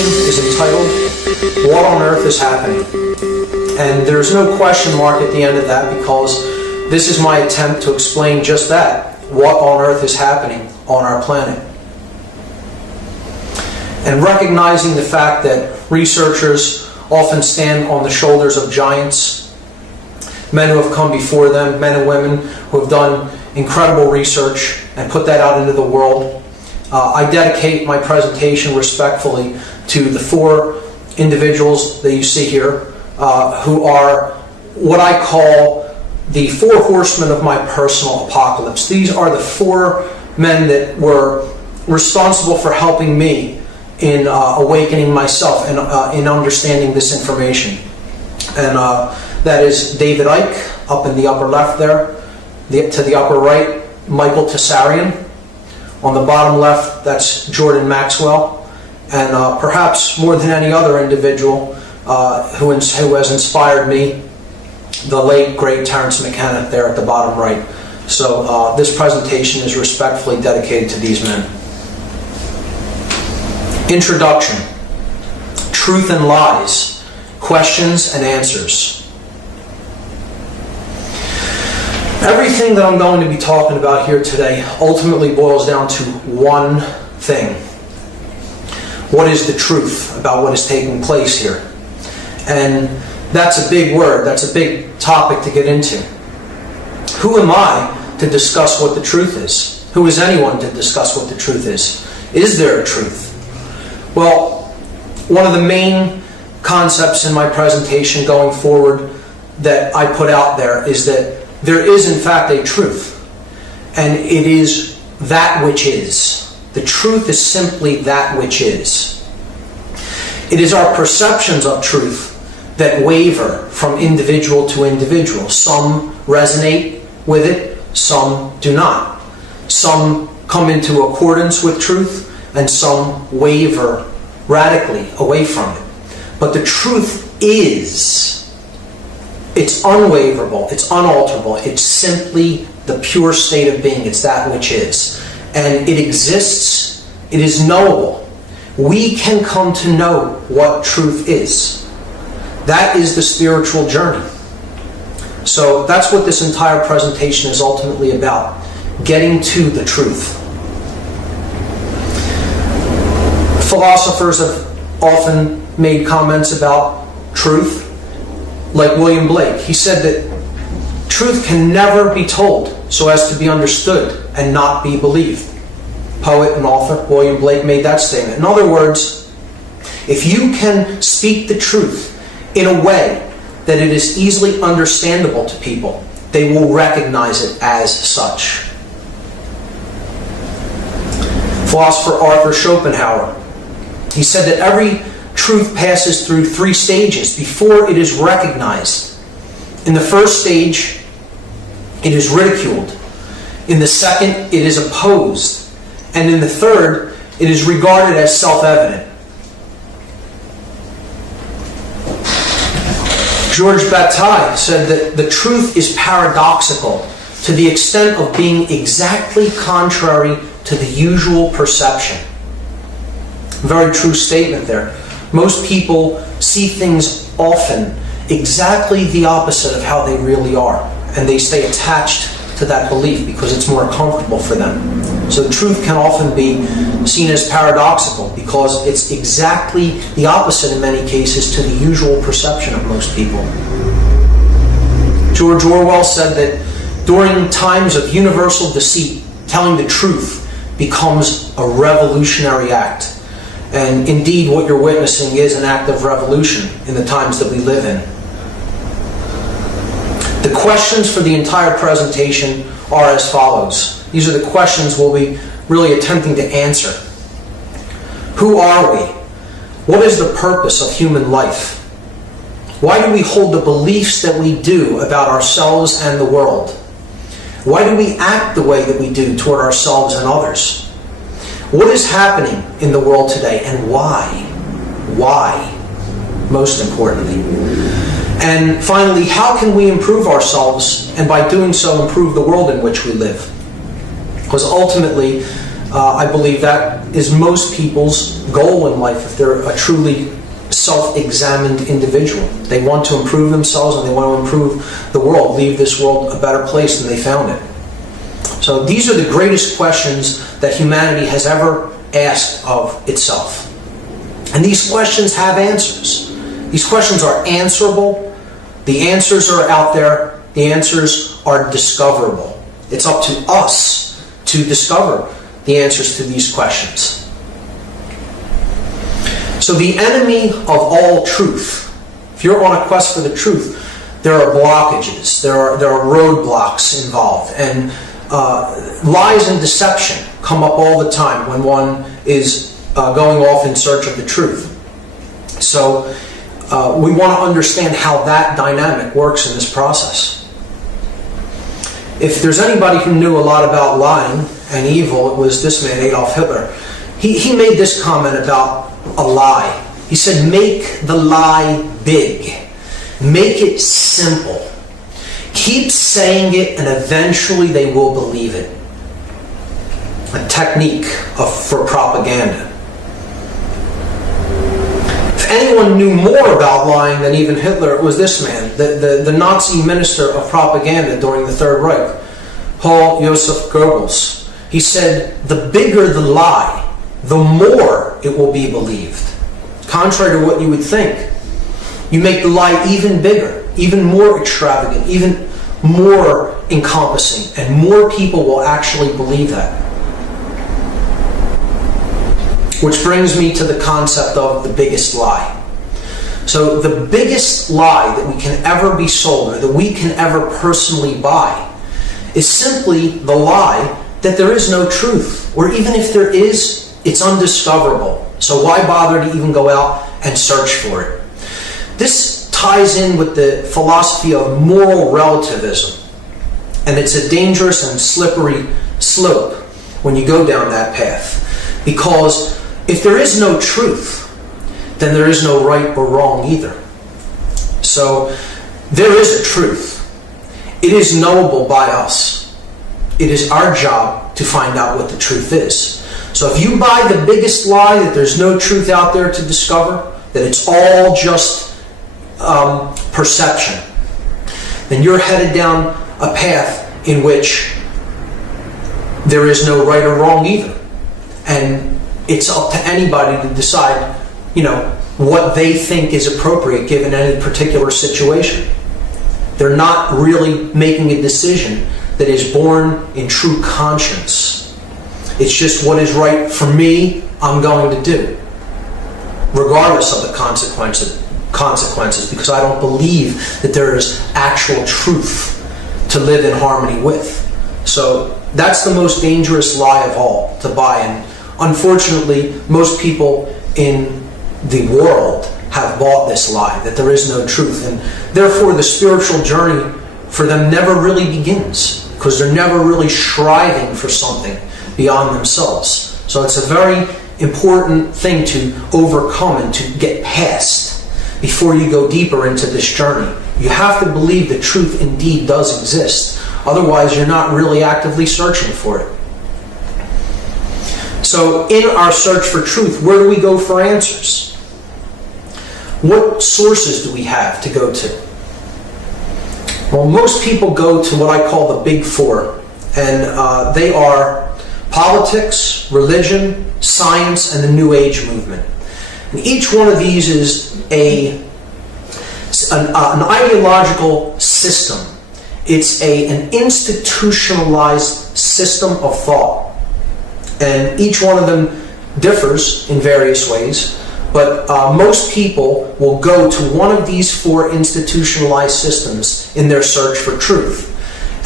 presentation is entitled, What on Earth is Happening? And there's no question mark at the end of that, because this is my attempt to explain just that. What on earth is happening on our planet? And recognizing the fact that researchers often stand on the shoulders of giants, men who have come before them, men and women who have done incredible research and put that out into the world, I dedicate my presentation respectfully to the four individuals that you see here, who are what I call the four horsemen of my personal apocalypse. These are the four men that were responsible for helping me in awakening myself and in understanding this information. And that is David Icke, up in the upper left there. To the upper right, Michael Tessarian. On the bottom left, that's Jordan Maxwell. And perhaps more than any other individual who has inspired me, the late, great Terence McKenna there at the bottom right. So this presentation is respectfully dedicated to these men. Introduction. Truth and lies. Questions and answers. Everything that I'm going to be talking about here today ultimately boils down to one thing. What is the truth about what is taking place here? And that's a big word, that's a big topic to get into. Who am I to discuss what the truth is? Who is anyone to discuss what the truth is? Is there a truth? Well, one of the main concepts in my presentation going forward that I put out there is that there is in fact a truth, and it is that which is. The truth is simply that which is. It is our perceptions of truth that waver from individual to individual. Some resonate with it, some do not. Some come into accordance with truth, and some waver radically away from it. But the truth is, it's unwaverable, it's unalterable, it's simply the pure state of being, it's that which is. And it exists, it is knowable. We can come to know what truth is. That is the spiritual journey. So that's what this entire presentation is ultimately about, getting to the truth. Philosophers have often made comments about truth, like William Blake. He said that truth can never be told so as to be understood and not be believed. Poet and author William Blake made that statement. In other words, if you can speak the truth in a way that it is easily understandable to people, they will recognize it as such. Philosopher Arthur Schopenhauer, he said that every truth passes through three stages before it is recognized. In the first stage, it is ridiculed. In the second, it is opposed. And in the third, it is regarded as self-evident. George Bataille said that the truth is paradoxical to the extent of being exactly contrary to the usual perception. Very true statement there. Most people see things often exactly the opposite of how they really are, and they stay attached to that belief because it's more comfortable for them. So the truth can often be seen as paradoxical because it's exactly the opposite in many cases to the usual perception of most people. George Orwell said that during times of universal deceit, telling the truth becomes a revolutionary act. And indeed, what you're witnessing is an act of revolution in the times that we live in. The questions for the entire presentation are as follows. These are the questions we'll be really attempting to answer. Who are we? What is the purpose of human life? Why do we hold the beliefs that we do about ourselves and the world? Why do we act the way that we do toward ourselves and others? What is happening in the world today, and why? Why, most importantly. And finally, how can we improve ourselves, and by doing so improve the world in which we live? Because ultimately, I believe that is most people's goal in life if they're a truly self-examined individual. They want to improve themselves and they want to improve the world, leave this world a better place than they found it. So these are the greatest questions that humanity has ever asked of itself. And these questions have answers. These questions are answerable. The answers are out there. The answers are discoverable. It's up to us to discover the answers to these questions. So the enemy of all truth, if you're on a quest for the truth, there are blockages, there are roadblocks involved, and lies and deception come up all the time when one is going off in search of the truth. So we want to understand how that dynamic works in this process. If there's anybody who knew a lot about lying and evil, it was this man, Adolf Hitler. He made this comment about a lie. He said, make the lie big. Make it simple. Keep saying it and eventually they will believe it. A technique for propaganda. If anyone knew more about lying than even Hitler, it was this man, the Nazi minister of propaganda during the Third Reich, Paul Joseph Goebbels. He said, the bigger the lie, the more it will be believed. Contrary to what you would think, you make the lie even bigger, even more extravagant, even more encompassing, and more people will actually believe that. Which brings me to the concept of the biggest lie. So the biggest lie that we can ever be sold, or that we can ever personally buy, is simply the lie that there is no truth, or even if there is, it's undiscoverable. So why bother to even go out and search for it? This ties in with the philosophy of moral relativism. And it's a dangerous and slippery slope when you go down that path. Because if there is no truth, then there is no right or wrong either. So there is a truth. It is knowable by us. It is our job to find out what the truth is. So if you buy the biggest lie that there's no truth out there to discover, that it's all just perception, then you're headed down a path in which there is no right or wrong either. And it's up to anybody to decide, what they think is appropriate given any particular situation. They're not really making a decision that is born in true conscience. It's just what is right for me, I'm going to do, regardless of the consequences, because I don't believe that there is actual truth to live in harmony with. So that's the most dangerous lie of all to buy. And unfortunately, most people in the world have bought this lie, that there is no truth. And therefore, the spiritual journey for them never really begins, because they're never really striving for something beyond themselves. So it's a very important thing to overcome and to get past before you go deeper into this journey. You have to believe that truth indeed does exist. Otherwise, you're not really actively searching for it. So in our search for truth, where do we go for answers? What sources do we have to go to? Well, most people go to what I call the Big Four, and they are politics, religion, science, and the New Age movement. And each one of these is an ideological system. It's an institutionalized system of thought. And each one of them differs in various ways, but most people will go to one of these four institutionalized systems in their search for truth.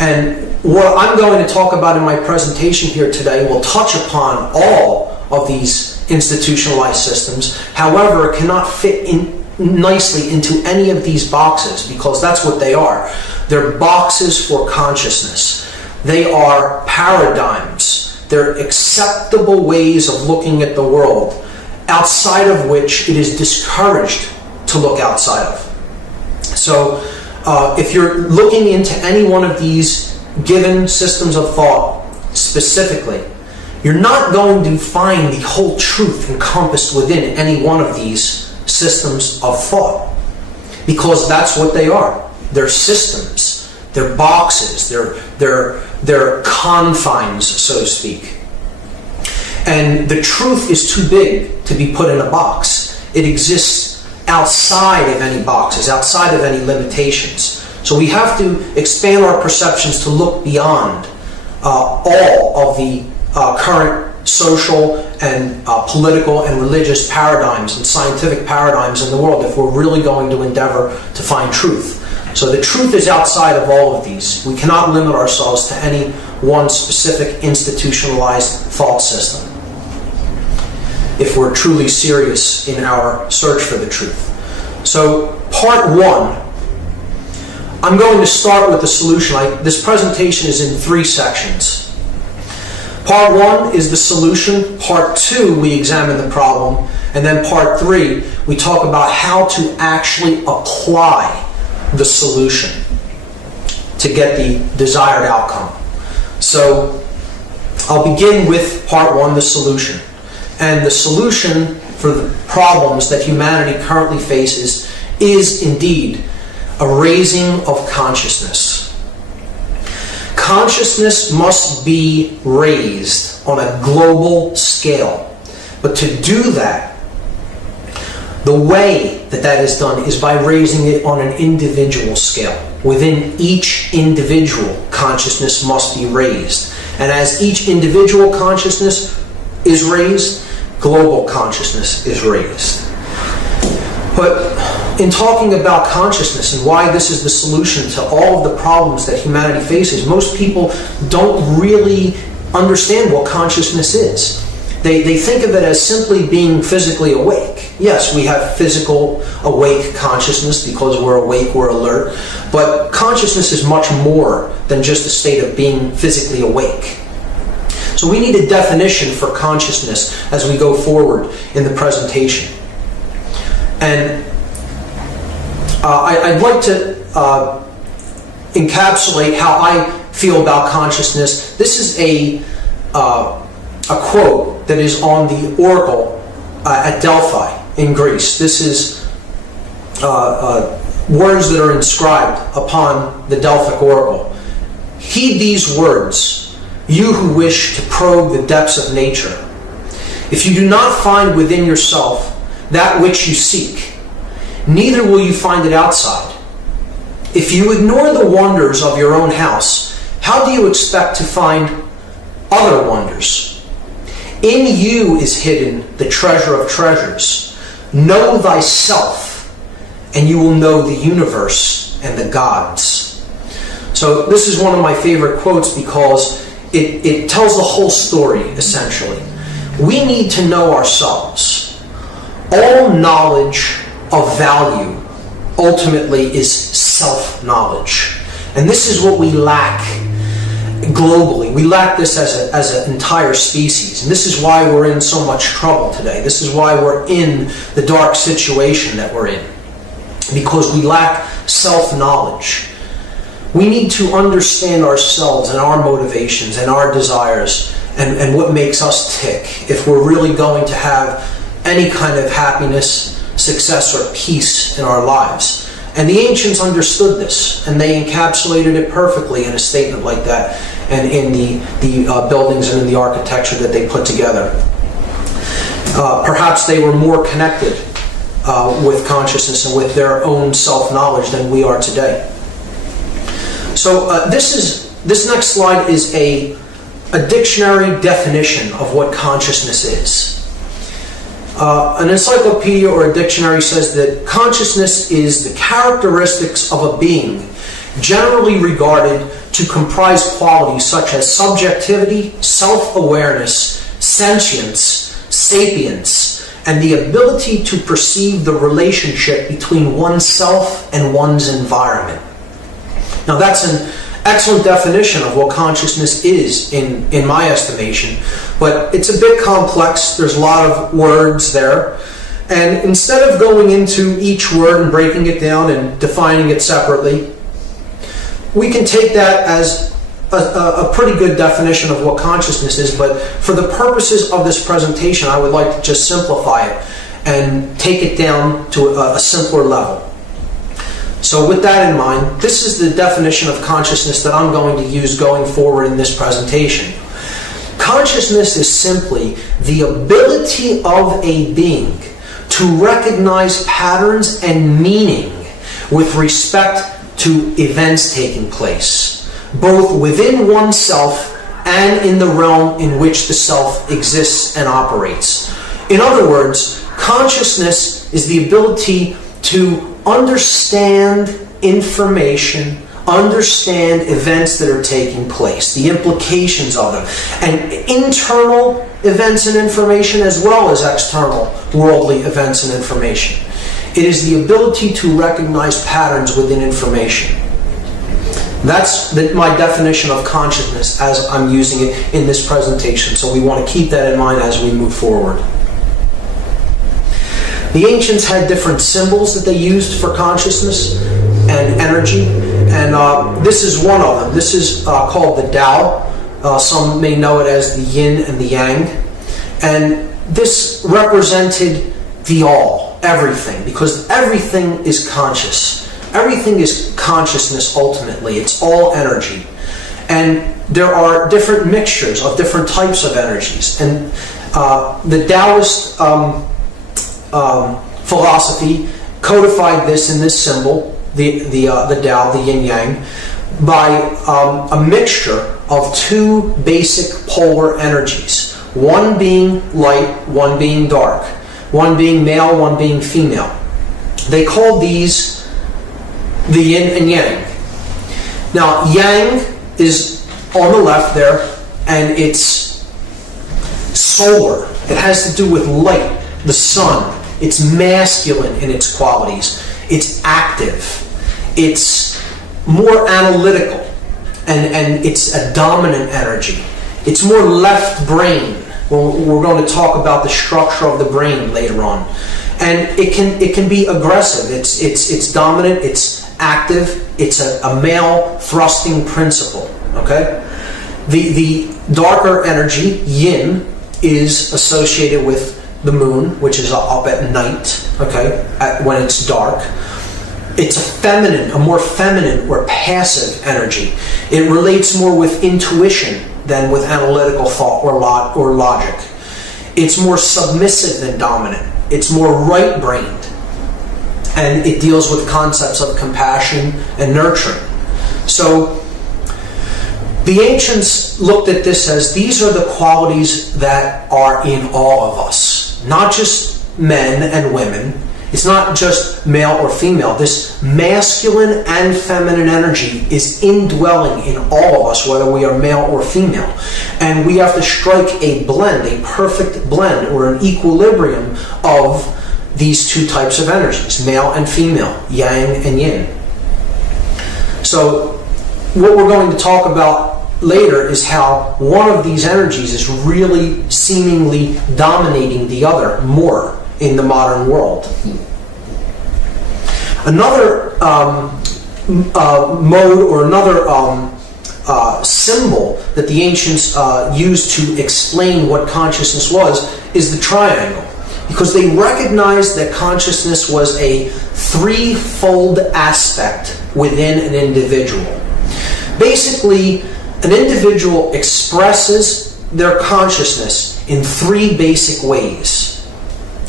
And what I'm going to talk about in my presentation here today will touch upon all of these institutionalized systems. However, it cannot fit in nicely into any of these boxes, because that's what they are. They're boxes for consciousness. They are paradigms. They're acceptable ways of looking at the world, outside of which it is discouraged to look outside of. So if you're looking into any one of these given systems of thought specifically, You're not going to find the whole truth encompassed within any one of these systems of thought, because that's what they are. They're systems, they're boxes, they're confines, so to speak. And the truth is too big to be put in a box. It exists outside of any boxes, outside of any limitations. So we have to expand our perceptions to look beyond all of the current social and political and religious paradigms and scientific paradigms in the world if we're really going to endeavor to find truth. So the truth is outside of all of these. We cannot limit ourselves to any one specific institutionalized thought system if we're truly serious in our search for the truth. So part one, I'm going to start with the solution. This presentation is in 3 sections. Part 1 is the solution. Part 2, we examine the problem. And then part 3, we talk about how to actually apply the solution to get the desired outcome. So I'll begin with part 1, the solution. And the solution for the problems that humanity currently faces is indeed a raising of consciousness. Consciousness must be raised on a global scale. But to do that, the way that that is done is by raising it on an individual scale. Within each individual, consciousness must be raised. And as each individual consciousness is raised, global consciousness is raised. But in talking about consciousness and why this is the solution to all of the problems that humanity faces, most people don't really understand what consciousness is. They think of it as simply being physically awake. Yes, we have physical awake consciousness because we're awake, we're alert. But consciousness is much more than just a state of being physically awake. So we need a definition for consciousness as we go forward in the presentation. And I'd like to encapsulate how I feel about consciousness. This is a quote that is on the oracle at Delphi in Greece. This is words that are inscribed upon the Delphic oracle. Heed these words, you who wish to probe the depths of nature. If you do not find within yourself that which you seek, neither will you find it outside. If you ignore the wonders of your own house, how do you expect to find other wonders? In you is hidden the treasure of treasures. Know thyself, and you will know the universe and the gods. So this is one of my favorite quotes because it tells the whole story, essentially. We need to know ourselves. All knowledge of value ultimately is self-knowledge. And this is what we lack globally. We lack this as an entire species. And this is why we're in so much trouble today. This is why we're in the dark situation that we're in. Because we lack self-knowledge. We need to understand ourselves and our motivations and our desires and what makes us tick if we're really going to have any kind of happiness, success, or peace in our lives. And the ancients understood this, and they encapsulated it perfectly in a statement like that and in the buildings and in the architecture that they put together. Perhaps they were more connected with consciousness and with their own self-knowledge than we are today. So this next slide is a dictionary definition of what consciousness is. An encyclopedia or a dictionary says that consciousness is the characteristics of a being generally regarded to comprise qualities such as subjectivity, self-awareness, sentience, sapience, and the ability to perceive the relationship between oneself and one's environment. Now that's an excellent definition of what consciousness is in my estimation, but it's a bit complex. There's a lot of words there, and instead of going into each word and breaking it down and defining it separately, we can take that as a pretty good definition of what consciousness is, but for the purposes of this presentation, I would like to just simplify it and take it down to a simpler level. So with that in mind, this is the definition of consciousness that I'm going to use going forward in this presentation. Consciousness is simply the ability of a being to recognize patterns and meaning with respect to events taking place, both within oneself and in the realm in which the self exists and operates. In other words, consciousness is the ability to understand information, understand events that are taking place, the implications of them, and internal events and information as well as external worldly events and information. It is the ability to recognize patterns within information. That's my definition of consciousness as I'm using it in this presentation, so we want to keep that in mind as we move forward. The ancients had different symbols that they used for consciousness and energy, and this is one of them. This is called the Tao. Some may know it as the yin and the yang. And this represented the all, everything, because everything is conscious. Everything is consciousness ultimately. It's all energy. And there are different mixtures of different types of energies. And the Taoist philosophy codified this in this symbol, the Tao, the yin yang, by a mixture of two basic polar energies, one being light, one being dark, one being male, one being female. They called these the yin and yang. Now, yang is on the left there, and it's solar. It has to do with light, the sun. It's masculine in its qualities. It's active. It's more analytical, and it's a dominant energy. It's more left brain. We're going to talk about the structure of the brain later on, and it can be aggressive. It's dominant. It's active. It's a male thrusting principle. Okay, the darker energy, yin, is associated with the moon, which is up at night, okay, when it's dark. It's a more feminine or passive energy. It relates more with intuition than with analytical thought or logic. It's more submissive than dominant. It's more right-brained. And it deals with concepts of compassion and nurturing. So the ancients looked at this as these are the qualities that are in all of us. Not just men and women. It's not just male or female. This masculine and feminine energy is indwelling in all of us, whether we are male or female. And we have to strike a blend, a perfect blend, or an equilibrium of these two types of energies, male and female, yang and yin. So what we're going to talk about later is how one of these energies is really seemingly dominating the other more in the modern world. Another mode or another symbol that the ancients used to explain what consciousness was is the triangle, because they recognized that consciousness was a threefold aspect within an individual. Basically, an individual expresses their consciousness in three basic ways.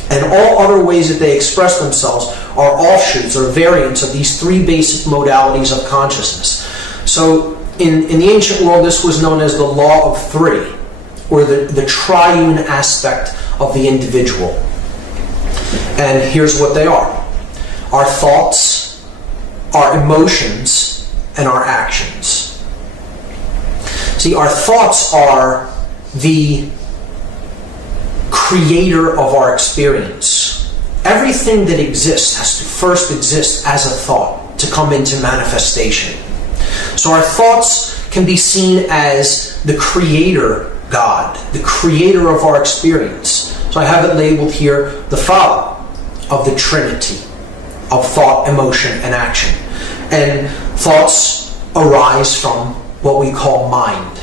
And all other ways that they express themselves are offshoots or variants of these three basic modalities of consciousness. So in the ancient world, this was known as the law of three, or the triune aspect of the individual. And here's what they are: our thoughts, our emotions, and our actions. See, our thoughts are the creator of our experience. Everything that exists has to first exist as a thought to come into manifestation. So our thoughts can be seen as the creator God, the creator of our experience. So I have it labeled here, the Father of the Trinity of thought, emotion, and action. And thoughts arise from what we call mind.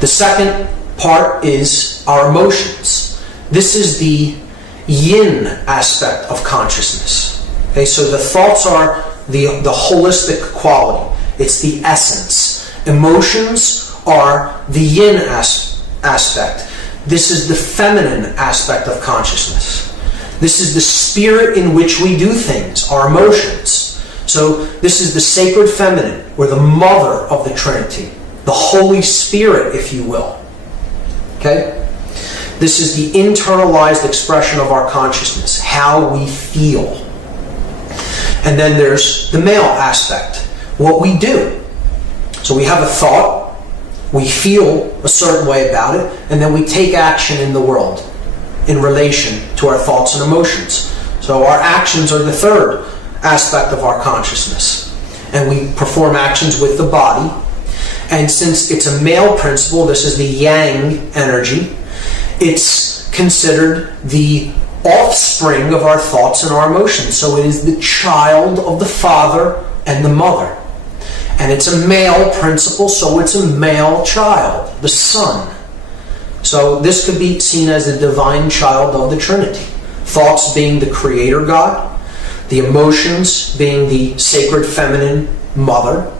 The second part is our emotions. This is the yin aspect of consciousness. Okay, so the thoughts are the holistic quality. It's the essence. Emotions are the yin aspect. This is the feminine aspect of consciousness. This is the spirit in which we do things, our emotions. So this is the sacred feminine, or the mother of the Trinity, the Holy Spirit, if you will. Okay? This is the internalized expression of our consciousness, how we feel. And then there's the male aspect, what we do. So we have a thought, we feel a certain way about it, and then we take action in the world in relation to our thoughts and emotions. So our actions are the third aspect of our consciousness. And we perform actions with the body. And since it's a male principle, this is the yang energy, it's considered the offspring of our thoughts and our emotions. So it is the child of the father and the mother. And it's a male principle, so it's a male child, the son. So this could be seen as the divine child of the Trinity. Thoughts being the creator God, the emotions being the sacred feminine mother,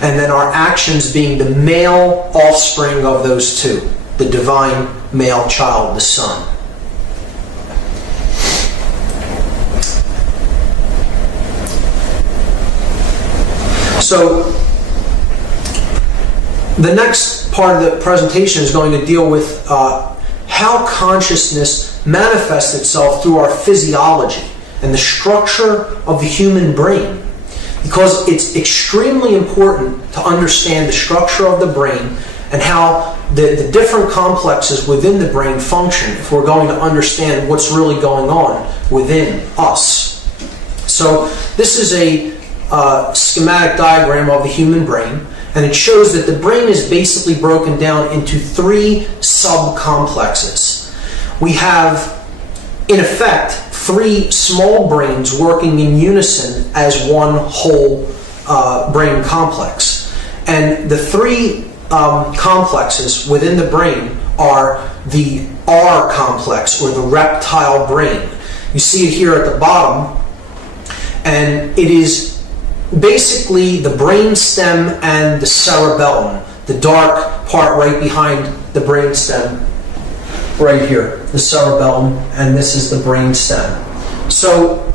and then our actions being the male offspring of those two, the divine male child, the son. So the next part of the presentation is going to deal with how consciousness manifests itself through our physiology and the structure of the human brain. Because it's extremely important to understand the structure of the brain and how the different complexes within the brain function if we're going to understand what's really going on within us. So this is a schematic diagram of the human brain, and it shows that the brain is basically broken down into three subcomplexes. We have, in effect, three small brains working in unison as one whole brain complex. And the three complexes within the brain are the R complex, or the reptile brain. You see it here at the bottom, and it is basically the brain stem and the cerebellum, the dark part right behind the brain stem, right here, the cerebellum, and this is the brain stem. So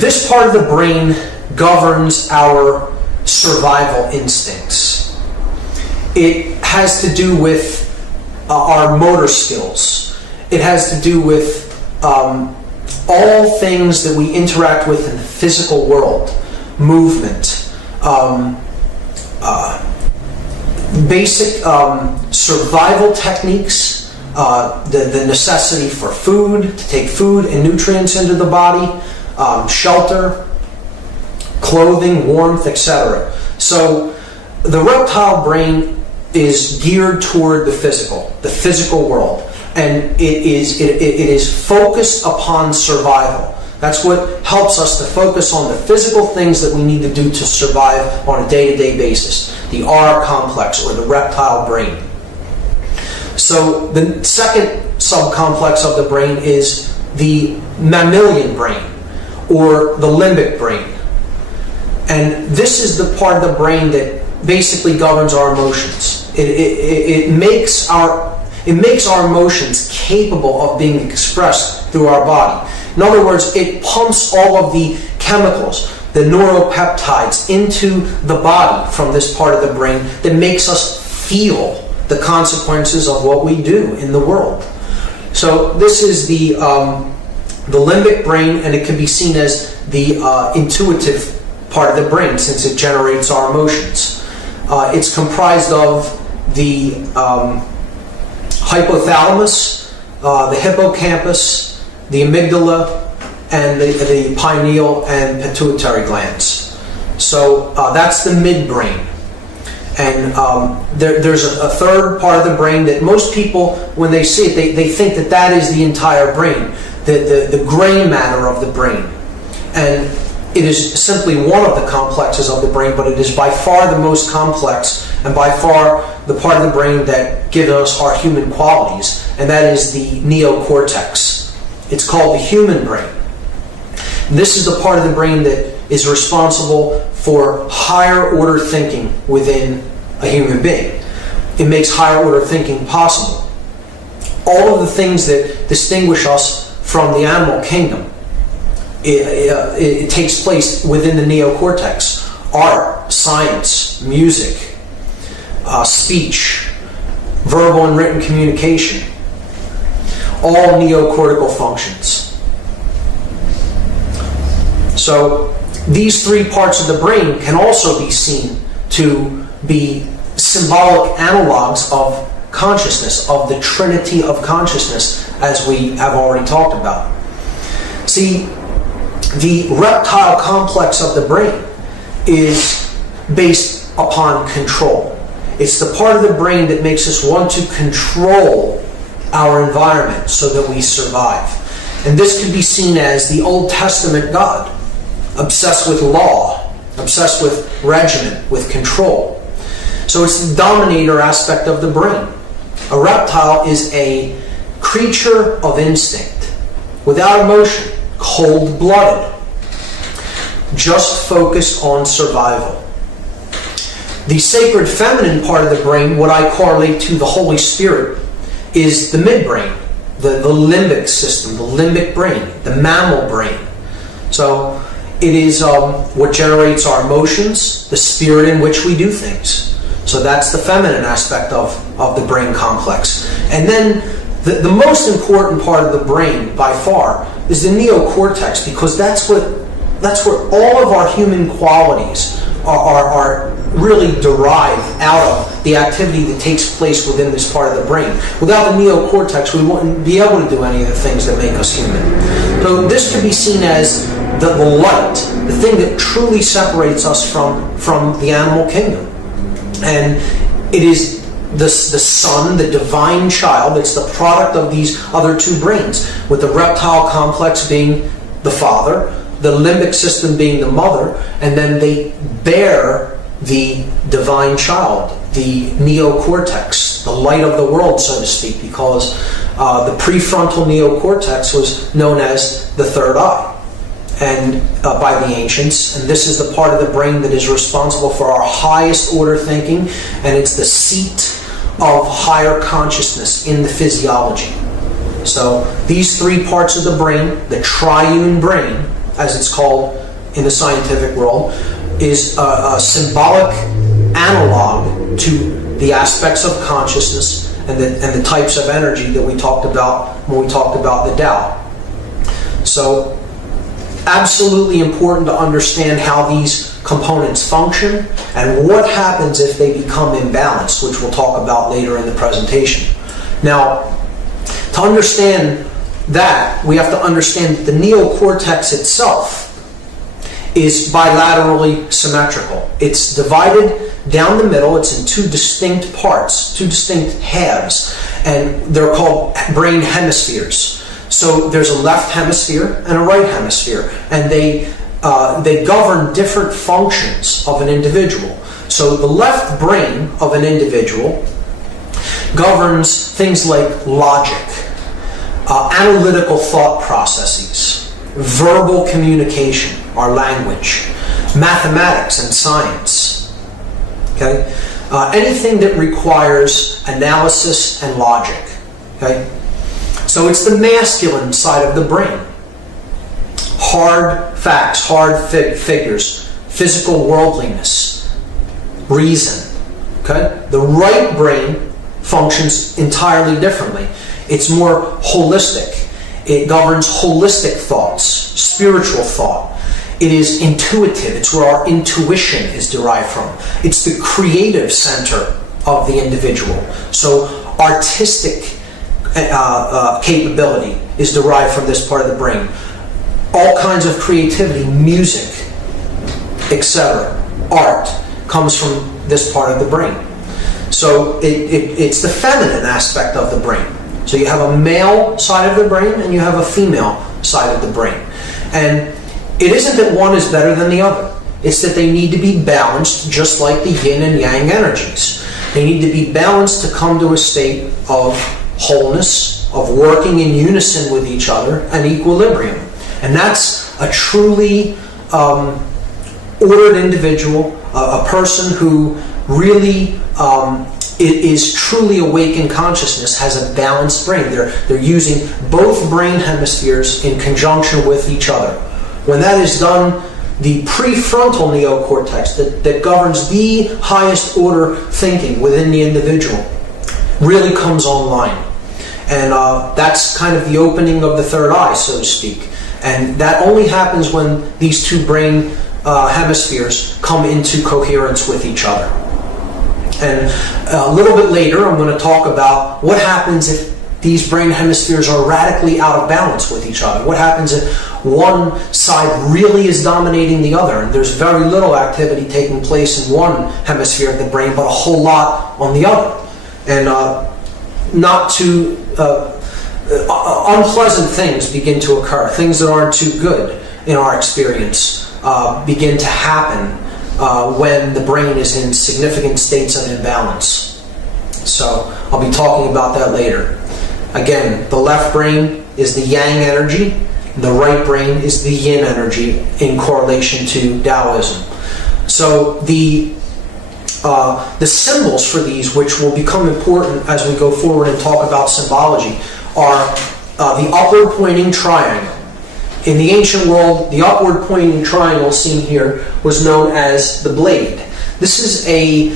this part of the brain governs our survival instincts. It has to do with our motor skills. It has to do with all things that we interact with in the physical world, movement, basic survival techniques, the necessity for food, to take food and nutrients into the body, shelter, clothing, warmth, etc. So the reptile brain is geared toward the physical world. And it is focused upon survival. That's what helps us to focus on the physical things that we need to do to survive on a day-to-day basis. The R complex, or the reptile brain. So the second subcomplex of the brain is the mammalian brain, or the limbic brain. And this is the part of the brain that basically governs our emotions. It makes our emotions capable of being expressed through our body. In other words, it pumps all of the chemicals, the neuropeptides, into the body from this part of the brain that makes us feel the consequences of what we do in the world. So this is the limbic brain, and it can be seen as the intuitive part of the brain since it generates our emotions. It's comprised of the hypothalamus, the hippocampus, the amygdala, and the pineal and pituitary glands. So that's the midbrain. And there's a third part of the brain that most people, when they see it, they think that is the entire brain, the gray matter of the brain. And it is simply one of the complexes of the brain, but it is by far the most complex and by far the part of the brain that gives us our human qualities, and that is the neocortex. It's called the human brain. This is the part of the brain that is responsible for higher order thinking within a human being. It makes higher order thinking possible. All of the things that distinguish us from the animal kingdom, it takes place within the neocortex. Art, science, music, speech, verbal and written communication, all neocortical functions. So these three parts of the brain can also be seen to be symbolic analogs of consciousness, of the trinity of consciousness, as we have already talked about. See, the reptile complex of the brain is based upon control. It's the part of the brain that makes us want to control our environment so that we survive. And this could be seen as the Old Testament God, obsessed with law, obsessed with regimen, with control. So it's the dominator aspect of the brain. A reptile is a creature of instinct, without emotion, cold-blooded, just focused on survival. The sacred feminine part of the brain, what I correlate to the Holy Spirit, is the midbrain, the limbic system, the limbic brain, the mammal brain. So it is what generates our emotions, the spirit in which we do things. So that's the feminine aspect of the brain complex. And then the most important part of the brain, by far, is the neocortex, because that's where all of our human qualities are really derived out of the activity that takes place within this part of the brain. Without the neocortex, we wouldn't be able to do any of the things that make us human. So this could be seen as the light, the thing that truly separates us from the animal kingdom. And it is the son, the divine child, it's the product of these other two brains, with the reptile complex being the father, the limbic system being the mother, and then they bear the divine child, the neocortex, the light of the world, so to speak, because the prefrontal neocortex was known as the third eye and by the ancients, and this is the part of the brain that is responsible for our highest order thinking, and it's the seat of higher consciousness in the physiology. So these three parts of the brain, the triune brain, as it's called in the scientific world, is a symbolic analog to the aspects of consciousness and the types of energy that we talked about when we talked about the Tao. So absolutely important to understand how these components function and what happens if they become imbalanced, which we'll talk about later in the presentation. Now, to understand that, we have to understand that the neocortex itself is bilaterally symmetrical. It's divided down the middle. It's in two distinct parts, two distinct halves, and they're called brain hemispheres. So there's a left hemisphere and a right hemisphere, and they govern different functions of an individual. So the left brain of an individual governs things like logic, analytical thought processes, verbal communication, our language, mathematics and science. Okay, anything that requires analysis and logic. Okay. So it's the masculine side of the brain. Hard facts, hard figures, physical worldliness, reason. Okay? The right brain functions entirely differently. It's more holistic. It governs holistic thoughts, spiritual thought. It is intuitive. It's where our intuition is derived from. It's the creative center of the individual. So artistic capability is derived from this part of the brain. All kinds of creativity, music, etc., art comes from this part of the brain. So it's the feminine aspect of the brain. So you have a male side of the brain and you have a female side of the brain. And it isn't that one is better than the other. It's that they need to be balanced, just like the yin and yang energies. They need to be balanced to come to a state of wholeness, of working in unison with each other, and equilibrium. And that's a truly ordered individual, a person who really is truly awake in consciousness, has a balanced brain. They're using both brain hemispheres in conjunction with each other. When that is done, the prefrontal neocortex that governs the highest order thinking within the individual really comes online. And that's kind of the opening of the third eye, so to speak. And that only happens when these two brain hemispheres come into coherence with each other. And a little bit later, I'm going to talk about what happens if these brain hemispheres are radically out of balance with each other. What happens if one side really is dominating the other, and there's very little activity taking place in one hemisphere of the brain, but a whole lot on the other. And not too unpleasant things begin to occur. Things that aren't too good in our experience begin to happen when the brain is in significant states of imbalance. So I'll be talking about that later. Again, the left brain is the yang energy, the right brain is the yin energy in correlation to Taoism. So the symbols for these, which will become important as we go forward and talk about symbology, are the upward pointing triangle. In the ancient world, the upward pointing triangle seen here was known as the blade. This is a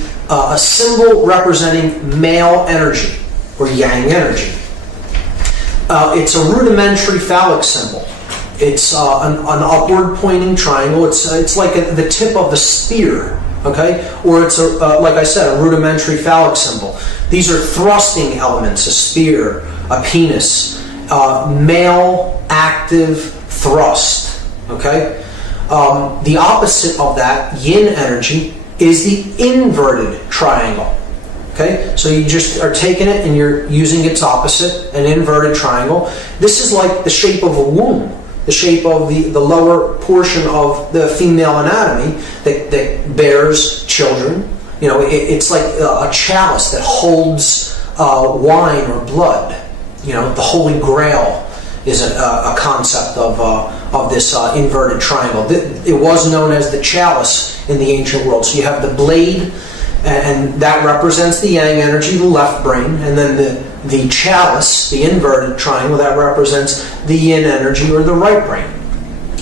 symbol representing male energy, or yang energy. It's a rudimentary phallic symbol. It's an upward pointing triangle. It's like the tip of the spear, okay? Or it's, like I said, a rudimentary phallic symbol. These are thrusting elements, a spear, a penis, male active thrust, okay? The opposite of that, yin energy, is the inverted triangle. Okay, so you just are taking it and you're using its opposite, an inverted triangle. This is like the shape of a womb, the shape of the lower portion of the female anatomy that bears children. You know, it's like a chalice that holds wine or blood. You know, the Holy Grail is a concept of this inverted triangle. It was known as the chalice in the ancient world. So you have the blade, and that represents the yang energy, the left brain, and then the chalice, the inverted triangle, that represents the yin energy, or the right brain.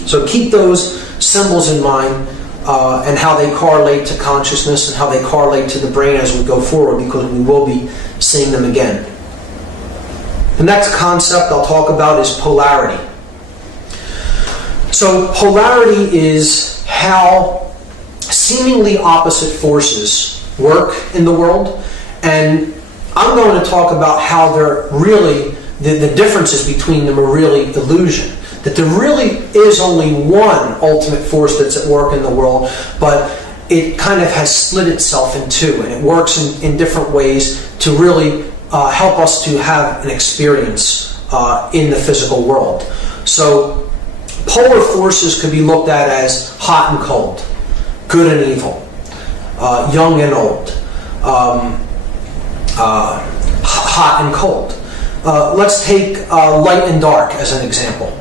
So keep those symbols in mind and how they correlate to consciousness and how they correlate to the brain as we go forward, because we will be seeing them again. The next concept I'll talk about is polarity. So polarity is how seemingly opposite forces work in the world, and I'm going to talk about how they're really, the differences between them are really illusion. That there really is only one ultimate force that's at work in the world, but it kind of has split itself in two, and it works in different ways to really help us to have an experience in the physical world. So polar forces could be looked at as hot and cold, good and evil, young and old, hot and cold. Let's take light and dark as an example.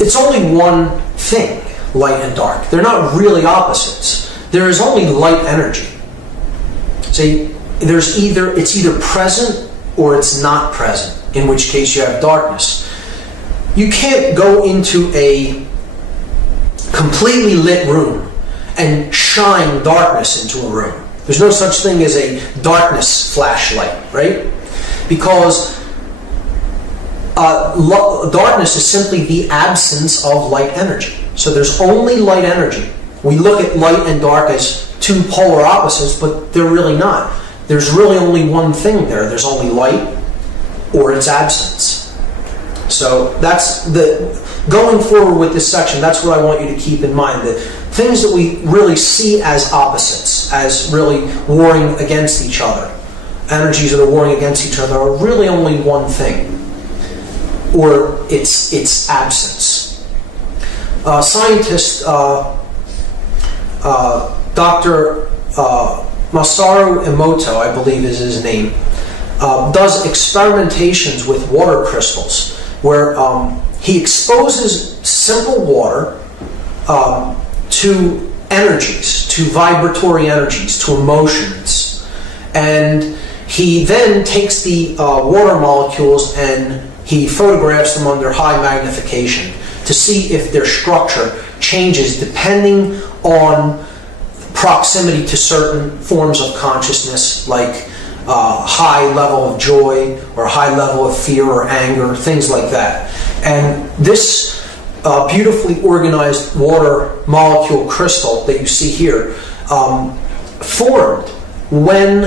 It's only one thing, light and dark. They're not really opposites. There is only light energy. See, it's either present or it's not present, in which case you have darkness. You can't go into a completely lit room and shine darkness into a room. There's no such thing as a darkness flashlight, right? Because darkness is simply the absence of light energy. So there's only light energy. We look at light and dark as two polar opposites, but they're really not. There's really only one thing there. There's only light or its absence. So that's going forward with this section, that's what I want you to keep in mind. That things that we really see as opposites, as really warring against each other, energies that are warring against each other, are really only one thing, or its absence. scientist, Dr. Masaru Emoto, I believe is his name, does experimentations with water crystals where he exposes simple water to energies, to vibratory energies, to emotions. And he then takes the water molecules and he photographs them under high magnification to see if their structure changes depending on proximity to certain forms of consciousness, like high level of joy or high level of fear or anger, things like that. And this beautifully organized water molecule crystal that you see here formed when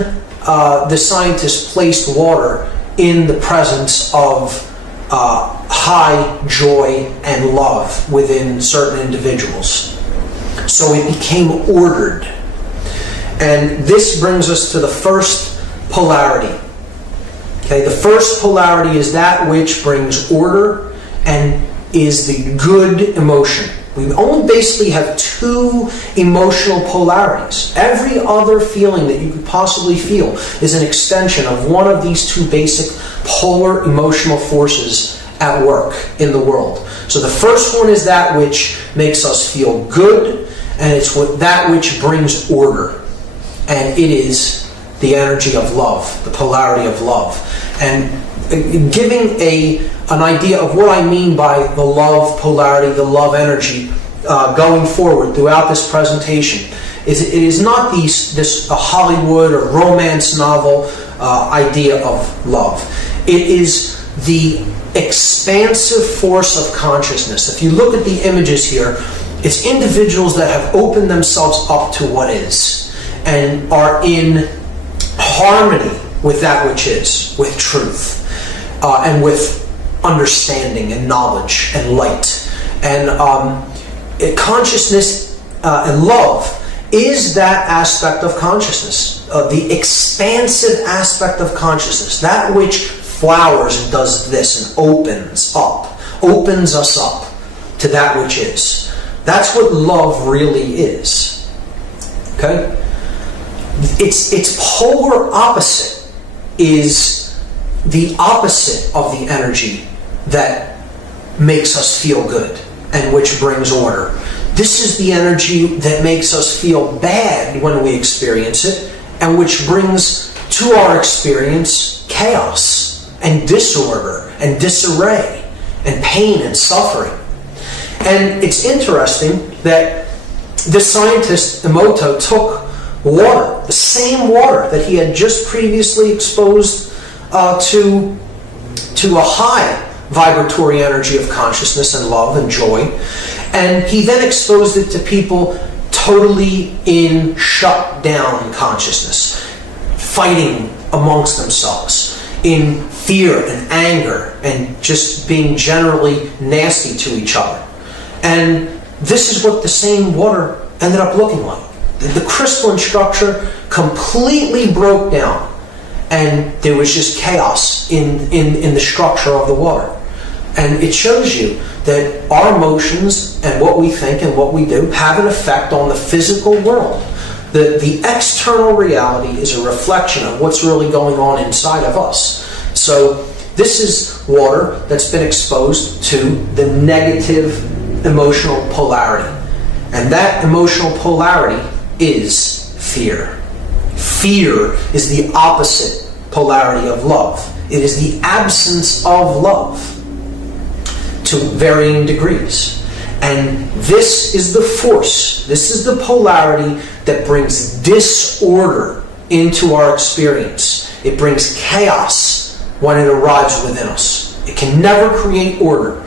the scientists placed water in the presence of high joy and love within certain individuals. So it became ordered. And this brings us to the first polarity. Okay, the first polarity is that which brings order and is the good emotion. We only basically have two emotional polarities. Every other feeling that you could possibly feel is an extension of one of these two basic polar emotional forces at work in the world. So the first one is that which makes us feel good, and it's that which brings order. And it is the energy of love, the polarity of love. And giving an idea of what I mean by the love polarity, the love energy, going forward throughout this presentation, it is not this Hollywood or romance novel idea of love. It is the expansive force of consciousness. If you look at the images here, it's individuals that have opened themselves up to what is and are in harmony with that which is, with truth, and with understanding and knowledge and light. And consciousness and love is that aspect of consciousness, the expansive aspect of consciousness, that which flowers and does this and opens us up to that which is. That's what love really is. Okay? Its polar opposite is the opposite of the energy that makes us feel good and which brings order. This is the energy that makes us feel bad when we experience it and which brings to our experience chaos and disorder and disarray and pain and suffering. And it's interesting that this scientist, Emoto, took water, the same water that he had just previously exposed to a high vibratory energy of consciousness and love and joy, and he then exposed it to people totally in shut down consciousness, fighting amongst themselves, in fear and anger, and just being generally nasty to each other. And this is what the same water ended up looking like. The crystalline structure completely broke down, and there was just chaos in the structure of the water. And it shows you that our emotions and what we think and what we do have an effect on the physical world. The external reality is a reflection of what's really going on inside of us. So this is water that's been exposed to the negative emotional polarity. And that emotional polarity is fear. Fear is the opposite polarity of love. It is the absence of love to varying degrees. And this is the force, this is the polarity that brings disorder into our experience. It brings chaos when it arrives within us. It can never create order.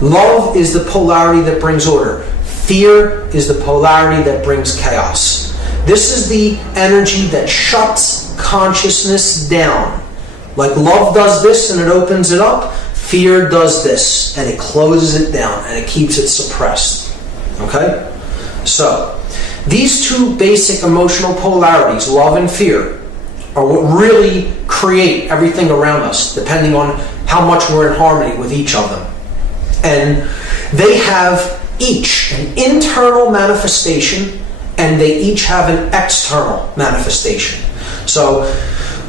Love is the polarity that brings order. Fear is the polarity that brings chaos. This is the energy that shuts consciousness down. Like love does this and it opens it up, fear does this and it closes it down and it keeps it suppressed. Okay? So, these two basic emotional polarities, love and fear, are what really create everything around us, depending on how much we're in harmony with each of them. And they have each an internal manifestation, and they each have an external manifestation. So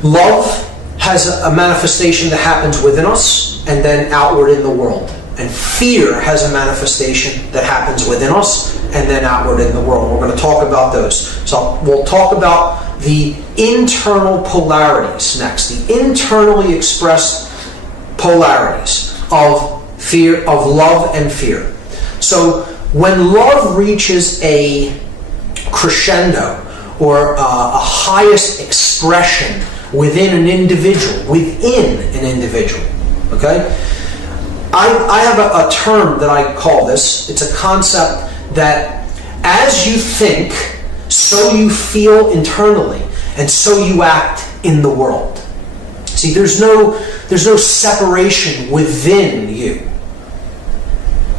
love has a manifestation that happens within us and then outward in the world. And fear has a manifestation that happens within us and then outward in the world. We're going to talk about those. So we'll talk about the internal polarities next, the internally expressed polarities of fear, of love and fear. So when love reaches a crescendo, or a highest expression within an individual, okay? I have a term that I call this. It's a concept that as you think, so you feel internally, and so you act in the world. See, there's no separation within you,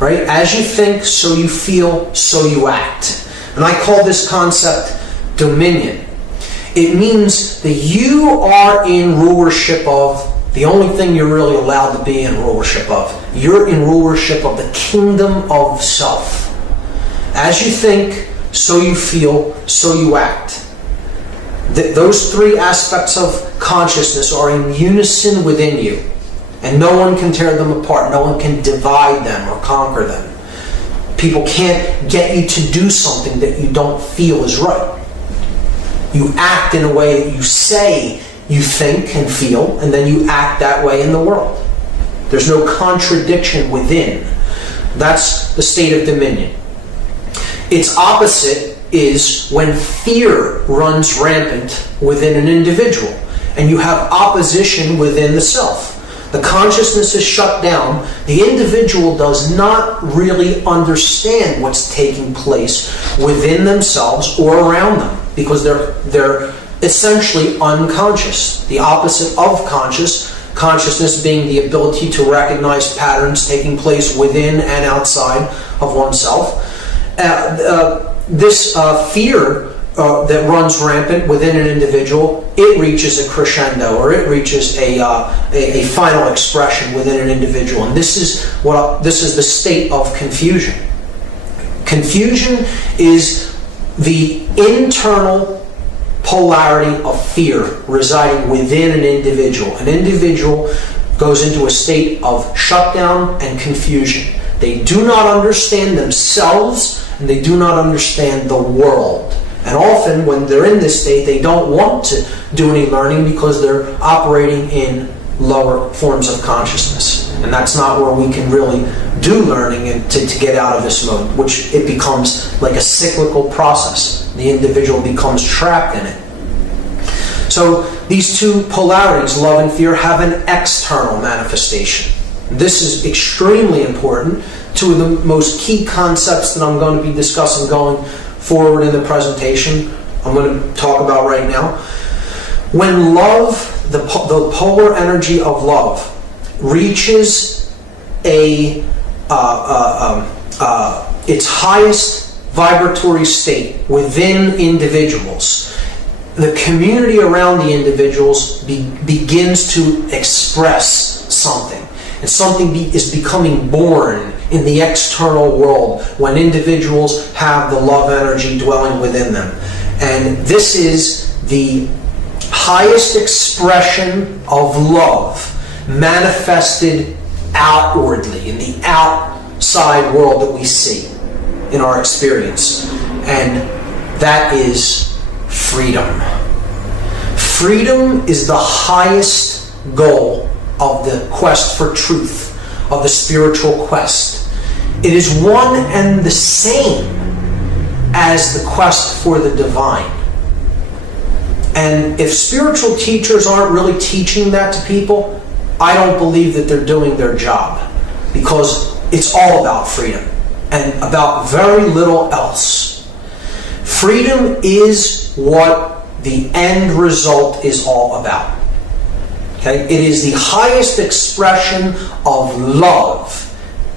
right? As you think, so you feel, so you act. And I call this concept dominion. It means that you are in rulership of the only thing you're really allowed to be in rulership of. You're in rulership of the kingdom of self. As you think, so you feel, so you act. Those three aspects of consciousness are in unison within you. And no one can tear them apart. No one can divide them or conquer them. People can't get you to do something that you don't feel is right. You act in a way that you say you think and feel, and then you act that way in the world. There's no contradiction within. That's the state of dominion. Its opposite is when fear runs rampant within an individual, and you have opposition within the self. The consciousness is shut down. The individual does not really understand what's taking place within themselves or around them, because they're essentially unconscious. The opposite of consciousness being the ability to recognize patterns taking place within and outside of oneself. This fear that runs rampant within an individual, it reaches a crescendo, or it reaches a final expression within an individual, and this is the state of confusion. Confusion is the internal polarity of fear residing within an individual. An individual goes into a state of shutdown and confusion. They do not understand themselves, and they do not understand the world. And often when they're in this state, they don't want to do any learning because they're operating in lower forms of consciousness. And that's not where we can really do learning and to get out of this mode, which it becomes like a cyclical process. The individual becomes trapped in it. So these two polarities, love and fear, have an external manifestation. This is extremely important. Two of the most key concepts that I'm going to be discussing going forward in the presentation, I'm going to talk about right now. When love, the polar energy of love, reaches its highest vibratory state within individuals, the community around the individuals begins to express something. And something is becoming born in the external world when individuals have the love energy dwelling within them. And this is the highest expression of love manifested outwardly in the outside world that we see in our experience. And that is freedom. Freedom is the highest goal of the quest for truth, of the spiritual quest. It is one and the same as the quest for the divine. And if spiritual teachers aren't really teaching that to people, I don't believe that they're doing their job, because it's all about freedom and about very little else. Freedom is what the end result is all about. Okay? It is the highest expression of love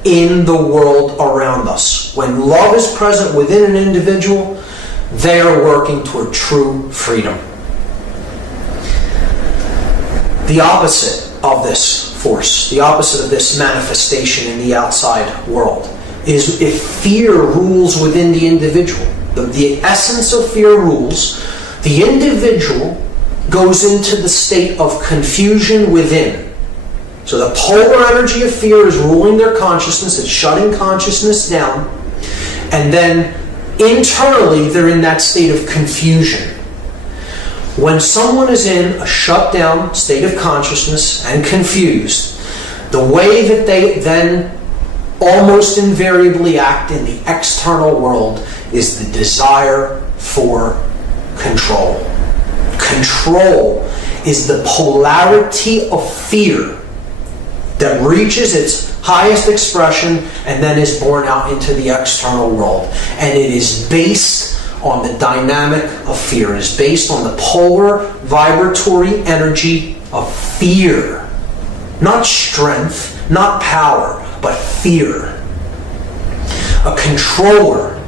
in the world around us. When love is present within an individual, they are working toward true freedom. The opposite of this force, the opposite of this manifestation in the outside world, is if fear rules within the individual. The essence of fear rules. The individual goes into the state of confusion within. So the polar energy of fear is ruling their consciousness, it's shutting consciousness down, and then internally they're in that state of confusion. When someone is in a shut down state of consciousness and confused, the way that they then almost invariably act in the external world is the desire for control. Control is the polarity of fear that reaches its highest expression and then is born out into the external world. And it is based on the dynamic of fear. It is based on the polar vibratory energy of fear. Not strength, not power, but fear. A controller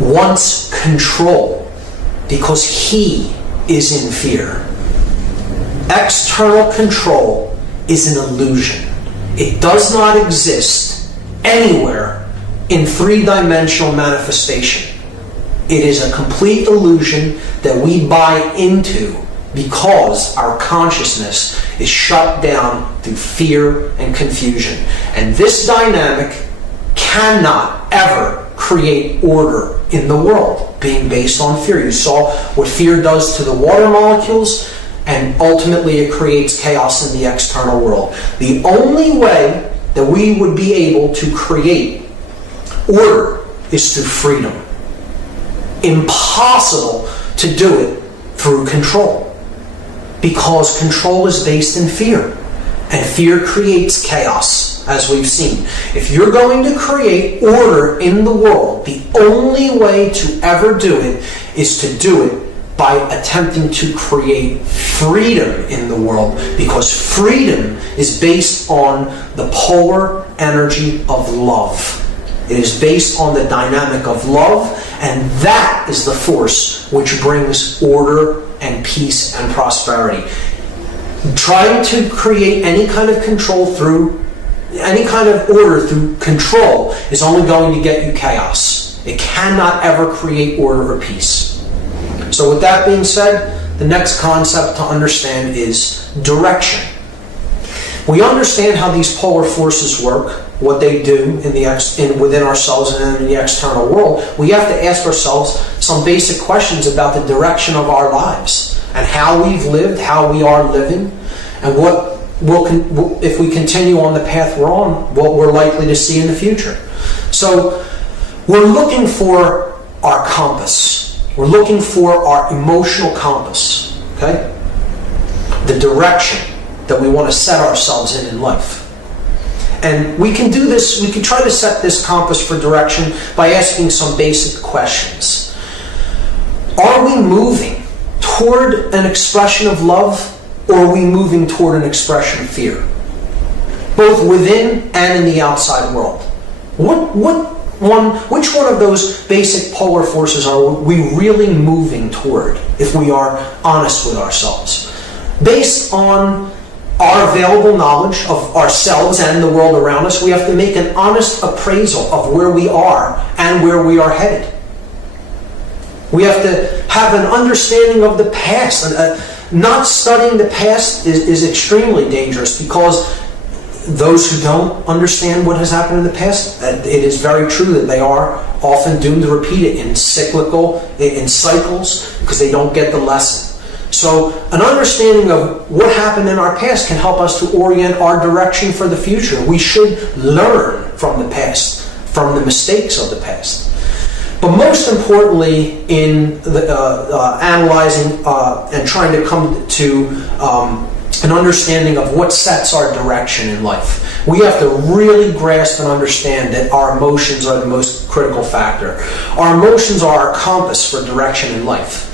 wants control because he is in fear. External control is an illusion. It does not exist anywhere in three-dimensional manifestation. It is a complete illusion that we buy into because our consciousness is shut down through fear and confusion. And this dynamic cannot ever create order in the world, being based on fear. You saw what fear does to the water molecules, and ultimately it creates chaos in the external world. The only way that we would be able to create order is through freedom. Impossible to do it through control, because control is based in fear, and fear creates chaos, as we've seen. If you're going to create order in the world, the only way to ever do it is to do it by attempting to create freedom in the world, because freedom is based on the polar energy of love. It is based on the dynamic of love, and that is the force which brings order and peace and prosperity. Trying to create any kind of control through, any kind of order through control is only going to get you chaos. It cannot ever create order or peace. So with that being said, the next concept to understand is direction. We understand how these polar forces work, what they do within ourselves and in the external world. We have to ask ourselves some basic questions about the direction of our lives and how we've lived, how we are living, and what if we continue on the path we're on, what we're likely to see in the future. So we're looking for our compass. We're looking for our emotional compass, okay? The direction that we want to set ourselves in life. And we can do this, we can try to set this compass for direction by asking some basic questions. Are we moving toward an expression of love, or are we moving toward an expression of fear? Both within and in the outside world. Which one of those basic polar forces are we really moving toward, if we are honest with ourselves? Based on our available knowledge of ourselves and the world around us, we have to make an honest appraisal of where we are and where we are headed. We have to have an understanding of the past. Not studying the past is extremely dangerous, because those who don't understand what has happened in the past, it is very true that they are often doomed to repeat it in cycles, because they don't get the lesson. So an understanding of what happened in our past can help us to orient our direction for the future. We should learn from the past, from the mistakes of the past. But most importantly, in analyzing and trying to come to an understanding of what sets our direction in life, we have to really grasp and understand that our emotions are the most critical factor. Our emotions are our compass for direction in life.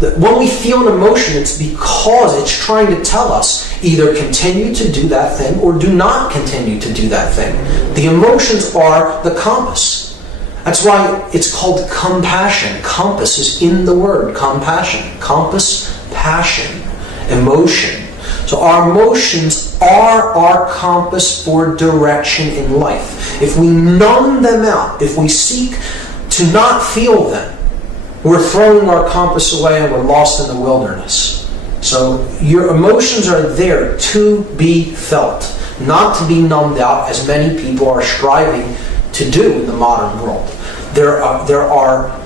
When we feel an emotion, it's because it's trying to tell us either continue to do that thing or do not continue to do that thing. The emotions are the compass. That's why it's called compassion. Compass is in the word compassion. Compass, passion, emotion. So our emotions are our compass for direction in life. If we numb them out, if we seek to not feel them, we're throwing our compass away and we're lost in the wilderness. So your emotions are there to be felt, not to be numbed out, as many people are striving to do in the modern world. There are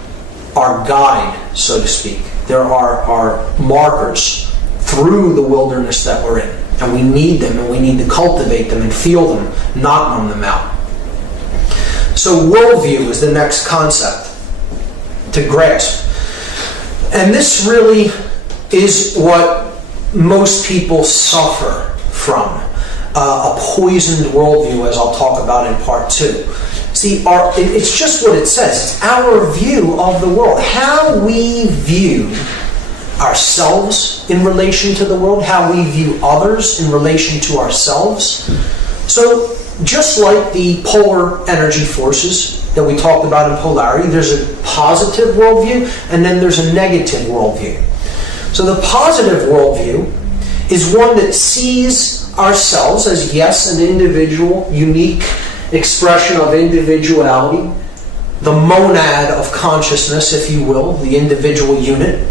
our guide, so to speak. There are our markers through the wilderness that we're in. And we need them, and we need to cultivate them and feel them, not numb them out. So worldview is the next concept to grasp. And this really is what most people suffer from. A poisoned worldview, as I'll talk about in part 2. See, it's just what it says. It's our view of the world. How we view ourselves in relation to the world, how we view others in relation to ourselves. So, just like the polar energy forces that we talked about in polarity, there's a positive worldview and then there's a negative worldview. So the positive worldview is one that sees ourselves as, yes, an individual, unique expression of individuality, the monad of consciousness, if you will, the individual unit.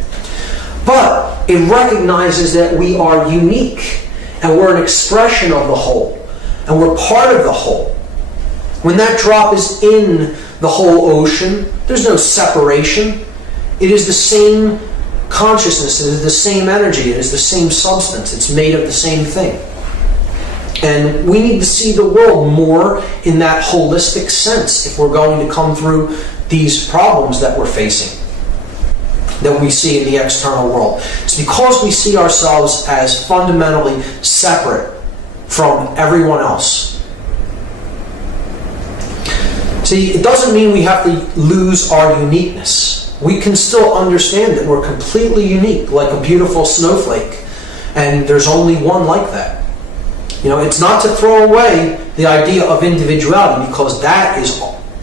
But it recognizes that we are unique and we're an expression of the whole and we're part of the whole. When that drop is in the whole ocean, there's no separation. It is the same consciousness, it is the same energy, it is the same substance, it's made of the same thing. And we need to see the world more in that holistic sense if we're going to come through these problems that we're facing, that we see in the external world. It's because we see ourselves as fundamentally separate from everyone else. See, it doesn't mean we have to lose our uniqueness. We can still understand that we're completely unique, like a beautiful snowflake, and there's only one like that. You know, it's not to throw away the idea of individuality, because that is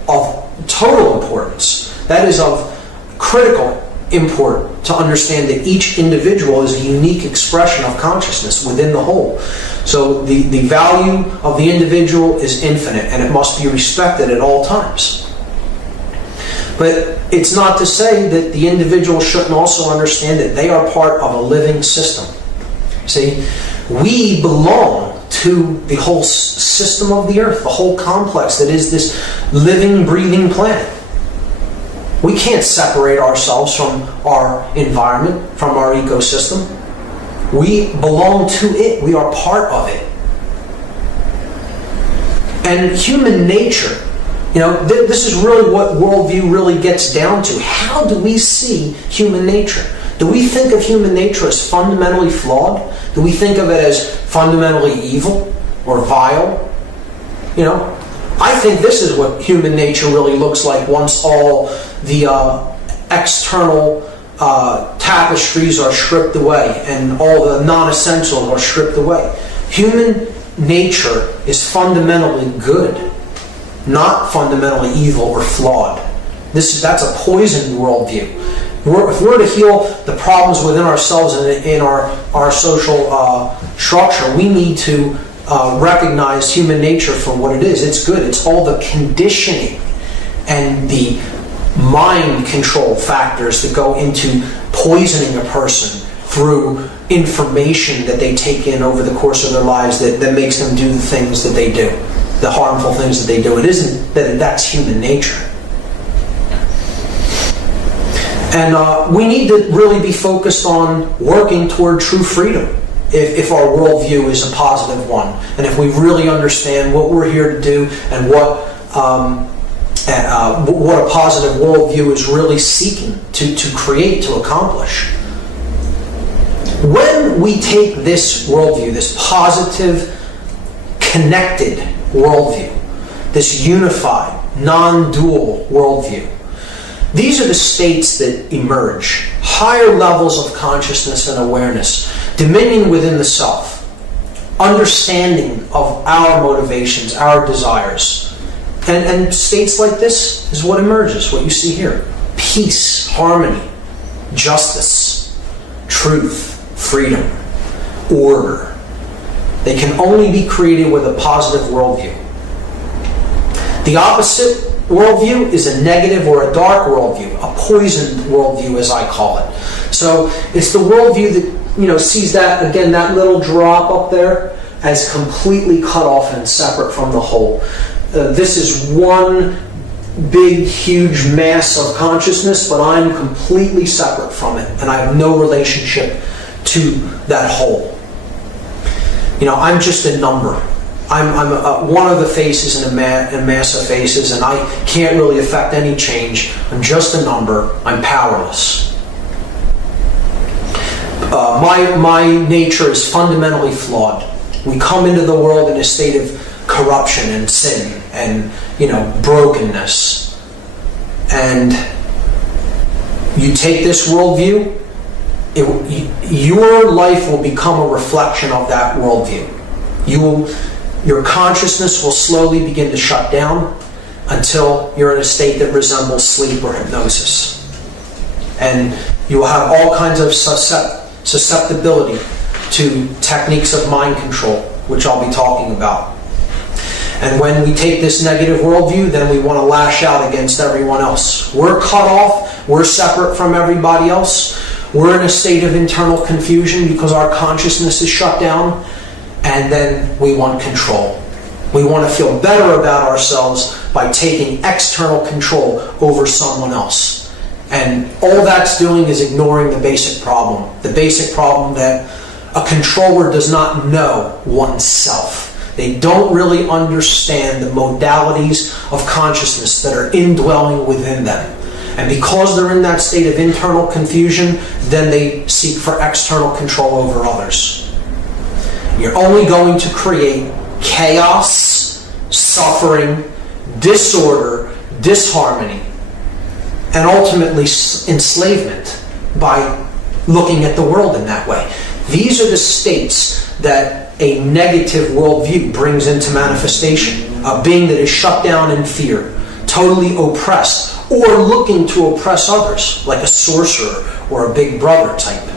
of total importance. That is of critical import to understand that each individual is a unique expression of consciousness within the whole. So the value of the individual is infinite, and it must be respected at all times. But it's not to say that the individual shouldn't also understand that they are part of a living system. See, we belong to the whole system of the earth, the whole complex that is this living, breathing planet. We can't separate ourselves from our environment, from our ecosystem. We belong to it. We are part of it. And human nature, you know, this is really what worldview really gets down to. How do we see human nature? Do we think of human nature as fundamentally flawed? Do we think of it as fundamentally evil or vile? You know, I think this is what human nature really looks like once all the external tapestries are stripped away and all the non-essentials are stripped away. Human nature is fundamentally good, not fundamentally evil or flawed. That's a poisoned worldview. If we're to heal the problems within ourselves and in our social structure, we need to recognize human nature for what it is. It's good. It's all the conditioning and the mind control factors that go into poisoning a person through information that they take in over the course of their lives that makes them do the things that they do, the harmful things that they do. It isn't that's human nature. And we need to really be focused on working toward true freedom if our worldview is a positive one. And if we really understand what we're here to do and what a positive worldview is really seeking to create, to accomplish. When we take this worldview, this positive, connected worldview, this unified, non-dual worldview, these are the states that emerge. Higher levels of consciousness and awareness, dominion within the self, understanding of our motivations, our desires. And states like this is what emerges, what you see here. Peace, harmony, justice, truth, freedom, order. They can only be created with a positive worldview. The opposite worldview is a negative or a dark worldview, a poisoned worldview as I call it. So it's the worldview that sees that, again, that little drop up there as completely cut off and separate from the whole. This is one big, huge mass of consciousness, but I'm completely separate from it, and I have no relationship to that whole. I'm just a number. I'm one of the faces in a mass of faces, and I can't really affect any change. I'm just a number. I'm powerless. My nature is fundamentally flawed. We come into the world in a state of corruption and sin and brokenness. And you take this worldview, your life will become a reflection of that worldview. Your consciousness will slowly begin to shut down until you're in a state that resembles sleep or hypnosis. And you will have all kinds of susceptibility to techniques of mind control, which I'll be talking about. And when we take this negative worldview, then we want to lash out against everyone else. We're cut off. We're separate from everybody else. We're in a state of internal confusion because our consciousness is shut down. And then we want control. We want to feel better about ourselves by taking external control over someone else. And all that's doing is ignoring the basic problem. The basic problem that a controller does not know oneself. They don't really understand the modalities of consciousness that are indwelling within them. And because they're in that state of internal confusion, then they seek for external control over others. You're only going to create chaos, suffering, disorder, disharmony, and ultimately enslavement by looking at the world in that way. These are the states that a negative worldview brings into manifestation. A being that is shut down in fear, totally oppressed, or looking to oppress others, like a sorcerer or a big brother type.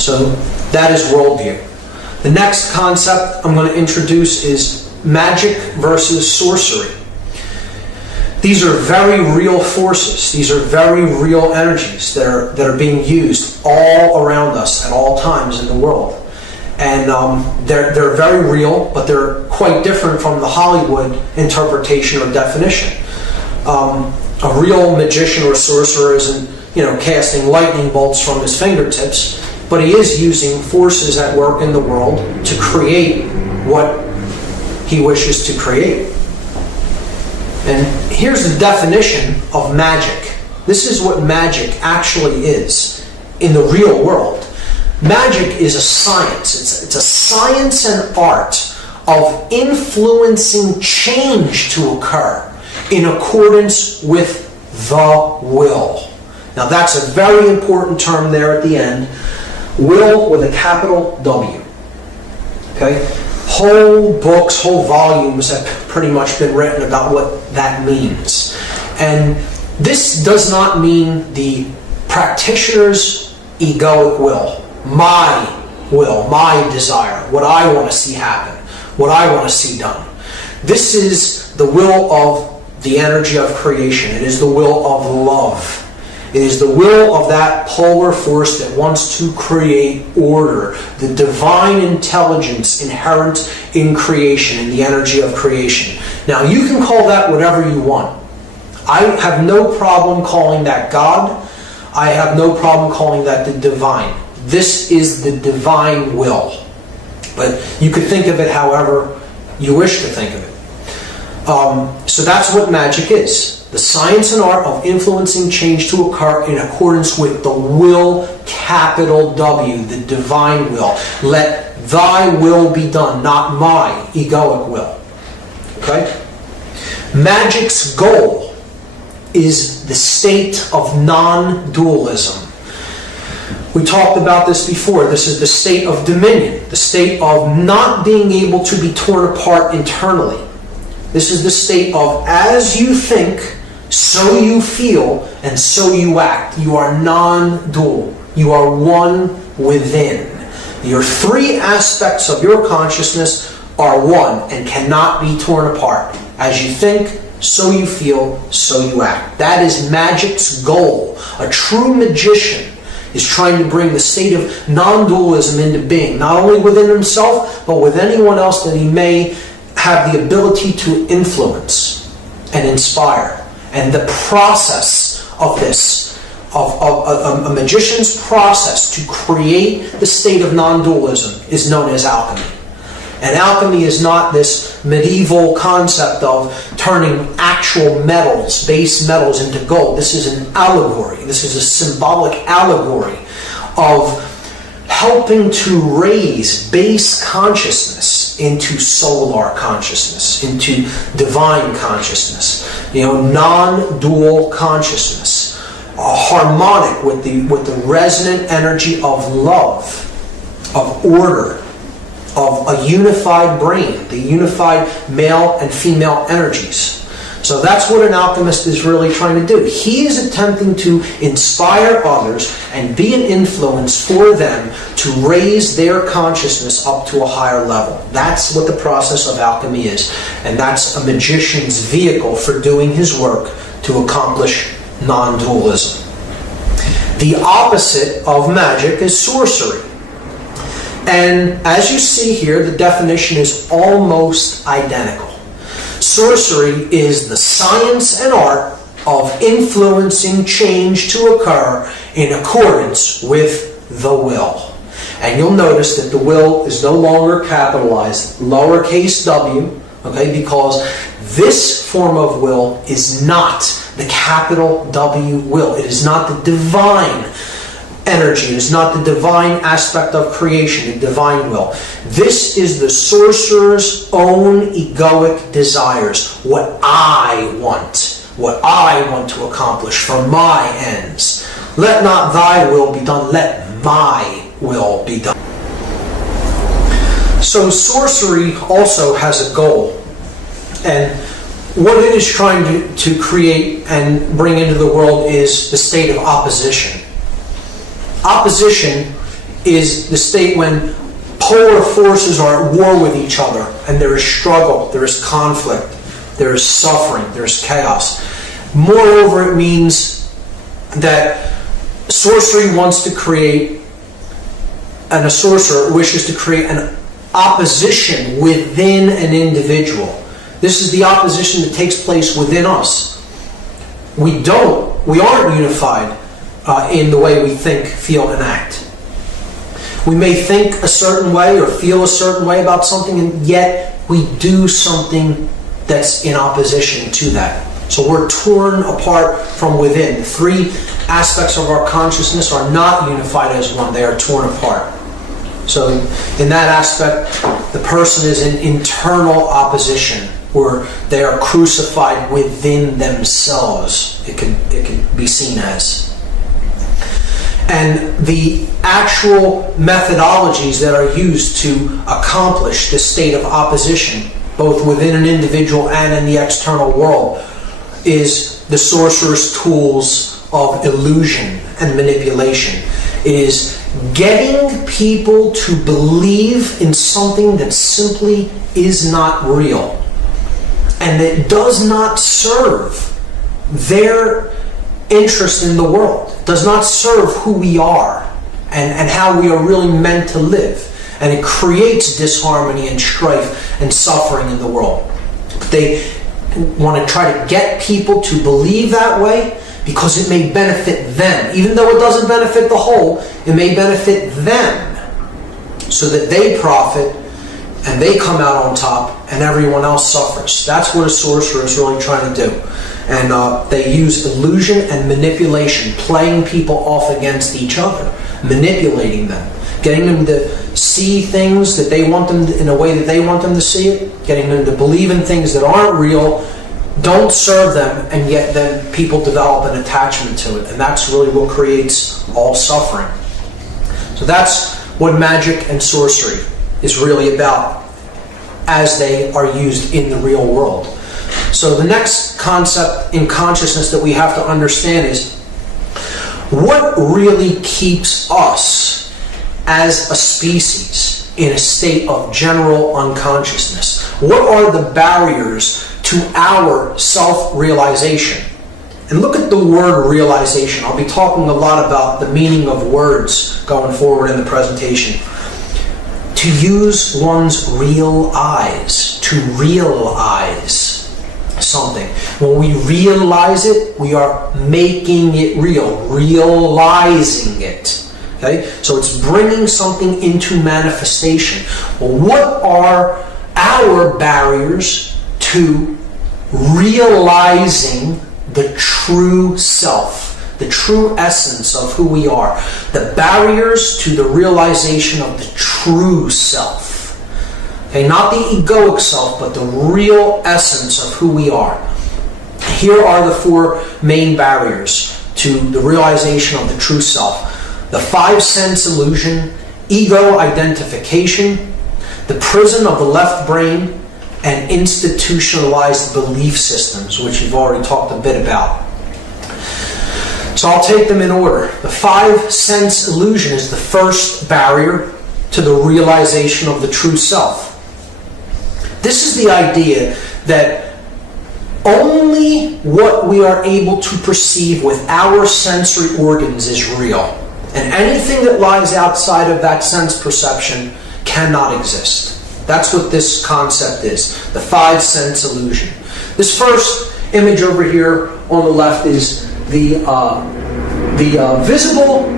So that is worldview. The next concept I'm going to introduce is magic versus sorcery. These are very real forces. These are very real energies that are being used all around us at all times in the world. And they're very real, but they're quite different from the Hollywood interpretation or definition. A real magician or sorcerer isn't, casting lightning bolts from his fingertips, but he is using forces at work in the world to create what he wishes to create. And here's the definition of magic. This is what magic actually is in the real world. Magic is a science. It's a science and art of influencing change to occur in accordance with the will. Now that's a very important term there at the end. Will with a capital W. Okay? Whole books, whole volumes have pretty much been written about what that means. And this does not mean the practitioner's egoic will, my desire, what I want to see happen, what I want to see done. This is the will of the energy of creation. It is the will of love. It is the will of that polar force that wants to create order, the divine intelligence inherent in creation, in the energy of creation. Now, you can call that whatever you want. I have no problem calling that God. I have no problem calling that the divine. This is the divine will. But you could think of it however you wish to think of it. So that's what magic is. The science and art of influencing change to occur in accordance with the will, capital W, the divine will. Let thy will be done, not my egoic will. Okay? Magic's goal is the state of non-dualism. We talked about this before. This is the state of dominion, the state of not being able to be torn apart internally. This is the state of as you think, so you feel, and so you act. You are non-dual. You are one within. Your three aspects of your consciousness are one and cannot be torn apart. As you think, so you feel, so you act. That is magic's goal. A true magician is trying to bring the state of non-dualism into being, not only within himself, but with anyone else that he may have the ability to influence and inspire. And the process of this, of a magician's process to create the state of non-dualism, is known as alchemy. And alchemy is not this medieval concept of turning actual metals, base metals, into gold. This is an allegory. This is a symbolic allegory of helping to raise base consciousness into solar consciousness, into divine consciousness, non-dual consciousness, harmonic with the resonant energy of love, of order, of a unified brain, the unified male and female energies. So that's what an alchemist is really trying to do. He is attempting to inspire others and be an influence for them to raise their consciousness up to a higher level. That's what the process of alchemy is. And that's a magician's vehicle for doing his work to accomplish non-dualism. The opposite of magic is sorcery. And as you see here, the definition is almost identical. Sorcery is the science and art of influencing change to occur in accordance with the will. And you'll notice that the will is no longer capitalized, lowercase w, okay, because this form of will is not the capital W will. It is not the divine energy. It is not the divine aspect of creation, the divine will. This is the sorcerer's own egoic desires, what I want to accomplish for my ends. Let not thy will be done, let my will be done. So sorcery also has a goal, and what it is trying to create and bring into the world is the state of opposition. Opposition is the state when polar forces are at war with each other and there is struggle, there is conflict, there is suffering, there is chaos. Moreover, it means that sorcery wants to create, and a sorcerer wishes to create an opposition within an individual. This is the opposition that takes place within us. We aren't unified in the way we think, feel, and act. We may think a certain way or feel a certain way about something, and yet we do something that's in opposition to that. So we're torn apart from within. The three aspects of our consciousness are not unified as one. They are torn apart. So in that aspect, the person is in internal opposition, where they are crucified within themselves. It can be seen as. And the actual methodologies that are used to accomplish this state of opposition, both within an individual and in the external world, is the sorcerer's tools of illusion and manipulation. It is getting people to believe in something that simply is not real and that does not serve their interest in the world, does not serve who we are and how we are really meant to live. And it creates disharmony and strife and suffering in the world. They want to try to get people to believe that way because it may benefit them. Even though it doesn't benefit the whole, it may benefit them so that they profit and they come out on top and everyone else suffers. That's what a sorcerer is really trying to do. And they use illusion and manipulation, playing people off against each other, manipulating them, getting them to see things that they want them in a way that they want them to see it, getting them to believe in things that aren't real, don't serve them, and yet then people develop an attachment to it. And that's really what creates all suffering. So that's what magic and sorcery is really about as they are used in the real world. So the next concept in consciousness that we have to understand is what really keeps us as a species in a state of general unconsciousness? What are the barriers to our self-realization? And look at the word realization. I'll be talking a lot about the meaning of words going forward in the presentation. To use one's real eyes, to realize something. When we realize it, we are making it real, realizing it. Okay? So it's bringing something into manifestation. Well, what are our barriers to realizing the true self, the true essence of who we are? The barriers to the realization of the true self. Okay, not the egoic self, but the real essence of who we are. Here are the four main barriers to the realization of the true self. The five sense illusion, ego identification, the prison of the left brain, and institutionalized belief systems, which we've already talked a bit about. So I'll take them in order. The five sense illusion is the first barrier to the realization of the true self. This is the idea that only what we are able to perceive with our sensory organs is real. And anything that lies outside of that sense perception cannot exist. That's what this concept is, the five sense illusion. This first image over here on the left is the visible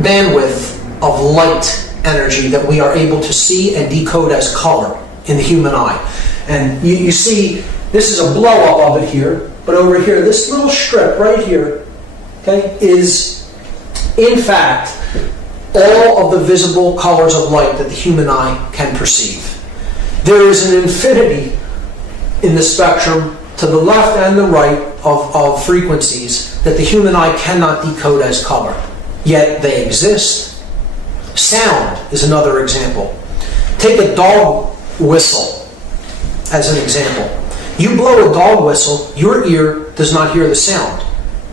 bandwidth of light energy that we are able to see and decode as color in the human eye. And you see, this is a blow up of it here, but over here, this little strip right here, okay, is in fact all of the visible colors of light that the human eye can perceive. There is an infinity in the spectrum to the left and the right of frequencies that the human eye cannot decode as color, yet they exist. Sound is another example. Take a dog whistle as an example. You blow a dog whistle, your ear does not hear the sound,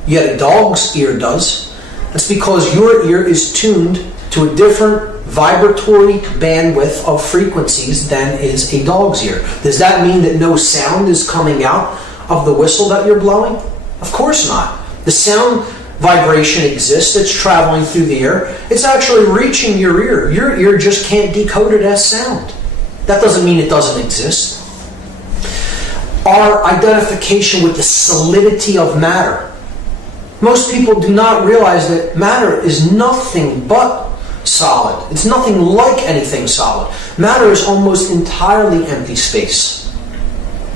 yet a dog's ear does. That's because your ear is tuned to a different vibratory bandwidth of frequencies than is a dog's ear. Does that mean that no sound is coming out of the whistle that you're blowing? Of course not. The sound vibration exists, it's traveling through the air. It's actually reaching your ear. Your ear just can't decode it as sound. That doesn't mean it doesn't exist. Our identification with the solidity of matter. Most people do not realize that matter is nothing but solid. It's nothing like anything solid. Matter is almost entirely empty space.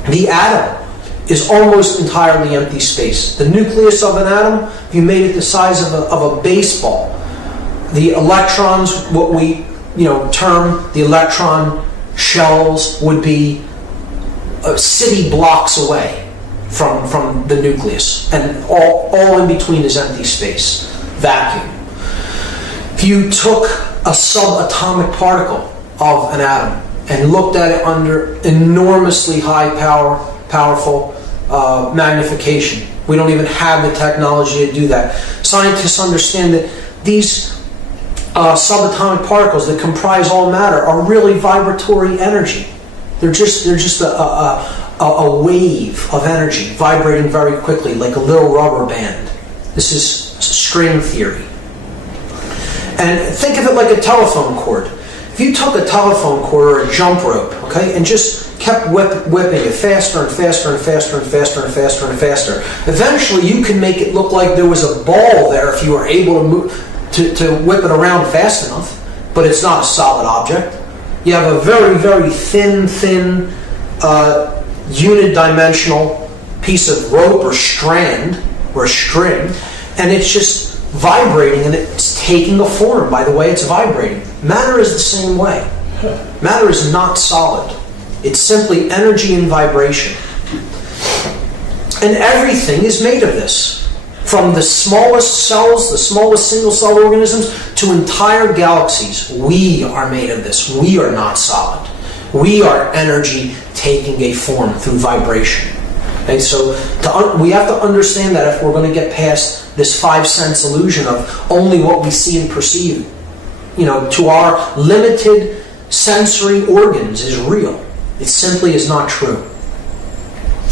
The atom is almost entirely empty space. The nucleus of an atom, if you made it the size of a baseball, the electrons, what we term the electron shells, would be city blocks away from the nucleus, and all in between is empty space, vacuum. If you took a subatomic particle of an atom and looked at it under enormously powerful magnification, we don't even have the technology to do that. Scientists understand that these subatomic particles that comprise all matter are really vibratory energy. They're just a wave of energy vibrating very quickly, like a little rubber band. This is string theory. And think of it like a telephone cord. If you took a telephone cord or a jump rope, okay, and just kept whipping it faster and faster and faster and faster and faster and faster, eventually you can make it look like there was a ball there if you were able to move, to whip it around fast enough, but it's not a solid object. You have a very, very thin, unidimensional piece of rope or strand or string, and it's just vibrating, and it's taking a form by the way it's vibrating. Matter is the same way. Matter is not solid. It's simply energy and vibration. And everything is made of this. From the smallest cells, the smallest single-cell organisms, to entire galaxies. We are made of this. We are not solid. We are energy taking a form through vibration. Okay, so we have to understand that if we're going to get past this five-sense illusion of only what we see and perceive, to our limited sensory organs is real. It simply is not true.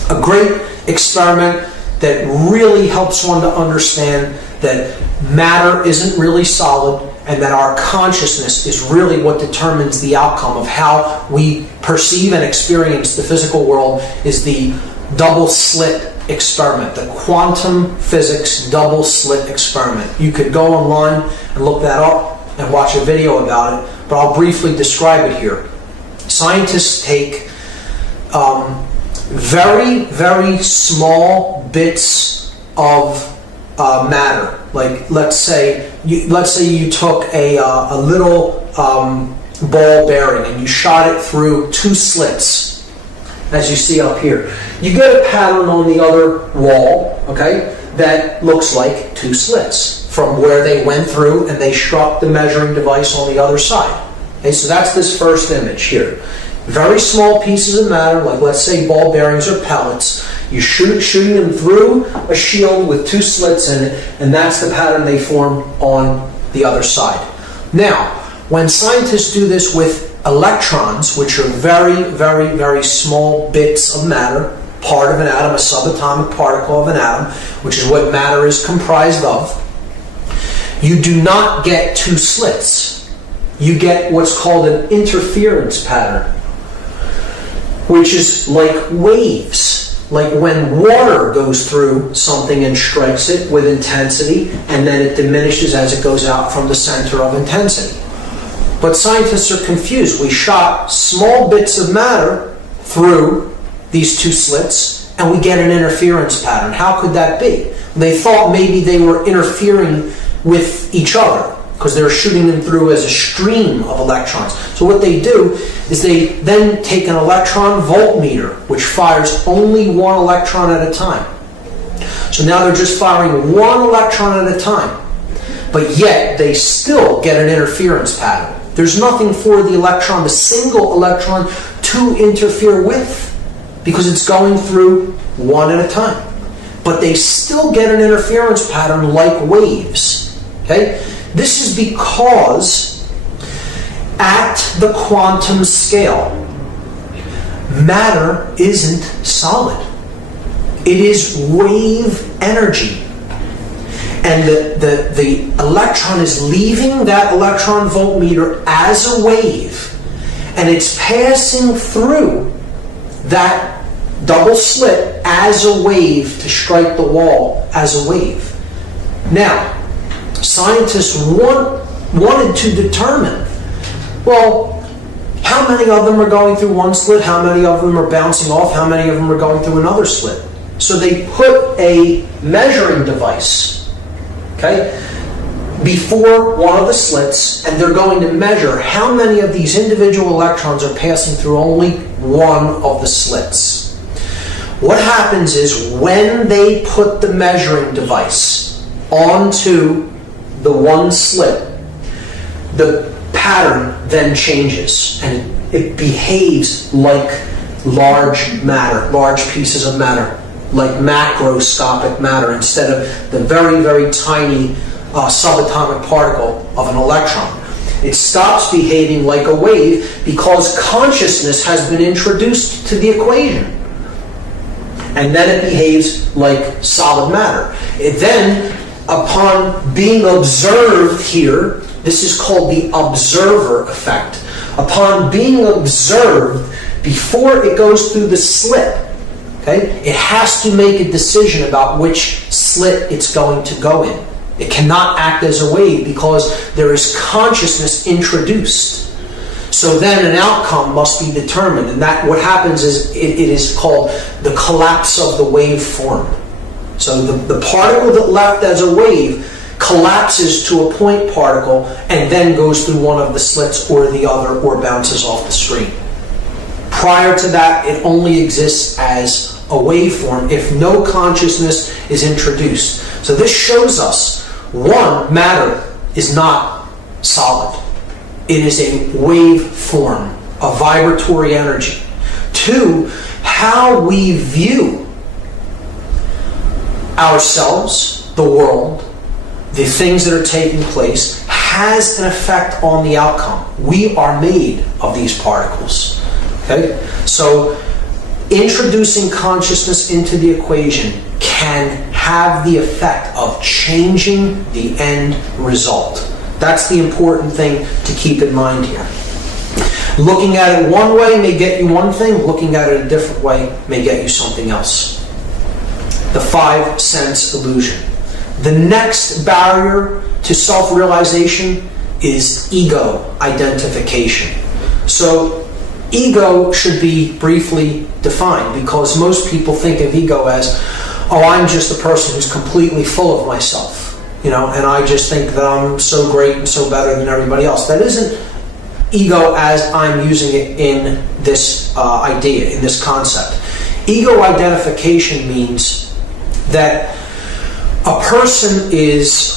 A great experiment that really helps one to understand that matter isn't really solid and that our consciousness is really what determines the outcome of how we perceive and experience the physical world is the double slit experiment, the quantum physics double slit experiment. You could go online and look that up and watch a video about it, but I'll briefly describe it here. Scientists take very, very small bits of matter. Like let's say you took a little ball bearing and you shot it through 2 slits, as you see up here. You get a pattern on the other wall, okay, that looks like 2 slits from where they went through and they struck the measuring device on the other side. Okay, so that's this first image here. Very small pieces of matter, like let's say ball bearings or pellets. You're shooting them through a shield with 2 slits in it, and that's the pattern they form on the other side. Now, when scientists do this with electrons, which are very, very, very small bits of matter, part of an atom, a subatomic particle of an atom, which is what matter is comprised of, you do not get 2 slits. You get what's called an interference pattern, which is like waves. Like when water goes through something and strikes it with intensity, and then it diminishes as it goes out from the center of intensity. But scientists are confused. We shot small bits of matter through these 2 slits, and we get an interference pattern. How could that be? They thought maybe they were interfering with each other, because they're shooting them through as a stream of electrons. So what they do is they then take an electron voltmeter, which fires only 1 electron at a time. So now they're just firing 1 electron at a time, but yet they still get an interference pattern. There's nothing for the electron, the single electron, to interfere with, because it's going through 1 at a time. But they still get an interference pattern like waves. Okay? This is because at the quantum scale, matter isn't solid. It is wave energy. And the electron is leaving that electron voltmeter as a wave, and it's passing through that double slit as a wave to strike the wall as a wave. Now, scientists wanted to determine, well, how many of them are going through 1 slit, how many of them are bouncing off, how many of them are going through another slit. So they put a measuring device, okay, before one of the slits, and they're going to measure how many of these individual electrons are passing through only one of the slits. What happens is when they put the measuring device onto the 1 slit, the pattern then changes and it behaves like large matter, large pieces of matter, like macroscopic matter instead of the very, very tiny subatomic particle of an electron. It stops behaving like a wave because consciousness has been introduced to the equation. And then it behaves like solid matter. It then, upon being observed here, this is called the observer effect. Upon being observed, before it goes through the slit, okay, it has to make a decision about which slit it's going to go in. It cannot act as a wave because there is consciousness introduced. So then an outcome must be determined, and that what happens is it is called the collapse of the waveform. So the particle that left as a wave collapses to a point particle and then goes through one of the slits or the other or bounces off the screen. Prior to that, it only exists as a waveform if no consciousness is introduced. So this shows us, one, matter is not solid. It is a waveform, a vibratory energy. Two, how we view ourselves, the world, the things that are taking place, has an effect on the outcome. We are made of these particles. Okay? So introducing consciousness into the equation can have the effect of changing the end result. That's the important thing to keep in mind here. Looking at it one way may get you one thing, looking at it a different way may get you something else. The 5 sense illusion. The next barrier to self-realization is ego identification. So ego should be briefly defined, because most people think of ego as, oh, I'm just a person who's completely full of myself, and I just think that I'm so great and so better than everybody else. That isn't ego as I'm using it in this idea, in this concept. Ego identification means that a person is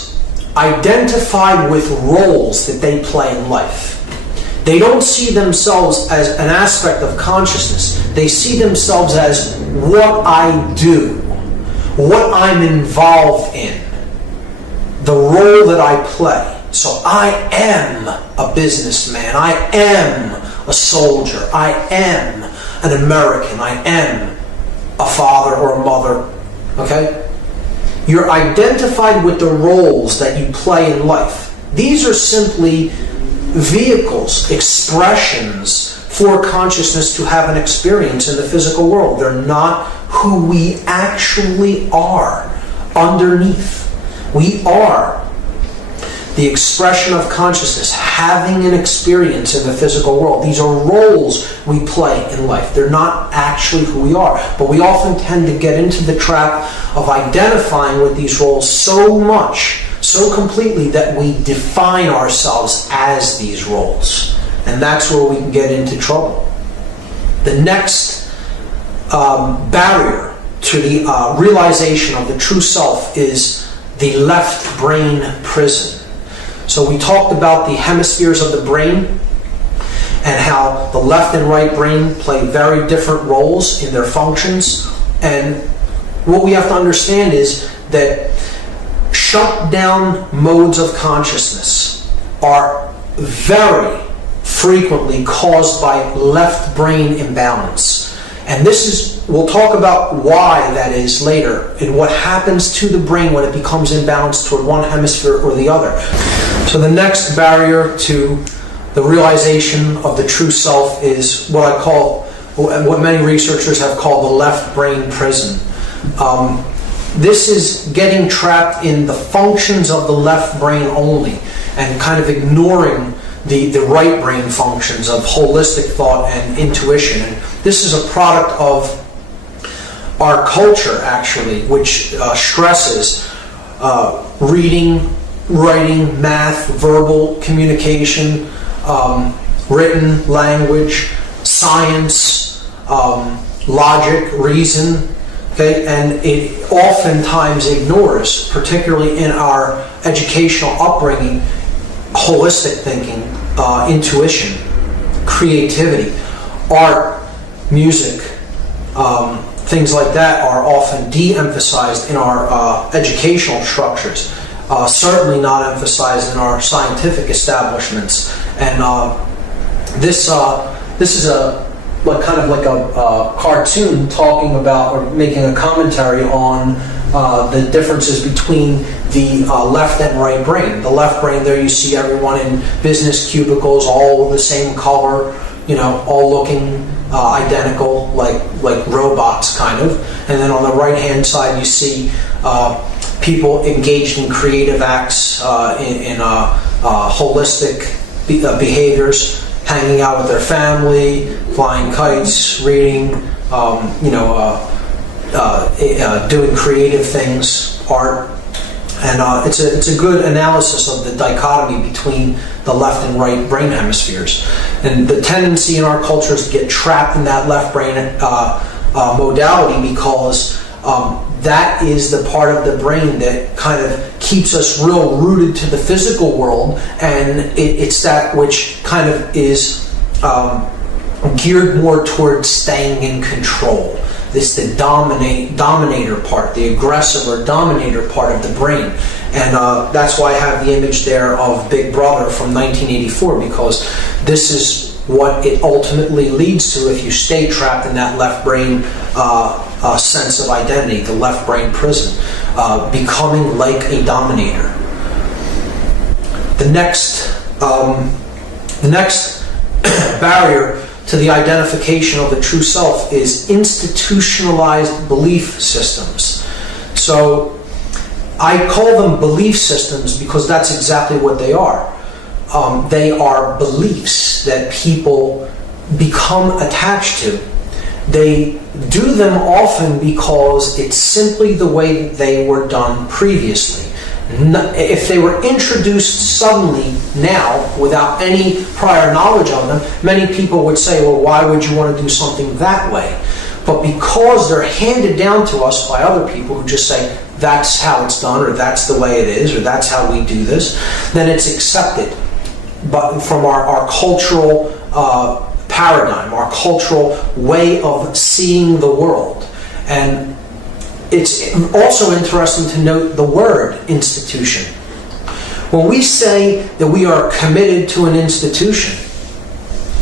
identified with roles that they play in life. They don't see themselves as an aspect of consciousness. They see themselves as what I do, what I'm involved in, the role that I play. So I am a businessman, I am a soldier, I am an American, I am a father or a mother, okay? You're identified with the roles that you play in life. These are simply vehicles, expressions for consciousness to have an experience in the physical world. They're not who we actually are underneath. We are the expression of consciousness, having an experience in the physical world. These are roles we play in life. They're not actually who we are. But we often tend to get into the trap of identifying with these roles so much, so completely, that we define ourselves as these roles. And that's where we can get into trouble. The next barrier to the realization of the true self is the left brain prison. So we talked about the hemispheres of the brain and how the left and right brain play very different roles in their functions. And what we have to understand is that shut down modes of consciousness are very frequently caused by left brain imbalance. And we'll talk about why that is later, and what happens to the brain when it becomes imbalanced toward one hemisphere or the other. So the next barrier to the realization of the true self is what I call, and what many researchers have called the left brain prison. This is getting trapped in the functions of the left brain only, and kind of ignoring the right brain functions of holistic thought and intuition. And this is a product of our culture, actually, which stresses reading, writing, math, verbal communication, written language, science, logic, reason, okay? And it oftentimes ignores, particularly in our educational upbringing, holistic thinking, intuition, creativity, art, music, things like that are often de-emphasized in our educational structures. Certainly not emphasized in our scientific establishments. And this is kind of like a cartoon talking about, or making a commentary on the differences between the left and right brain. The left brain, there you see everyone in business cubicles, all the same color, all looking identical, like robots, kind of. And then on the right-hand side, you see people engaged in creative acts, in holistic behaviors, hanging out with their family, flying kites, reading, doing creative things, art. And it's a good analysis of the dichotomy between the left and right brain hemispheres. And the tendency in our culture is to get trapped in that left brain modality, because that is the part of the brain that kind of keeps us real rooted to the physical world, and it's that which kind of is geared more towards staying in control. It's the dominator part, the aggressive or dominator part of the brain. And that's why I have the image there of Big Brother from 1984, because this is what it ultimately leads to if you stay trapped in that left brain sense of identity, the left brain prison, becoming like a dominator. The next barrier to the identification of the true self is institutionalized belief systems. So I call them belief systems because that's exactly what they are. They are beliefs that people become attached to. They do them often because it's simply the way they were done previously. If they were introduced suddenly now, without any prior knowledge of them, many people would say, well, why would you want to do something that way? But because they're handed down to us by other people who just say, that's how it's done, or that's the way it is, or that's how we do this, then it's accepted. But from our cultural paradigm, our cultural way of seeing the world. And it's also interesting to note the word institution. When we say that we are committed to an institution,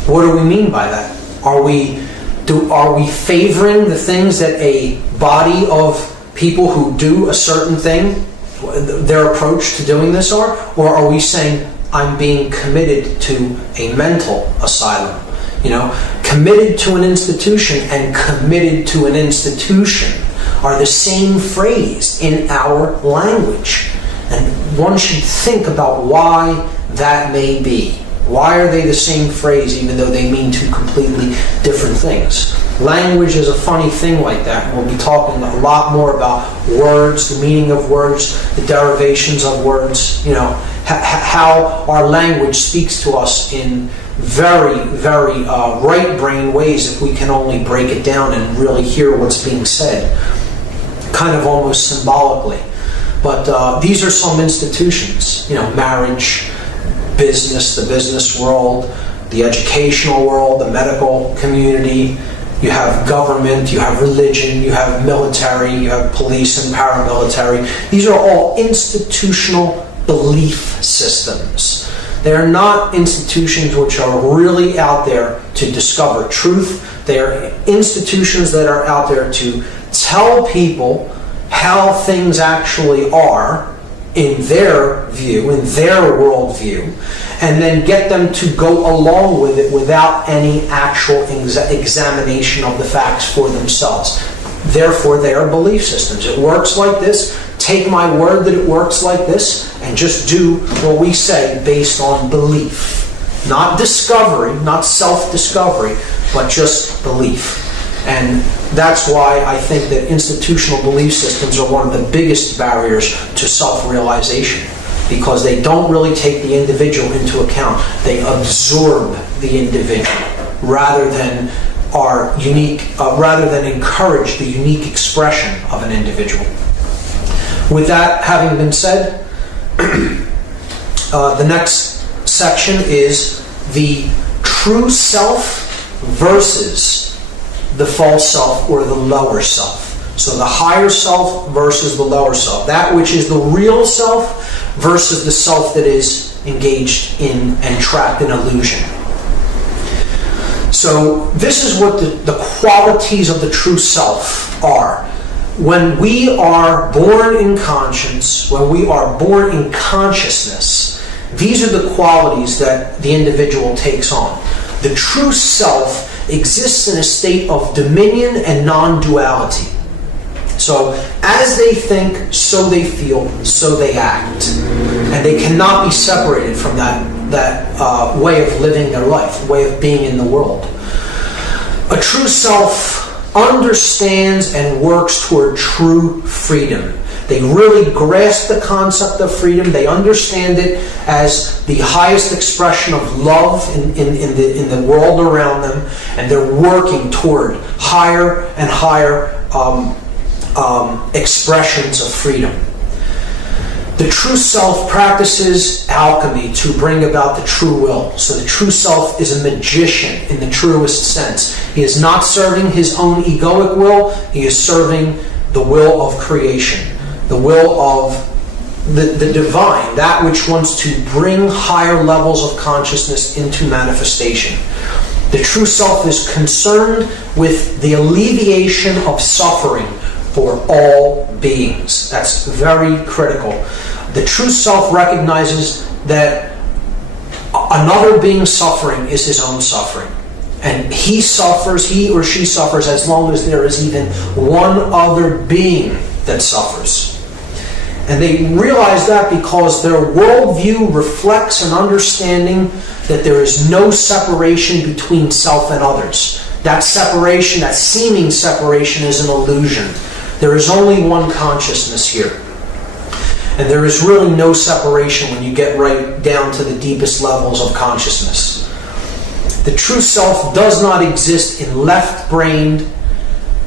what do we mean by that? Are we favoring the things that a body of people who do a certain thing, their approach to doing this are? Or are we saying, I'm being committed to a mental asylum? Committed to an institution and committed to an institution are the same phrase in our language. And one should think about why that may be. Why are they the same phrase even though they mean two completely different things? Language is a funny thing like that. We'll be talking a lot more about words, the meaning of words, the derivations of words, how our language speaks to us in very, very right brain ways if we can only break it down and really hear what's being said, kind of almost symbolically. But these are some institutions, marriage, business, the business world, the educational world, the medical community. You have government, you have religion, you have military, you have police and paramilitary. These are all institutional belief systems. They are not institutions which are really out there to discover truth. They are institutions that are out there to tell people how things actually are in their view, in their worldview, and then get them to go along with it without any actual examination of the facts for themselves. Therefore, they are belief systems. It works like this. Take my word that it works like this, and just do what we say based on belief. Not discovery, not self-discovery, but just belief. And that's why I think that institutional belief systems are one of the biggest barriers to self-realization, because they don't really take the individual into account. They absorb the individual rather than encourage the unique expression of an individual. With that having been said, the next section is the true self versus the false self or the lower self. So the higher self versus the lower self. That which is the real self versus the self that is engaged in and trapped in illusion. So this is what the qualities of the true self are. When we are born in conscience, when we are born in consciousness, these are the qualities that the individual takes on. The true self exists in a state of dominion and non-duality. So as they think, so they feel, so they act. And they cannot be separated from that way of living their life, way of being in the world. A true self understands and works toward true freedom. They really grasp the concept of freedom. They understand it as the highest expression of love in the world around them, and they're working toward higher and higher expressions of freedom. The true self practices alchemy to bring about the true will. So the true self is a magician in the truest sense. He is not serving his own egoic will. He is serving the will of creation, the will of the divine, that which wants to bring higher levels of consciousness into manifestation. The true self is concerned with the alleviation of suffering for all beings. That's very critical. The true self recognizes that another being's suffering is his own suffering. And he or she suffers as long as there is even one other being that suffers. And they realize that because their worldview reflects an understanding that there is no separation between self and others. That separation, that seeming separation, is an illusion. There is only one consciousness here. And there is really no separation when you get right down to the deepest levels of consciousness. The true self does not exist in left-brained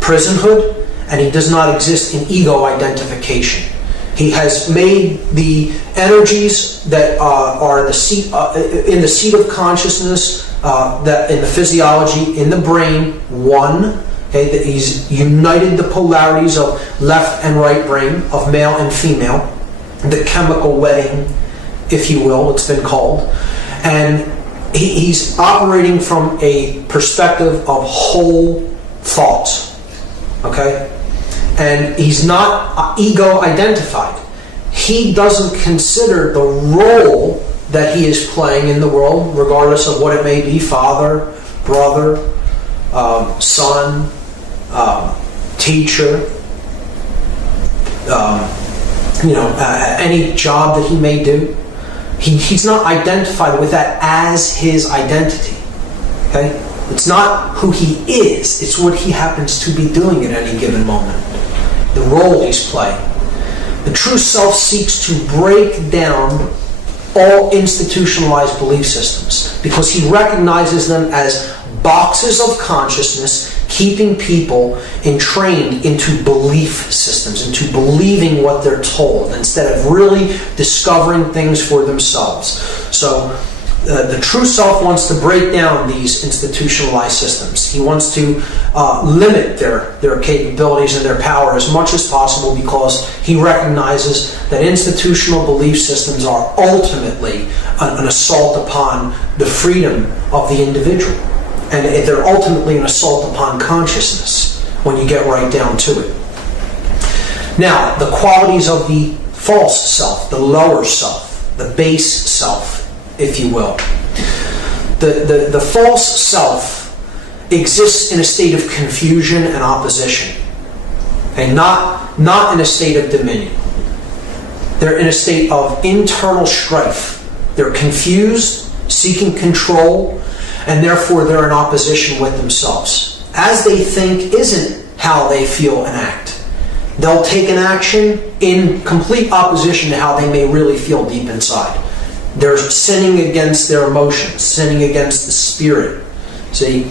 prisonhood, and he does not exist in ego identification. He has made the energies that are in the seat of consciousness, that in the physiology, in the brain, one. Okay, that he's united the polarities of left and right brain, of male and female, the chemical wedding, if you will, it's been called. And he's operating from a perspective of whole thoughts. Okay? And he's not ego identified. He doesn't consider the role that he is playing in the world, regardless of what it may be: father, brother, son, teacher, any job that he may do. He's not identified with that as his identity. Okay? It's not who he is, it's what he happens to be doing at any given moment. The role he's playing. The true self seeks to break down all institutionalized belief systems because he recognizes them as boxes of consciousness keeping people entrained into belief systems, into believing what they're told, instead of really discovering things for themselves. So the true self wants to break down these institutionalized systems. He wants to limit their capabilities and their power as much as possible because he recognizes that institutional belief systems are ultimately an assault upon the freedom of the individual. And they're ultimately an assault upon consciousness when you get right down to it. Now, the qualities of the false self, the lower self, the base self, if you will. The false self exists in a state of confusion and opposition, and not in a state of dominion. They're in a state of internal strife. They're confused, seeking control, and therefore they're in opposition with themselves. As they think isn't how they feel and act. They'll take an action in complete opposition to how they may really feel deep inside. They're sinning against their emotions, sinning against the spirit. See?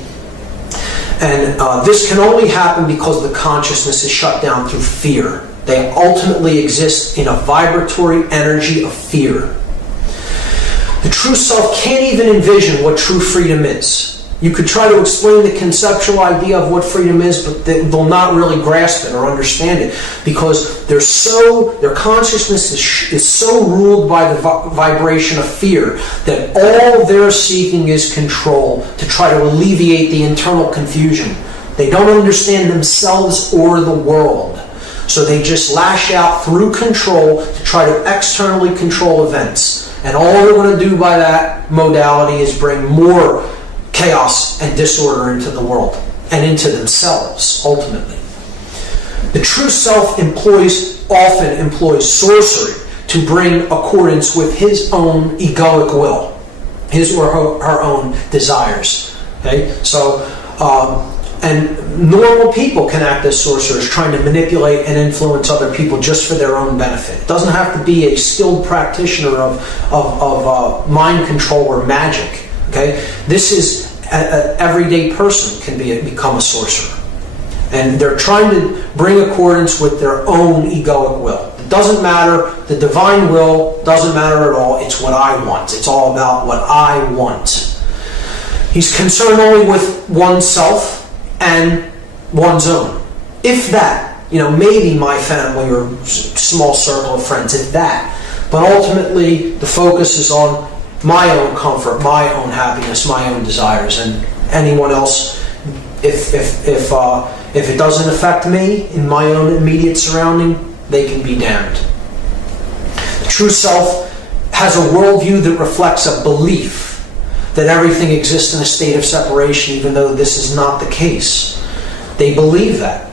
And this can only happen because the consciousness is shut down through fear. They ultimately exist in a vibratory energy of fear. The true self can't even envision what true freedom is. You could try to explain the conceptual idea of what freedom is, but they'll not really grasp it or understand it because their consciousness is so ruled by the vibration of fear that all they're seeking is control to try to alleviate the internal confusion. They don't understand themselves or the world. So they just lash out through control to try to externally control events. And all they're going to do by that modality is bring more chaos and disorder into the world and into themselves, ultimately. The true self often employs sorcery to bring accordance with his own egoic will, his or her own desires. Okay? So, and normal people can act as sorcerers, trying to manipulate and influence other people just for their own benefit. It doesn't have to be a skilled practitioner of mind control or magic. Okay, this is an everyday person can become a sorcerer, and they're trying to bring accordance with their own egoic will. It doesn't matter. The divine will doesn't matter at all. It's what I want. It's all about what I want. He's concerned only with oneself and one's own, if that. maybe my family or small circle of friends, if that. But ultimately, the focus is on my own comfort, my own happiness, my own desires, and anyone else, if it doesn't affect me in my own immediate surrounding, they can be damned. The true self has a worldview that reflects a belief that everything exists in a state of separation, even though this is not the case. They believe that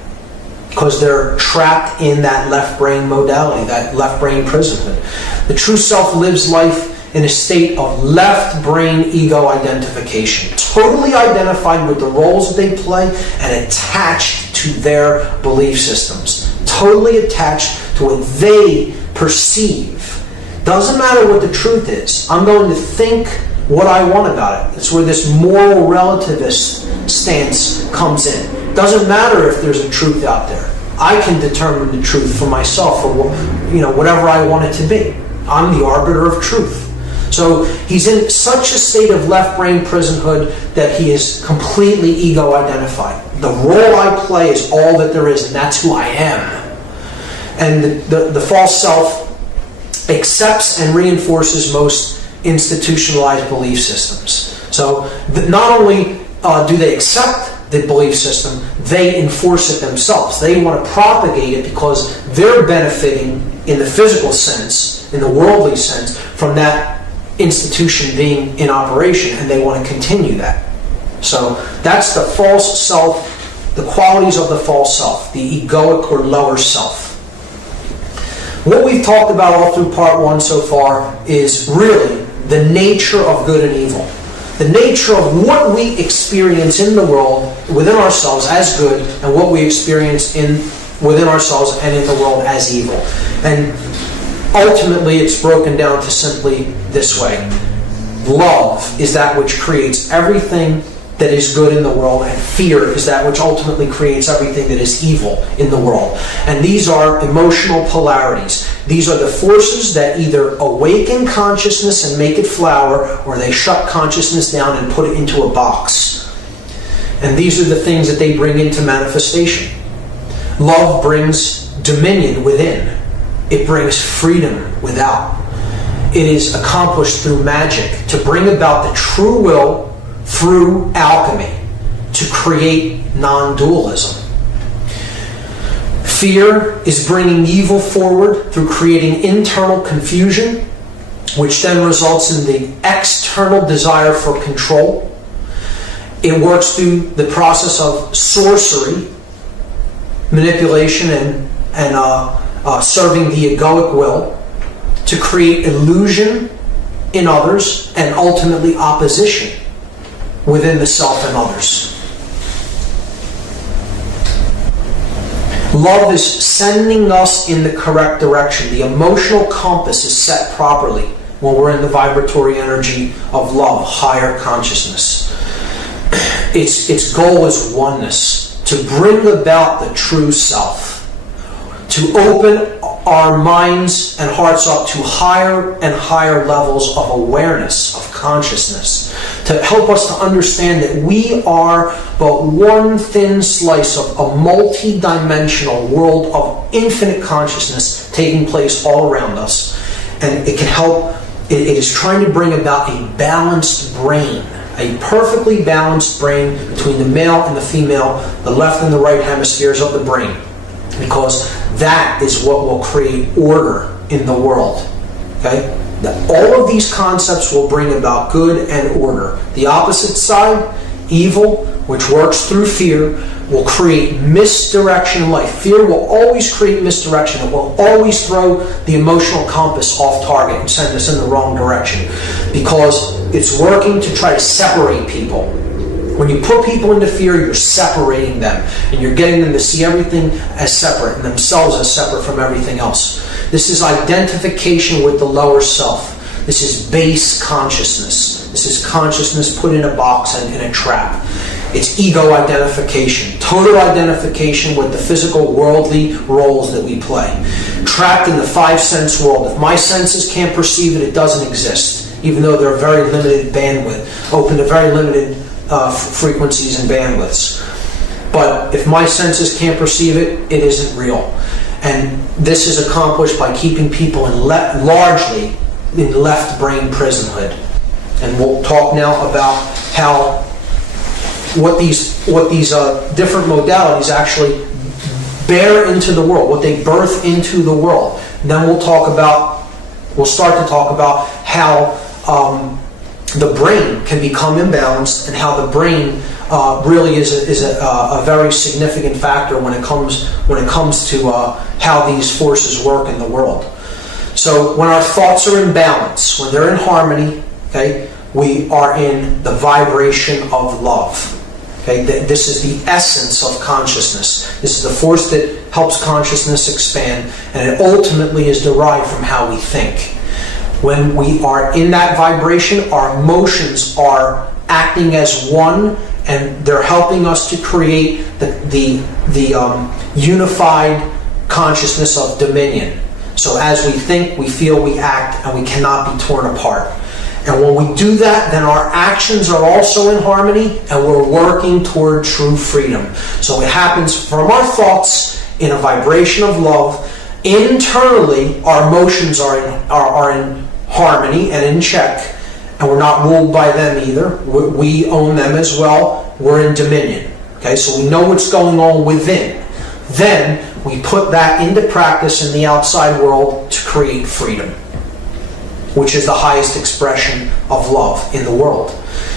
because they're trapped in that left brain modality, that left brain prisonhood. The true self lives life in a state of left brain ego identification, totally identified with the roles that they play and attached to their belief systems, totally attached to what they perceive. Doesn't matter what the truth is. I'm going to think what I want about it. It's where this moral relativist stance comes in. Doesn't matter if there's a truth out there. I can determine the truth for myself, or whatever I want it to be. I'm the arbiter of truth. So he's in such a state of left brain prisonhood that he is completely ego identified. The role I play is all that there is, and that's who I am. And the false self accepts and reinforces most institutionalized belief systems. So not only do they accept the belief system, they enforce it themselves. They want to propagate it because they're benefiting in the physical sense, in the worldly sense, from that institution being in operation, and they want to continue that. So that's the false self, the qualities of the false self, the egoic or lower self. What we've talked about all through part one so far is really the nature of good and evil. The nature of what we experience in the world within ourselves as good, and what we experience within ourselves and in the world as evil. And ultimately it's broken down to simply this way. Love is that which creates everything that is good in the world, and fear is that which ultimately creates everything that is evil in the world. And these are emotional polarities. These are the forces that either awaken consciousness and make it flower, or they shut consciousness down and put it into a box. And these are the things that they bring into manifestation. Love brings dominion within. It brings freedom without. It is accomplished through magic to bring about the true will through alchemy, to create non-dualism. Fear is bringing evil forward through creating internal confusion, which then results in the external desire for control. It works through the process of sorcery, manipulation, and serving the egoic will to create illusion in others and ultimately opposition within the self and others. Love is sending us in the correct direction. The emotional compass is set properly when we're in the vibratory energy of love, higher consciousness. Its goal is oneness, to bring about the true self, to open our minds and hearts up to higher and higher levels of awareness, of consciousness, to help us to understand that we are but one thin slice of a multi-dimensional world of infinite consciousness taking place all around us. And it can help, it is trying to bring about a balanced brain, a perfectly balanced brain between the male and the female, the left and the right hemispheres of the brain, because that is what will create order in the world. Okay? All of these concepts will bring about good and order. The opposite side, evil, which works through fear, will create misdirection in life. Fear will always create misdirection. It will always throw the emotional compass off target and send us in the wrong direction, because it's working to try to separate people. When you put people into fear, you're separating them, and you're getting them to see everything as separate and themselves as separate from everything else. This is identification with the lower self. This is base consciousness. This is consciousness put in a box and in a trap. It's ego identification, total identification with the physical worldly roles that we play. Trapped in the five sense world. If my senses can't perceive it, it doesn't exist, even though they're very limited bandwidth, open to very limited frequencies and bandwidths. But if my senses can't perceive it, it isn't real. And this is accomplished by keeping people largely in left brain prisonhood. And we'll talk now about how what these different modalities actually bear into the world, what they birth into the world. And then we'll start to talk about how the brain can become imbalanced, and how the brain really is a very significant factor when it comes to how these forces work in the world. So when our thoughts are in balance, when they're in harmony, okay, we are in the vibration of love. Okay, this is the essence of consciousness. This is the force that helps consciousness expand, and it ultimately is derived from how we think. When we are in that vibration, our emotions are acting as one, and they're helping us to create the unified consciousness of dominion. So as we think, we feel, we act, and we cannot be torn apart. And when we do that, then our actions are also in harmony, and we're working toward true freedom. So it happens from our thoughts in a vibration of love. Internally, our emotions are in harmony and in check, and we're not ruled by them either. We own them as well. We're in dominion. Okay, so we know what's going on within. Then we put that into practice in the outside world to create freedom, which is the highest expression of love in the world.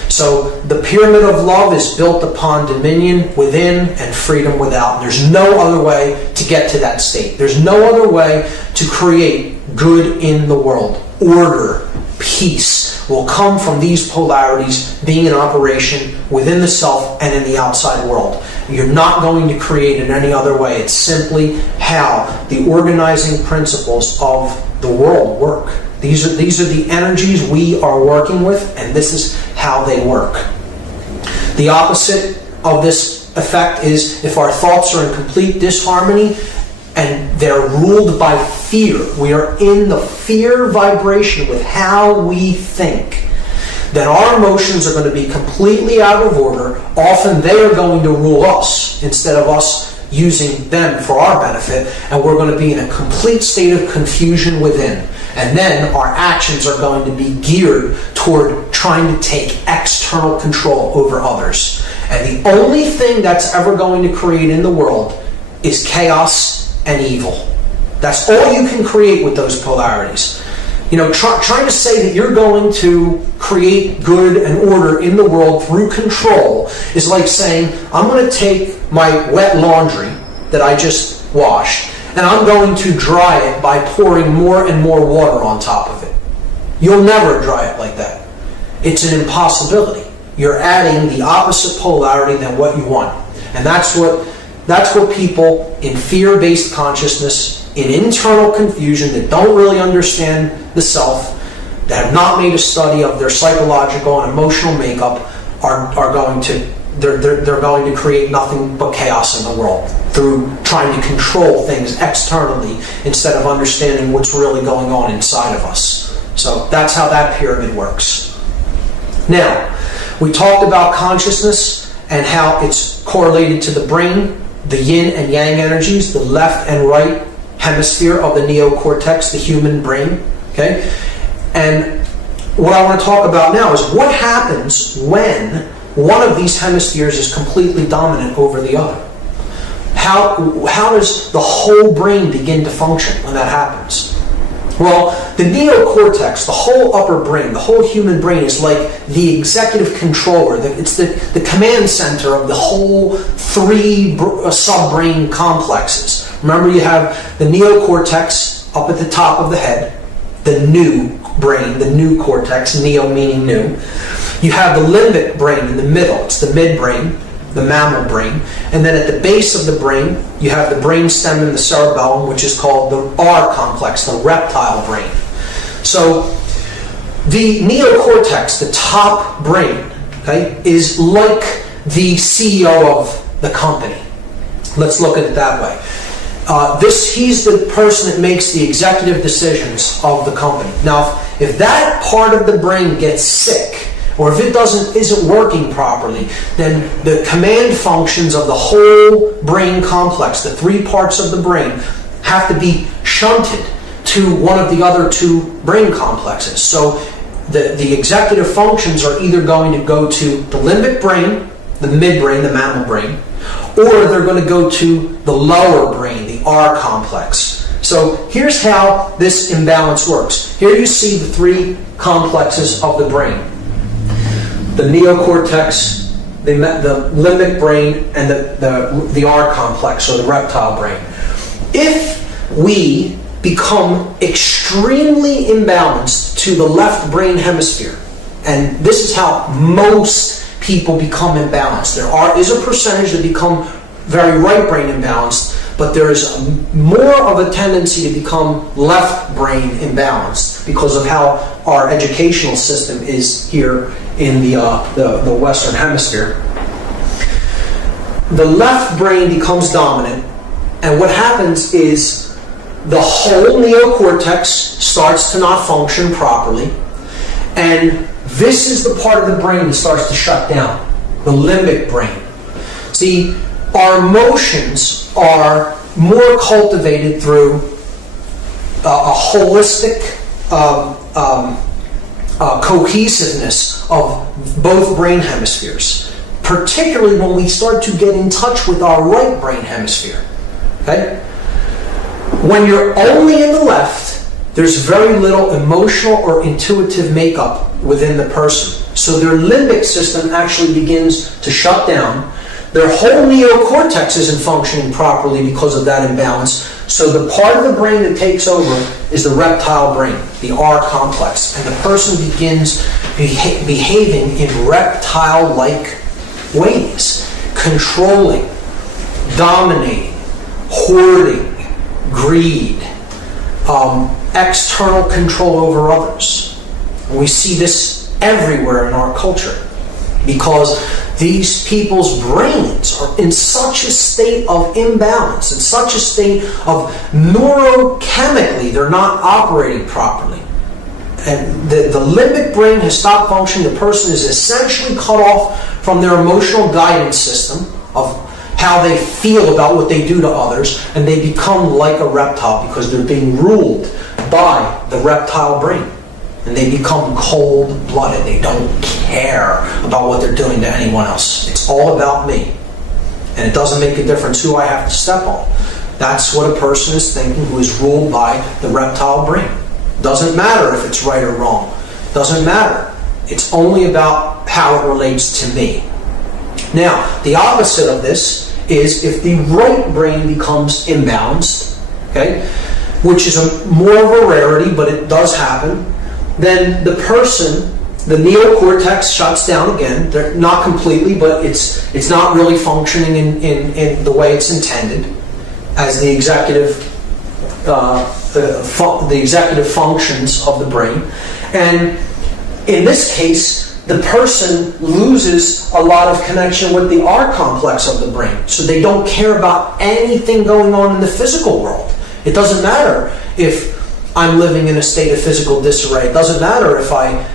So the pyramid of love is built upon dominion within and freedom without. There's no other way to get to that state. There's no other way to create good in the world. Order, peace will come from these polarities being in operation within the self and in the outside world. You're not going to create it any other way. It's simply how the organizing principles of the world work. These are the energies we are working with, and this is how they work. The opposite of this effect is if our thoughts are in complete disharmony and they're ruled by fear. We are in the fear vibration with how we think. Then our emotions are going to be completely out of order. Often they are going to rule us instead of us using them for our benefit, and we're going to be in a complete state of confusion within. And then our actions are going to be geared toward trying to take external control over others. And the only thing that's ever going to create in the world is chaos and evil. That's all you can create with those polarities. You know, trying to say that you're going to create good and order in the world through control is like saying, I'm going to take my wet laundry that I just washed, and I'm going to dry it by pouring more and more water on top of it. You'll never dry it like that. It's an impossibility. You're adding the opposite polarity than what you want. And that's what people in fear-based consciousness, in internal confusion, that don't really understand the self, that have not made a study of their psychological and emotional makeup, are going to create nothing but chaos in the world through trying to control things externally instead of understanding what's really going on inside of us. So that's how that pyramid works. Now, we talked about consciousness and how it's correlated to the brain, the yin and yang energies, the left and right hemisphere of the neocortex, the human brain. Okay? And what I want to talk about now is what happens when one of these hemispheres is completely dominant over the other. How does the whole brain begin to function when that happens? Well, the neocortex, the whole upper brain, the whole human brain is like the executive controller. It's the command center of the whole three sub-brain complexes. Remember, you have the neocortex up at the top of the head, the new brain, the new cortex, neo meaning new. You have the limbic brain in the middle. It's the midbrain, the mammal brain. And then at the base of the brain, you have the brain stem and the cerebellum, which is called the R complex, the reptile brain. So the neocortex, the top brain, okay, is like the CEO of the company. Let's look at it that way. He's the person that makes the executive decisions of the company. Now, if that part of the brain gets sick, or if it isn't working properly, then the command functions of the whole brain complex, the three parts of the brain, have to be shunted to one of the other two brain complexes. So the executive functions are either going to go to the limbic brain, the midbrain, the mammal brain, or they're going to go to the lower brain, the R complex. So here's how this imbalance works. Here you see the three complexes of the brain: the neocortex, the limbic brain, and the R complex, or the reptile brain. If we become extremely imbalanced to the left brain hemisphere, and this is how most people become imbalanced. There is a percentage that become very right brain imbalanced, but there is more of a tendency to become left brain imbalanced because of how our educational system is here in the Western Hemisphere. The left brain becomes dominant, and what happens is the whole neocortex starts to not function properly, and this is the part of the brain that starts to shut down, the limbic brain. See, our emotions are more cultivated through a holistic cohesiveness of both brain hemispheres, particularly when we start to get in touch with our right brain hemisphere. Okay? When you're only in the left, there's very little emotional or intuitive makeup within the person. So their limbic system actually begins to shut down. Their whole neocortex isn't functioning properly because of that imbalance. So the part of the brain that takes over is the reptile brain, the R complex. And the person begins behaving in reptile-like ways, controlling, dominating, hoarding, greed, external control over others. And we see this everywhere in our culture because these people's brains are in such a state of imbalance, in such a state of neurochemically, they're not operating properly. And the limbic brain has stopped functioning. The person is essentially cut off from their emotional guidance system of how they feel about what they do to others, and they become like a reptile because they're being ruled by the reptile brain. And they become cold-blooded. They don't care about what they're doing to anyone else. It's all about me. And it doesn't make a difference who I have to step on. That's what a person is thinking who is ruled by the reptile brain. Doesn't matter if it's right or wrong. Doesn't matter. It's only about how it relates to me. Now, the opposite of this is if the right brain becomes imbalanced, okay, which is more of a rarity, but it does happen, then the person, the neocortex shuts down again. They're not completely, but it's not really functioning in the way it's intended as the executive functions of the brain. And in this case, the person loses a lot of connection with the R complex of the brain. So they don't care about anything going on in the physical world. It doesn't matter if I'm living in a state of physical disarray. It doesn't matter if I,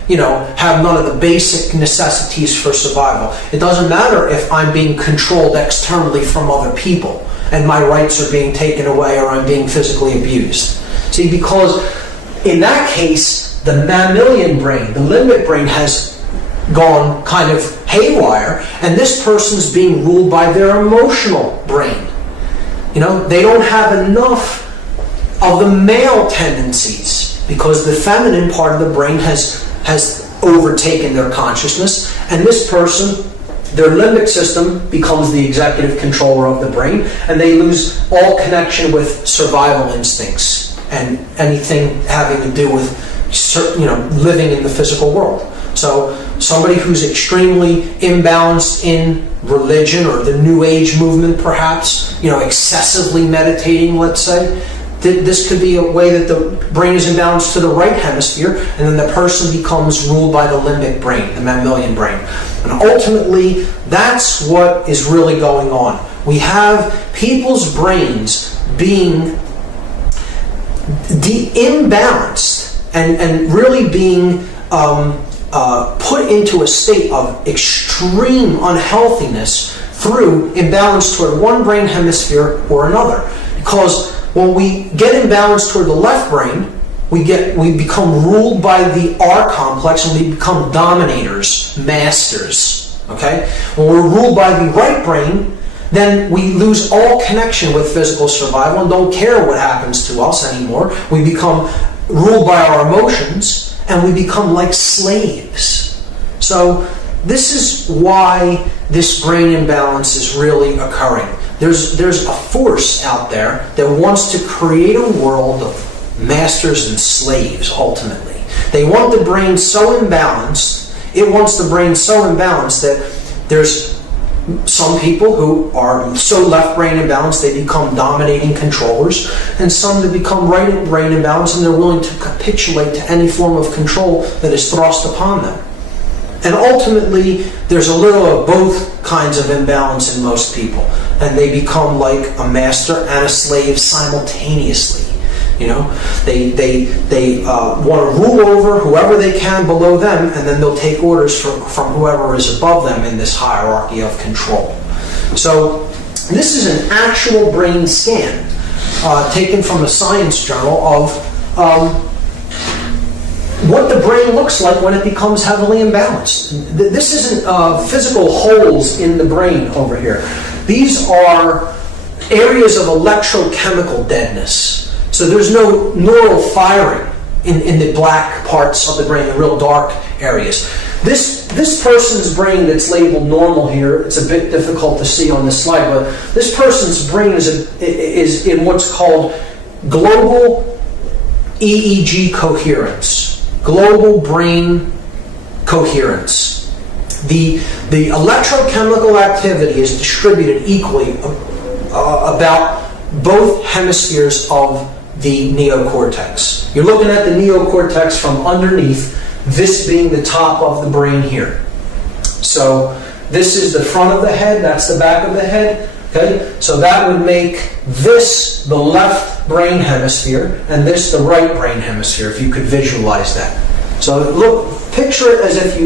have none of the basic necessities for survival. It doesn't matter if I'm being controlled externally from other people and my rights are being taken away or I'm being physically abused. See, because in that case, the mammalian brain, the limbic brain has gone kind of haywire, and this person's being ruled by their emotional brain. They don't have enough of the male tendencies because the feminine part of the brain has overtaken their consciousness, and this person, their limbic system becomes the executive controller of the brain, and they lose all connection with survival instincts and anything having to do with living in the physical world. So somebody who's extremely imbalanced in religion or the New Age movement, perhaps, excessively meditating, let's say, this could be a way that the brain is imbalanced to the right hemisphere, and then the person becomes ruled by the limbic brain, the mammalian brain. And ultimately, that's what is really going on. We have people's brains being imbalanced and really being put into a state of extreme unhealthiness through imbalance toward one brain hemisphere or another. Because when we get imbalanced toward the left brain, we become ruled by the R complex and we become dominators, masters. Okay? When we're ruled by the right brain, then we lose all connection with physical survival and don't care what happens to us anymore. We become ruled by our emotions and we become like slaves. So this is why this brain imbalance is really occurring. There's a force out there that wants to create a world of masters and slaves, ultimately. They want the brain so imbalanced, it wants the brain so imbalanced that there's some people who are so left brain imbalanced they become dominating controllers, and some that become right brain imbalanced and they're willing to capitulate to any form of control that is thrust upon them. And ultimately, there's a little of both kinds of imbalance in most people, and they become like a master and a slave simultaneously. You know, they want to rule over whoever they can below them, and then they'll take orders from whoever is above them in this hierarchy of control. So this is an actual brain scan taken from a science journal of what the brain looks like when it becomes heavily imbalanced. This isn't physical holes in the brain over here. These are areas of electrochemical deadness. So there's no neural firing in the black parts of the brain, the real dark areas. This person's brain that's labeled normal here, it's a bit difficult to see on this slide, but this person's brain is in what's called global EEG coherence. Global brain coherence. The electrochemical activity is distributed equally about both hemispheres of the neocortex. You're looking at the neocortex from underneath, this being the top of the brain here. So this is the front of the head, that's the back of the head. Okay? So that would make this the left brain hemisphere and this the right brain hemisphere, if you could visualize that. So look, picture it as if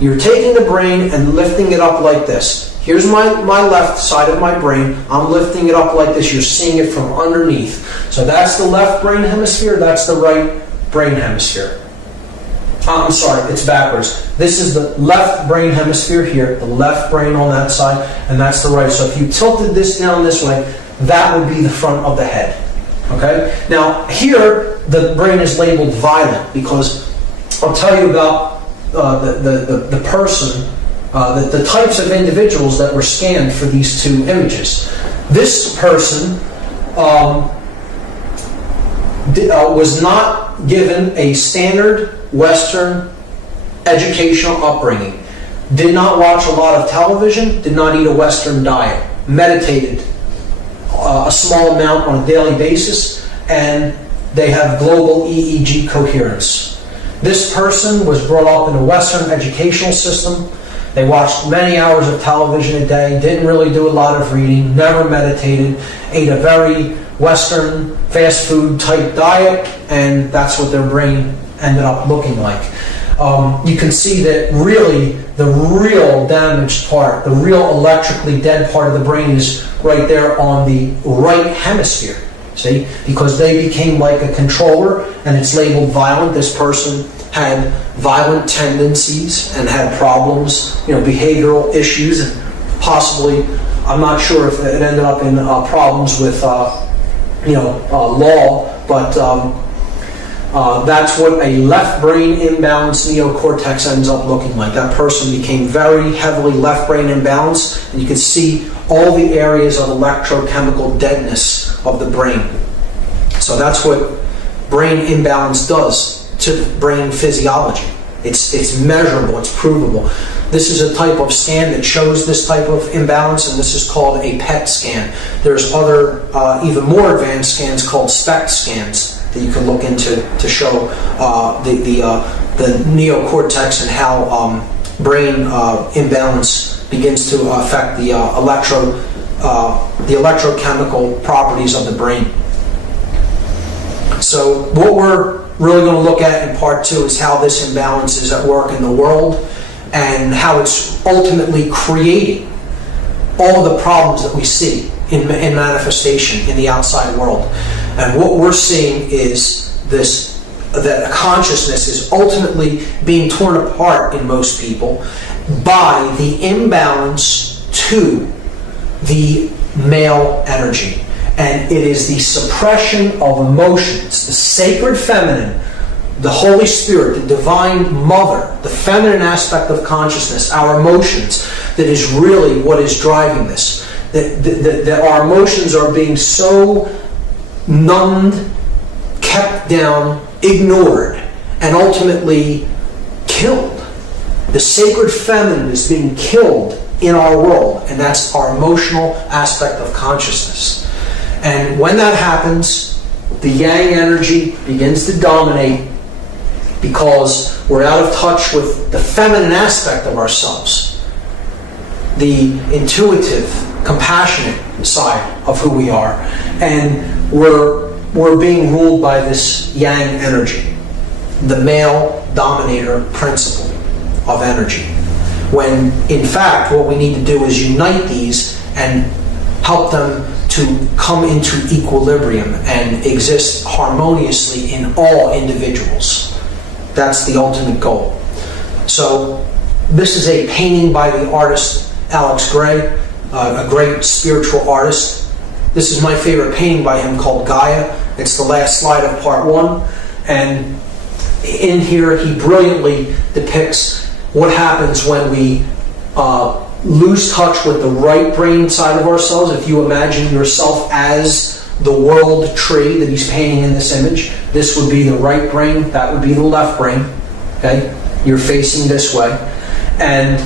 you're taking the brain and lifting it up like this. Here's my left side of my brain. I'm lifting it up like this. You're seeing it from underneath. So that's the left brain hemisphere. That's the right brain hemisphere. I'm sorry, it's backwards. This is the left brain hemisphere here, the left brain on that side, and that's the right. So if you tilted this down this way, that would be the front of the head. Okay? Now, here, the brain is labeled violent because I'll tell you about the person, the types of individuals that were scanned for these two images. This person was not given a standard Western educational upbringing, did not watch a lot of television, did not eat a Western diet, meditated a small amount on a daily basis, and they have global EEG coherence. This person was brought up in a Western educational system. They watched many hours of television a day, didn't really do a lot of reading, never meditated, ate a very Western fast food type diet, and that's what their brain ended up looking like. You can see that really the real damaged part, the real electrically dead part of the brain is right there on the right hemisphere. See? Because they became like a controller, and it's labeled violent. This person had violent tendencies and had problems, behavioral issues, and possibly, I'm not sure if it ended up in problems with, law, but that's what a left brain imbalanced neocortex ends up looking like. That person became very heavily left brain imbalanced, and you can see all the areas of electrochemical deadness of the brain. So that's what brain imbalance does to the brain physiology. It's measurable, it's provable. This is a type of scan that shows this type of imbalance, and this is called a PET scan. There's other, even more advanced scans called SPECT scans that you can look into to show the neocortex and how brain imbalance begins to affect the electrochemical properties of the brain. So what we're really going to look at in part 2 is how this imbalance is at work in the world and how it's ultimately creating all of the problems that we see in manifestation in the outside world. And what we're seeing is this, that consciousness is ultimately being torn apart in most people by the imbalance to the male energy. And it is the suppression of emotions, the sacred feminine, the Holy Spirit, the Divine Mother, the feminine aspect of consciousness, our emotions, that is really what is driving this. That our emotions are being so numbed, kept down, ignored, and ultimately killed. The sacred feminine is being killed in our world, and that's our emotional aspect of consciousness. And when that happens, the yang energy begins to dominate because we're out of touch with the feminine aspect of ourselves, the intuitive, compassionate side of who we are, and we're being ruled by this yang energy, the male dominator principle of energy. When in fact what we need to do is unite these and help them to come into equilibrium and exist harmoniously in all individuals. That's the ultimate goal. So this is a painting by the artist Alex Gray, a great spiritual artist. This is my favorite painting by him called Gaia. It's the last slide of part 1. And in here he brilliantly depicts what happens when we lose touch with the right brain side of ourselves. If you imagine yourself as the world tree that he's painting in this image, this would be the right brain, that would be the left brain. Okay, you're facing this way, and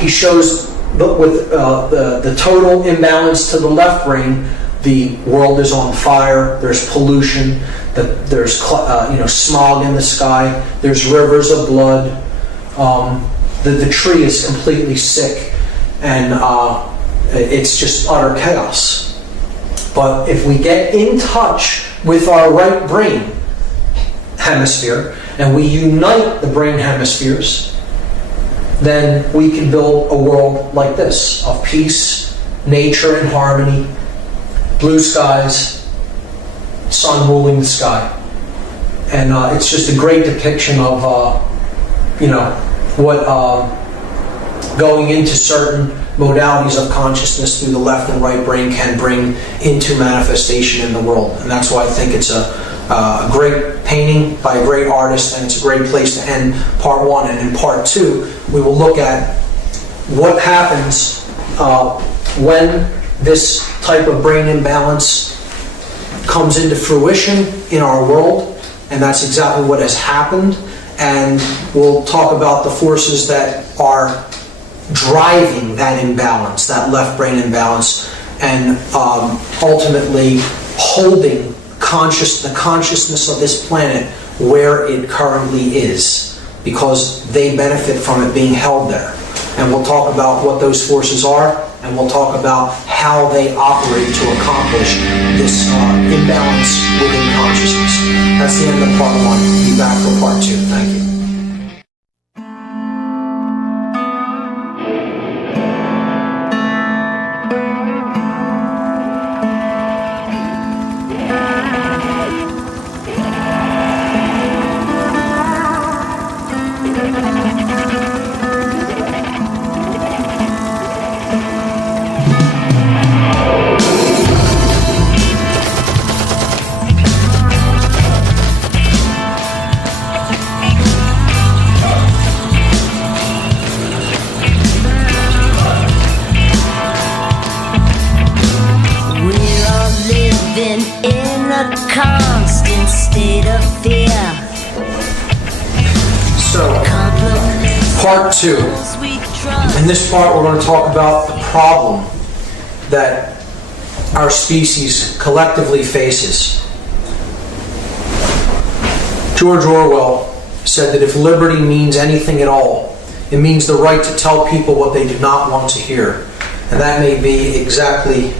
he shows with the total imbalance to the left brain. The world is on fire. There's pollution. There's smog in the sky. There's rivers of blood. The tree is completely sick, and it's just utter chaos. But if we get in touch with our right brain hemisphere and we unite the brain hemispheres, then we can build a world like this, of peace, nature and harmony, blue skies, sun ruling the sky. And it's just a great depiction of what going into certain modalities of consciousness through the left and right brain can bring into manifestation in the world. And that's why I think it's a great painting by a great artist, and it's a great place to end part 1. And in part 2, we will look at what happens when this type of brain imbalance comes into fruition in our world, and that's exactly what has happened. And we'll talk about the forces that are driving that imbalance, that left brain imbalance, and ultimately holding the consciousness of this planet where it currently is, because they benefit from it being held there. And we'll talk about what those forces are, and we'll talk about how they operate to accomplish this imbalance within consciousness. That's the end of part 1. Be back for part 2. Thank you. Part 2. In this part, we're going to talk about the problem that our species collectively faces. George Orwell said that if liberty means anything at all, it means the right to tell people what they do not want to hear. And that may be exactly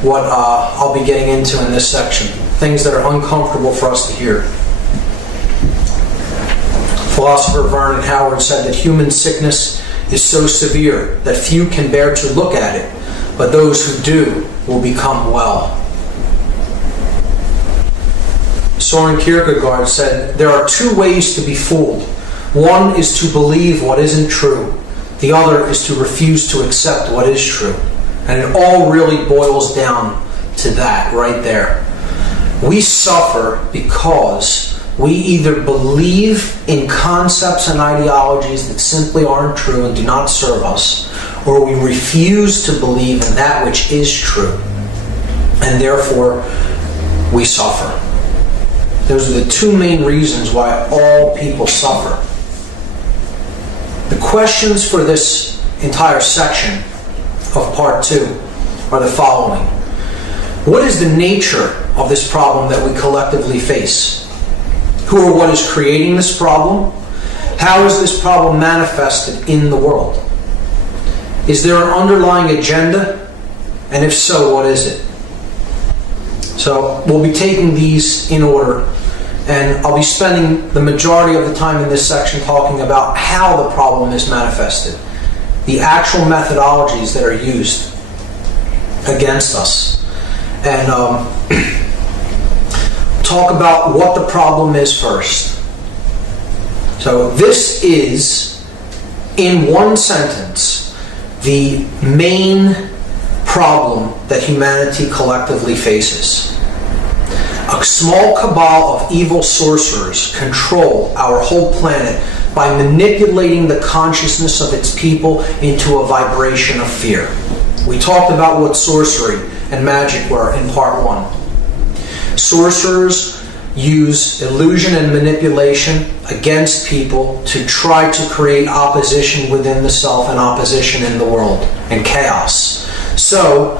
what I'll be getting into in this section. Things that are uncomfortable for us to hear. Philosopher Vernon Howard said that human sickness is so severe that few can bear to look at it, but those who do will become well. Soren Kierkegaard said, there are two ways to be fooled. One is to believe what isn't true. The other is to refuse to accept what is true. And it all really boils down to that right there. We suffer because we either believe in concepts and ideologies that simply aren't true and do not serve us, or we refuse to believe in that which is true, and therefore we suffer. Those are the two main reasons why all people suffer. The questions for this entire section of part 2 are the following. What is the nature of this problem that we collectively face? Who or what is creating this problem? How is this problem manifested in the world? Is there an underlying agenda? And if so, what is it? So we'll be taking these in order, and I'll be spending the majority of the time in this section talking about how the problem is manifested, the actual methodologies that are used against us, and talk about what the problem is first. So this is, in one sentence, the main problem that humanity collectively faces. A small cabal of evil sorcerers control our whole planet by manipulating the consciousness of its people into a vibration of fear. We talked about what sorcery and magic were in part 1. Sorcerers use illusion and manipulation against people to try to create opposition within the self and opposition in the world and chaos. So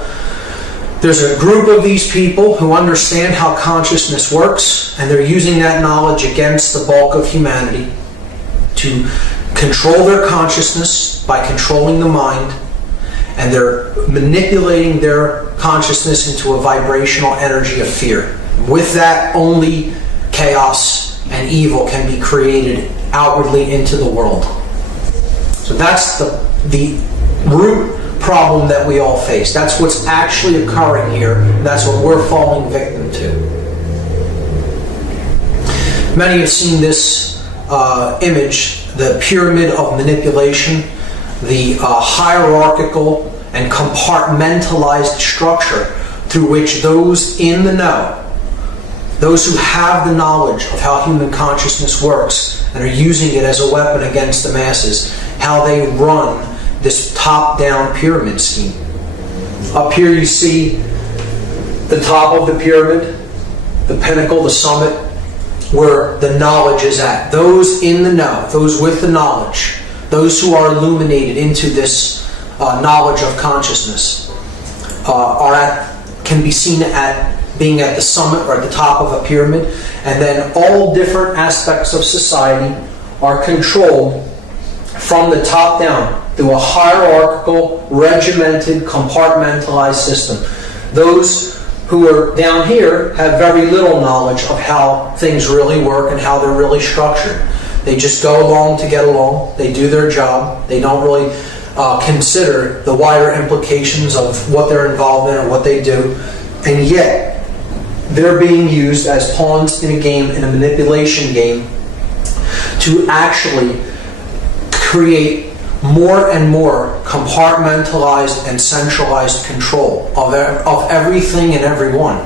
there's a group of these people who understand how consciousness works, and they're using that knowledge against the bulk of humanity to control their consciousness by controlling the mind, and they're manipulating their consciousness into a vibrational energy of fear. With that, only chaos and evil can be created outwardly into the world. So that's the root problem that we all face. That's what's actually occurring here. That's what we're falling victim to. Many have seen this image, the pyramid of manipulation, the hierarchical and compartmentalized structure through which those in the know, those who have the knowledge of how human consciousness works and are using it as a weapon against the masses, how they run this top-down pyramid scheme. Up here you see the top of the pyramid, the pinnacle, the summit, where the knowledge is at. Those in the know, those with the knowledge, those who are illuminated into this knowledge of consciousness, can be seen at being at the summit or at the top of a pyramid, and then all different aspects of society are controlled from the top down through a hierarchical, regimented, compartmentalized system. Those who are down here have very little knowledge of how things really work and how they're really structured. They just go along to get along. They do their job. They don't really consider the wider implications of what they're involved in or what they do. And yet, they're being used as pawns in a game, in a manipulation game, to actually create more and more compartmentalized and centralized control of everything and everyone.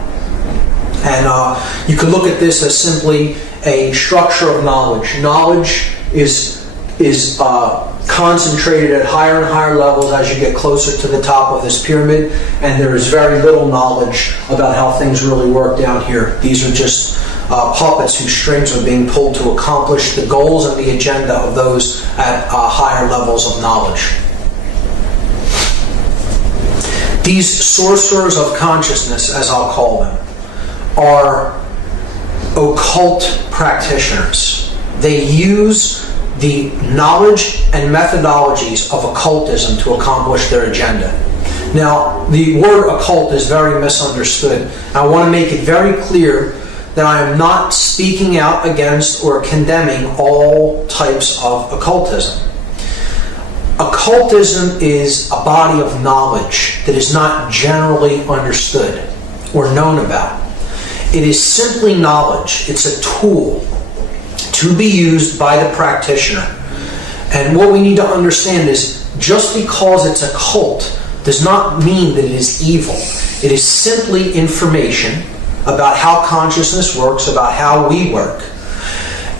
And you could look at this as simply a structure of knowledge. Knowledge is concentrated at higher and higher levels as you get closer to the top of this pyramid, and there is very little knowledge about how things really work down here. These are just puppets whose strings are being pulled to accomplish the goals and the agenda of those at higher levels of knowledge. These sorcerers of consciousness, as I'll call them, are occult practitioners. They use the knowledge and methodologies of occultism to accomplish their agenda. Now, the word occult is very misunderstood. I want to make it very clear that I am not speaking out against or condemning all types of occultism. Occultism is a body of knowledge that is not generally understood or known about. It is simply knowledge. It's a tool to be used by the practitioner. And what we need to understand is just because it's occult does not mean that it is evil. It is simply information about how consciousness works, about how we work.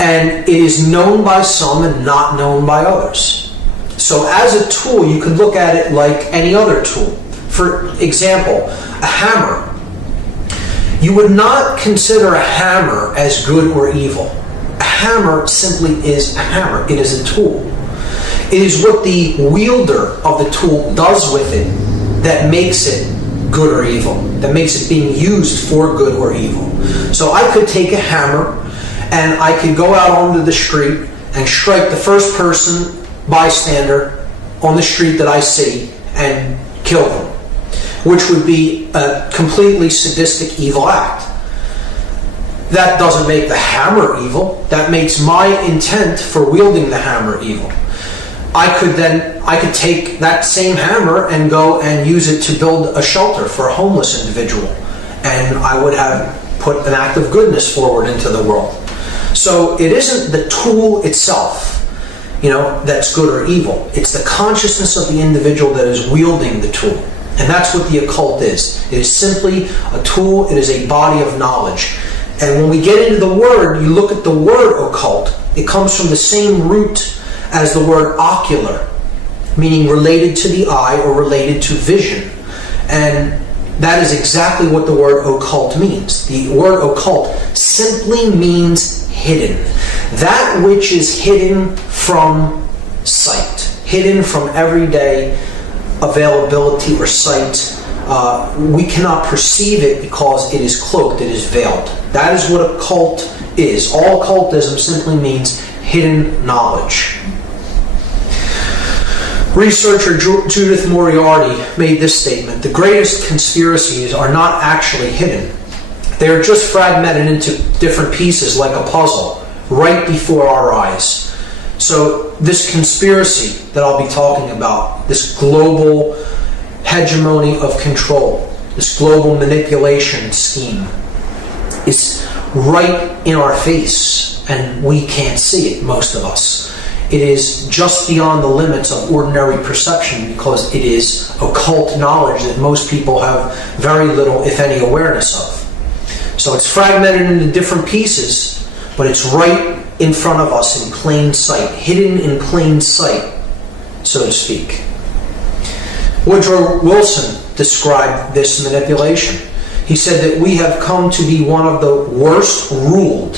And it is known by some and not known by others. So as a tool, you could look at it like any other tool. For example, a hammer. You would not consider a hammer as good or evil. A hammer simply is a hammer. It is a tool. It is what the wielder of the tool does with it that makes it good or evil, that makes it being used for good or evil. So I could take a hammer and I could go out onto the street and strike the first person, bystander, on the street that I see and kill them, which would be a completely sadistic evil act. That doesn't make the hammer evil. That makes my intent for wielding the hammer evil. I could take that same hammer and go and use it to build a shelter for a homeless individual, and I would have put an act of goodness forward into the world. So it isn't the tool itself, that's good or evil. It's the consciousness of the individual that is wielding the tool. And that's what the occult is. It is simply a tool. It is a body of knowledge. And when we get into the word, you look at the word occult, it comes from the same root as the word ocular, meaning related to the eye or related to vision. And that is exactly what the word occult means. The word occult simply means hidden. That which is hidden from sight, hidden from everyday availability or sight. We cannot perceive it because it is cloaked, it is veiled. That is what occult is. All occultism simply means hidden knowledge. Researcher Judith Moriarty made this statement: the greatest conspiracies are not actually hidden. They are just fragmented into different pieces like a puzzle right before our eyes. So this conspiracy that I'll be talking about, this global hegemony of control, this global manipulation scheme, is right in our face and we can't see it, most of us. It is just beyond the limits of ordinary perception because it is occult knowledge that most people have very little, if any, awareness of. So it's fragmented into different pieces, but it's right in front of us in plain sight, hidden in plain sight, so to speak. Woodrow Wilson described this manipulation. He said that we have come to be one of the worst ruled,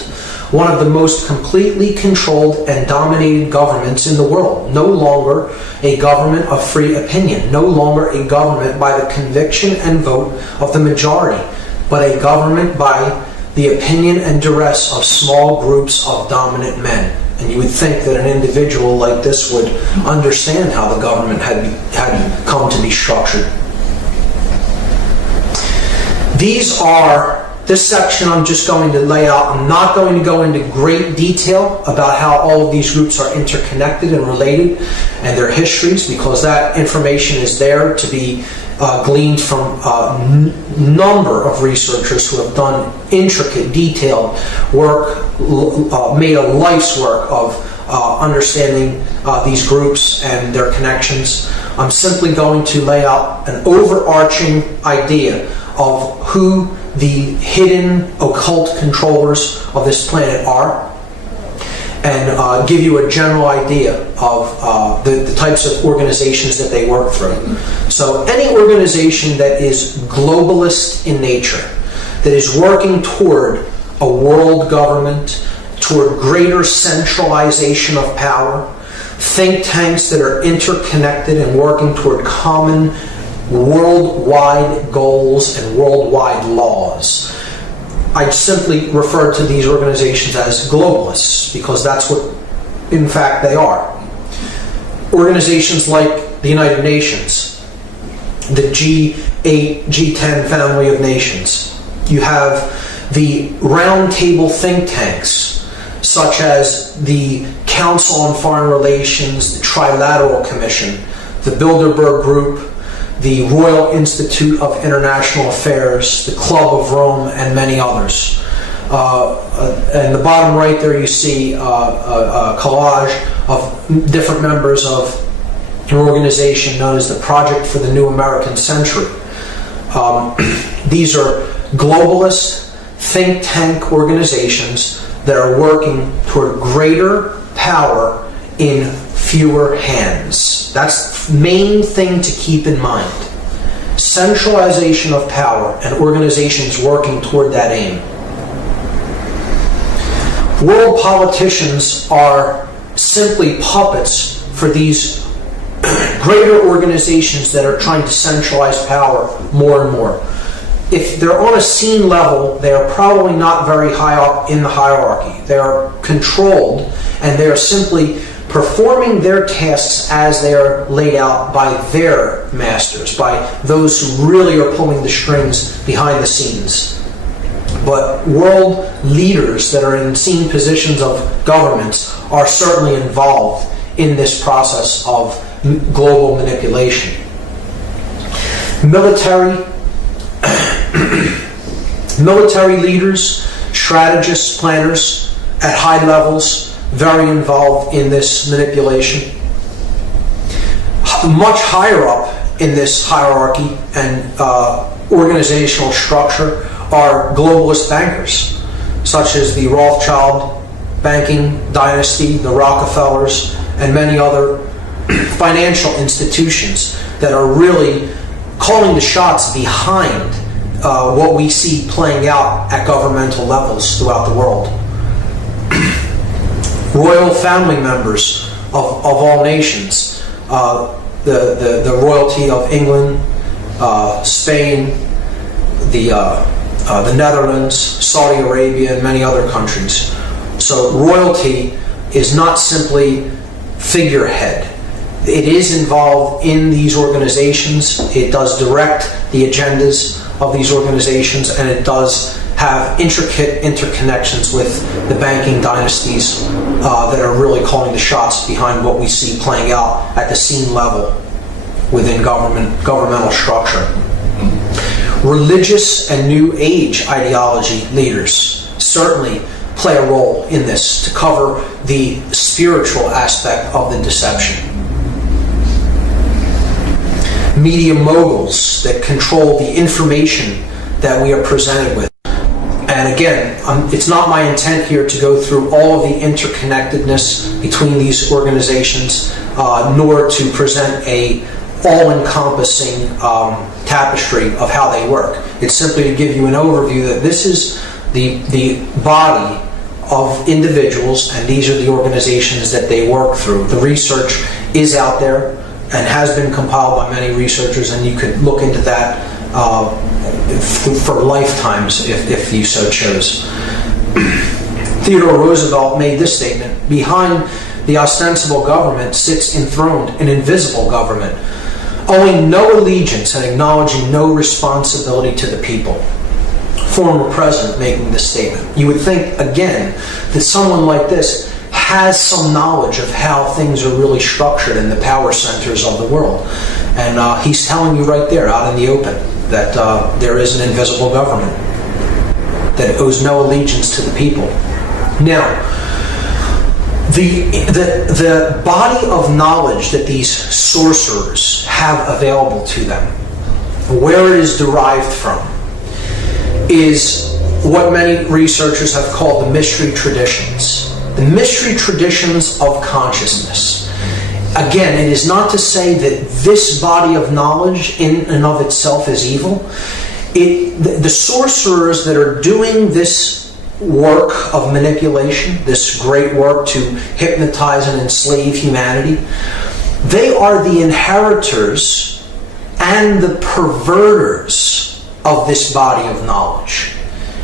one of the most completely controlled and dominated governments in the world. No longer a government of free opinion, no longer a government by the conviction and vote of the majority, but a government by the opinion and duress of small groups of dominant men. And you would think that an individual like this would understand how the government had come to be structured. This section I'm just going to lay out. I'm not going to go into great detail about how all of these groups are interconnected and related and their histories, because that information is there to be gleaned from a number of researchers who have done intricate, detailed work, made a life's work of understanding these groups and their connections. I'm simply going to lay out an overarching idea of who the hidden occult controllers of this planet are, and give you a general idea of the types of organizations that they work through. So any organization that is globalist in nature, that is working toward a world government, toward greater centralization of power, think tanks that are interconnected and working toward common worldwide goals and worldwide laws. I simply refer to these organizations as globalists because that's what, in fact, they are. Organizations like the United Nations, the G8, G10 family of nations. You have the roundtable think tanks, such as the Council on Foreign Relations, the Trilateral Commission, the Bilderberg Group, the Royal Institute of International Affairs, the Club of Rome, and many others. And the bottom right there you see a collage of different members of an organization known as the Project for the New American Century. These are globalist think tank organizations that are working toward greater power in fewer hands. That's the main thing to keep in mind. Centralization of power and organizations working toward that aim. World politicians are simply puppets for these greater organizations that are trying to centralize power more and more. If they're on a scene level, they are probably not very high up in the hierarchy. They are controlled, and they are simply performing their tasks as they are laid out by their masters, by those who really are pulling the strings behind the scenes. But world leaders that are in senior positions of governments are certainly involved in this process of global manipulation. Military leaders, strategists, planners at high levels, very involved in this manipulation. Much higher up in this hierarchy and organizational structure are globalist bankers, such as the Rothschild banking dynasty, the Rockefellers, and many other financial institutions that are really calling the shots behind what we see playing out at governmental levels throughout the world. Royal family members of all nations, the royalty of England, Spain, the Netherlands, Saudi Arabia, and many other countries. So royalty is not simply figurehead. It is involved in these organizations. It does direct the agendas of these organizations, and it does have intricate interconnections with the banking dynasties that are really calling the shots behind what we see playing out at the scene level within governmental structure. Religious and New Age ideology leaders certainly play a role in this to cover the spiritual aspect of the deception. Media moguls that control the information that we are presented with. And again, it's not my intent here to go through all of the interconnectedness between these organizations, nor to present a all-encompassing tapestry of how they work. It's simply to give you an overview that this is the body of individuals, and these are the organizations that they work through. The research is out there and has been compiled by many researchers, and you could look into that for lifetimes if you so chose. Theodore Roosevelt made this statement: behind the ostensible government sits enthroned an invisible government, owing no allegiance and acknowledging no responsibility to the people. Former president making this statement. You would think, again, that someone like this has some knowledge of how things are really structured in the power centers of the world. And he's telling you right there, out in the open, that there is an invisible government that owes no allegiance to the people. Now, the body of knowledge that these sorcerers have available to them, where it is derived from, is what many researchers have called the mystery traditions. The mystery traditions of consciousness. Again, it is not to say that this body of knowledge in and of itself is evil. The sorcerers that are doing this work of manipulation, this great work to hypnotize and enslave humanity, they are the inheritors and the perverters of this body of knowledge.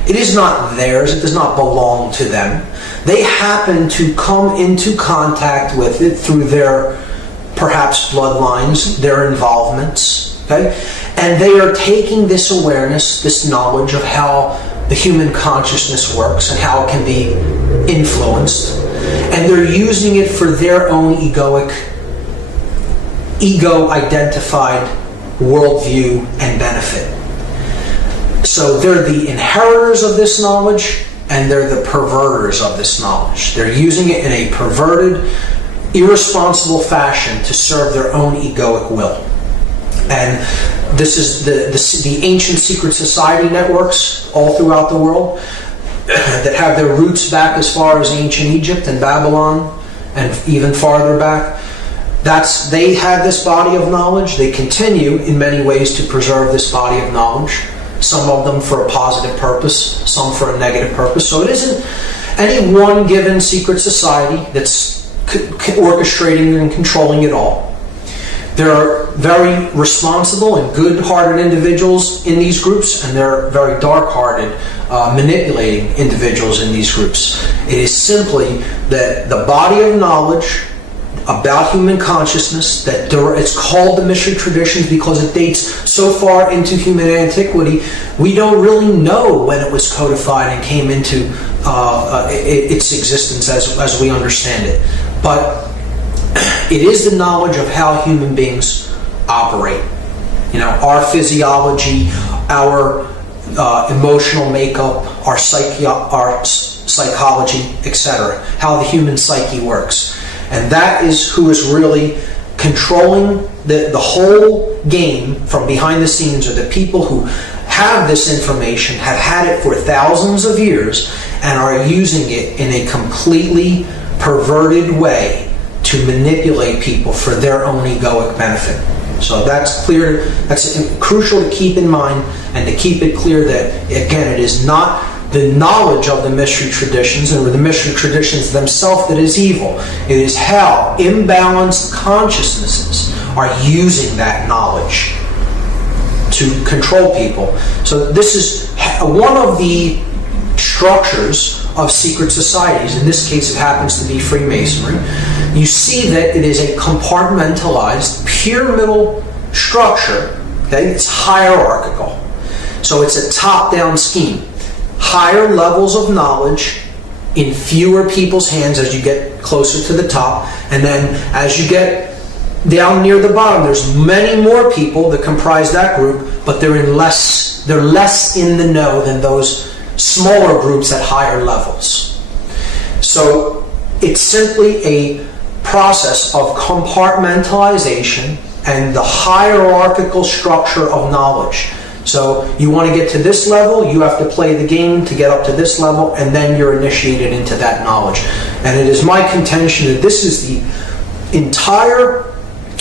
It is not theirs, it does not belong to them. They happen to come into contact with it through their, perhaps, bloodlines, their involvements, okay? And they are taking this awareness, this knowledge of how the human consciousness works and how it can be influenced, and they're using it for their own ego-identified worldview and benefit. So they're the inheritors of this knowledge, and they're the perverters of this knowledge. They're using it in a perverted, irresponsible fashion to serve their own egoic will. And this is the ancient secret society networks all throughout the world that have their roots back as far as ancient Egypt and Babylon and even farther back. They had this body of knowledge. They continue in many ways to preserve this body of knowledge. Some of them for a positive purpose, some for a negative purpose. So it isn't any one given secret society that's orchestrating and controlling it all. There are very responsible and good-hearted individuals in these groups, and there are very dark-hearted, manipulating individuals in these groups. It is simply that the body of knowledge about human consciousness, that it's called the mystery traditions because it dates so far into human antiquity. We don't really know when it was codified and came into its existence as we understand it. But it is the knowledge of how human beings operate. Our physiology, our emotional makeup, our psychology, etc. How the human psyche works. And that is who is really controlling the whole game from behind the scenes, are the people who have this information, have had it for thousands of years, and are using it in a completely perverted way to manipulate people for their own egoic benefit. So that's clear. That's crucial to keep in mind, and to keep it clear that, again, it is not the knowledge of the mystery traditions or the mystery traditions themselves that is evil. It is how imbalanced consciousnesses are using that knowledge to control people. So this is one of the structures of secret societies. In this case, it happens to be Freemasonry. You see that it is a compartmentalized, pyramidal structure. Okay? It's hierarchical. So it's a top-down scheme. Higher levels of knowledge in fewer people's hands as you get closer to the top, and then as you get down near the bottom, there's many more people that comprise that group, but they're less in the know than those smaller groups at higher levels. So it's simply a process of compartmentalization and the hierarchical structure of knowledge. So you want to get to this level, you have to play the game to get up to this level, and then you're initiated into that knowledge. And it is my contention that this is the entire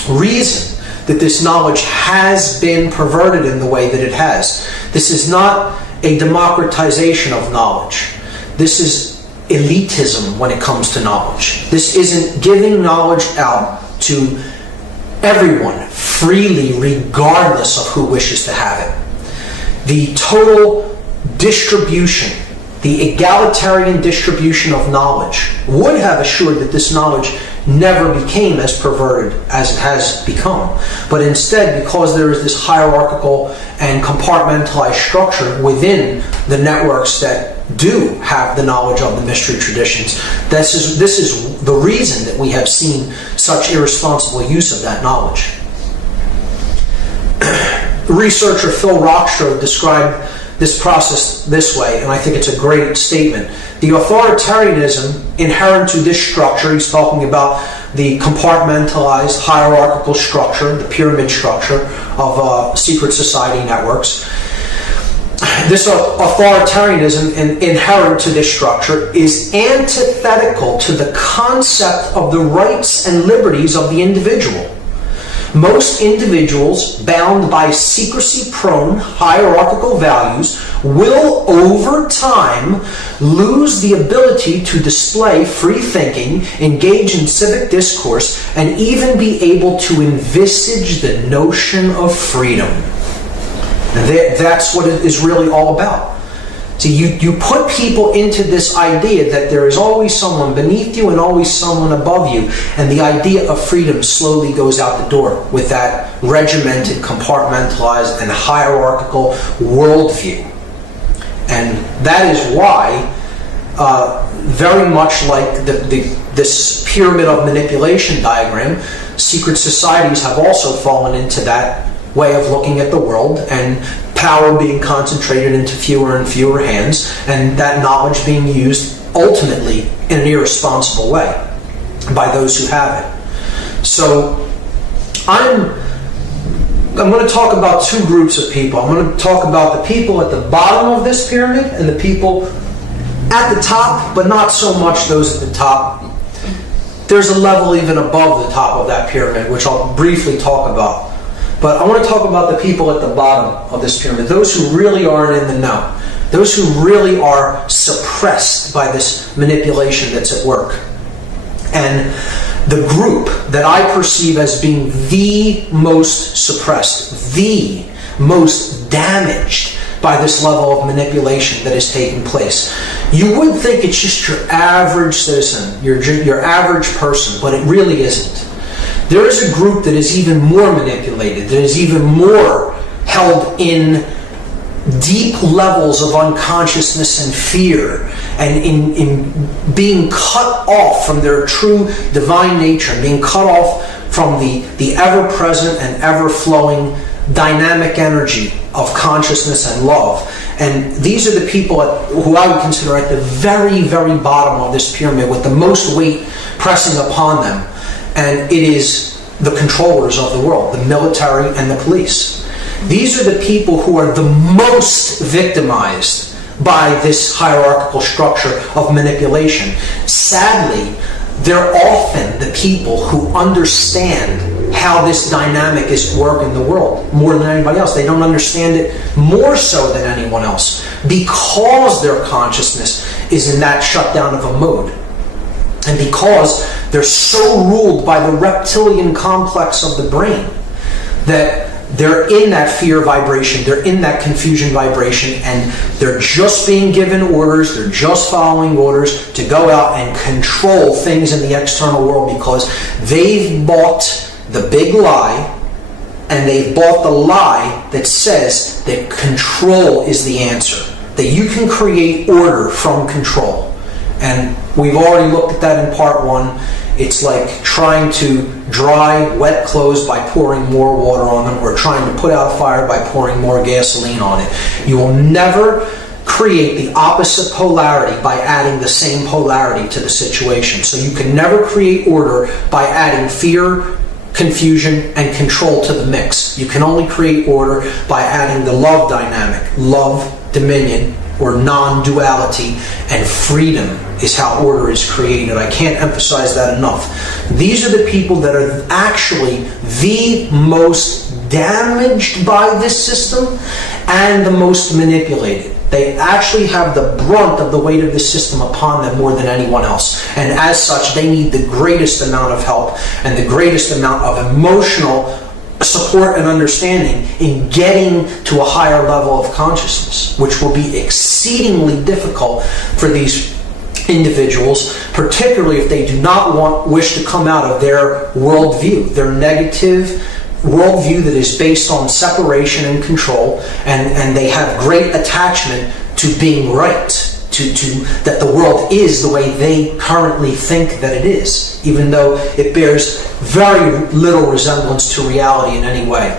reason that this knowledge has been perverted in the way that it has. This is not a democratization of knowledge. This is elitism when it comes to knowledge. This isn't giving knowledge out to everyone freely, regardless of who wishes to have it. The total distribution, the egalitarian distribution of knowledge would have assured that this knowledge never became as perverted as it has become. But instead, because there is this hierarchical and compartmentalized structure within the networks that do have the knowledge of the mystery traditions, this is the reason that we have seen such irresponsible use of that knowledge. Researcher Phil Rockstrode described this process this way, and I think it's a great statement. The authoritarianism inherent to this structure, he's talking about the compartmentalized hierarchical structure, the pyramid structure of secret society networks. This authoritarianism inherent to this structure is antithetical to the concept of the rights and liberties of the individual. Most individuals bound by secrecy-prone hierarchical values will, over time, lose the ability to display free thinking, engage in civic discourse, and even be able to envisage the notion of freedom. And that's what it is really all about. So you put people into this idea that there is always someone beneath you and always someone above you, and the idea of freedom slowly goes out the door with that regimented, compartmentalized, and hierarchical worldview. And that is why, very much like this pyramid of manipulation diagram, secret societies have also fallen into that way of looking at the world, and power being concentrated into fewer and fewer hands, and that knowledge being used ultimately in an irresponsible way by those who have it. So I'm going to talk about two groups of people. I'm going to talk about the people at the bottom of this pyramid and the people at the top, but not so much those at the top. There's a level even above the top of that pyramid, which I'll briefly talk about. But I want to talk about the people at the bottom of this pyramid, those who really aren't in the know, those who really are suppressed by this manipulation that's at work. And the group that I perceive as being the most suppressed, the most damaged by this level of manipulation that is taking place. You would think it's just your average citizen, your average person, but it really isn't. There is a group that is even more manipulated, that is even more held in deep levels of unconsciousness and fear, and in being cut off from their true divine nature, being cut off from the ever-present and ever-flowing dynamic energy of consciousness and love. And these are the people who I would consider at the very, very bottom of this pyramid, with the most weight pressing upon them. And it is the controllers of the world, the military and the police. These are the people who are the most victimized by this hierarchical structure of manipulation. Sadly, they're often the people who understand how this dynamic is at work in the world more than anybody else. They don't understand it more so than anyone else, because their consciousness is in that shutdown of a mode. And because they're so ruled by the reptilian complex of the brain that they're in that fear vibration, they're in that confusion vibration, and they're just being given orders, they're just following orders to go out and control things in the external world, because they've bought the big lie, and they've bought the lie that says that control is the answer, that you can create order from control. And we've already looked at that in part one. It's like trying to dry wet clothes by pouring more water on them, or trying to put out a fire by pouring more gasoline on it. You will never create the opposite polarity by adding the same polarity to the situation. So you can never create order by adding fear, confusion, and control to the mix. You can only create order by adding the love dynamic, love, dominion, or non-duality, and freedom is how order is created. I can't emphasize that enough. These are the people that are actually the most damaged by this system and the most manipulated. They actually have the brunt of the weight of the system upon them more than anyone else. And as such, they need the greatest amount of help and the greatest amount of emotional support and understanding in getting to a higher level of consciousness, which will be exceedingly difficult for these individuals, particularly if they do not wish to come out of their worldview, their negative worldview that is based on separation and control, and they have great attachment to being right, to that the world is the way they currently think that it is, even though it bears very little resemblance to reality in any way.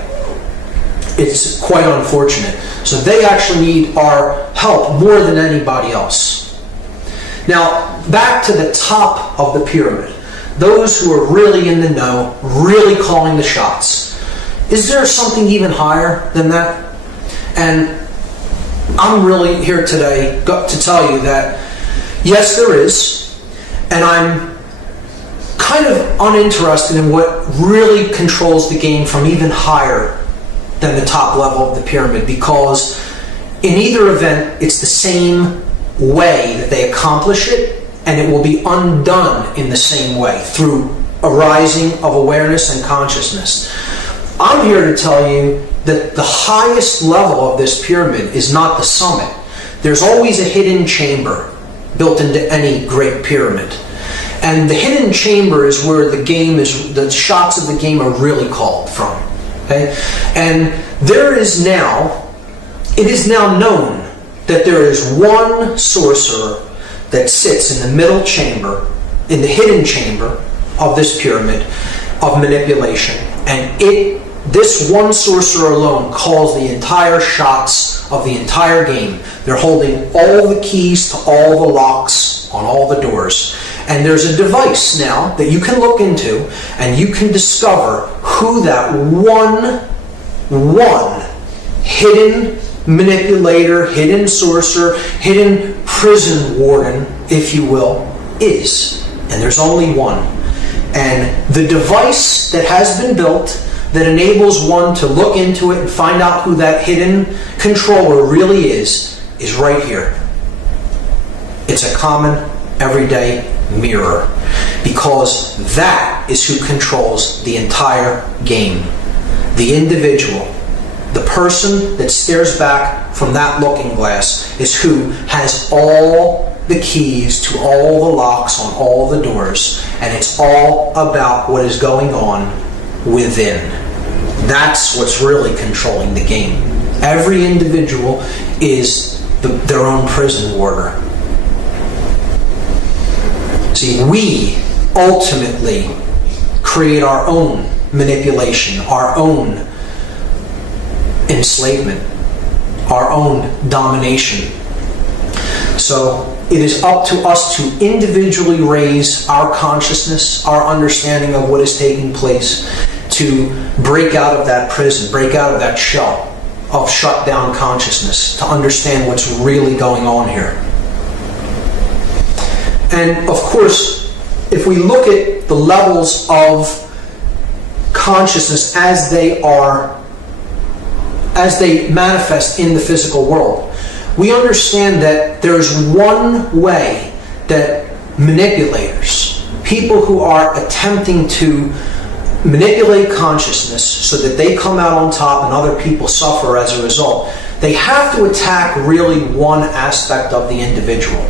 It's quite unfortunate. So they actually need our help more than anybody else. Now, back to the top of the pyramid, those who are really in the know, really calling the shots. Is there something even higher than that? And I'm really here today to tell you that, yes, there is, and I'm kind of uninterested in what really controls the game from even higher than the top level of the pyramid, because in either event, it's the same way that they accomplish it, and it will be undone in the same way, through a rising of awareness and consciousness. I'm here to tell you that the highest level of this pyramid is not the summit. There's always a hidden chamber built into any great pyramid. And the hidden chamber is where the shots of the game are really called from. Okay? And it is now known that there is one sorcerer that sits in the middle chamber, in the hidden chamber of this pyramid of manipulation, and this one sorcerer alone calls the entire shots of the entire game. They're holding all the keys to all the locks on all the doors. And there's a device now that you can look into, and you can discover who that one hidden manipulator, hidden sorcerer, hidden prison warden, if you will, is. And there's only one. And the device that has been built that enables one to look into it and find out who that hidden controller really is right here. It's a common, everyday mirror, because that is who controls the entire game. The individual, the person that stares back from that looking glass, is who has all the keys to all the locks on all the doors, and it's all about what is going on within. That's what's really controlling the game. Every individual is their own prison warder. See, we ultimately create our own manipulation, our own enslavement, our own domination. So it is up to us to individually raise our consciousness, our understanding of what is taking place, to break out of that prison, break out of that shell of shut down consciousness, to understand what's really going on here. And of course, if we look at the levels of consciousness as they manifest in the physical world, we understand that there's one way that manipulators, people who are attempting to manipulate consciousness so that they come out on top and other people suffer as a result, they have to attack really one aspect of the individual.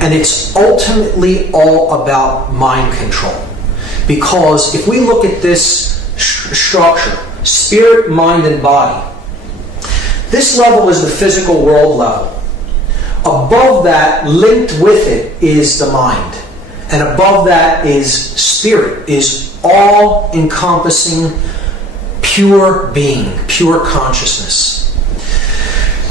And it's ultimately all about mind control. Because if we look at this structure, spirit, mind, and body, this level is the physical world level. Above that, linked with it, is the mind. And above that is spirit, is all-encompassing pure being, pure consciousness.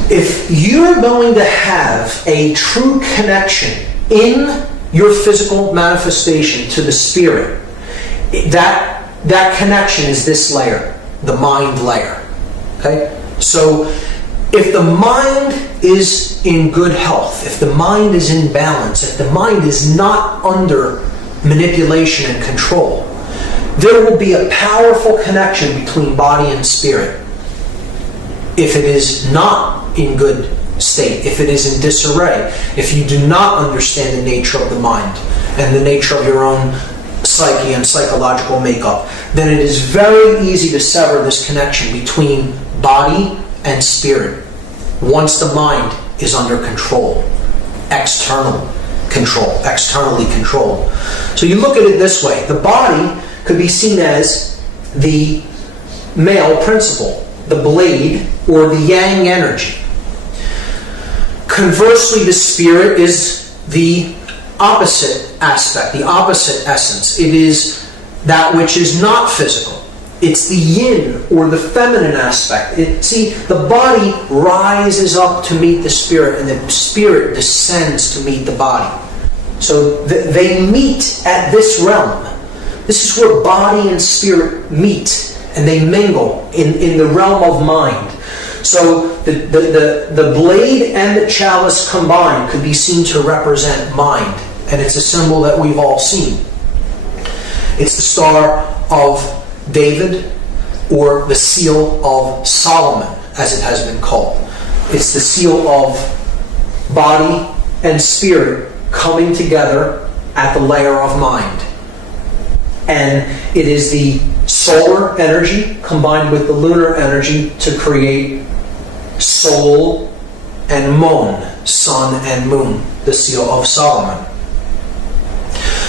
If you're going to have a true connection in your physical manifestation to the spirit, that connection is this layer, the mind layer. Okay? So if the mind is in good health, if the mind is in balance, if the mind is not under manipulation and control, there will be a powerful connection between body and spirit. If it is not in good state, if it is in disarray, if you do not understand the nature of the mind and the nature of your own psyche and psychological makeup, then it is very easy to sever this connection between body and spirit once the mind is under control, externally controlled. So you look at it this way. The body could be seen as the male principle, the blade, or the yang energy. Conversely, the spirit is the opposite aspect, the opposite essence. It is that which is not physical. It's the yin, or the feminine aspect. See, the body rises up to meet the spirit, and the spirit descends to meet the body. So they meet at this realm. This is where body and spirit meet, and they mingle in the realm of mind. So the blade and the chalice combined could be seen to represent mind, and it's a symbol that we've all seen. It's the Star of David, or the Seal of Solomon, as it has been called. It's the seal of body and spirit coming together at the layer of mind. And it is the solar energy combined with the lunar energy to create Sol and Mon, sun and moon, the seal of Solomon.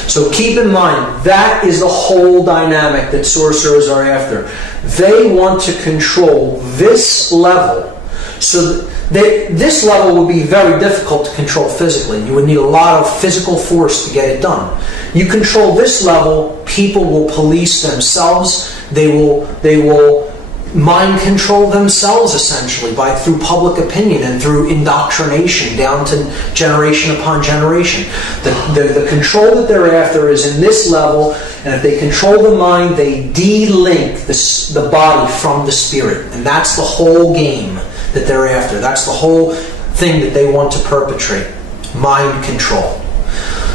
So keep in mind, that is the whole dynamic that sorcerers are after. They want to control this level So this level would be very difficult to control physically. You would need a lot of physical force to get it done. You control this level, people will police themselves. They will mind control themselves essentially through public opinion and through indoctrination down to generation upon generation. The control that they're after is in this level, and if they control the mind, they de-link the body from the spirit, and that's the whole game that they're after. That's the whole thing that they want to perpetrate, mind control.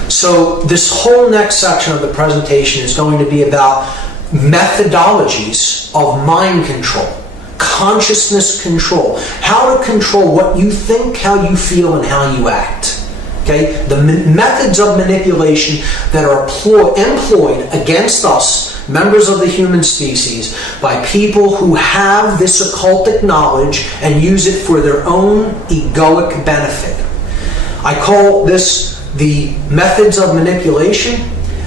So this whole next section of the presentation is going to be about methodologies of mind control, consciousness control, how to control what you think, how you feel, and how you act. Okay? The methods of manipulation that are employed against us, members of the human species, by people who have this occultic knowledge and use it for their own egoic benefit. I call this the methods of manipulation,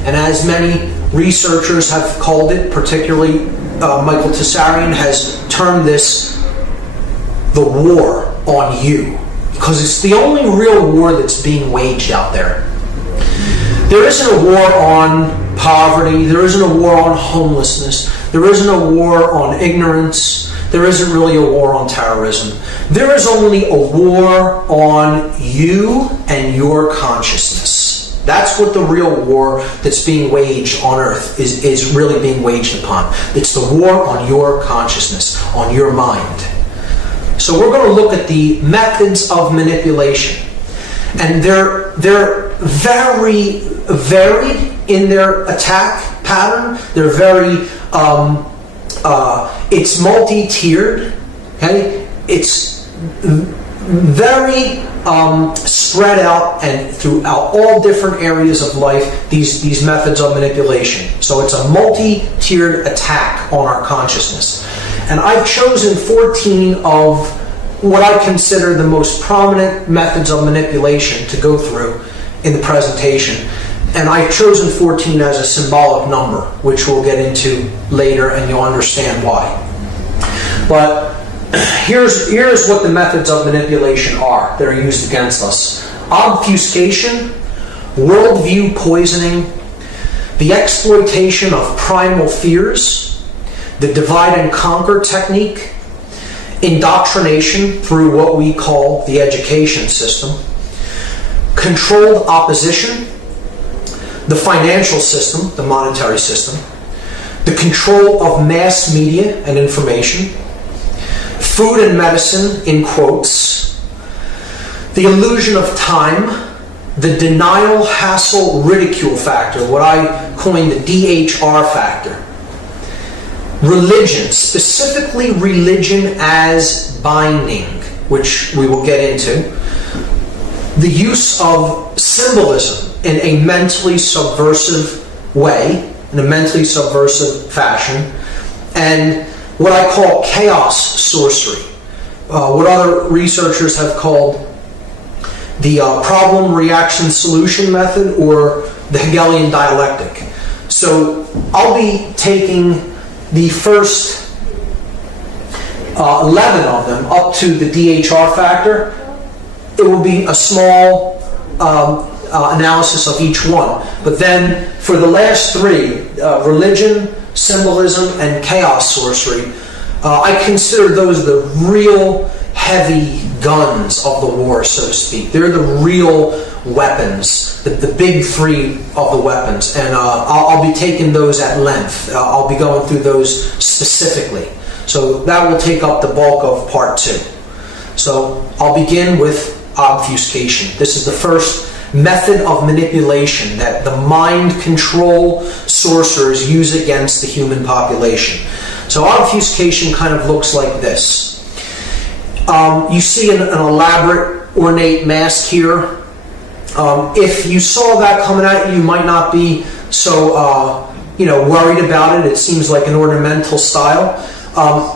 and as many researchers have called it, particularly Michael Tessarian has termed this the war on you, because it's the only real war that's being waged out there. There isn't a war on poverty, there isn't a war on homelessness, there isn't a war on ignorance, there isn't really a war on terrorism. There is only a war on you and your consciousness. That's what the real war that's being waged on earth is really being waged upon. It's the war on your consciousness, on your mind. So we're going to look at the methods of manipulation. And they're very varied in their attack pattern. They're very, it's multi-tiered. Okay? It's very spread out and throughout all different areas of life, these methods of manipulation. So it's a multi-tiered attack on our consciousness. And I've chosen 14 of what I consider the most prominent methods of manipulation to go through in the presentation. And I've chosen 14 as a symbolic number, which we'll get into later and you'll understand why. But here's what the methods of manipulation are that are used against us. Obfuscation, worldview poisoning, the exploitation of primal fears, the divide and conquer technique, indoctrination through what we call the education system, controlled opposition, the financial system, the monetary system, the control of mass media and information, food and medicine, in quotes, the illusion of time, the denial, hassle, ridicule factor, what I coined the DHR factor, religion, specifically religion as binding, which we will get into, the use of symbolism in a mentally subversive way, in a mentally subversive fashion, and what I call chaos sorcery, what other researchers have called the problem, reaction, solution method, or the Hegelian dialectic. So I'll be taking the first 11 of them up to the DHR factor. It will be a small analysis of each one. But then for the last three, religion, symbolism, and chaos sorcery, I consider those the real heavy guns of the war, so to speak. They're the real weapons, the big three of the weapons, and I'll be taking those at length. I'll be going through those specifically. So that will take up the bulk of part 2. So I'll begin with obfuscation. This is the first method of manipulation that the mind control sorcerers use against the human population. So obfuscation kind of looks like this. You see an elaborate, ornate mask here. If you saw that coming at you, you might not be so worried about it. It seems like an ornamental style.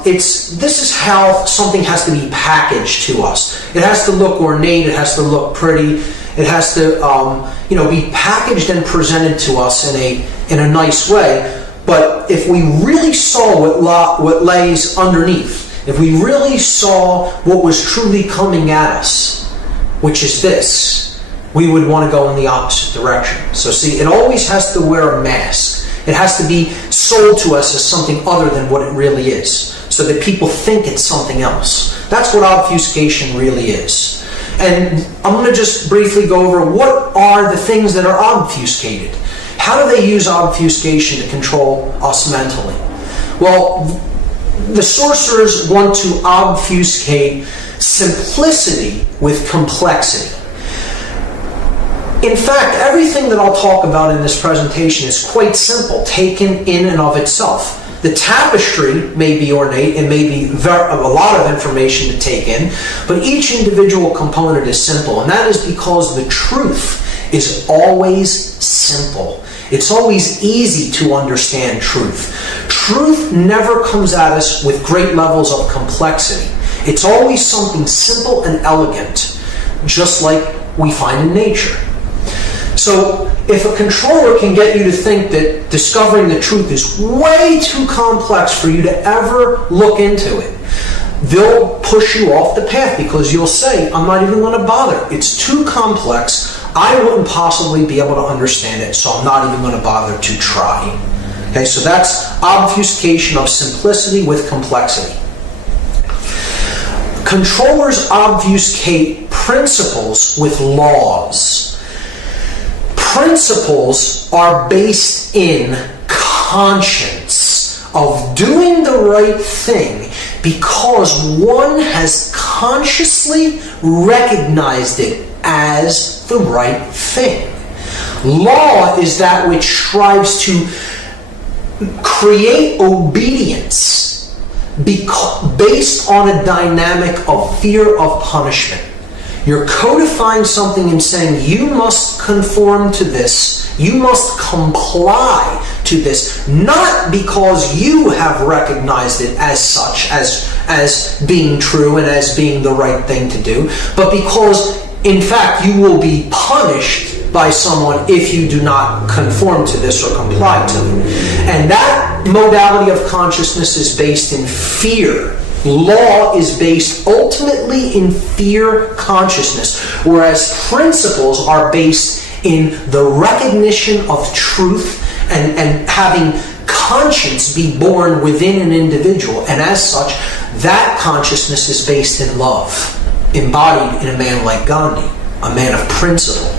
This is how something has to be packaged to us. It has to look ornate. It has to look pretty. It has to be packaged and presented to us in a nice way. But if we really saw what lays underneath, if we really saw what was truly coming at us, which is this, we would want to go in the opposite direction. So see, it always has to wear a mask. It has to be sold to us as something other than what it really is, so that people think it's something else. That's what obfuscation really is. And I'm going to just briefly go over what are the things that are obfuscated. How do they use obfuscation to control us mentally? Well, the sorcerers want to obfuscate simplicity with complexity. In fact, everything that I'll talk about in this presentation is quite simple, taken in and of itself. The tapestry may be ornate and may be a lot of information to take in, but each individual component is simple, and that is because the truth is always simple. It's always easy to understand truth. Truth never comes at us with great levels of complexity. It's always something simple and elegant, just like we find in nature. So if a controller can get you to think that discovering the truth is way too complex for you to ever look into it, they'll push you off the path because you'll say, I'm not even going to bother. It's too complex. I wouldn't possibly be able to understand it, so I'm not even going to bother to try. Okay, so that's obfuscation of simplicity with complexity. Controllers obfuscate principles with laws. Principles are based in conscience of doing the right thing because one has consciously recognized it as the right thing. Law is that which strives to create obedience based on a dynamic of fear of punishment. You're codifying something and saying you must conform to this, you must comply to this, not because you have recognized it as such, as being true and as being the right thing to do, but because in fact you will be punished by someone if you do not conform to this or comply to it. And that modality of consciousness is based in fear. Law is based ultimately in fear consciousness, whereas principles are based in the recognition of truth and having conscience be born within an individual. And as such, that consciousness is based in love, embodied in a man like Gandhi, a man of principle.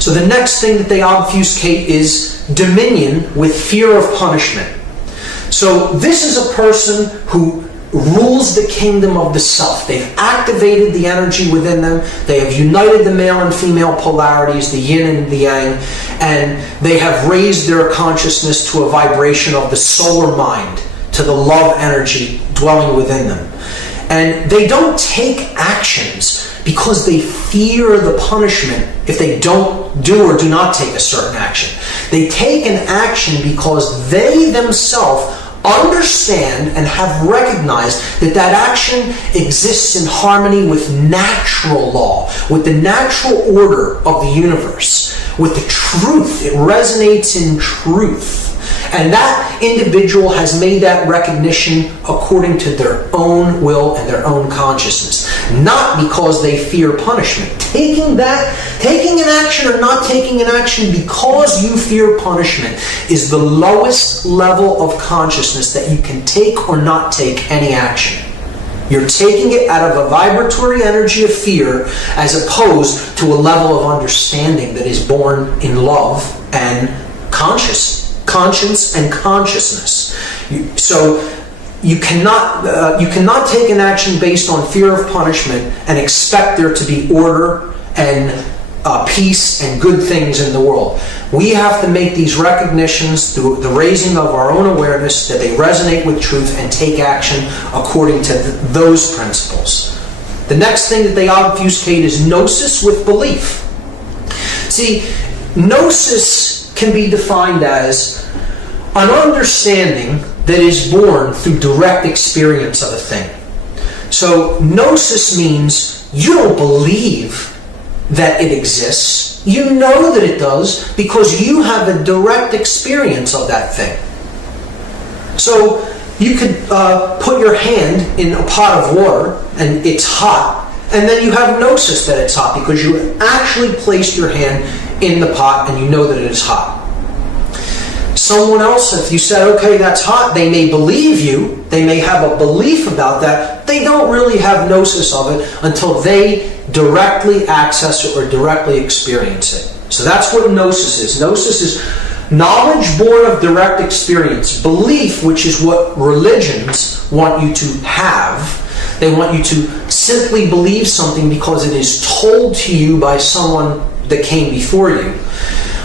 So the next thing that they obfuscate is dominion with fear of punishment. So this is a person who rules the kingdom of the self. They've activated the energy within them. They have united the male and female polarities, the yin and the yang, and they have raised their consciousness to a vibration of the solar mind, to the love energy dwelling within them. And they don't take actions because they fear the punishment if they don't do or do not take a certain action. They take an action because they themselves understand and have recognized that that action exists in harmony with natural law, with the natural order of the universe, with the truth. It resonates in truth. And that individual has made that recognition according to their own will and their own consciousness, not because they fear punishment. Taking an action or not taking an action because you fear punishment is the lowest level of consciousness that you can take or not take any action. You're taking it out of a vibratory energy of fear as opposed to a level of understanding that is born in love and conscience and consciousness. So you cannot take an action based on fear of punishment and expect there to be order and peace and good things in the world. We have to make these recognitions through the raising of our own awareness that they resonate with truth and take action according to those principles. The next thing that they obfuscate is gnosis with belief. See, gnosis can be defined as an understanding that is born through direct experience of a thing. So gnosis means you don't believe that it exists. You know that it does because you have a direct experience of that thing. So You could put your hand in a pot of water and it's hot, and then you have gnosis that it's hot because you actually placed your hand in the pot and you know that it is hot. Someone else, if you said, okay, that's hot, they may believe you, they may have a belief about that, they don't really have gnosis of it until they directly access it or directly experience it. So that's what gnosis is. Gnosis is knowledge born of direct experience. Belief, which is what religions want you to have. They want you to simply believe something because it is told to you by someone that came before you,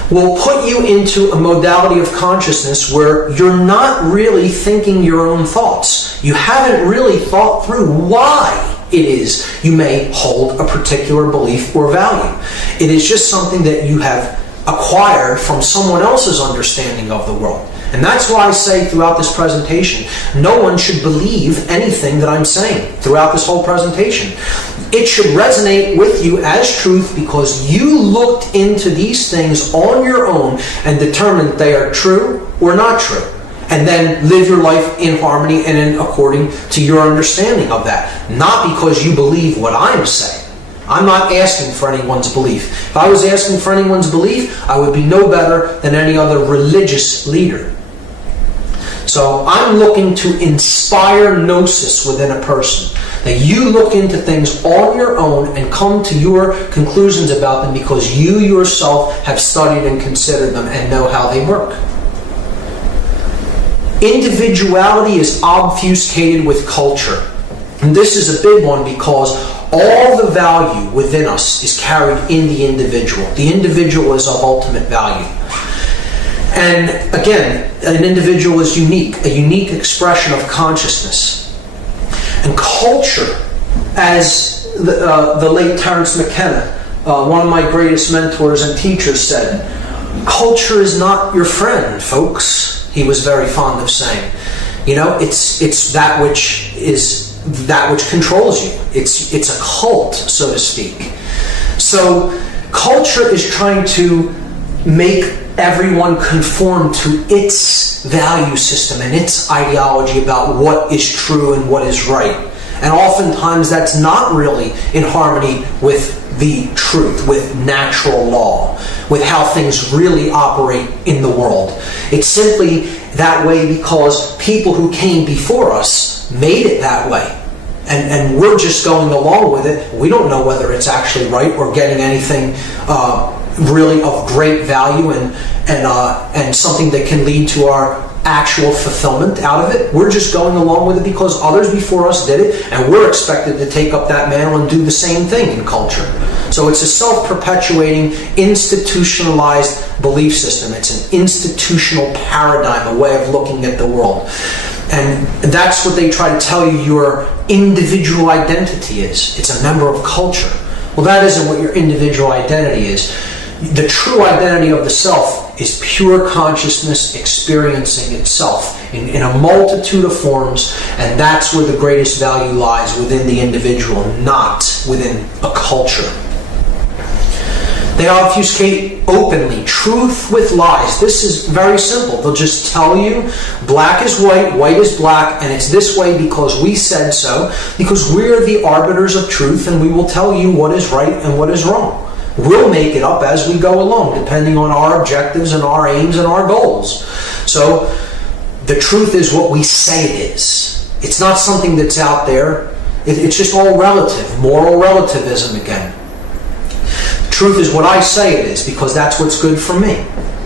will put you into a modality of consciousness where you're not really thinking your own thoughts. You haven't really thought through why it is you may hold a particular belief or value. It is just something that you have acquired from someone else's understanding of the world. And that's why I say throughout this presentation, no one should believe anything that I'm saying throughout this whole presentation. It should resonate with you as truth because you looked into these things on your own and determined they are true or not true. And then live your life in harmony and in according to your understanding of that. Not because you believe what I'm saying. I'm not asking for anyone's belief. If I was asking for anyone's belief, I would be no better than any other religious leader. So I'm looking to inspire gnosis within a person. That you look into things on your own and come to your conclusions about them because you yourself have studied and considered them and know how they work. Individuality is obfuscated with culture. And this is a big one because all the value within us is carried in the individual. The individual is of ultimate value. And again, an individual is unique, a unique expression of consciousness. And culture, as the late Terence McKenna, one of my greatest mentors and teachers, said, culture is not your friend, folks. He was very fond of saying, you know, it's that which controls you. It's a cult, so to speak. So culture is trying to make everyone conform to its value system and its ideology about what is true and what is right. And oftentimes that's not really in harmony with the truth, with natural law, with how things really operate in the world. It's simply that way because people who came before us made it that way. And we're just going along with it. We don't know whether it's actually right or getting anything really of great value and something that can lead to our actual fulfillment out of it. We're just going along with it because others before us did it, and we're expected to take up that mantle and do the same thing in culture. So it's a self-perpetuating, institutionalized belief system. It's an institutional paradigm, a way of looking at the world. And that's what they try to tell you your individual identity is. It's a member of culture. Well, that isn't what your individual identity is. The true identity of the self is pure consciousness experiencing itself in a multitude of forms, and that's where the greatest value lies, within the individual, not within a culture. They obfuscate openly, truth with lies. This is very simple. They'll just tell you black is white, white is black, and it's this way because we said so, because we're the arbiters of truth, and we will tell you what is right and what is wrong. We'll make it up as we go along, depending on our objectives and our aims and our goals. So the truth is what we say it is. It's not something that's out there. It's just all relative, moral relativism again. Truth is what I say it is because that's what's good for me.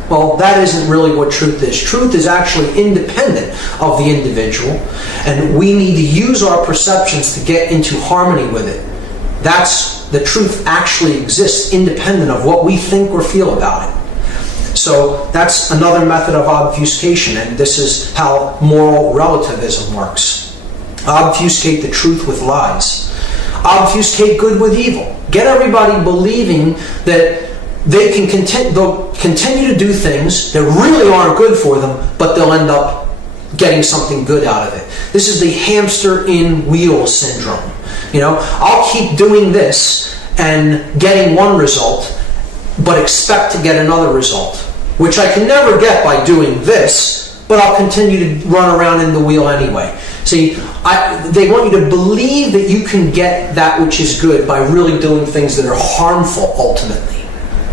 Well, that isn't really what truth is. Truth is actually independent of the individual, and we need to use our perceptions to get into harmony with it. The truth actually exists independent of what we think or feel about it. So that's another method of obfuscation, and this is how moral relativism works. Obfuscate the truth with lies. Obfuscate good with evil. Get everybody believing that they'll continue to do things that really aren't good for them, but they'll end up getting something good out of it. This is the hamster in wheel syndrome. You know, I'll keep doing this and getting one result, but expect to get another result, which I can never get by doing this. but I'll continue to run around in the wheel anyway. See, they want you to believe that you can get that which is good by really doing things that are harmful ultimately,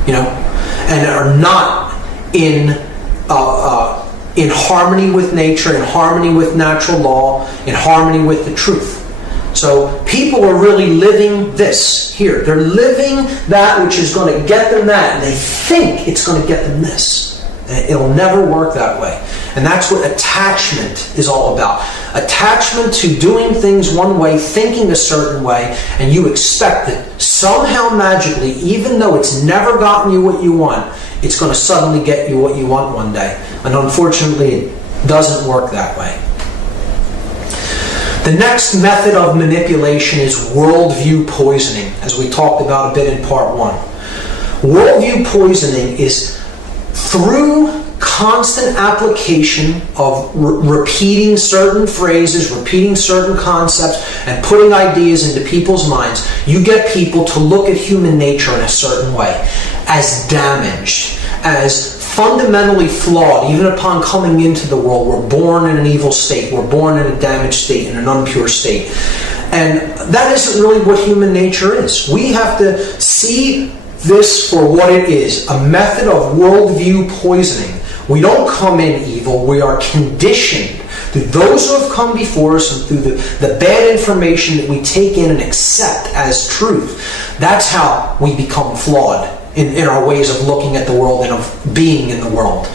and are not in harmony with nature, in harmony with natural law, in harmony with the truth. So people are really living this here. They're living that which is going to get them that, and they think it's going to get them this. And it'll never work that way. And that's what attachment is all about. Attachment to doing things one way, thinking a certain way, and you expect that somehow magically, even though it's never gotten you what you want, it's going to suddenly get you what you want one day. And unfortunately, it doesn't work that way. The next method of manipulation is worldview poisoning, as we talked about a bit in part 1. Worldview poisoning is through constant application of repeating certain phrases, repeating certain concepts, and putting ideas into people's minds, you get people to look at human nature in a certain way, as damaged, as fundamentally flawed. Even upon coming into the world, we're born in an evil state, we're born in a damaged state, in an impure state. And that isn't really what human nature is. We have to see this for what it is, a method of worldview poisoning. We don't come in evil, we are conditioned through those who have come before us and through the bad information that we take in and accept as truth. That's how we become flawed in our ways of looking at the world and of being in the world.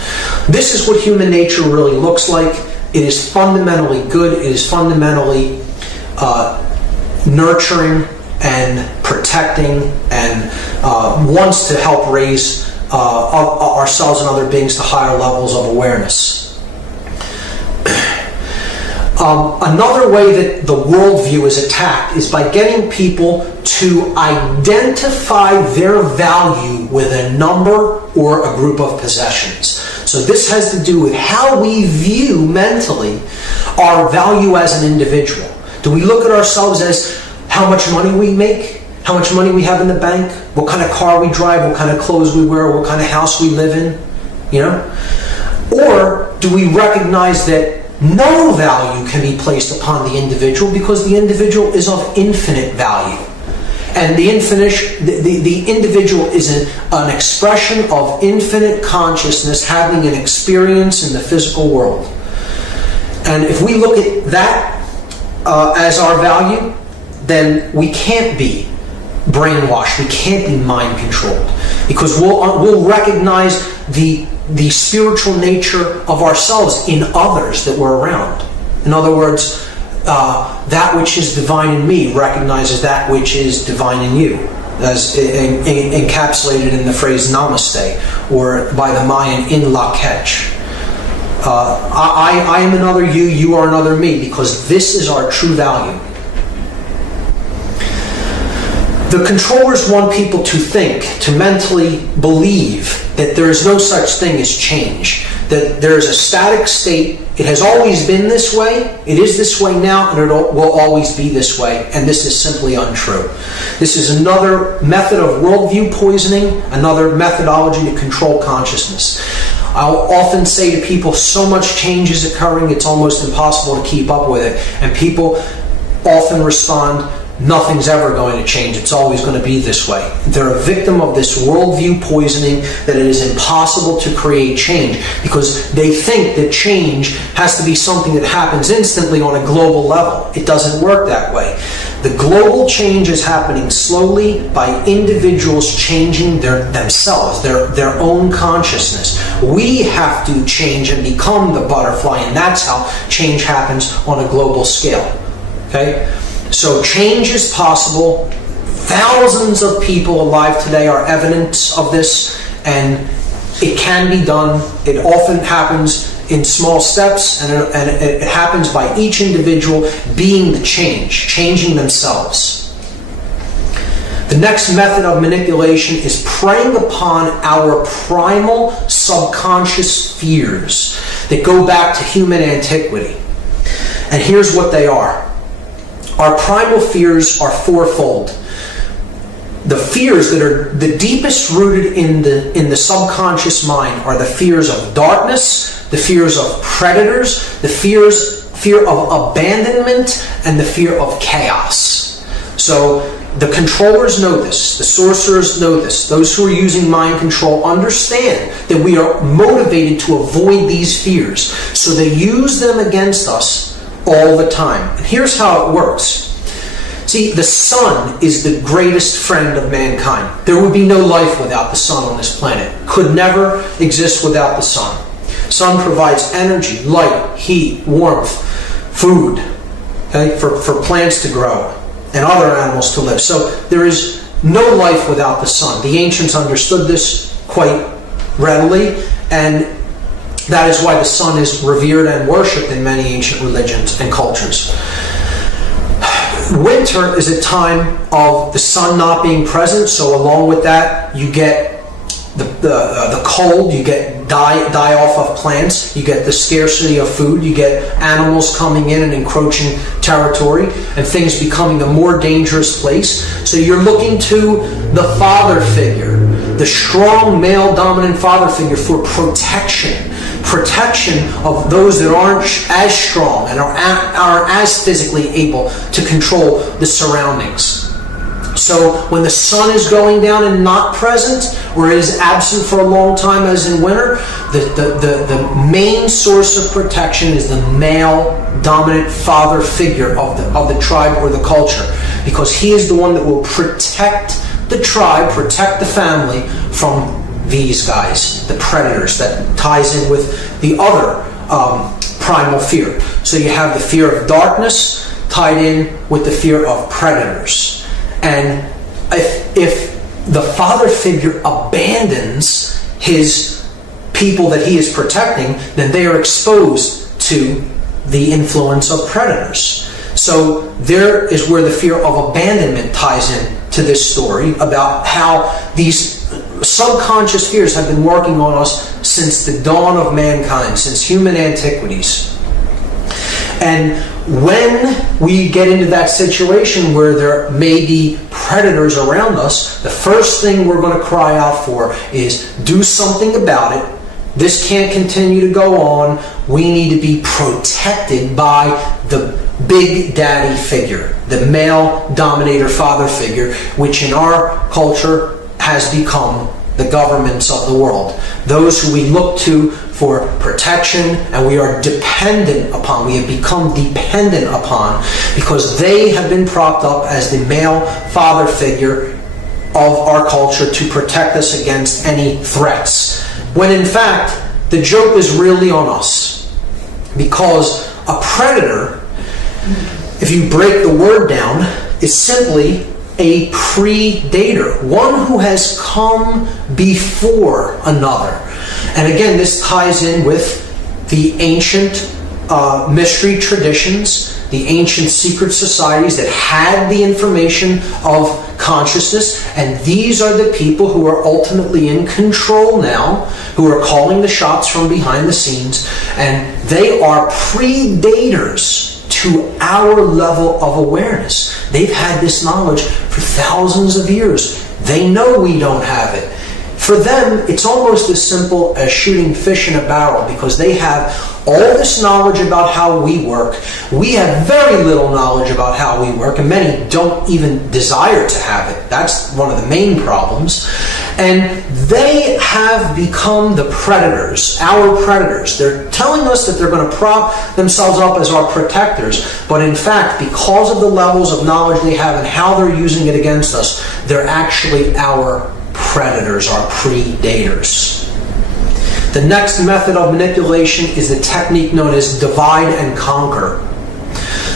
This is what human nature really looks like. It is fundamentally good, it is fundamentally nurturing and protecting, and wants to help raise ourselves and other beings to higher levels of awareness. Another way that the worldview is attacked is by getting people to identify their value with a number or a group of possessions. So this has to do with how we view mentally our value as an individual. Do we look at ourselves as how much money we make, how much money we have in the bank, what kind of car we drive, what kind of clothes we wear, what kind of house we live in, Or do we recognize that no value can be placed upon the individual because the individual is of infinite value? And the individual is an expression of infinite consciousness having an experience in the physical world. And if we look at that as our value, then we can't be brainwashed, we can't be mind controlled, because we'll recognize the spiritual nature of ourselves in others that we're around. In other words, that which is divine in me recognizes that which is divine in you, as encapsulated in the phrase namaste, or by the Mayan in la ketch. I am another you, you are another me, because this is our true value. The controllers want people to think, to mentally believe that there is no such thing as change, that there is a static state. It has always been this way, it is this way now, and it will always be this way, and this is simply untrue. This is another method of worldview poisoning, another methodology to control consciousness. I'll often say to people, so much change is occurring, it's almost impossible to keep up with it. And people often respond, nothing's ever going to change, it's always going to be this way. They're a victim of this worldview poisoning, that it is impossible to create change, because they think that change has to be something that happens instantly on a global level. It doesn't work that way. The global change is happening slowly by individuals changing themselves, their own consciousness. We have to change and become the butterfly, and that's how change happens on a global scale. Okay? So change is possible. Thousands of people alive today are evidence of this, and it can be done. It often happens in small steps, and it happens by each individual being the change, changing themselves. The next method of manipulation is preying upon our primal subconscious fears that go back to human antiquity. And here's what they are. Our primal fears are fourfold. The fears that are the deepest rooted in the subconscious mind are the fears of darkness, the fears of predators, the fear of abandonment, and the fear of chaos. So the controllers know this, the sorcerers know this, those who are using mind control understand that we are motivated to avoid these fears. So they use them against us all the time. And here's how it works. See, the sun is the greatest friend of mankind. There would be no life without the sun on this planet. Could never exist without the sun. Sun provides energy, light, heat, warmth, food, okay, for plants to grow and other animals to live. So there is no life without the sun. The ancients understood this quite readily, and that is why the sun is revered and worshipped in many ancient religions and cultures. Winter is a time of the sun not being present, so along with that you get the cold, you get die off of plants, you get the scarcity of food, you get animals coming in and encroaching territory, and things becoming a more dangerous place. So you're looking to the father figure, the strong male dominant father figure, for protection of those that aren't as strong and are as physically able to control the surroundings. So when the sun is going down and not present, or is absent for a long time as in winter, the main source of protection is the male dominant father figure of the tribe or the culture, because he is the one that will protect the tribe, protect the family from these guys, the predators. That ties in with the other primal fear. So you have the fear of darkness tied in with the fear of predators. And if the father figure abandons his people that he is protecting, then they are exposed to the influence of predators. So there is where the fear of abandonment ties in to this story about how these subconscious fears have been working on us since the dawn of mankind, since human antiquities. And when we get into that situation where there may be predators around us, the first thing we're going to cry out for is do something about it. This can't continue to go on. We need to be protected by the big daddy figure, the male dominator father figure, which in our culture has become the governments of the world. Those who we look to for protection, and we are dependent upon, we have become dependent upon, because they have been propped up as the male father figure of our culture to protect us against any threats. When in fact, the joke is really on us. Because a predator, if you break the word down, is simply a predator, one who has come before another. And again, this ties in with the ancient mystery traditions, the ancient secret societies that had the information of consciousness, and these are the people who are ultimately in control now, who are calling the shots from behind the scenes, and they are predators to our level of awareness. They've had this knowledge for thousands of years. They know we don't have it. For them, it's almost as simple as shooting fish in a barrel, because they have all this knowledge about how we work. We have very little knowledge about how we work, and many don't even desire to have it. That's one of the main problems. And they have become the predators, our predators. They're telling us that they're going to prop themselves up as our protectors, but in fact, because of the levels of knowledge they have and how they're using it against us, they're actually our predators, our predators. The next method of manipulation is the technique known as divide and conquer.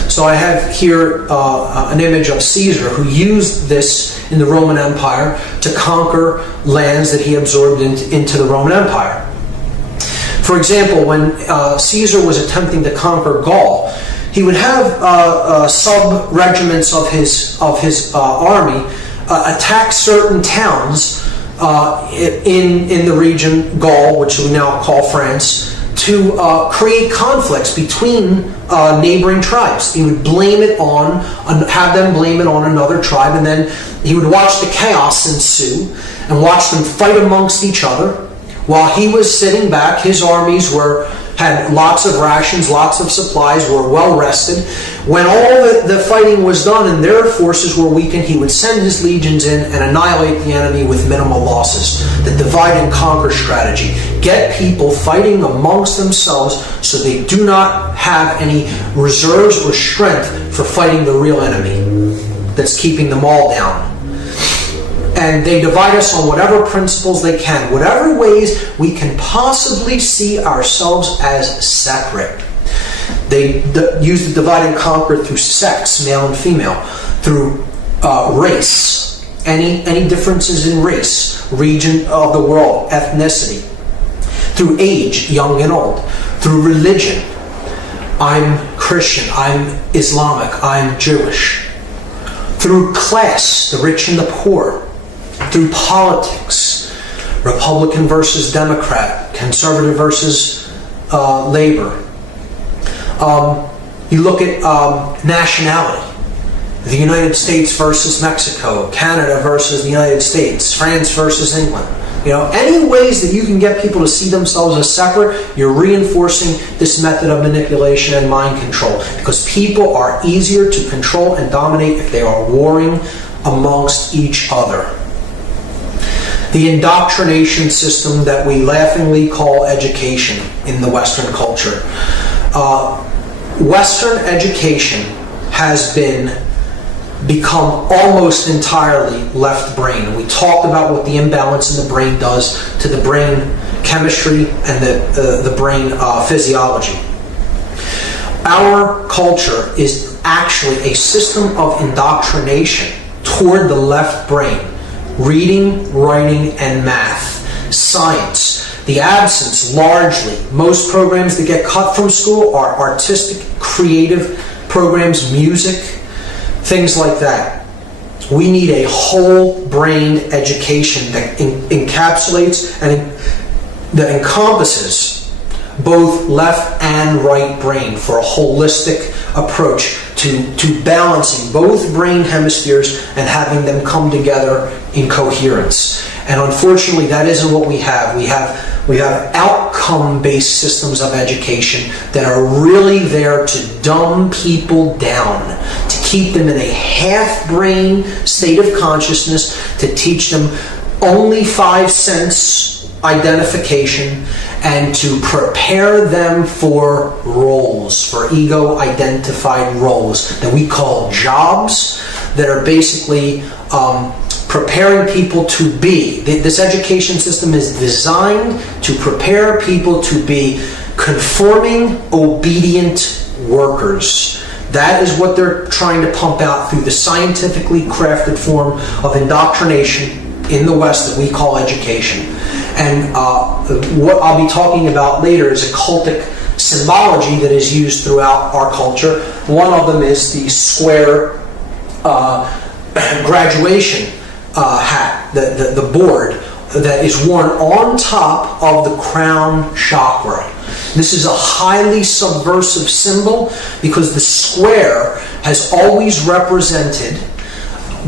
So I have here an image of Caesar, who used this in the Roman Empire to conquer lands that he absorbed into the Roman Empire. For example, when Caesar was attempting to conquer Gaul, he would have sub-regiments of his army attack certain towns in the region Gaul, which we now call France, to create conflicts between neighboring tribes. He would blame it on, have them blame it on another tribe, and then he would watch the chaos ensue and watch them fight amongst each other. While he was sitting back, his armies were had lots of rations, lots of supplies, were well rested. When all the fighting was done and their forces were weakened, he would send his legions in and annihilate the enemy with minimal losses. The divide and conquer strategy. Get people fighting amongst themselves so they do not have any reserves or strength for fighting the real enemy that's keeping them all down. And they divide us on whatever principles they can, whatever ways we can possibly see ourselves as separate. They use the divide and conquer through sex, male and female, through race, any differences in race, region of the world, ethnicity, through age, young and old, through religion. I'm Christian, I'm Islamic, I'm Jewish. Through class, the rich and the poor. Through politics, Republican versus Democrat, conservative versus labor. You look at nationality, the United States versus Mexico, Canada versus the United States, France versus England. You know, any ways that you can get people to see themselves as separate, you're reinforcing this method of manipulation and mind control, because people are easier to control and dominate if they are warring amongst each other. The indoctrination system that we laughingly call education in the Western culture. Western education has become almost entirely left brain. We talked about what the imbalance in the brain does to the brain chemistry and the brain physiology. Our culture is actually a system of indoctrination toward the left brain. Reading, writing, and math. Science. The absence, largely. Most programs that get cut from school are artistic, creative programs, music, things like that. We need a whole-brained education that encapsulates and that encompasses both left and right brain for a holistic approach to balancing both brain hemispheres and having them come together in coherence. And unfortunately, that isn't what we have. We have outcome-based systems of education that are really there to dumb people down, to keep them in a half-brain state of consciousness, to teach them only 5 sense identification, and to prepare them for roles, for ego-identified roles that we call jobs, that are basically preparing people to be. This education system is designed to prepare people to be conforming, obedient workers. That is what they're trying to pump out through the scientifically crafted form of indoctrination in the West that we call education. And what I'll be talking about later is a cultic symbology that is used throughout our culture. One of them is the square graduation hat, the board that is worn on top of the crown chakra. This is a highly subversive symbol because the square has always represented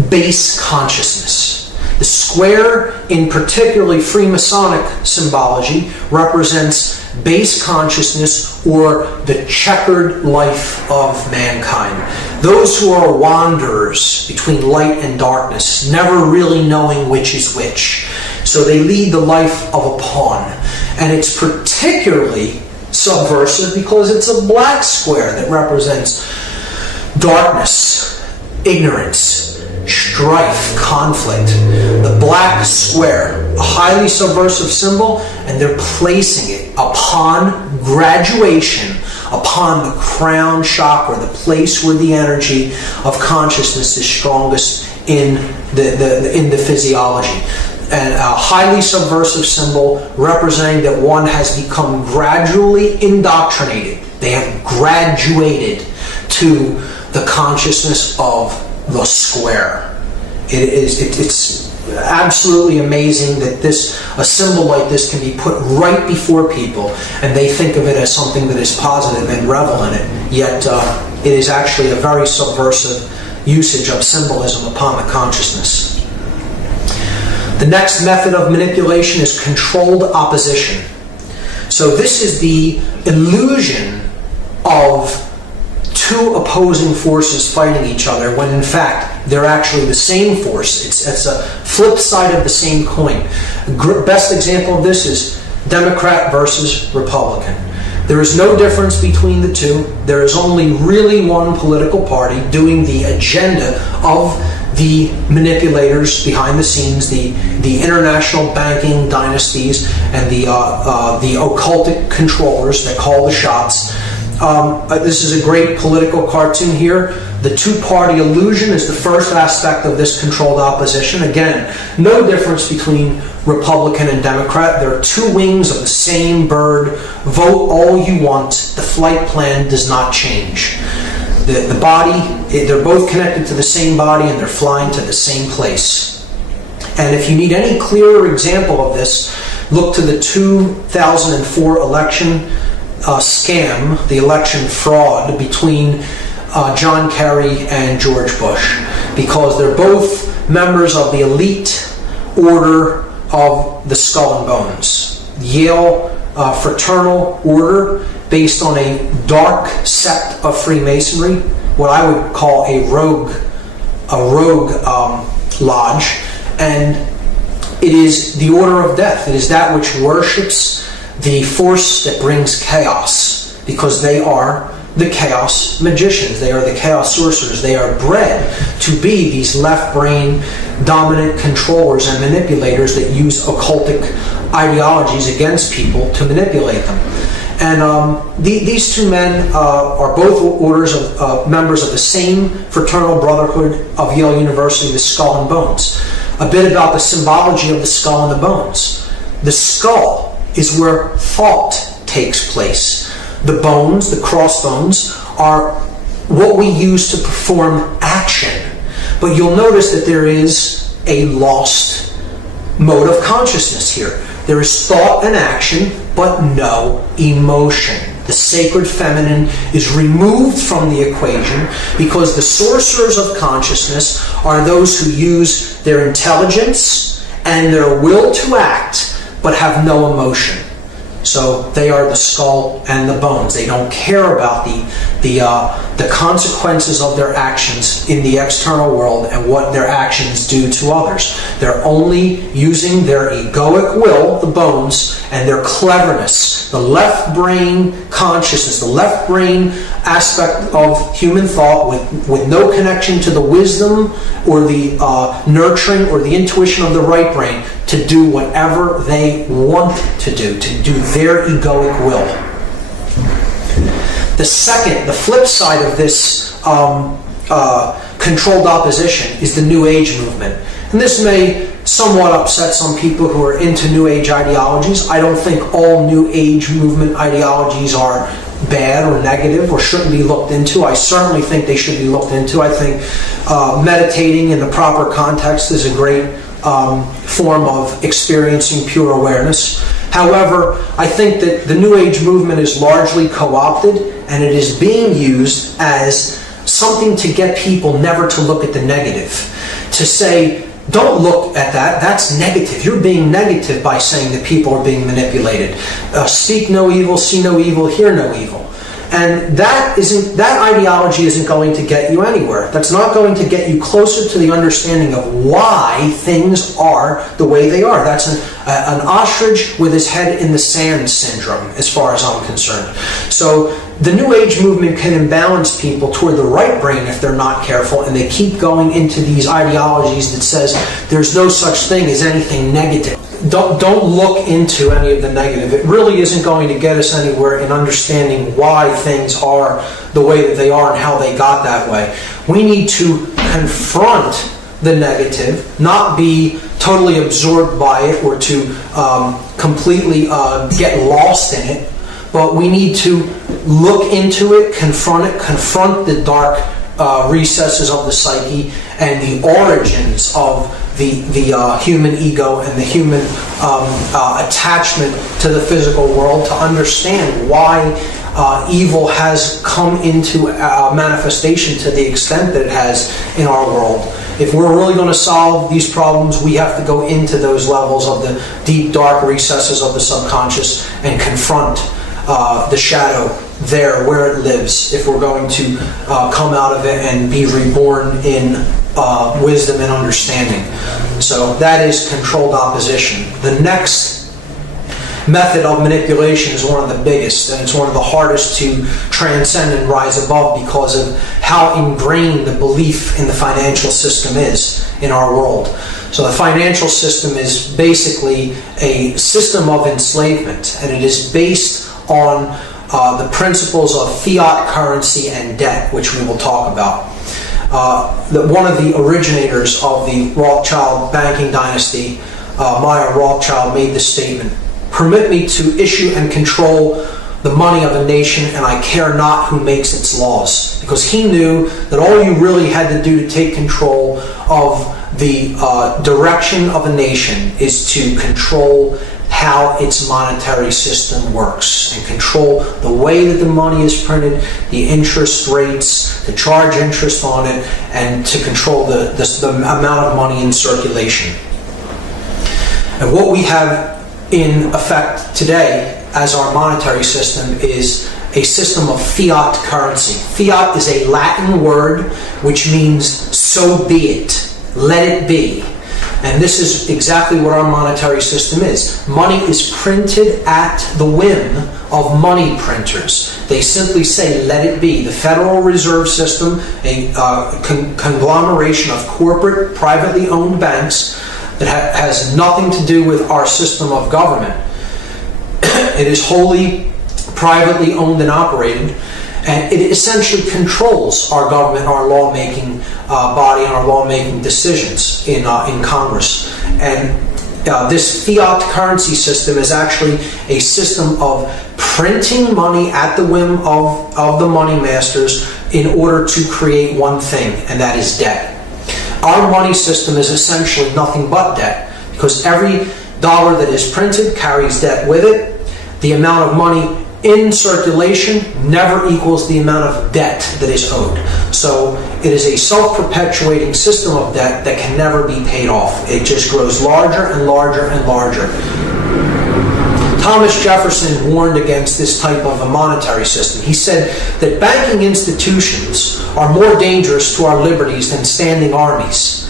base consciousness. The square, in particularly Freemasonic symbology, represents base consciousness or the checkered life of mankind. Those who are wanderers between light and darkness, never really knowing which is which. So they lead the life of a pawn. And it's particularly subversive because it's a black square that represents darkness, ignorance, strife, conflict. The black square, a highly subversive symbol, and they're placing it upon graduation, upon the crown chakra, the place where the energy of consciousness is strongest in the physiology. And a highly subversive symbol representing that one has become gradually indoctrinated. They have graduated to the consciousness of the square. It's absolutely amazing that a symbol like this can be put right before people and they think of it as something that is positive and revel in it, yet it is actually a very subversive usage of symbolism upon the consciousness. The next method of manipulation is controlled opposition. So this is the illusion of two opposing forces fighting each other, when in fact they're actually the same force. It's a flip side of the same coin. Best example of this is Democrat versus Republican. There is no difference between the two. There is only really one political party doing the agenda of the manipulators behind the scenes, the international banking dynasties, and the occultic controllers that call the shots. This is a great political cartoon here. The two-party illusion is the first aspect of this controlled opposition. Again, no difference between Republican and Democrat. They're two wings of the same bird. Vote all you want. The flight plan does not change. The body, they're both connected to the same body, and they're flying to the same place. And if you need any clearer example of this, look to the 2004 election scam, the election fraud between John Kerry and George Bush, because they're both members of the elite order of the Skull and Bones, Yale fraternal order based on a dark sect of Freemasonry, what I would call a rogue lodge, and it is the order of death. It is that which worships the force that brings chaos, because they are the chaos magicians. They are the chaos sorcerers. They are bred to be these left brain dominant controllers and manipulators that use occultic ideologies against people to manipulate them. And these two men are both orders of members of the same fraternal brotherhood of Yale University, the Skull and Bones. A bit about the symbology of the skull and the bones. The skull is where thought takes place. The bones, the crossbones, are what we use to perform action. But you'll notice that there is a lost mode of consciousness here. There is thought and action, but no emotion. The sacred feminine is removed from the equation because the sorcerers of consciousness are those who use their intelligence and their will to act, but have no emotion. So they are the skull and the bones. They don't care about the consequences of their actions in the external world and what their actions do to others. They're only using their egoic will, the bones, and their cleverness, the left brain consciousness, the left brain aspect of human thought with no connection to the wisdom or the nurturing or the intuition of the right brain, to do whatever they want to do their egoic will. The flip side of this controlled opposition is the New Age movement. And this may somewhat upset some people who are into New Age ideologies. I don't think all New Age movement ideologies are bad or negative or shouldn't be looked into. I certainly think they should be looked into. I think meditating in the proper context is a great form of experiencing pure awareness. However, I think that the New Age movement is largely co-opted, and it is being used as something to get people never to look at the negative. To say, don't look at that, that's negative. You're being negative by saying that people are being manipulated. Speak no evil, see no evil, hear no evil. And that ideology isn't going to get you anywhere. That's not going to get you closer to the understanding of why things are the way they are. That's an ostrich with his head in the sand syndrome, as far as I'm concerned. So the New Age movement can imbalance people toward the right brain if they're not careful, and they keep going into these ideologies that says there's no such thing as anything negative. Don't look into any of the negative. It really isn't going to get us anywhere in understanding why things are the way that they are and how they got that way. We need to confront the negative, not be totally absorbed by it or to completely get lost in it, but we need to look into it, confront the dark recesses of the psyche and the origins of the human ego and the human attachment to the physical world, to understand why evil has come into manifestation to the extent that it has in our world. If we're really going to solve these problems, we have to go into those levels of the deep, dark recesses of the subconscious and confront the shadow there where it lives, if we're going to come out of it and be reborn in wisdom and understanding. So that is controlled opposition. The next method of manipulation is one of the biggest, and it's one of the hardest to transcend and rise above because of how ingrained the belief in the financial system is in our world. So the financial system is basically a system of enslavement, and it is based on the principles of fiat currency and debt, which we will talk about. One of the originators of the Rothschild banking dynasty, Meyer Rothschild, made this statement: "Permit me to issue and control the money of a nation, and I care not who makes its laws." Because he knew that all you really had to do to take control of the direction of a nation is to control how its monetary system works and control the way that the money is printed, the interest rates, to charge interest on it, and to control the amount of money in circulation. And what we have in effect today as our monetary system is a system of fiat currency. Fiat is a Latin word which means "so be it," let it be. And this is exactly what our monetary system is. Money is printed at the whim of money printers. They simply say, let it be. The Federal Reserve System, a conglomeration of corporate, privately owned banks that has nothing to do with our system of government. It is wholly privately owned and operated, and it essentially controls our government, our lawmaking body, and our lawmaking decisions in Congress. And this fiat currency system is actually a system of printing money at the whim of the money masters in order to create one thing, and that is debt. Our money system is essentially nothing but debt, because every dollar that is printed carries debt with it. The amount of money in circulation never equals the amount of debt that is owed. So it is a self-perpetuating system of debt that can never be paid off. It just grows larger and larger and larger. Thomas Jefferson warned against this type of a monetary system. He said that banking institutions are more dangerous to our liberties than standing armies.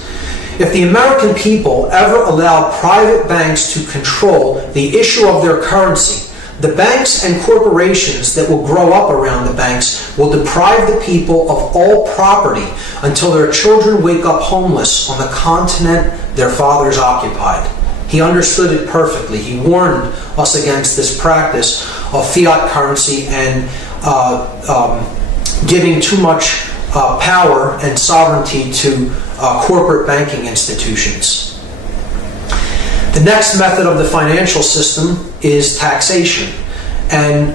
If the American people ever allow private banks to control the issue of their currency, the banks and corporations that will grow up around the banks will deprive the people of all property until their children wake up homeless on the continent their fathers occupied. He understood it perfectly. He warned us against this practice of fiat currency and giving too much power and sovereignty to corporate banking institutions. The next method of the financial system is taxation. And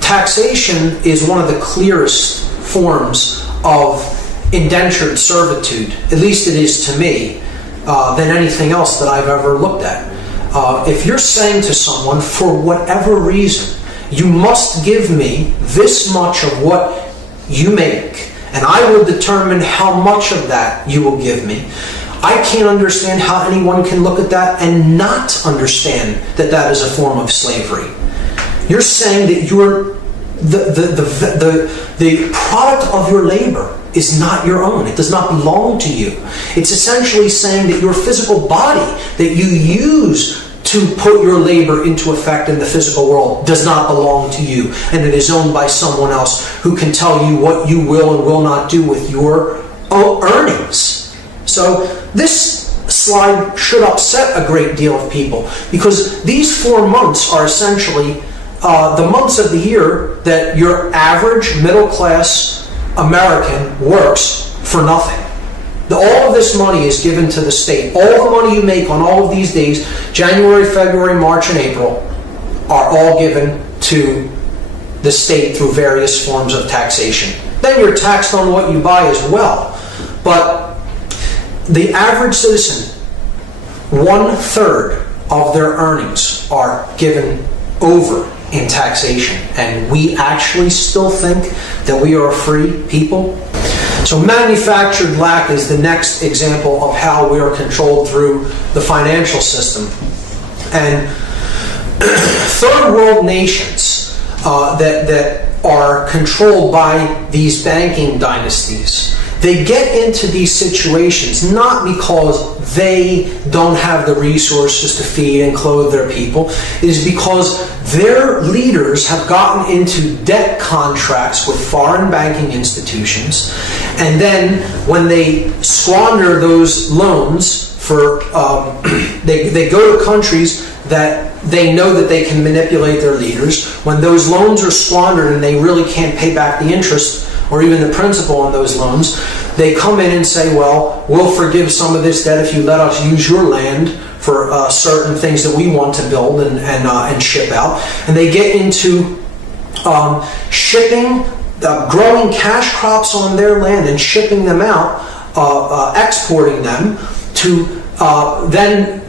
taxation is one of the clearest forms of indentured servitude, at least it is to me, than anything else that I've ever looked at. If you're saying to someone, for whatever reason, you must give me this much of what you make, and I will determine how much of that you will give me, I can't understand how anyone can look at that and not understand that that is a form of slavery. You're saying that the product of your labor is not your own. It does not belong to you. It's essentially saying that your physical body that you use to put your labor into effect in the physical world does not belong to you, and it is owned by someone else who can tell you what you will and will not do with your earnings. So this slide should upset a great deal of people, because these 4 months are essentially the months of the year that your average middle-class American works for nothing. All of this money is given to the state. All the money you make on all of these days, January, February, March, and April, are all given to the state through various forms of taxation. Then you're taxed on what you buy as well. But the average citizen, 1/3 of their earnings are given over in taxation. And we actually still think that we are a free people. So manufactured lack is the next example of how we are controlled through the financial system. And third world nations that are controlled by these banking dynasties, they get into these situations not because they don't have the resources to feed and clothe their people. It is because their leaders have gotten into debt contracts with foreign banking institutions, and then when they squander those loans for, they go to countries that they know that they can manipulate their leaders. When those loans are squandered and they really can't pay back the interest or even the principal on those loans, they come in and say, well, we'll forgive some of this debt if you let us use your land for certain things that we want to build and ship out. And they get into shipping, growing cash crops on their land and shipping them out, exporting them to then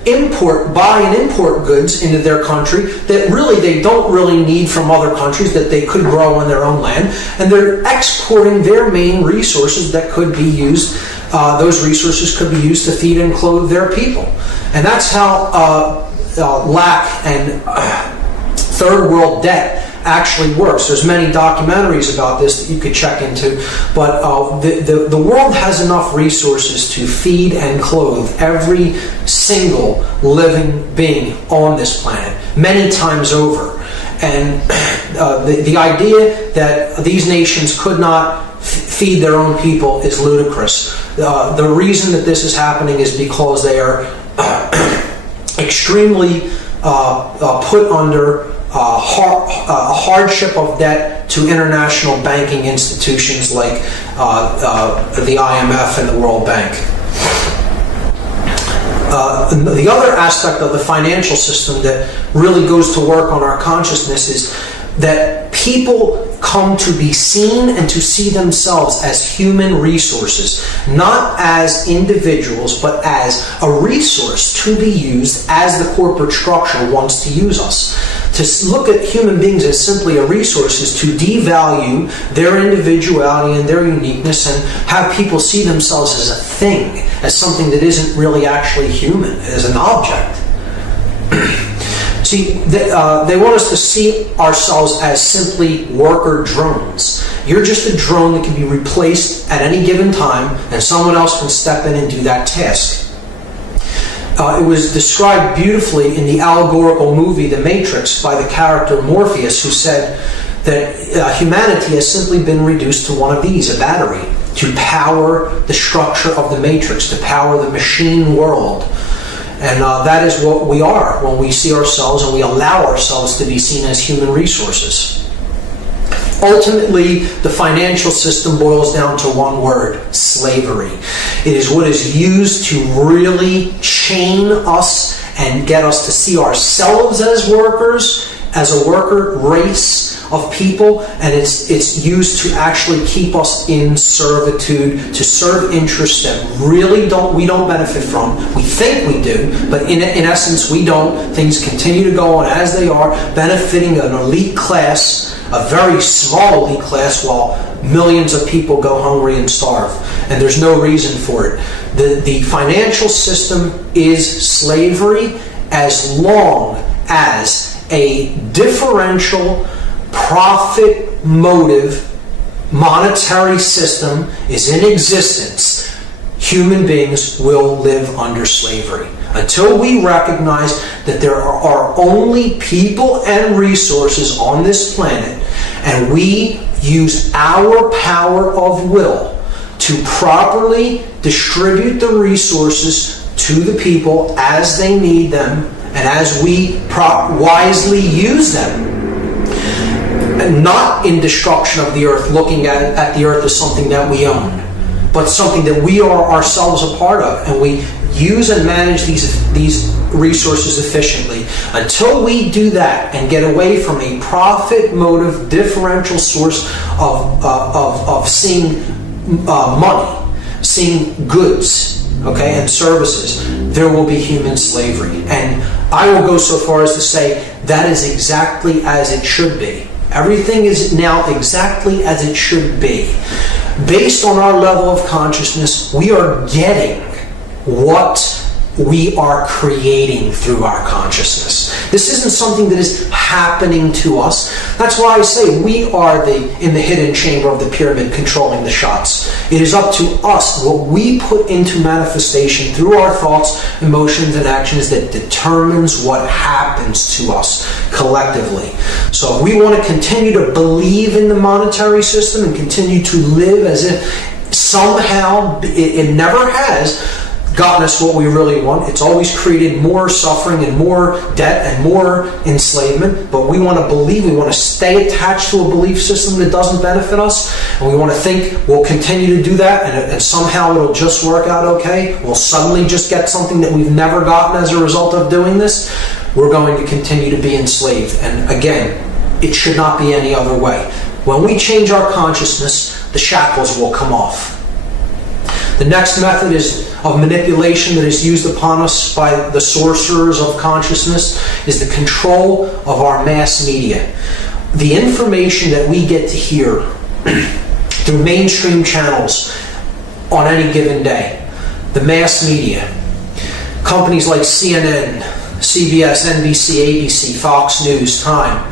buy and import goods into their country that really they don't really need from other countries that they could grow on their own land, and they're exporting their main resources that could be used. Those resources could be used to feed and clothe their people, and that's how lack and third world debt actually works. There's many documentaries about this that you could check into, but the world has enough resources to feed and clothe every single living being on this planet, many times over. And the idea that these nations could not feed their own people is ludicrous. The reason that this is happening is because they are extremely put under a hardship of debt to international banking institutions like the IMF and the World Bank. The other aspect of the financial system that really goes to work on our consciousness is that people come to be seen and to see themselves as human resources, not as individuals, but as a resource to be used as the corporate structure wants to use us. To look at human beings as simply a resource is to devalue their individuality and their uniqueness and have people see themselves as a thing, as something that isn't really actually human, as an object. See, they want us to see ourselves as simply worker drones. You're just a drone that can be replaced at any given time, and someone else can step in and do that task. It was described beautifully in the allegorical movie The Matrix by the character Morpheus, who said that humanity has simply been reduced to one of these, a battery, to power the structure of the Matrix, to power the machine world. And that is what we are when we see ourselves and we allow ourselves to be seen as human resources. Ultimately, the financial system boils down to one word: slavery. It is what is used to really chain us and get us to see ourselves as workers, as a worker race of people, and it's used to actually keep us in servitude, to serve interests that really we don't benefit from. We think we do, but in essence we don't. Things continue to go on as they are, benefiting an elite class, a very small elite class, while millions of people go hungry and starve, and there's no reason for it. The financial system is slavery as long as a differential profit motive monetary system is in existence. Human beings will live under slavery until we recognize that there are only people and resources on this planet, and we use our power of will to properly distribute the resources to the people as they need them and as we wisely use them. And not in destruction of the earth, looking at the earth as something that we own, but something that we are ourselves a part of, and we use and manage these resources efficiently. Until we do that and get away from a profit motive differential source of seeing money, seeing goods, okay, and services, there will be human slavery. And I will go so far as to say that is exactly as it should be. Everything is now exactly as it should be. Based on our level of consciousness, we are getting what we are creating through our consciousness. This isn't something that is happening to us. That's why I say we are in the hidden chamber of the pyramid controlling the shots. It is up to us, what we put into manifestation through our thoughts, emotions, and actions that determines what happens to us collectively. So if we want to continue to believe in the monetary system and continue to live as if somehow it never has gotten us what we really want. It's always created more suffering and more debt and more enslavement, but we want to believe, we want to stay attached to a belief system that doesn't benefit us, and we want to think we'll continue to do that and somehow it'll just work out okay. We'll suddenly just get something that we've never gotten as a result of doing this. We're going to continue to be enslaved. And again, it should not be any other way. When we change our consciousness, the shackles will come off. The next method of manipulation that is used upon us by the sorcerers of consciousness is the control of our mass media. The information that we get to hear through mainstream channels on any given day, the mass media, companies like CNN, CBS, NBC, ABC, Fox News, Time,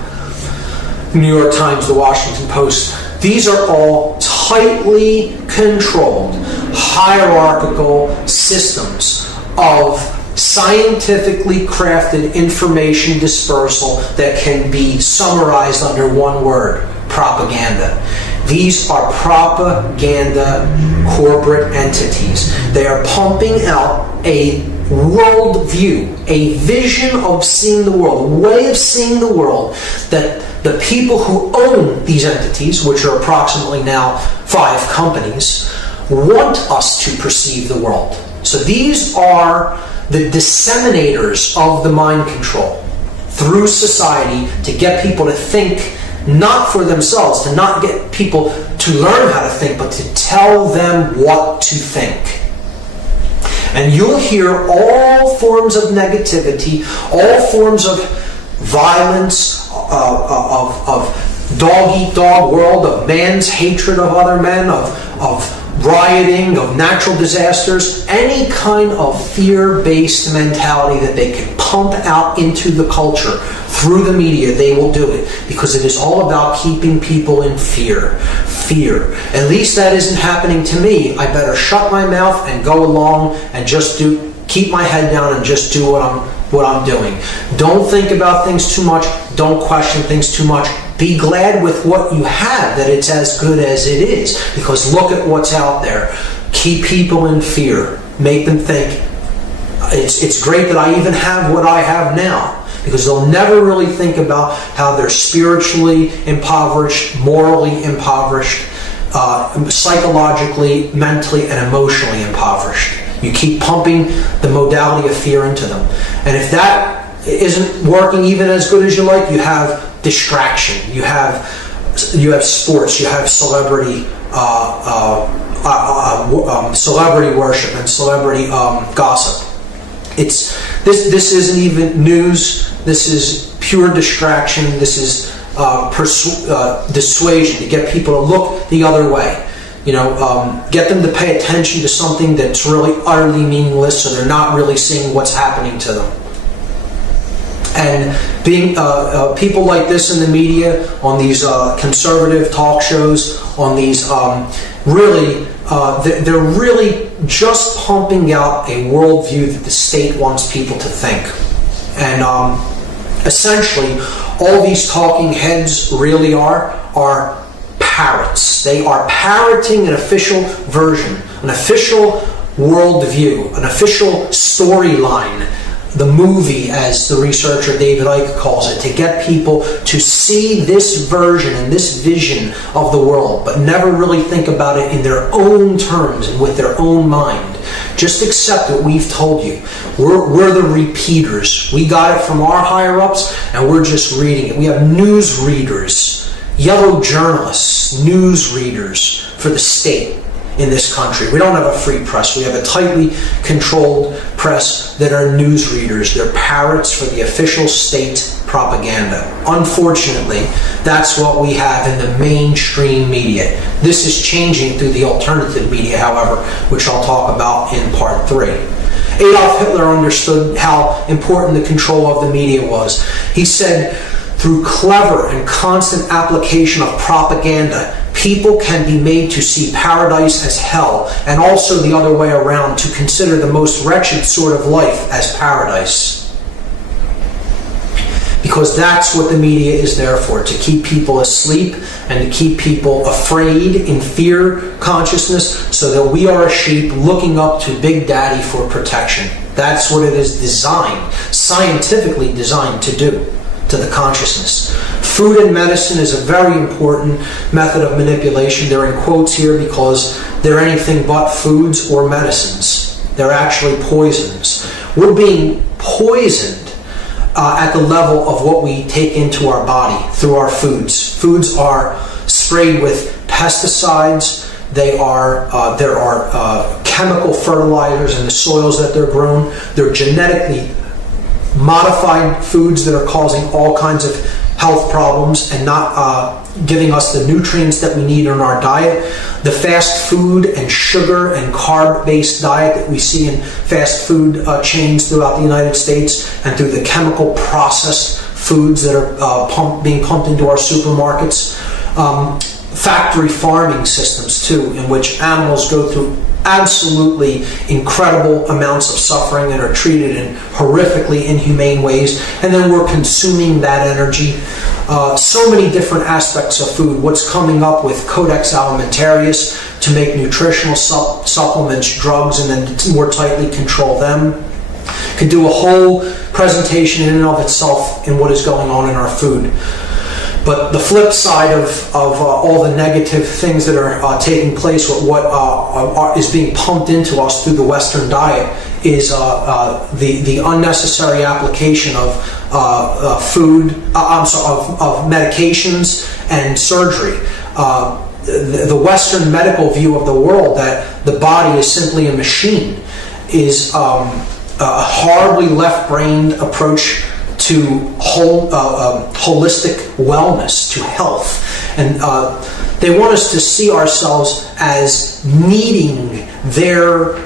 New York Times, The Washington Post, these are all tightly controlled, hierarchical systems of scientifically crafted information dispersal that can be summarized under one word: propaganda. These are propaganda corporate entities. They are pumping out a worldview, a vision of seeing the world, a way of seeing the world that the people who own these entities, which are approximately now 5 companies, want us to perceive the world. So these are the disseminators of the mind control through society to get people to think not for themselves, to not get people to learn how to think, but to tell them what to think. And you'll hear all forms of negativity, all forms of violence, of dog-eat-dog world, of man's hatred of other men, of rioting, of natural disasters, any kind of fear-based mentality that they can pump out into the culture through the media, they will do it, because it is all about keeping people in fear. Fear. At least that isn't happening to me. I better shut my mouth and go along and just keep my head down and just do what I'm doing. Don't think about things too much. Don't question things too much. Be glad with what you have, that it's as good as it is, because look at what's out there. Keep people in fear. Make them think, it's great that I even have what I have now, because they'll never really think about how they're spiritually impoverished, morally impoverished, psychologically, mentally, and emotionally impoverished. You keep pumping the modality of fear into them. And if that isn't working even as good as you like, you have distraction, you have sports, you have celebrity celebrity worship and celebrity gossip. This isn't even news. This is pure distraction. This is dissuasion to get people to look the other way. Get them to pay attention to something that's really utterly meaningless, so they're not really seeing what's happening to them. And being people like this in the media, on these conservative talk shows, on these they're really just pumping out a worldview that the state wants people to think. And essentially, all these talking heads really are parrots. They are parroting an official version, an official worldview, an official storyline, the movie, as the researcher David Icke calls it, to get people to see this version and this vision of the world, but never really think about it in their own terms and with their own mind. Just accept what we've told you. We're the repeaters. We got it from our higher-ups, and we're just reading it. We have news readers, yellow journalists, news readers for the state in this country. We don't have a free press. We have a tightly controlled press that are news readers. They're parrots for the official state propaganda. Unfortunately, that's what we have in the mainstream media. This is changing through the alternative media, however, which I'll talk about in part 3. Adolf Hitler understood how important the control of the media was. He said, through clever and constant application of propaganda, people can be made to see paradise as hell, and also the other way around, to consider the most wretched sort of life as paradise. Because that's what the media is there for, to keep people asleep and to keep people afraid, in fear consciousness, so that we are a sheep looking up to Big Daddy for protection. That's what it is designed, scientifically designed to do to the consciousness. Food and medicine is a very important method of manipulation. They're in quotes here because they're anything but foods or medicines. They're actually poisons. We're being poisoned at the level of what we take into our body through our foods. Foods are sprayed with pesticides. There are chemical fertilizers in the soils that they're grown. They're genetically modified foods that are causing all kinds of health problems and not giving us the nutrients that we need in our diet. The fast food and sugar and carb-based diet that we see in fast food chains throughout the United States, and through the chemical processed foods that are being pumped into our supermarkets. Factory farming systems too, in which animals go through absolutely incredible amounts of suffering and are treated in horrifically inhumane ways, and then we're consuming that energy. So many different aspects of food. What's coming up with Codex Alimentarius to make nutritional supplements, drugs, and then more tightly control them. Could do a whole presentation in and of itself in what is going on in our food. But the flip side of all the negative things that are taking place with what is being pumped into us through the Western diet is the unnecessary application of medications and surgery. The Western medical view of the world, that the body is simply a machine, is a horribly left-brained approach to holistic wellness, to health. And they want us to see ourselves as needing their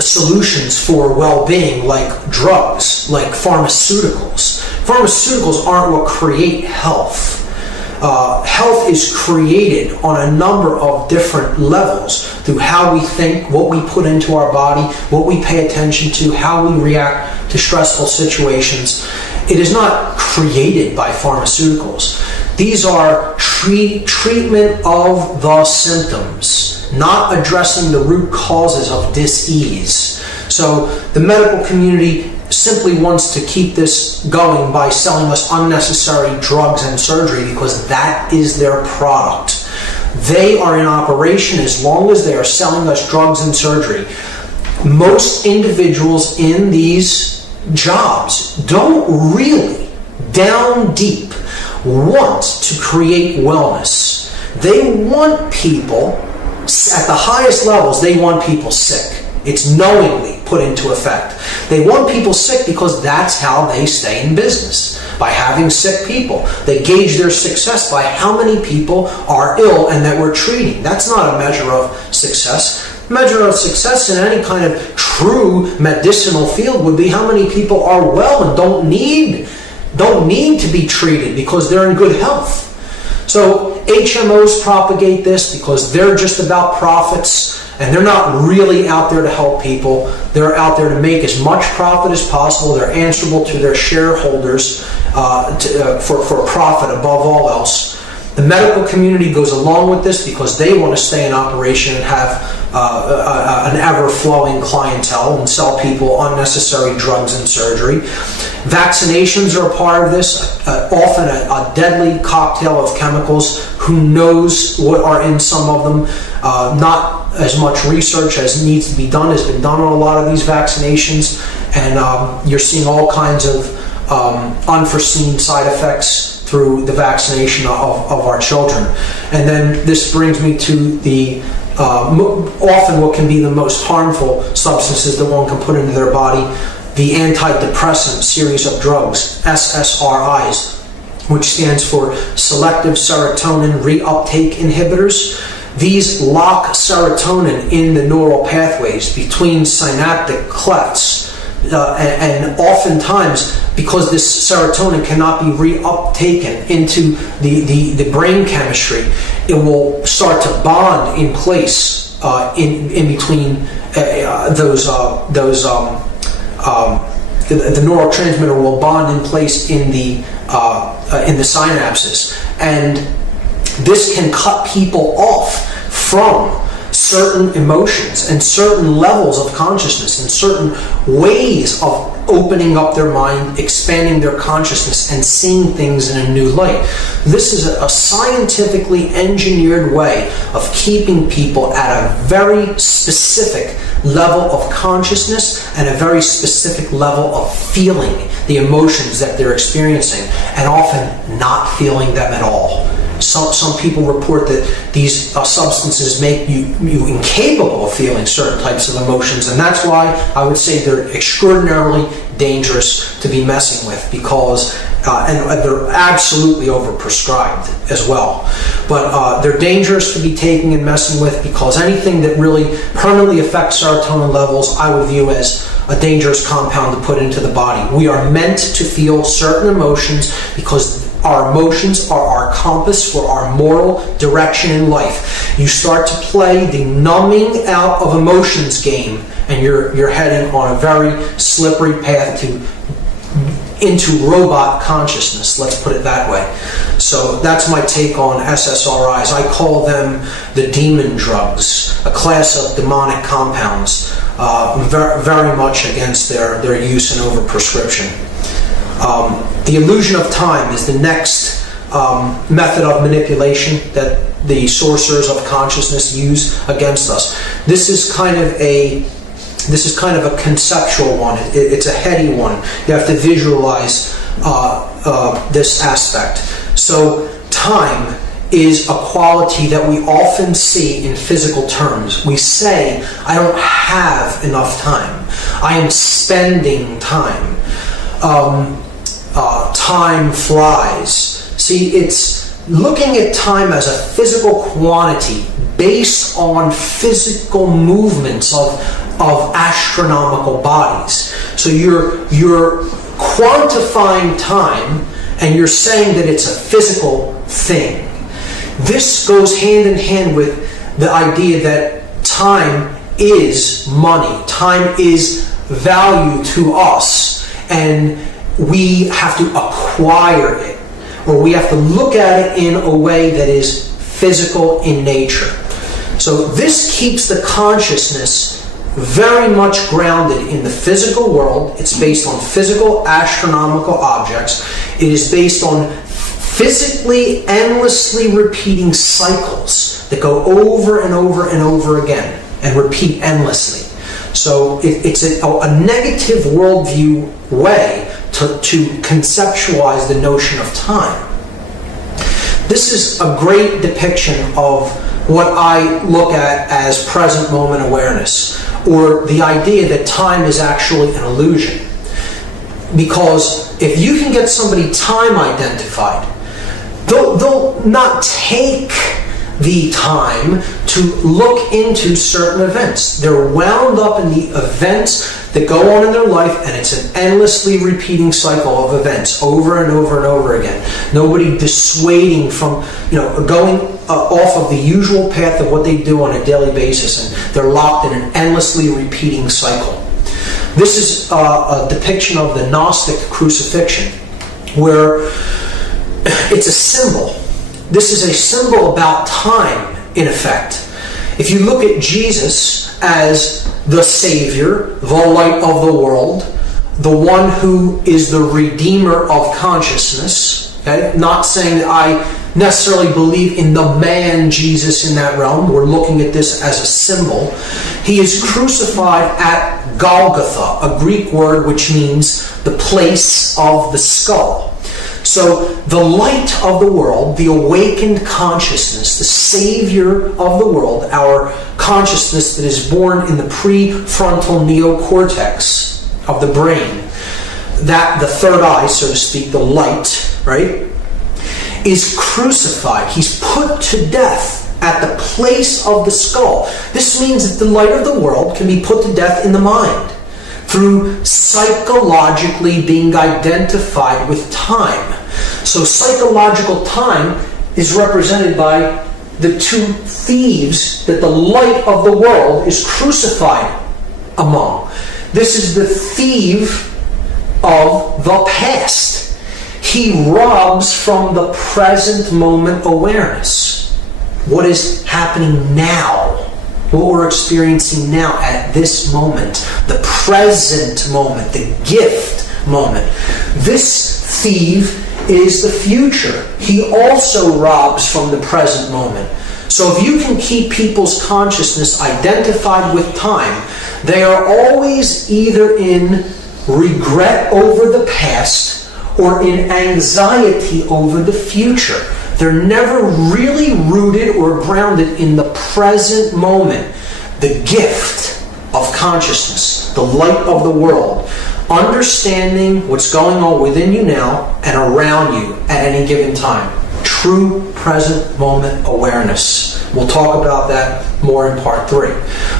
solutions for well-being, like drugs, like pharmaceuticals. Pharmaceuticals aren't what create health. Health is created on a number of different levels through how we think, what we put into our body, what we pay attention to, how we react to stressful situations. It is not created by pharmaceuticals. These are treatment of the symptoms, not addressing the root causes of dis-ease. So the medical community simply wants to keep this going by selling us unnecessary drugs and surgery, because that is their product. They are in operation as long as they are selling us drugs and surgery. Most individuals in these jobs don't really, down deep, want to create wellness. They want people, at the highest levels, they want people sick. It's knowingly put into effect. They want people sick because that's how they stay in business, by having sick people. They gauge their success by how many people are ill and that we're treating. That's not a measure of success. Measure of success in any kind of true medicinal field would be how many people are well and don't need to be treated because they're in good health. So HMOs propagate this because they're just about profits, and they're not really out there to help people. They're out there to make as much profit as possible. They're answerable to their shareholders for profit above all else. The medical community goes along with this because they want to stay in operation and have an ever-flowing clientele and sell people unnecessary drugs and surgery. Vaccinations are a part of this, often a deadly cocktail of chemicals. Who knows what are in some of them? Not as much research as needs to be done has been done on a lot of these vaccinations, and you're seeing all kinds of unforeseen side effects through the vaccination of our children. And then this brings me to the often what can be the most harmful substances that one can put into their body. the antidepressant series of drugs, SSRIs, which stands for selective serotonin reuptake inhibitors. These lock serotonin in the neural pathways between synaptic clefts, and oftentimes, because this serotonin cannot be reuptaken into the brain chemistry, it will start to bond in place in between the neurotransmitter will bond in place in the synapses, and this can cut people off from certain emotions and certain levels of consciousness and certain ways of opening up their mind, expanding their consciousness, and seeing things in a new light. This is a scientifically engineered way of keeping people at a very specific level of consciousness and a very specific level of feeling the emotions that they're experiencing, and often not feeling them at all. Some people report that these substances make you incapable of feeling certain types of emotions, and that's why I would say they're extraordinarily dangerous to be messing with, because and they're absolutely overprescribed as well. But they're dangerous to be taking and messing with, because anything that really permanently affects serotonin levels, I would view as a dangerous compound to put into the body. We are meant to feel certain emotions because our emotions are our compass for our moral direction in life. You start to play the numbing out of emotions game, and you're heading on a very slippery path into robot consciousness, let's put it that way. So that's my take on SSRIs. I call them the demon drugs, a class of demonic compounds. Very much against their use and overprescription. The illusion of time is the next method of manipulation that the sorcerers of consciousness use against us. This is kind of a conceptual one. It's a heady one. You have to visualize this aspect. So time is a quality that we often see in physical terms. We say, I don't have enough time. I am spending time. Time flies. See, it's looking at time as a physical quantity based on physical movements of astronomical bodies. So you're quantifying time, and you're saying that it's a physical thing. This goes hand in hand with the idea that time is money. Time is value to us, and we have to acquire it, or we have to look at it in a way that is physical in nature. So this keeps the consciousness very much grounded in the physical world. It's based on physical astronomical objects. It is based on physically endlessly repeating cycles that go over and over and over again and repeat endlessly. So it's a negative worldview way to conceptualize the notion of time. This is a great depiction of what I look at as present moment awareness, or the idea that time is actually an illusion. Because if you can get somebody time identified, they'll not take the time to look into certain events. They're wound up in the events that go on in their life, and it's an endlessly repeating cycle of events over and over and over again. Nobody dissuading from going off of the usual path of what they do on a daily basis, and they're locked in an endlessly repeating cycle. This is a depiction of the Gnostic crucifixion, where it's a symbol. This is a symbol about time, in effect. If you look at Jesus as the Savior, the light of the world, the one who is the Redeemer of consciousness, okay? Not saying that I necessarily believe in the man Jesus in that realm. We're looking at this as a symbol. He is crucified at Golgotha, a Greek word which means the place of the skull. So the light of the world, the awakened consciousness, the Savior of the world, our consciousness that is born in the prefrontal neocortex, of the brain, that the third eye, so to speak, the light, right, is crucified. He's put to death at the place of the skull. This means that the light of the world can be put to death in the mind through psychologically being identified with time. So psychological time is represented by the two thieves that the light of the world is crucified among. This is the thief of the past. He robs from the present moment awareness. What is happening now? What we're experiencing now at this moment. The present moment. The gift moment. This thief is the future. He also robs from the present moment. So if you can keep people's consciousness identified with time, they are always either in regret over the past or in anxiety over the future. They're never really rooted or grounded in the present moment, the gift of consciousness, the light of the world, understanding what's going on within you now and around you at any given time. True present moment awareness. We'll talk about that more in part 3.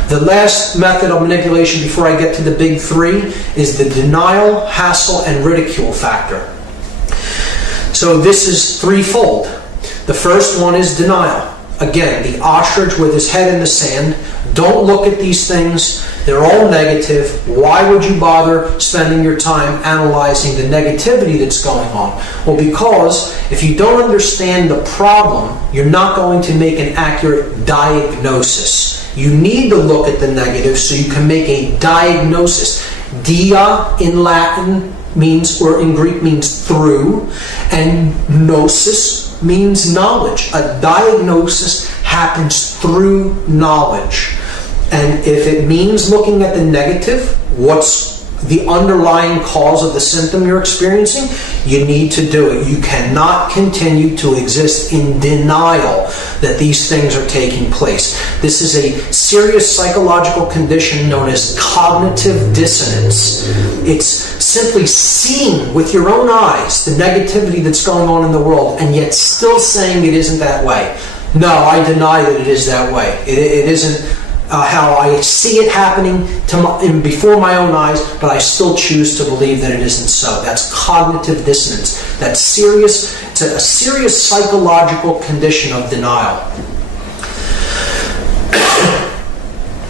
The last method of manipulation before I get to the big 3 is the denial, hassle, and ridicule factor. So this is threefold. The first one is denial. Again, the ostrich with his head in the sand. Don't look at these things. They're all negative. Why would you bother spending your time analyzing the negativity that's going on? Well, because if you don't understand the problem, you're not going to make an accurate diagnosis. You need to look at the negative so you can make a diagnosis. Dia in Latin means, or in Greek means through, and gnosis means knowledge. A diagnosis happens through knowledge. And if it means looking at the negative, what's the underlying cause of the symptom you're experiencing, you need to do it. You cannot continue to exist in denial that these things are taking place. This is a serious psychological condition known as cognitive dissonance. It's simply seeing with your own eyes the negativity that's going on in the world and yet still saying it isn't that way. No, I deny that it is that way. It isn't how I see it happening before my own eyes, but I still choose to believe that it isn't so. That's cognitive dissonance. That's serious. It's a serious psychological condition of denial.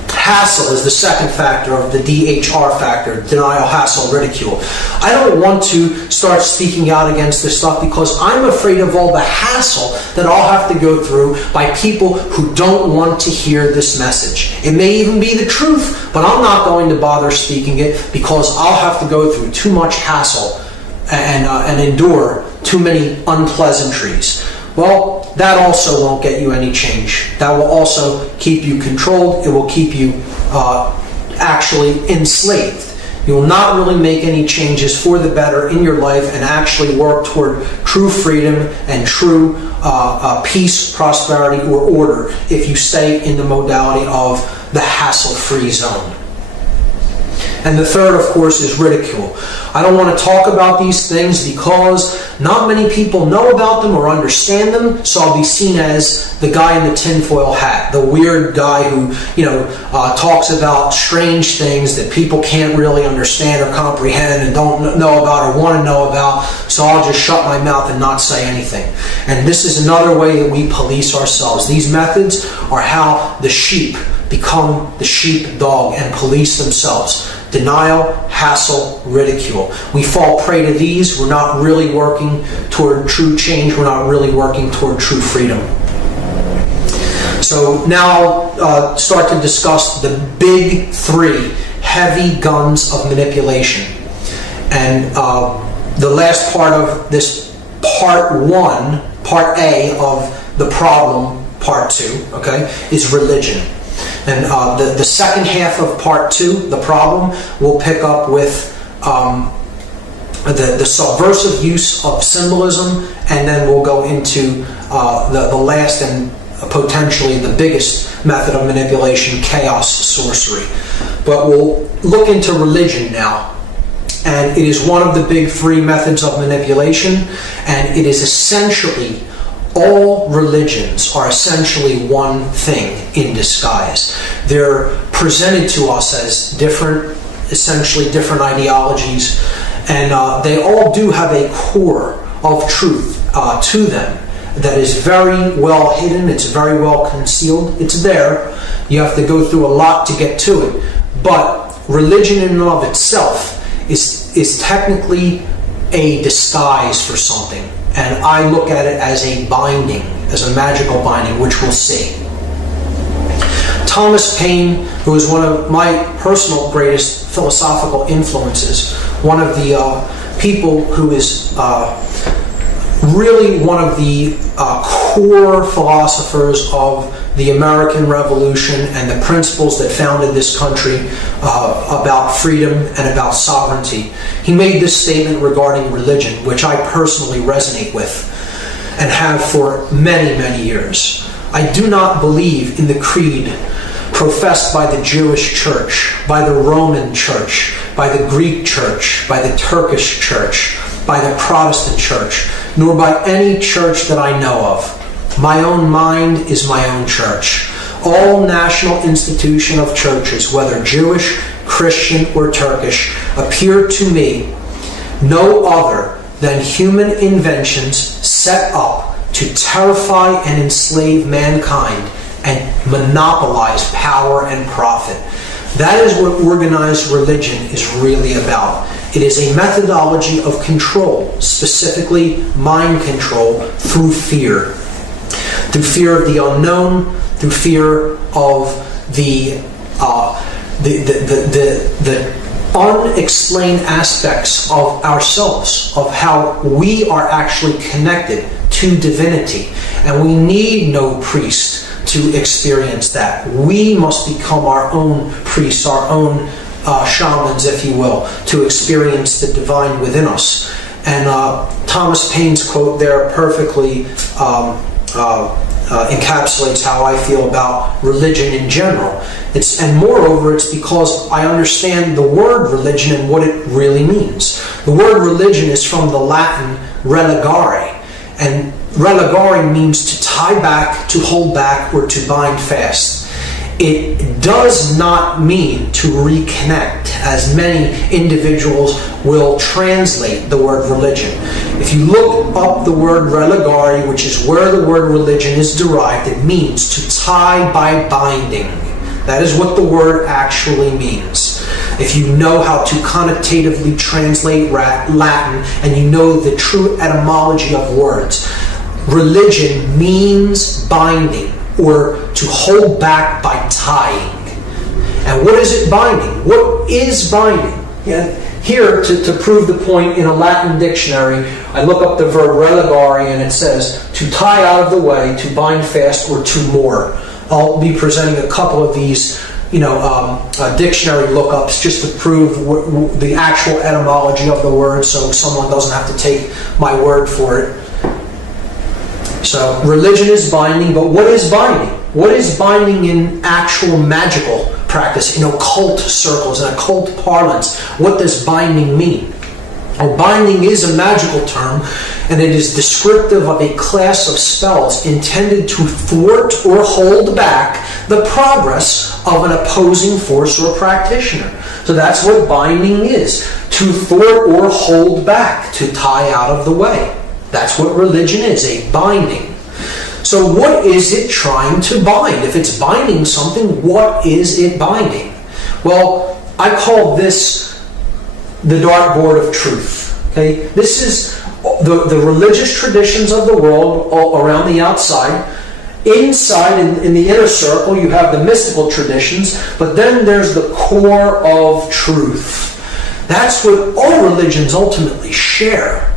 Hassle is the second factor of the DHR factor, denial, hassle, ridicule. I don't want to start speaking out against this stuff because I'm afraid of all the hassle that I'll have to go through by people who don't want to hear this message. It may even be the truth, but I'm not going to bother speaking it because I'll have to go through too much hassle and endure too many unpleasantries. Well, that also won't get you any change. That will also keep you controlled. It will keep you actually enslaved. You will not really make any changes for the better in your life and actually work toward true freedom and true peace, prosperity, or order if you stay in the modality of the hassle-free zone. And the third, of course, is ridicule. I don't want to talk about these things because not many people know about them or understand them, so I'll be seen as the guy in the tinfoil hat, the weird guy who, talks about strange things that people can't really understand or comprehend and don't know about or want to know about, so I'll just shut my mouth and not say anything. And this is another way that we police ourselves. These methods are how the sheep become the sheepdog and police themselves. Denial, hassle, ridicule. We fall prey to these. We're not really working toward true change. We're not really working toward true freedom. So now I'll start to discuss the big 3 heavy guns of manipulation. And the last part of this part 1, part A of the problem, part 2, okay, is religion. And the second half of part 2, the problem, will pick up with the subversive use of symbolism, and then we'll go into the last and potentially the biggest method of manipulation, chaos sorcery. But we'll look into religion now. And it is one of the big three methods of manipulation, and it is essentially, all religions are essentially one thing in disguise. They're presented to us as essentially different ideologies, and they all do have a core of truth to them that is very well hidden, it's very well concealed. It's there. You have to go through a lot to get to it. But religion in and of itself is technically a disguise for something. And I look at it as a binding, as a magical binding, which we'll see. Thomas Paine, who is one of my personal greatest philosophical influences, one of the people who is really one of the core philosophers of the American Revolution and the principles that founded this country about freedom and about sovereignty. He made this statement regarding religion, which I personally resonate with and have for many, many years. I do not believe in the creed professed by the Jewish church, by the Roman church, by the Greek church, by the Turkish church, by the Protestant church, nor by any church that I know of. My own mind is my own church. All national institution of churches, whether Jewish, Christian, or Turkish, appear to me no other than human inventions set up to terrify and enslave mankind and monopolize power and profit. That is what organized religion is really about. It is a methodology of control, specifically mind control, through fear. Through fear of the unknown, through fear of the unexplained aspects of ourselves, of how we are actually connected to divinity. And we need no priest to experience that. We must become our own priests, our own shamans, if you will, to experience the divine within us. And Thomas Paine's quote there perfectly encapsulates how I feel about religion in general. And moreover, it's because I understand the word religion and what it really means. The word religion is from the Latin religare, and religare means to tie back, to hold back, or to bind fast. It does not mean to reconnect, as many individuals will translate the word religion. If you look up the word religare, which is where the word religion is derived, it means to tie by binding. That is what the word actually means. If you know how to connotatively translate Latin and you know the true etymology of words, religion means binding, or to hold back by tying. And what is it binding? What is binding? Here, to prove the point, in a Latin dictionary, I look up the verb religare, and it says to tie out of the way, to bind fast, or to moor. I'll be presenting a couple of these dictionary lookups just to prove the actual etymology of the word, so someone doesn't have to take my word for it. So religion is binding, but what is binding? What is binding in actual magical practice, in occult circles, in occult parlance? What does binding mean? Well, binding is a magical term, and it is descriptive of a class of spells intended to thwart or hold back the progress of an opposing force or practitioner. So that's what binding is, to thwart or hold back, to tie out of the way. That's what religion is, a binding. So what is it trying to bind? If it's binding something, what is it binding? Well, I call this the dartboard of truth. Okay, this is the religious traditions of the world all around the outside. Inside, in the inner circle, you have the mystical traditions, but then there's the core of truth. That's what all religions ultimately share.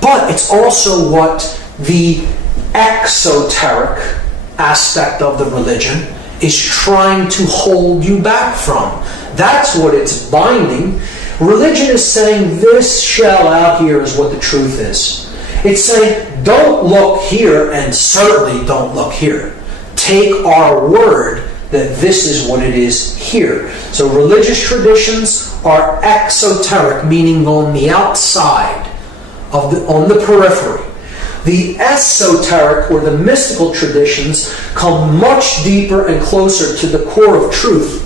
But it's also what the exoteric aspect of the religion is trying to hold you back from. That's what it's binding. Religion is saying this shell out here is what the truth is. It's saying don't look here, and certainly don't look here. Take our word that this is what it is here. So religious traditions are exoteric, meaning on the outside, on the periphery. The esoteric, or the mystical traditions, come much deeper and closer to the core of truth.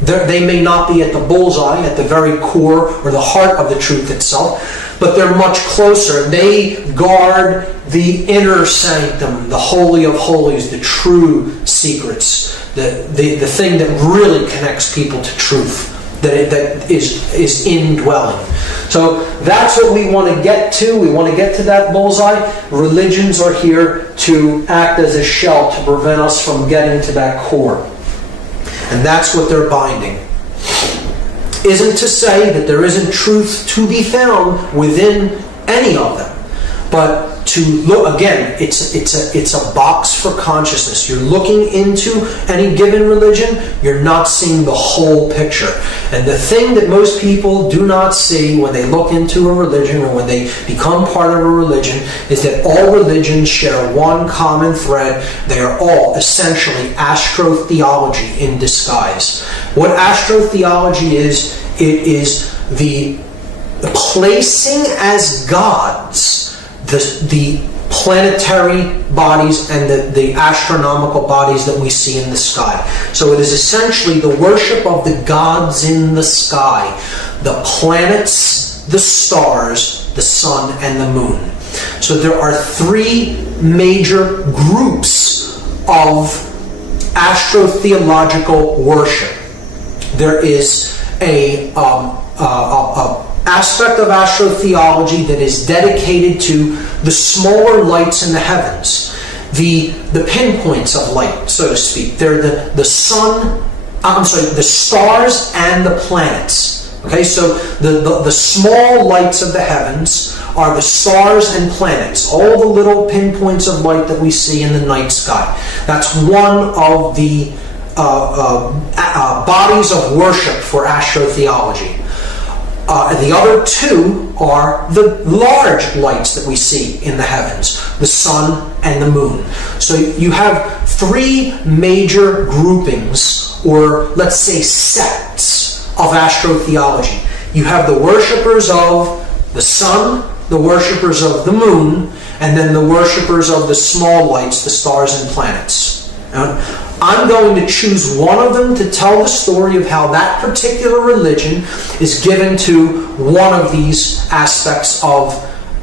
They may not be at the bullseye, at the very core or the heart of the truth itself, but they're much closer. They guard the inner sanctum, the holy of holies, the true secrets, the thing that really connects people to truth, that is indwelling. So that's what we want to get to. We want to get to that bullseye. Religions are here to act as a shell to prevent us from getting to that core. And that's what they're binding. Isn't to say that there isn't truth to be found within any of them. But to look, again, it's a box for consciousness. You're looking into any given religion, you're not seeing the whole picture. And the thing that most people do not see when they look into a religion or when they become part of a religion is that all religions share one common thread. They are all essentially astrotheology in disguise. What astrotheology is, it is the placing as gods the planetary bodies and the astronomical bodies that we see in the sky. So it is essentially the worship of the gods in the sky, the planets, the stars, the sun, and the moon. So there are three major groups of astrotheological worship. There is a aspect of astrotheology that is dedicated to the smaller lights in the heavens, the pinpoints of light, so to speak. They're the stars and the planets. Okay, so the small lights of the heavens are the stars and planets, all the little pinpoints of light that we see in the night sky. That's one of the bodies of worship for astrotheology. The other two are the large lights that we see in the heavens, the sun and the moon. So you have three major groupings, or let's say sects, of astrotheology. You have the worshippers of the sun, the worshippers of the moon, and then the worshippers of the small lights, the stars and planets. I'm going to choose one of them to tell the story of how that particular religion is given to one of these aspects of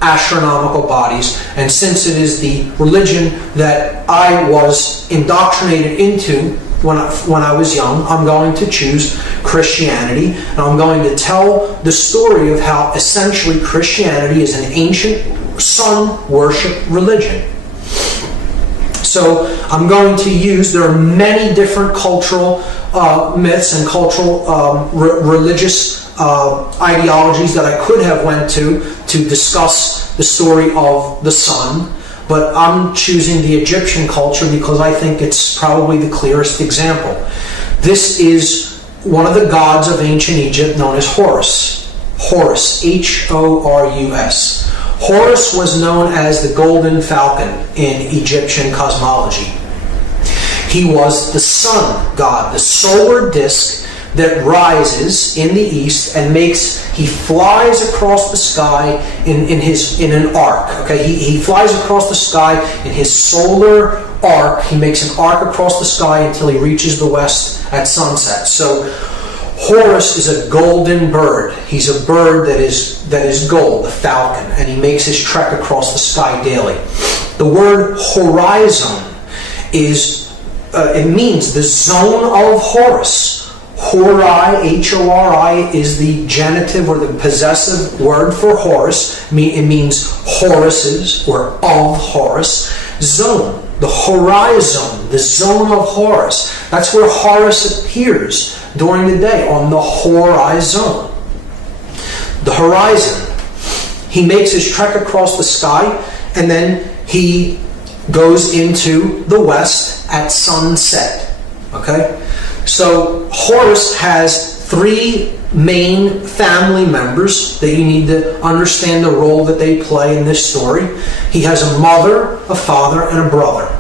astronomical bodies. And since it is the religion that I was indoctrinated into when I was young, I'm going to choose Christianity. And I'm going to tell the story of how essentially Christianity is an ancient sun worship religion. So I'm going to use, there are many different cultural myths and cultural religious ideologies that I could have went to discuss the story of the sun, but I'm choosing the Egyptian culture because I think it's probably the clearest example. This is one of the gods of ancient Egypt known as Horus. Horus, Horus. Horus was known as the golden falcon in Egyptian cosmology. He was the sun god, the solar disk that rises in the east and he flies across the sky in an arc. Okay, he flies across the sky in his solar arc. He makes an arc across the sky until he reaches the west at sunset. So Horus is a golden bird. He's a bird that is gold, the falcon, and he makes his trek across the sky daily. The word horizon it means the zone of Horus. Hori, H-O-R-I, is the genitive or the possessive word for Horus. It means Horus's or of Horus. Zone, the horizon, the zone of Horus. That's where Horus appears during the day, on the horizon. The horizon. He makes his trek across the sky, and then he goes into the west at sunset. Okay? So Horus has three main family members that you need to understand the role that they play in this story. He has a mother, a father, and a brother.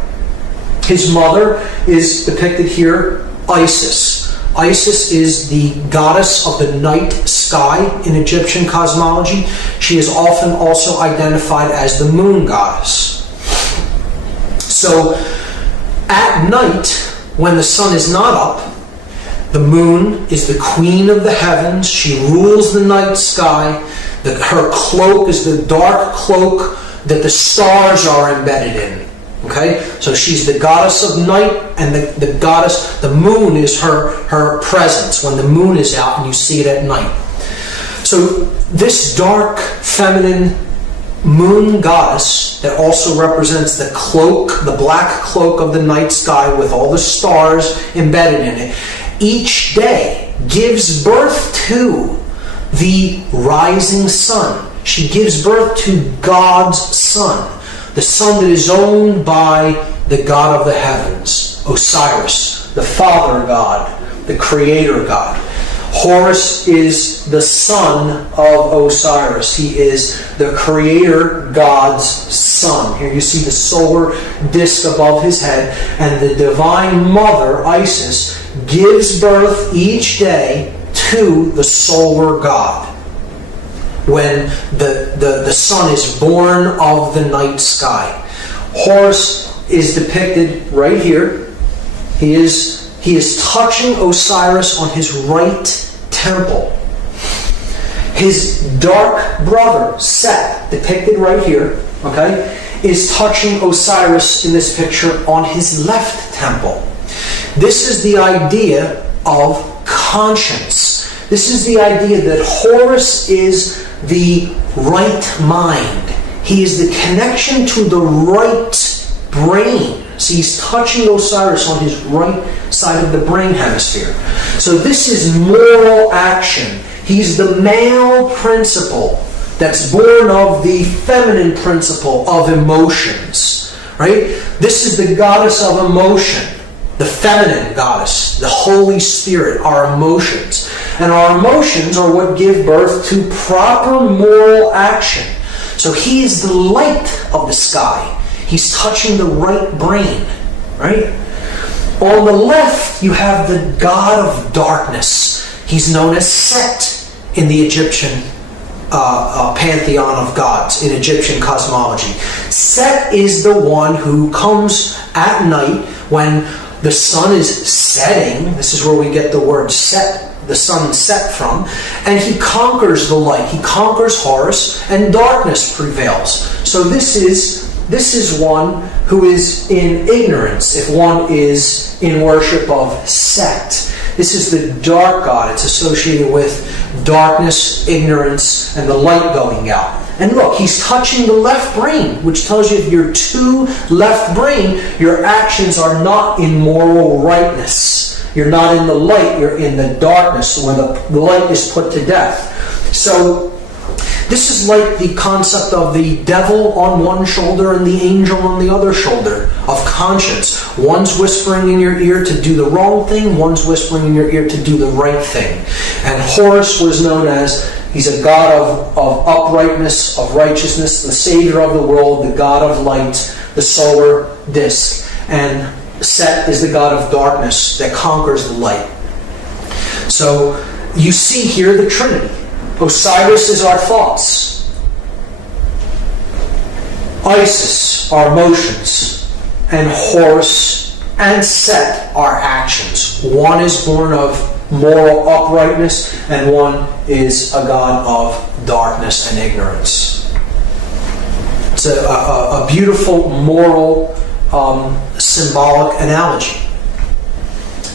His mother is depicted here, Isis. Isis is the goddess of the night sky in Egyptian cosmology. She is often also identified as the moon goddess. So, at night, when the sun is not up, the moon is the queen of the heavens. She rules the night sky. Her cloak is the dark cloak that the stars are embedded in. Okay? So she's the goddess of night, and the moon is her presence when the moon is out and you see it at night. So this dark, feminine moon goddess that also represents the cloak, the black cloak of the night sky with all the stars embedded in it, each day gives birth to the rising sun. She gives birth to God's son, the son that is owned by the God of the heavens, Osiris, the Father God, the Creator God. Horus is the son of Osiris. He is the Creator God's son. Here you see the solar disk above his head, and the Divine Mother, Isis, gives birth each day to the solar God when the sun is born of the night sky. Horus is depicted right here. He is touching Osiris on his right temple. His dark brother, Set, depicted right here, okay, is touching Osiris in this picture on his left temple. This is the idea of conscience. This is the idea that Horus is the right mind. He is the connection to the right brain. See, he's touching Osiris on his right side of the brain hemisphere. So this is moral action. He's the male principle that's born of the feminine principle of emotions. Right? This is the goddess of emotion. The feminine goddess, the Holy Spirit, our emotions. And our emotions are what give birth to proper moral action. So he is the light of the sky. He's touching the right brain, right? On the left, you have the god of darkness. He's known as Set in the Egyptian pantheon of gods, in Egyptian cosmology. Set is the one who comes at night when the sun is setting. This is where we get the word set, the sun set from. And he conquers the light. He conquers Horus, and darkness prevails. So this is one who is in ignorance, if one is in worship of Set. This is the dark god. It's associated with darkness, ignorance, and the light going out. And look, he's touching the left brain, which tells you if you're too left brain, your actions are not in moral rightness. You're not in the light, you're in the darkness, where the light is put to death. So this is like the concept of the devil on one shoulder and the angel on the other shoulder of conscience. One's whispering in your ear to do the wrong thing, one's whispering in your ear to do the right thing. And Horus was known as, he's a god of uprightness, of righteousness, the savior of the world, the god of light, the solar disk. And Set is the god of darkness that conquers the light. So you see here the Trinity. Osiris is our thoughts. Isis, our emotions. And Horus and Set, our actions. One is born of moral uprightness, and one is a god of darkness and ignorance. It's a beautiful moral symbolic analogy,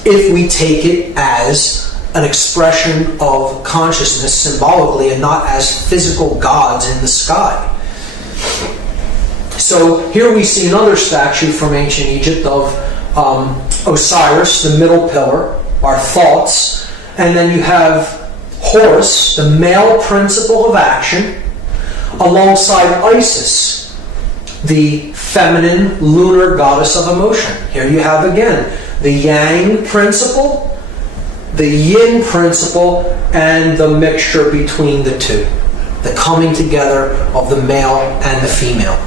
if we take it as an expression of consciousness symbolically and not as physical gods in the sky. So here we see another statue from ancient Egypt of Osiris, the middle pillar, our thoughts, and then you have Horus, the male principle of action, alongside Isis, the feminine lunar goddess of emotion. Here you have again the yang principle, the yin principle, and the mixture between the two. The coming together of the male and the female.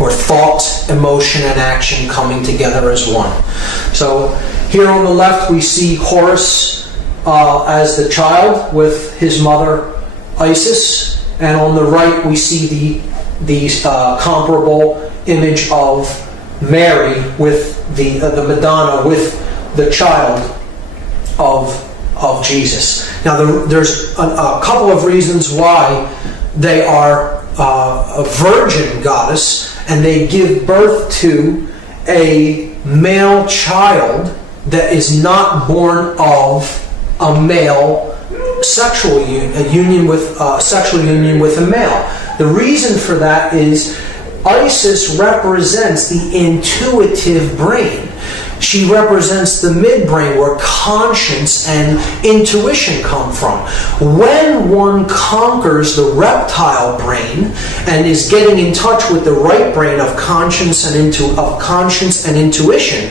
or thought, emotion, and action coming together as one. So here on the left we see Horus as the child with his mother Isis, and on the right we see the comparable image of Mary with the Madonna with the child of Jesus. Now there's a couple of reasons why they are a virgin goddess, and they give birth to a male child that is not born of a male sexual union with a male. The reason for that is Isis represents the intuitive brain. She represents the midbrain, where conscience and intuition come from. When one conquers the reptile brain and is getting in touch with the right brain of conscience and intuition,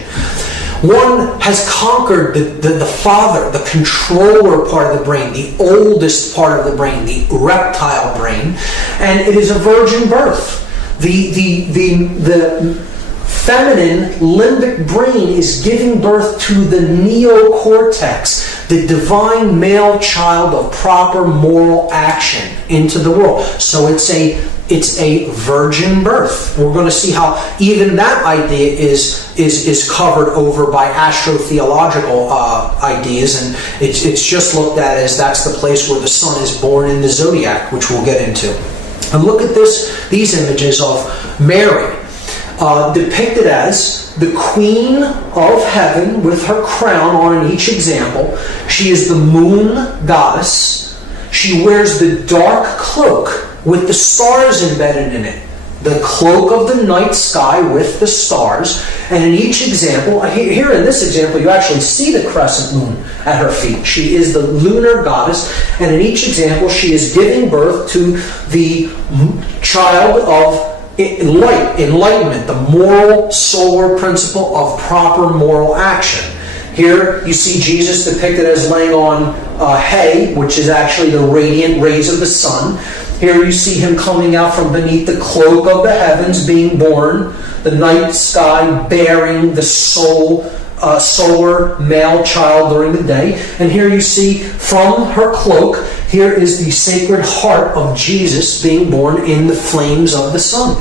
one has conquered the father, the controller part of the brain, the oldest part of the brain, the reptile brain, and it is a virgin birth. The feminine limbic brain is giving birth to the neocortex, the divine male child of proper moral action into the world. So it's a virgin birth. We're going to see how even that idea is covered over by astrotheological ideas, and it's just looked at as that's the place where the sun is born in the zodiac, which we'll get into. And look at these images of Mary, depicted as the queen of heaven with her crown on in each example. She is the moon goddess. She wears the dark cloak with the stars embedded in it. The cloak of the night sky with the stars. And in each example, here in this example, you actually see the crescent moon at her feet. She is the lunar goddess. And in each example, she is giving birth to the child of light, enlightenment, the moral solar principle of proper moral action. Here you see Jesus depicted as laying on hay, which is actually the radiant rays of the sun. Here you see him coming out from beneath the cloak of the heavens, being born, the night sky bearing the solar male child during the day. And here you see from her cloak, here is the sacred heart of Jesus being born in the flames of the sun.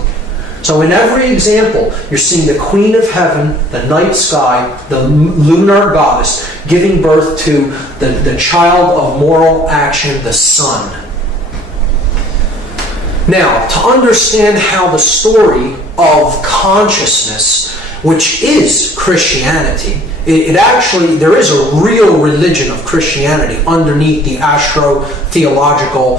So in every example, you're seeing the Queen of Heaven, the night sky, the lunar goddess, giving birth to the child of moral action, the sun. Now, to understand how the story of consciousness, which is Christianity, there is a real religion of Christianity underneath the astro-theological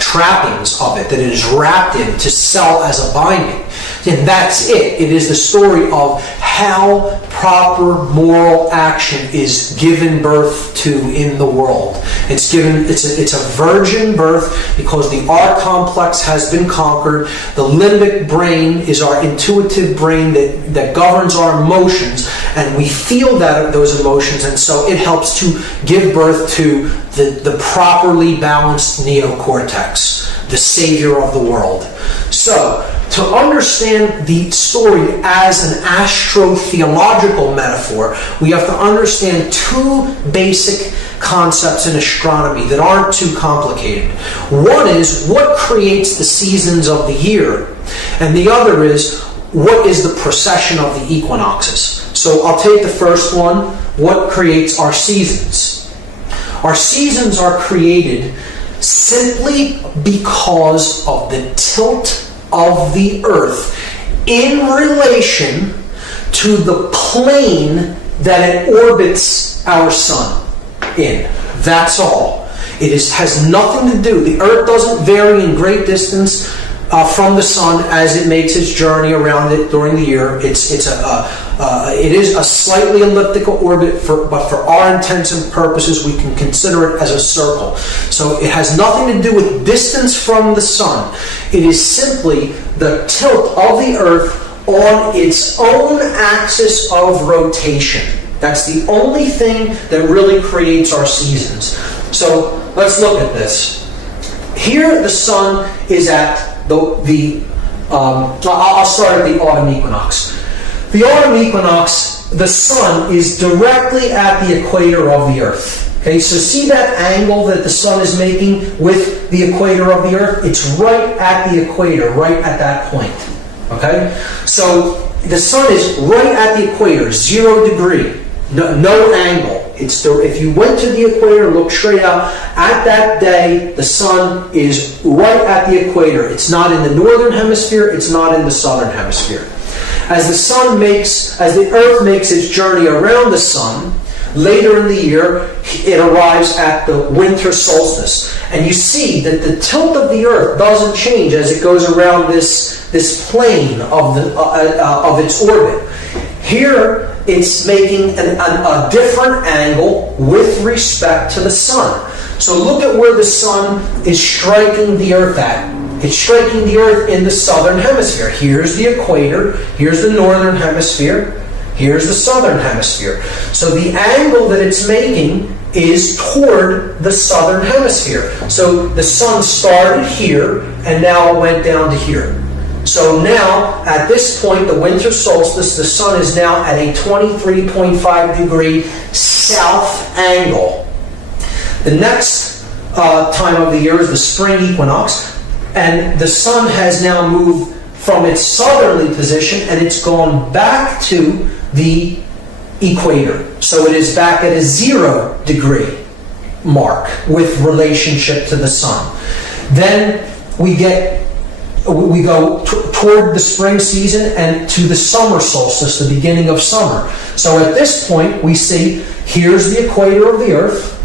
trappings of it that it is wrapped in to sell as a binding. And that's it. It is the story of how proper moral action is given birth to in the world. It's a virgin birth because the R complex has been conquered. The limbic brain is our intuitive brain that governs our emotions, and we feel those emotions, and so it helps to give birth to the properly balanced neocortex, the savior of the world. So, to understand the story as an astro-theological metaphor, we have to understand two basic concepts in astronomy that aren't too complicated. One is what creates the seasons of the year, and the other is what is the precession of the equinoxes. So I'll take the first one, what creates our seasons. Our seasons are created simply because of the tilt of the Earth in relation to the plane that it orbits our sun in. That's all. It has nothing to do. The Earth doesn't vary in great distance from the sun as it makes its journey around it during the year. It is a slightly elliptical orbit, but for our intents and purposes, we can consider it as a circle. So it has nothing to do with distance from the sun. It is simply the tilt of the Earth on its own axis of rotation. That's the only thing that really creates our seasons. So let's look at this. Here the sun is at the I'll start at the autumn equinox. The autumn equinox, the sun is directly at the equator of the Earth. Okay, so see that angle that the sun is making with the equator of the Earth? It's right at the equator, right at that point. Okay, so the sun is right at the equator, 0 degree, no angle. If you went to the equator, look straight out, at that day, the sun is right at the equator. It's not in the northern hemisphere, it's not in the southern hemisphere. As the Earth makes its journey around the sun, later in the year, it arrives at the winter solstice. And you see that the tilt of the Earth doesn't change as it goes around this plane of its orbit. Here, it's making a different angle with respect to the sun. So look at where the sun is striking the Earth at. It's striking the Earth in the southern hemisphere. Here's the equator, here's the northern hemisphere, here's the southern hemisphere. So the angle that it's making is toward the southern hemisphere. So the sun started here and now it went down to here. So now, at this point, the winter solstice, the sun is now at a 23.5 degree south angle. The next time of the year is the spring equinox, and the sun has now moved from its southerly position and it's gone back to the equator. So it is back at a 0 degree mark with relationship to the sun. Then we go toward the spring season and to the summer solstice, the beginning of summer. So at this point, we see here's the equator of the Earth,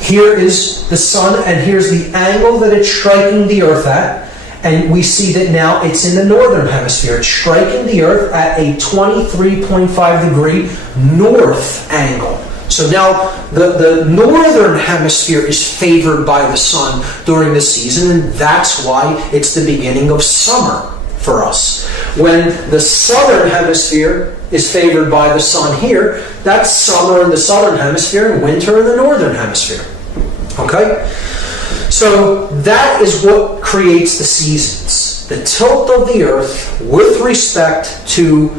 here is the sun, and here's the angle that it's striking the Earth at. And we see that now it's in the northern hemisphere. It's striking the Earth at a 23.5 degree north angle. So now the northern hemisphere is favored by the sun during the season, and that's why it's the beginning of summer for us. When the southern hemisphere is favored by the sun here, that's summer in the southern hemisphere and winter in the northern hemisphere. Okay? So that is what creates the seasons. The tilt of the Earth with respect to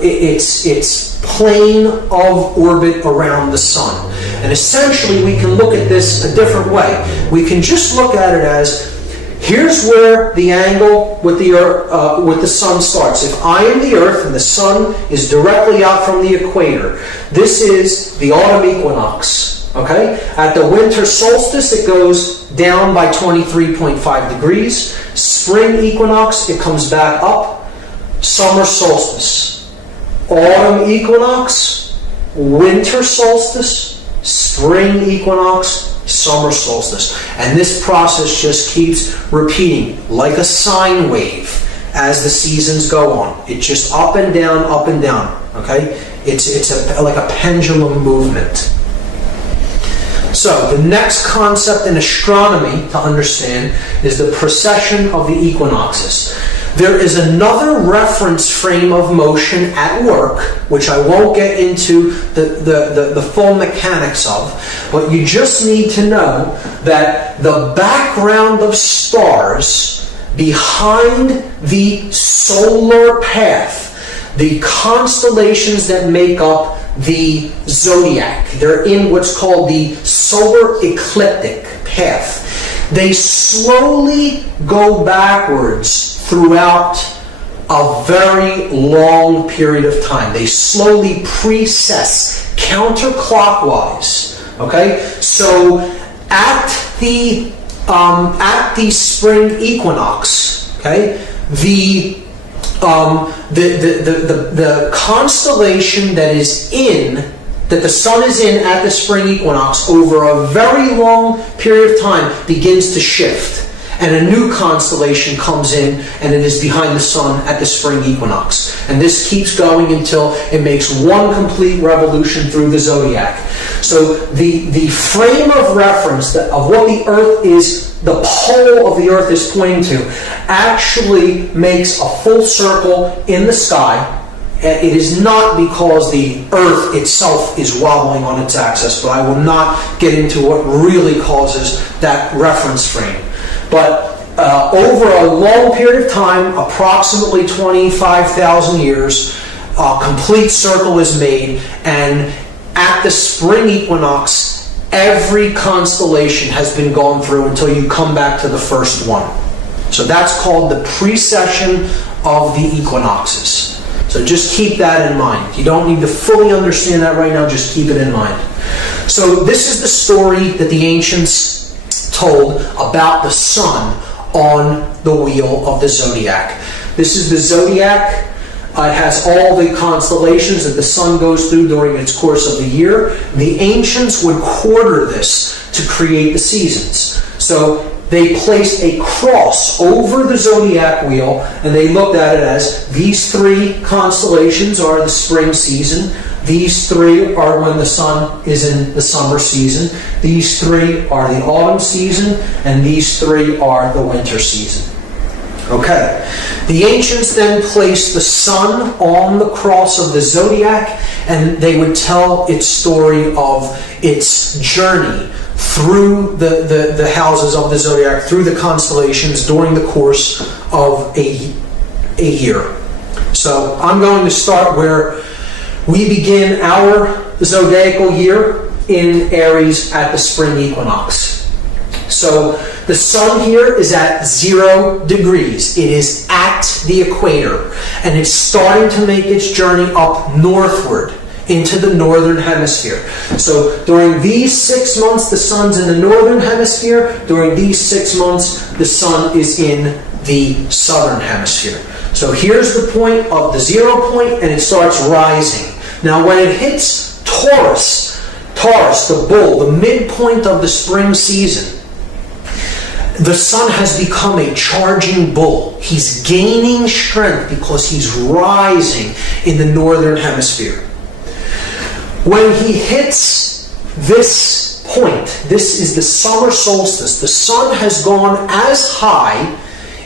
its plane of orbit around the sun. And essentially we can look at this a different way. We can just look at it as, here's where the angle with the sun starts. If I am the Earth and the sun is directly out from the equator, this is the autumn equinox. Okay? At the winter solstice, it goes down by 23.5 degrees. Spring equinox, it comes back up. Summer solstice. Autumn equinox, winter solstice, spring equinox, summer solstice. And this process just keeps repeating like a sine wave as the seasons go on. It's just up and down, up and down. Okay? It's like a pendulum movement. So, the next concept in astronomy to understand is the precession of the equinoxes. There is another reference frame of motion at work, which I won't get into the full mechanics of, but you just need to know that the background of stars behind the solar path, the constellations that make up the zodiac, they're in what's called the solar ecliptic path. They slowly go backwards throughout a very long period of time. They slowly precess counterclockwise. Okay, so at the spring equinox, okay, the constellation that the sun is in at the spring equinox over a very long period of time begins to shift, and a new constellation comes in, and it is behind the sun at the spring equinox. And this keeps going until it makes one complete revolution through the zodiac. So the frame of reference of what the Earth is, the pole of the Earth is pointing to, actually makes a full circle in the sky. It is not because the Earth itself is wobbling on its axis, but I will not get into what really causes that reference frame. But over a long period of time, approximately 25,000 years, a complete circle is made, and at the spring equinox, every constellation has been gone through until you come back to the first one. So that's called the precession of the equinoxes. So just keep that in mind. You don't need to fully understand that right now, just keep it in mind. So this is the story that the ancients told about the sun on the wheel of the zodiac. This is the zodiac. It has all the constellations that the sun goes through during its course of the year. The ancients would quarter this to create the seasons. So they placed a cross over the zodiac wheel, and they looked at it as these three constellations are the spring season, these three are when the sun is in the summer season, these three are the autumn season, and these three are the winter season. Okay. The ancients then placed the sun on the cross of the zodiac, and they would tell its story of its journey through the houses of the zodiac, through the constellations during the course of a year. So I'm going to start where we begin our zodiacal year in Aries at the spring equinox. So the sun here is at 0 degrees. It is at the equator, and it's starting to make its journey up northward into the northern hemisphere. So during these 6 months, the sun's in the northern hemisphere. During these 6 months, the sun is in the southern hemisphere. So here's the point of the 0 point, and it starts rising. Now when it hits Taurus, the bull, the midpoint of the spring season, the sun has become a charging bull. He's gaining strength because he's rising in the northern hemisphere. When he hits this point, this is the summer solstice, the sun has gone as high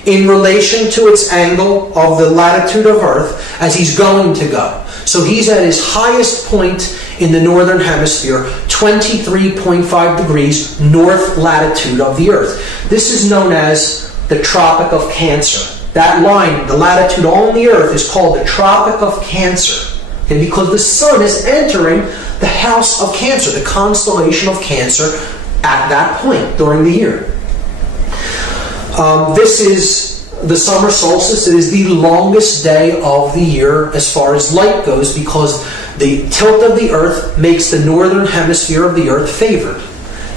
in relation to its angle of the latitude of Earth as he's going to go. So he's at his highest point in the northern hemisphere, 23.5 degrees north latitude of the Earth. This is known as the Tropic of Cancer. That line, the latitude on the Earth, is called the Tropic of Cancer. Okay, because the sun is entering the house of Cancer, the constellation of Cancer, at that point during the year. This is the summer solstice. It is the longest day of the year as far as light goes because the tilt of the Earth makes the northern hemisphere of the Earth favored.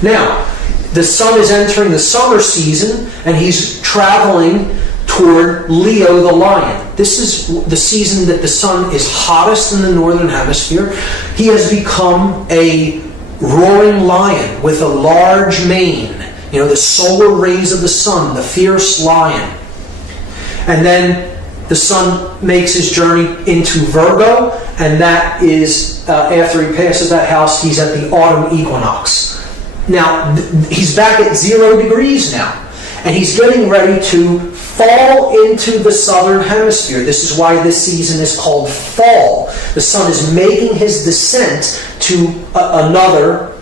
Now, the sun is entering the summer season, and he's traveling toward Leo the lion. This is the season that the sun is hottest in the northern hemisphere. He has become a roaring lion with a large mane. You know, the solar rays of the sun, the fierce lion. And then the sun makes his journey into Virgo, and that is, after he passes that house, he's at the autumn equinox. Now, he's back at 0 degrees now, and he's getting ready to fall into the southern hemisphere. This is why this season is called fall. The sun is making his descent to another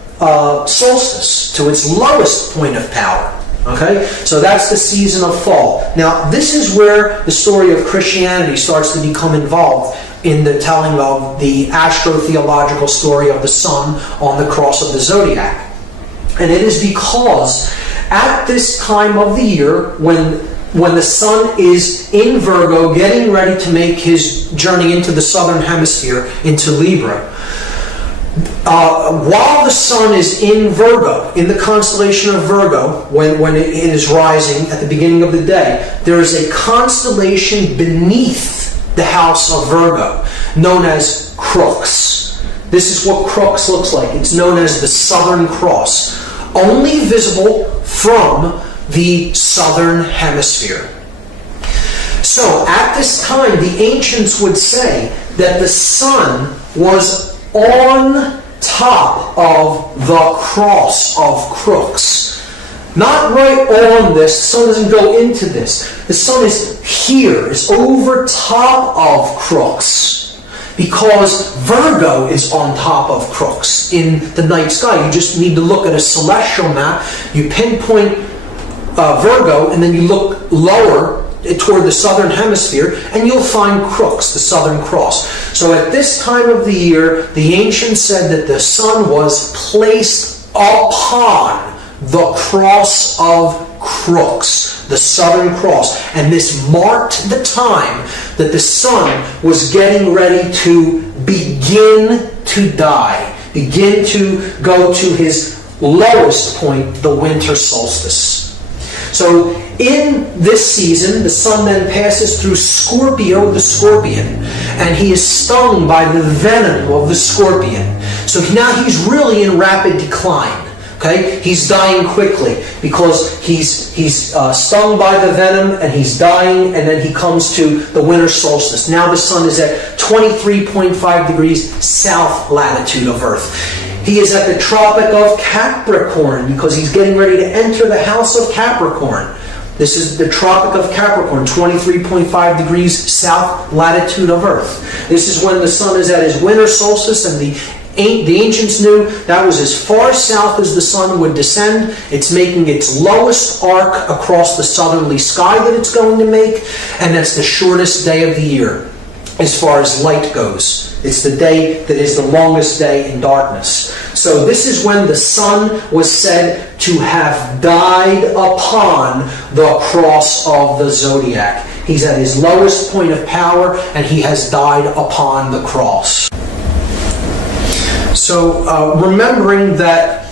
solstice, to its lowest point of power. Okay, so that's the season of fall. Now, this is where the story of Christianity starts to become involved in the telling of the astrotheological story of the sun on the cross of the zodiac. And it is because at this time of the year, when the sun is in Virgo, getting ready to make his journey into the southern hemisphere, into Libra, while the sun is in Virgo, in the constellation of Virgo, when it is rising at the beginning of the day, there is a constellation beneath the house of Virgo, known as Crux. This is what Crux looks like. It's known as the Southern Cross, only visible from the southern hemisphere. So at this time, the ancients would say that the sun was on top of the cross of Crux. Not right on this. The sun doesn't go into this. The sun is here. It's over top of Crux. Because Virgo is on top of Crux in the night sky. You just need to look at a celestial map. You pinpoint Virgo, and then you look lower toward the southern hemisphere, and you'll find crux, the Southern Cross. So at this time of the year, the ancients said that the sun was placed upon the cross of crux, the Southern Cross. And this marked the time that the sun was getting ready to begin to die, begin to go to his lowest point, the winter solstice. So in this season, the sun then passes through Scorpio, the scorpion, and he is stung by the venom of the scorpion. So now he's really in rapid decline. Okay, he's dying quickly because he's stung by the venom and he's dying, and then he comes to the winter solstice. Now the sun is at 23.5 degrees south latitude of Earth. He is at the Tropic of Capricorn because he's getting ready to enter the house of Capricorn. This is the Tropic of Capricorn, 23.5 degrees south latitude of Earth. This is when the sun is at his winter solstice, and the ancients knew that was as far south as the sun would descend. It's making its lowest arc across the southerly sky that it's going to make, and that's the shortest day of the year as far as light goes. It's the day that is the longest day in darkness. So this is when the sun was said to have died upon the cross of the zodiac. He's at his lowest point of power, and he has died upon the cross. So remembering that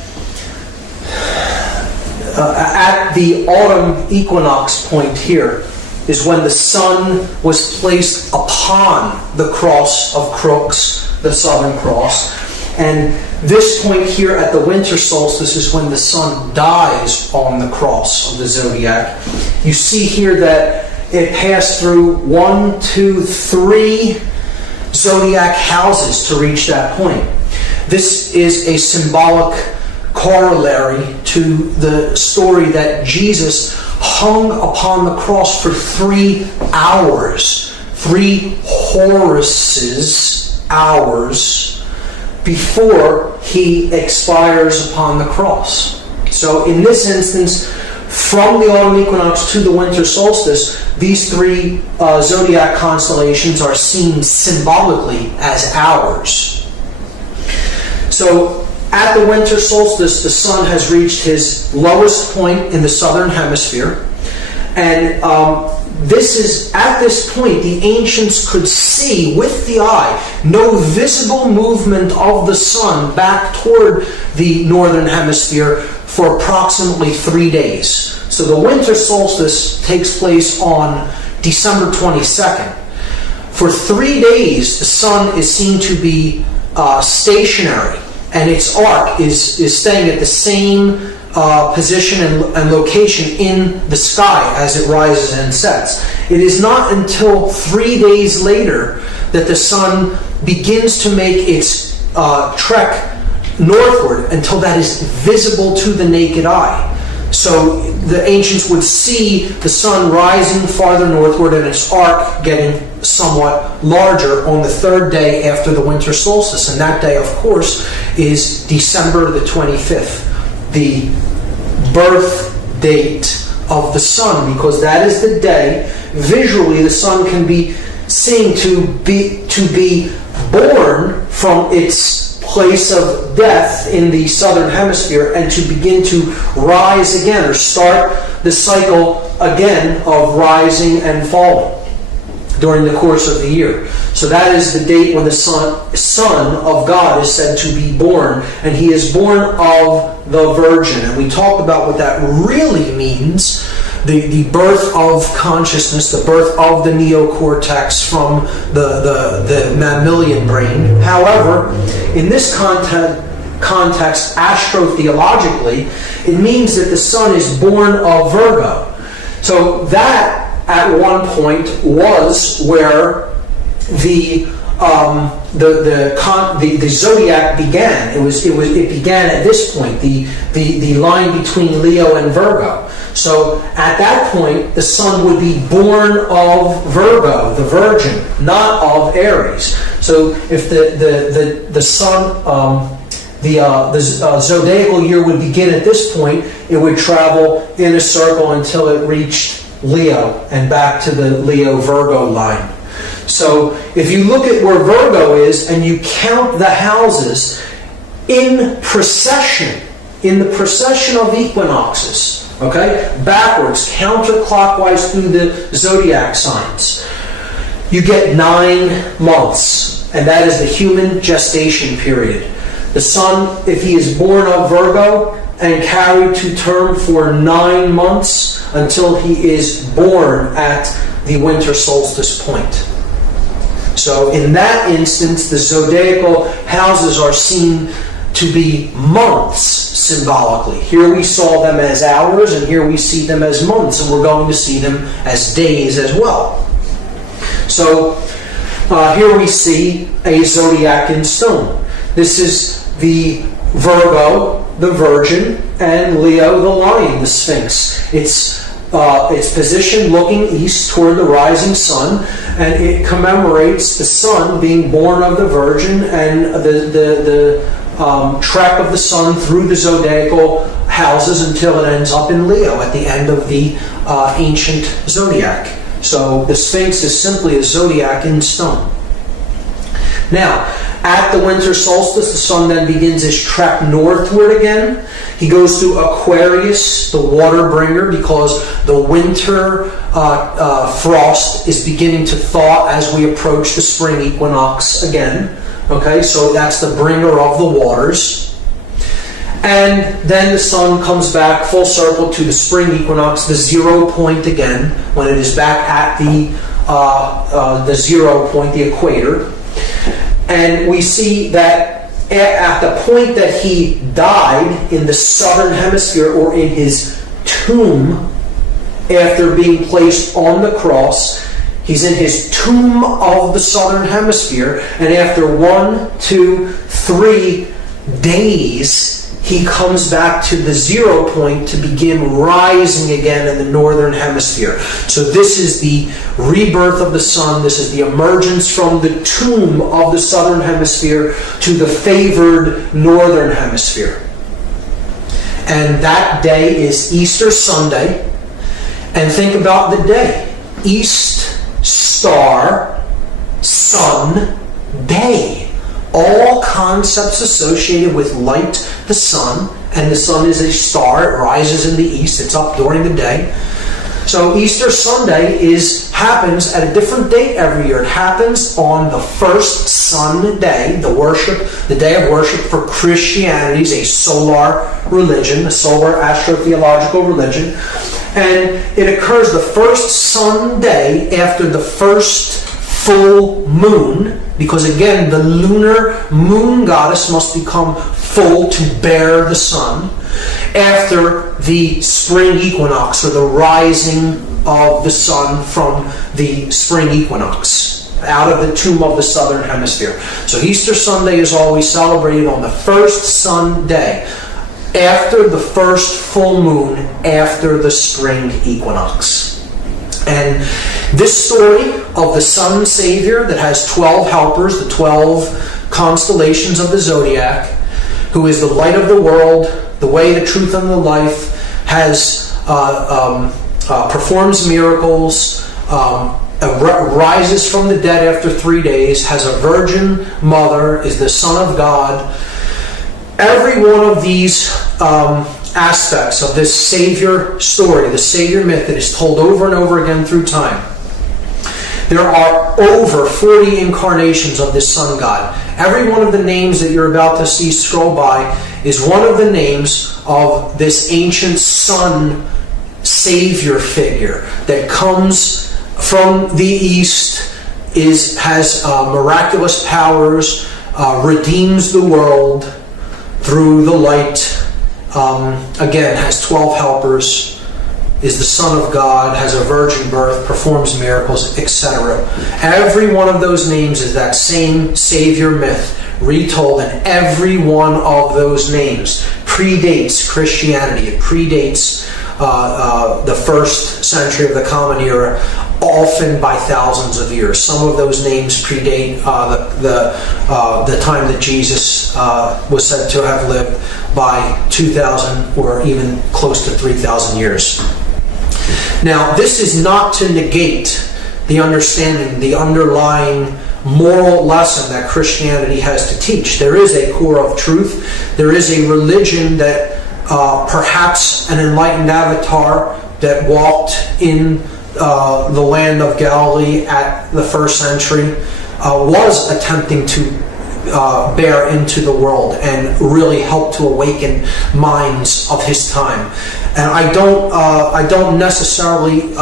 at the autumn equinox point here is when the sun was placed upon the cross of crux, the Southern Cross. And this point here at the winter solstice is when the sun dies on the cross of the zodiac. You see here that it passed through 1, 2, 3 zodiac houses to reach that point. This is a symbolic corollary to the story that Jesus hung upon the cross for 3 hours, 3 Horuses hours before he expires upon the cross. So in this instance, from the autumn equinox to the winter solstice, these 3 zodiac constellations are seen symbolically as hours. So at the winter solstice, the sun has reached his lowest point in the southern hemisphere. And at this point, the ancients could see with the eye no visible movement of the sun back toward the northern hemisphere for approximately 3 days. So the winter solstice takes place on December 22nd. For 3 days, the sun is seen to be stationary, and its arc is staying at the same position and location in the sky as it rises and sets. It is not until 3 days later that the sun begins to make its trek northward until that is visible to the naked eye. So the ancients would see the sun rising farther northward and its arc getting somewhat larger on the 3rd day after the winter solstice. And that day, of course, is December the 25th, the birth date of the sun, because that is the day visually the sun can be seen to be born from its place of death in the southern hemisphere and to begin to rise again, or start the cycle again of rising and falling during the course of the year. So that is the date when the Son of God is said to be born, and he is born of the Virgin. And we talked about what that really means, the birth of consciousness, the birth of the neocortex from the mammalian brain. However, in this context, astrotheologically, it means that the sun is born of Virgo. So that, at one point, was where the zodiac began. It began at this point, the line between Leo and Virgo. So at that point, the sun would be born of Virgo, the Virgin, not of Aries. So if the sun zodiacal year would begin at this point. It would travel in a circle until it reached Leo and back to the Leo-Virgo line. So if you look at where Virgo is and you count the houses in procession, in the procession of equinoxes, okay, backwards, counterclockwise through the zodiac signs, you get 9 months, and that is the human gestation period. The sun, if he is born of Virgo and carried to term for 9 months until he is born at the winter solstice point. So in that instance, the zodiacal houses are seen to be months symbolically. Here we saw them as hours, and here we see them as months, and we're going to see them as days as well. So here we see a zodiac in stone. This is the Virgo, the Virgin, and Leo, the Lion, the Sphinx. It's positioned looking east toward the rising sun, and it commemorates the sun being born of the Virgin and the trek of the sun through the zodiacal houses until it ends up in Leo at the end of the ancient zodiac. So the Sphinx is simply a zodiac in stone. Now, at the winter solstice, the sun then begins his trek northward again. He goes through Aquarius, the water bringer, because the winter frost is beginning to thaw as we approach the spring equinox again. Okay, so that's the bringer of the waters. And then the sun comes back full circle to the spring equinox, the 0 point again, when it is back at the 0 point, the equator. And we see that at the point that he died in the southern hemisphere, or in his tomb, after being placed on the cross, he's in his tomb of the southern hemisphere, and after 1, 2, 3 days, he comes back to the 0 point to begin rising again in the northern hemisphere. So this is the rebirth of the sun. This is the emergence from the tomb of the southern hemisphere to the favored northern hemisphere. And that day is Easter Sunday. And think about the day. East, star, sun, day. All concepts associated with light, the sun, and the sun is a star. It rises in the east. It's up during the day. So Easter Sunday happens at a different date every year. It happens on the first sun day, the day of worship for Christianity, is a solar religion, a solar astrotheological religion. And it occurs the first sun day after the first full moon, because again, the lunar moon goddess must become full to bear the sun, after the spring equinox, or the rising of the sun from the spring equinox, out of the tomb of the southern hemisphere. So Easter Sunday is always celebrated on the first sun day, after the first full moon, after the spring equinox. And this story of the sun savior that has 12 helpers, the 12 constellations of the zodiac, who is the light of the world, the way, the truth, and the life, performs miracles, rises from the dead after 3 days, has a virgin mother, is the Son of God. Every one of these aspects of this Savior story, the Savior myth that is told over and over again through time. There are over 40 incarnations of this sun god. Every one of the names that you're about to see scroll by is one of the names of this ancient sun Savior figure that comes from the east, has miraculous powers, redeems the world through the light. Again, has 12 helpers, is the Son of God, has a virgin birth, performs miracles, etc. Every one of those names is that same Savior myth retold, and every one of those names predates Christianity. It predates the first century of the Common Era. often by thousands of years. Some of those names predate the time that Jesus was said to have lived by 2,000 or even close to 3,000 years. Now, this is not to negate the understanding, the underlying moral lesson that Christianity has to teach. There is a core of truth. There is a religion that perhaps an enlightened avatar that walked in the land of Galilee at the first century was attempting to bear into the world and really help to awaken minds of his time. And I don't necessarily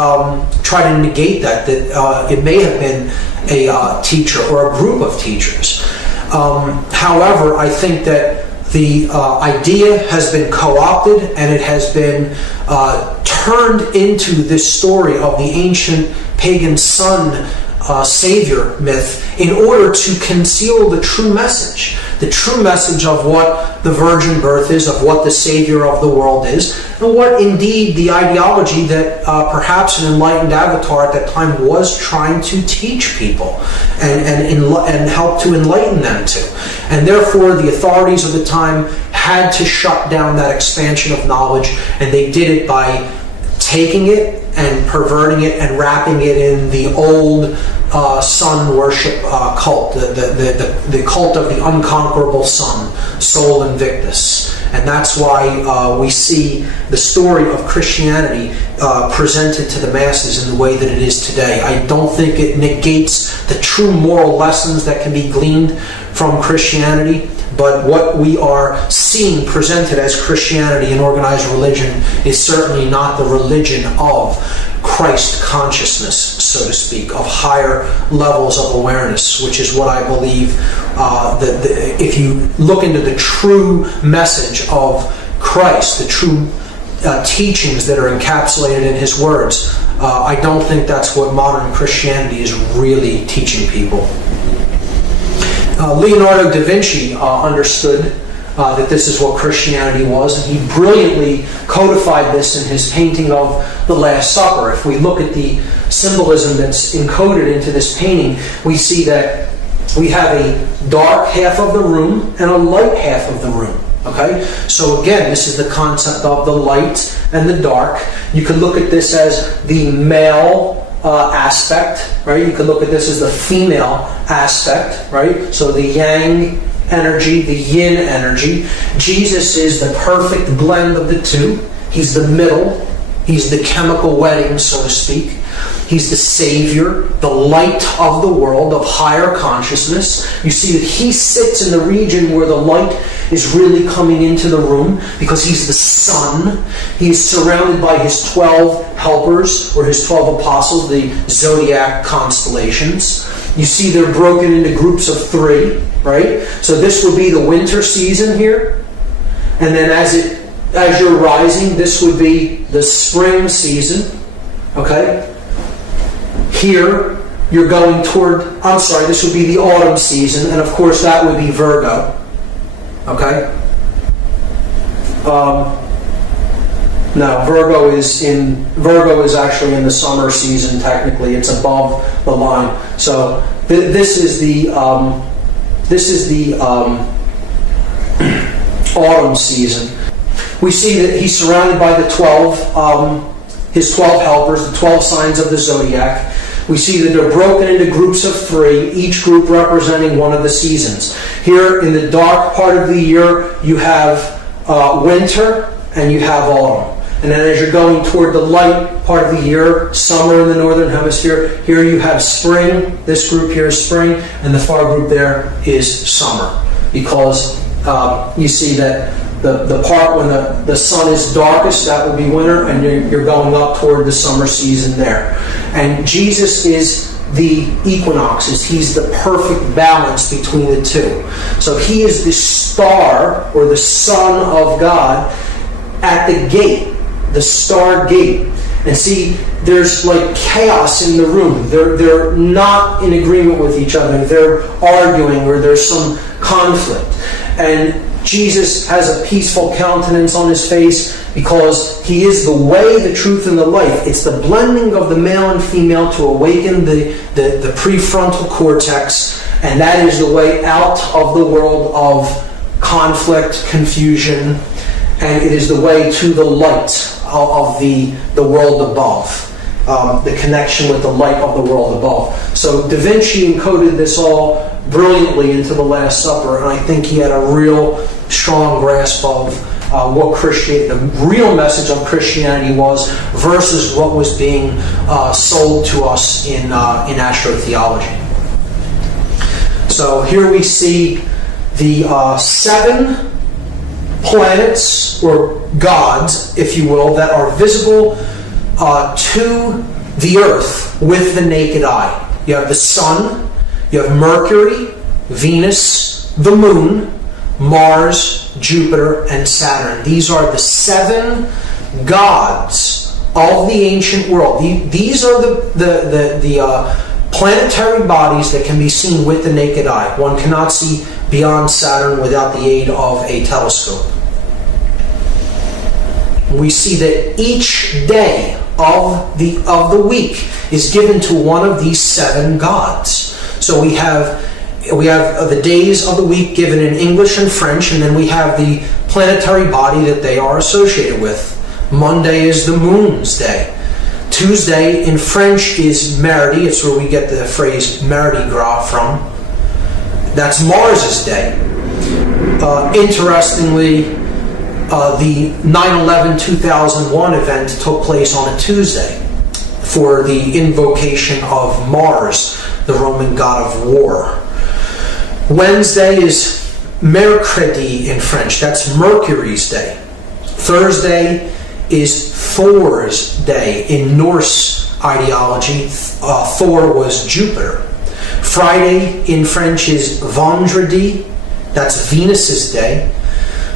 try to negate that it may have been a teacher or a group of teachers. However, I think that the idea has been co-opted and it has been turned into this story of the ancient pagan sun savior myth in order to conceal the true message of what the virgin birth is, of what the savior of the world is, and what indeed the ideology that perhaps an enlightened avatar at that time was trying to teach people and help to enlighten them to. And therefore the authorities of the time had to shut down that expansion of knowledge, and they did it by taking it and perverting it and wrapping it in the old sun worship cult, the cult of the unconquerable sun, Sol Invictus. And that's why we see the story of Christianity presented to the masses in the way that it is today. I don't think it negates the true moral lessons that can be gleaned from Christianity, but what we are seeing presented as Christianity and organized religion is certainly not the religion of Christ consciousness, so to speak, of higher levels of awareness, which is what I believe if you look into the true message of Christ, the true teachings that are encapsulated in his words, I don't think that's what modern Christianity is really teaching people. Leonardo da Vinci understood that this is what Christianity was, and he brilliantly codified this in his painting of the Last Supper. If we look at the symbolism that's encoded into this painting, we see that we have a dark half of the room and a light half of the room. Okay? So again, this is the concept of the light and the dark. You can look at this as the male aspect, right? You could look at this as the female aspect, right? So the yang energy, the yin energy. Jesus is the perfect blend of the two. He's the middle. He's the chemical wedding, so to speak. He's the savior, the light of the world, of higher consciousness. You see that he sits in the region where the light is really coming into the room because he's the sun. He is surrounded by his 12 helpers, or his 12 apostles, the zodiac constellations. You see they're broken into groups of 3, right? So this would be the winter season here. And then as you're rising, this would be the spring season. Okay? Here, you're going toward, this would be the autumn season, and of course that would be Virgo. Okay? No, Virgo is actually in the summer season, technically. It's above the line. So this is the autumn season. We see that he's surrounded by the 12, his 12 helpers, the 12 signs of the zodiac. We see that they're broken into groups of 3, each group representing one of the seasons. Here in the dark part of the year, you have winter and you have autumn. And then as you're going toward the light part of the year, summer in the northern hemisphere, here you have spring. This group here is spring, and the far group there is summer. Because you see that the part when the sun is darkest, that will be winter, and you're going up toward the summer season there. And Jesus is the equinoxes. He's the perfect balance between the two. So he is the star, or the Son of God, at the gate, the star gate. And see, there's like chaos in the room. They're not in agreement with each other. They're arguing, or there's some conflict. And Jesus has a peaceful countenance on his face because he is the way, the truth, and the life. It's the blending of the male and female to awaken the prefrontal cortex, and that is the way out of the world of conflict, confusion, and it is the way to the light of the world above. The connection with the light of the world above. So Da Vinci encoded this all brilliantly into the Last Supper, and I think he had a real strong grasp of what the real message of Christianity was versus what was being sold to us in astrotheology. So here we see the 7 planets, or gods, if you will, that are visible to the earth with the naked eye. You have the sun, you have Mercury, Venus, the moon, Mars, Jupiter, and Saturn. These are the 7 gods of the ancient world. These are the planetary bodies that can be seen with the naked eye. One cannot see beyond Saturn without the aid of a telescope. We see that each day of the week is given to one of these 7 gods. So we have the days of the week given in English and French, and then we have the planetary body that they are associated with. Monday is the moon's day. Tuesday in French is Mardi. It's where we get the phrase Mardi Gras from. That's Mars's day. Interestingly, the 9/11/2001 event took place on a Tuesday for the invocation of Mars, the Roman god of war. Wednesday is Mercredi in French. That's Mercury's day. Thursday is Thor's day. In Norse ideology, Thor was Jupiter. Friday in French is Vendredi. That's Venus's day.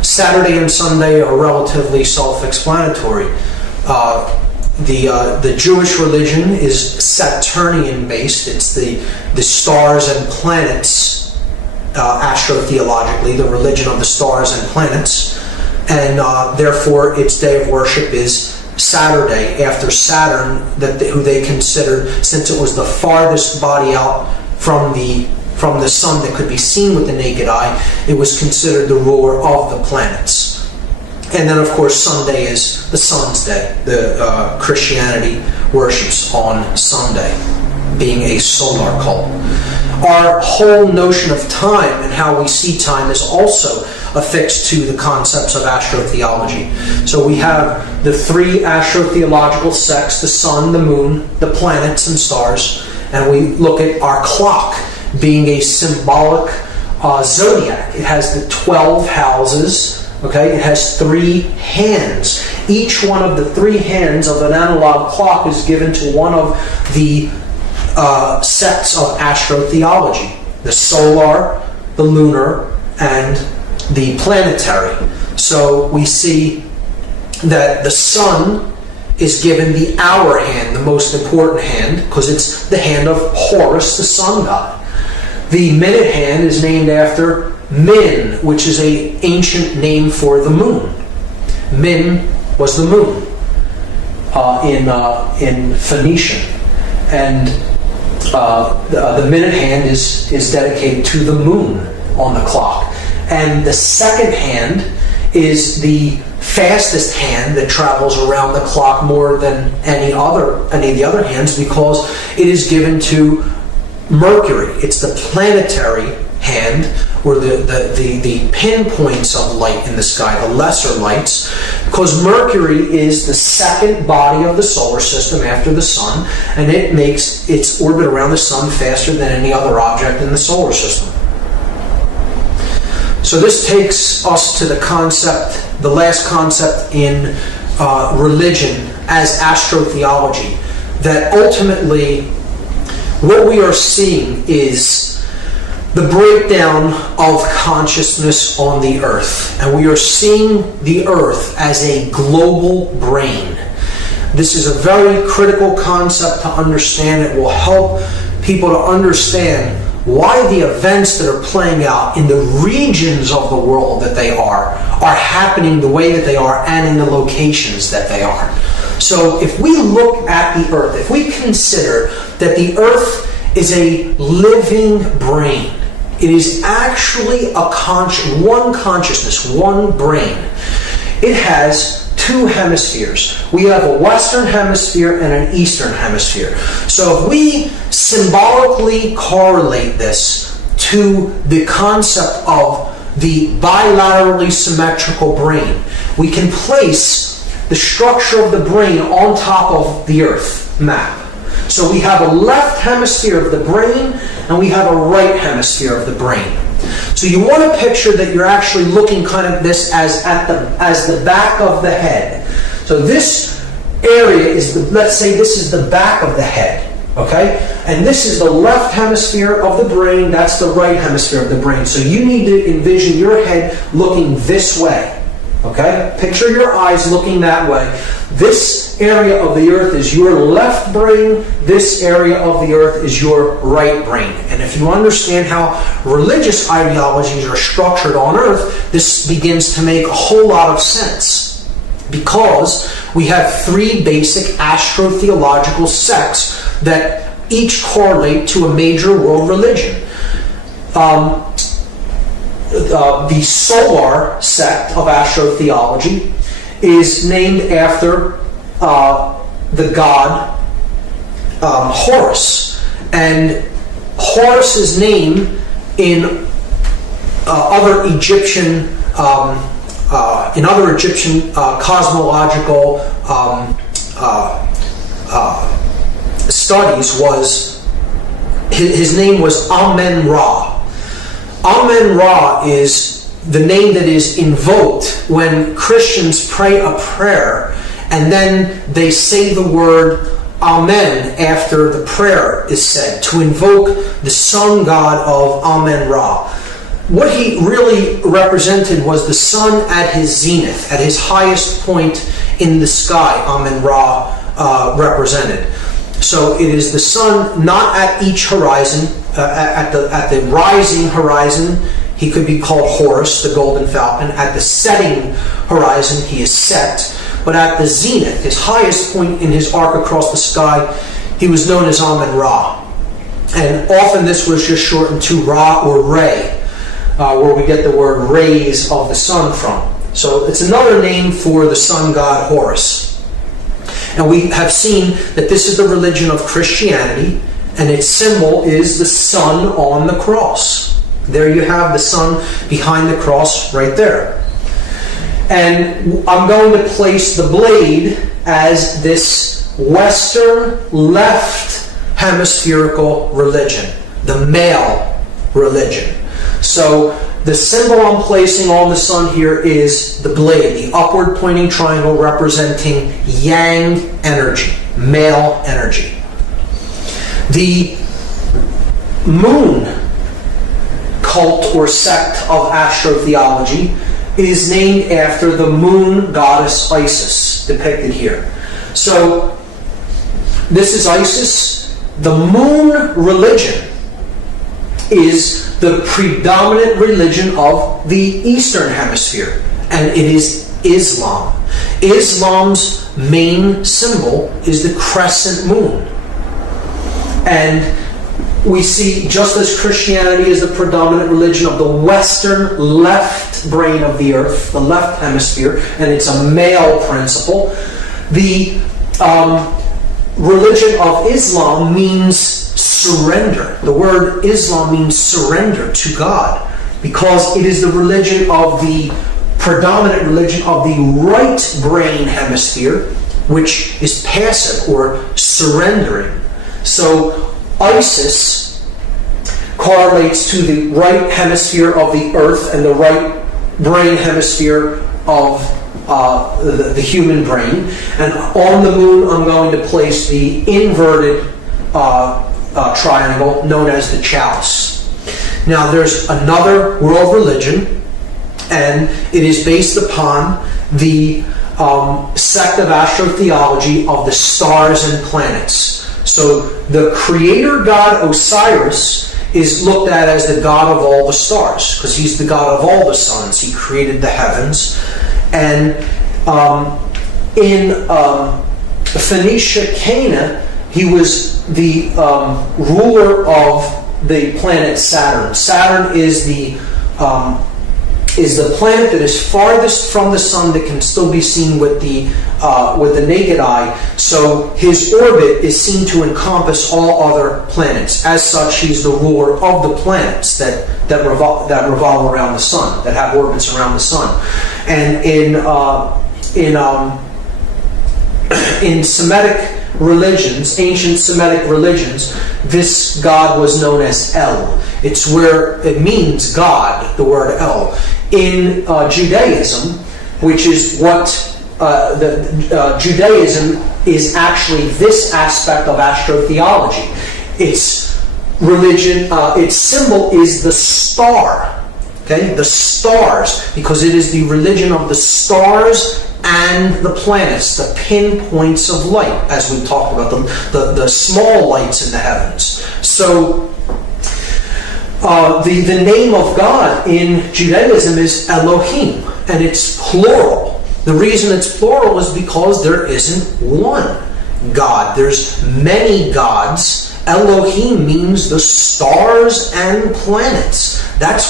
Saturday and Sunday are relatively self-explanatory. The Jewish religion is Saturnian based. It's the stars and planets, astrotheologically, the religion of the stars and planets, and therefore its day of worship is Saturday, after Saturn, who they considered, since it was the farthest body out from the sun that could be seen with the naked eye, it was considered the ruler of the planets. And then, of course, Sunday is the sun's day. The Christianity worships on Sunday, being a solar cult. Our whole notion of time and how we see time is also affixed to the concepts of astrotheology. So we have the 3 astrotheological sects: the sun, the moon, the planets and stars, and we look at our clock being a symbolic zodiac. It has the 12 houses. Okay, it has 3 hands. Each one of the 3 hands of an analog clock is given to one of the sects of astrotheology: the solar, the lunar, and the planetary. So we see that the sun is given the hour hand, the most important hand, because it's the hand of Horus, the sun god. The minute hand is named after Min, which is an ancient name for the moon. Min was the moon in Phoenician, and the minute hand is dedicated to the moon on the clock. And the second hand is the fastest hand that travels around the clock more than any of the other hands, because it is given to Mercury. It's the planetary hand, or the pinpoints of light in the sky, the lesser lights, because Mercury is the second body of the solar system after the sun, and it makes its orbit around the sun faster than any other object in the solar system. So this takes us to the last concept in religion as astrotheology, that ultimately what we are seeing is the breakdown of consciousness on the earth. And we are seeing the earth as a global brain. This is a very critical concept to understand. It will help people to understand why the events that are playing out in the regions of the world that they are happening the way that they are and in the locations that they are. So if we look at the earth, if we consider that the earth is a living brain, it is actually one consciousness, one brain. It has two hemispheres. We have a Western hemisphere and an Eastern hemisphere. So if we symbolically correlate this to the concept of the bilaterally symmetrical brain, we can place the structure of the brain on top of the Earth map. So we have a left hemisphere of the brain and we have a right hemisphere of the brain. So you want to picture that you're actually looking kind of this as the back of the head. So this area is let's say this is the back of the head, okay? And this is the left hemisphere of the brain, that's the right hemisphere of the brain. So you need to envision your head looking this way, okay? Picture your eyes looking that way. This area of the earth is your left brain. This area of the earth is your right brain. And if you understand how religious ideologies are structured on earth, this begins to make a whole lot of sense. Because we have three basic astrotheological sects that each correlate to a major world religion. The solar sect of astrotheology is named after the god Horus, and Horus's name in other Egyptian cosmological studies was his name was Amen-Ra. Amen-Ra is the name that is invoked when Christians pray a prayer and then they say the word Amen after the prayer is said to invoke the sun god of Amen-Ra. What he really represented was the sun at his zenith, at his highest point in the sky, Amen-Ra represented. So it is the sun not at each horizon, at the rising horizon, he could be called Horus, the golden falcon. At the setting horizon, he is Set. But at the zenith, his highest point in his arc across the sky, he was known as Amen-Ra. And often this was just shortened to Ra or Ray, where we get the word rays of the sun from. So it's another name for the sun god Horus. And we have seen that this is the religion of Christianity, and its symbol is the sun on the cross. There you have the sun behind the cross right there. And I'm going to place the blade as this Western left hemispherical religion, the male religion. So the symbol I'm placing on the sun here is the blade, the upward pointing triangle representing yang energy, male energy. The moon cult or sect of astrotheology is named after the moon goddess Isis, depicted here. So this is Isis. The moon religion is the predominant religion of the Eastern Hemisphere, and it is Islam. Islam's main symbol is the crescent moon. And we see, just as Christianity is the predominant religion of the Western left brain of the earth, the left hemisphere, and it's a male principle, the religion of Islam means surrender. The word Islam means surrender to God, because it is the religion of the predominant religion of the right brain hemisphere, which is passive or surrendering. So Isis correlates to the right hemisphere of the earth and the right brain hemisphere of the human brain. And on the moon, I'm going to place the inverted triangle known as the chalice. Now, there's another world religion, and it is based upon the sect of astrotheology of the stars and planets. So the creator god Osiris is looked at as the God of all the stars, because he's the God of all the suns. He created the heavens. And in Phoenicia, Cana, he was the ruler of the planet Saturn. Saturn is the planet that is farthest from the sun that can still be seen with the naked eye. So his orbit is seen to encompass all other planets. As such, he's the ruler of the planets that revolve around the sun, that have orbits around the sun. And in Semitic religions, ancient Semitic religions, this god was known as El. It's where it means God, the word El. In Judaism, which is what Judaism is actually this aspect of astrotheology. Its religion, its symbol is the star. Okay, the stars, because it is the religion of the stars and the planets, the pinpoints of light, as we talked about, the small lights in the heavens. So the name of God in Judaism is Elohim, and it's plural. The reason it's plural is because there isn't one God. There's many gods. Elohim means the stars and planets. That's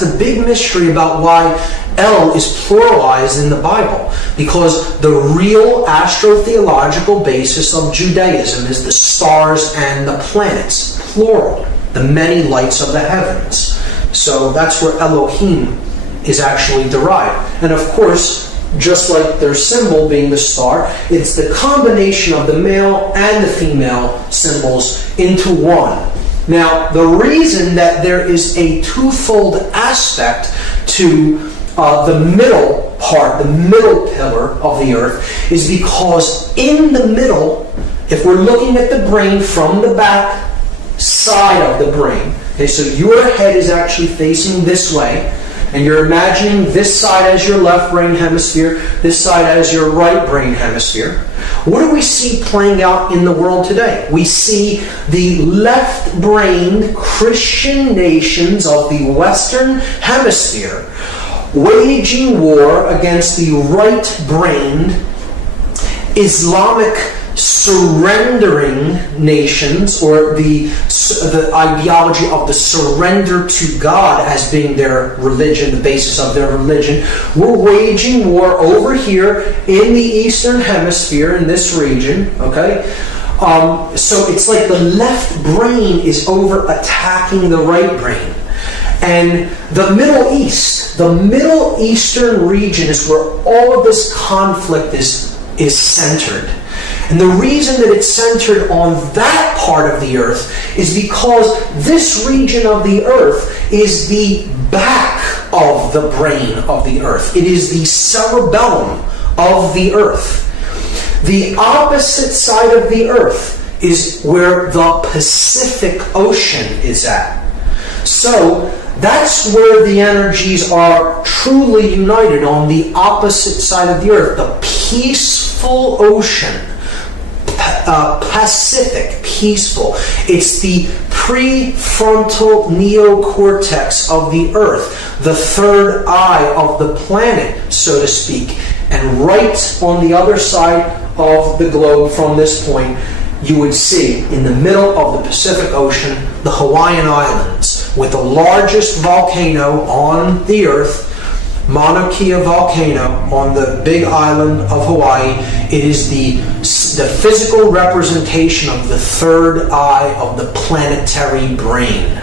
the big mystery about why El is pluralized in the Bible, because the real astrotheological basis of Judaism is the stars and the planets, plural, the many lights of the heavens. So that's where Elohim is actually derived. And of course, just like their symbol being the star, it's the combination of the male and the female symbols into one. Now, the reason that there is a twofold aspect to the middle part, the middle pillar of the earth, is because in the middle, if we're looking at the brain from the back side of the brain, okay, so your head is actually facing this way, and you're imagining this side as your left brain hemisphere, this side as your right brain hemisphere. What do we see playing out in the world today? We see the left-brained Christian nations of the Western Hemisphere waging war against the right-brained Islamic surrendering nations, or the ideology of the surrender to God as being their religion, the basis of their religion. We're waging war over here in the Eastern Hemisphere, in this region, okay? So it's like the left brain is over attacking the right brain. And the Middle East, the Middle Eastern region is where all of this conflict is centered. And the reason that it's centered on that part of the earth is because this region of the earth is the back of the brain of the earth. It is the cerebellum of the earth. The opposite side of the earth is where the Pacific Ocean is at. So that's where the energies are truly united, on the opposite side of the earth, the peaceful ocean. Pacific, peaceful. It's the prefrontal neocortex of the earth, the third eye of the planet, so to speak. And right on the other side of the globe from this point, you would see in the middle of the Pacific Ocean, the Hawaiian Islands, with the largest volcano on the earth, Mauna Kea volcano on the big island of Hawaii. It is the physical representation of the third eye of the planetary brain.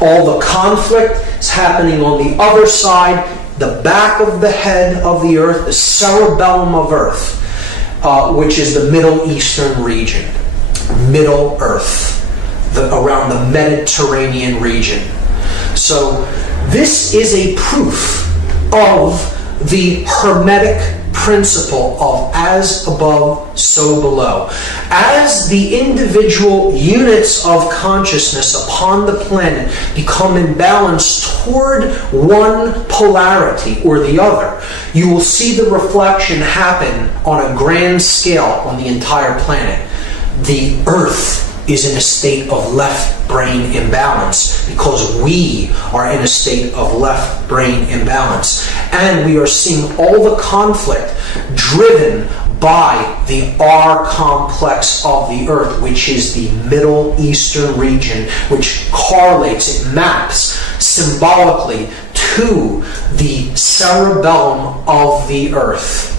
All the conflict is happening on the other side, the back of the head of the earth, the cerebellum of earth, which is the Middle Eastern region, Middle Earth, around the Mediterranean region. So this is a proof of the Hermetic principle of as above, so below. As the individual units of consciousness upon the planet become imbalanced toward one polarity or the other, you will see the reflection happen on a grand scale on the entire planet. The Earth is in a state of left brain imbalance, because we are in a state of left brain imbalance. And we are seeing all the conflict driven by the R complex of the Earth, which is the Middle Eastern region, which correlates, it maps symbolically to the cerebellum of the Earth.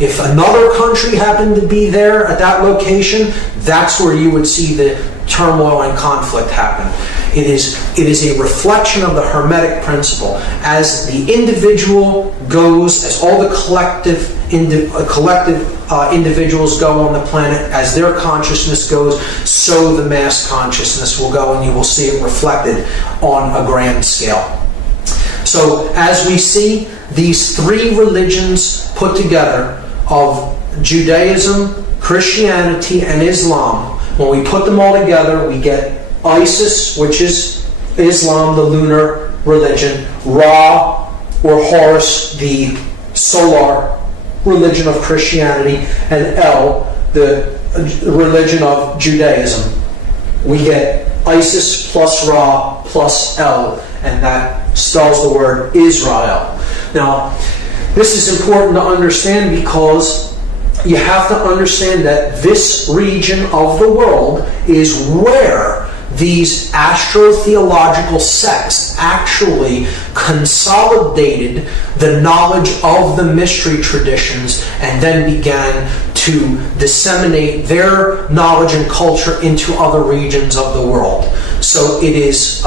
If another country happened to be there at that location, that's where you would see the turmoil and conflict happen. It is a reflection of the Hermetic principle. As the individual goes, as all the collective individuals go on the planet, as their consciousness goes, so the mass consciousness will go, and you will see it reflected on a grand scale. So as we see these three religions put together of Judaism, Christianity, and Islam, when we put them all together, we get Isis, which is Islam, the lunar religion, Ra or Horus, the solar religion of Christianity, and El, the religion of Judaism. We get Isis plus Ra plus El, and that spells the word Israel. Now, this is important to understand, because you have to understand that this region of the world is where these astrotheological sects actually consolidated the knowledge of the mystery traditions and then began to disseminate their knowledge and culture into other regions of the world. So it is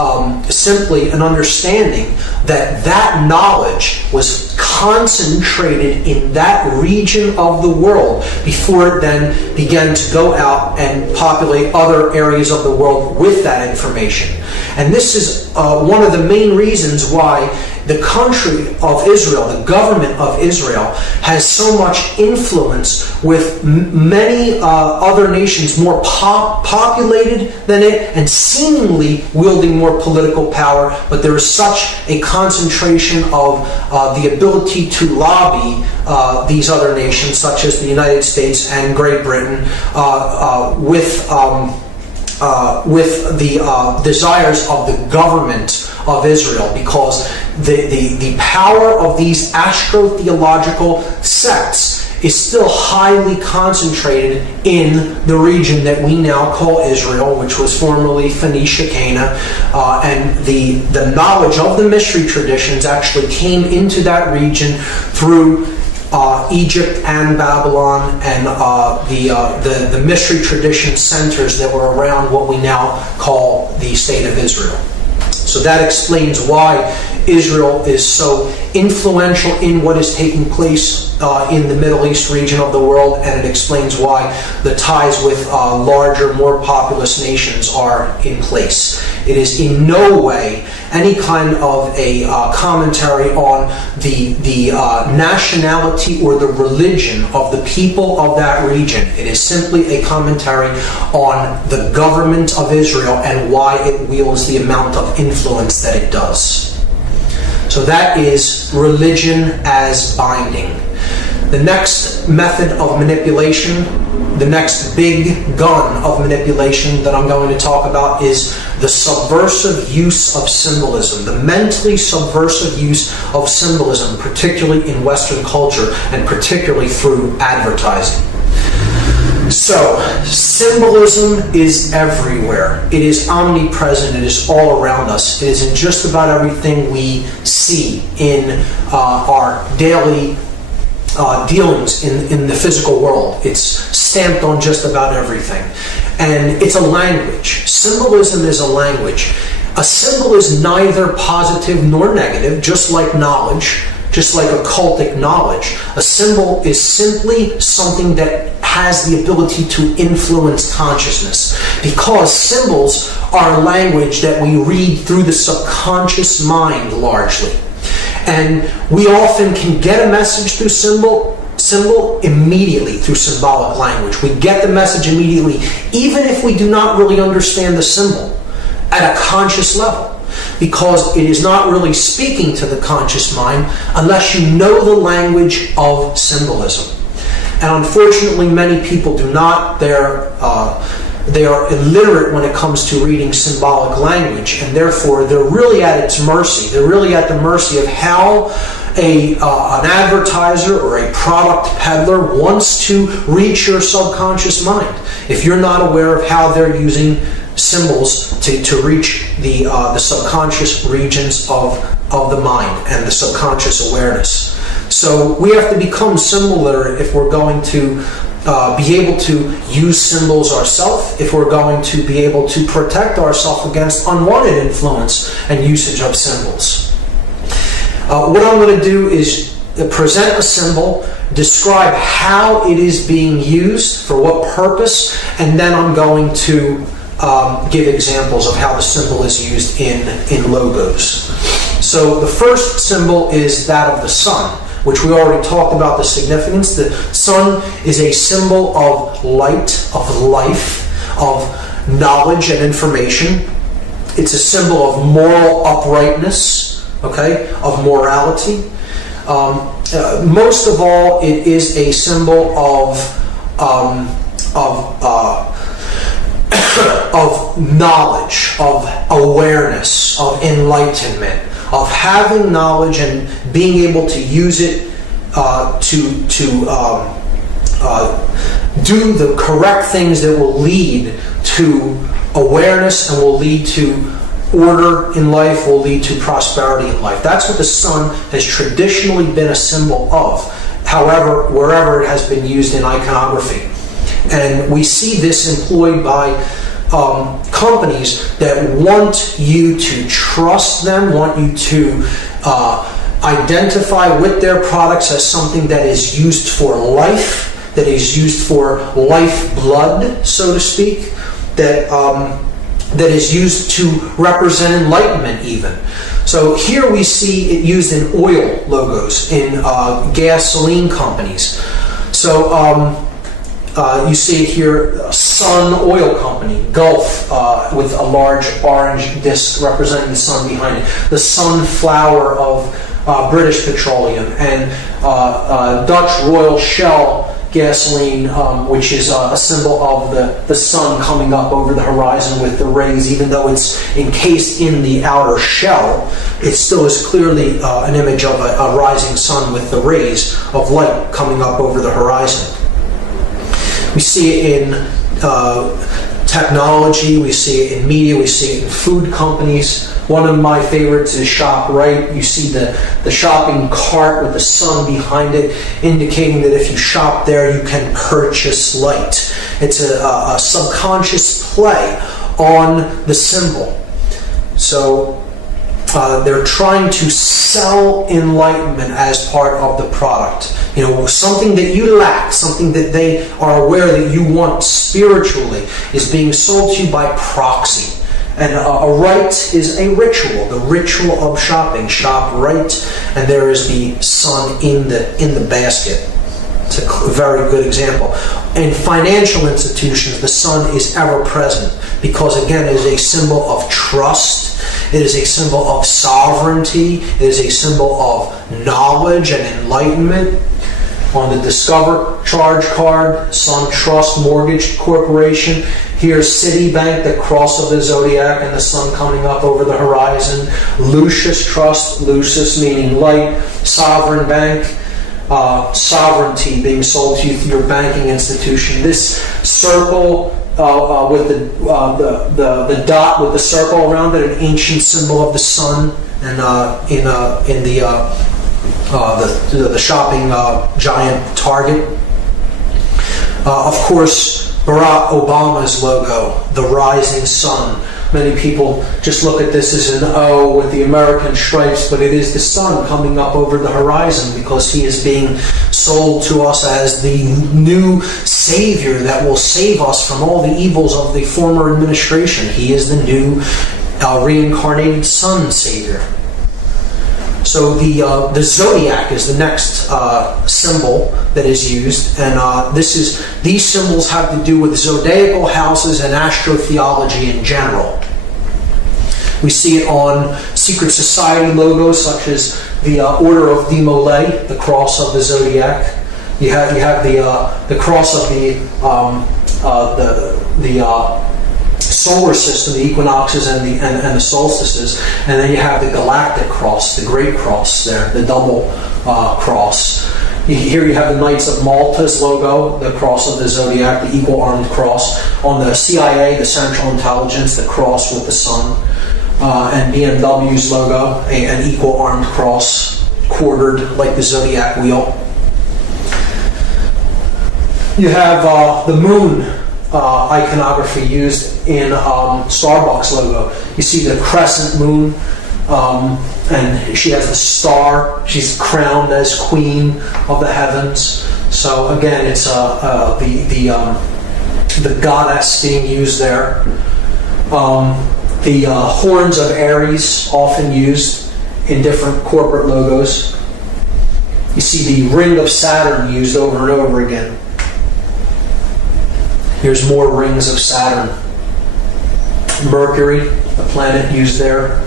simply an understanding that that knowledge was concentrated in that region of the world before it then began to go out and populate other areas of the world with that information. And this is one of the main reasons why the country of Israel, the government of Israel, has so much influence with many other nations more populated than it and seemingly wielding more political power, but there is such a concentration of the ability to lobby these other nations, such as the United States and Great Britain, with the desires of the government of Israel, because the power of these astrotheological sects is still highly concentrated in the region that we now call Israel, which was formerly Phoenicia, Cana, and the knowledge of the mystery traditions actually came into that region through Egypt and Babylon and the mystery tradition centers that were around what we now call the State of Israel. So that explains why Israel is so influential in what is taking place in the Middle East region of the world, and it explains why the ties with larger, more populous nations are in place. It is in no way any kind of a commentary on the nationality or the religion of the people of that region. It is simply a commentary on the government of Israel and why it wields the amount of influence that it does. So that is religion as binding. The next method of manipulation, the next big gun of manipulation that I'm going to talk about, is the subversive use of symbolism, the mentally subversive use of symbolism, particularly in Western culture and particularly through advertising. So, symbolism is everywhere. It is omnipresent. It is all around us. It is in just about everything we see in our daily dealings in the physical world. It's stamped on just about everything. And it's a language. Symbolism is a language. A symbol is neither positive nor negative, just like knowledge, just like occultic knowledge. A symbol is simply something that has the ability to influence consciousness, because symbols are a language that we read through the subconscious mind largely. And we often can get a message through symbol immediately through symbolic language. We get the message immediately, even if we do not really understand the symbol at a conscious level, because it is not really speaking to the conscious mind unless you know the language of symbolism. And unfortunately, many people do not. Their they are illiterate when it comes to reading symbolic language, and therefore they're really at its mercy. They're really at the mercy of how an advertiser or a product peddler wants to reach your subconscious mind. If you're not aware of how they're using symbols to reach the subconscious regions of the mind and the subconscious awareness. So we have to become symbol literate if we're going to be able to use symbols ourselves, if we're going to be able to protect ourselves against unwanted influence and usage of symbols. What I'm going to do is present a symbol, describe how it is being used, for what purpose, and then I'm going to give examples of how the symbol is used in logos. So the first symbol is that of the sun, which we already talked about the significance. The sun is a symbol of light, of life, of knowledge and information. It's a symbol of moral uprightness, okay, of morality. Most of all, it is a symbol of knowledge, of awareness, of enlightenment, of having knowledge and being able to use it to do the correct things that will lead to awareness and will lead to order in life, will lead to prosperity in life. That's what the sun has traditionally been a symbol of, however, wherever it has been used in iconography. And we see this employed by companies that want you to trust them, want you to identify with their products as something that is used for life, that is used for lifeblood, so to speak, that is used to represent enlightenment even. So here we see it used in oil logos, in gasoline companies. So you see it here, Sun Oil Company, Gulf, with a large orange disc representing the sun behind it. The sunflower of British Petroleum, and Dutch Royal Shell gasoline, which is a symbol of the sun coming up over the horizon with the rays. Even though it's encased in the outer shell, it still is clearly an image of a rising sun with the rays of light coming up over the horizon. We see it in technology, we see it in media, we see it in food companies. One of my favorites is ShopRite. You see the shopping cart with the sun behind it, indicating that if you shop there, you can purchase light. It's a subconscious play on the symbol. So they're trying to sell enlightenment as part of the product. You know, something that you lack, something that they are aware that you want spiritually, is being sold to you by proxy. And a rite is a ritual, the ritual of shopping. Shop right, and there is the sun in the basket. It's a very good example. In financial institutions, the sun is ever present because, again, it is a symbol of trust. It is a symbol of sovereignty. It is a symbol of knowledge and enlightenment. On the Discover charge card, Sun Trust Mortgage Corporation. Here's Citibank, the cross of the zodiac and the sun coming up over the horizon. Lucius Trust, Lucius meaning light. Sovereign Bank, sovereignty being sold to you through your banking institution. This circle with the dot with the circle around it, an ancient symbol of the sun, and in the shopping giant Target. Of course, Barack Obama's logo, the rising sun. Many people just look at this as an O with the American stripes, but it is the sun coming up over the horizon because he is being sold to us as the new savior that will save us from all the evils of the former administration. He is the new reincarnated sun savior. So the zodiac is the next symbol that is used, and these symbols have to do with zodiacal houses and astrotheology in general. We see it on secret society logos such as the Order of Demolay, the cross of the zodiac. You have the cross of the solar system, the equinoxes and the solstices, and then you have the galactic cross, the great cross there, the double cross. Here you have the Knights of Malta's logo, the cross of the zodiac, the equal armed cross. On the CIA, the Central Intelligence, the cross with the sun, and BMW's logo, an equal armed cross, quartered like the zodiac wheel. You have the moon iconography used in Starbucks logo. You see the crescent moon, and she has the star. She's crowned as queen of the heavens. So again, it's the goddess being used there. The horns of Aries, often used in different corporate logos. You see the ring of Saturn used over and over again. Here's more rings of Saturn. Mercury, the planet used there.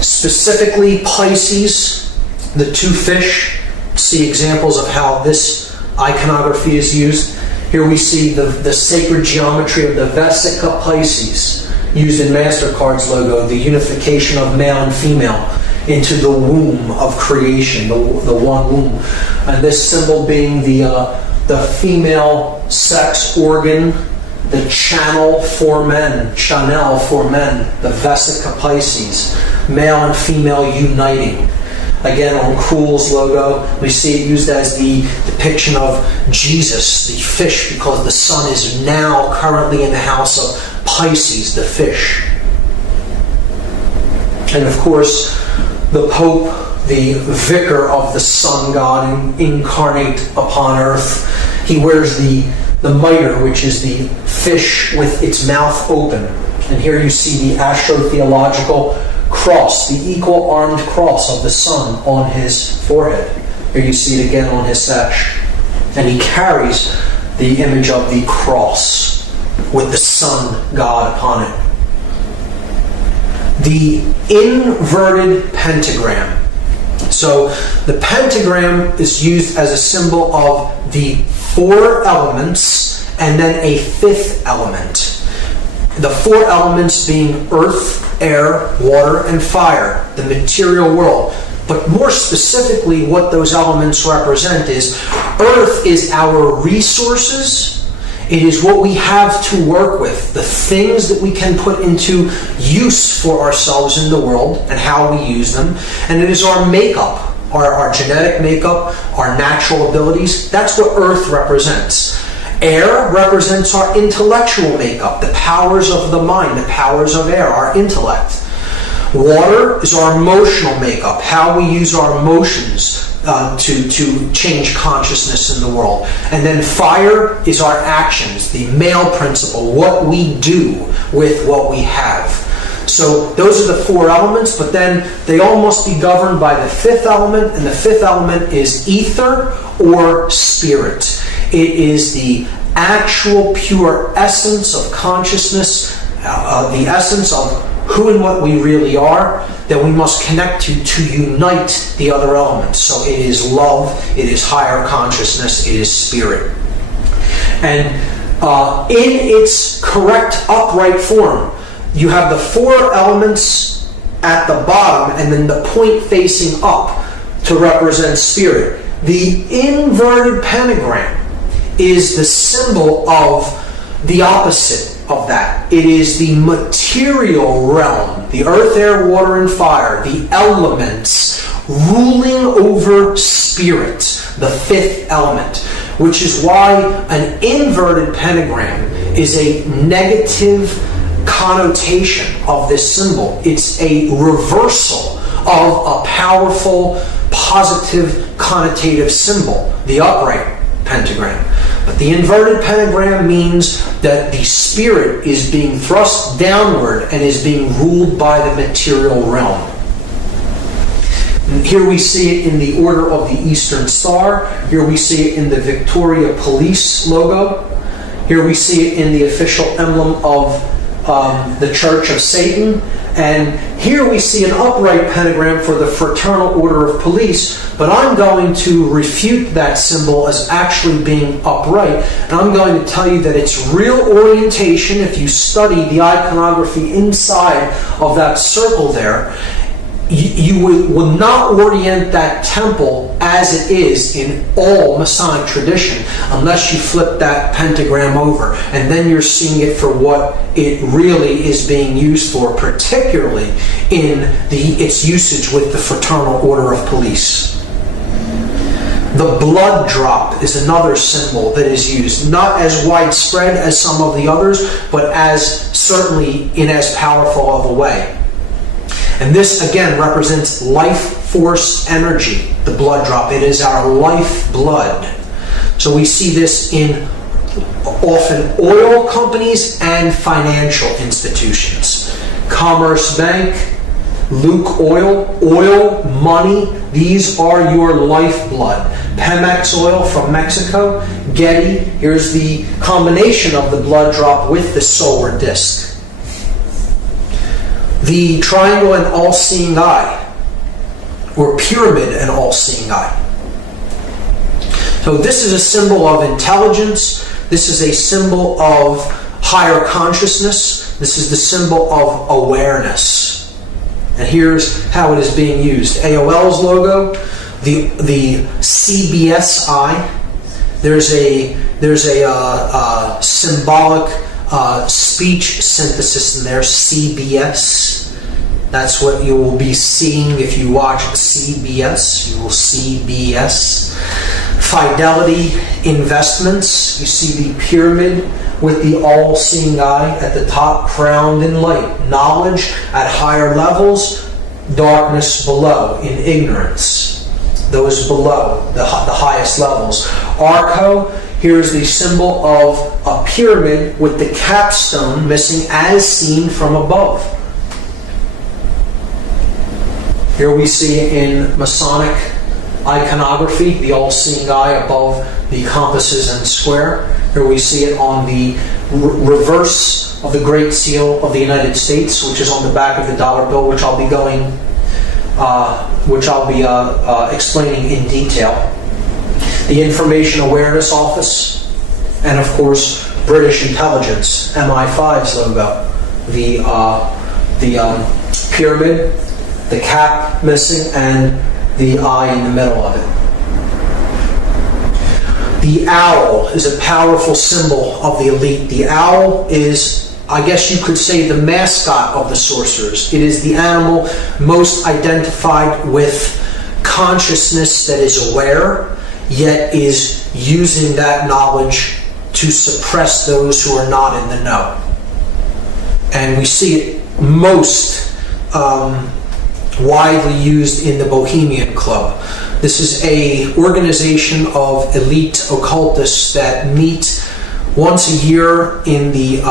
Specifically Pisces, the two fish. See examples of how this iconography is used. Here we see the sacred geometry of the Vesica Pisces used in MasterCard's logo, the unification of male and female into the womb of creation, the one womb. And this symbol being the female sex organ, the channel for men, the Vesica Pisces, male and female uniting. Again, on Krull's logo, we see it used as the depiction of Jesus, the fish, because the sun is now currently in the house of Pisces, the fish. And of course, the Pope, the vicar of the sun god incarnate upon earth, he wears the mitre, which is the fish with its mouth open. And here you see the astrotheological cross, the equal armed cross of the sun on his forehead. Here you see it again on his sash. And he carries the image of the cross with the sun god upon it. The inverted pentagram. So the pentagram is used as a symbol of the four elements and then a fifth element. The four elements being earth, air, water, and fire, the material world. But more specifically, what those elements represent is earth is our resources. It is what we have to work with, the things that we can put into use for ourselves in the world and how we use them. And it is our makeup, our genetic makeup, our natural abilities. That's what earth represents. Air represents our intellectual makeup, the powers of the mind, the powers of air, our intellect. Water is our emotional makeup, how we use our emotions to change consciousness in the world. And then fire is our actions, the male principle, what we do with what we have. So those are the four elements, but then they all must be governed by the fifth element, and the fifth element is ether or spirit. It is the actual pure essence of consciousness, the essence of who and what we really are, that we must connect to unite the other elements. So it is love, it is higher consciousness, it is spirit. And in its correct upright form, you have the four elements at the bottom and then the point facing up to represent spirit. The inverted pentagram is the symbol of the opposite of that. It is the material realm, the earth, air, water, and fire, the elements ruling over spirit, the fifth element, which is why an inverted pentagram is a negative connotation of this symbol. It's a reversal of a powerful, positive, connotative symbol, the upright pentagram. But the inverted pentagram means that the spirit is being thrust downward and is being ruled by the material realm. And here we see it in the Order of the Eastern Star. Here we see it in the Victoria Police logo. Here we see it in the official emblem of the Church of Satan. And here we see an upright pentagram for the Fraternal Order of Police, but I'm going to refute that symbol as actually being upright, and I'm going to tell you that its real orientation, if you study the iconography inside of that circle there, you will not orient that temple as it is in all Masonic tradition unless you flip that pentagram over, and then you're seeing it for what it really is being used for, particularly in its usage with the Fraternal Order of Police. The blood drop is another symbol that is used, not as widespread as some of the others, but certainly in as powerful of a way. And this, again, represents life force energy, the blood drop. It is our life blood. So we see this in often oil companies and financial institutions. Commerce Bank, Luke Oil, money, these are your lifeblood. Pemex oil from Mexico, Getty, here's the combination of the blood drop with the solar disk. The triangle and all-seeing eye, or pyramid and all-seeing eye. So this is a symbol of intelligence. This is a symbol of higher consciousness. This is the symbol of awareness. And here's how it is being used. AOL's logo, the CBS eye. There's a symbolic speech synthesis in there, CBS. That's what you will be seeing if you watch CBS. You will see BS. Fidelity Investments. You see the pyramid with the all-seeing eye at the top, crowned in light. Knowledge at higher levels, darkness below, in ignorance. Those below, the highest levels. Arco, here's the symbol of a pyramid with the capstone missing as seen from above. Here we see in Masonic iconography the all-seeing eye above the compasses and square. Here we see it on the reverse of the Great Seal of the United States, which is on the back of the dollar bill, which I'll be explaining in detail. The Information Awareness Office, and of course British Intelligence, MI5's logo. The pyramid, the cap missing, and the eye in the middle of it. The owl is a powerful symbol of the elite. The owl is, I guess you could say, the mascot of the sorcerers. It is the animal most identified with consciousness that is aware, yet is using that knowledge to suppress those who are not in the know. And we see it most widely used in the Bohemian Club. This is an organization of elite occultists that meet once a year in the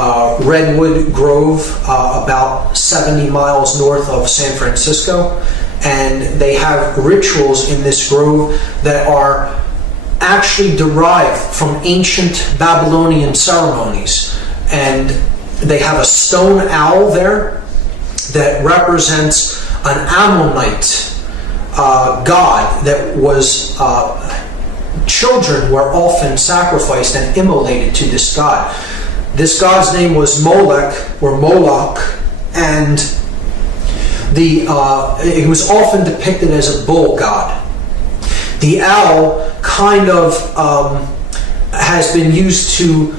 Redwood Grove, about 70 miles north of San Francisco. And they have rituals in this grove that are actually derived from ancient Babylonian ceremonies. And they have a stone owl there that represents an Ammonite god that was, children were often sacrificed and immolated to this god. This god's name was Molech, or Moloch, and it was often depicted as a bull god. The owl kind of has been used to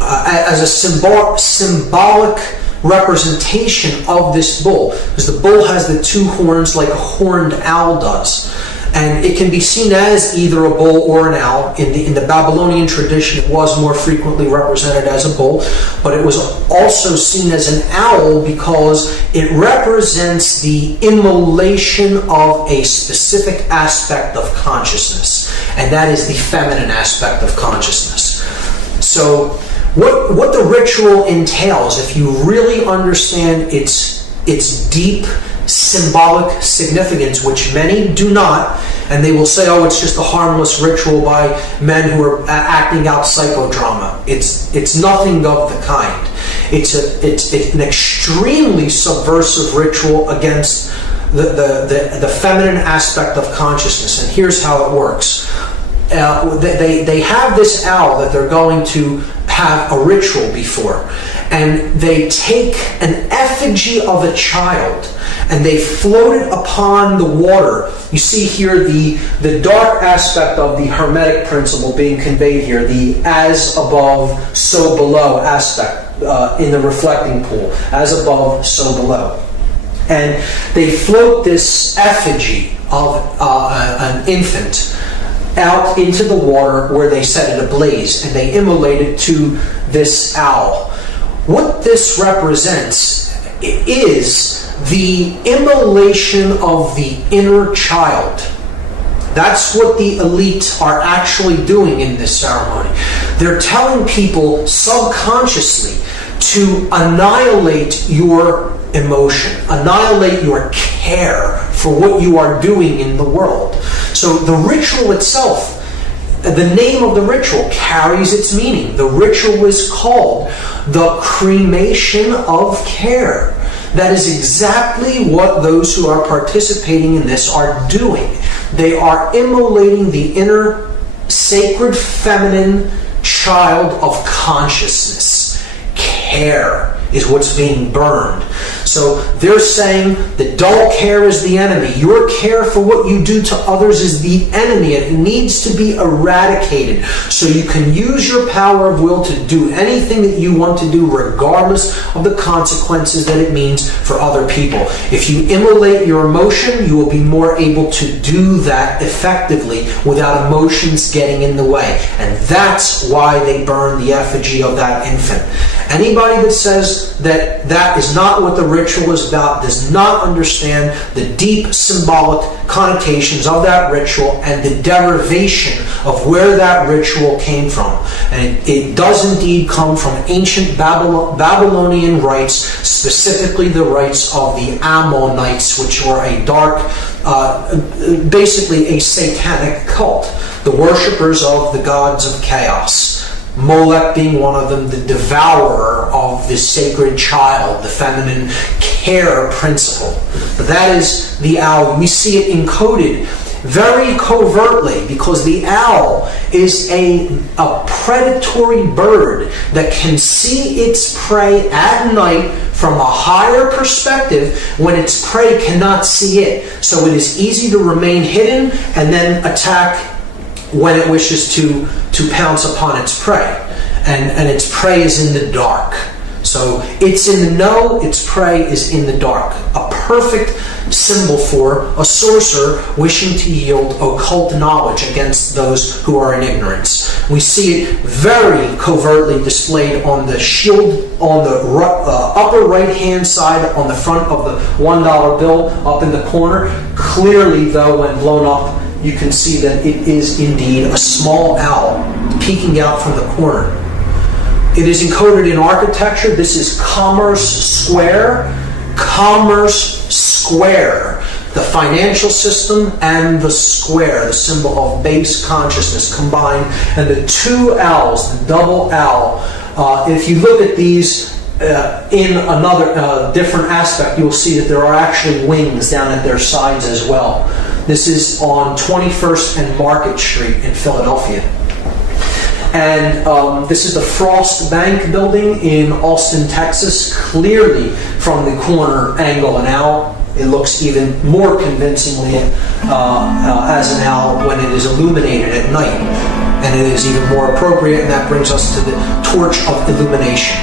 as a symbolic representation of this bull, because the bull has the two horns like a horned owl does, and it can be seen as either a bull or an owl. In the Babylonian tradition, it was more frequently represented as a bull, but it was also seen as an owl because it represents the immolation of a specific aspect of consciousness, and that is the feminine aspect of consciousness. So what the ritual entails, if you really understand its deep symbolic significance, which many do not, And they will say, oh, it's just a harmless ritual by men who are acting out psychodrama. It's nothing of the kind. It's an extremely subversive ritual against the feminine aspect of consciousness. And here's how it works. They have this owl that they're going to have a ritual before, and they take an effigy of a child and they float it upon the water. You see here the dark aspect of the Hermetic principle being conveyed here, the as above, so below aspect in the reflecting pool. As above, so below. And they float this effigy of an infant out into the water where they set it ablaze, and they immolate it to this owl. What this represents is the immolation of the inner child. That's what the elite are actually doing in this ceremony. They're telling people subconsciously to annihilate your emotion, annihilate your care for what you are doing in the world. So the ritual itself, the name of the ritual carries its meaning. The ritual is called the cremation of care. That is exactly what those who are participating in this are doing. They are immolating the inner sacred feminine child of consciousness. Care is what's being burned. So they're saying that dull care is the enemy. Your care for what you do to others is the enemy. It needs to be eradicated so you can use your power of will to do anything that you want to do regardless of the consequences that it means for other people. If you immolate your emotion, you will be more able to do that effectively without emotions getting in the way. And that's why they burn the effigy of that infant. Anybody that says that that is not what the ritual is about does not understand the deep symbolic connotations of that ritual and the derivation of where that ritual came from. And it does indeed come from ancient Babylonian rites, specifically the rites of the Ammonites, which were a dark, basically a satanic cult, the worshippers of the gods of chaos. Molech being one of them, the devourer of the sacred child, the feminine care principle. But that is the owl. We see it encoded very covertly because the owl is a predatory bird that can see its prey at night from a higher perspective when its prey cannot see it. So it is easy to remain hidden and then attack when it wishes to pounce upon its prey. And its prey is in the dark. So it's in the know, its prey is in the dark. A perfect symbol for a sorcerer wishing to yield occult knowledge against those who are in ignorance. We see it very covertly displayed on the shield on the upper right-hand side on the front of the $1 bill up in the corner. Clearly, though, when blown up, you can see that it is indeed a small owl peeking out from the corner. It is encoded in architecture. This is Commerce Square. Commerce Square. The financial system and the square, the symbol of base consciousness combined. And the two owls, the double owl. If you look at these in another different aspect, you'll see that there are actually wings down at their sides as well. This is on 21st and Market Street in Philadelphia. And this is the Frost Bank building in Austin, Texas. Clearly from the corner angle an owl. It looks even more convincingly as an owl when it is illuminated at night. And it is even more appropriate, and that brings us to the torch of illumination.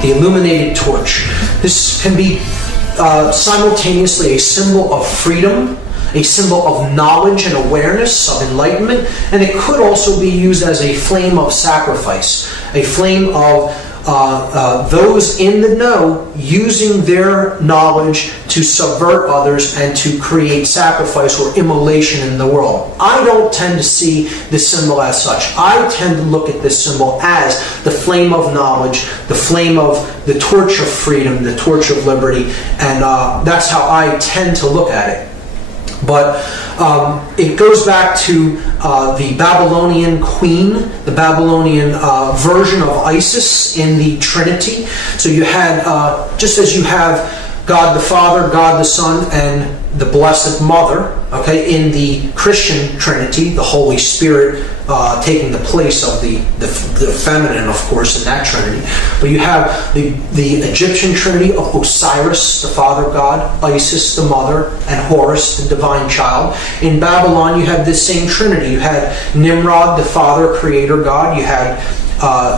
The illuminated torch. This can be simultaneously a symbol of freedom, a symbol of knowledge and awareness, of enlightenment, and it could also be used as a flame of sacrifice, a flame of those in the know using their knowledge to subvert others and to create sacrifice or immolation in the world. I don't tend to see the symbol as such. I tend to look at this symbol as the flame of knowledge, the flame of the torch of freedom, the torch of liberty, and that's how I tend to look at it. But it goes back to the Babylonian queen, the Babylonian version of Isis in the Trinity. So you had, just as you have God the Father, God the Son, and the Blessed Mother, okay, in the Christian Trinity, the Holy Spirit taking the place of the feminine, of course, in that Trinity. But you have the Egyptian Trinity of Osiris, the Father God, Isis, the Mother, and Horus, the Divine Child. In Babylon, you had this same Trinity. You had Nimrod, the Father, Creator God. You had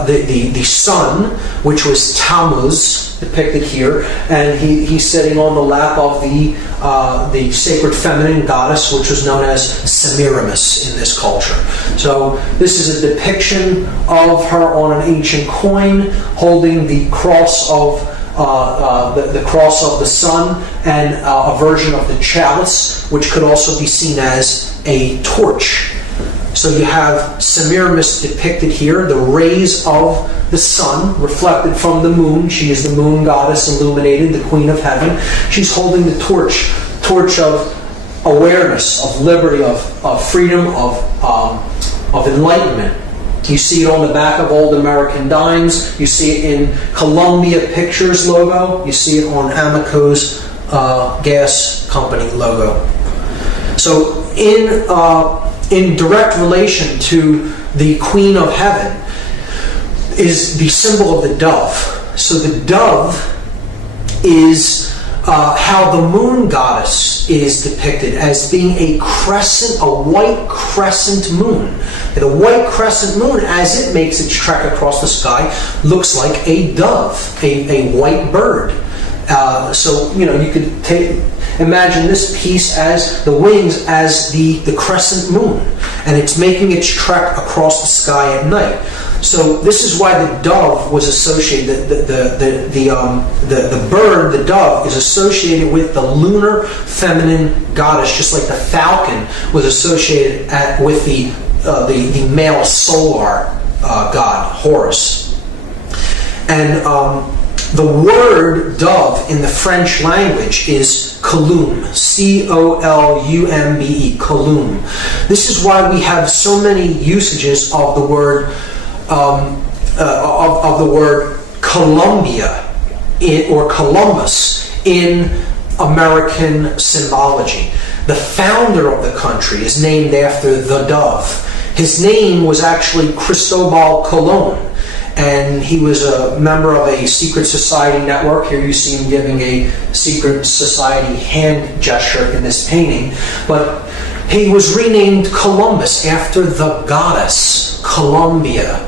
the Son, which was Tammuz, depicted here, and he's sitting on the lap of the sacred feminine goddess, which was known as Semiramis in this culture. So this is a depiction of her on an ancient coin, holding the cross of the cross of the sun, and a version of the chalice, which could also be seen as a torch. So you have Semiramis depicted here, the rays of the sun reflected from the moon. She is the moon goddess illuminated, the queen of heaven. She's holding the torch of awareness, of liberty, of freedom, of enlightenment. You see it on the back of old American dimes. You see it in Columbia Pictures logo. You see it on Amoco's gas company logo. So in direct relation to the Queen of Heaven is the symbol of the dove. So the dove is how the moon goddess is depicted as being a crescent, a white crescent moon. The white crescent moon, as it makes its trek across the sky, looks like a dove, a white bird. So, you could imagine this piece as the wings as the crescent moon, and it's making its trek across the sky at night. So this is why the dove was associated. The bird, the dove, is associated with the lunar feminine goddess, just like the falcon was associated with the male solar god Horus. And the word dove in the French language is columbe, C-O-L-U-M-B-E, columbe. This is why we have so many usages of the word Columbia or Columbus in American symbology. The founder of the country is named after the dove. His name was actually Cristobal Colon, and he was a member of a secret society network. Here you see him giving a secret society hand gesture in this painting. But he was renamed Columbus after the goddess Columbia.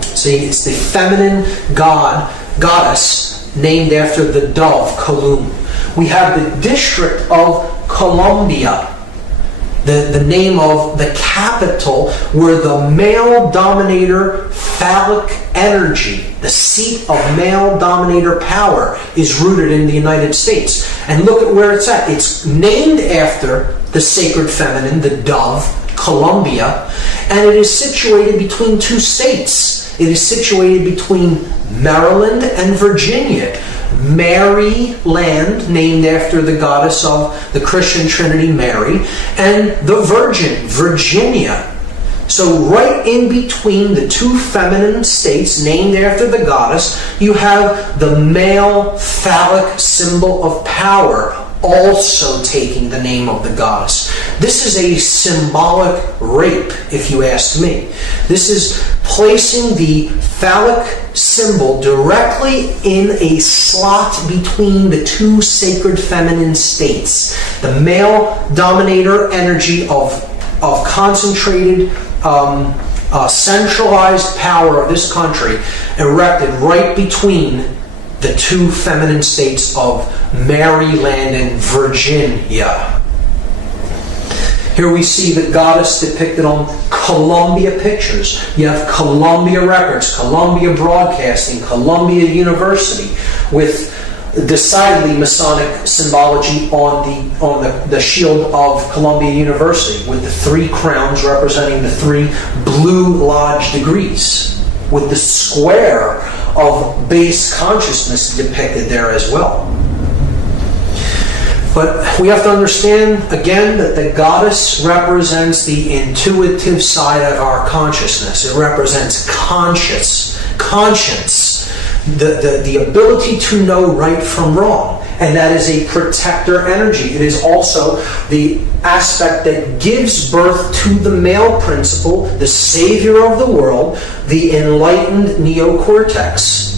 See, it's the feminine goddess named after the dove, Columbe. We have the district of Columbia, the name of the capital where the male dominator phallic energy, the seat of male dominator power, is rooted in the United States. And look at where it's at. It's named after the sacred feminine, the dove, Columbia, and it is situated between two states. It is situated between Maryland and Virginia. Maryland, named after the goddess of the Christian Trinity, Mary, and the Virgin, Virginia. So right in between the two feminine states named after the goddess, you have the male phallic symbol of power also taking the name of the goddess. This is a symbolic rape, if you ask me. This is placing the phallic symbol directly in a slot between the two sacred feminine states. The male dominator energy of concentrated, centralized power of this country erected right between the two feminine states of Maryland and Virginia. Here we see the goddess depicted on Columbia pictures. You have Columbia Records, Columbia Broadcasting, Columbia University, with decidedly Masonic symbology on the shield of Columbia University, with the 3 crowns representing the 3 Blue Lodge degrees, with the square of base consciousness depicted there as well. But we have to understand, again, that the goddess represents the intuitive side of our consciousness. It represents conscience, the ability to know right from wrong. And that is a protector energy. It is also the aspect that gives birth to the male principle, the savior of the world, the enlightened neocortex.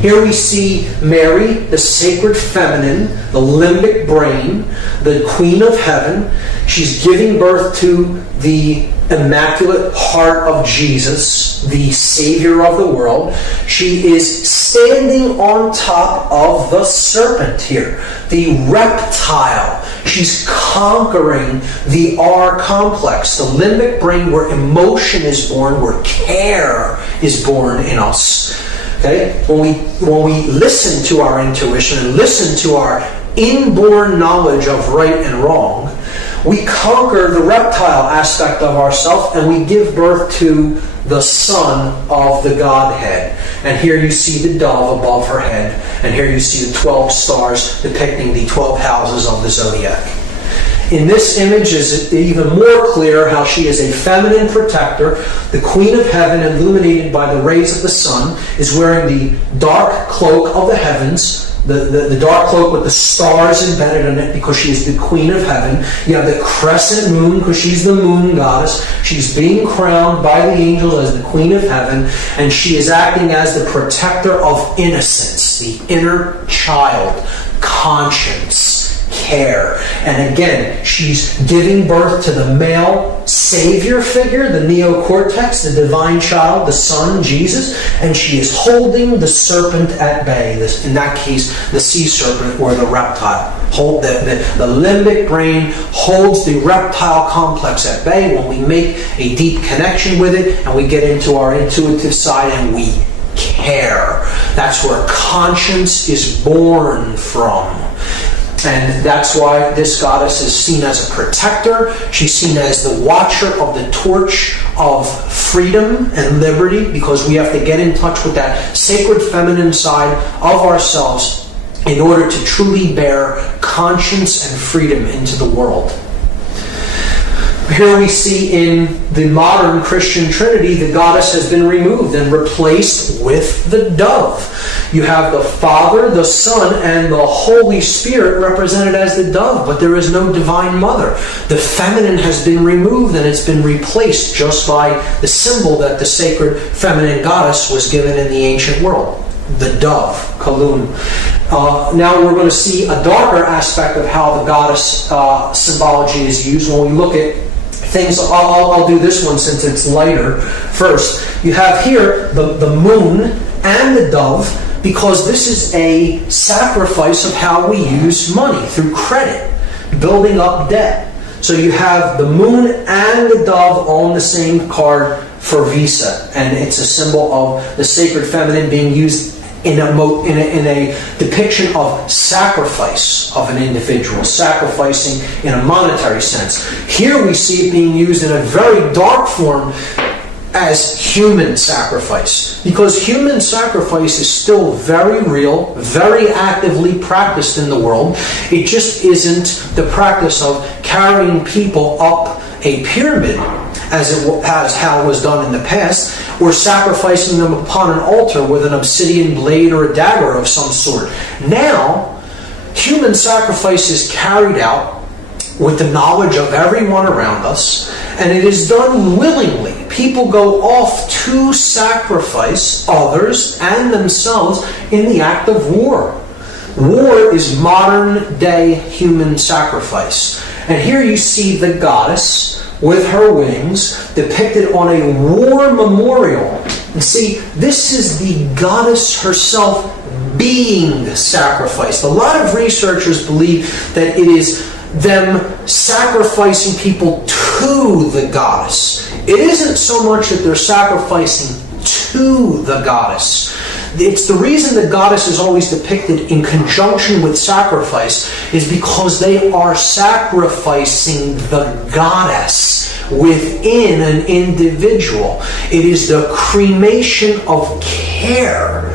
Here we see Mary, the sacred feminine, the limbic brain, the queen of heaven. She's giving birth to the immaculate heart of Jesus, the savior of the world. She is standing on top of the serpent here, the reptile. She's conquering the R complex, the limbic brain, where emotion is born, where care is born in us. Okay? When we listen to our intuition and listen to our inborn knowledge of right and wrong, we conquer the reptile aspect of ourself and we give birth to the Son of the Godhead. And here you see the dove above her head, and here you see the 12 stars depicting the 12 houses of the zodiac. In this image is even more clear how she is a feminine protector. The Queen of Heaven, illuminated by the rays of the sun, is wearing the dark cloak of the heavens, the dark cloak with the stars embedded in it, because she is the Queen of Heaven. You have the crescent moon, because she's the moon goddess. She's being crowned by the angels as the Queen of Heaven, and she is acting as the protector of innocence, the inner child, conscience, care. And again, she's giving birth to the male savior figure, the neocortex, the divine child, the Son, Jesus, and she is holding the serpent at bay. In that case, the sea serpent or the reptile. The limbic brain holds the reptile complex at bay when we make a deep connection with it and we get into our intuitive side and we care. That's where conscience is born from. And that's why this goddess is seen as a protector. She's seen as the watcher of the torch of freedom and liberty, because we have to get in touch with that sacred feminine side of ourselves in order to truly bear conscience and freedom into the world. Here we see in the modern Christian Trinity, the goddess has been removed and replaced with the dove. You have the Father, the Son, and the Holy Spirit represented as the dove, but there is no divine mother. The feminine has been removed and it's been replaced just by the symbol that the sacred feminine goddess was given in the ancient world, the dove, Kalun. Now we're going to see a darker aspect of how the goddess symbology is used when we look at things. I'll do this one since it's lighter first. You have here the moon and the dove, because this is a sacrifice of how we use money through credit, building up debt. So you have the moon and the dove on the same card for Visa, and it's a symbol of the sacred feminine being used in a depiction of sacrifice of an individual, sacrificing in a monetary sense. Here we see it being used in a very dark form as human sacrifice, because human sacrifice is still very real, very actively practiced in the world. It just isn't the practice of carrying people up a pyramid as how it was done in the past, or sacrificing them upon an altar with an obsidian blade or a dagger of some sort. Now, human sacrifice is carried out with the knowledge of everyone around us, and it is done willingly. People go off to sacrifice others and themselves in the act of war. War is modern day human sacrifice. And here you see the goddess with her wings depicted on a war memorial. And see, this is the goddess herself being sacrificed. A lot of researchers believe that it is them sacrificing people to the goddess. It isn't so much that they're sacrificing to the goddess. It's the reason the goddess is always depicted in conjunction with sacrifice is because they are sacrificing the goddess within an individual. It is the cremation of care,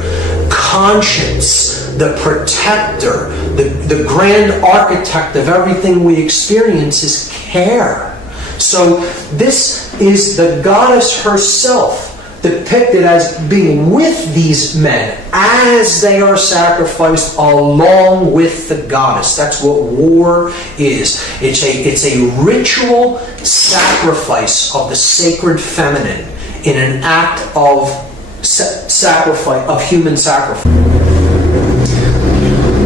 conscience, the protector, the grand architect of everything we experience is care. So this is the goddess herself depicted as being with these men as they are sacrificed along with the goddess. That's what war is. It's a ritual sacrifice of the sacred feminine in an act of sacrifice, of human sacrifice.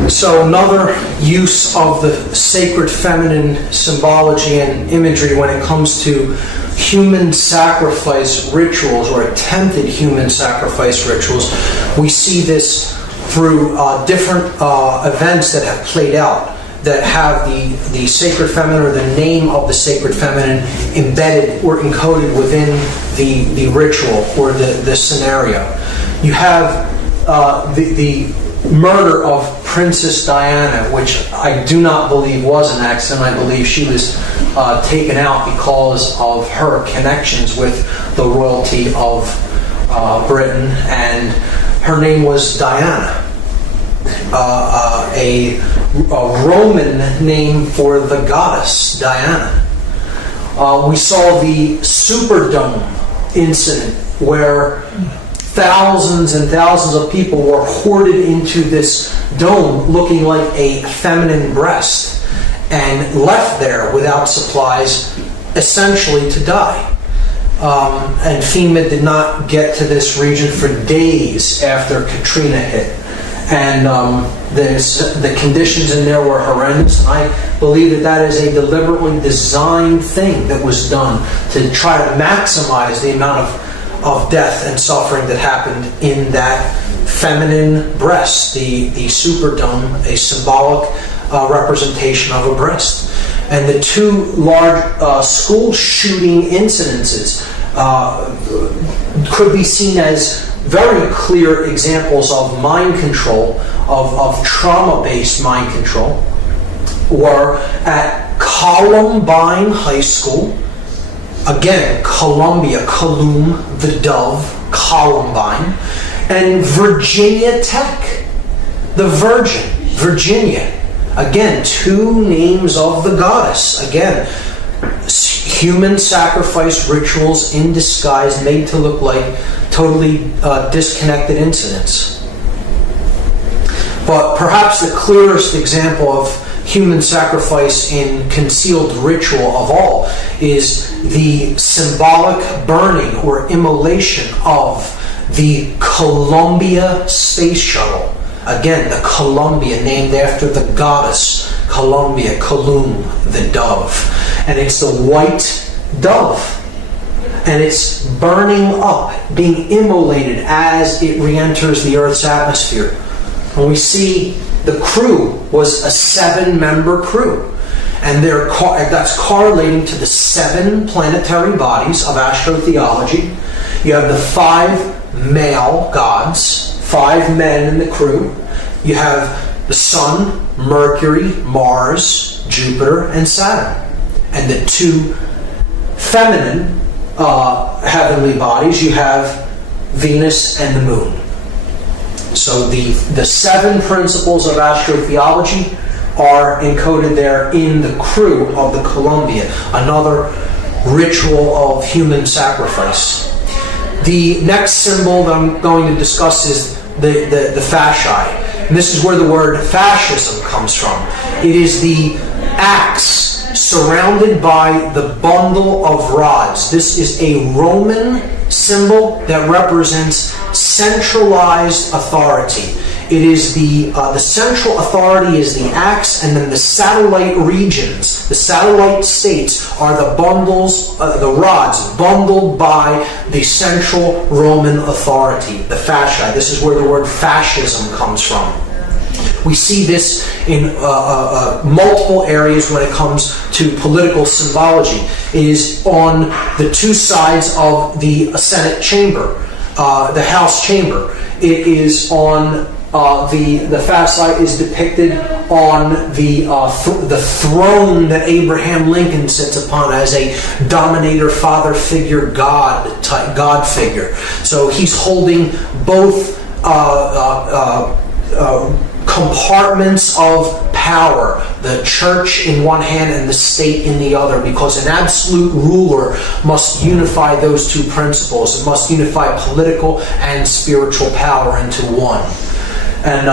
So another use of the sacred feminine symbology and imagery when it comes to human sacrifice rituals or attempted human sacrifice rituals, we see this through different events that have played out that have the sacred feminine or the name of the sacred feminine embedded or encoded within the ritual or the scenario. You have the murder of Princess Diana, which I do not believe was an accident. I believe she was taken out because of her connections with the royalty of Britain, and her name was Diana, a Roman name for the goddess Diana. We saw the Superdome incident where thousands and thousands of people were hoarded into this dome looking like a feminine breast and left there without supplies, essentially to die. And FEMA did not get to this region for days after Katrina hit. And the conditions in there were horrendous. I believe that is a deliberately designed thing that was done to try to maximize the amount of death and suffering that happened in that feminine breast, the Superdome, a symbolic representation of a breast. And the two large school shooting incidences could be seen as very clear examples of mind control, of trauma-based mind control, were at Columbine High School. Again, Columbia, Colum, the dove, Columbine, and Virginia Tech, the Virgin, Virginia. Again, two names of the goddess. Again, human sacrifice rituals in disguise made to look like totally disconnected incidents. But perhaps the clearest example of human sacrifice in concealed ritual of all is the symbolic burning or immolation of the Columbia space shuttle. Again, the Columbia, named after the goddess Columbia, Colum, the dove. And it's the white dove. And it's burning up, being immolated as it re-enters the Earth's atmosphere. And we see the crew was a 7-member crew. And that's correlating to the 7 planetary bodies of astrotheology. You have the 5 male gods, 5 men in the crew. You have the Sun, Mercury, Mars, Jupiter, and Saturn. And the 2 feminine heavenly bodies, you have Venus and the Moon. So the 7 principles of astrotheology are encoded there in the crew of the Columbia, another ritual of human sacrifice. The next symbol that I'm going to discuss is the fasci. And this is where the word fascism comes from. It is the axe surrounded by the bundle of rods. This is a Roman symbol that represents centralized authority. It is the central authority is the axe, and then the satellite regions, the satellite states, are the bundles, the rods bundled by the central Roman authority, the fasci. This is where the word fascism comes from. We see this in multiple areas when it comes to political symbology. It is on the two sides of the Senate chamber, the House chamber. It is on the fascite is depicted on the throne that Abraham Lincoln sits upon as a dominator, father figure, God figure. So he's holding both compartments of power, the church in one hand and the state in the other, because an absolute ruler must unify those two principles. It must unify political and spiritual power into one. And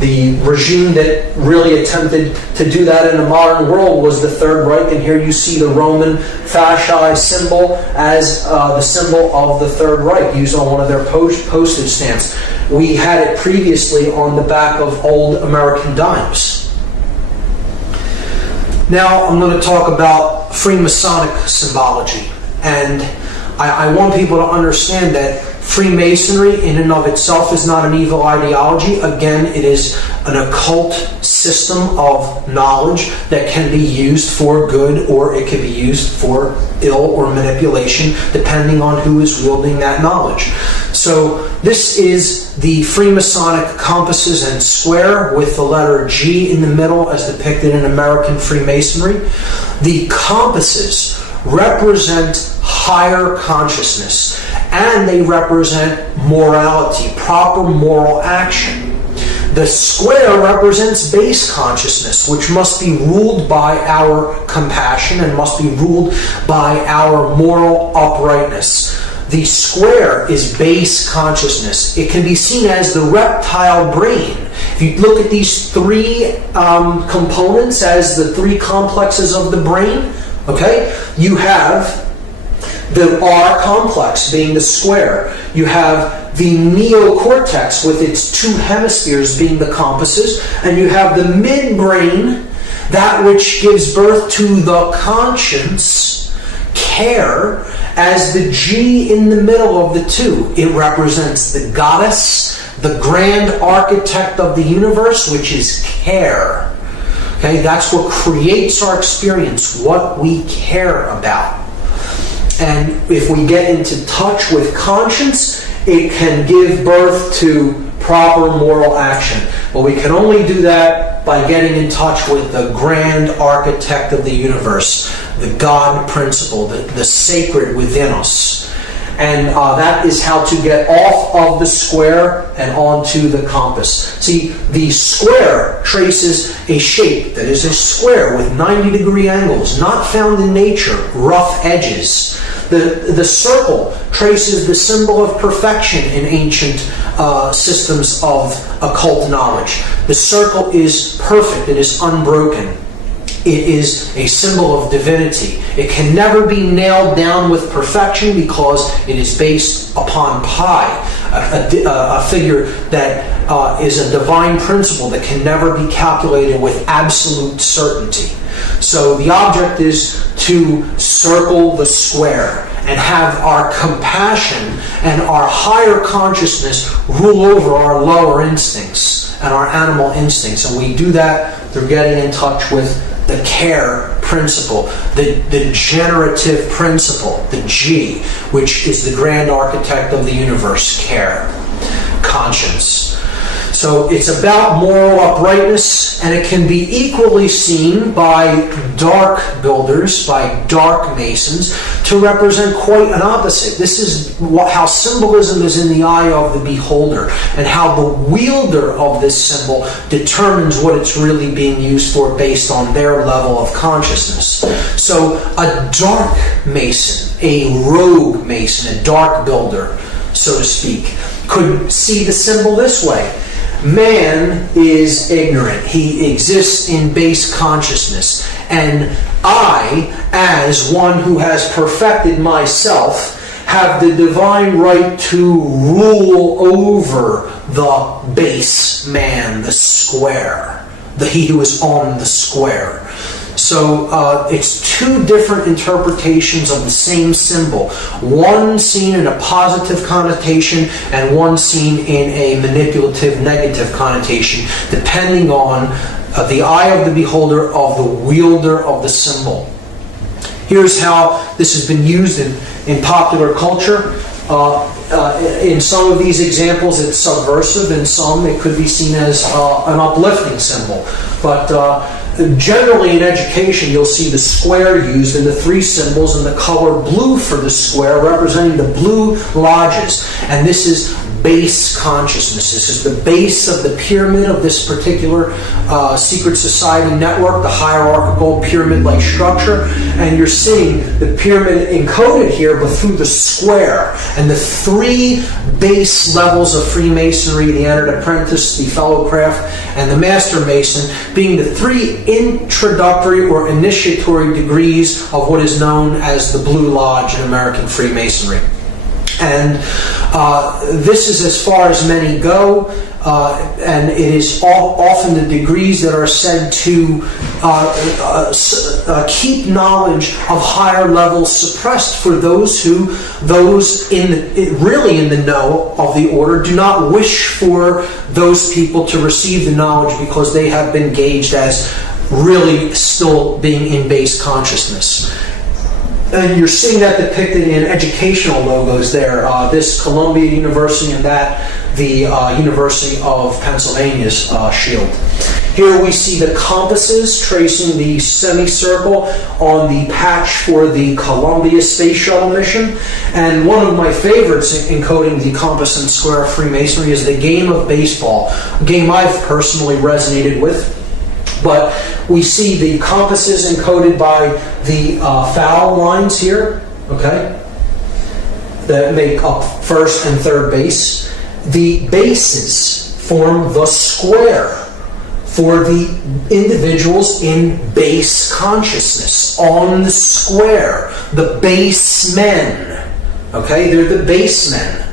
the regime that really attempted to do that in the modern world was the Third Reich. And here you see the Roman fasci symbol as the symbol of the Third Reich, used on one of their postage stamps. We had it previously on the back of old American dimes. Now I'm going to talk about Freemasonic symbology. And I want people to understand that Freemasonry in and of itself is not an evil ideology. Again, it is an occult system of knowledge that can be used for good, or it can be used for ill or manipulation, depending on who is wielding that knowledge. So this is the Freemasonic compasses and square with the letter G in the middle as depicted in American Freemasonry. The compasses represent higher consciousness, and they represent morality, proper moral action. The square represents base consciousness, which must be ruled by our compassion and must be ruled by our moral uprightness. The square is base consciousness. It can be seen as the reptile brain. If you look at these three components as the three complexes of the brain, okay, you have the R complex being the square. You have the neocortex with its two hemispheres being the compasses, and you have the midbrain, that which gives birth to the conscience, care, as the G in the middle of the two. It represents the goddess, the grand architect of the universe, which is care. Okay, that's what creates our experience, what we care about. And if we get into touch with conscience, it can give birth to proper moral action. But we can only do that by getting in touch with the grand architect of the universe, the God principle, the sacred within us. And that is how to get off of the square and onto the compass. See, the square traces a shape that is a square with 90-degree angles, not found in nature, rough edges. The circle traces the symbol of perfection in ancient systems of occult knowledge. The circle is perfect, it is unbroken. It is a symbol of divinity. It can never be nailed down with perfection because it is based upon pi, a figure that is a divine principle that can never be calculated with absolute certainty. So the object is to circle the square and have our compassion and our higher consciousness rule over our lower instincts and our animal instincts. And we do that through getting in touch with the care principle, the generative principle, the G, which is the grand architect of the universe, care, conscience. So it's about moral uprightness, and it can be equally seen by dark builders, by dark masons, to represent quite an opposite. This is how symbolism is in the eye of the beholder, and how the wielder of this symbol determines what it's really being used for based on their level of consciousness. So a dark mason, a rogue mason, a dark builder, so to speak, could see the symbol this way. Man is ignorant. He exists in base consciousness. And I, as one who has perfected myself, have the divine right to rule over the base man, the square, he who is on the square. So it's two different interpretations of the same symbol. One seen in a positive connotation and one seen in a manipulative, negative connotation, depending on the eye of the beholder, of the wielder of the symbol. Here's how this has been used in popular culture. In some of these examples, it's subversive. In some, it could be seen as an uplifting symbol. But generally in education, you'll see the square used and the three symbols and the color blue for the square representing the blue lodges. And this is base consciousness. This is the base of the pyramid of this particular secret society network, the hierarchical pyramid-like structure. And you're seeing the pyramid encoded here, but through the square. And the three base levels of Freemasonry, the entered apprentice, the fellow craft, and the master mason, being the three introductory or initiatory degrees of what is known as the Blue Lodge in American Freemasonry. And this is as far as many go, and it is often the degrees that are said to keep knowledge of higher levels suppressed for those really in the know of the order do not wish for those people to receive the knowledge because they have been gauged as really still being in base consciousness. And you're seeing that depicted in educational logos there. This Columbia University and that the University of Pennsylvania's shield. Here we see the compasses tracing the semicircle on the patch for the Columbia Space Shuttle mission. And one of my favorites encoding the compass and square of Freemasonry is the game of baseball, a game I've personally resonated with. But we see the compasses encoded by the foul lines here, okay, that make up first and third base. The bases form the square for the individuals in base consciousness, on the square, the basemen, okay, they're the basemen.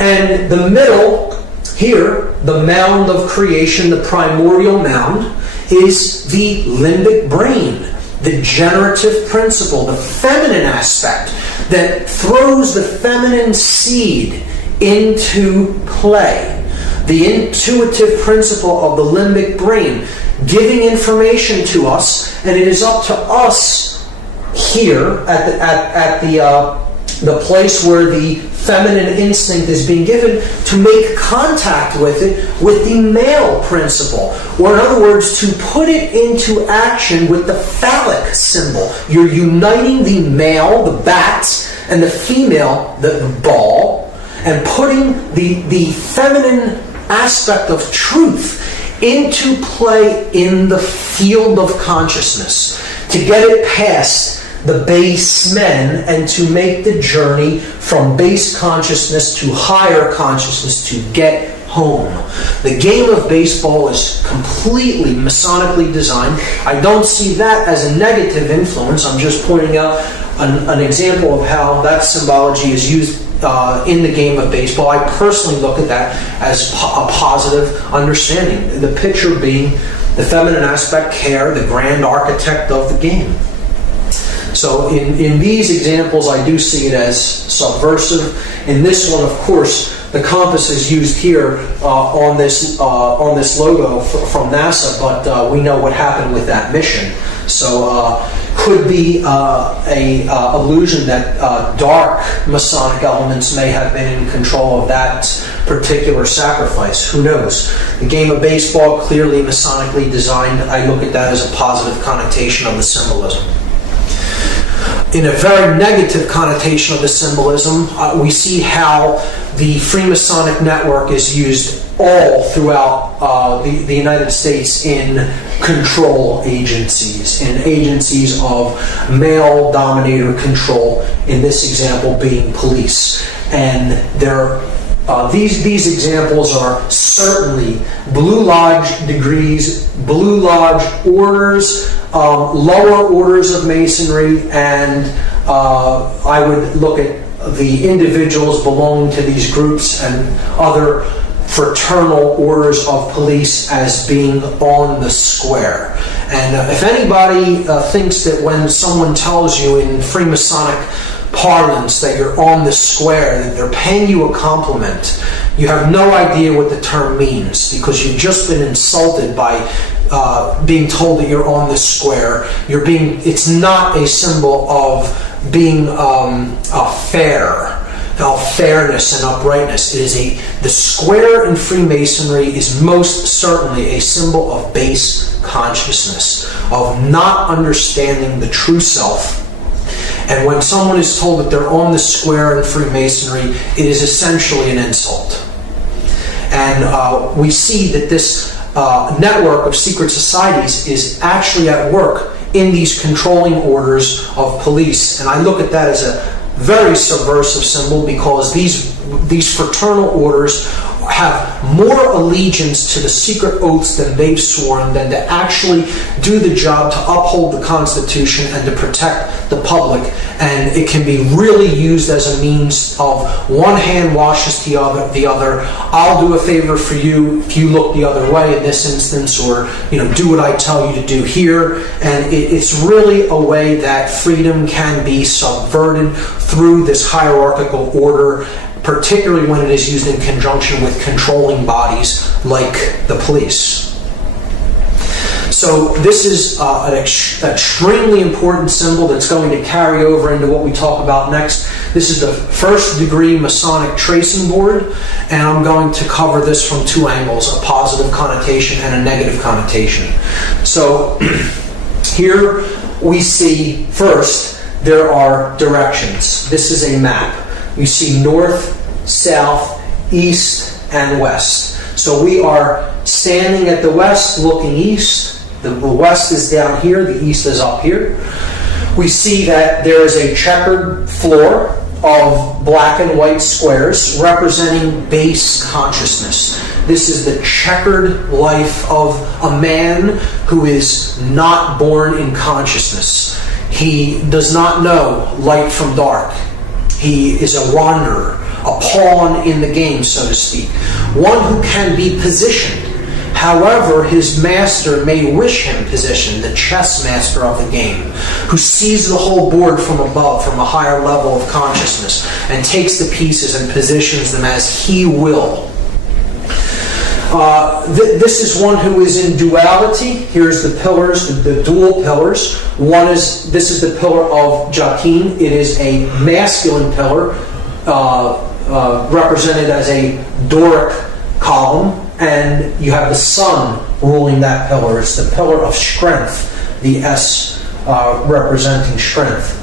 And the middle here, the mound of creation, the primordial mound, is the limbic brain, the generative principle, the feminine aspect that throws the feminine seed into play. The intuitive principle of the limbic brain, giving information to us, and it is up to us here at the place where the feminine instinct is being given to make contact with it with the male principle, or in other words, to put it into action with the phallic symbol. You're uniting the male, the bat, and the female, the ball, and putting the feminine aspect of truth into play in the field of consciousness to get it past the base men and to make the journey from base consciousness to higher consciousness to get home. The game of baseball is completely Masonically designed. I don't see that as a negative influence. I'm just pointing out an example of how that symbology is used in the game of baseball. I personally look at that as a positive understanding. The picture being the feminine aspect, care, the grand architect of the game. So in these examples, I do see it as subversive. In this one, of course, the compass is used here on this logo from NASA, but we know what happened with that mission. So could be a illusion that dark Masonic elements may have been in control of that particular sacrifice. Who knows? The game of baseball, clearly Masonically designed. I look at that as a positive connotation of the symbolism. In a very negative connotation of the symbolism, we see how the Freemasonic network is used all throughout the United States in control agencies, in agencies of male dominator control, in this example being police. And these examples are certainly Blue Lodge degrees, Blue Lodge orders, lower orders of Masonry, and I would look at the individuals belonging to these groups and other fraternal orders of police as being on the square. And if anybody thinks that when someone tells you in Freemasonic parlance that you're on the square, that they're paying you a compliment, you have no idea what the term means, because you've just been insulted by being told that you're on the square. It's not a symbol of being fairness and uprightness. The square in Freemasonry is most certainly a symbol of base consciousness, of not understanding the true self. And when someone is told that they're on the square in Freemasonry, it is essentially an insult. And we see that this network of secret societies is actually at work in these controlling orders of police. And I look at that as a very subversive symbol, because these fraternal orders have more allegiance to the secret oaths than they've sworn than to actually do the job to uphold the Constitution and to protect the public. And it can be really used as a means of one hand washes the other. I'll do a favor for you if you look the other way in this instance, or do what I tell you to do here. And it's really a way that freedom can be subverted through this hierarchical order, particularly when it is used in conjunction with controlling bodies like the police. So this is an extremely important symbol that's going to carry over into what we talk about next. This is the first degree Masonic tracing board, and I'm going to cover this from two angles, a positive connotation and a negative connotation. So here we see, first, there are directions. This is a map. You see north, south, east, and west. So we are standing at the west, looking east. The west is down here, the east is up here. We see that there is a checkered floor of black and white squares representing base consciousness. This is the checkered life of a man who is not born in consciousness. He does not know light from dark. He is a wanderer, a pawn in the game, so to speak. One who can be positioned. However, his master may wish him positioned, the chess master of the game, who sees the whole board from above, from a higher level of consciousness, and takes the pieces and positions them as he will. This is one who is in duality. Here's the pillars, the dual pillars. This is the pillar of Joachim. It is a masculine pillar, represented as a Doric column, and you have the sun ruling that pillar. It's the pillar of strength, the S representing strength.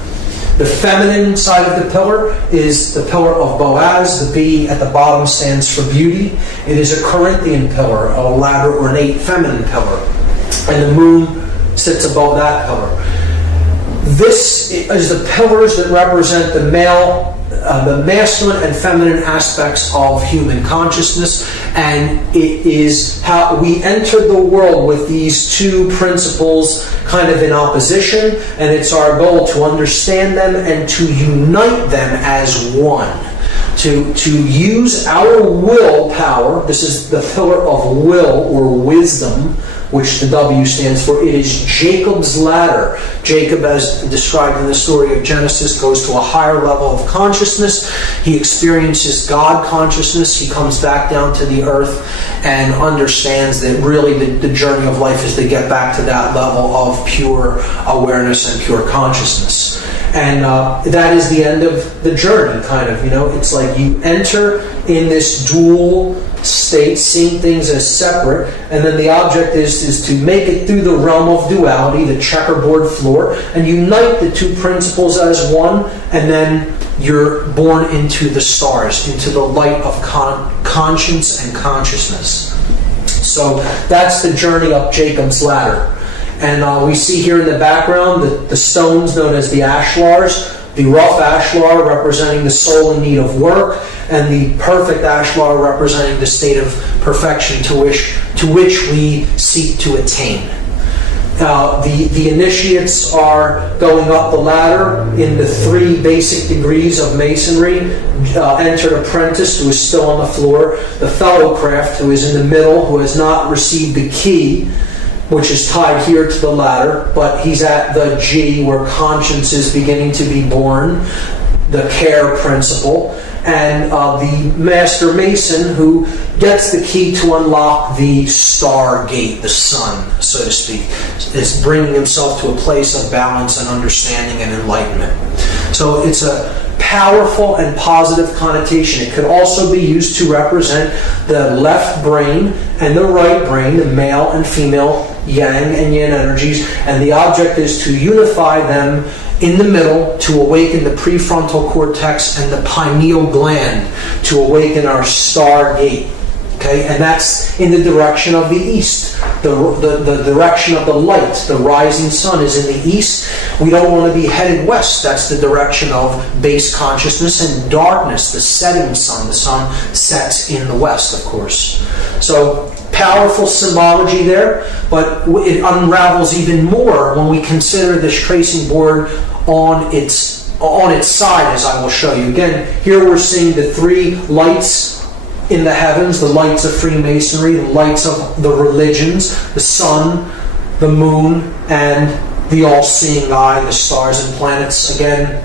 The feminine side of the pillar is the pillar of Boaz. The B at the bottom stands for beauty. It is a Corinthian pillar, a latter ornate feminine pillar, and the moon sits above that pillar. This is the pillars that represent the masculine and feminine aspects of human consciousness, and it is how we entered the world with these two principles kind of in opposition, and it's our goal to understand them and to unite them as one. To use our willpower. This is the pillar of will or wisdom, which the W stands for. It is Jacob's ladder. Jacob, as described in the story of Genesis, goes to a higher level of consciousness. He experiences God consciousness. He comes back down to the earth and understands that really the journey of life is to get back to that level of pure awareness and pure consciousness. And that is the end of the journey, kind of. It's like you enter in this dual state, seeing things as separate, and then the object is to make it through the realm of duality, the checkerboard floor, and unite the two principles as one, and then you're born into the stars, into the light of conscience and consciousness. So that's the journey up Jacob's ladder. And we see here in the background the stones known as the ashlars, the rough ashlar representing the soul in need of work, and the perfect ashlar representing the state of perfection to which we seek to attain. The initiates are going up the ladder in the 3 basic degrees of masonry. Entered apprentice, who is still on the floor. The fellowcraft, who is in the middle, who has not received the key. which is tied here to the ladder, but he's at the G where conscience is beginning to be born, the care principle, and the master mason who gets the key to unlock the star gate, the sun, so to speak, is bringing himself to a place of balance and understanding and enlightenment. So it's a powerful and positive connotation. It could also be used to represent the left brain and the right brain, the male and female yang and yin energies, and the object is to unify them in the middle to awaken the prefrontal cortex and the pineal gland to awaken our star gate. Okay, and that's in the direction of the east, the direction of the light. The rising sun is in the east. We don't want to be headed west. That's the direction of base consciousness, and darkness, the setting sun. The sun sets in the west, of course. So powerful symbology there, but it unravels even more when we consider this tracing board on its side, as I will show you. Again, here we're seeing the three lights in the heavens, the lights of Freemasonry, the lights of the religions, the sun, the moon, and the all-seeing eye, the stars and planets. Again,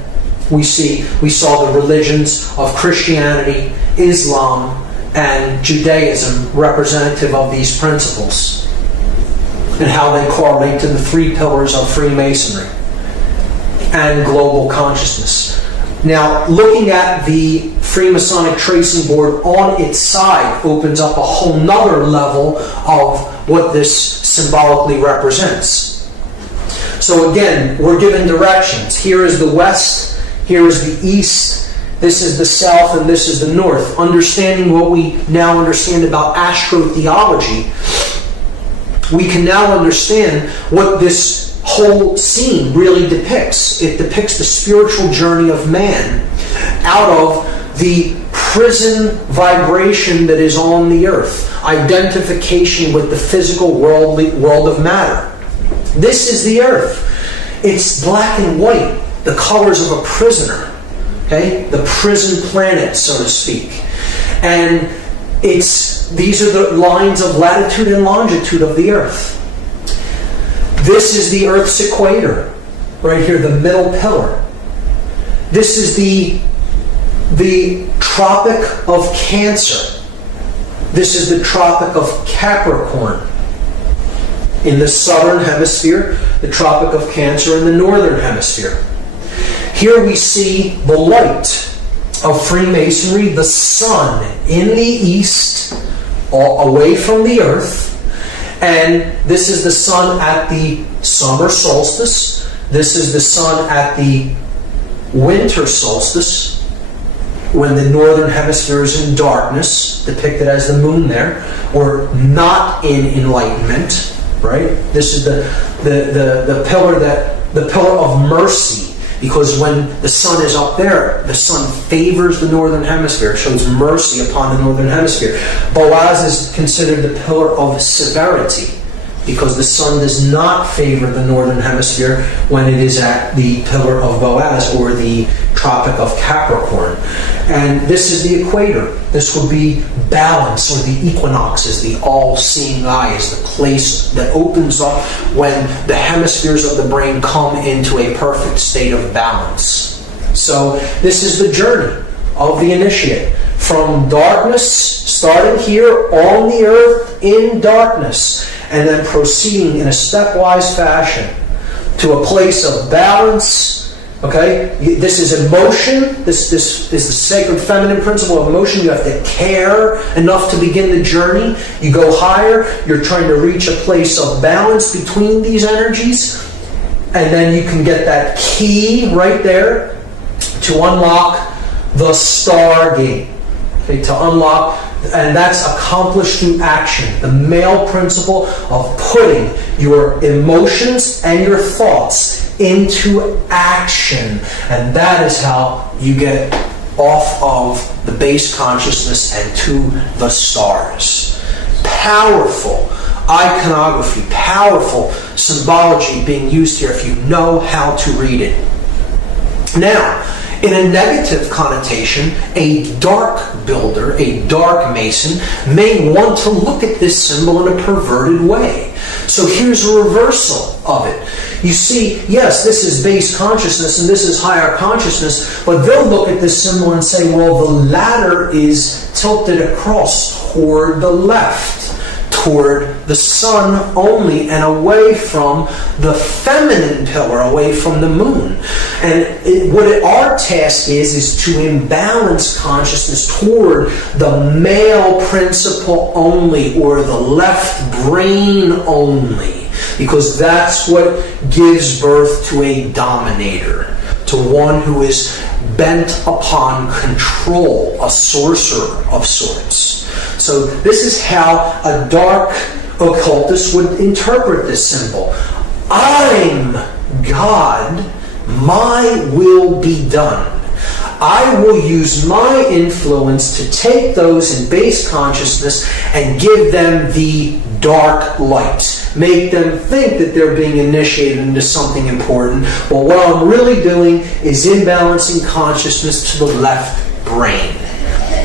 we saw the religions of Christianity, Islam, and Judaism representative of these principles, and how they correlate to the three pillars of Freemasonry and global consciousness. Now, looking at the Freemasonic tracing board on its side opens up a whole nother level of what this symbolically represents. So again, we're given directions. Here is the west, here is the east, this is the south, and this is the north. Understanding what we now understand about astrotheology, we can now understand what this whole scene really depicts. It depicts the spiritual journey of man out of the prison vibration that is on the earth, identification with the physical world of matter. This is the earth. It's black and white, the colors of a prisoner, okay? The prison planet, so to speak. And these are the lines of latitude and longitude of the earth. This is the Earth's equator, right here, the middle pillar. This is the Tropic of Cancer. This is the Tropic of Capricorn. In the southern hemisphere, the Tropic of Cancer in the northern hemisphere. Here we see the light of Freemasonry, the sun in the east, away from the earth. And this is the sun at the summer solstice. This is the sun at the winter solstice, when the northern hemisphere is in darkness, depicted as the moon there, or not in enlightenment. Right? This is the pillar of mercy. Because when the sun is up there, the sun favors the northern hemisphere, shows mercy upon the northern hemisphere. Boaz is considered the pillar of severity, because the sun does not favor the northern hemisphere when it is at the pillar of Boaz or the Tropic of Capricorn. And this is the equator. This would be balance, or the equinoxes, the all-seeing eye, is the place that opens up when the hemispheres of the brain come into a perfect state of balance. So this is the journey of the initiate. From darkness, starting here on the earth in darkness, and then proceeding in a stepwise fashion to a place of balance. Okay, this is emotion. This is the sacred feminine principle of emotion. You have to care enough to begin the journey. You go higher. You're trying to reach a place of balance between these energies, and then you can get that key right there to unlock the star gate. Okay, to unlock. And that's accomplished through action. The male principle of putting your emotions and your thoughts into action. And that is how you get off of the base consciousness and to the stars. Powerful iconography, powerful symbology being used here if you know how to read it. Now, in a negative connotation, a dark builder, a dark mason, may want to look at this symbol in a perverted way. So here's a reversal of it. You see, yes, this is base consciousness and this is higher consciousness, but they'll look at this symbol and say, well, the latter is tilted across toward the left, toward the sun only, and away from the feminine pillar, away from the moon. And our task is to imbalance consciousness toward the male principle only, or the left brain only, because that's what gives birth to a dominator, to one who is bent upon control, a sorcerer of sorts. So this is how a dark occultist would interpret this symbol. I'm God, my will be done. I will use my influence to take those in base consciousness and give them the dark light. Make them think that they're being initiated into something important. But what I'm really doing is imbalancing consciousness to the left brain.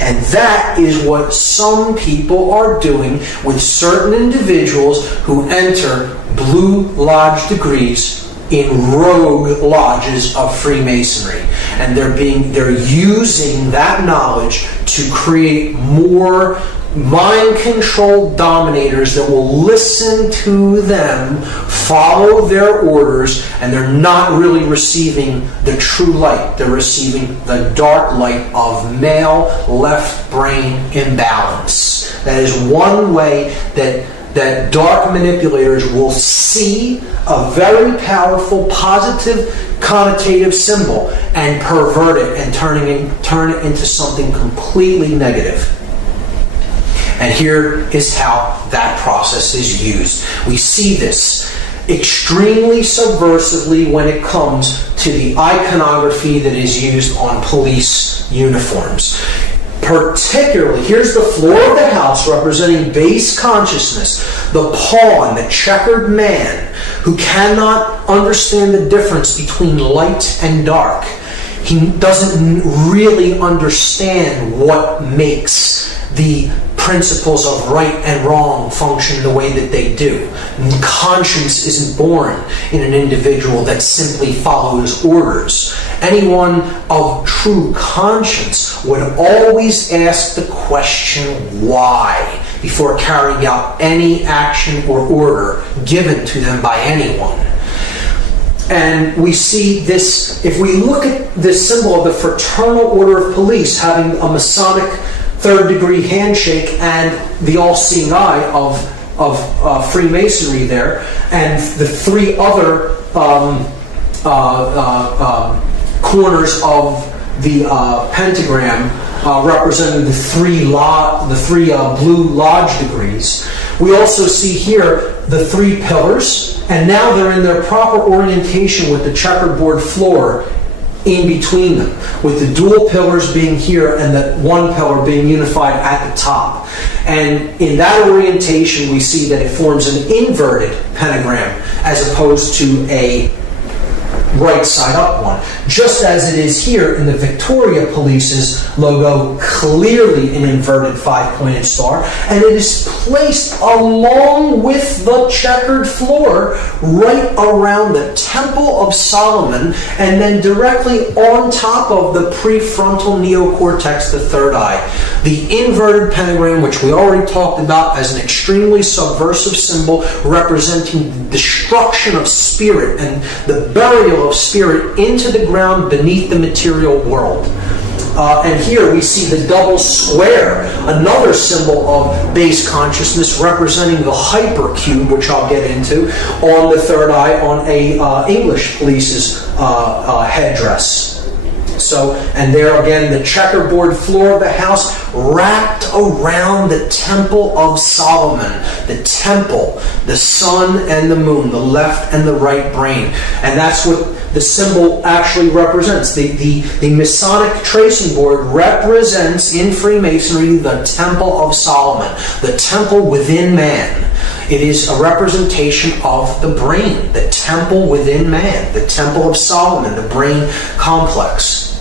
And that is what some people are doing with certain individuals who enter Blue Lodge degrees in rogue lodges of Freemasonry. And they're using that knowledge to create more mind-controlled dominators that will listen to them, follow their orders, and they're not really receiving the true light. They're receiving the dark light of male left brain imbalance. That is one way that dark manipulators will see a very powerful, positive, connotative symbol and pervert it and turn it into something completely negative. And here is how that process is used. We see this extremely subversively when it comes to the iconography that is used on police uniforms. Particularly, here's the floor of the house representing base consciousness, the pawn, the checkered man who cannot understand the difference between light and dark. He doesn't really understand what makes the principles of right and wrong function the way that they do. Conscience isn't born in an individual that simply follows orders. Anyone of true conscience would always ask the question why before carrying out any action or order given to them by anyone. And we see this, if we look at this symbol of the Fraternal Order of Police having a Masonic third-degree handshake and the all-seeing eye of Freemasonry there, and the three other corners of the pentagram representing the three blue lodge degrees. We also see here the three pillars, and now they're in their proper orientation with the checkerboard floor in between them, with the dual pillars being here and the one pillar being unified at the top. And in that orientation, we see that it forms an inverted pentagram as opposed to a right side up one, just as it is here in the Victoria Police's logo, clearly an inverted 5-pointed star, and it is placed along with the checkered floor right around the Temple of Solomon, and then directly on top of the prefrontal neocortex, the third eye. The inverted pentagram, which we already talked about as an extremely subversive symbol representing the destruction of spirit and the burial of spirit into the ground beneath the material world. And here we see the double square, another symbol of base consciousness representing the hypercube, which I'll get into, on the third eye on a English police's headdress. So, and there again, the checkerboard floor of the house wrapped around the Temple of Solomon. The temple, the sun and the moon, the left and the right brain. And that's what the symbol actually represents. The Masonic tracing board represents in Freemasonry the Temple of Solomon, the temple within man. It is a representation of the brain, the temple within man, the Temple of Solomon, the brain complex.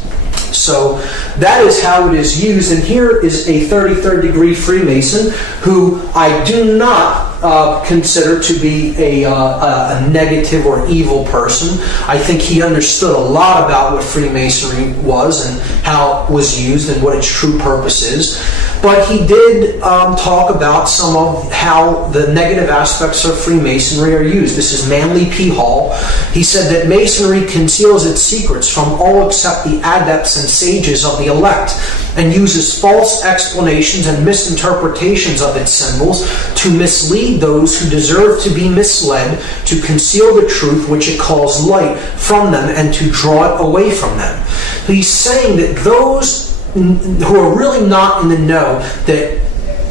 So that is how it is used. And here is a 33rd degree Freemason who I do not consider to be a negative or evil person. I think he understood a lot about what Freemasonry was and how it was used and what its true purpose is. But he did talk about some of how the negative aspects of Freemasonry are used. This is Manly P. Hall. He said that Masonry conceals its secrets from all except the adepts and sages of the elect, and uses false explanations and misinterpretations of its symbols to mislead those who deserve to be misled, to conceal the truth which it calls light from them, and to draw it away from them. He's saying that those who are really not in the know, that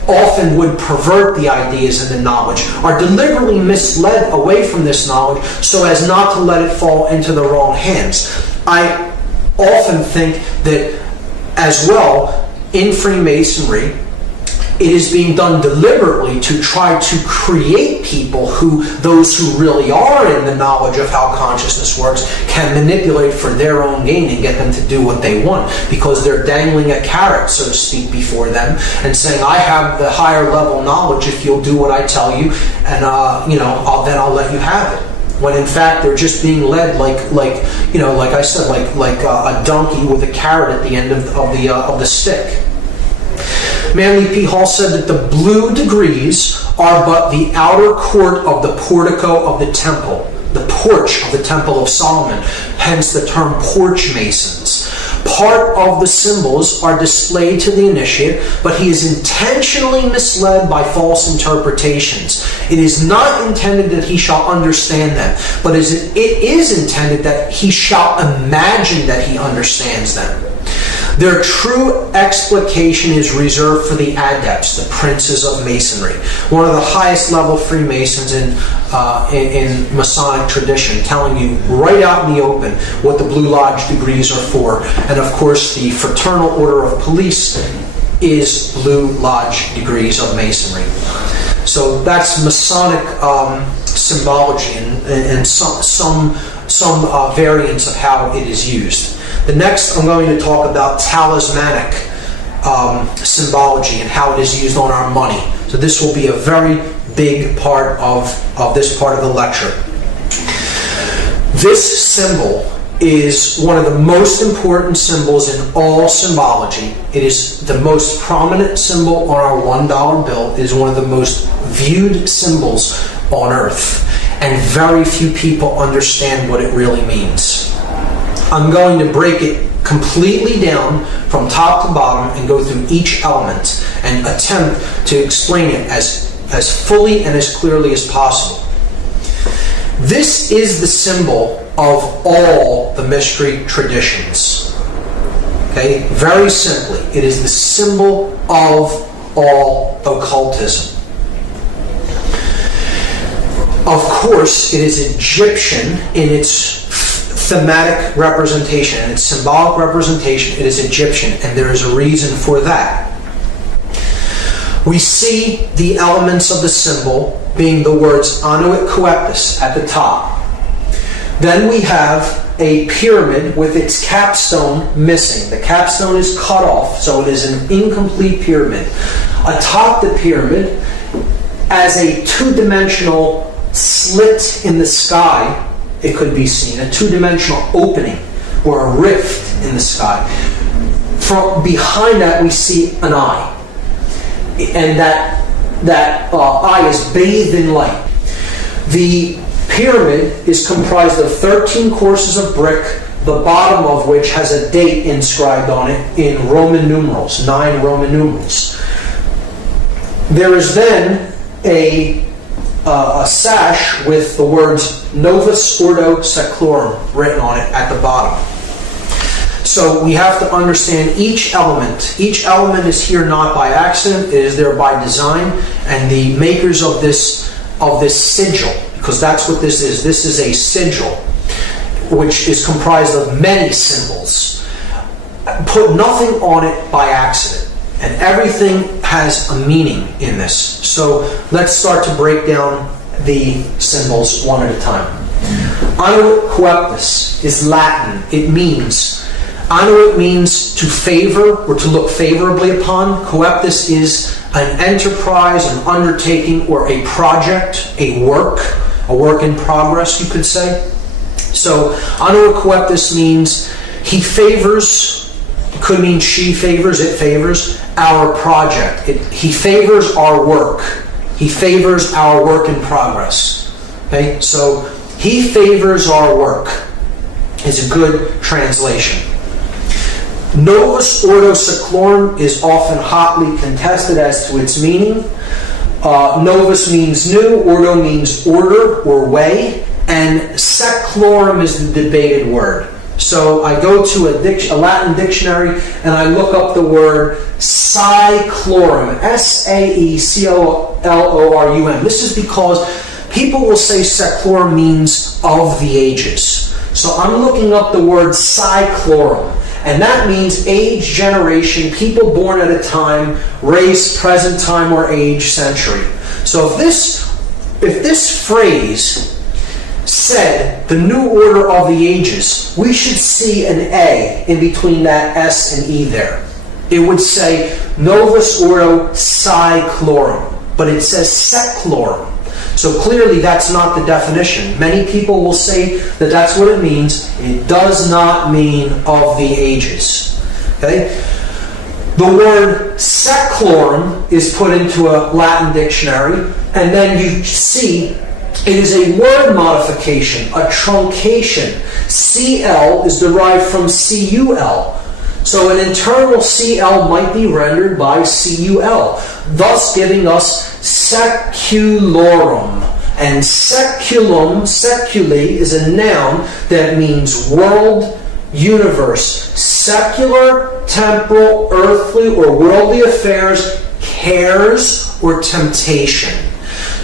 often would pervert the ideas and the knowledge, are deliberately misled away from this knowledge so as not to let it fall into the wrong hands. I often think that as well, in Freemasonry, it is being done deliberately to try to create people who, those who really are in the knowledge of how consciousness works, can manipulate for their own gain and get them to do what they want, because they're dangling a carrot, so to speak, before them and saying, I have the higher level knowledge if you'll do what I tell you, and then I'll let you have it. When in fact they're just being led like I said, like a donkey with a carrot at the end of the stick. Manly P. Hall said that the blue degrees are but the outer court of the portico of the temple, the porch of the Temple of Solomon, hence the term porch masons. Part of the symbols are displayed to the initiate, but he is intentionally misled by false interpretations. It is not intended that he shall understand them, but it is intended that he shall imagine that he understands them. Their true explication is reserved for the adepts, the princes of Masonry, one of the highest level Freemasons in Masonic tradition, telling you right out in the open what the Blue Lodge degrees are for. And of course, the Fraternal Order of Police is Blue Lodge degrees of Masonry. So that's Masonic symbology and some variants of how it is used. The next, I'm going to talk about talismanic symbology and how it is used on our money. So this will be a very big part of this part of the lecture. This symbol is one of the most important symbols in all symbology. It is the most prominent symbol on our $1 bill. It is one of the most viewed symbols on earth, and very few people understand what it really means. I'm going to break it completely down from top to bottom and go through each element and attempt to explain it as fully and as clearly as possible. This is the symbol of all the mystery traditions. Okay? Very simply, it is the symbol of all occultism. Of course, it is Egyptian in its thematic representation and its symbolic representation. It is Egyptian, and there is a reason for that. We see the elements of the symbol being the words Anuit Coeptus at the top. Then we have a pyramid with its capstone missing. The capstone is cut off, so it is an incomplete pyramid. Atop the pyramid, as a two-dimensional slit in the sky, it could be seen, a two-dimensional opening or a rift in the sky. From behind that we see an eye, and that eye is bathed in light. The pyramid is comprised of 13 courses of brick, the bottom of which has a date inscribed on it in Roman numerals, 9 Roman numerals. There is then a sash with the words Novus Ordo Seclorum written on it at the bottom. So we have to understand each element. Each element is here not by accident, it is there by design, and the makers of this sigil, because that's what this is. This is a sigil, which is comprised of many symbols. Put nothing on it by accident. And everything has a meaning in this. So let's start to break down the symbols one at a time. Anuit Coeptus is Latin. It means Annuit means to favor or to look favorably upon. Coeptus is an enterprise, an undertaking, or a project, a work in progress, you could say. So, annuit coeptus means he favors, could mean she favors, it favors, our project. He favors our work. He favors our work in progress. Okay? So, he favors our work is a good translation. Novus Ordo Seclorum is often hotly contested as to its meaning. Novus means new, Ordo means order or way, and seclorum is the debated word. So I go to a Latin dictionary and I look up the word saeclorum, S-A-E-C-O-L-O-R-U-M. This is because people will say seclorum means of the ages. So I'm looking up the word saeclorum. And that means age, generation, people born at a time, race, present time, or age, century. So if this phrase said the new order of the ages, we should see an A in between that S and E there. It would say Novus Ordo Saeclorum, but it says Seclorum. So clearly that's not the definition. Many people will say that that's what it means. It does not mean of the ages. Okay? The word seclorum is put into a Latin dictionary, and then you see it is a word modification, a truncation. CL is derived from CUL. So an internal CL might be rendered by CUL, thus giving us seculorum. And seculum, secule, is a noun that means world, universe, secular, temporal, earthly, or worldly affairs, cares, or temptation.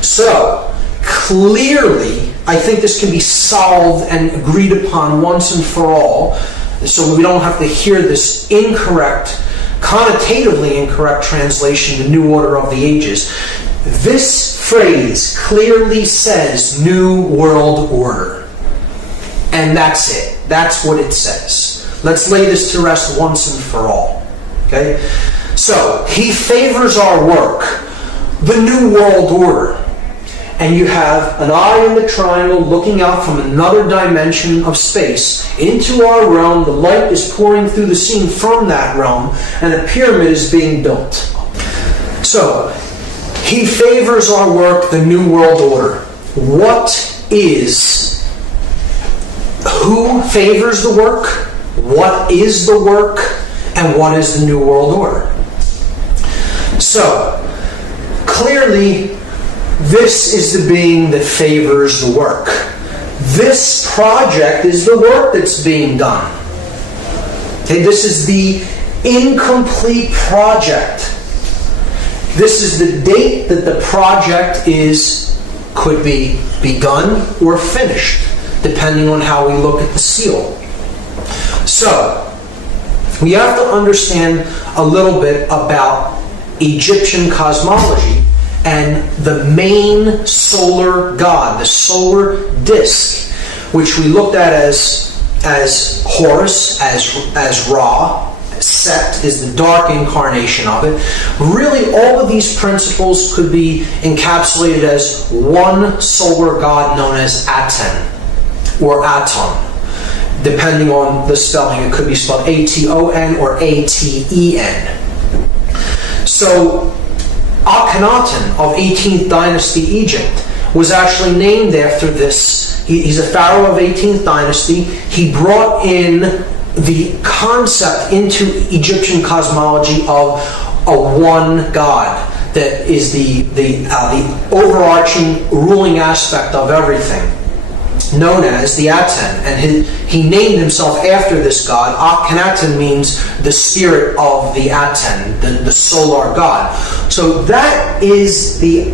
So, clearly, I think this can be solved and agreed upon once and for all, so we don't have to hear this incorrect, connotatively incorrect translation, the new order of the ages. This phrase clearly says New World Order. And that's it. That's what it says. Let's lay this to rest once and for all. Okay? So, he favors our work, the New World Order. And you have an eye in the triangle looking out from another dimension of space into our realm. The light is pouring through the scene from that realm, and a pyramid is being built. So, he favors our work, the New World Order. Who favors the work? What is the work? And what is the New World Order? So, clearly, this is the being that favors the work. This project is the work that's being done. Okay, this is the incomplete project. This is the date that the project could be begun or finished, depending on how we look at the seal. So, we have to understand a little bit about Egyptian cosmology and the main solar god, the solar disk, which we looked at as Horus, as Ra. Set is the dark incarnation of it. Really, all of these principles could be encapsulated as one solar god known as Aten, or Aton. Depending on the spelling, it could be spelled A-T-O-N or A-T-E-N. So, Akhenaten of 18th dynasty Egypt was actually named after this. He's a pharaoh of 18th dynasty. He brought in the concept into Egyptian cosmology of a one God that is the overarching ruling aspect of everything, known as the Aten, and he named himself after this god. Akhenaten means the spirit of the Aten, the solar god. So that is the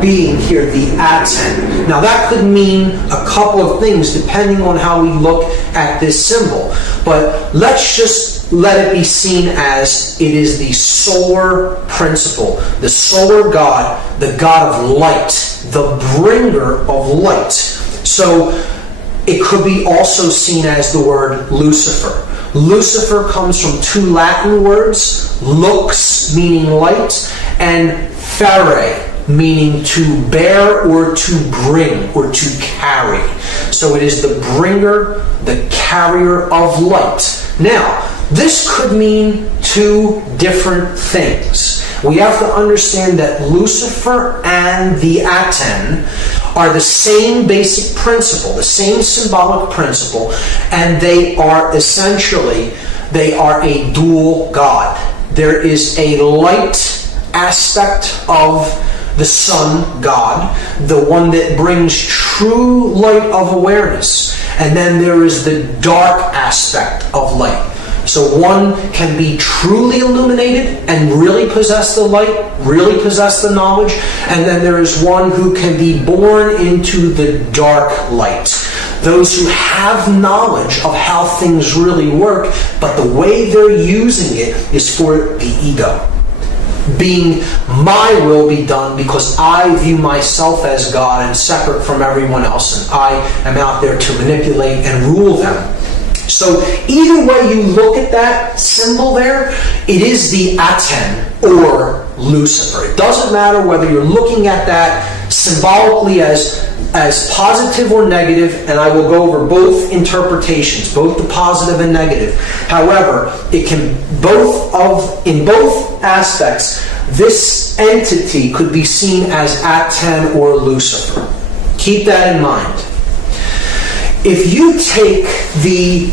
being here, the Aten. Now that could mean a couple of things depending on how we look at this symbol, but let's just let it be seen as it is the solar principle, the solar god, the god of light, the bringer of light. So it could be also seen as the word Lucifer. Lucifer comes from two Latin words, lux, meaning light, and fere, meaning to bear or to bring or to carry. So it is the bringer, the carrier of light. Now, this could mean two different things. We have to understand that Lucifer and the Aten are the same basic principle, the same symbolic principle, and they are essentially, they are a dual god. There is a light aspect of the sun god, the one that brings true light of awareness, and then there is the dark aspect of light. So one can be truly illuminated and really possess the light, really possess the knowledge, and then there is one who can be born into the dark light. Those who have knowledge of how things really work, but the way they're using it is for the ego. Being my will be done because I view myself as God and separate from everyone else, and I am out there to manipulate and rule them. So either way you look at that symbol there, it is the Aten or Lucifer. It doesn't matter whether you're looking at that symbolically as positive or negative, and I will go over both interpretations, both the positive and negative. However, it can in both aspects, this entity could be seen as Aten or Lucifer. Keep that in mind. If you take the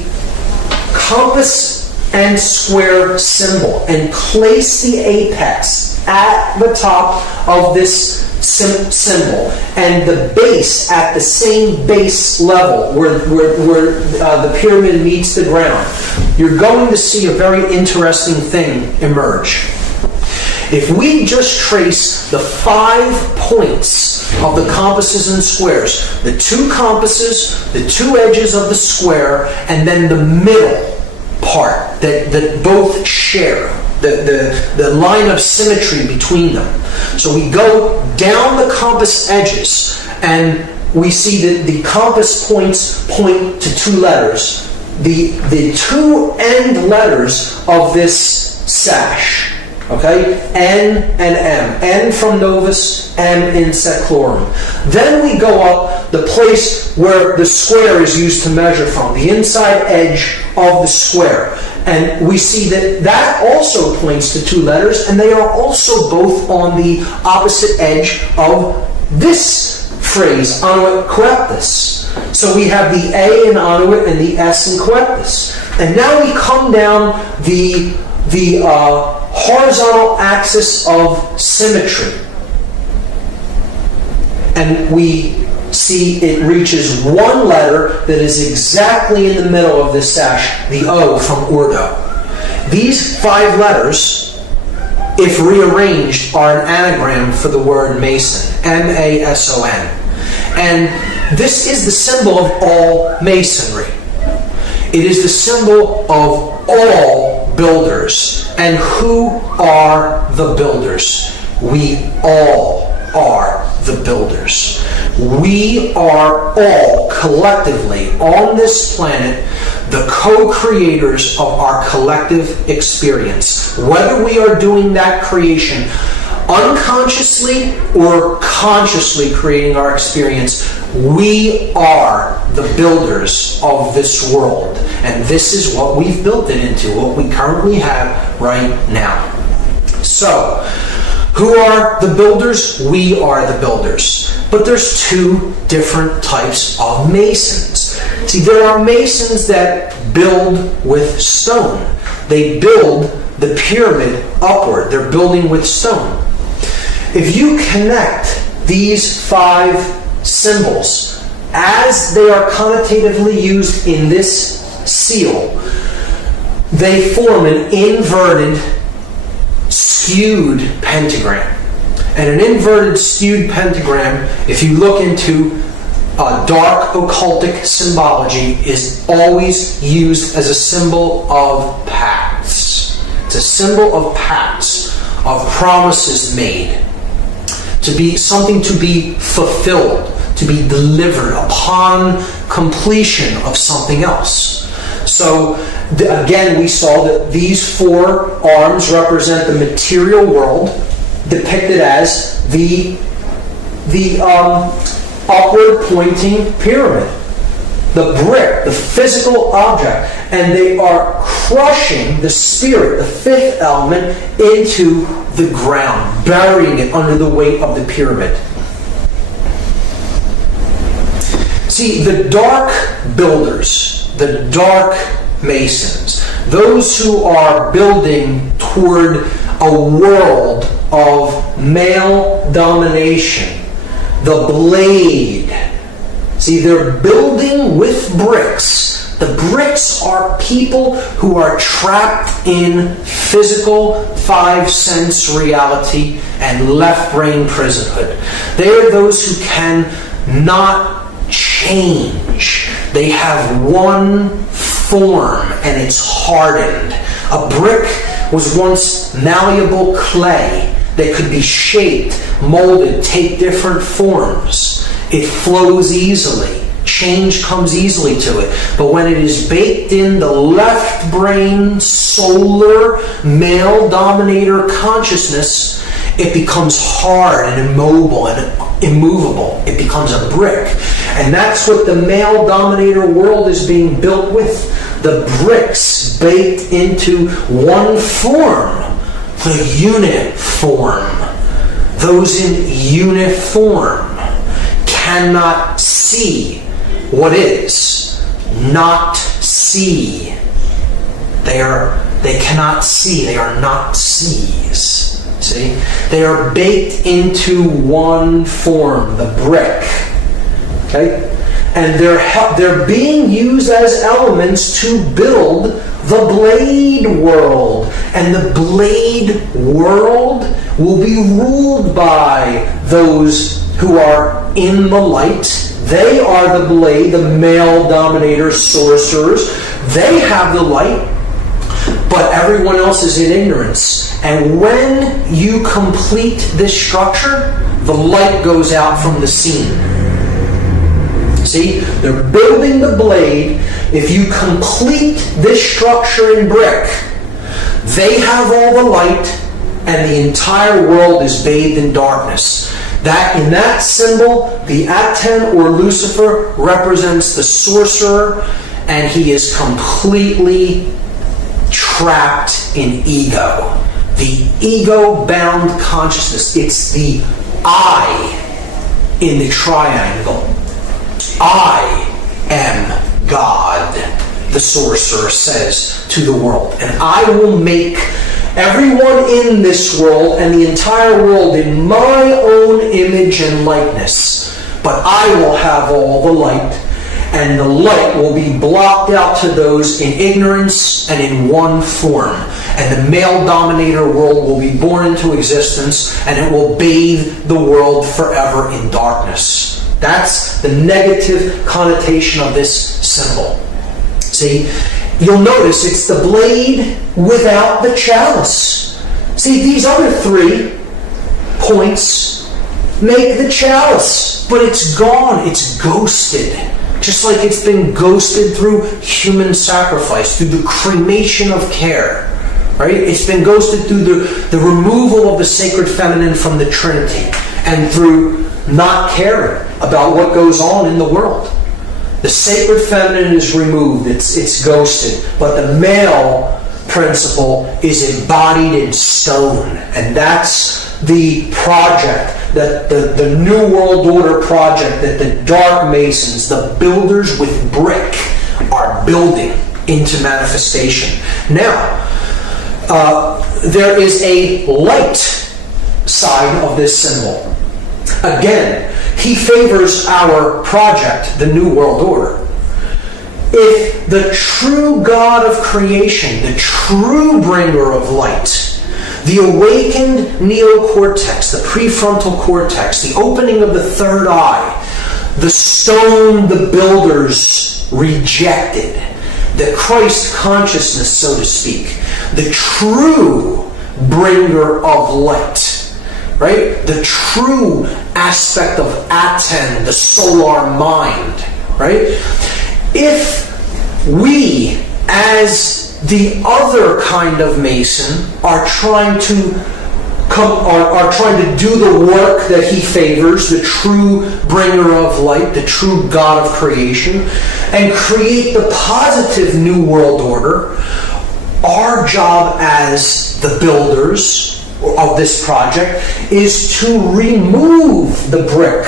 compass and square symbol and place the apex at the top of this symbol and the base at the same base level where the pyramid meets the ground, you're going to see a very interesting thing emerge. If we just trace the 5 points of the compasses and squares, the 2 compasses, the 2 edges of the square, and then the middle part that both share, the line of symmetry between them. So we go down the compass edges and we see that the compass points point to 2 letters. The 2 end letters of this sash. Okay? N and M. N from Novus, M in Seclorum. Then we go up the place where the square is used to measure from, the inside edge of the square. And we see that that also points to 2 letters, and they are also both on the opposite edge of this phrase, Annuit Coeptus. So we have the A in Annuit and the S in Coeptus. And now we come down the horizontal axis of symmetry, and we see it reaches 1 letter that is exactly in the middle of this sash, the O from Ordo. These 5 letters, if rearranged, are an anagram for the word Mason, M-A-S-O-N. And this is the symbol of all Masonry. It is the symbol of all builders. And who are the builders? We all are the builders. We are all collectively on this planet the co-creators of our collective experience. Whether we are doing that creation unconsciously or consciously creating our experience, we are the builders of this world. And this is what we've built it into, what we currently have right now. So, who are the builders? We are the builders. But there's 2 different types of masons. See, there are masons that build with stone. They build the pyramid upward. They're building with stone. If you connect these 5 symbols as they are connotatively used in this seal, they form an inverted, skewed pentagram. And an inverted, skewed pentagram, if you look into dark occultic symbology, is always used as a symbol of pacts. It's a symbol of pacts, of promises made, to be something to be fulfilled, to be delivered upon completion of something else. So Again, we saw that these four arms represent the material world, depicted as the upward pointing pyramid, the brick, the physical object, and they are crushing the spirit, the fifth element, into the ground, burying it under the weight of the pyramid. See, the dark builders, the dark masons, those who are building toward a world of male domination, the blade. See, they're building with bricks. The bricks are people who are trapped in physical five-sense reality and left-brain prisonhood. They are those who cannot change. They have one form and it's hardened. A brick was once malleable clay that could be shaped, molded, take different forms. It flows easily. Change comes easily to it. But when it is baked in the left brain, solar, male dominator consciousness, it becomes hard and immobile and immovable. It becomes a brick. And that's what the male dominator world is being built with. The bricks baked into one form, the unit form. Those in unit form cannot see what is, not see. They cannot see. They are not sees. See? They are baked into one form, the brick. Okay? And they're being used as elements to build the blade world. And the blade world will be ruled by those who are in the light. They are the blade, the male dominators, sorcerers. They have the light, but everyone else is in ignorance. And when you complete this structure, the light goes out from the scene. See, they're building the blade. If you complete this structure in brick, they have all the light, and the entire world is bathed in darkness. That in that symbol, the Aten or Lucifer represents the sorcerer, and he is completely trapped in ego. The ego-bound consciousness. It's the I in the triangle. I am God, the sorcerer says to the world. And I will make everyone in this world and the entire world in my own image and likeness. But I will have all the light, and the light will be blocked out to those in ignorance and in one form. And the male dominator world will be born into existence, and it will bathe the world forever in darkness. That's the negative connotation of this symbol. See, you'll notice it's the blade without the chalice. See, these other 3 points make the chalice, but it's gone, it's ghosted. Just like it's been ghosted through human sacrifice, through the cremation of care. Right? It's been ghosted through the removal of the sacred feminine from the Trinity, and through not caring about what goes on in the world. The sacred feminine is removed, it's ghosted, but the male principle is embodied in stone. And that's the project, that the New World Order project that the Dark Masons, the builders with brick, are building into manifestation. Now, there is a light side of this symbol. Again, he favors our project, the New World Order. If the true God of creation, the true bringer of light, the awakened neocortex, the prefrontal cortex, the opening of the third eye, the stone the builders rejected, the Christ consciousness, so to speak, the true bringer of light, right? The true aspect of Aten, the solar mind, right? If we, as the other kind of Mason are trying to do the work that he favors, the true bringer of light, the true God of creation, and create the positive New World Order. Our job as the builders of this project is to remove the brick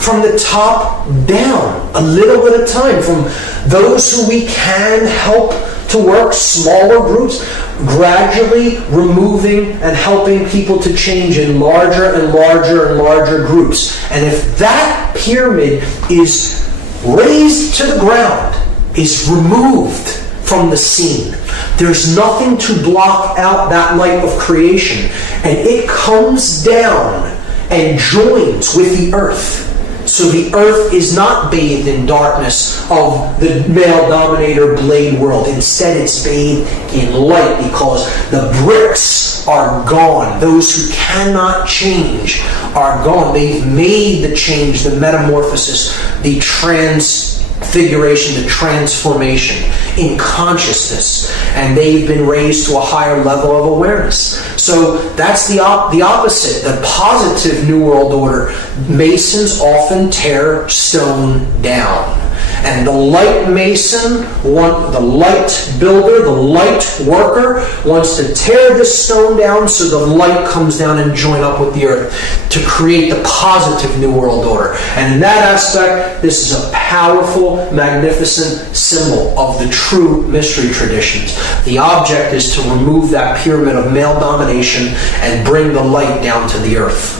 from the top down, a little at a time, from those who we can help to work, smaller groups, gradually removing and helping people to change in larger and larger and larger groups. And if that pyramid is raised to the ground, is removed from the scene, there's nothing to block out that light of creation, and it comes down and joins with the earth. So the earth is not bathed in darkness of the male-dominator blade world. Instead, it's bathed in light because the bricks are gone. Those who cannot change are gone. They've made the change, the metamorphosis, the transfiguration, the transformation in consciousness, and they've been raised to a higher level of awareness. So that's the opposite, the positive New World Order. Masons often tear stone down. And the light mason, the light builder, the light worker wants to tear the stone down so the light comes down and join up with the earth to create the positive New World Order. And in that aspect, this is a powerful, magnificent symbol of the true mystery traditions. The object is to remove that pyramid of male domination and bring the light down to the earth.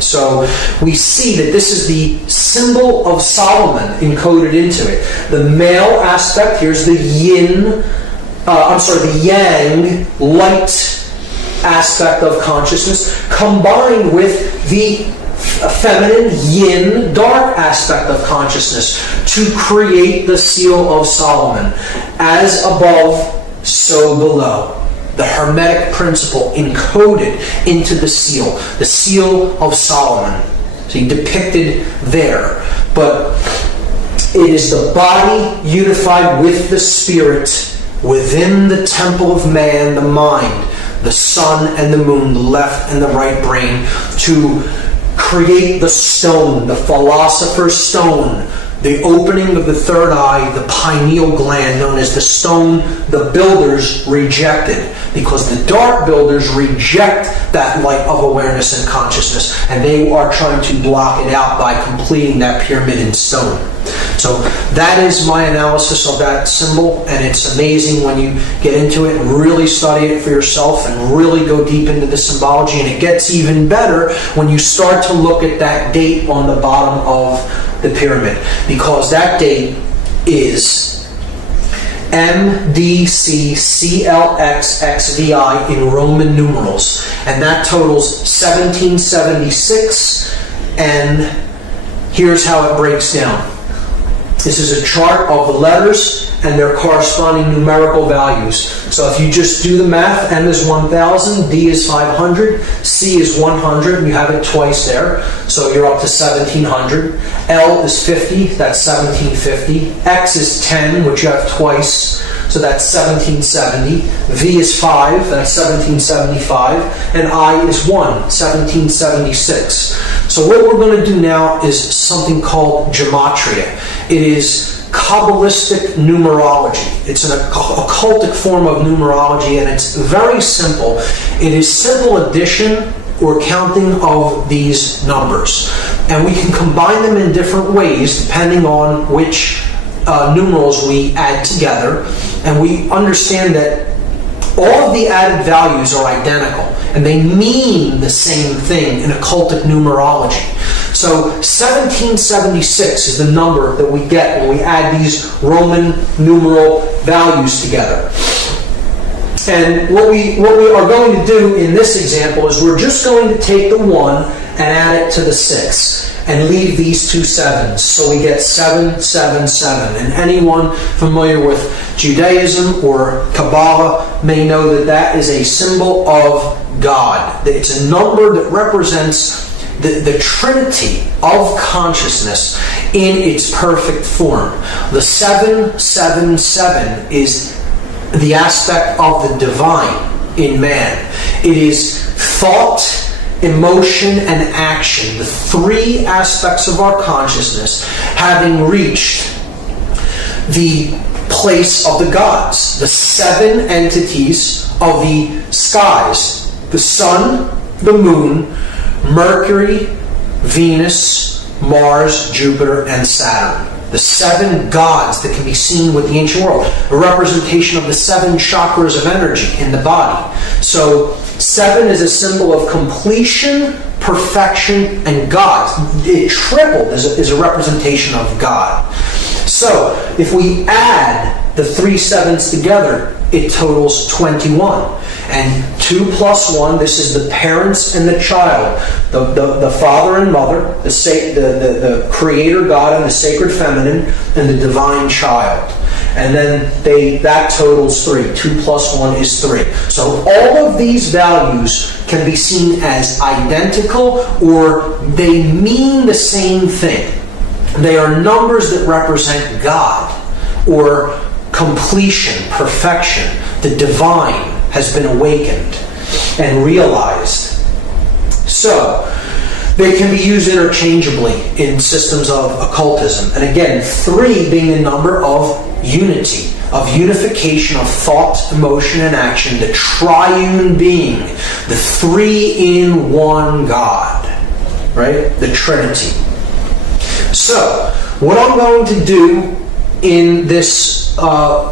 So we see that this is the symbol of Solomon encoded into it. The male aspect, here's the the yang, light aspect of consciousness, combined with the feminine yin, dark aspect of consciousness to create the seal of Solomon. As above, so below. The Hermetic principle encoded into the seal of Solomon. See, depicted there. But it is the body unified with the spirit within the temple of man, the mind, the sun and the moon, the left and the right brain, to create the stone, the philosopher's stone, the opening of the third eye, the pineal gland, known as the stone the builders rejected, because the dark builders reject that light of awareness and consciousness, and they are trying to block it out by completing that pyramid in stone. So that is my analysis of that symbol, and it's amazing when you get into it and really study it for yourself and really go deep into the symbology, and it gets even better when you start to look at that date on the bottom of the pyramid, because that date is MDCCLXXVI in Roman numerals, and that totals 1776, and here's how it breaks down. This is a chart of the letters and their corresponding numerical values. So if you just do the math, M is 1000, D is 500, C is 100, you have it twice there, so you're up to 1700. L is 50, that's 1750. X is 10, which you have twice, so that's 1770. V is 5, that's 1775. And I is 1, 1776. So what we're going to do now is something called gematria. It is Kabbalistic numerology. It's an occultic form of numerology, and it's very simple. It is simple addition or counting of these numbers. And we can combine them in different ways depending on which numerals we add together. And we understand that all of the added values are identical, and they mean the same thing in occultic numerology. So 1776 is the number that we get when we add these Roman numeral values together. And what we are going to do in this example is we're just going to take the 1 and add it to the 6 and leave these two 7s. So we get 777. And anyone familiar with Judaism or Kabbalah may know that that is a symbol of God. It's a number that represents the trinity of consciousness in its perfect form. The 777 is the aspect of the divine in man. It is thought, emotion, and action, the three aspects of our consciousness, having reached the place of the gods, the seven entities of the skies: the sun, the moon, Mercury, Venus, Mars, Jupiter, and Saturn. The seven gods that can be seen with the ancient world, a representation of the seven chakras of energy in the body. So 7 is a symbol of completion, perfection, and God. It tripled is a representation of God. So if we add the 3 sevens together, it totals 21. And 2 plus 1, this is the parents and the child, the father and mother, the creator God and the sacred feminine, and the divine child. And then that totals 3. 2 plus 1 is 3. So all of these values can be seen as identical, or they mean the same thing. They are numbers that represent God, or completion, perfection. The divine has been awakened and realized. So they can be used interchangeably in systems of occultism. And again, 3 being the number of unity, of unification of thought, emotion, and action, the triune being, the 3-in-1 God, right? The Trinity. So, what I'm going to do in this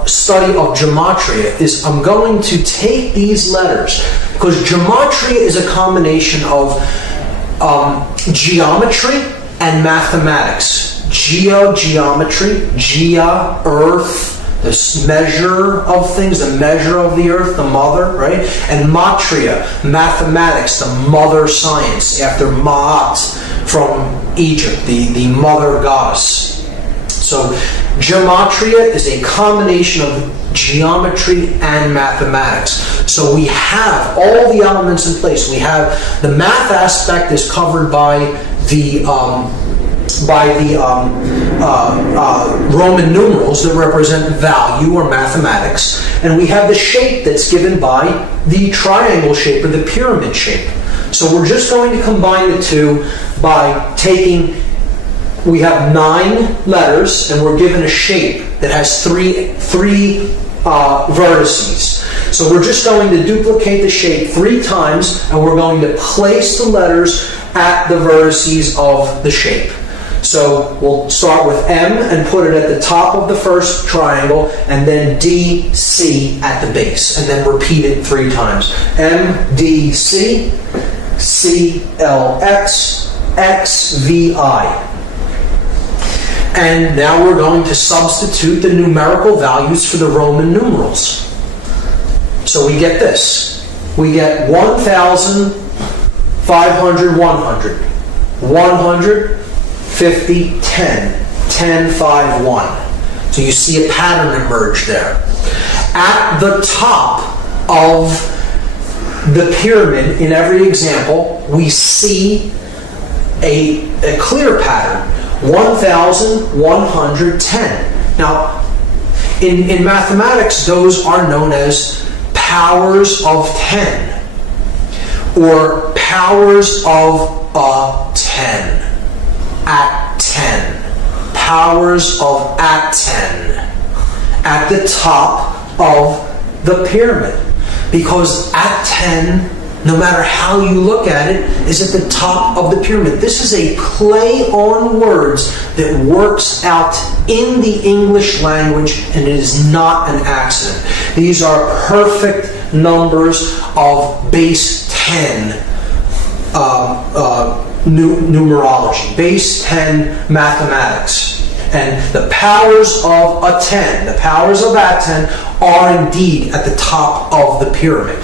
study of gematria is I'm going to take these letters, because gematria is a combination of geometry and mathematics. Geometry, Gea, earth, the measure of things, the measure of the earth, the mother, right? And matria, mathematics, the mother science, after Ma'at from Egypt, the mother goddess. So gematria is a combination of geometry and mathematics. So we have all the elements in place. We have the math aspect is covered by the Roman numerals that represent value or mathematics, and we have the shape that's given by the triangle shape or the pyramid shape. So we're just going to combine the two by taking. We have 9 letters, and we're given a shape that has three vertices. So we're just going to duplicate the shape 3 times, and we're going to place the letters at the vertices of the shape. So we'll start with M and put it at the top of the first triangle, and then D, C at the base, and then repeat it 3 times. M, D, C, C, L, X, X, V, I. And now we're going to substitute the numerical values for the Roman numerals. So we get this. We get 1,000, 500, 100. 100, 50, 10. 10, 5, 1. So you see a pattern emerge there. At the top of the pyramid, in every example, we see a clear pattern. 1,110. Now, in mathematics, those are known as powers of 10, or powers of 10, at 10, powers of at 10, at the top of the pyramid. Because at 10, no matter how you look at it, is at the top of the pyramid. This is a play on words that works out in the English language, and it is not an accident. These are perfect numbers of base 10 numerology, base 10 mathematics. And the powers of a 10, the powers of at 10, are indeed at the top of the pyramid.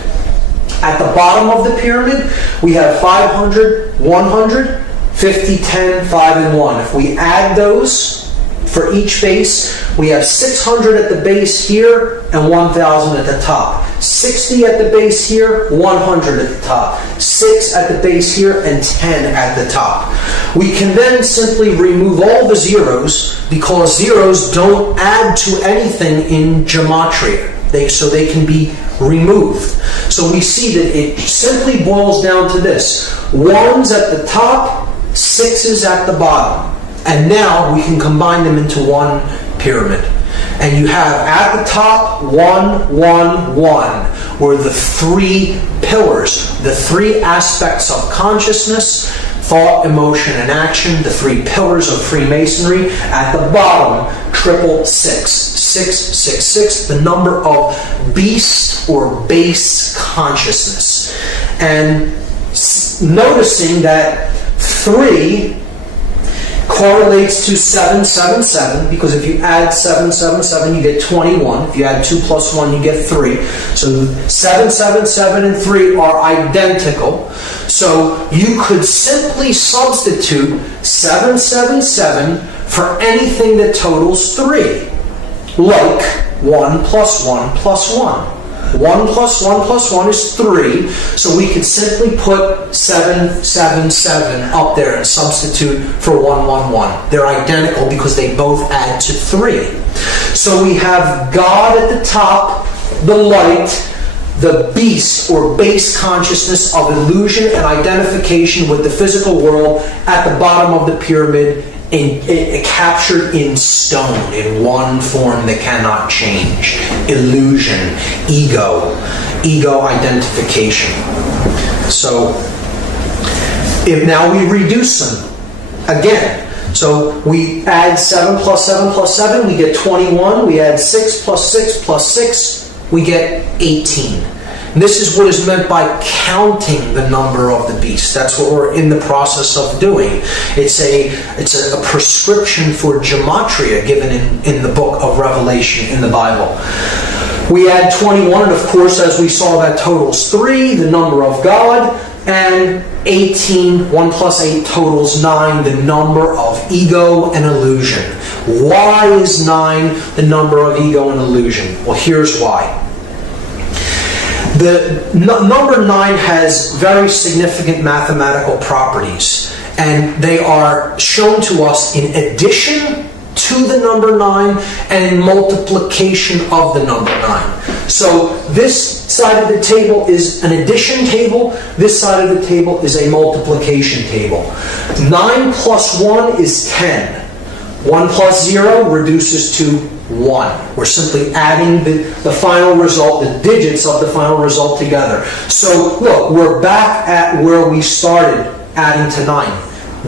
At the bottom of the pyramid, we have 500, 100, 50, 10, 5, and 1. If we add those for each base, we have 600 at the base here and 1,000 at the top. 60 at the base here, 100 at the top. 6 at the base here, and 10 at the top. We can then simply remove all the zeros, because zeros don't add to anything in gematria. so they can be removed. So we see that it simply boils down to this. 1's at the top, 6's at the bottom. And now we can combine them into one pyramid. And you have at the top 1, 1, 1, where the three pillars, the three aspects of consciousness, thought, emotion, and action, the three pillars of Freemasonry. At the bottom, 666, 666, the number of beast or base consciousness. And noticing that 3 correlates to 777, because if you add 777, you get 21. If you add 2 plus 1, you get 3. So 777 and 3 are identical. So you could simply substitute 777 for anything that totals 3, like 1 plus 1 plus 1. 1 plus 1 plus 1 is 3, so we could simply put 777 up there and substitute for 111. They're identical because they both add to 3. So we have God at the top, the light, the beast or base consciousness of illusion and identification with the physical world at the bottom of the pyramid, captured in stone in one form that cannot change. Illusion, ego identification. So if now we reduce them again, so we add 7 plus 7 plus 7, we get 21. We add 6 plus 6 plus 6, we get 18. And this is what is meant by counting the number of the beast. That's what we're in the process of doing. It's a prescription for gematria given in the book of Revelation in the Bible. We add 21, and of course, as we saw, that totals 3, the number of God, and 18, 1 plus 8 totals 9, the number of ego and illusion. Why is 9 the number of ego and illusion? Well, here's why. The number 9 has very significant mathematical properties, and they are shown to us in addition to the number 9 and in multiplication of the number 9. So this side of the table is an addition table, this side of the table is a multiplication table. 9 plus 1 is 10. 1 plus 0 reduces to 1. We're simply adding the final result, the digits of the final result together. So look, we're back at where we started adding to 9.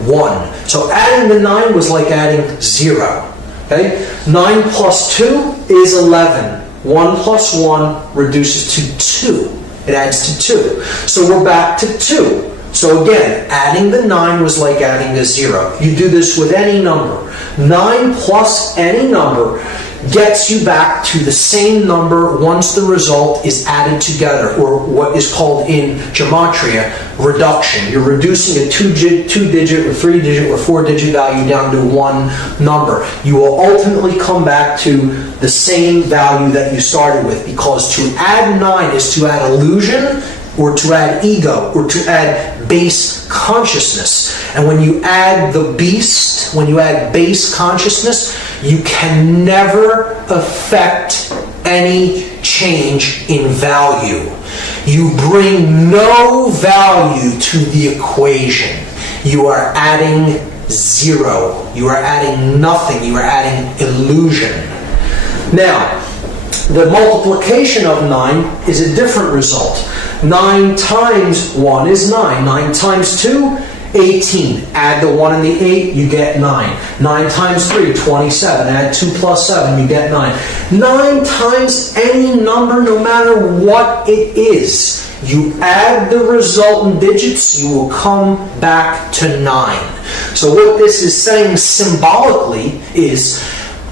1. So adding the 9 was like adding 0. Okay? 9 plus 2 is 11. 1 plus 1 reduces to 2. It adds to 2. So we're back to 2. So again, adding the 9 was like adding a 0. You do this with any number. 9 plus any number gets you back to the same number once the result is added together, or what is called in gematria reduction. You're reducing a 2-digit or 3-digit or 4-digit value down to one number. You will ultimately come back to the same value that you started with, because to add 9 is to add illusion, or to add ego, or to add base consciousness. And when you add the beast, when you add base consciousness, you can never affect any change in value. You bring no value to the equation. You are adding 0. You are adding nothing. You are adding illusion. Now, the multiplication of 9 is a different result. 9 times 1 is 9. 9 times 2, 18. Add the 1 and the 8, you get 9. 9 times 3, 27. Add 2 plus 7, you get 9. 9 times any number, no matter what it is. You add the resultant digits, you will come back to 9. So what this is saying symbolically is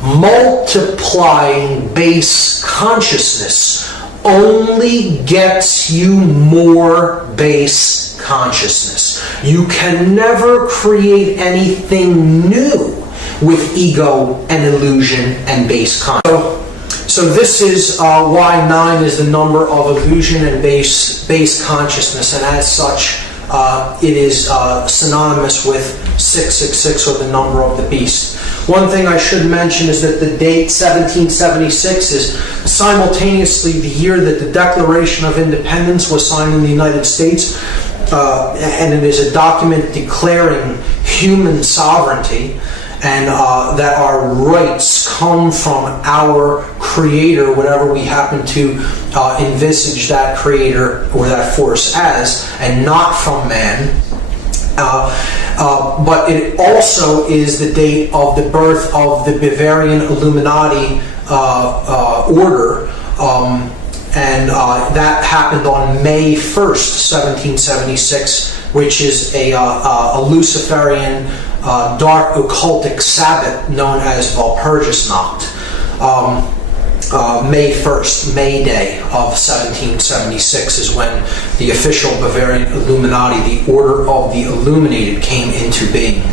multiplying base consciousness only gets you more base consciousness. You can never create anything new with ego and illusion and base consciousness. So this is why 9 is the number of illusion and base consciousness, and as such, it is synonymous with 666, or the number of the beast. One thing I should mention is that the date 1776 is simultaneously, the year that the Declaration of Independence was signed in the United States, and it is a document declaring human sovereignty, and that our rights come from our Creator, whatever we happen to envisage that Creator or that force as, and not from man. But it also is the date of the birth of the Bavarian Illuminati order, and that happened on May 1st, 1776, which is a Luciferian dark occultic Sabbath known as Walpurgisnacht. May 1st, May Day of 1776 is when the official Bavarian Illuminati, the Order of the Illuminated, came into being.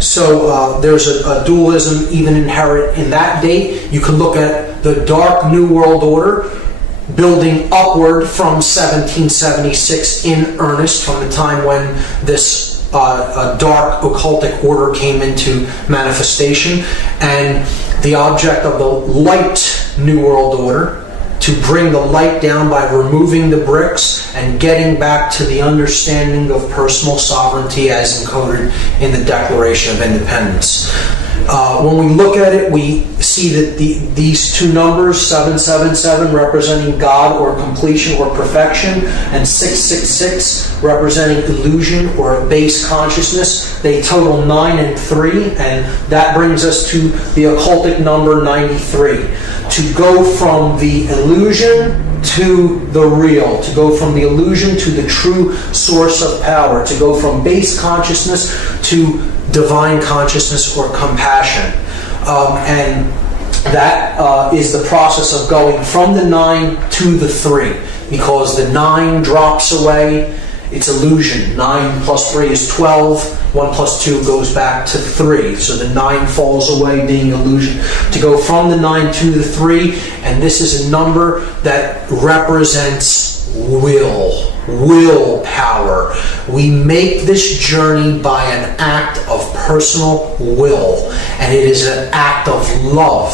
So there's a dualism even inherent in that date. You can look at the Dark New World Order building upward from 1776 in earnest, from the time when this dark occultic order came into manifestation, and the object of the light New World Order to bring the light down by removing the bricks and getting back to the understanding of personal sovereignty as encoded in the Declaration of Independence. When we look at it, we see that these two numbers, 777 representing God or completion or perfection, and 666 representing illusion or base consciousness, they total 9 and 3, and that brings us to the occultic number 93. To go from the illusion to the real, to go from the illusion to the true source of power, to go from base consciousness to divine consciousness or compassion. And that is the process of going from the 9 to the 3, because the 9 drops away, it's illusion. 9 plus 3 is 12, 1 plus 2 goes back to 3, so the 9 falls away, being illusion. To go from the 9 to the 3, and this is a number that represents willpower. We make this journey by an act of personal will, and it is an act of love.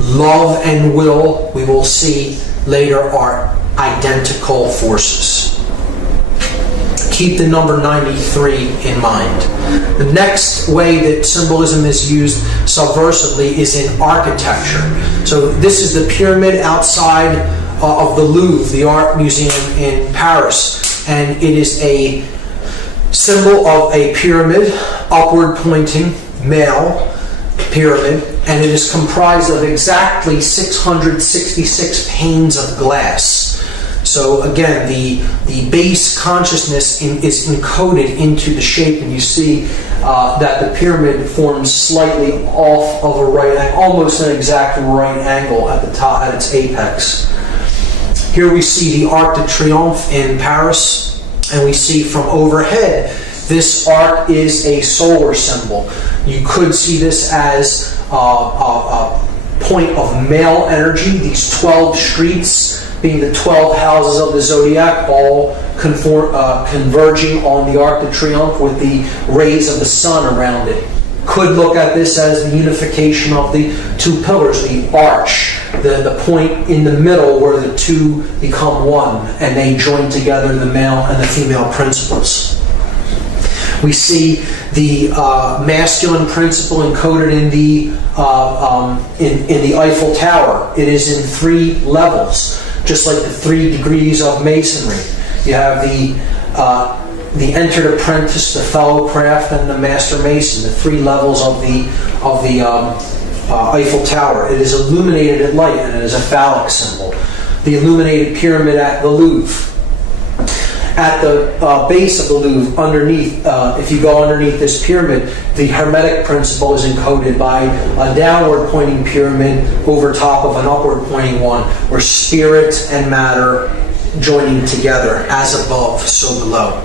Love and will, we will see later, are identical forces. Keep the number 93 in mind. The next way that symbolism is used subversively is in architecture. So this is the pyramid outside of the Louvre, the art museum in Paris, and it is a symbol of a pyramid, upward pointing, male pyramid, and it is comprised of exactly 666 panes of glass. So again, the base consciousness is encoded into the shape, and you see that the pyramid forms slightly off of a right angle, almost an exact right angle at the top, at its apex. Here we see the Arc de Triomphe in Paris, and we see from overhead, this arc is a solar symbol. You could see this as a point of male energy, these 12 streets being the 12 houses of the zodiac, all converging on the Arc de Triomphe with the rays of the sun around it. Could look at this as the unification of the two pillars, the arch, the point in the middle where the two become one, and they join together the male and the female principles. We see the masculine principle encoded in the Eiffel Tower. It is in 3 levels, just like the 3 degrees of masonry. You have the entered apprentice, the fellow craft, and the master mason, the 3 levels of the Eiffel Tower. It is illuminated at light, and it is a phallic symbol. The illuminated pyramid at the Louvre. At the base of the Louvre, underneath, if you go underneath this pyramid, the Hermetic principle is encoded by a downward pointing pyramid over top of an upward pointing one, where spirit and matter joining together, as above, so below.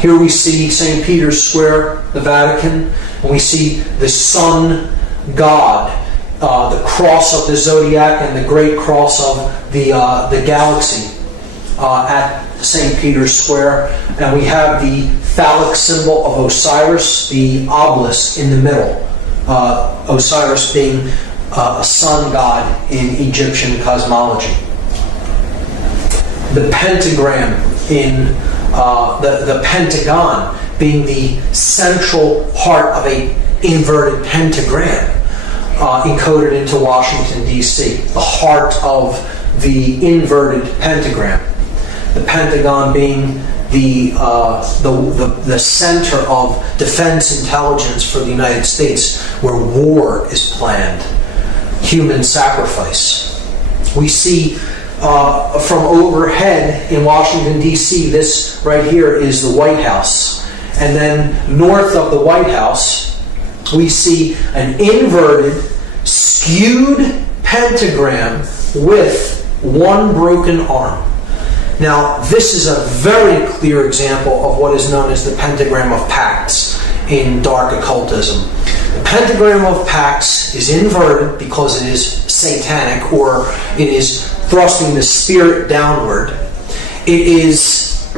Here we see St. Peter's Square, the Vatican, and we see the sun god, the cross of the zodiac, and the great cross of the galaxy at St. Peter's Square. And we have the phallic symbol of Osiris, the obelisk in the middle. Osiris being a sun god in Egyptian cosmology. The pentagram in the pentagon being the central part of a inverted pentagram encoded into Washington, D.C., the heart of the inverted pentagram. The Pentagon being the center of defense intelligence for the United States, where war is planned, human sacrifice. We see from overhead in Washington, D.C., this right here is the White House. And then north of the White House, we see an inverted, skewed pentagram with one broken arm. Now, this is a very clear example of what is known as the pentagram of Pax in dark occultism. The pentagram of Pax is inverted because it is satanic, or it is thrusting the spirit downward. It is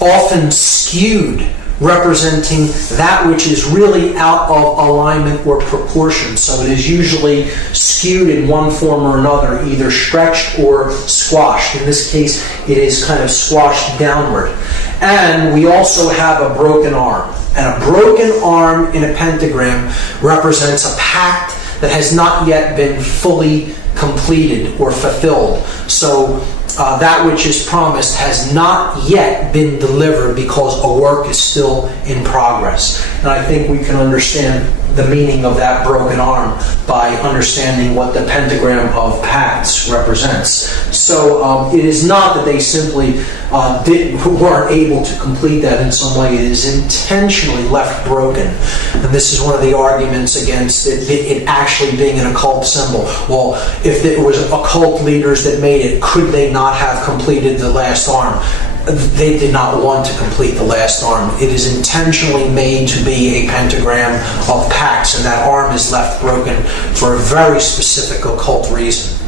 often skewed, representing that which is really out of alignment or proportion. So it is usually skewed in one form or another, either stretched or squashed. In this case, it is kind of squashed downward. And we also have a broken arm. And a broken arm in a pentagram represents a pact that has not yet been fully completed or fulfilled. So that which is promised has not yet been delivered because a work is still in progress. And I think we can understand the meaning of that broken arm by understanding what the pentagram of Pax represents. So it is not that they simply weren't able to complete that in some way. It is intentionally left broken. And this is one of the arguments against it actually being an occult symbol. Well, if it was occult leaders that made it, could they not have completed the last arm? They did not want to complete the last arm. It is intentionally made to be a pentagram of Pax, and that arm is left broken for a very specific occult reason.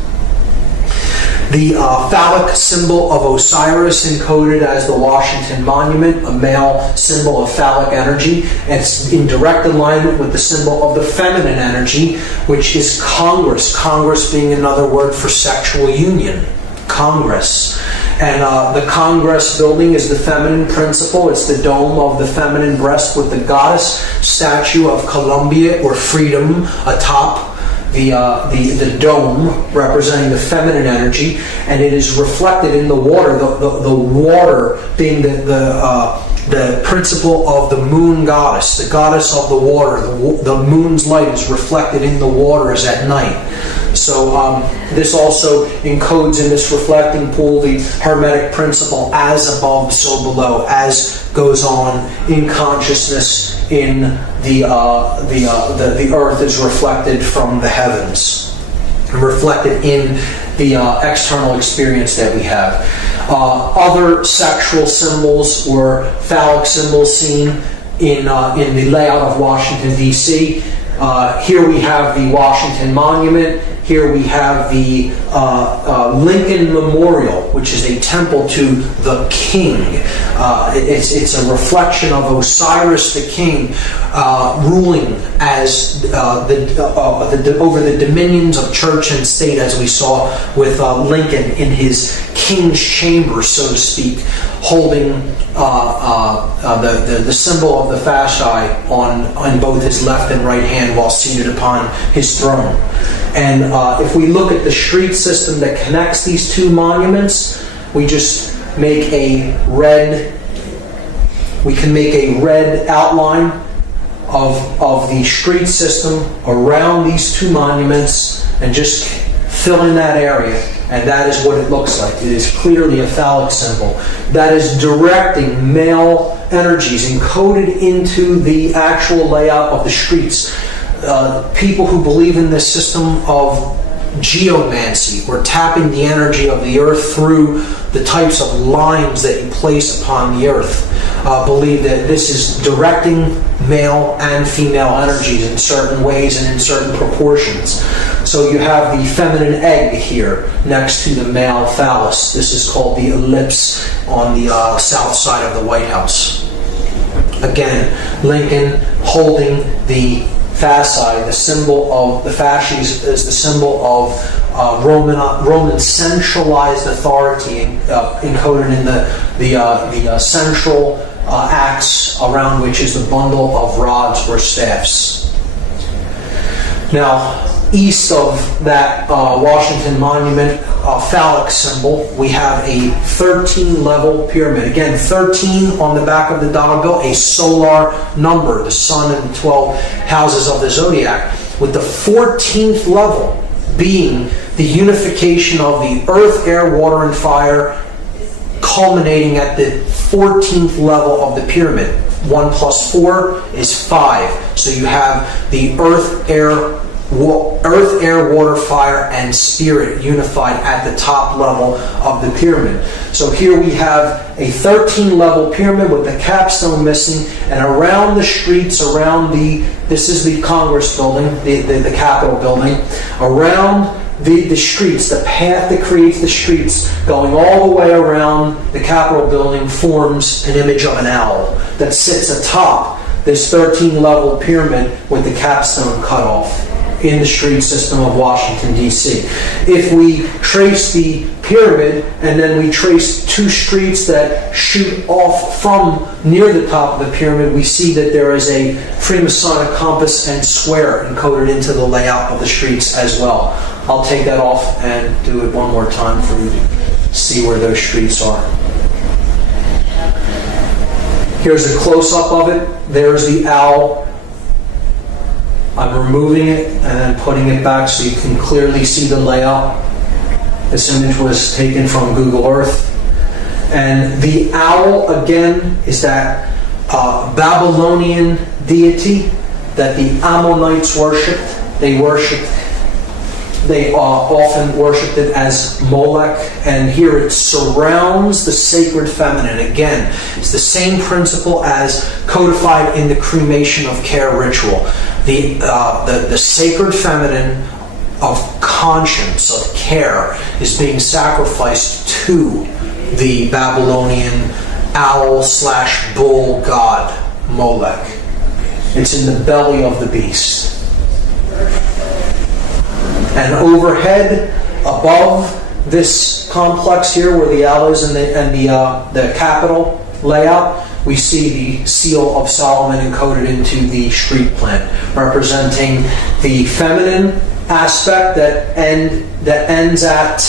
The phallic symbol of Osiris, encoded as the Washington Monument, a male symbol of phallic energy, and it's in direct alignment with the symbol of the feminine energy, which is congress. Congress being another word for sexual union. Congress. And the Congress building is the feminine principle. It's the dome of the feminine breast with the goddess statue of Columbia, or freedom, atop the dome, representing the feminine energy, and it is reflected in the water. The water being the principle of the moon goddess, the goddess of the water. The moon's light is reflected in the waters at night. So this also encodes in this reflecting pool the Hermetic principle, as above, so below, as goes on in consciousness in the earth is reflected from the heavens, reflected in the external experience that we have. Other sexual symbols or phallic symbols seen in the layout of Washington, D.C. Here we have the Washington Monument. Here we have the Lincoln Memorial, which is a temple to the king. It's a reflection of Osiris the king ruling as over the dominions of church and state, as we saw with Lincoln in his king's chamber, so to speak, holding the symbol of the fasci on both his left and right hand while seated upon his throne. And if we look at the street system that connects these two monuments, we just make a red. We can make a red outline of the street system around these two monuments and just fill in that area. And that is what it looks like. It is clearly a phallic symbol that is directing male energies encoded into the actual layout of the streets. People who believe in this system of geomancy, or tapping the energy of the earth through the types of lines that you place upon the earth, believe that this is directing male and female energies in certain ways and in certain proportions. So you have the feminine egg here next to the male phallus. This is called the ellipse on the south side of the White House. Again, Lincoln holding the fasci, the symbol of the fasces is the symbol of Roman centralized authority encoded in the central axe around which is the bundle of rods or staffs. Now, east of that Washington Monument phallic symbol, we have a 13-level pyramid. Again, 13 on the back of the dollar bill, a solar number, the sun and the 12 houses of the zodiac, with the 14th level being the unification of the earth, air, water, and fire, culminating at the 14th level of the pyramid. 1 plus 4 is 5. So you have the earth, air, water, fire, and spirit unified at the top level of the pyramid. So here we have a 13-level pyramid with the capstone missing, and around the streets, this is the Congress building, the Capitol building, around the streets, the path that creates the streets, going all the way around the Capitol building, forms an image of an owl that sits atop this 13-level pyramid with the capstone cut off in the street system of Washington, D.C. If we trace the pyramid and then we trace 2 streets that shoot off from near the top of the pyramid, we see that there is a Freemasonic compass and square encoded into the layout of the streets as well. I'll take that off and do it one more time for you to see where those streets are. Here's a close-up of it. There's the owl. I'm removing it and then putting it back so you can clearly see the layout. This image was taken from Google Earth. And the owl, again, is that Babylonian deity that the Ammonites worshipped. They often worshipped it as Molech, and here it surrounds the sacred feminine. Again, it's the same principle as codified in the cremation of care ritual. The sacred feminine of conscience, of care, is being sacrificed to the Babylonian owl/bull god, Molech. It's in the belly of the beast. And overhead, above this complex here, where the owl is and the Capitol layout, we see the seal of Solomon encoded into the street plan, representing the feminine aspect that ends at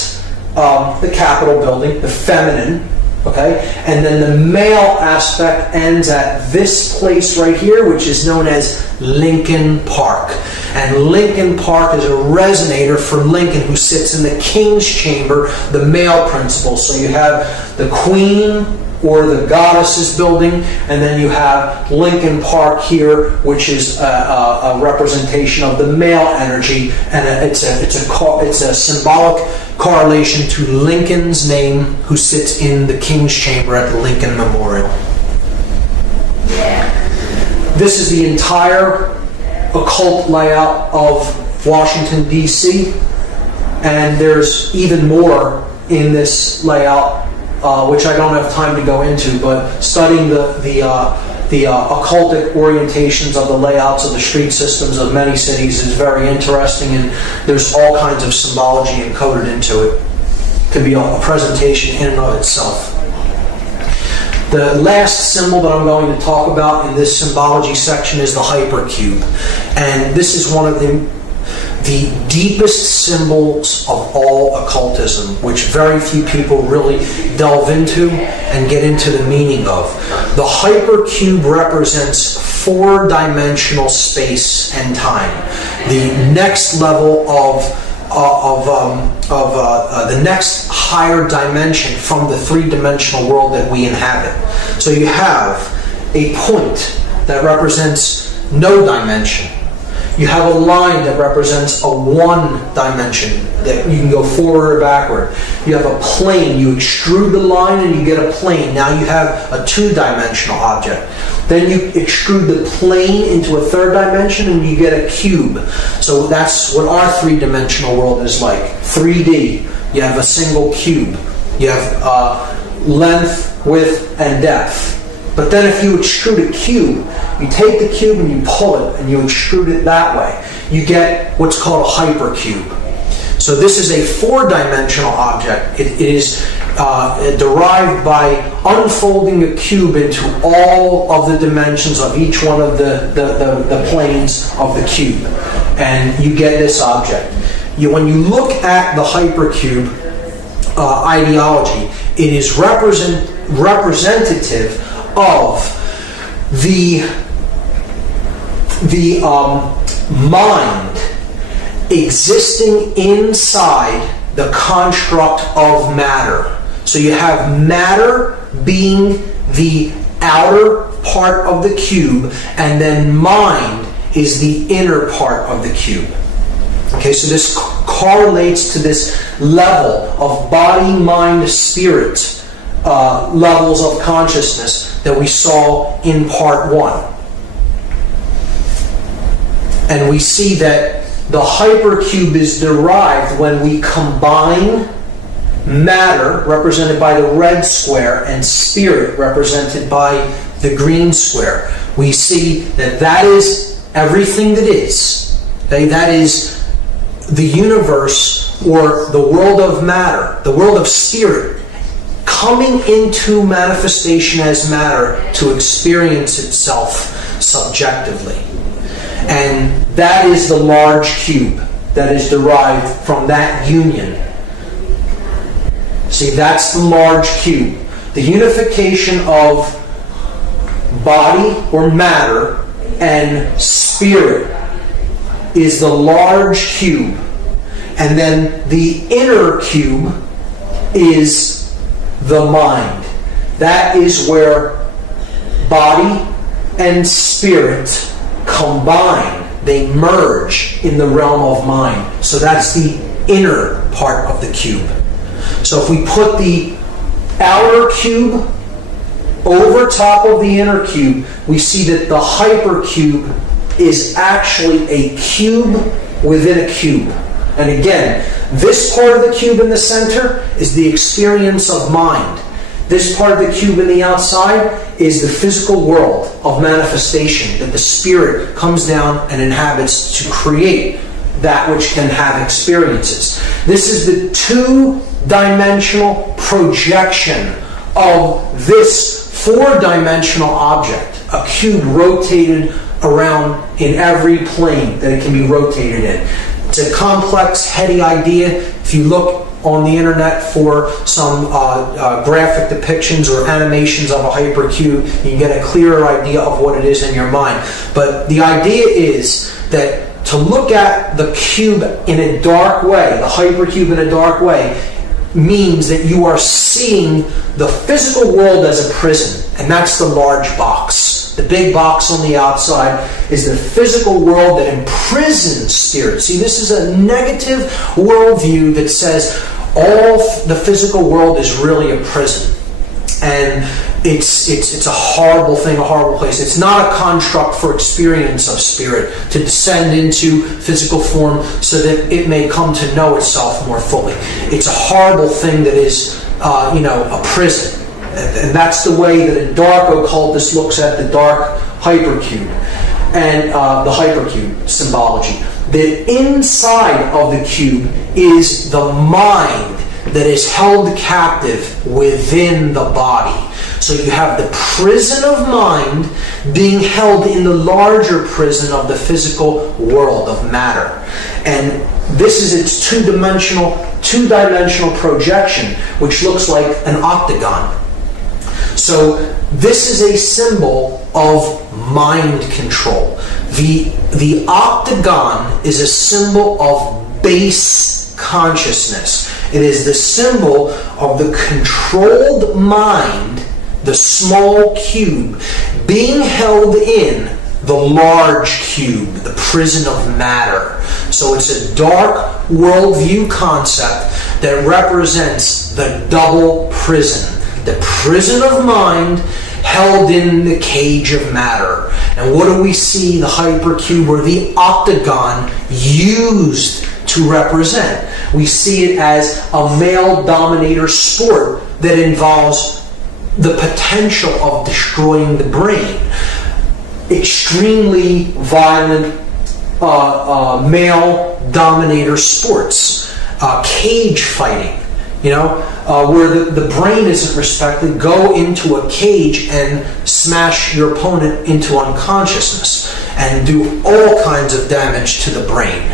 the Capitol building, the feminine. Okay, and then the male aspect ends at this place right here, which is known as Lincoln Park. And Lincoln Park is a resonator for Lincoln, who sits in the King's Chamber, the male principle. So you have the Queen or the Goddess's building, and then you have Lincoln Park here, which is a representation of the male energy, and it's a symbolic correlation to Lincoln's name, who sits in the King's Chamber at the Lincoln Memorial. This is the entire occult layout of Washington, D.C., and there's even more in this layout, which I don't have time to go into, but studying the occultic orientations of the layouts of the street systems of many cities is very interesting, and there's all kinds of symbology encoded into it. It could be a presentation in and of itself. The last symbol that I'm going to talk about in this symbology section is the hypercube, and this is one of the deepest symbols of all occultism, which very few people really delve into and get into the meaning of. The hypercube represents 4-dimensional space and time, the next level of the next higher dimension from the 3-dimensional world that we inhabit. So you have a point that represents no dimension. You have a line that represents a 1-dimension, that you can go forward or backward. You have a plane. You extrude the line and you get a plane. Now you have a 2-dimensional object. Then you extrude the plane into a 3rd dimension and you get a cube. So that's what our 3-dimensional world is like. 3D. You have a single cube. You have length, width, and depth. But then if you extrude a cube, you take the cube and you pull it and you extrude it that way, you get what's called a hypercube. So this is a four-dimensional object. It is derived by unfolding a cube into all of the dimensions of each one of the planes of the cube. And you get this object. When you look at the hypercube ideology, it is representative of the mind existing inside the construct of matter. So you have matter being the outer part of the cube, and then mind is the inner part of the cube. Okay, so this correlates to this level of body, mind, spirit levels of consciousness that we saw in part 1. And we see that the hypercube is derived when we combine matter, represented by the red square, and spirit, represented by the green square. We see that that is everything that is. Okay? That is the universe, or the world of matter, the world of spirit, coming into manifestation as matter to experience itself subjectively. And that is the large cube that is derived from that union. See, that's the large cube. The unification of body or matter and spirit is the large cube. And then the inner cube is the mind. That is where body and spirit combine. They merge in the realm of mind. So that's the inner part of the cube. So if we put the outer cube over top of the inner cube, we see that the hypercube is actually a cube within a cube. And again, this part of the cube in the center is the experience of mind. This part of the cube in the outside is the physical world of manifestation that the spirit comes down and inhabits to create that which can have experiences. This is the two-dimensional projection of this four-dimensional object, a cube rotated around in every plane that it can be rotated in. It's a complex, heady idea. If you look on the internet for some graphic depictions or animations of a hypercube, you can get a clearer idea of what it is in your mind. But the idea is that to look at the cube in a dark way, the hypercube in a dark way, means that you are seeing the physical world as a prison, and that's the large box. The big box on the outside is the physical world that imprisons spirit. See, this is a negative worldview that says all the physical world is really a prison. And it's a horrible thing, a horrible place. It's not a construct for experience of spirit to descend into physical form so that it may come to know itself more fully. It's a horrible thing that is, a prison. And that's the way that a dark occultist looks at the dark hypercube and the hypercube symbology. The inside of the cube is the mind that is held captive within the body. So you have the prison of mind being held in the larger prison of the physical world of matter. And this is its two-dimensional projection, which looks like an octagon. So this is a symbol of mind control. The octagon is a symbol of base consciousness. It is the symbol of the controlled mind, the small cube, being held in the large cube, the prison of matter. So it's a dark worldview concept that represents the double prison. The prison of mind held in the cage of matter. And what do we see the hypercube or the octagon used to represent? We see it as a male dominator sport that involves the potential of destroying the brain. Extremely violent male dominator sports, cage fighting, where the brain isn't respected. Go into a cage and smash your opponent into unconsciousness and do all kinds of damage to the brain.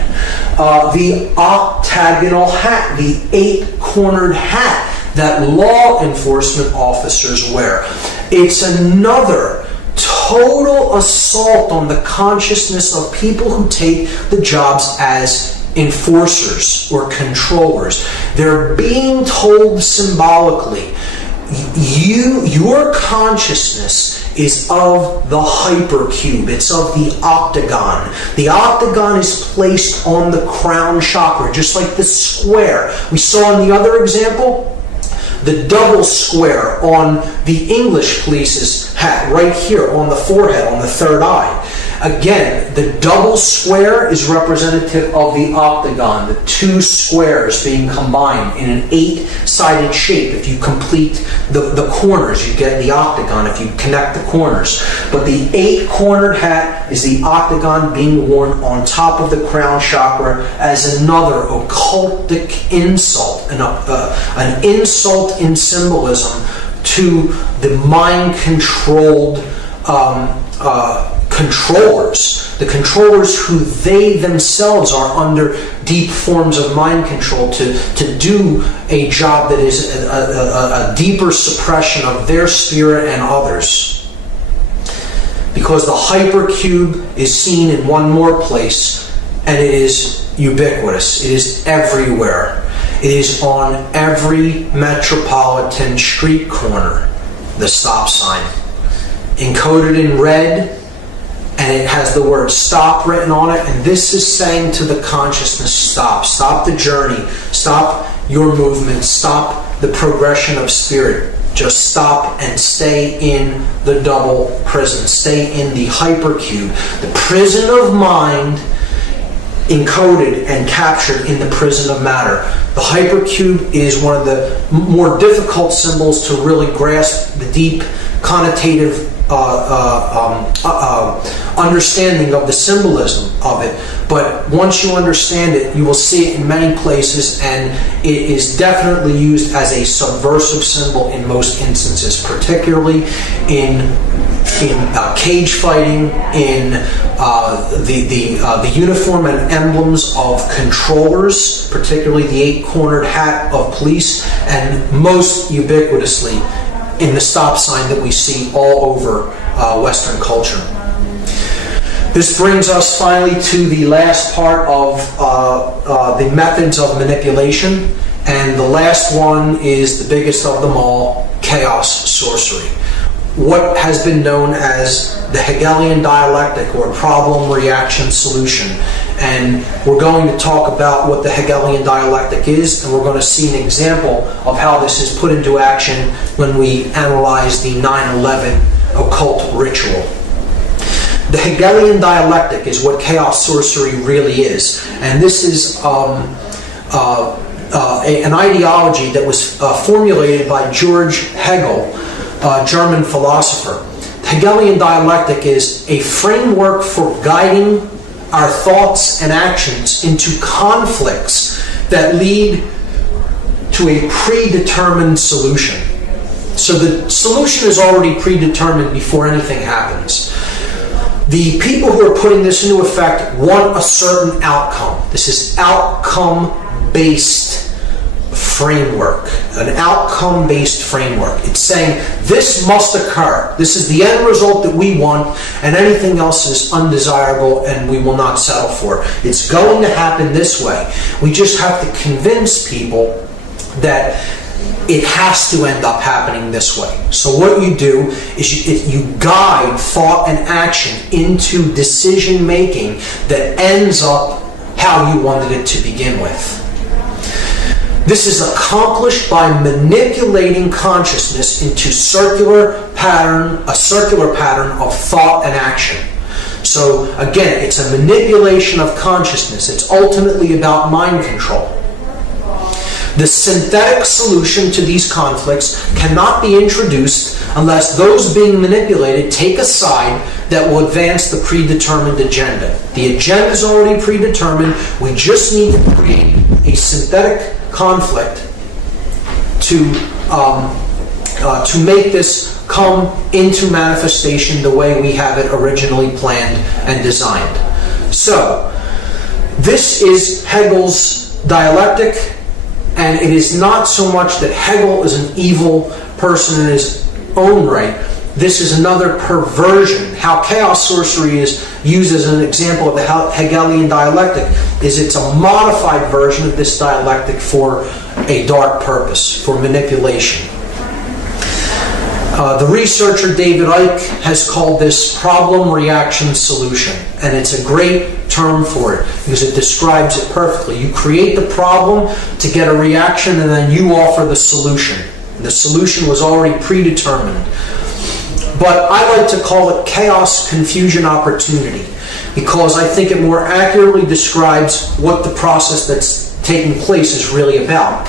The octagonal hat, the 8-cornered hat that law enforcement officers wear. It's another total assault on the consciousness of people who take the jobs as enforcers or controllers. They're being told symbolically, your consciousness is of the hypercube. It's of the octagon. The octagon is placed on the crown chakra, just like the square. We saw in the other example, the double square on the English police's hat, right here on the forehead, on the third eye. Again, the double square is representative of the octagon, the 2 squares being combined in an 8-sided shape. If you complete the corners, you get the octagon if you connect the corners. But the 8-cornered hat is the octagon being worn on top of the crown chakra as another occultic insult, an insult in symbolism to the mind-controlled controllers, the controllers who they themselves are under deep forms of mind control to do a job that is a deeper suppression of their spirit and others. Because the hypercube is seen in one more place, and it is ubiquitous. It is everywhere. It is on every metropolitan street corner, the stop sign. Encoded in red, and it has the word stop written on it, and this is saying to the consciousness, stop the journey, stop your movement, stop the progression of spirit. Just stop and stay in the double prison, stay in the hypercube, the prison of mind encoded and captured in the prison of matter. The hypercube is one of the more difficult symbols to really grasp the deep connotative understanding of the symbolism of it, but once you understand it, you will see it in many places, and it is definitely used as a subversive symbol in most instances, particularly in cage fighting, in the uniform and emblems of controllers, particularly the 8-cornered hat of police, and most ubiquitously in the stop sign that we see all over Western culture. This brings us finally to the last part of the methods of manipulation, and the last one is the biggest of them all, chaos sorcery. What has been known as the Hegelian dialectic, or problem, reaction, solution. And we're going to talk about what the Hegelian dialectic is, and we're going to see an example of how this is put into action when we analyze the 9/11 occult ritual. The Hegelian dialectic is what chaos sorcery really is, and this is an ideology that was formulated by George Hegel, a German philosopher. The Hegelian dialectic is a framework for guiding our thoughts and actions into conflicts that lead to a predetermined solution. So the solution is already predetermined before anything happens. The people who are putting this into effect want a certain outcome. This is outcome-based framework, an outcome-based framework. It's saying this must occur. This is the end result that we want, and anything else is undesirable and we will not settle for. It's going to happen this way. We just have to convince people that it has to end up happening this way. So what you do is you guide thought and action into decision making that ends up how you wanted it to begin with. This is accomplished by manipulating consciousness into a circular pattern of thought and action. So again, it's a manipulation of consciousness. It's ultimately about mind control. The synthetic solution to these conflicts cannot be introduced unless those being manipulated take a side that will advance the predetermined agenda. The agenda is already predetermined. We just need to create a synthetic conflict to make this come into manifestation the way we have it originally planned and designed. So, this is Hegel's dialectic, and it is not so much that Hegel is an evil person in his own right. This is another perversion. How chaos sorcery is used as an example of the Hegelian dialectic is it's a modified version of this dialectic for a dark purpose, for manipulation. The researcher David Icke has called this problem, reaction, solution. And it's a great term for it because it describes it perfectly. You create the problem to get a reaction and then you offer the solution. The solution was already predetermined. But I like to call it chaos, confusion, opportunity because I think it more accurately describes what the process that's taking place is really about.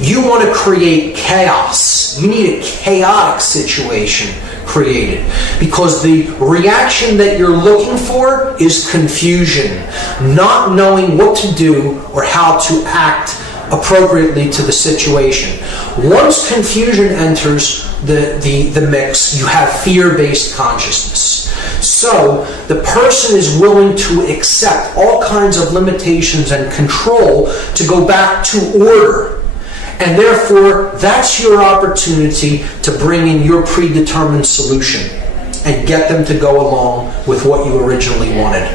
You want to create chaos. You need a chaotic situation created because the reaction that you're looking for is confusion, not knowing what to do or how to act appropriately to the situation. Once confusion enters the mix, you have fear-based consciousness. So the person is willing to accept all kinds of limitations and control to go back to order. And therefore, that's your opportunity to bring in your predetermined solution and get them to go along with what you originally wanted.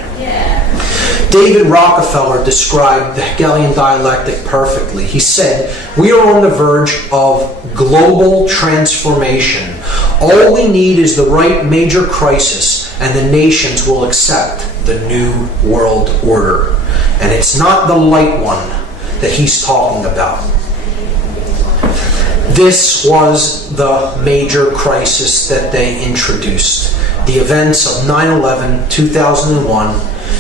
David Rockefeller described the Hegelian dialectic perfectly. He said, "We are on the verge of global transformation. All we need is the right major crisis, and the nations will accept the new world order." And it's not the light one that he's talking about. This was the major crisis that they introduced. The events of 9/11, 2001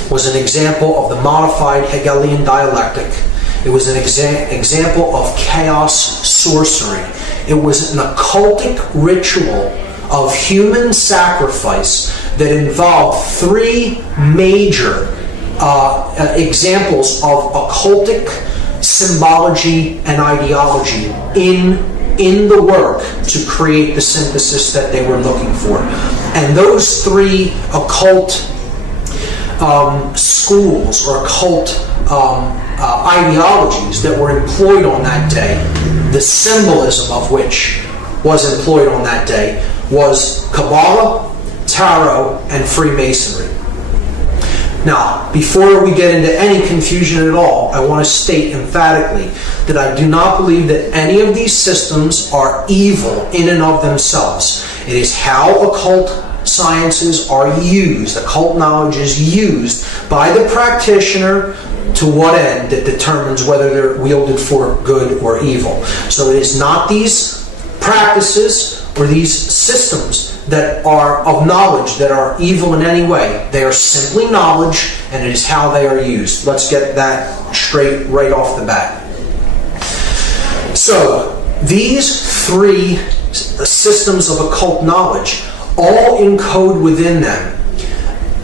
was an example of the modified Hegelian dialectic. It was an example of chaos sorcery. It was an occultic ritual of human sacrifice that involved three major examples of occultic symbology and ideology in the work to create the synthesis that they were looking for. And those three occult schools or occult ideologies that were employed on that day, the symbolism of which was employed on that day was Kabbalah, Tarot, and Freemasonry. Now, before we get into any confusion at all, I want to state emphatically that I do not believe that any of these systems are evil in and of themselves. It is how occult sciences are used, occult knowledge is used by the practitioner to what end that determines whether they're wielded for good or evil. So it is not these practices or these systems that are of knowledge that are evil in any way. They are simply knowledge, and it is how they are used. Let's get that straight right off the bat. So, these three systems of occult knowledge all encode within them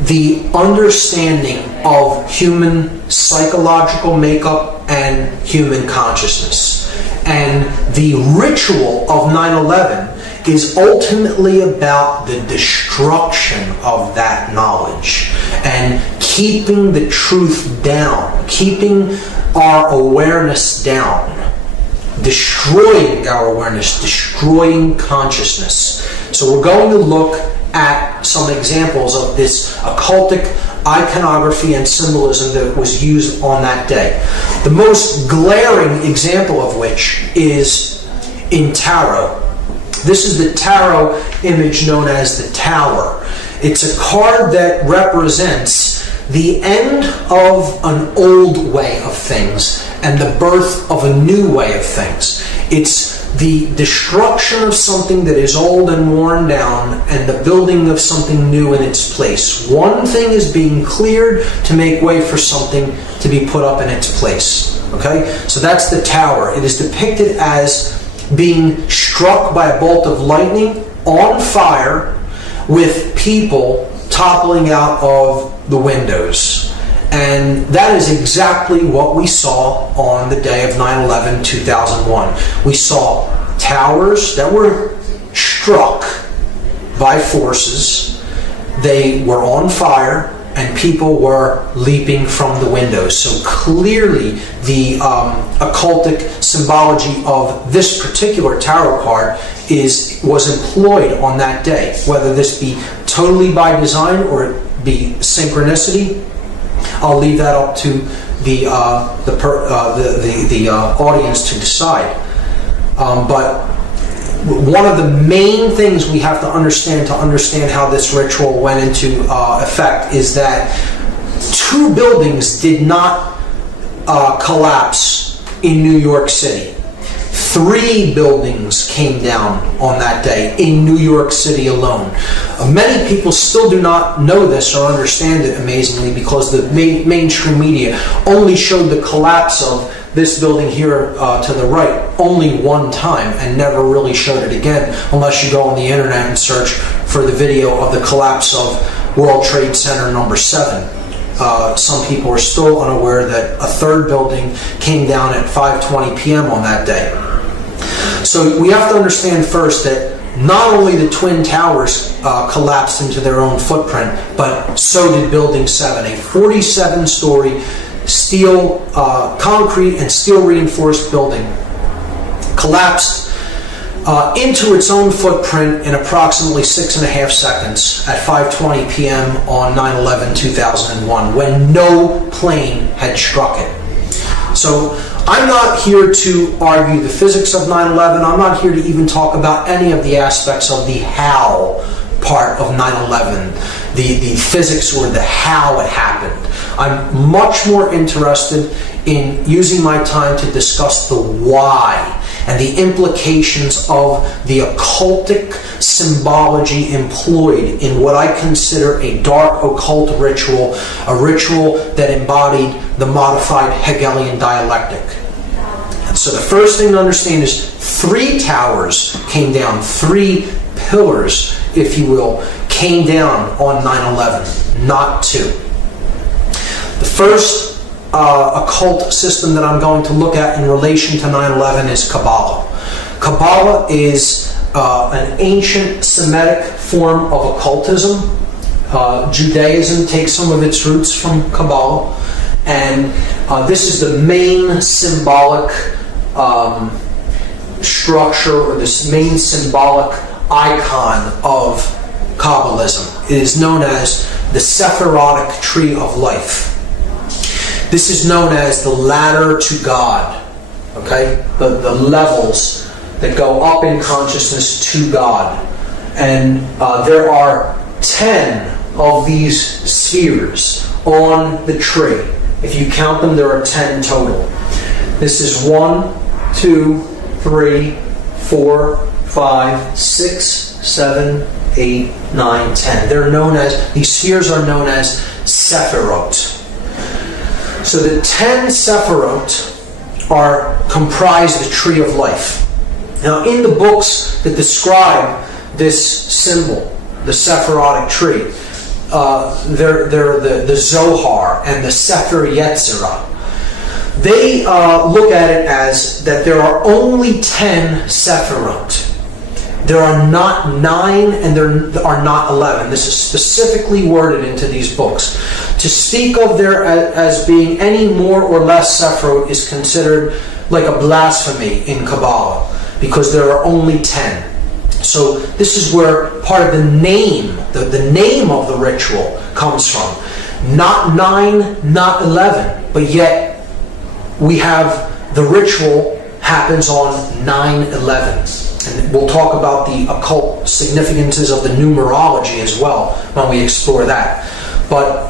the understanding of human psychological makeup and human consciousness. And the ritual of 9/11 is ultimately about the destruction of that knowledge and keeping the truth down, keeping our awareness down, destroying our awareness, destroying consciousness. So we're going to look at some examples of this occultic iconography and symbolism that was used on that day. The most glaring example of which is in tarot. This is the tarot image known as the Tower. It's a card that represents the end of an old way of things and the birth of a new way of things. It's the destruction of something that is old and worn down and the building of something new in its place. One thing is being cleared to make way for something to be put up in its place. Okay, so that's the tower. It is depicted as being struck by a bolt of lightning, on fire, with people toppling out of the windows. And that is exactly what we saw on the day of 9/11/2001. We saw towers that were struck by forces. They were on fire, and people were leaping from the windows. So clearly the occultic symbology of this particular tarot card was employed on that day. Whether this be totally by design or it be synchronicity, I'll leave that up to the audience to decide. But one of the main things we have to understand how this ritual went into effect is that 2 buildings did not collapse in New York City. 3 buildings came down on that day in New York City alone. Many people still do not know this or understand it, amazingly, because the mainstream media only showed the collapse of this building here to the right only one time and never really showed it again, unless you go on the internet and search for the video of the collapse of World Trade Center number 7. Some people are still unaware that a 3rd building came down at 5:20 p.m. on that day. So we have to understand first that not only the Twin Towers collapsed into their own footprint, but so did Building 7, a 47-story steel, concrete and steel reinforced building, collapsed into its own footprint in approximately 6.5 seconds at 5:20 p.m. on 9/11/2001, when no plane had struck it. So I'm not here to argue the physics of 9/11. I'm not here to even talk about any of the aspects of the how part of 9/11, the physics or the how it happened. I'm much more interested in using my time to discuss the why and the implications of the occultic symbology employed in what I consider a dark occult ritual, a ritual that embodied the modified Hegelian dialectic. So the first thing to understand is 3 towers came down, 3 pillars, if you will, came down on 9/11, not 2. The first occult system that I'm going to look at in relation to 9/11 is Kabbalah. Kabbalah is an ancient Semitic form of occultism. Judaism takes some of its roots from Kabbalah, and this is the main symbolic structure, or this main symbolic icon of Kabbalism. It is known as the Sephirotic Tree of Life. This is known as the ladder to God, okay? The levels that go up in consciousness to God. And there are 10 of these spheres on the tree. If you count them, there are 10 total. This is 1, 2, 3, 4, 5, 6, 7, 8, 9, 10. These spheres are known as Sephirot. So the 10 Sephirot comprise the Tree of Life. Now, in the books that describe this symbol, the Sephirotic tree, they're the Zohar and the Sefer Yetzirah. They look at it as that there are only 10 Sephirot. There are not 9 and there are not 11. This is specifically worded into these books. To speak of there as being any more or less Sephirot is considered like a blasphemy in Kabbalah, because there are only 10. So this is where part of the name of the ritual comes from. Not 9, not 11, but yet we have the ritual happens on 9/11. And we'll talk about the occult significances of the numerology as well when we explore that. But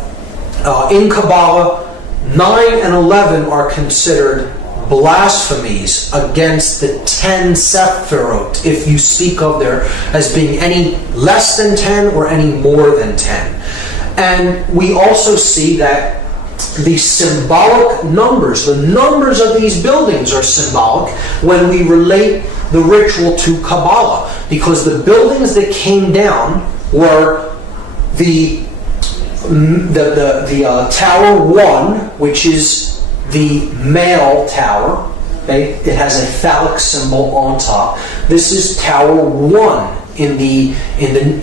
in Kabbalah, 9 and 11 are considered blasphemies against the 10 Sephirot, if you speak of there as being any less than 10 or any more than 10. And we also see that the symbolic numbers. The numbers of these buildings are symbolic when we relate the ritual to Kabbalah, because the buildings that came down were the Tower 1, which is the male tower. Okay? It has a phallic symbol on top. This is Tower 1 in the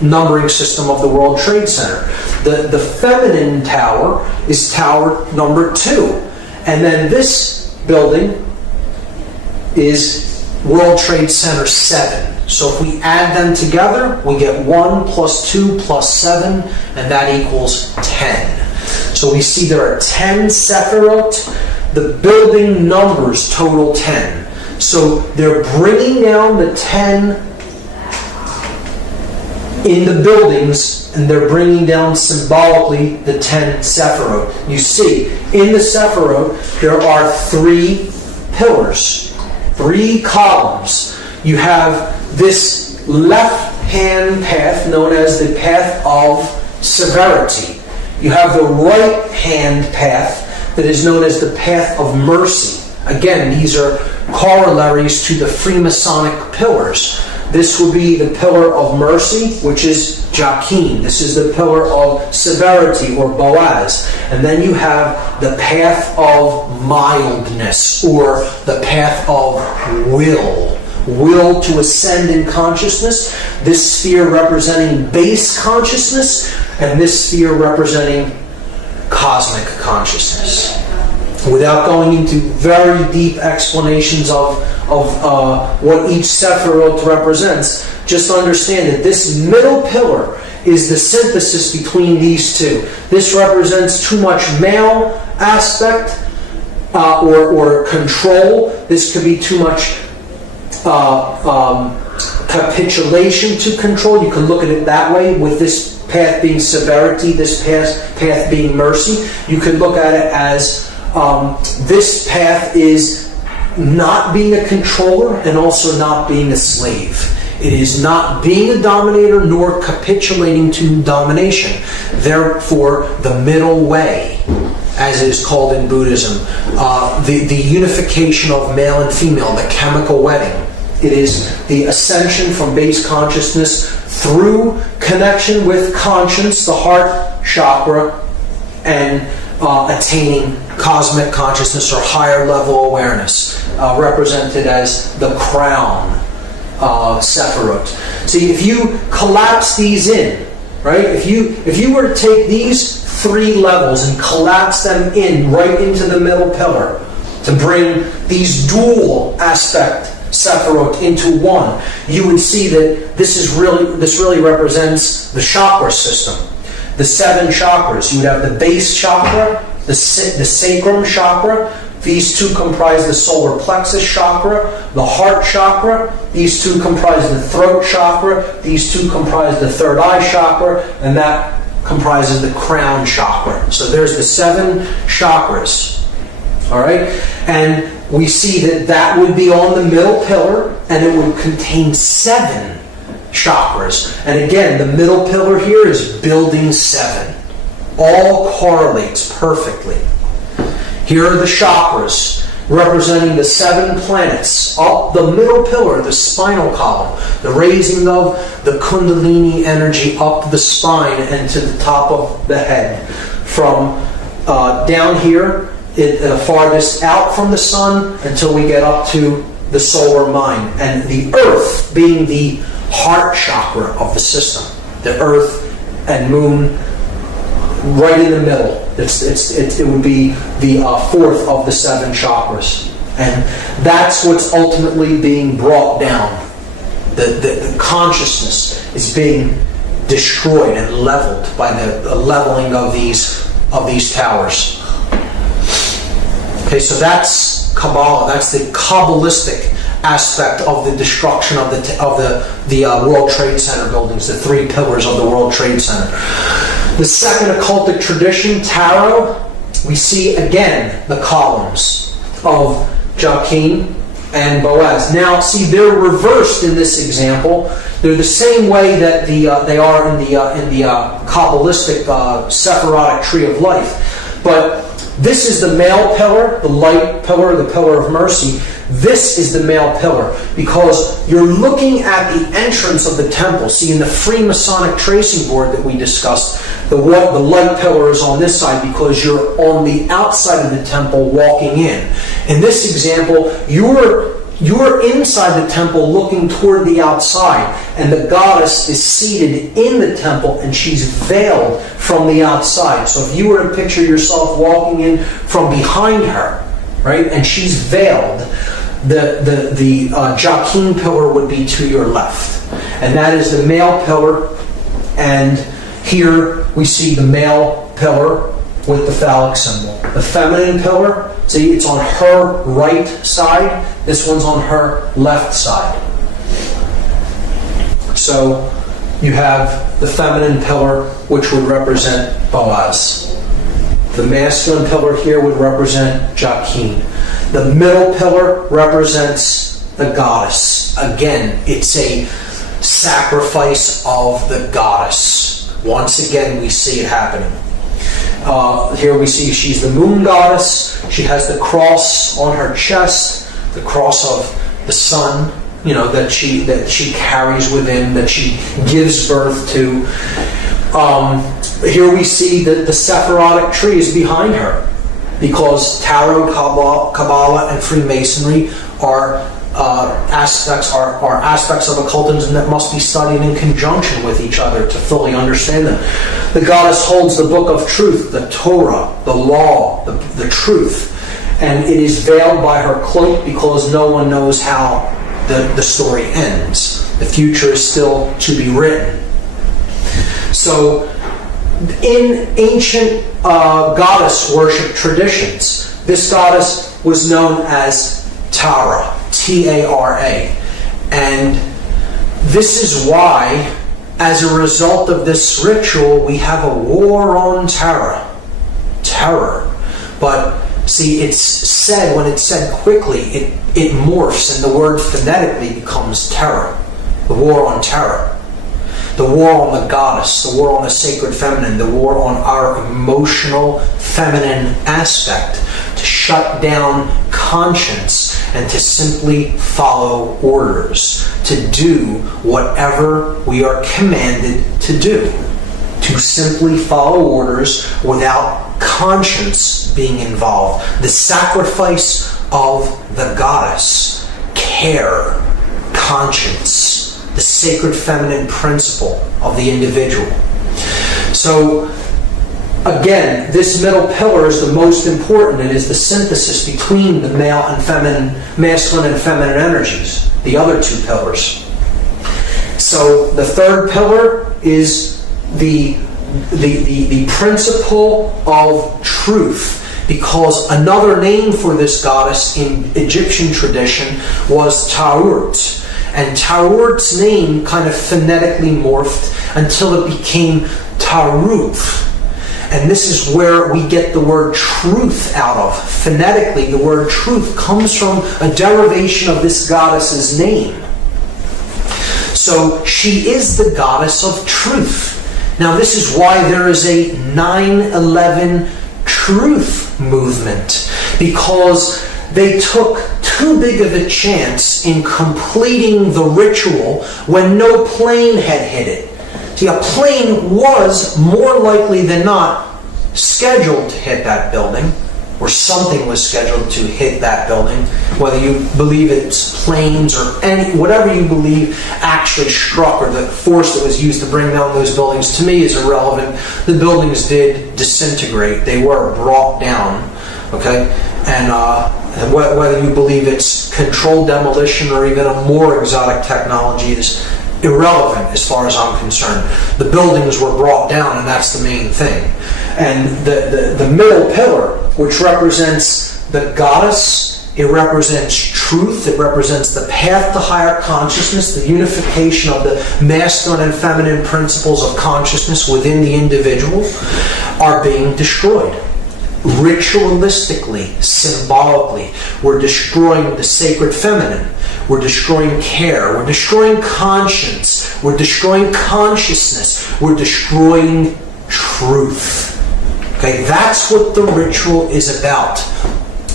numbering system of the World Trade Center. The feminine tower is Tower number 2. And then this building is World Trade Center 7. So if we add them together, we get 1 plus 2 plus 7, and that equals 10. So we see there are 10 Sephirot. The building numbers total 10. So they're bringing down the 10 in the buildings, and they're bringing down symbolically the 10 Sephirot. You see, in the Sephirot, there are 3 pillars, 3 columns. You have this left-hand path known as the path of severity. You have the right-hand path that is known as the path of mercy. Again, these are corollaries to the Freemasonic pillars. This would be the pillar of mercy, which is Jachin. This is the pillar of severity, or Boaz. And then you have the path of mildness, or the path of will. Will to ascend in consciousness. This sphere representing base consciousness, and this sphere representing cosmic consciousness. Without going into very deep explanations of what each Sephirot represents, just understand that this middle pillar is the synthesis between these two. This represents too much male aspect or control. This could be too much capitulation to control. You can look at it that way, with this path being severity, this path being mercy. You can look at it as this path is not being a controller and also not being a slave. It is not being a dominator nor capitulating to domination. Therefore, the middle way, as it is called in Buddhism, the unification of male and female, the chemical wedding. It is the ascension from base consciousness through connection with conscience, the heart chakra, and attaining cosmic consciousness or higher level awareness, represented as the crown Sephirot. See, if you collapse these in, right? If you were to take these 3 levels and collapse them in right into the middle pillar to bring these dual aspect Sephirot into one, you would see that this really represents the chakra system. The 7 chakras. You would have the base chakra, the sacrum chakra. These 2 comprise the solar plexus chakra, the heart chakra. These 2 comprise the throat chakra. These 2 comprise the third eye chakra, and that comprises the crown chakra. So there's the 7 chakras. All right? And we see that would be on the middle pillar, and it would contain 7 chakras. And again, the middle pillar here is building 7. All correlates perfectly. Here are the chakras representing the 7 planets. Up the middle pillar, the spinal column, the raising of the Kundalini energy up the spine and to the top of the head. From down here, farthest out from the sun until we get up to the solar mind. And the earth being the heart chakra of the system. The earth and moon right in the middle. It would be the 4th of the 7 chakras. And that's what's ultimately being brought down. The consciousness is being destroyed and leveled by the leveling of these towers. Okay, so that's Kabbalah. That's the Kabbalistic aspect of the destruction of the World Trade Center buildings, the 3 pillars of the World Trade Center. The second occultic tradition, Tarot, we see again the columns of Jachin and Boaz. Now, see, they're reversed in this example. They're the same way that they are in the Kabbalistic Sephirotic tree of life. But This is the male pillar, the light pillar, the pillar of mercy. This is the male pillar because you're looking at the entrance of the temple. See, in the Freemasonic tracing board that we discussed, the light pillar is on this side because you're on the outside of the temple walking in. In this example, you're inside the temple looking toward the outside, and the goddess is seated in the temple and she's veiled from the outside. So if you were to picture yourself walking in from behind her, right, and she's veiled, the Joachim pillar would be to your left. And that is the male pillar, and here we see the male pillar with the phallic symbol. The feminine pillar, see, it's on her right side. This one's on her left side. So you have the feminine pillar, which would represent Boaz. The masculine pillar here would represent Joachim. The middle pillar represents the goddess. Again, it's a sacrifice of the goddess. Once again, we see it happening. Here we see she's the moon goddess. She has the cross on her chest, the cross of the sun, that she carries within, that she gives birth to. Here we see that the Sephirotic tree is behind her, because Tarot, Kabbalah, and Freemasonry are aspects of occultism that must be studied in conjunction with each other to fully understand them. The goddess holds the book of truth, the Torah, the law, the truth, and it is veiled by her cloak because no one knows how the story ends. The future is still to be written. So, in ancient goddess worship traditions, this goddess was known as Tara, T-A-R-A. And this is why, as a result of this ritual, we have a war on terror. But see, it's said, when it's said quickly, it morphs, and the word phonetically becomes terror. The war on terror. The war on the goddess, the war on the sacred feminine, the war on our emotional feminine aspect, to shut down conscience and to simply follow orders, to do whatever we are commanded to do, to simply follow orders without conscience being involved. The sacrifice of the goddess, care, conscience, the sacred feminine principle of the individual. So, again, this middle pillar is the most important. It is the synthesis between the masculine and feminine energies, the other two pillars. So, the third pillar is the principle of truth, because another name for this goddess in Egyptian tradition was Ta'urt. And Ta'urt's name kind of phonetically morphed until it became Taruth. And this is where we get the word truth out of. Phonetically, the word truth comes from a derivation of this goddess's name. So she is the goddess of truth. Now this is why there is a 9/11 truth movement, because they took too big of a chance in completing the ritual when no plane had hit it. See, a plane was more likely than not scheduled to hit that building, or something was scheduled to hit that building, whether you believe it's planes or whatever you believe actually struck, or the force that was used to bring down those buildings, to me is irrelevant. The buildings did disintegrate. They were brought down, okay? And whether you believe it's controlled demolition or even a more exotic technology is irrelevant as far as I'm concerned. The buildings were brought down, and that's the main thing. And the middle pillar, which represents the goddess, it represents truth, it represents the path to higher consciousness, the unification of the masculine and feminine principles of consciousness within the individual, are being destroyed. Ritualistically, symbolically, we're destroying the sacred feminine. We're destroying care. We're destroying conscience. We're destroying consciousness. We're destroying truth. Okay, that's what the ritual is about.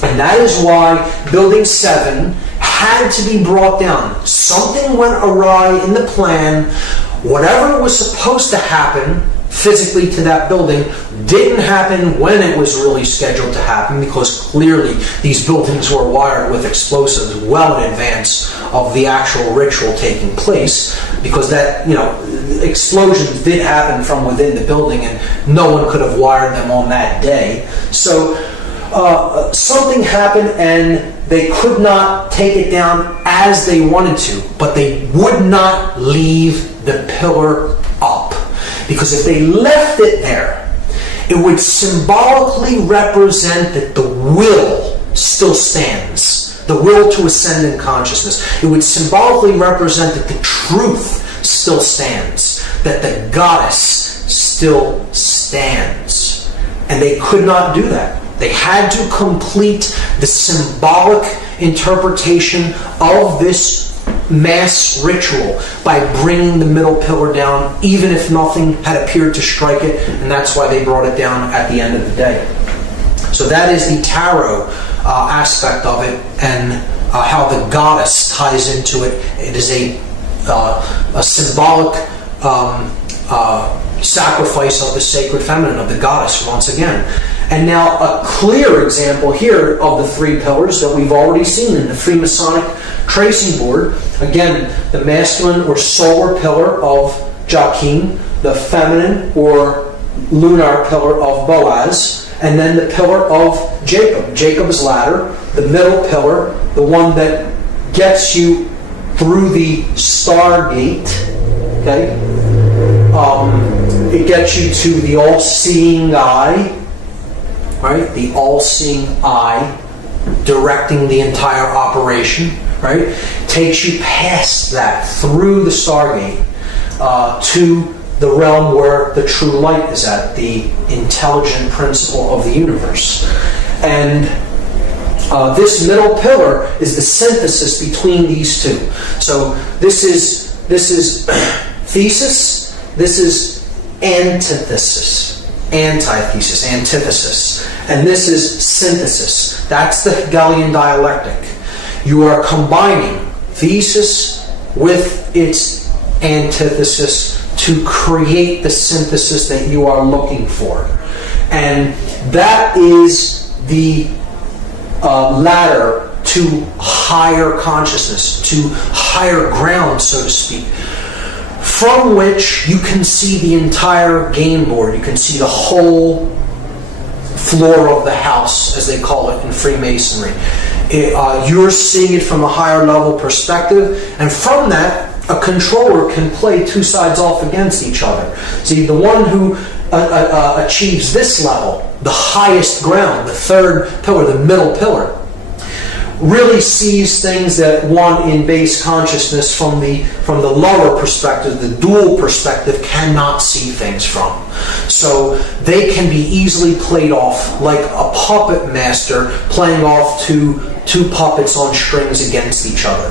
And that is why Building 7 had to be brought down. Something went awry in the plan. Whatever was supposed to happen physically to that building didn't happen when it was really scheduled to happen, because clearly these buildings were wired with explosives well in advance of the actual ritual taking place, because that, explosions did happen from within the building and no one could have wired them on that day. So something happened and they could not take it down as they wanted to, but they would not leave the pillar up. Because if they left it there, it would symbolically represent that the will still stands. The will to ascend in consciousness. It would symbolically represent that the truth still stands. That the goddess still stands. And they could not do that. They had to complete the symbolic interpretation of this mass ritual by bringing the middle pillar down, even if nothing had appeared to strike it, and that's why they brought it down at the end of the day. So that is the tarot aspect of it, and how the goddess ties into it. It is a symbolic sacrifice of the sacred feminine, of the goddess, once again. And now a clear example here of the three pillars that we've already seen in the Freemasonic tracing board. Again, the masculine or solar pillar of Joachim, the feminine or lunar pillar of Boaz, and then the pillar of Jacob, Jacob's ladder, the middle pillar, the one that gets you through the stargate. Okay, it gets you to the all-seeing eye. Right? The all-seeing eye directing the entire operation, right? Takes you past that, through the Stargate, to the realm where the true light is at, the intelligent principle of the universe. And this middle pillar is the synthesis between these two. So this is thesis, this is antithesis. Antithesis, antithesis. And this is synthesis. That's the Hegelian dialectic. You are combining thesis with its antithesis to create the synthesis that you are looking for. And that is the ladder to higher consciousness, to higher ground, so to speak, from which you can see the entire game board. You can see the whole floor of the house, as they call it in Freemasonry. You're seeing it from a higher level perspective, and from that, a controller can play two sides off against each other. See, the one who achieves this level, the highest ground, the third pillar, the middle pillar, really sees things that one in base consciousness from the lower perspective, the dual perspective, cannot see things from. So they can be easily played off like a puppet master playing off two puppets on strings against each other.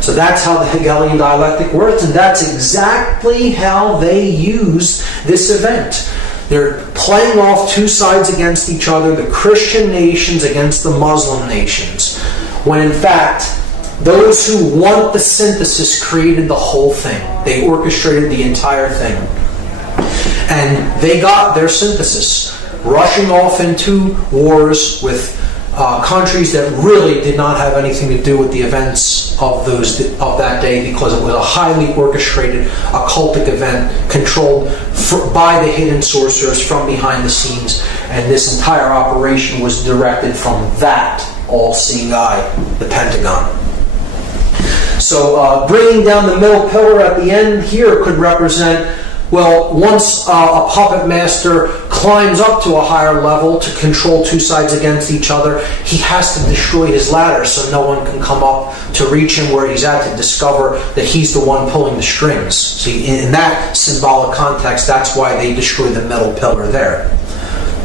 So that's how the Hegelian dialectic works, and that's exactly how they use this event. They're playing off two sides against each other, the Christian nations against the Muslim nations, when in fact, those who want the synthesis created the whole thing. They orchestrated the entire thing. And they got their synthesis, rushing off into wars with countries that really did not have anything to do with the events of that day, because it was a highly orchestrated occultic event controlled by the hidden sorcerers from behind the scenes, and this entire operation was directed from that all-seeing eye, the Pentagon. So bringing down the middle pillar at the end here could represent, well, once a puppet master climbs up to a higher level to control two sides against each other, he has to destroy his ladder so no one can come up to reach him where he's at to discover that he's the one pulling the strings. See, in that symbolic context, that's why they destroy the middle pillar there.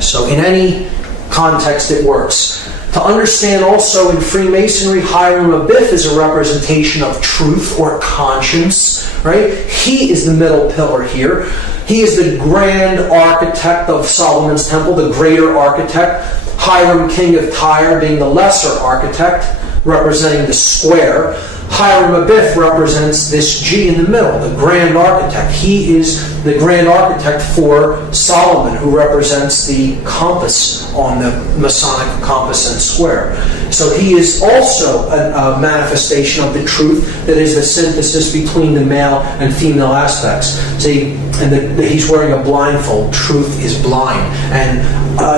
So in any context, it works. To understand also in Freemasonry, Hiram Abiff is a representation of truth or conscience, right? He is the middle pillar here. He is the grand architect of Solomon's temple, the greater architect. Hiram, king of Tyre, being the lesser architect, representing the square. Hiram Abiff represents this G in the middle, the grand architect. He is the grand architect for Solomon, who represents the compass on the Masonic compass and square. So he is also a manifestation of the truth that is the synthesis between the male and female aspects. See, and he's wearing a blindfold. Truth is blind. And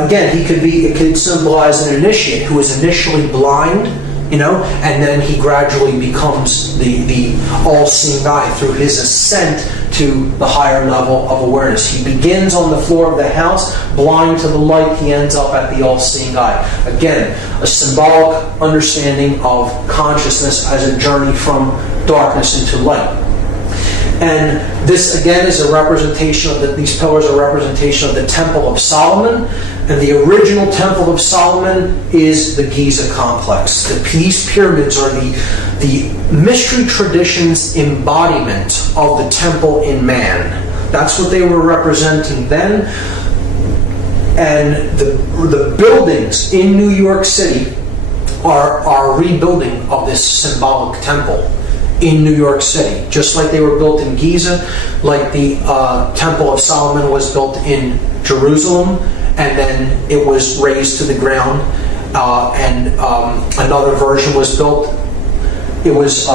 again, it could symbolize an initiate who is initially blind, and then he gradually becomes the all-seeing eye through his ascent to the higher level of awareness. He begins on the floor of the house, blind to the light. He ends up at the all-seeing eye. Again, a symbolic understanding of consciousness as a journey from darkness into light. And this, again, is a representation of these pillars are a representation of the Temple of Solomon. And the original Temple of Solomon is the Giza complex. These pyramids are the mystery tradition's embodiment of the temple in man. That's what they were representing then. And the buildings in New York City are a rebuilding of this symbolic temple in New York City, just like they were built in Giza, like the Temple of Solomon was built in Jerusalem, and then it was razed to the ground, and another version was built. It was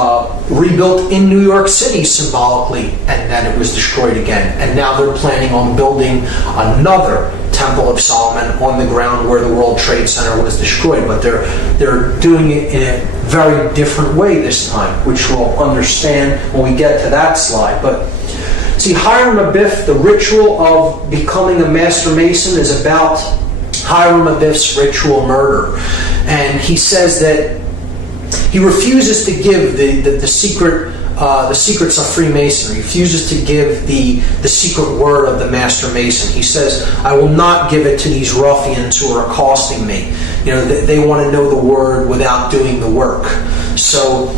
rebuilt in New York City symbolically, and then it was destroyed again. And now they're planning on building another Temple of Solomon on the ground where the World Trade Center was destroyed. But they're doing it in a very different way this time, which we'll understand when we get to that slide. But see, Hiram Abiff, the ritual of becoming a Master Mason is about Hiram Abiff's ritual murder. And he says that he refuses to give the secrets of Freemasonry. He refuses to give the secret word of the Master Mason. He says, "I will not give it to these ruffians who are accosting me." They want to know the word without doing the work. So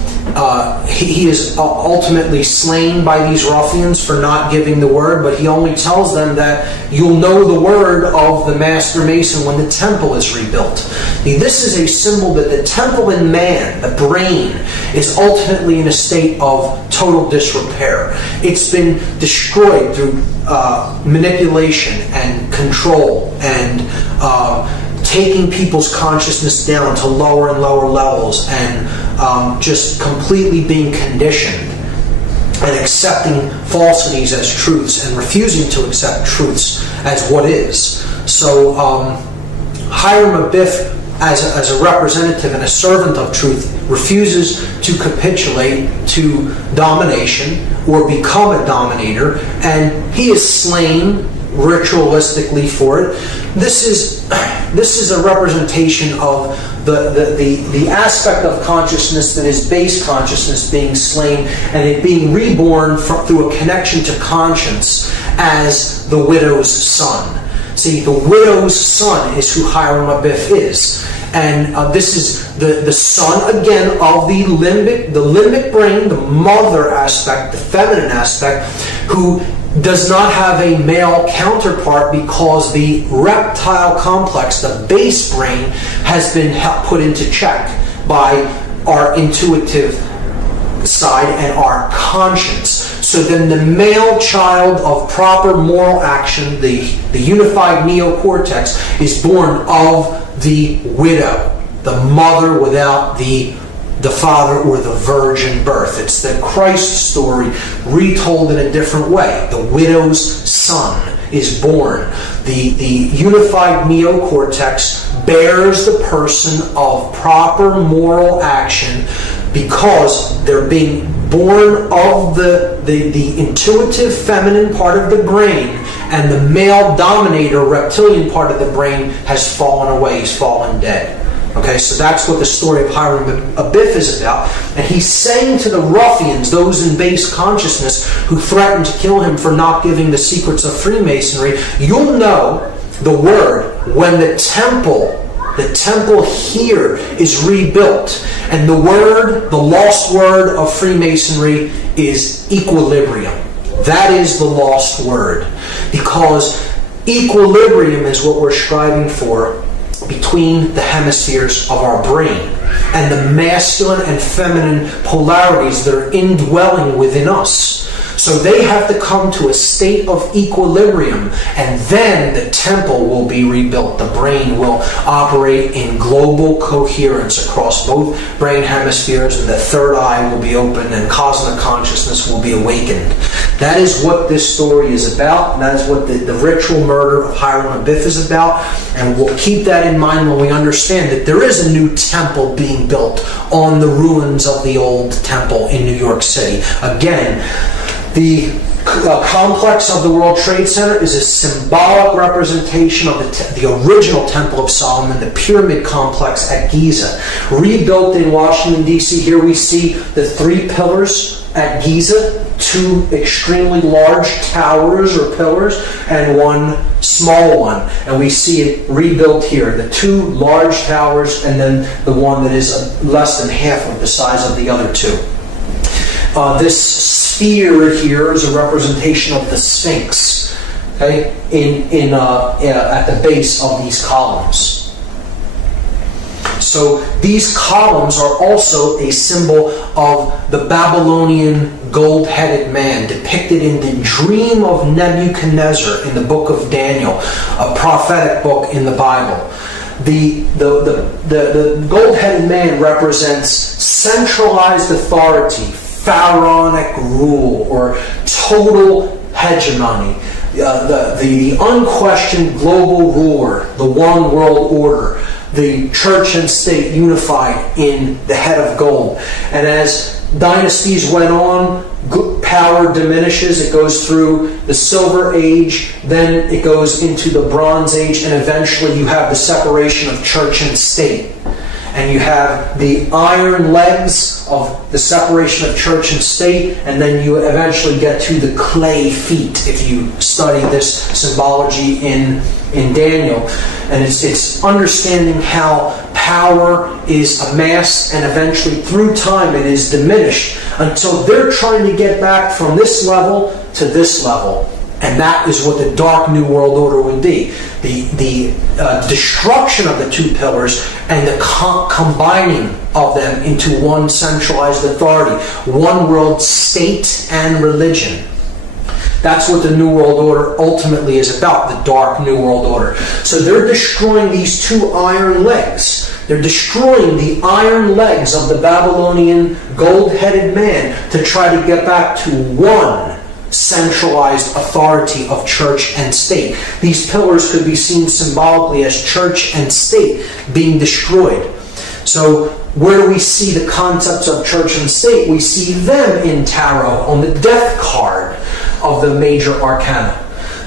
he is ultimately slain by these ruffians for not giving the word, but he only tells them that you'll know the word of the Master Mason when the temple is rebuilt. This is a symbol that the temple in man, the brain, is ultimately in a state of total disrepair. It's been destroyed through manipulation and control and taking people's consciousness down to lower and lower levels, and just completely being conditioned and accepting falsities as truths and refusing to accept truths as what is. So Hiram Abiff, as a representative and a servant of truth, refuses to capitulate to domination or become a dominator, and he is slain ritualistically for it. This is a representation of the aspect of consciousness that is base consciousness being slain and it being reborn through a connection to conscience as the widow's son. See, the widow's son is who Hiram Abiff is. And this is the son, again, of the limbic brain, the mother aspect, the feminine aspect, who does not have a male counterpart because the reptile complex, the base brain, has been put into check by our intuitive side and our conscience. So then the male child of proper moral action, the unified neocortex, is born of the widow, the mother without the father or the virgin birth. It's the Christ story retold in a different way. The widow's son is born. The unified neocortex bears the person of proper moral action because they're being born of the intuitive feminine part of the brain, and the male dominator reptilian part of the brain has fallen away, he's fallen dead. Okay, so that's what the story of Hiram Abiff is about. And he's saying to the ruffians, those in base consciousness who threatened to kill him for not giving the secrets of Freemasonry, you'll know the word when the temple the temple here is rebuilt. And the lost word of Freemasonry is equilibrium. That is the lost word. Because equilibrium is what we're striving for between the hemispheres of our brain and the masculine and feminine polarities that are indwelling within us. So they have to come to a state of equilibrium, and then the temple will be rebuilt. The brain will operate in global coherence across both brain hemispheres, and the third eye will be opened, and cosmic consciousness will be awakened. That is what this story is about, and that is what the ritual murder of Hiram Abiff is about, and we'll keep that in mind when we understand that there is a new temple being built on the ruins of the old temple in New York City. Again, the complex of the World Trade Center is a symbolic representation of the original Temple of Solomon, the pyramid complex at Giza. Rebuilt in Washington, D.C., here we see the 3 pillars at Giza, 2 extremely large towers or pillars, and 1 small one. And we see it rebuilt here, the 2 large towers, and then the one that is less than half of the size of the other 2. This sphere here is a representation of the Sphinx, okay, at the base of these columns. So these columns are also a symbol of the Babylonian gold-headed man depicted in the dream of Nebuchadnezzar in the book of Daniel, a prophetic book in the Bible. The gold-headed man represents centralized authority, pharaonic rule, or total hegemony, the unquestioned global ruler, the one world order, the church and state unified in the head of gold. And as dynasties went on, power diminishes. It goes through the Silver Age, then it goes into the Bronze Age, and eventually you have the separation of church and state. And you have the iron legs of the separation of church and state, and then you eventually get to the clay feet if you study this symbology in Daniel. And it's understanding how power is amassed, and eventually through time it is diminished until they're trying to get back from this level to this level. And that is what the Dark New World Order would be. The destruction of the 2 pillars and the combining of them into one centralized authority, one world state and religion. That's what the New World Order ultimately is about, the Dark New World Order. So they're destroying these 2 iron legs. They're destroying the iron legs of the Babylonian gold-headed man to try to get back to one centralized authority of church and state. These pillars could be seen symbolically as church and state being destroyed. So where do we see the concepts of church and state? We see them in tarot on the death card of the major arcana.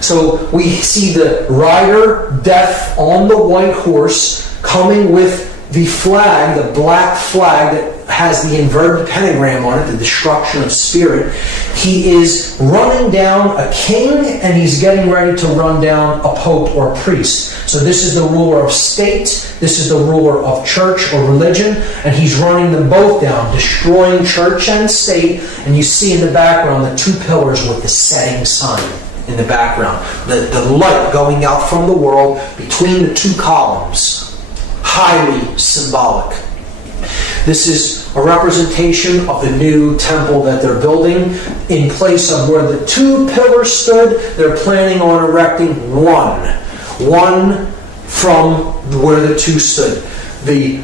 So we see the rider, death, on the white horse, coming with the flag, the black flag that has the inverted pentagram on it, the destruction of spirit. He is running down a king, and he's getting ready to run down a pope or a priest. So this is the ruler of state, this is the ruler of church or religion, and he's running them both down, destroying church and state. And you see in the background the 2 pillars with the setting sun in the background, the light going out from the world between the 2 columns. Highly symbolic. This is a representation of the new temple that they're building. In place of where the 2 pillars stood, they're planning on erecting one from where the 2 stood. The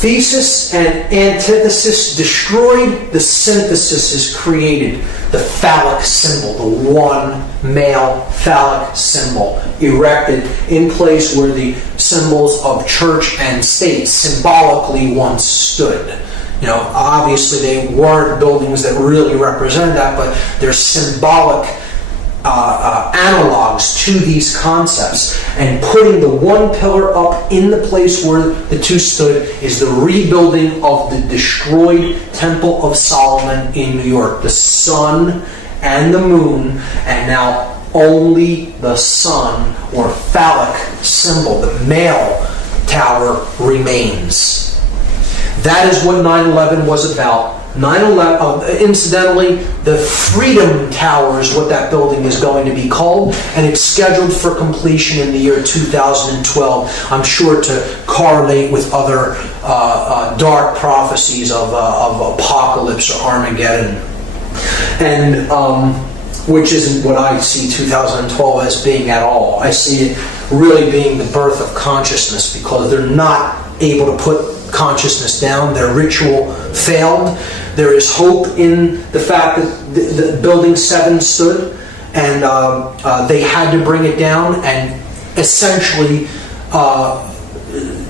thesis and antithesis destroyed, the synthesis is created. The phallic symbol, the one male phallic symbol, erected in place where the symbols of church and state symbolically once stood. You know, obviously they weren't buildings that really represent that, but they're symbolic analogs to these concepts. And putting the 1 pillar up in the place where the 2 stood is the rebuilding of the destroyed Temple of Solomon in New York. The sun and the moon, and now only the sun or phallic symbol, the male tower, remains. That is what 9/11 was about. 9/11, incidentally, the Freedom Tower is what that building is going to be called, and it's scheduled for completion in the year 2012. I'm sure to correlate with other dark prophecies of apocalypse or Armageddon, and which isn't what I see 2012 as being at all. I see it really being the birth of consciousness, because they're not able to put consciousness down. Their ritual failed. There is hope in the fact that the Building 7 stood, and they had to bring it down and essentially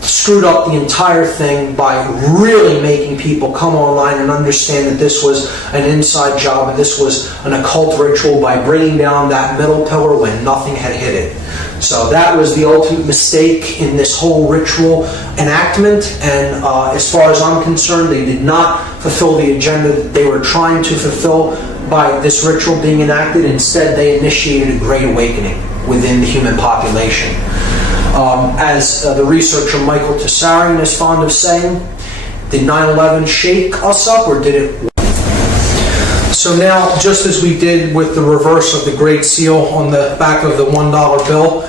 screwed up the entire thing by really making people come online and understand that this was an inside job and this was an occult ritual, by bringing down that middle pillar when nothing had hit it. So that was the ultimate mistake in this whole ritual enactment, and as far as I'm concerned, they did not fulfill the agenda that they were trying to fulfill by this ritual being enacted. Instead, they initiated a great awakening within the human population. As the researcher Michael Tessarian is fond of saying, did 9/11 shake us up, or did it? So now, just as we did with the reverse of the Great Seal on the back of the $1 bill,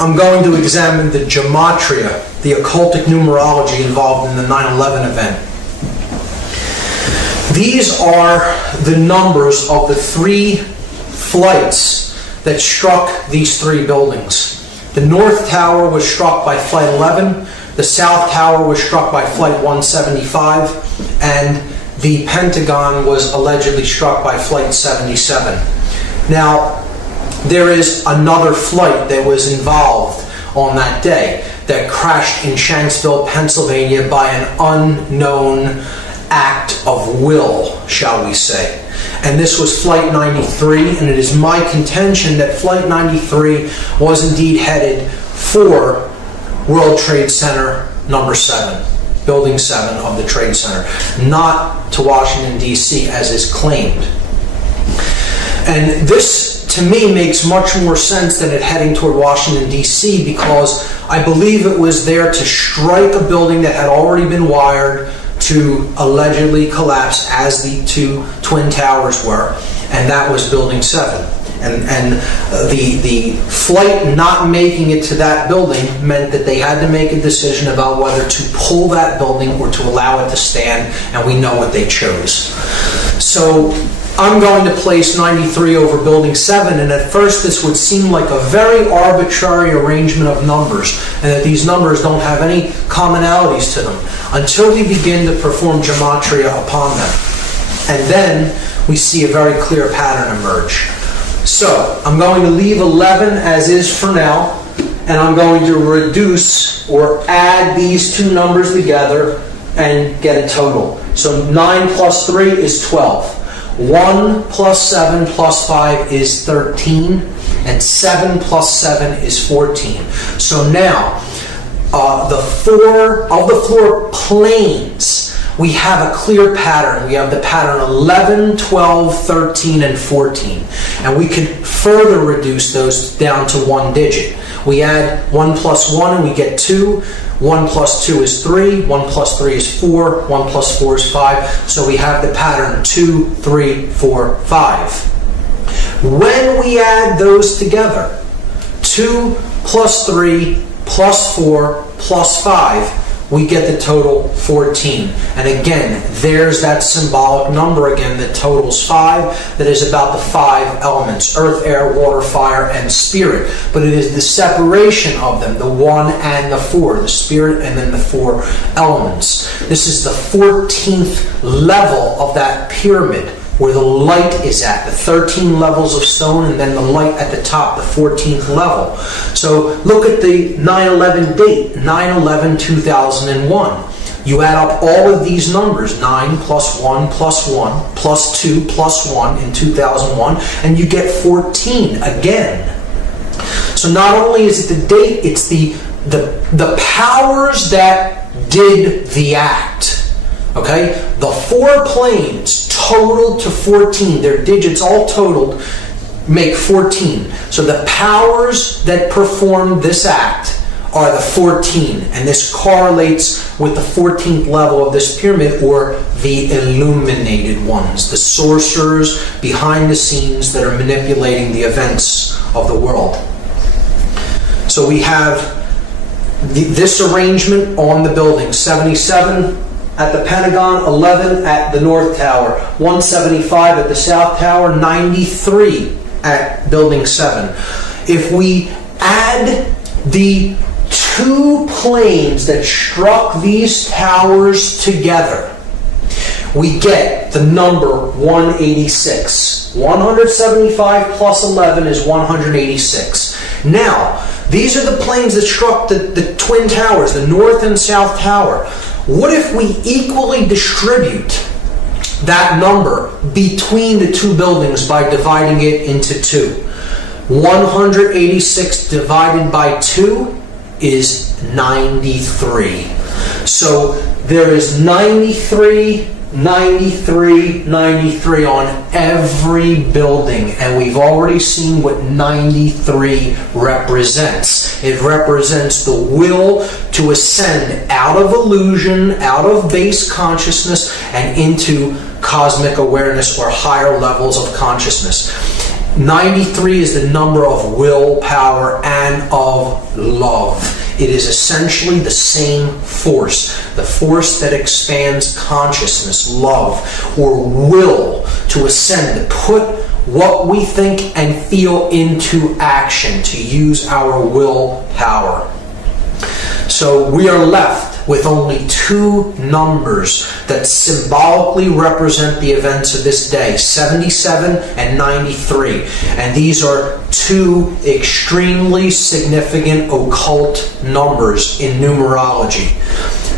I'm going to examine the gematria, the occultic numerology involved in the 9/11 event. These are the numbers of the 3 flights that struck these 3 buildings. The North Tower was struck by Flight 11, the South Tower was struck by Flight 175, and the Pentagon was allegedly struck by Flight 77. Now, there is another flight that was involved on that day that crashed in Shanksville, Pennsylvania by an unknown act of will, shall we say. And this was Flight 93, and it is my contention that Flight 93 was indeed headed for World Trade Center number 7, Building 7 of the Trade Center, not to Washington, D.C., as is claimed. And this, to me, makes much more sense than it heading toward Washington, D.C., because I believe it was there to strike a building that had already been wired to allegedly collapse, as the 2 twin towers were, and that was Building 7. And the flight not making it to that building meant that they had to make a decision about whether to pull that building or to allow it to stand, and we know what they chose. So I'm going to place 93 over Building 7, and at first this would seem like a very arbitrary arrangement of numbers, and that these numbers don't have any commonalities to them, until we begin to perform gematria upon them. And then we see a very clear pattern emerge. So I'm going to leave 11 as is for now, and I'm going to reduce or add these 2 numbers together and get a total. So 9 plus 3 is 12. 1 plus 7 plus 5 is 13, and 7 plus 7 is 14. So now, the 4 of the floor planes, we have a clear pattern. We have the pattern 11, 12, 13, and 14. And we can further reduce those down to 1 digit. We add 1 plus 1 and we get 2. 1 plus 2 is 3. 1 plus 3 is 4. 1 plus 4 is 5. So we have the pattern 2, 3, 4, 5. When we add those together, 2 plus 3 plus 4 plus 5, we get the total 14. And again, there's that symbolic number again that totals 5, that is about the 5 elements: earth, air, water, fire, and spirit. But it is the separation of them, the 1 and the 4, the spirit and then the 4 elements. This is the 14th level of that pyramid, where the light is at, the 13 levels of stone, and then the light at the top, the 14th level. So look at the 9/11 date, 9/11/2001. You add up all of these numbers, 9 plus 1 plus 1 plus 2 plus 1 in 2001, and you get 14 again. So not only is it the date, it's the powers that did the act. Okay? The 4 planes totaled to 14, their digits all totaled make 14. So the powers that perform this act are the 14, and this correlates with the 14th level of this pyramid, or the illuminated ones, the sorcerers behind the scenes that are manipulating the events of the world. So we have this arrangement on the building: 77 at the Pentagon, 11 at the North Tower, 175 at the South Tower, 93 at Building 7. If we add the two planes that struck these towers together, we get the number 186. 175 plus 11 is 186. Now, these are the planes that struck the twin towers, the North and South Tower. What if we equally distribute that number between the two buildings by dividing it into two? 186 divided by 2 is 93. So there is 93, 93, 93 on every building, and we've already seen what 93 represents. It represents the will to ascend out of illusion, out of base consciousness, and into cosmic awareness, or higher levels of consciousness. 93 is the number of willpower and of love. It is essentially the same force, the force that expands consciousness, love, or will to ascend, to put what we think and feel into action, to use our willpower. So we are left with only two numbers that symbolically represent the events of this day: 77 and 93. And these are two extremely significant occult numbers in numerology,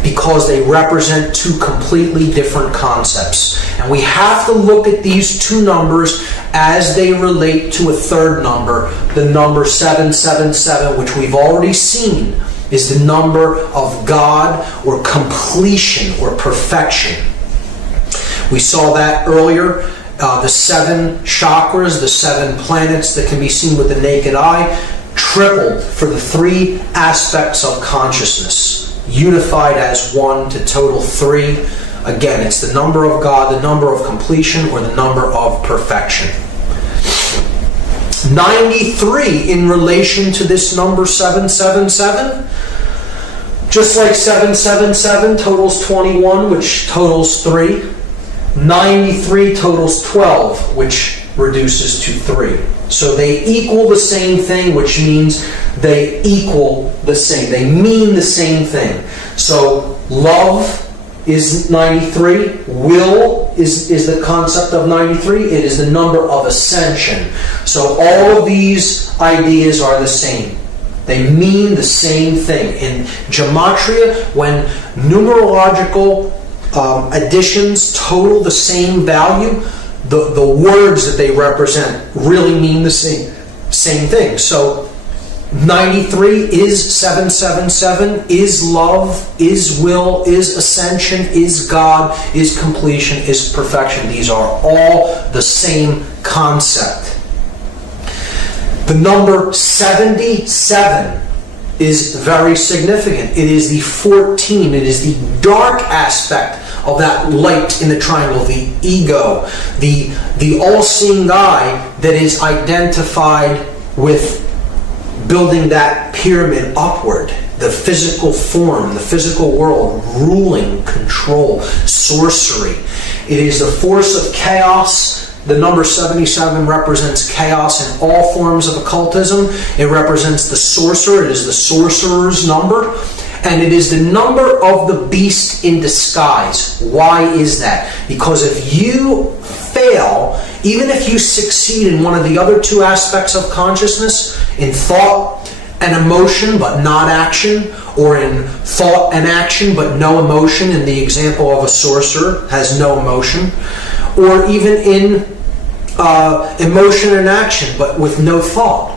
because they represent two completely different concepts. And we have to look at these two numbers as they relate to a third number, the number 777, which we've already seen is the number of God, or completion, or perfection. We saw that earlier. The 7 chakras, the 7 planets that can be seen with the naked eye, tripled for the 3 aspects of consciousness, unified as one to total 3. Again, it's the number of God, the number of completion, or the number of perfection. 93 in relation to this number 777. Just like 777 totals 21, which totals 3. 93 totals 12, which reduces to 3. So they equal the same thing, which means they equal the same. They mean the same thing. So love is 93. Will is the concept of 93. It is the number of ascension. So all of these ideas are the same. They mean the same thing. In gematria, when numerological additions total the same value, the words that they represent really mean the same thing. So 93 is 777, is love, is will, is ascension, is God, is completion, is perfection. These are all the same concept. The number 77 is very significant. It is the 14. It is the dark aspect of that light in the triangle, the ego, the all-seeing eye that is identified with building that pyramid upward. The physical form, the physical world, ruling, control, sorcery. It is the force of chaos. The number 77 represents chaos in all forms of occultism. It represents the sorcerer. It is the sorcerer's number. And it is the number of the beast in disguise. Why is that? Because if you fail, even if you succeed in one of the other 2 aspects of consciousness, in thought and emotion but not action, or in thought and action but no emotion, in the example of a sorcerer has no emotion, or even in emotion and action but with no thought,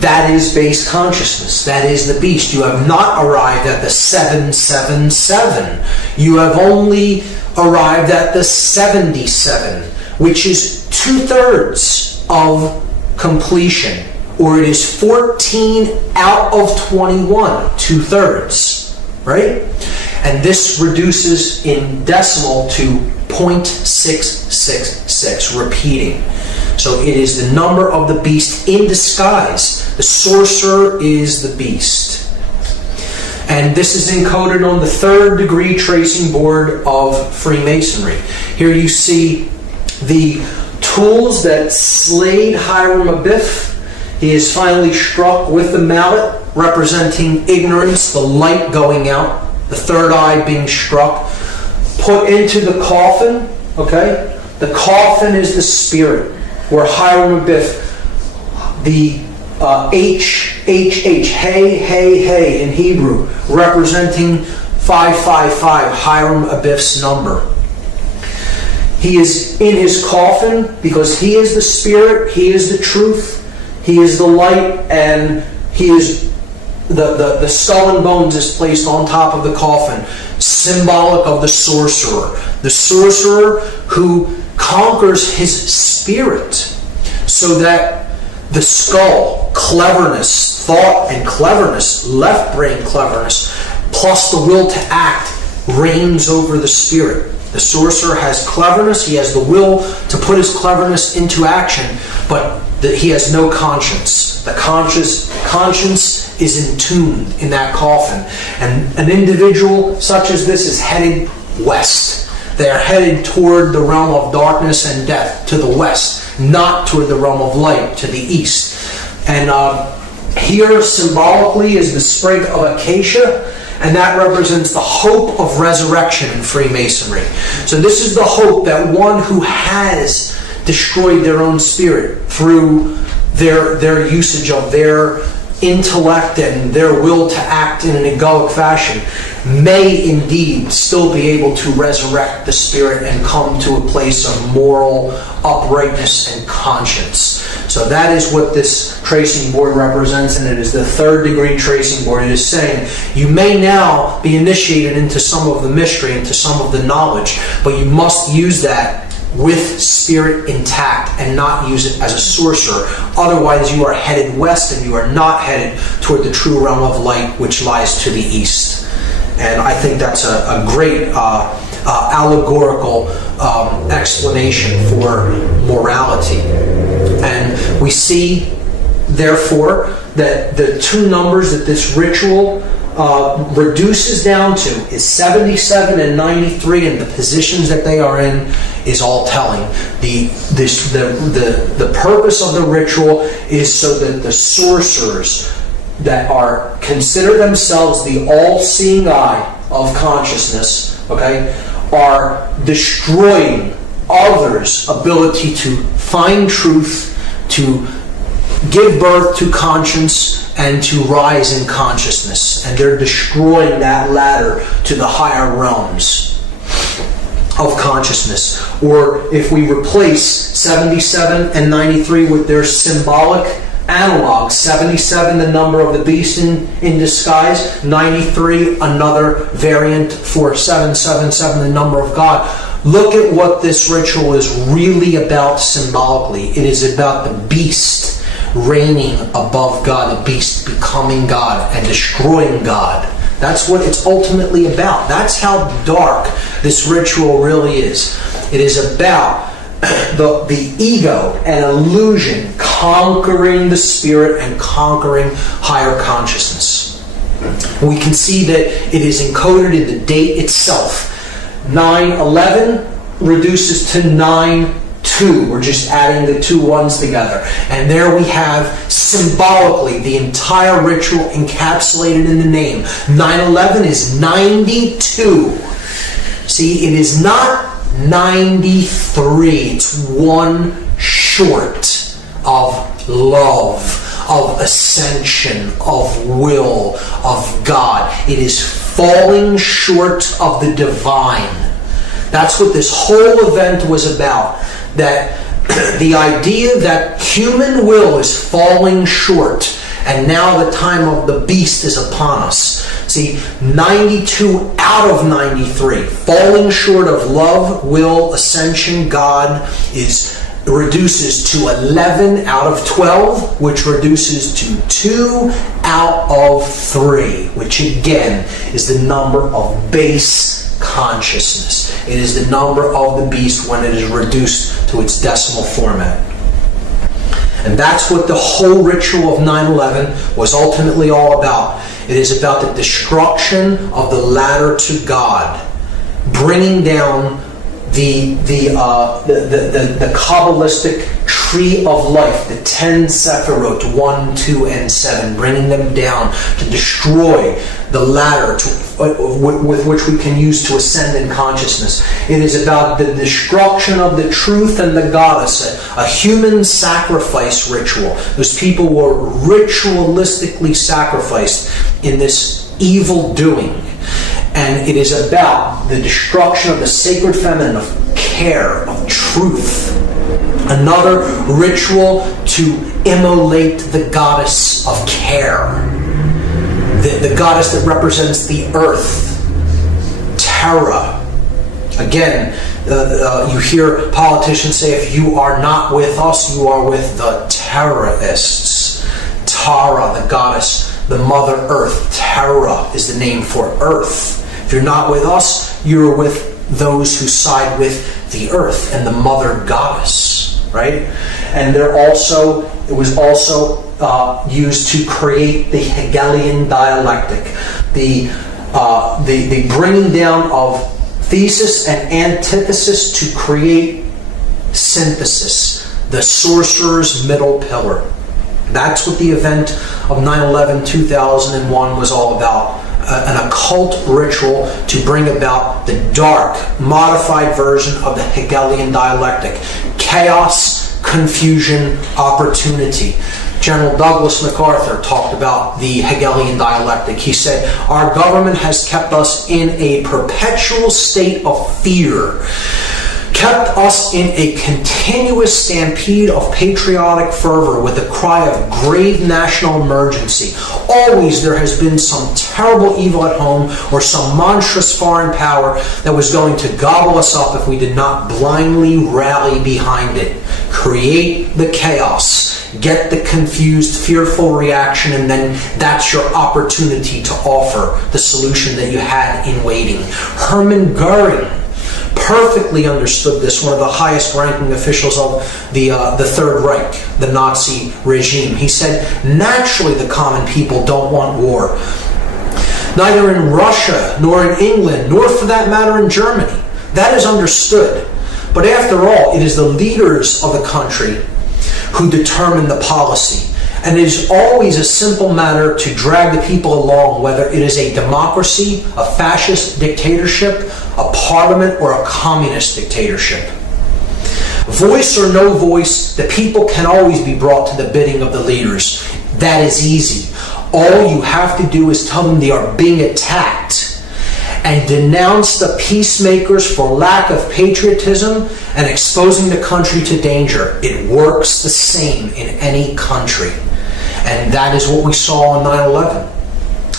that is base consciousness. That is the beast. You have not arrived at the 777. You have only arrived at the 77, which is 2/3 of completion, or it is 14 out of 21, 2/3, right? And this reduces in decimal to 0.666, repeating. So it is the number of the beast in disguise. The sorcerer is the beast. And this is encoded on the 3rd degree tracing board of Freemasonry. Here you see the tools that slayed Hiram Abiff. He is finally struck with the mallet, representing ignorance, the light going out, the third eye being struck, put into the coffin, okay? The coffin is the spirit, where Hiram Abiff, the hey in Hebrew, representing 555, Hiram Abiff's number. He is in his coffin because he is the spirit, he is the truth, he is the light, and he is the skull and bones is placed on top of the coffin, symbolic of the sorcerer who conquers his spirit, so that the skull, cleverness, thought and cleverness, left brain cleverness, plus the will to act, reigns over the spirit. The sorcerer has cleverness, he has the will to put his cleverness into action, but he has no conscience. The conscience is entombed in that coffin. And an individual such as this is headed west. They are headed toward the realm of darkness and death, to the west, not toward the realm of light, to the east. And here symbolically is the sprig of acacia, and that represents the hope of resurrection in Freemasonry. So this is the hope that one who has destroyed their own spirit through their usage of their intellect and their will to act in an egoic fashion may indeed still be able to resurrect the spirit and come to a place of moral uprightness and conscience. So that is what this tracing board represents, and it is the 3rd degree tracing board. It is saying you may now be initiated into some of the mystery, into some of the knowledge, but you must use that with spirit intact and not use it as a sorcerer. Otherwise you are headed west and you are not headed toward the true realm of light, which lies to the east. And I think that's a great allegorical explanation for morality. And we see, therefore, that the two numbers that this ritual reduces down to is 77 and 93, and the positions that they are in is all telling. The purpose of the ritual is so that the sorcerers that are consider themselves the all-seeing eye of consciousness, okay, are destroying others' ability to find truth, to give birth to conscience, and to rise in consciousness. And they're destroying that ladder to the higher realms of consciousness. Or if we replace 77 and 93 with their symbolic analog, 77 the number of the beast in disguise, 93 another variant for 777 the number of God. Look at what this ritual is really about symbolically. It is about the beast reigning above God, the beast becoming God and destroying God. That's what it's ultimately about. That's how dark this ritual really is. It is about the ego and illusion conquering the spirit and conquering higher consciousness. We can see that it is encoded in the date itself. 9/11 reduces to 9/2. We're just adding the two ones together. And there we have symbolically the entire ritual encapsulated in the name. 9/11 is 92. See, it is not 93. It's one short of love, of ascension, of will, of God. It is falling short of the divine. That's what this whole event was about. That the idea that human will is falling short, and now the time of the beast is upon us. See, 92 out of 93, falling short of love, will, ascension, God, is reduces to 11 out of 12, which reduces to 2 out of 3, which again is the number of base consciousness. It is the number of the beast when it is reduced to its decimal format. And that's what the whole ritual of 9/11 was ultimately all about. It is about the destruction of the ladder to God, bringing down the Kabbalistic tree of life, the 10 Sephirot, 1, 2, and 7, bringing them down to destroy the ladder with which we can use to ascend in consciousness. It is about the destruction of the truth and the goddess, a human sacrifice ritual. Those people were ritualistically sacrificed in this evil doing. And it is about the destruction of the sacred feminine, of care, of truth. Another ritual to immolate the goddess of care. The goddess that represents the earth. Terra. Again, you hear politicians say, if you are not with us, you are with the terrorists. Tara, the goddess, the Mother Earth. Terra is the name for earth. If you're not with us, you're with those who side with the earth and the Mother Goddess, right? And it was also used to create the Hegelian dialectic, the bringing down of thesis and antithesis to create synthesis, the sorcerer's middle pillar. That's what the event of 9/11, 2001 was all about. An occult ritual to bring about the dark, modified version of the Hegelian dialectic. Chaos, confusion, opportunity. General Douglas MacArthur talked about the Hegelian dialectic. He said, our government has kept us in a perpetual state of fear, kept us in a continuous stampede of patriotic fervor with a cry of grave national emergency. Always there has been some terrible evil at home or some monstrous foreign power that was going to gobble us up if we did not blindly rally behind it. Create the chaos, get the confused, fearful reaction, and then that's your opportunity to offer the solution that you had in waiting. Hermann Goering perfectly understood this, one of the highest ranking officials of the Third Reich, the Nazi regime. He said, naturally the common people don't want war. Neither in Russia, nor in England, nor for that matter in Germany. That is understood. But after all, it is the leaders of the country who determine the policy. And it is always a simple matter to drag the people along, whether it is a democracy, a fascist dictatorship, a parliament, or a communist dictatorship. Voice or no voice, the people can always be brought to the bidding of the leaders. That is easy. All you have to do is tell them they are being attacked and denounce the peacemakers for lack of patriotism and exposing the country to danger. It works the same in any country. And that is what we saw on 9/11.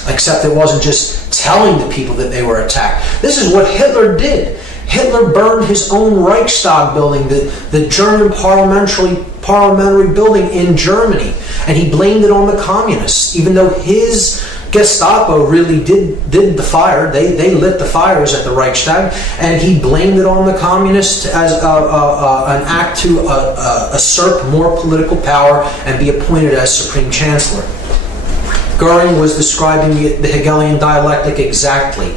Except it wasn't just telling the people that they were attacked. This is what Hitler did. Hitler burned his own Reichstag building, the German parliamentary building in Germany, and he blamed it on the communists, even though his Gestapo really did the fire. They lit the fires at the Reichstag, and he blamed it on the communists as an act to usurp more political power and be appointed as Supreme Chancellor. Goering was describing the Hegelian dialectic exactly.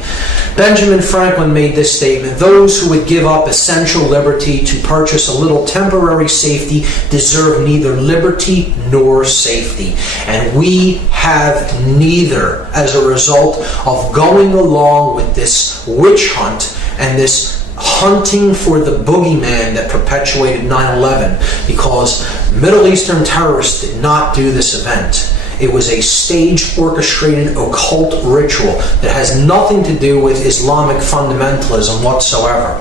Benjamin Franklin made this statement: those who would give up essential liberty to purchase a little temporary safety deserve neither liberty nor safety. And we have neither as a result of going along with this witch hunt and this hunting for the boogeyman that perpetuated 9/11, because Middle Eastern terrorists did not do this event. It was a stage-orchestrated occult ritual that has nothing to do with Islamic fundamentalism whatsoever.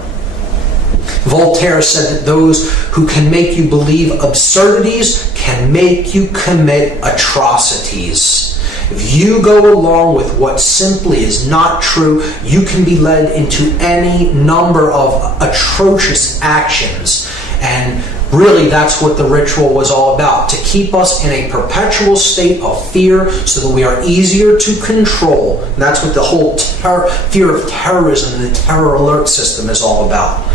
Voltaire said that those who can make you believe absurdities can make you commit atrocities. If you go along with what simply is not true, you can be led into any number of atrocious actions. And Really, that's what the ritual was all about, to keep us in a perpetual state of fear so that we are easier to control. And that's what the whole fear of terrorism and the terror alert system is all about.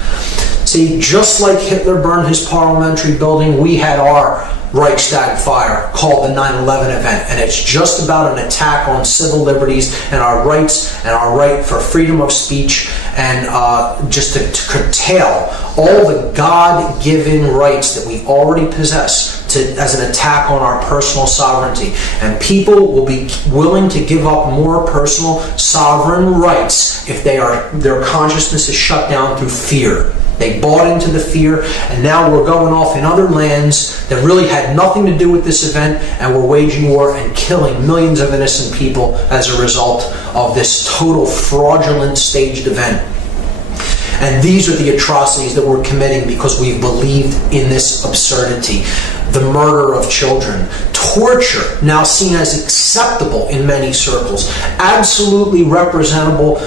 See, just like Hitler burned his parliamentary building, we had our Reichstag fire called the 9/11 event, and it's just about an attack on civil liberties and our rights and our right for freedom of speech, and just to curtail all the God-given rights that we already possess as an attack on our personal sovereignty. And people will be willing to give up more personal sovereign rights if their consciousness is shut down through fear. They bought into the fear, and now we're going off in other lands that really had nothing to do with this event, and we're waging war and killing millions of innocent people as a result of this total fraudulent staged event. And these are the atrocities that we're committing because we've believed in this absurdity. The murder of children, torture, now seen as acceptable in many circles, absolutely reprehensible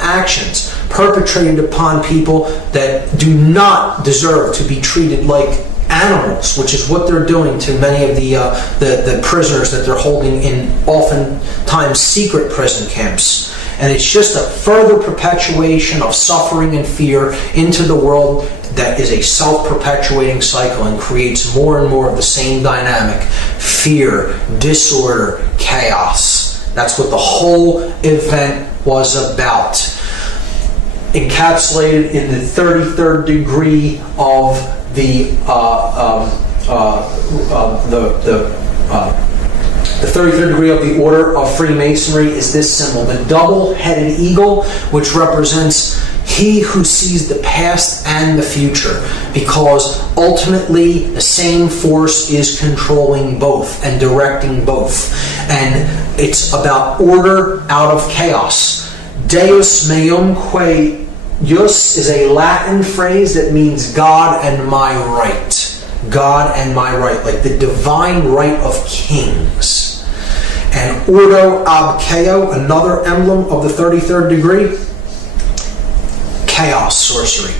actions perpetrated upon people that do not deserve to be treated like animals, which is what they're doing to many of the prisoners that they're holding in oftentimes secret prison camps. And it's just a further perpetuation of suffering and fear into the world that is a self-perpetuating cycle and creates more and more of the same dynamic: fear, disorder, chaos. That's what the whole event was about. Encapsulated in the 33rd degree of the 33rd degree of the Order of Freemasonry is this symbol, the double-headed eagle, which represents he who sees the past and the future, because ultimately the same force is controlling both and directing both. And it's about order out of chaos. Deus meum quae jus is a Latin phrase that means God and my right. God and my right, like the divine right of kings. And ordo ab chaos, another emblem of the 33rd degree, chaos, sorcery.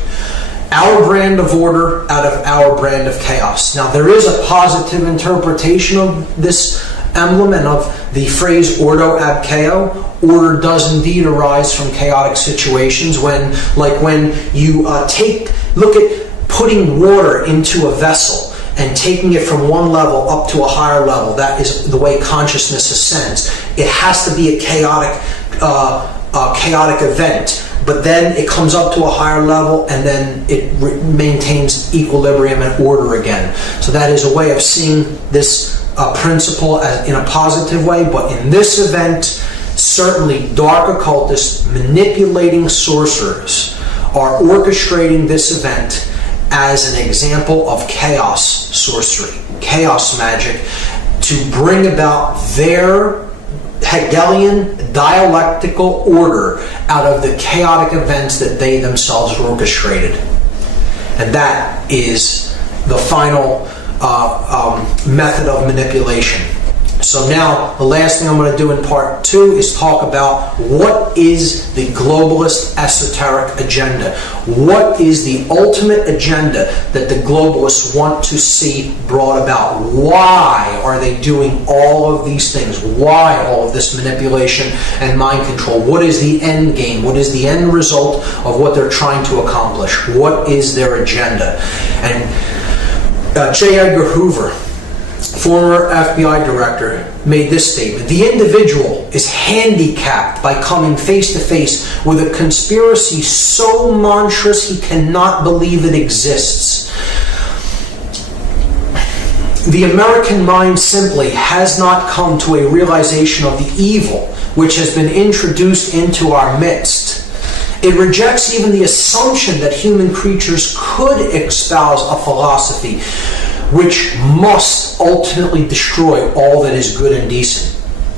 Our brand of order out of our brand of chaos. Now there is a positive interpretation of this emblem and of the phrase ordo ab chaos. Order does indeed arise from chaotic situations when you look at putting water into a vessel and taking it from one level up to a higher level. That is the way consciousness ascends. It has to be a chaotic event, but then it comes up to a higher level and then it maintains equilibrium and order again. So that is a way of seeing this principle in a positive way, but in this event, certainly dark occultists manipulating sorcerers are orchestrating this event as an example of chaos sorcery, chaos magic, to bring about their Hegelian dialectical order out of the chaotic events that they themselves orchestrated. And that is the final method of manipulation. So now, the last thing I'm going to do in part 2 is talk about what is the globalist esoteric agenda. What is the ultimate agenda that the globalists want to see brought about? Why are they doing all of these things? Why all of this manipulation and mind control? What is the end game? What is the end result of what they're trying to accomplish? What is their agenda? And J. Edgar Hoover, former FBI director, made this statement: the individual is handicapped by coming face to face with a conspiracy so monstrous he cannot believe it exists. The American mind simply has not come to a realization of the evil which has been introduced into our midst. It rejects even the assumption that human creatures could espouse a philosophy which must ultimately destroy all that is good and decent.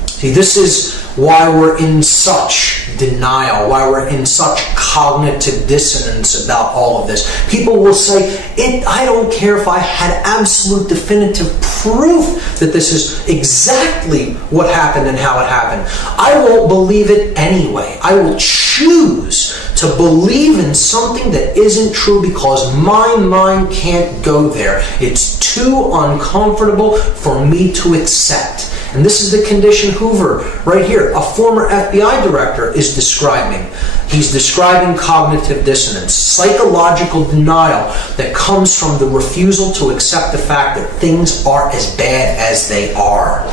See, this is why we're in such denial, why we're in such cognitive dissonance about all of this. People will say, I don't care if I had absolute definitive proof that this is exactly what happened and how it happened, I won't believe it anyway. I will choose to believe in something that isn't true because my mind can't go there. It's too uncomfortable for me to accept. And this is the condition Hoover, right here, a former FBI director, is describing. He's describing cognitive dissonance, psychological denial that comes from the refusal to accept the fact that things are as bad as they are.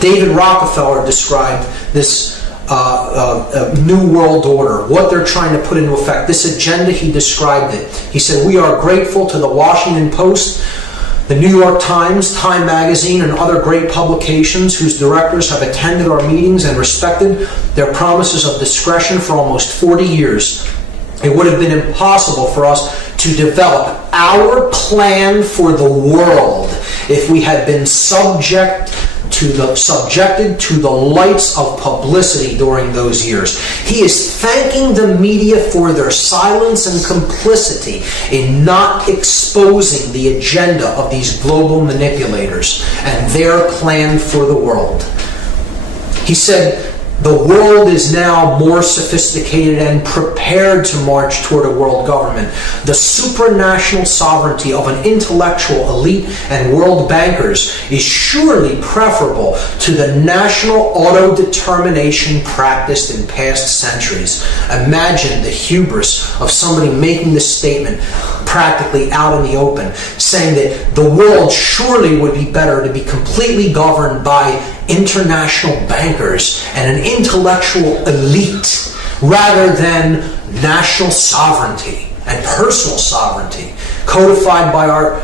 David Rockefeller described this New World Order, what they're trying to put into effect. This agenda, he described it. He said, "We are grateful to the Washington Post, the New York Times, Time Magazine, and other great publications whose directors have attended our meetings and respected their promises of discretion for almost 40 years. It would have been impossible for us to develop our plan for the world if we had been subjected to the lights of publicity during those years." He is thanking the media for their silence and complicity in not exposing the agenda of these global manipulators and their plan for the world. He said, "The world is now more sophisticated and prepared to march toward a world government. The supranational sovereignty of an intellectual elite and world bankers is surely preferable to the national auto-determination practiced in past centuries." Imagine the hubris of somebody making this statement practically out in the open, saying that the world surely would be better to be completely governed by international bankers and an intellectual elite rather than national sovereignty and personal sovereignty codified by our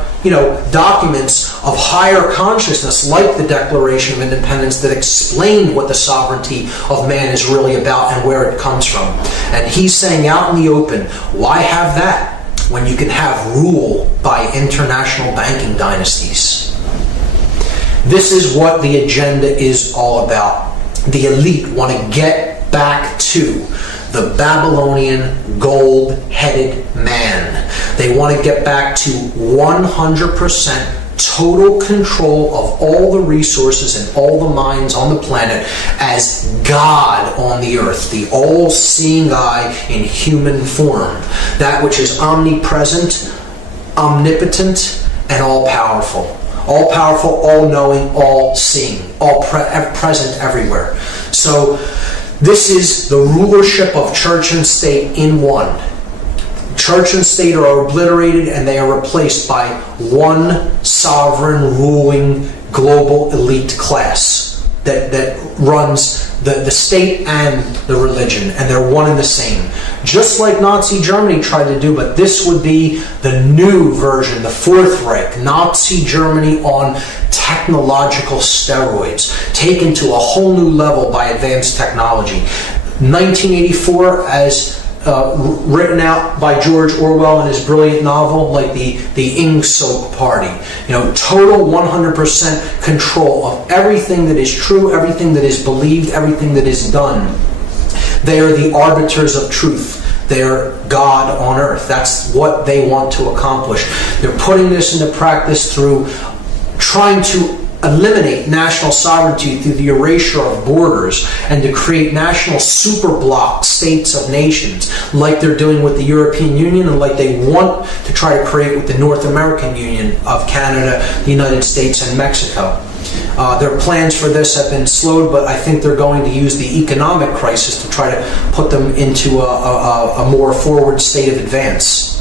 documents of higher consciousness, like the Declaration of Independence, that explained what the sovereignty of man is really about and where it comes from. And he's saying out in the open, why have that when you can have rule by international banking dynasties? This is what the agenda is all about. The elite want to get back to the Babylonian gold-headed man. They want to get back to 100% total control of all the resources and all the minds on the planet as God on the earth, the all-seeing eye in human form, that which is omnipresent, omnipotent, and all-powerful. All-powerful, all-knowing, all-seeing, present everywhere. So this is the rulership of church and state in one. Church and state are obliterated and they are replaced by one sovereign, ruling, global elite class that runs the state and the religion, and they're one and the same. Just like Nazi Germany tried to do, but this would be the new version, the Fourth Reich, Nazi Germany on technological steroids, taken to a whole new level by advanced technology. 1984, as written out by George Orwell in his brilliant novel, like the Ingsoc Party. Total 100% control of everything that is true, everything that is believed, everything that is done. They are the arbiters of truth. They're God on earth. That's what they want to accomplish. They're putting this into practice through trying to eliminate national sovereignty through the erasure of borders and to create national superblock states of nations, like they're doing with the European Union and like they want to try to create with the North American Union of Canada, the United States, and Mexico. Their plans for this have been slowed, but I think they're going to use the economic crisis to try to put them into a more forward state of advance.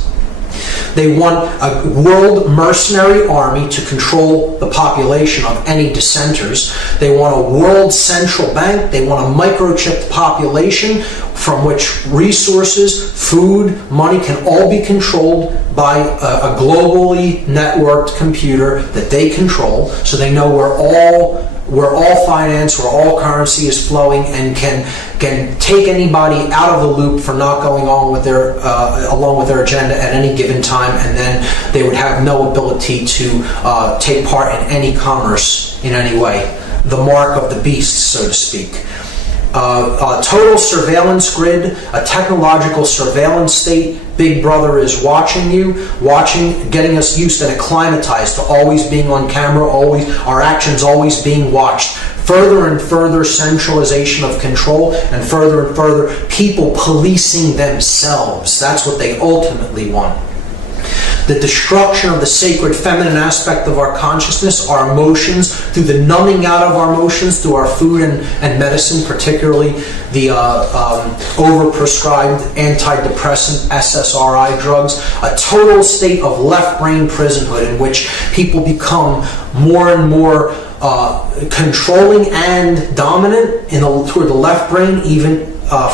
They want a world mercenary army to control the population of any dissenters. They want a world central bank. They want a microchipped population from which resources, food, money can all be controlled by a globally networked computer that they control, so they know where all finance, where all currency is flowing, and can take anybody out of the loop for not going on with along with their agenda at any given time, and then they would have no ability to take part in any commerce in any way. The mark of the beast, so to speak. A total surveillance grid, a technological surveillance state. Big Brother is watching you, getting us used and acclimatized to always being on camera, our actions always being watched. Further and further centralization of control, and further people policing themselves. That's what they ultimately want. The destruction of the sacred feminine aspect of our consciousness, our emotions, through the numbing out of our emotions, through our food and medicine, particularly the overprescribed antidepressant SSRI drugs, a total state of left brain prisonhood in which people become more and more controlling and dominant toward the left brain, even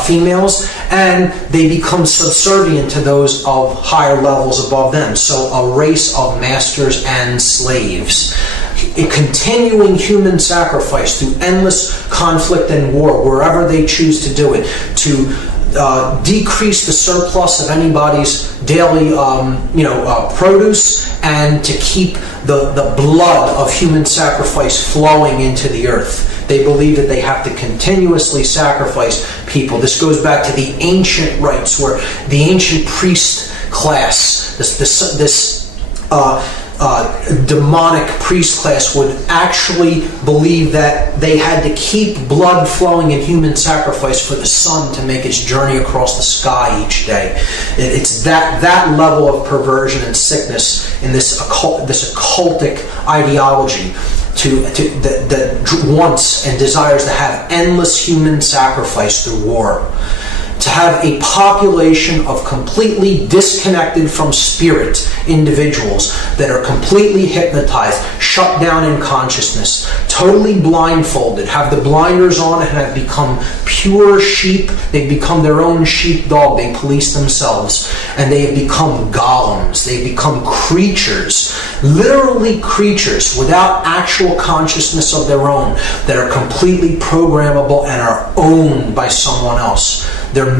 females, and they become subservient to those of higher levels above them. So a race of masters and slaves. A continuing human sacrifice through endless conflict and war, wherever they choose to do it, to decrease the surplus of anybody's daily produce, and to keep the blood of human sacrifice flowing into the earth. They believe that they have to continuously sacrifice people. This goes back to the ancient rites, where the ancient priest class, this demonic priest class, would actually believe that they had to keep blood flowing in human sacrifice for the sun to make its journey across the sky each day. It's that level of perversion and sickness in this occultic ideology that wants and desires to have endless human sacrifice through war. To have a population of completely disconnected from spirit individuals that are completely hypnotized, shut down in consciousness, totally blindfolded, have the blinders on, and have become pure sheep. They've become their own sheepdog. They police themselves, and they have become golems. They've become creatures, literally creatures without actual consciousness of their own, that are completely programmable and are owned by someone else. They're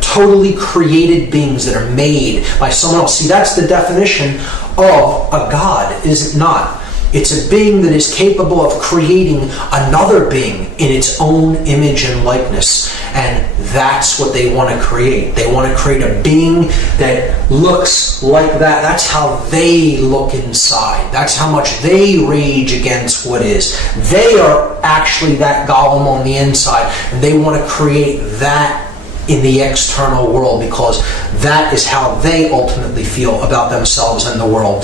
totally created beings that are made by someone else. See, that's the definition of a god, is it not? It's a being that is capable of creating another being in its own image and likeness. And that's what they want to create. They want to create a being that looks like that. That's how they look inside. That's how much they rage against what is. They are actually that golem on the inside, and they want to create that in the external world, because that is how they ultimately feel about themselves and the world.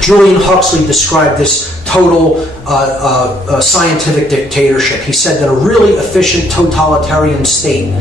Julian Huxley described this total scientific dictatorship. He said that a really efficient totalitarian state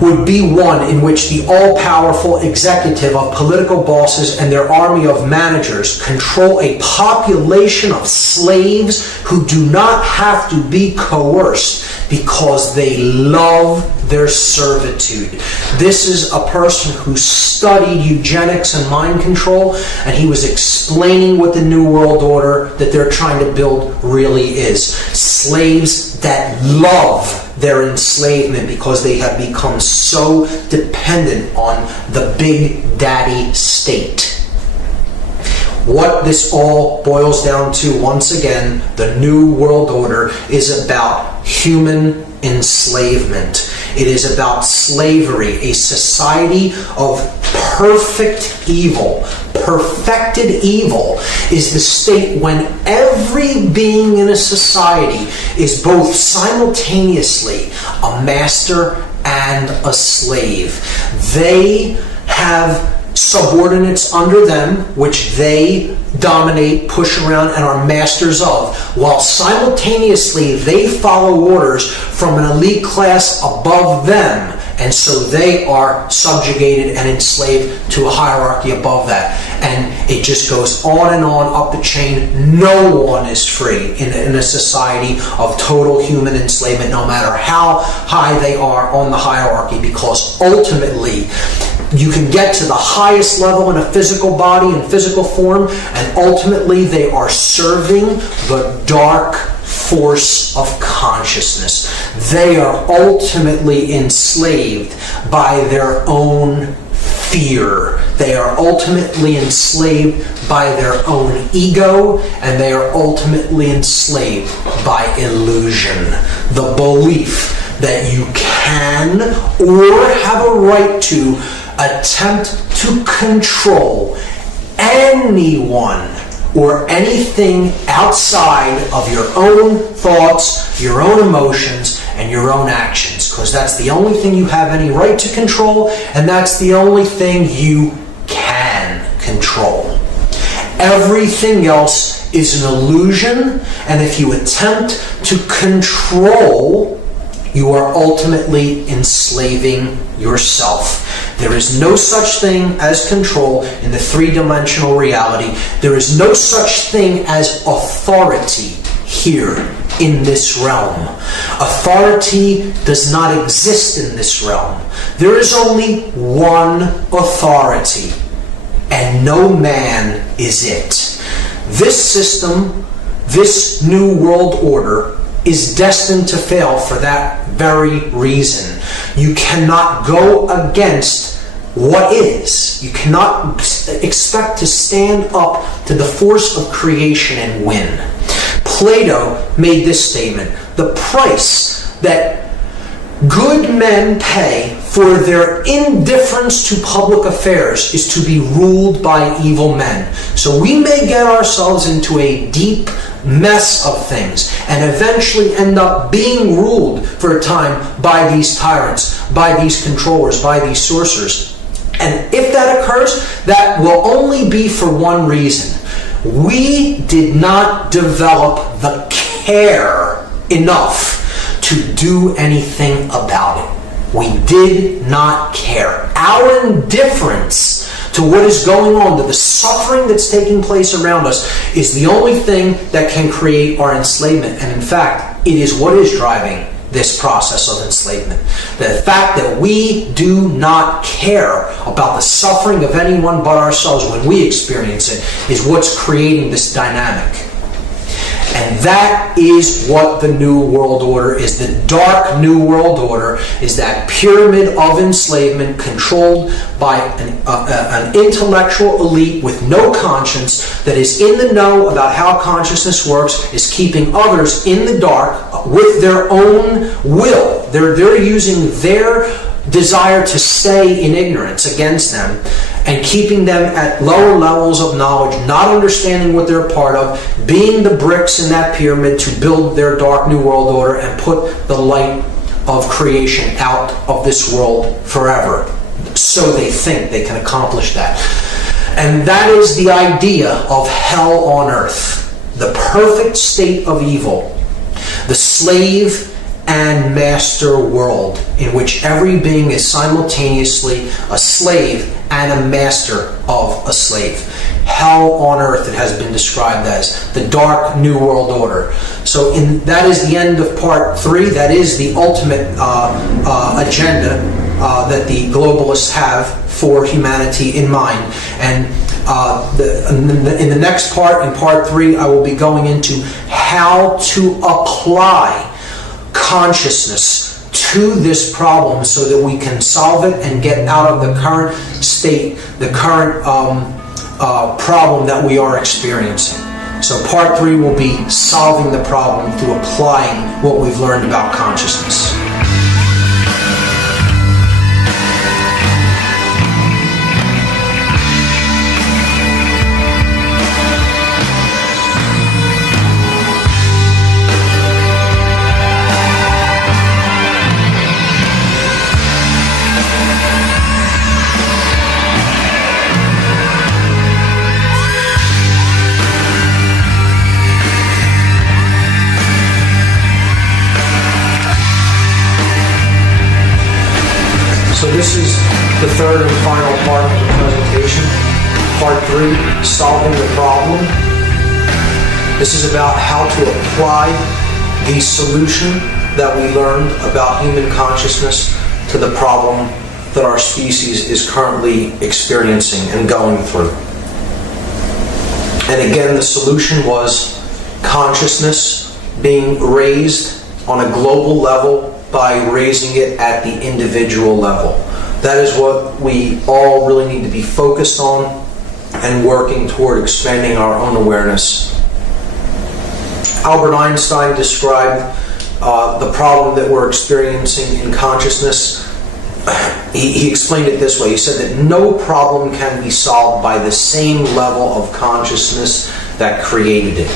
would be one in which the all-powerful executive of political bosses and their army of managers control a population of slaves who do not have to be coerced because they love their servitude. This is a person who studied eugenics and mind control, and he was explaining what the New World Order that they're trying to build really is. Slaves that love their enslavement because they have become so dependent on the big daddy state. What this all boils down to, once again, the New World Order is about human enslavement. It is about slavery, a society of perfect evil. Perfected evil is the state when every being in a society is both simultaneously a master and a slave. They have subordinates under them, which they dominate, push around, and are masters of, while simultaneously they follow orders from an elite class above them, and so they are subjugated and enslaved to a hierarchy above that. And it just goes on and on up the chain. No one is free in a society of total human enslavement, no matter how high they are on the hierarchy, because ultimately you can get to the highest level in a physical body and physical form, and ultimately they are serving the dark force of consciousness. They are ultimately enslaved by their own fear. They are ultimately enslaved by their own ego, and they are ultimately enslaved by illusion. The belief that you can or have a right to attempt to control anyone or anything outside of your own thoughts, your own emotions, and your own actions, because that's the only thing you have any right to control, and that's the only thing you can control. Everything else is an illusion, and if you attempt to control, you are ultimately enslaving yourself. There is no such thing as control in the three-dimensional reality. There is no such thing as authority here in this realm. Authority does not exist in this realm. There is only one authority, and no man is it. This system, this new world order, is destined to fail for that very reason. You cannot go against what is. You cannot expect to stand up to the force of creation and win. Plato made this statement: the price that good men pay for their indifference to public affairs is to be ruled by evil men. So we may get ourselves into a deep mess of things and eventually end up being ruled for a time by these tyrants, by these controllers, by these sorcerers. And if that occurs, that will only be for one reason. We did not develop the care enough to do anything about it. We did not care. Our indifference to what is going on, to the suffering that's taking place around us, is the only thing that can create our enslavement. And in fact, it is what is driving this process of enslavement. The fact that we do not care about the suffering of anyone but ourselves when we experience it is what's creating this dynamic. And that is what the New World Order is. The dark New World Order is that pyramid of enslavement controlled by an intellectual elite with no conscience, that is in the know about how consciousness works, is keeping others in the dark with their own will. They're using their desire to stay in ignorance against them and keeping them at lower levels of knowledge, not understanding what they're part of, being the bricks in that pyramid to build their dark New World Order and put the light of creation out of this world forever. So they think they can accomplish that. And that is the idea of hell on earth, the perfect state of evil, the slave and master world in which every being is simultaneously a slave and a master of a slave. Hell on earth, it has been described as the dark New World Order. So that is the end of part 3. That is the ultimate agenda that the globalists have for humanity in mind. And in the next part, in part 3, I will be going into how to apply consciousness to this problem so that we can solve it and get out of the current state, the current problem that we are experiencing. So part 3 will be solving the problem through applying what we've learned about consciousness. So this is the third and final part of the presentation. Part 3, solving the problem. This is about how to apply the solution that we learned about human consciousness to the problem that our species is currently experiencing and going through. And again, the solution was consciousness being raised on a global level by raising it at the individual level. That is what we all really need to be focused on and working toward expanding our own awareness. Albert Einstein described the problem that we're experiencing in consciousness. He explained it this way. He said that no problem can be solved by the same level of consciousness that created it.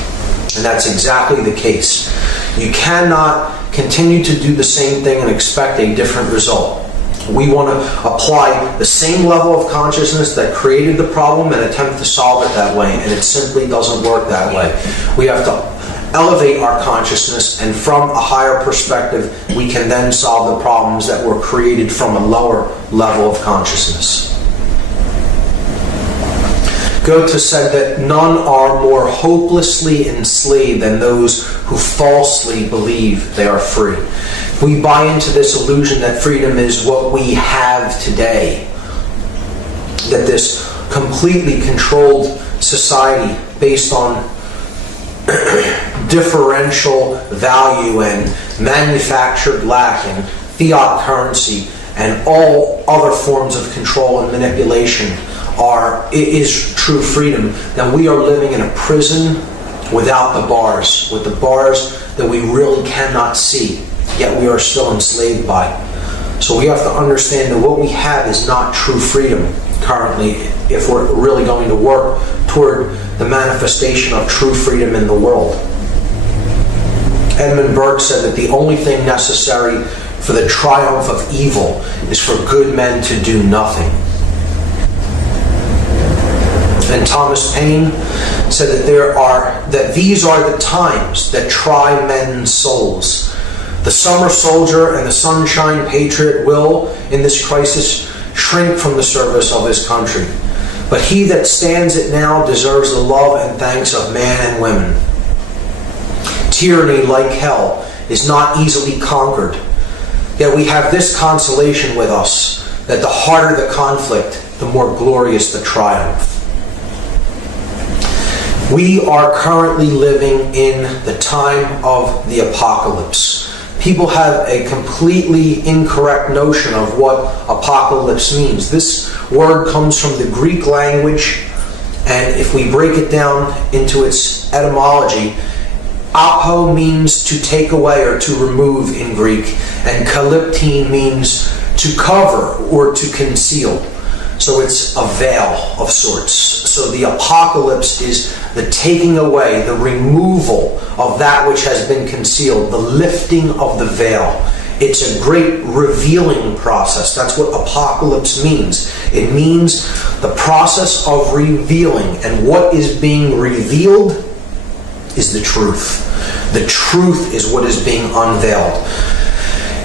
And that's exactly the case. You cannot continue to do the same thing and expect a different result. We want to apply the same level of consciousness that created the problem and attempt to solve it that way, and it simply doesn't work that way. We have to elevate our consciousness, and from a higher perspective, we can then solve the problems that were created from a lower level of consciousness. Goethe said that none are more hopelessly enslaved than those who falsely believe they are free. We buy into this illusion that freedom is what we have today, that this completely controlled society based on differential value and manufactured lack and fiat currency and all other forms of control and manipulation is true freedom, then we are living in a prison without the bars, with the bars that we really cannot see, yet we are still enslaved by. So we have to understand that what we have is not true freedom currently if we're really going to work toward the manifestation of true freedom in the world. Edmund Burke said that the only thing necessary for the triumph of evil is for good men to do nothing. And Thomas Paine said that these are the times that try men's souls. The summer soldier and the sunshine patriot will, in this crisis, shrink from the service of his country. But he that stands it now deserves the love and thanks of man and women. Tyranny, like hell, is not easily conquered. Yet we have this consolation with us, that the harder the conflict, the more glorious the triumph. We are currently living in the time of the apocalypse. People have a completely incorrect notion of what apocalypse means. This word comes from the Greek language, and if we break it down into its etymology, apo means to take away or to remove in Greek, and kalyptine means to cover or to conceal. So it's a veil of sorts. So the apocalypse is the taking away, the removal of that which has been concealed, the lifting of the veil. It's a great revealing process. That's what apocalypse means. It means the process of revealing, and what is being revealed is the truth. The truth is what is being unveiled.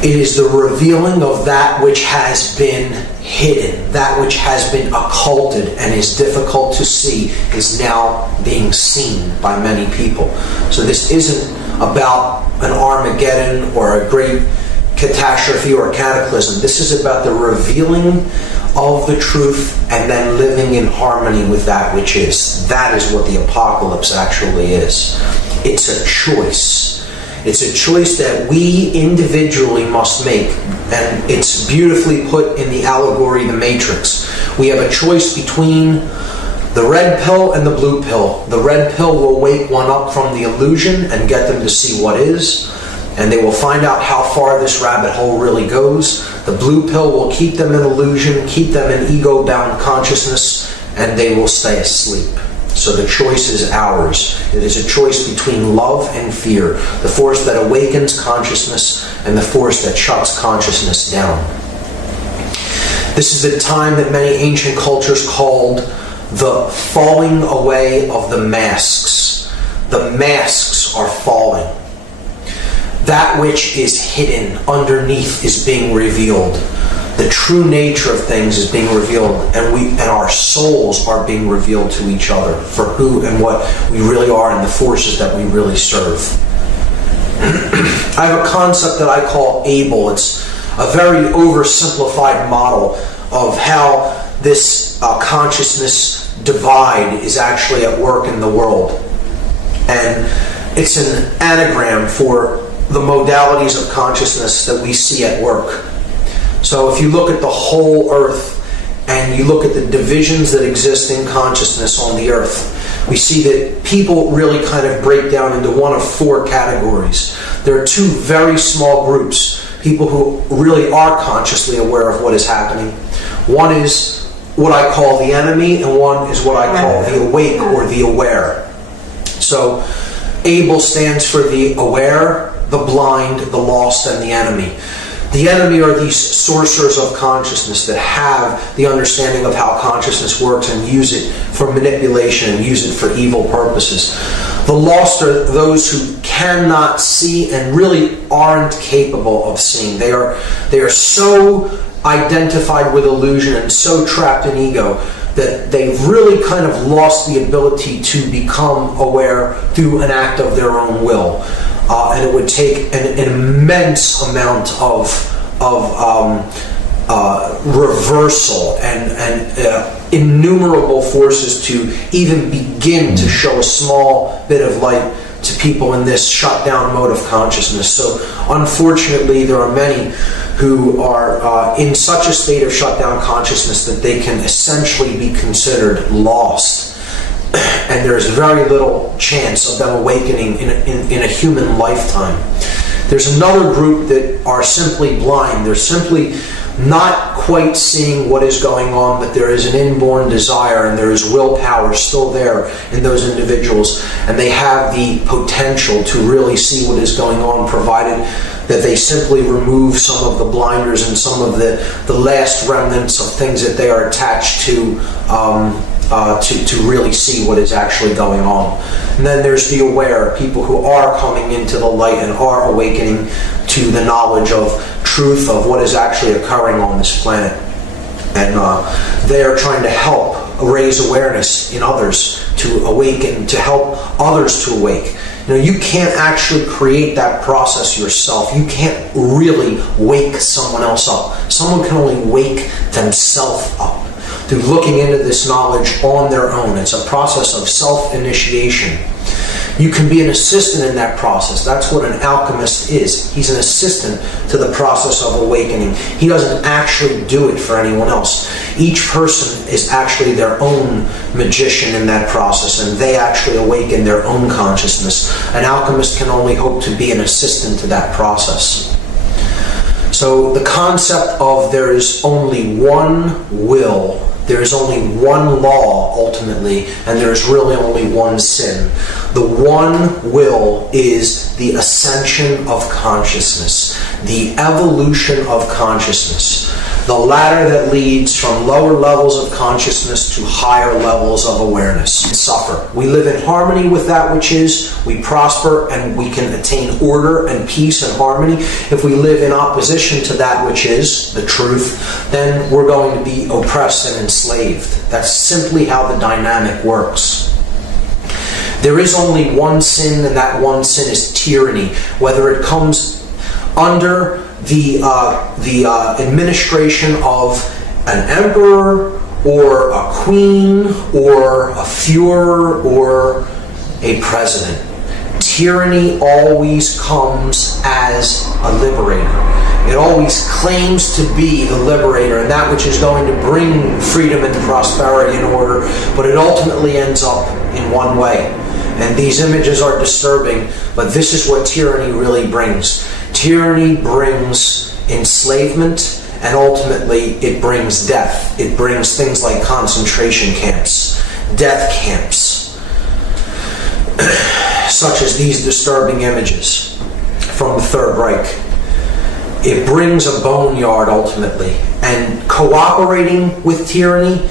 It is the revealing of that which has been hidden, that which has been occulted and is difficult to see is now being seen by many people. So this isn't about an Armageddon or a great catastrophe or a cataclysm. This is about the revealing of the truth and then living in harmony with that which is. That is what the apocalypse actually is. It's a choice. It's a choice that we individually must make, and it's beautifully put in the allegory, The Matrix. We have a choice between the red pill and the blue pill. The red pill will wake one up from the illusion and get them to see what is, and they will find out how far this rabbit hole really goes. The blue pill will keep them in illusion, keep them in ego-bound consciousness, and they will stay asleep. So the choice is ours. It is a choice between love and fear, the force that awakens consciousness and the force that shuts consciousness down. This is a time that many ancient cultures called the falling away of the masks. The masks are falling. That which is hidden underneath is being revealed. The true nature of things is being revealed, and our souls are being revealed to each other for who and what we really are and the forces that we really serve. I have a concept that I call ABLE. It's a very oversimplified model of how this consciousness divide is actually at work in the world. And it's an anagram for the modalities of consciousness that we see at work. So if you look at the whole earth and you look at the divisions that exist in consciousness on the earth, we see that people really kind of break down into one of four categories. There are two very small groups, people who really are consciously aware of what is happening. One is what I call the enemy, and one is what I call the awake or the aware. So ABLE stands for the aware, the blind, the lost, and the enemy. The enemy are these sorcerers of consciousness that have the understanding of how consciousness works and use it for manipulation and use it for evil purposes. The lost are those who cannot see and really aren't capable of seeing. They are so identified with illusion and so trapped in ego that they've really kind of lost the ability to become aware through an act of their own will. And it would take an immense amount of reversal and innumerable forces to even begin to show a small bit of light to people in this shut down mode of consciousness. So unfortunately, there are many who are in such a state of shut down consciousness that they can essentially be considered lost. And there's very little chance of them awakening in a human lifetime. There's another group that are simply blind. They're simply not quite seeing what is going on, but there is an inborn desire and there is willpower still there in those individuals, and they have the potential to really see what is going on, provided that they simply remove some of the blinders and some of the last remnants of things that they are attached to really see what is actually going on. And then there's the aware, people who are coming into the light and are awakening to the knowledge of truth of what is actually occurring on this planet. And they are trying to help raise awareness in others to awaken, to help others to awake. You know, you can't actually create that process yourself. You can't really wake someone else up. Someone can only wake themselves up through looking into this knowledge on their own. It's a process of self-initiation. You can be an assistant in that process. That's what an alchemist is. He's an assistant to the process of awakening. He doesn't actually do it for anyone else. Each person is actually their own magician in that process, and they actually awaken their own consciousness. An alchemist can only hope to be an assistant to that process. So the concept of there is only one will, there is only one law ultimately, and there is really only one sin. The one will is the ascension of consciousness, the evolution of consciousness, the ladder that leads from lower levels of consciousness to higher levels of awareness and suffer. We live in harmony with that which is, we prosper, and we can attain order and peace and harmony. If we live in opposition to that which is, the truth, then we're going to be oppressed and enslaved. That's simply how the dynamic works. There is only one sin, and that one sin is tyranny. Whether it comes under the administration of an emperor or a queen or a Führer or a president. Tyranny always comes as a liberator. It always claims to be the liberator and that which is going to bring freedom and prosperity and order, but it ultimately ends up in one way. And these images are disturbing, but this is what tyranny really brings. Tyranny brings enslavement, and ultimately it brings death. It brings things like concentration camps, death camps, such as these disturbing images from the Third Reich. It brings a boneyard ultimately, and cooperating with tyranny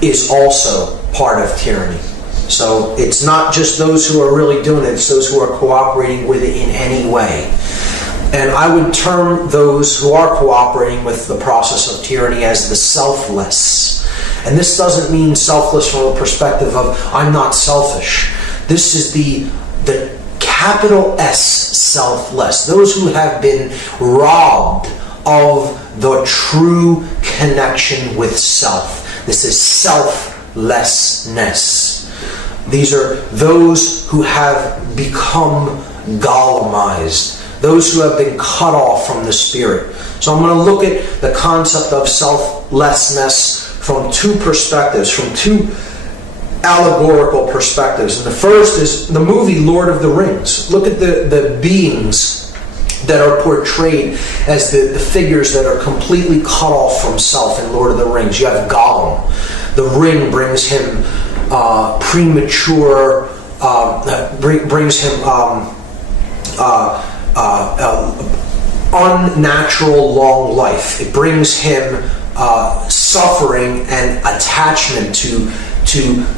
is also part of tyranny. So it's not just those who are really doing it, it's those who are cooperating with it in any way. And I would term those who are cooperating with the process of tyranny as the selfless. And this doesn't mean selfless from a perspective of, I'm not selfish. This is the capital S selfless. Those who have been robbed of the true connection with self. This is selflessness. These are those who have become Golemized. those who have been cut off from the Spirit. So I'm going to look at the concept of selflessness from two perspectives, from two allegorical perspectives. And the first is the movie Lord of the Rings. Look at the beings that are portrayed as the figures that are completely cut off from self in Lord of the Rings. You have Gollum. The ring brings him premature, brings him unnatural long life. It brings him suffering and attachment to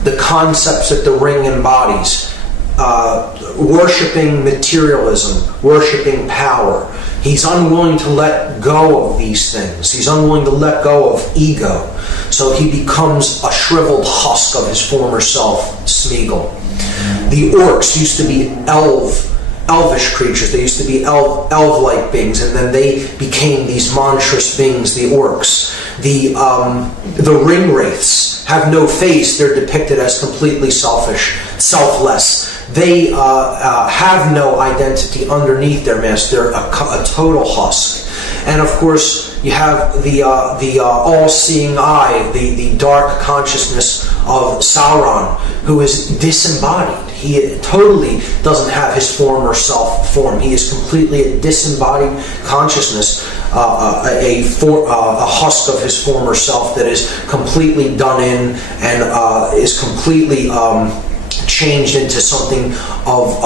the concepts that the ring embodies. Worshipping materialism, worshipping power. He's unwilling to let go of these things. He's unwilling to let go of ego. So he becomes a shriveled husk of his former self, Smeagol. The orcs used to be elvish creatures. They used to be elf-like beings, and then they became these monstrous beings, the orcs. The ring wraiths have no face. They're depicted as completely selfish, selfless. They have no identity underneath their mask. They're a total husk. And of course, you have the all-seeing eye, the dark consciousness of Sauron, who is disembodied. He totally doesn't have his former self form. He is completely a disembodied consciousness, a husk of his former self that is completely done in and is completely changed into something of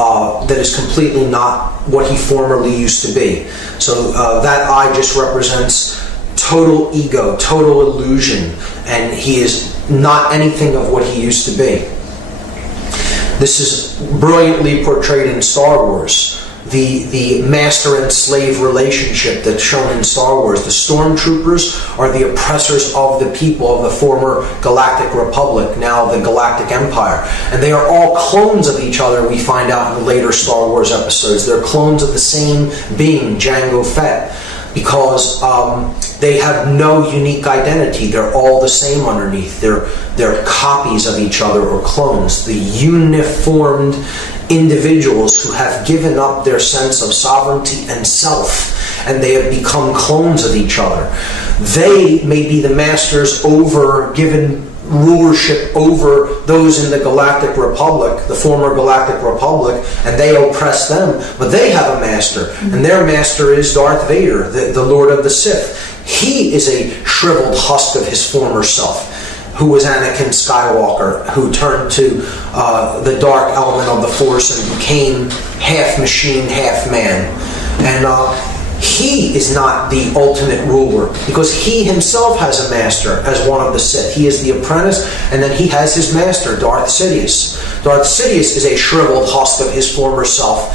that is completely not what he formerly used to be. So that eye just represents total ego, total illusion, and he is not anything of what he used to be. This is brilliantly portrayed in Star Wars. The master and slave relationship that's shown in Star Wars. The stormtroopers are the oppressors of the people of the former Galactic Republic, now the Galactic Empire. And they are all clones of each other, we find out in the later Star Wars episodes. They're clones of the same being, Jango Fett, because they have no unique identity. They're all the same underneath. They're copies of each other, or clones. The uniformed individuals who have given up their sense of sovereignty and self, and they have become clones of each other. They may be the masters given rulership over those in the Galactic Republic, the former Galactic Republic, and they oppress them, but they have a master, and their master is Darth Vader, the Lord of the Sith. He is a shriveled husk of his former self, who was Anakin Skywalker, who turned to the dark element of the Force and became half machine, half man. And he is not the ultimate ruler, because he himself has a master as one of the Sith. He is the apprentice, and then he has his master, Darth Sidious. Darth Sidious is a shriveled husk of his former self,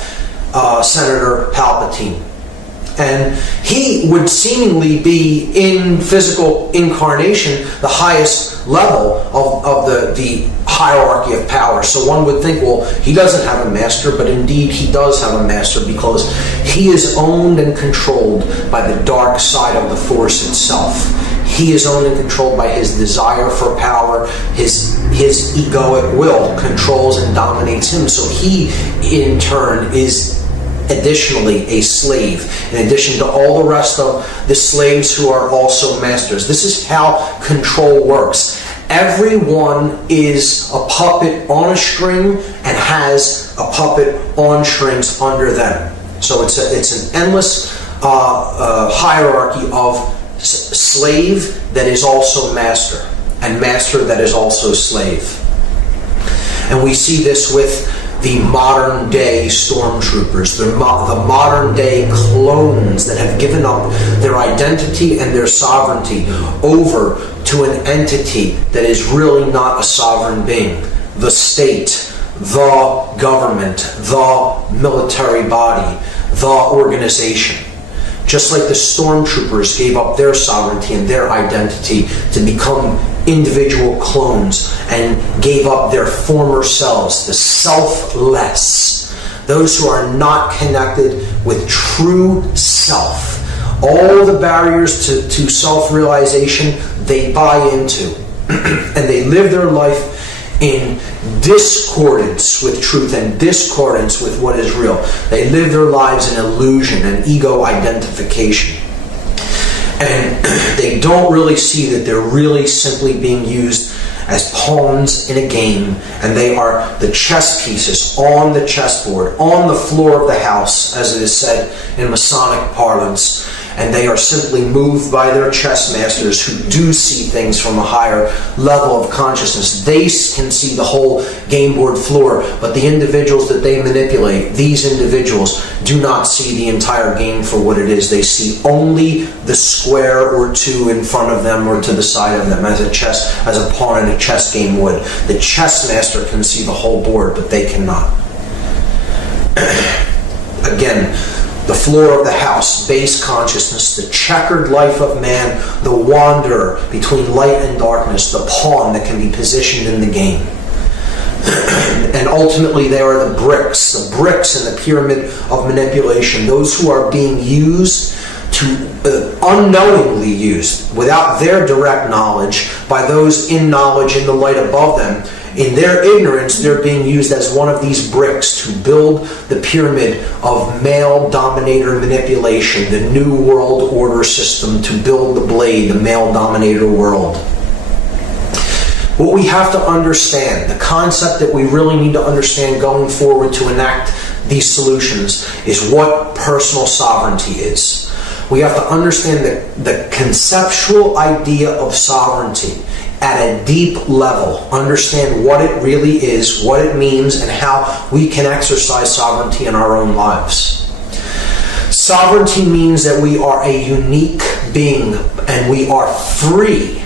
Senator Palpatine. And he would seemingly be, in physical incarnation, the highest level of the hierarchy of power. So one would think, well, he doesn't have a master, but indeed he does have a master, because he is owned and controlled by the dark side of the Force itself. He is owned and controlled by his desire for power. His egoic will controls and dominates him. So he, in turn, is additionally a slave, in addition to all the rest of the slaves who are also masters. This is how control works. Everyone is a puppet on a string and has a puppet on strings under them. So it's an endless hierarchy of slave that is also master, and master that is also slave. And we see this with the modern day stormtroopers, the modern day clones that have given up their identity and their sovereignty over to an entity that is really not a sovereign being. The state, the government, the military body, the organization. Just like the stormtroopers gave up their sovereignty and their identity to become individual clones and gave up their former selves, the selfless, those who are not connected with true self. All the barriers to self-realization they buy into, and they live their life in discordance with truth and discordance with what is real. They live their lives in illusion and ego identification. And they don't really see that they're really simply being used as pawns in a game, and they are the chess pieces on the chessboard, on the floor of the house, as it is said in Masonic parlance. And they are simply moved by their chess masters who do see things from a higher level of consciousness. They can see the whole game board floor, but the individuals that they manipulate, these individuals, do not see the entire game for what it is. They see only the square or two in front of them or to the side of them, as a pawn in a chess game would. The chess master can see the whole board, but they cannot. Again, the floor of the house, base consciousness, the checkered life of man, the wanderer between light and darkness, the pawn that can be positioned in the game. And ultimately they are the bricks in the pyramid of manipulation, those who are being used to unknowingly used, without their direct knowledge, by those in knowledge in the light above them. In their ignorance, they're being used as one of these bricks to build the pyramid of male dominator manipulation, the new world order system, to build the blade, the male dominator world. What we have to understand, the concept that we really need to understand going forward to enact these solutions, is what personal sovereignty is. We have to understand the conceptual idea of sovereignty at a deep level, understand what it really is, what it means, and how we can exercise sovereignty in our own lives. Sovereignty means that we are a unique being and we are free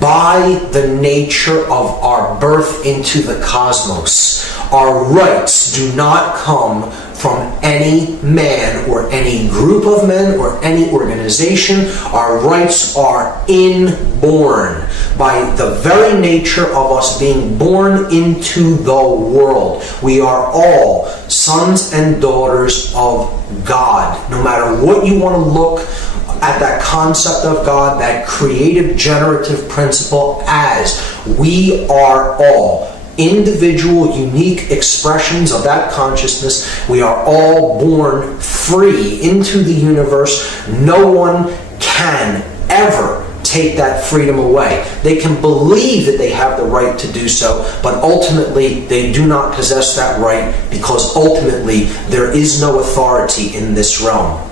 by the nature of our birth into the cosmos. Our rights do not come from any man or any group of men or any organization. Our rights are inborn by the very nature of us being born into the world. We are all sons and daughters of God. No matter what you want to look at that concept of God, that creative generative principle, as we are all individual, unique expressions of that consciousness. We are all born free into the universe. No one can ever take that freedom away. They can believe that they have the right to do so, but ultimately they do not possess that right, because ultimately there is no authority in this realm.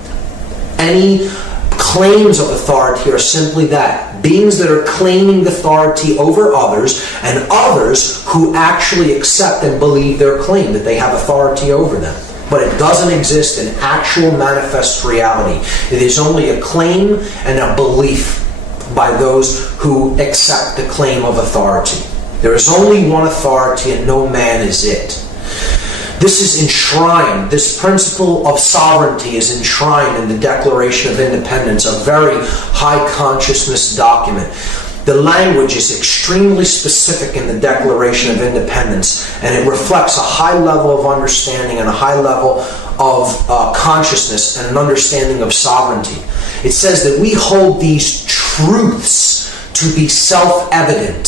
Any claims of authority are simply that, beings that are claiming authority over others, and others who actually accept and believe their claim that they have authority over them. But it doesn't exist in actual manifest reality. It is only a claim and a belief by those who accept the claim of authority. There is only one authority, and no man is it. This is enshrined, this principle of sovereignty is enshrined in the Declaration of Independence, a very high consciousness document. The language is extremely specific in the Declaration of Independence, and it reflects a high level of understanding and a high level of consciousness and an understanding of sovereignty. It says that we hold these truths to be self-evident.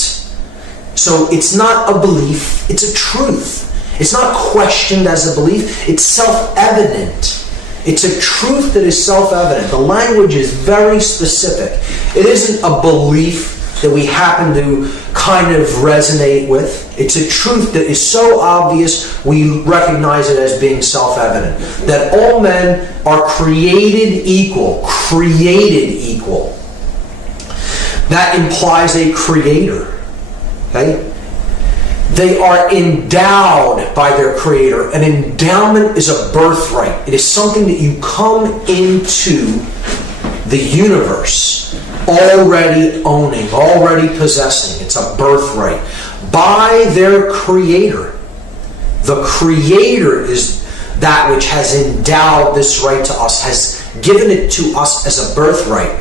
So it's not a belief, it's a truth. It's not questioned as a belief, it's self-evident. It's a truth that is self-evident. The language is very specific. It isn't a belief that we happen to kind of resonate with. It's a truth that is so obvious we recognize it as being self-evident. That all men are created equal. Created equal. That implies a creator. Okay? They are endowed by their creator. An endowment is a birthright. It is something that you come into the universe already owning, already possessing. It's a birthright by their creator. The creator is that which has endowed this right to us, has given it to us as a birthright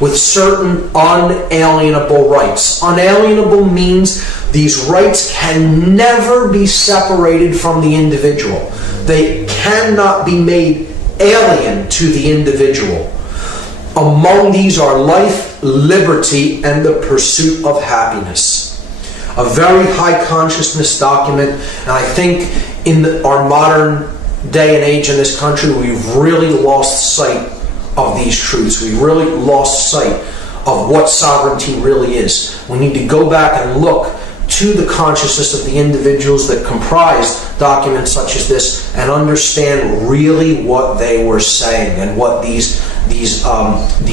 with certain unalienable rights. Unalienable means these rights can never be separated from the individual. They cannot be made alien to the individual. Among these are life, liberty, and the pursuit of happiness. a very high consciousness document, and I think in our modern day and age in this country, we've really lost sight of these truths. We've really lost sight of what sovereignty really is. We need to go back and look to the consciousness of the individuals that comprise documents such as this and understand really what they were saying and what these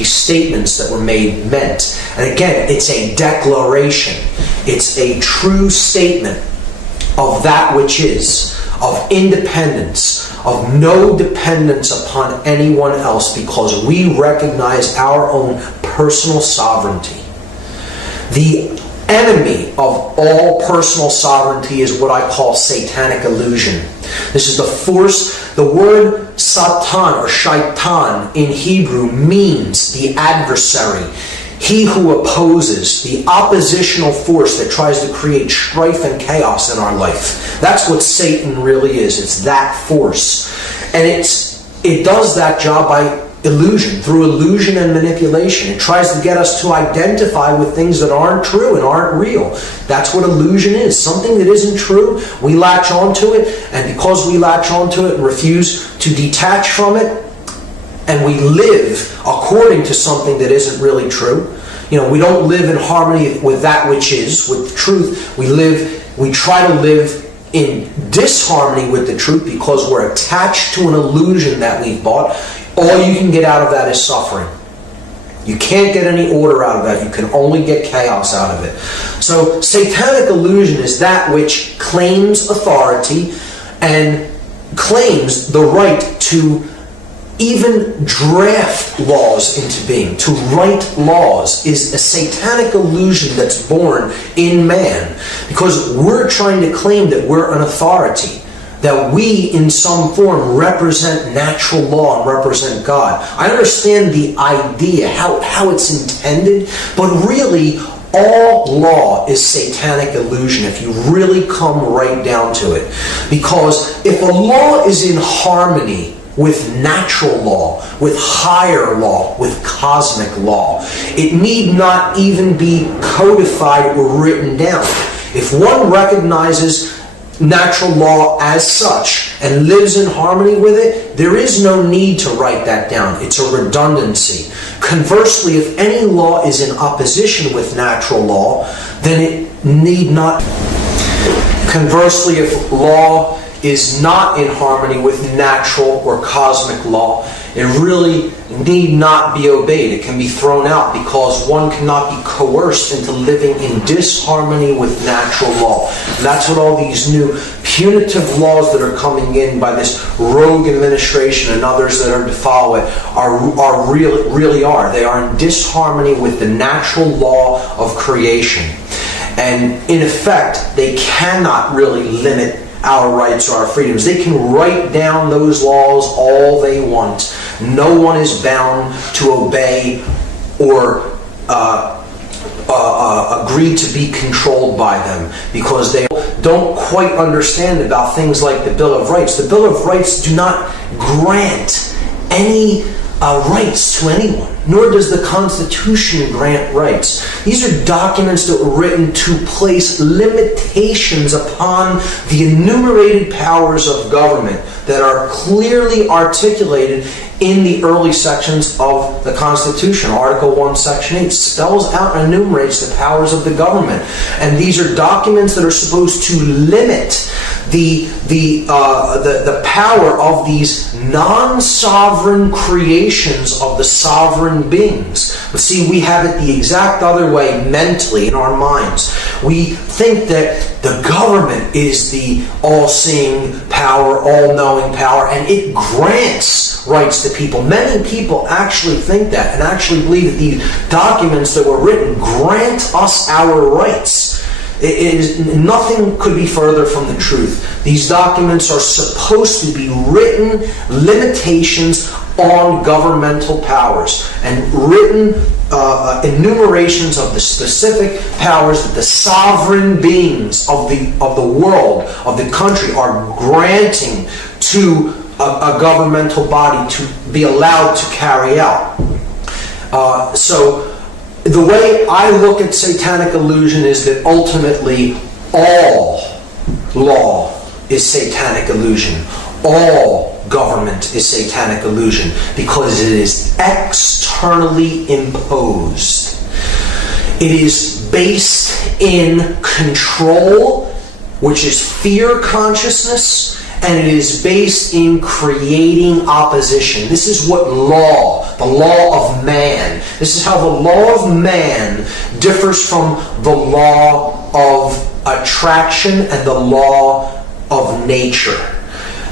statements that were made meant. And again, it's a declaration. It's a true statement of that which is, of independence, of no dependence upon anyone else, because we recognize our own personal sovereignty. The enemy of all personal sovereignty is what I call satanic illusion. This is the force. The word Satan or shaitan in Hebrew means the adversary, he who opposes, the oppositional force that tries to create strife and chaos in our life. That's what Satan really is. It's that force. And it does that job by illusion, through illusion and manipulation. It tries to get us to identify with things that aren't true and aren't real. That's what illusion is. Something that isn't true, we latch onto it, and because we latch onto it and refuse to detach from it, and we live according to something that isn't really true. You know, we don't live in harmony with that which is, with truth. We try to live in disharmony with the truth because we're attached to an illusion that we've bought. All you can get out of that is suffering. You can't get any order out of that. You can only get chaos out of it. So satanic illusion is that which claims authority and claims the right to even draft laws into being. To write laws is a satanic illusion that's born in man, because we're trying to claim that we're an authority, that we in some form represent natural law and represent God. I understand the idea, how it's intended, but really all law is satanic illusion if you really come right down to it. Because if a law is in harmony with natural law, with higher law, with cosmic law, it need not even be codified or written down. If one recognizes natural law as such and lives in harmony with it, there is no need to write that down. It's a redundancy. Conversely, if any law is in opposition with natural law, then it need not. Conversely, if law is not in harmony with natural or cosmic law, it really need not be obeyed. It can be thrown out because one cannot be coerced into living in disharmony with natural law. And that's what all these new punitive laws that are coming in by this rogue administration and others that are to follow it really are. They are in disharmony with the natural law of creation. And in effect, they cannot really limit our rights or our freedoms. They can write down those laws all they want. No one is bound to obey or agree to be controlled by them, because they don't quite understand about things like the Bill of Rights. The Bill of Rights do not grant any rights to anyone, nor does the Constitution grant rights. These are documents that were written to place limitations upon the enumerated powers of government that are clearly articulated in the early sections of the Constitution. Article 1, Section 8 spells out and enumerates the powers of the government. And these are documents that are supposed to limit the power of these non-sovereign creations of the sovereign beings. But see, we have it the exact other way mentally in our minds. We think that the government is the all-seeing power, all-knowing power, and it grants rights to people. Many people actually think that and actually believe that these documents that were written grant us our rights. Nothing could be further from the truth. These documents are supposed to be written limitations on governmental powers and written enumerations of the specific powers that the sovereign beings of the world, of the country, are granting to a governmental body to be allowed to carry out. So the way I look at satanic illusion is that ultimately all law is satanic illusion. All government is satanic illusion because it is externally imposed. It is based in control, which is fear consciousness, and it is based in creating opposition. This is what the law of man. This is how the law of man differs from the law of attraction and the law of nature.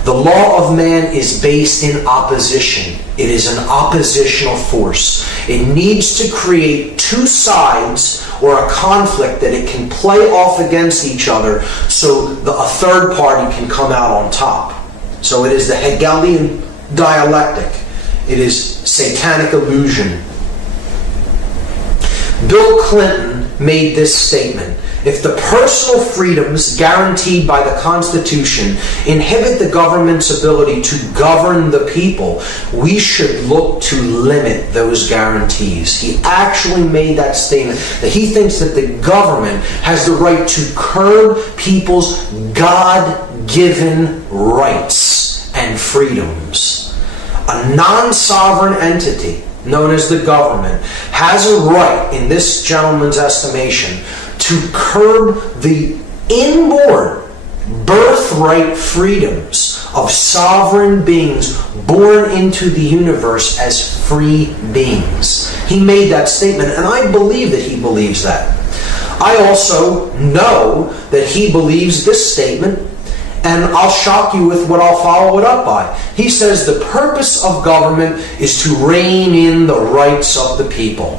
The law of man is based in opposition. It is an oppositional force. It needs to create two sides or a conflict that it can play off against each other so a third party can come out on top. So it is the Hegelian dialectic. It is satanic illusion. Bill Clinton made this statement: if the personal freedoms guaranteed by the Constitution inhibit the government's ability to govern the people, we should look to limit those guarantees. He actually made that statement, that he thinks that the government has the right to curb people's God-given rights and freedoms. A non-sovereign entity, known as the government, has a right, in this gentleman's estimation, to curb the inborn birthright freedoms of sovereign beings born into the universe as free beings. He made that statement, and I believe that he believes that. I also know that he believes this statement, and I'll shock you with what I'll follow it up by. He says the purpose of government is to rein in the rights of the people.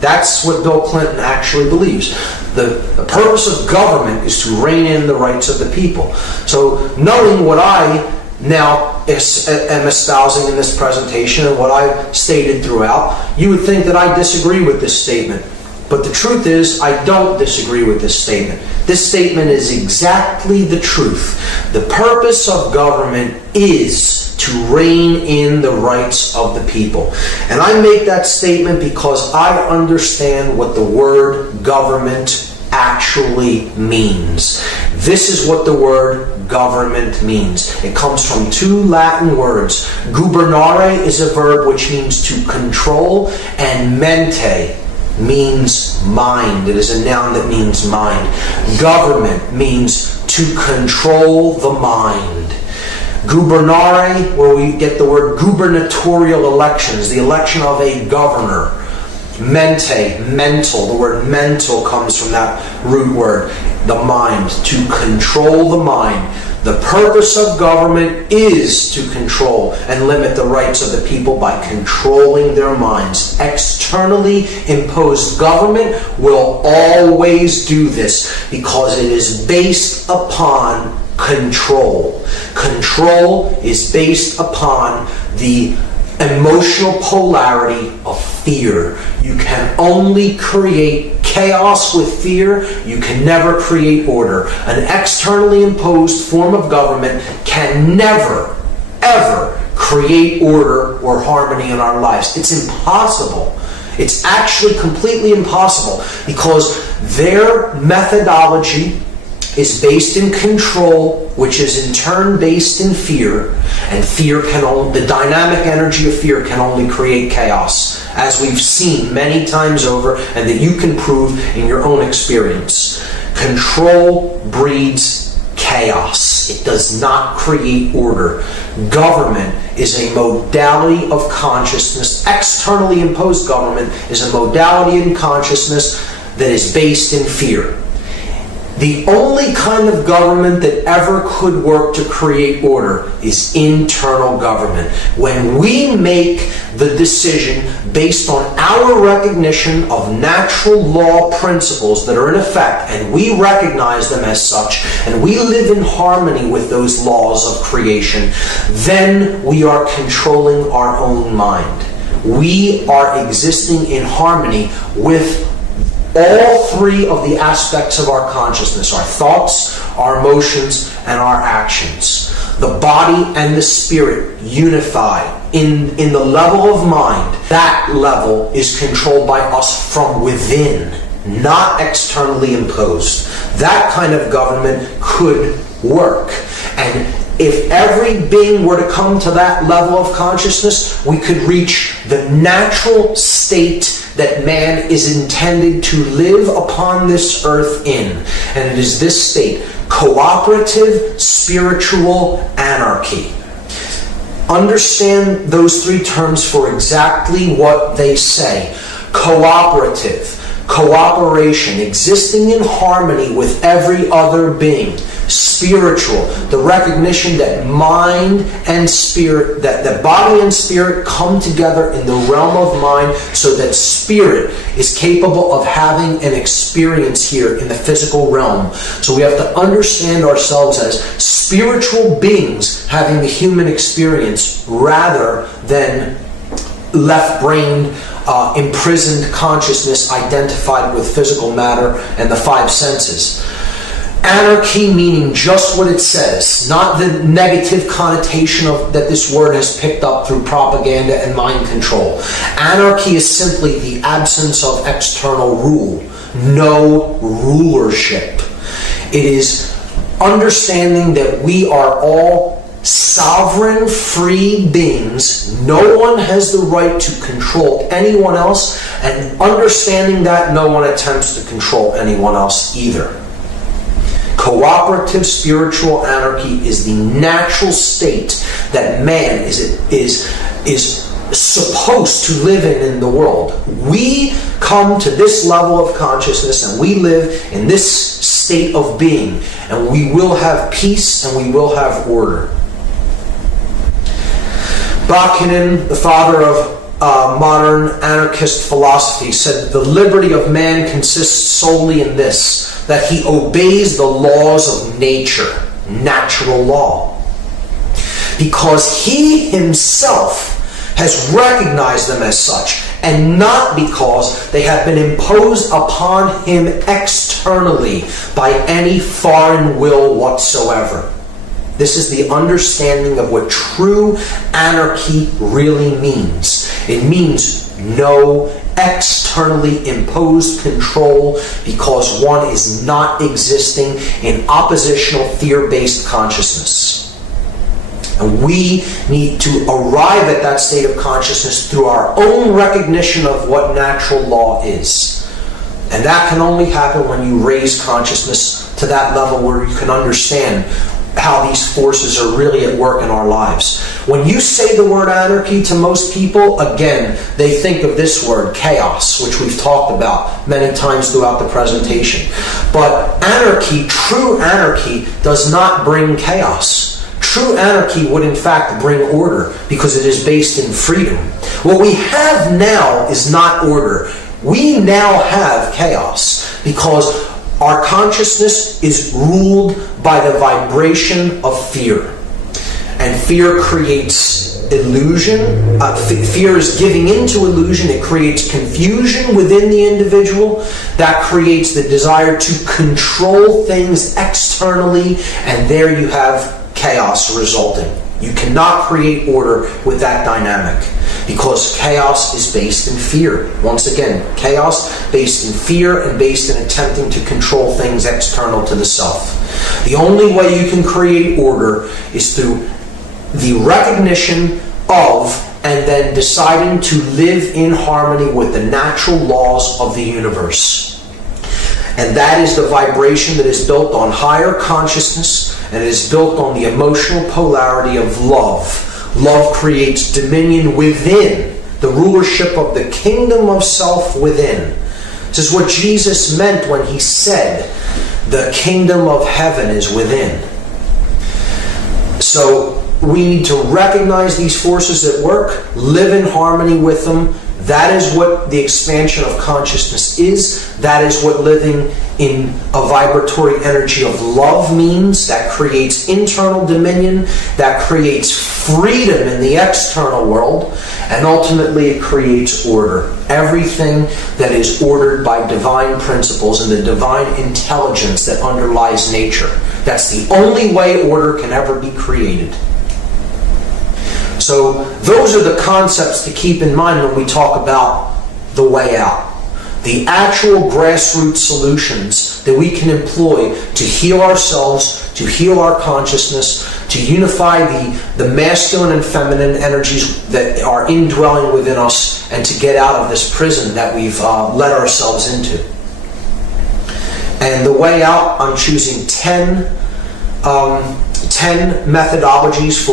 That's what Bill Clinton actually believes. The purpose of government is to rein in the rights of the people. So knowing what I now am espousing in this presentation and what I've stated throughout, you would think that I disagree with this statement. But the truth is, I don't disagree with this statement. This statement is exactly the truth. The purpose of government is to rein in the rights of the people. And I make that statement because I understand what the word government actually means. This is what the word government means. It comes from two Latin words. Gubernare is a verb which means to control, and mente means mind. It is a noun that means mind. Government means to control the mind. Gubernare, where we get the word gubernatorial elections, the election of a governor. Mente, mental. The word mental comes from that root word, the mind, to control the mind. The purpose of government is to control and limit the rights of the people by controlling their minds. Externally imposed government will always do this because it is based upon control. Control is based upon the emotional polarity of fear. You can only create chaos with fear. You can never create order. An externally imposed form of government can never, ever create order or harmony in our lives. It's impossible. It's actually completely impossible because their methodology is based in control, which is in turn based in fear, and fear can only, the dynamic energy of fear can only create chaos, as we've seen many times over, and that you can prove in your own experience. Control breeds chaos. It does not create order. Government is a modality of consciousness. Externally imposed government is a modality in consciousness that is based in fear. The only kind of government that ever could work to create order is internal government. When we make the decision based on our recognition of natural law principles that are in effect, and we recognize them as such, and we live in harmony with those laws of creation, then we are controlling our own mind. We are existing in harmony with all three of the aspects of our consciousness: our thoughts, our emotions, and our actions. the body and the spirit unify in the level of mind, that level is controlled by us from within, not externally imposed. That kind of government could work. And if every being were to come to that level of consciousness, we could reach the natural state that man is intended to live upon this earth in. And it is this state: cooperative spiritual anarchy. Understand those three terms for exactly what they say. Cooperative, cooperation, existing in harmony with every other being. Spiritual, the recognition that mind and spirit, that body and spirit come together in the realm of mind, so that spirit is capable of having an experience here in the physical realm. So we have to understand ourselves as spiritual beings having the human experience, rather than left-brained, imprisoned consciousness identified with physical matter and the five senses. Anarchy meaning just what it says, not the negative connotation that this word has picked up through propaganda and mind control. Anarchy is simply the absence of external rule, no rulership. It is understanding that we are all sovereign, free beings. No one has the right to control anyone else, and understanding that no one attempts to control anyone else either. Cooperative spiritual anarchy is the natural state that man is supposed to live in the world. We come to this level of consciousness and we live in this state of being, and we will have peace and we will have order. Bakunin, the father of modern anarchist philosophy, said the liberty of man consists solely in this: that he obeys the laws of nature, natural law, because he himself has recognized them as such, and not because they have been imposed upon him externally by any foreign will whatsoever. This is the understanding of what true anarchy really means. It means no externally imposed control, because one is not existing in oppositional fear-based consciousness. And we need to arrive at that state of consciousness through our own recognition of what natural law is. And that can only happen when you raise consciousness to that level where you can understand how these forces are really at work in our lives. When you say the word anarchy to most people, again, they think of this word, chaos, which we've talked about many times throughout the presentation. But anarchy, true anarchy, does not bring chaos. True anarchy would in fact bring order, because it is based in freedom. What we have now is not order. We now have chaos, because our consciousness is ruled by the vibration of fear. And fear creates illusion. Fear is giving into illusion. It creates confusion within the individual. That creates the desire to control things externally, and there you have chaos resulting. You cannot create order with that dynamic, because chaos is based in fear. Once again, chaos based in fear and based in attempting to control things external to the self. The only way you can create order is through the recognition of and then deciding to live in harmony with the natural laws of the universe. And that is the vibration that is built on higher consciousness, and it is built on the emotional polarity of love. Love creates dominion within, the rulership of the kingdom of self within. This is what Jesus meant when he said, the kingdom of heaven is within. So we need to recognize these forces at work, live in harmony with them, That is what the expansion of consciousness is. That is what living in a vibratory energy of love means. That creates internal dominion. That creates freedom in the external world. And ultimately it creates order. Everything that is ordered by divine principles and the divine intelligence that underlies nature. That's the only way order can ever be created. So those are the concepts to keep in mind when we talk about the way out. The actual grassroots solutions that we can employ to heal ourselves, to heal our consciousness, to unify the masculine and feminine energies that are indwelling within us, and to get out of this prison that we've let ourselves into. And the way out, I'm choosing 10 methodologies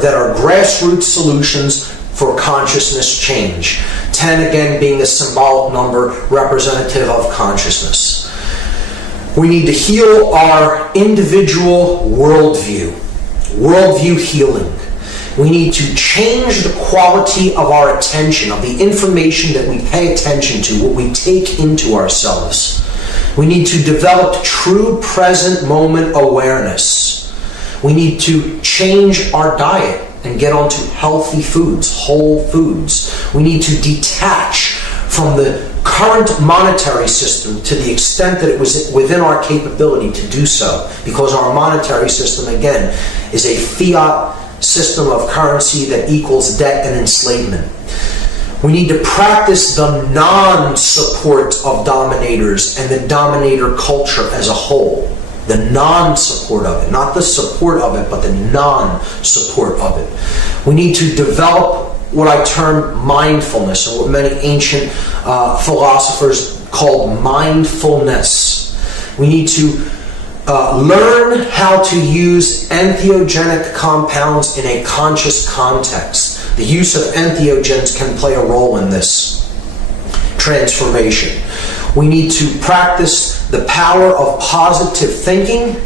that are grassroots solutions for consciousness change. 10 again being a symbolic number representative of consciousness. We need to heal our individual worldview healing. We need to change the quality of our attention, of the information that we pay attention to, what we take into ourselves. We need to develop true present moment awareness. We need to change our diet and get onto healthy foods, whole foods. We need to detach from the current monetary system to the extent that it was within our capability to do so, because our monetary system, again, is a fiat system of currency that equals debt and enslavement. We need to practice the non-support of dominators and the dominator culture as a whole. The non-support of it, not the support of it, but the non-support of it. We need to develop what I term mindfulness, or what many ancient philosophers called mindfulness. We need to learn how to use entheogenic compounds in a conscious context. The use of entheogens can play a role in this transformation. We need to practice the power of positive thinking,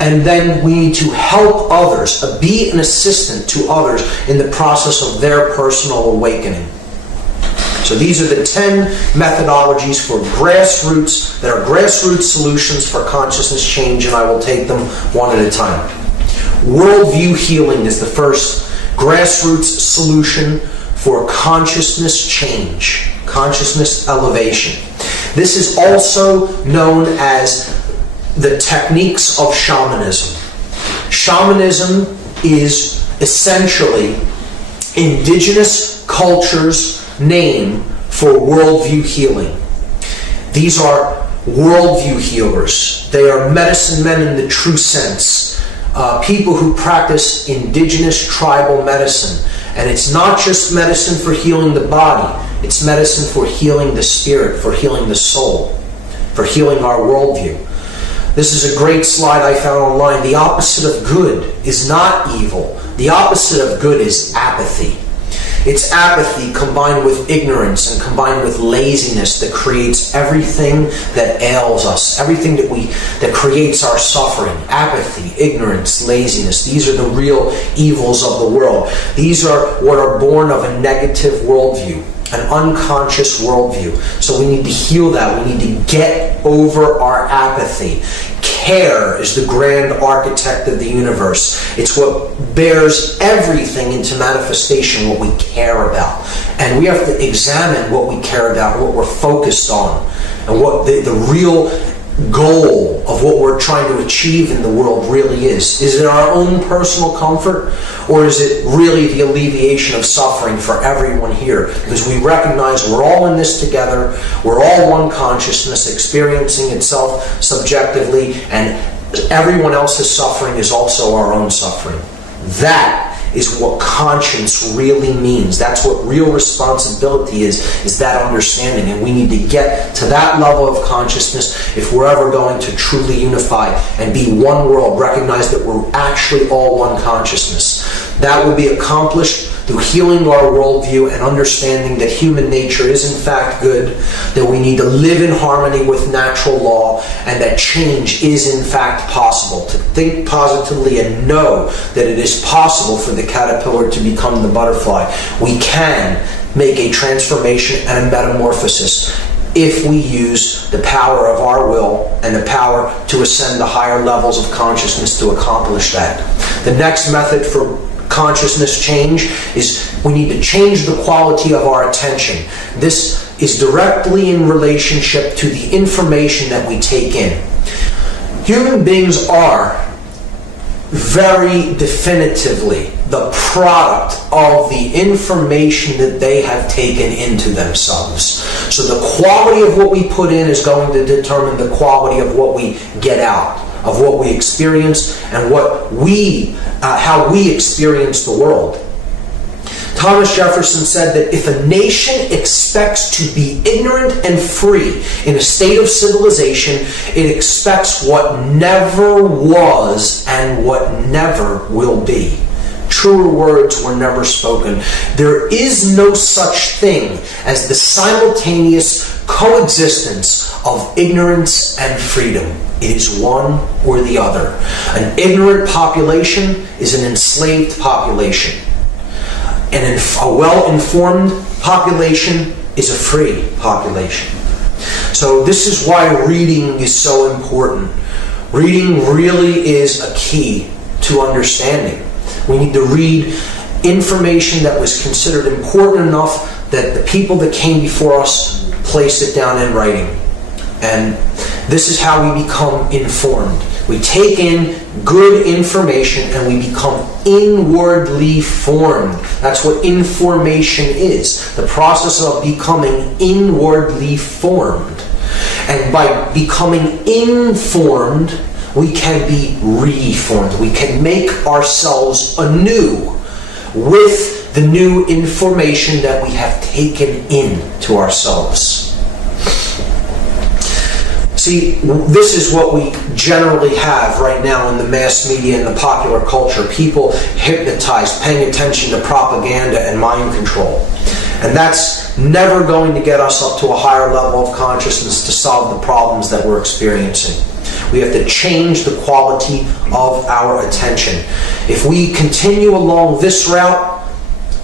and then we need to help others, be an assistant to others in the process of their personal awakening. So these are the 10 methodologies for grassroots, that are grassroots solutions for consciousness change, and I will take them one at a time. Worldview healing is the first grassroots solution for consciousness change, consciousness elevation. This is also known as the techniques of shamanism. Shamanism is essentially indigenous culture's name for worldview healing. These are worldview healers. They are medicine men in the true sense. People who practice indigenous tribal medicine. And it's not just medicine for healing the body. It's medicine for healing the spirit, for healing the soul, for healing our worldview. This is a great slide I found online. The opposite of good is not evil. The opposite of good is apathy. It's apathy combined with ignorance and combined with laziness that creates everything that ails us, everything that creates our suffering. Apathy, ignorance, laziness. These are the real evils of the world. These are what are born of a negative worldview, an unconscious worldview. So we need to heal that. We need to get over our apathy. Care is the grand architect of the universe. It's what bears everything into manifestation, what we care about. And we have to examine what we care about, what we're focused on, and what the real goal of what we're trying to achieve in the world really is. Is it our own personal comfort, or is it really the alleviation of suffering for everyone here? Because we recognize we're all in this together, we're all one consciousness experiencing itself subjectively, and everyone else's suffering is also our own suffering. That is what conscience really means. That's what real responsibility is that understanding. And we need to get to that level of consciousness if we're ever going to truly unify and be one world, recognize that we're actually all one consciousness. That will be accomplished through healing our worldview and understanding that human nature is in fact good, that we need to live in harmony with natural law, and that change is in fact possible. To think positively and know that it is possible for the caterpillar to become the butterfly. We can make a transformation and a metamorphosis if we use the power of our will and the power to ascend to higher levels of consciousness to accomplish that. The next method for consciousness change is we need to change the quality of our attention. This is directly in relationship to the information that we take in. Human beings are very definitively the product of the information that they have taken into themselves. So the quality of what we put in is going to determine the quality of what we get out, of what we experience, and how we experience the world. Thomas Jefferson said that if a nation expects to be ignorant and free in a state of civilization, it expects what never was and what never will be. Truer words were never spoken. There is no such thing as the simultaneous coexistence of ignorance and freedom. It is one or the other. An ignorant population is an enslaved population. And a well-informed population is a free population. So this is why reading is so important. Reading really is a key to understanding. We need to read information that was considered important enough that the people that came before us placed it down in writing. And this is how we become informed. We take in good information and we become inwardly formed. That's what information is. The process of becoming inwardly formed. And by becoming informed, we can be reformed. We can make ourselves anew with the new information that we have taken in to ourselves. See, this is what we generally have right now in the mass media and the popular culture. People hypnotized, paying attention to propaganda and mind control. And that's never going to get us up to a higher level of consciousness to solve the problems that we're experiencing. We have to change the quality of our attention. If we continue along this route,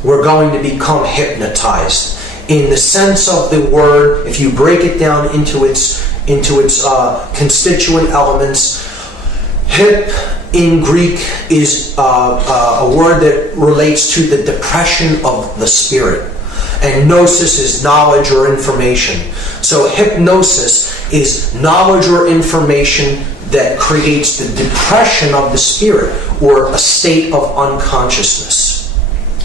we're going to become hypnotized. In the sense of the word, if you break it down into its constituent elements, hip in Greek is a word that relates to the depression of the spirit. And gnosis is knowledge or information. So hypnosis is knowledge or information that creates the depression of the spirit or a state of unconsciousness.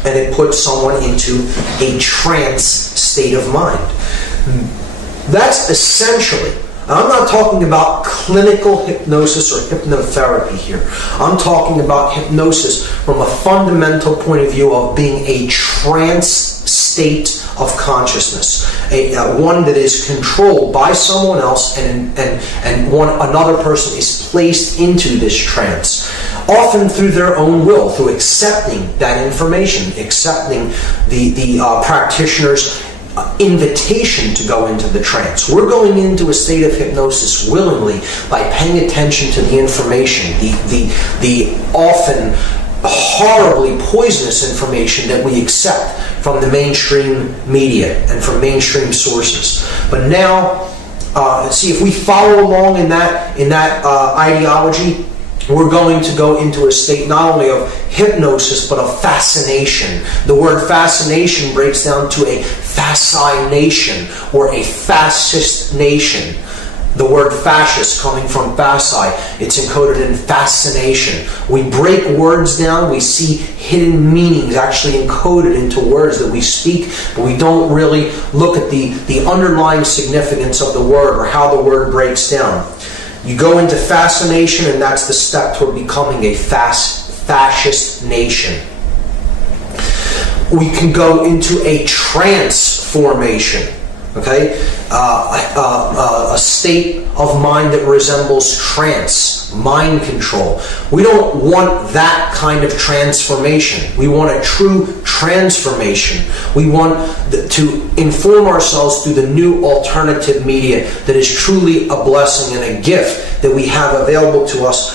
And it puts someone into a trance state of mind. That's essentially, I'm not talking about clinical hypnosis or hypnotherapy here. I'm talking about hypnosis from a fundamental point of view of being a trance state of consciousness, one that is controlled by someone else, and another person is placed into this trance, often through their own will, through accepting that information, accepting the practitioner's invitation to go into the trance. We're going into a state of hypnosis willingly by paying attention to the information, the often horribly poisonous information that we accept from the mainstream media and from mainstream sources. But now, see, if we follow along in that ideology, we're going to go into a state not only of hypnosis but of fascination. The word fascination breaks down to a fascination or a fascist nation. The word fascist coming from fasci, it's encoded in fascination. We break words down, we see hidden meanings actually encoded into words that we speak, but we don't really look at the underlying significance of the word or how the word breaks down. You go into fascination, and that's the step toward becoming a fascist nation. We can go into a transformation. Okay, a state of mind that resembles trance, mind control. We don't want that kind of transformation. We want a true transformation. We want to inform ourselves through the new alternative media that is truly a blessing and a gift that we have available to us,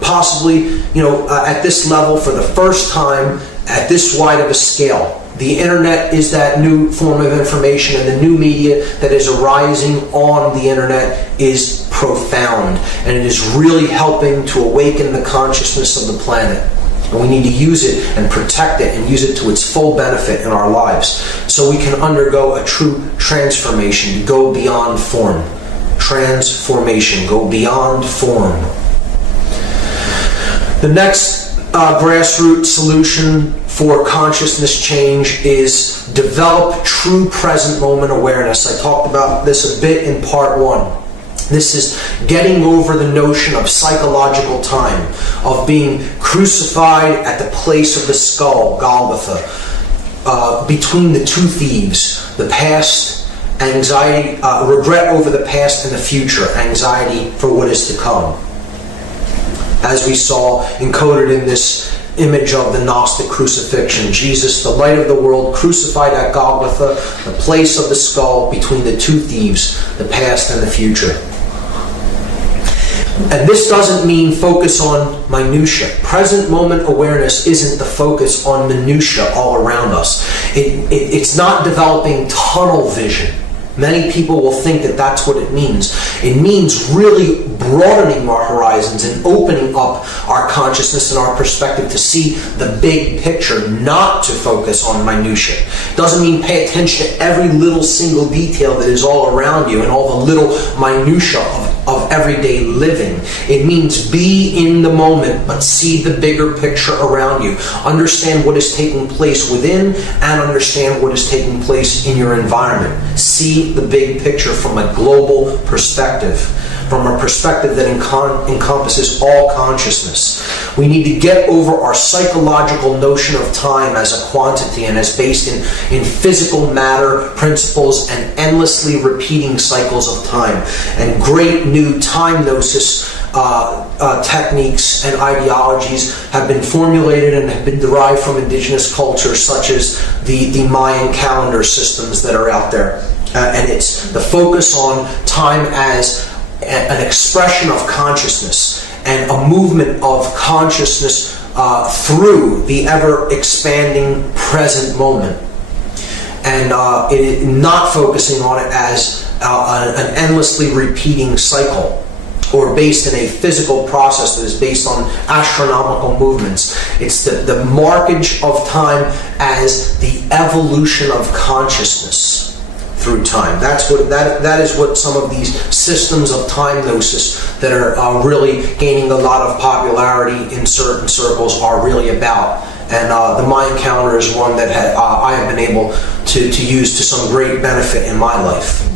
possibly, at this level for the first time, at this wide of a scale. The internet is that new form of information, and the new media that is arising on the internet is profound, and it is really helping to awaken the consciousness of the planet. And we need to use it and protect it and use it to its full benefit in our lives so we can undergo a true transformation, to go beyond form. Transformation, go beyond form. The next grassroots solution for consciousness change is develop true present moment awareness. I talked about this a bit in part 1. This is getting over the notion of psychological time, of being crucified at the place of the skull, Golgotha, between the two thieves, the past, anxiety, regret over the past and the future, anxiety for what is to come. As we saw encoded in this image of the Gnostic crucifixion, Jesus, the light of the world, crucified at Golgotha, the place of the skull between the two thieves, the past and the future. And this doesn't mean focus on minutia. Present moment awareness isn't the focus on minutia all around us. It's not developing tunnel vision. Many people will think that that's what it means. It means really broadening our horizons and opening up our consciousness and our perspective to see the big picture, not to focus on minutia. It doesn't mean pay attention to every little single detail that is all around you and all the little minutia of everyday living. It means be in the moment, but see the bigger picture around you. Understand what is taking place within and understand what is taking place in your environment. See the big picture from a global perspective, from a perspective that encompasses all consciousness. We need to get over our psychological notion of time as a quantity and as based in physical matter, principles, and endlessly repeating cycles of time. And great new time gnosis techniques and ideologies have been formulated and have been derived from indigenous cultures, such as the Mayan calendar systems that are out there. And it's the focus on time as an expression of consciousness and a movement of consciousness through the ever-expanding present moment. And not focusing on it as an endlessly repeating cycle, or based in a physical process that is based on astronomical movements. It's the markage of time as the evolution of consciousness through time. That is what some of these systems of time gnosis that are really gaining a lot of popularity in certain circles are really about. And the Mayan calendar is one that I have been able to use to some great benefit in my life.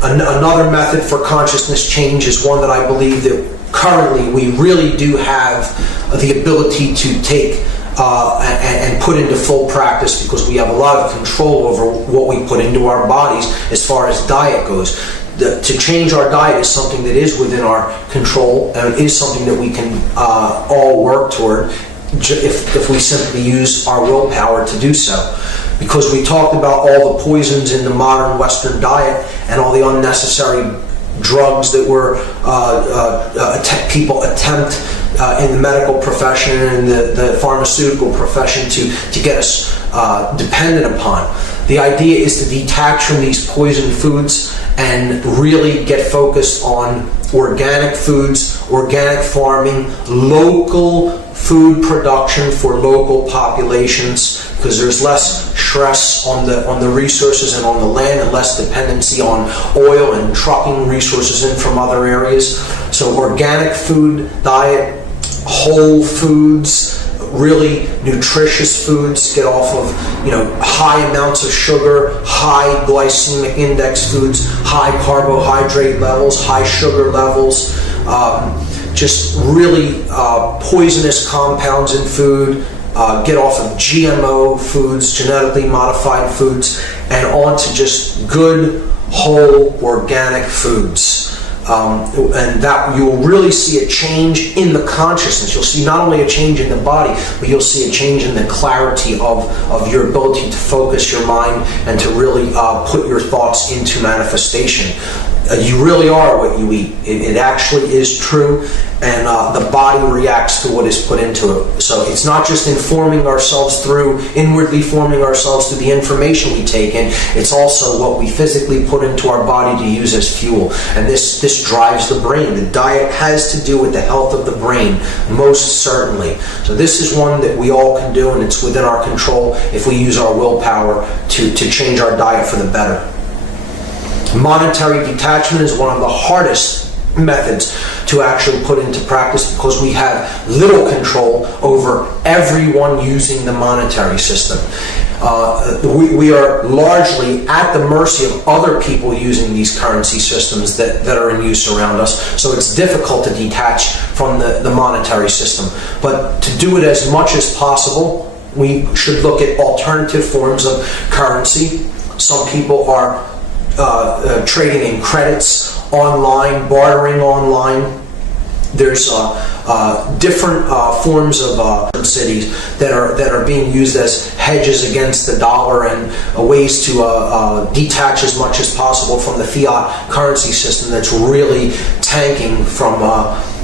Another method for consciousness change is one that I believe that currently we really do have the ability to take and put into full practice, because we have a lot of control over what we put into our bodies as far as diet goes. To change our diet is something that is within our control and is something that we can all work toward if we simply use our willpower to do so. Because we talked about all the poisons in the modern Western diet and all the unnecessary drugs that people attempt in the medical profession and the pharmaceutical profession to get us dependent upon. The idea is to detach from these poison foods and really get focused on organic foods, organic farming, local food production for local populations, because there's less stress on the resources and on the land, and less dependency on oil and trucking resources in from other areas. So organic food diet, whole foods, really nutritious foods, get off of high amounts of sugar, high glycemic index foods, high carbohydrate levels, high sugar levels, just really poisonous compounds in food. Get off of GMO foods, genetically modified foods, and onto just good, whole, organic foods. And that you will really see a change in the consciousness. You'll see not only a change in the body, but you'll see a change in the clarity of your ability to focus your mind and to really put your thoughts into manifestation. You really are what you eat. It actually is true, and the body reacts to what is put into it. So it's not just inwardly forming ourselves through the information we take in, it's also what we physically put into our body to use as fuel. And this drives the brain. The diet has to do with the health of the brain, most certainly. So this is one that we all can do, and it's within our control if we use our willpower to change our diet for the better. Monetary detachment is one of the hardest methods to actually put into practice because we have little control over everyone using the monetary system. We are largely at the mercy of other people using these currency systems that are in use around us, so it's difficult to detach from the monetary system. But to do it as much as possible, we should look at alternative forms of currency. Some people are trading in credits online, bartering online. There's different forms of cities that are being used as hedges against the dollar and ways to detach as much as possible from the fiat currency system that's really tanking from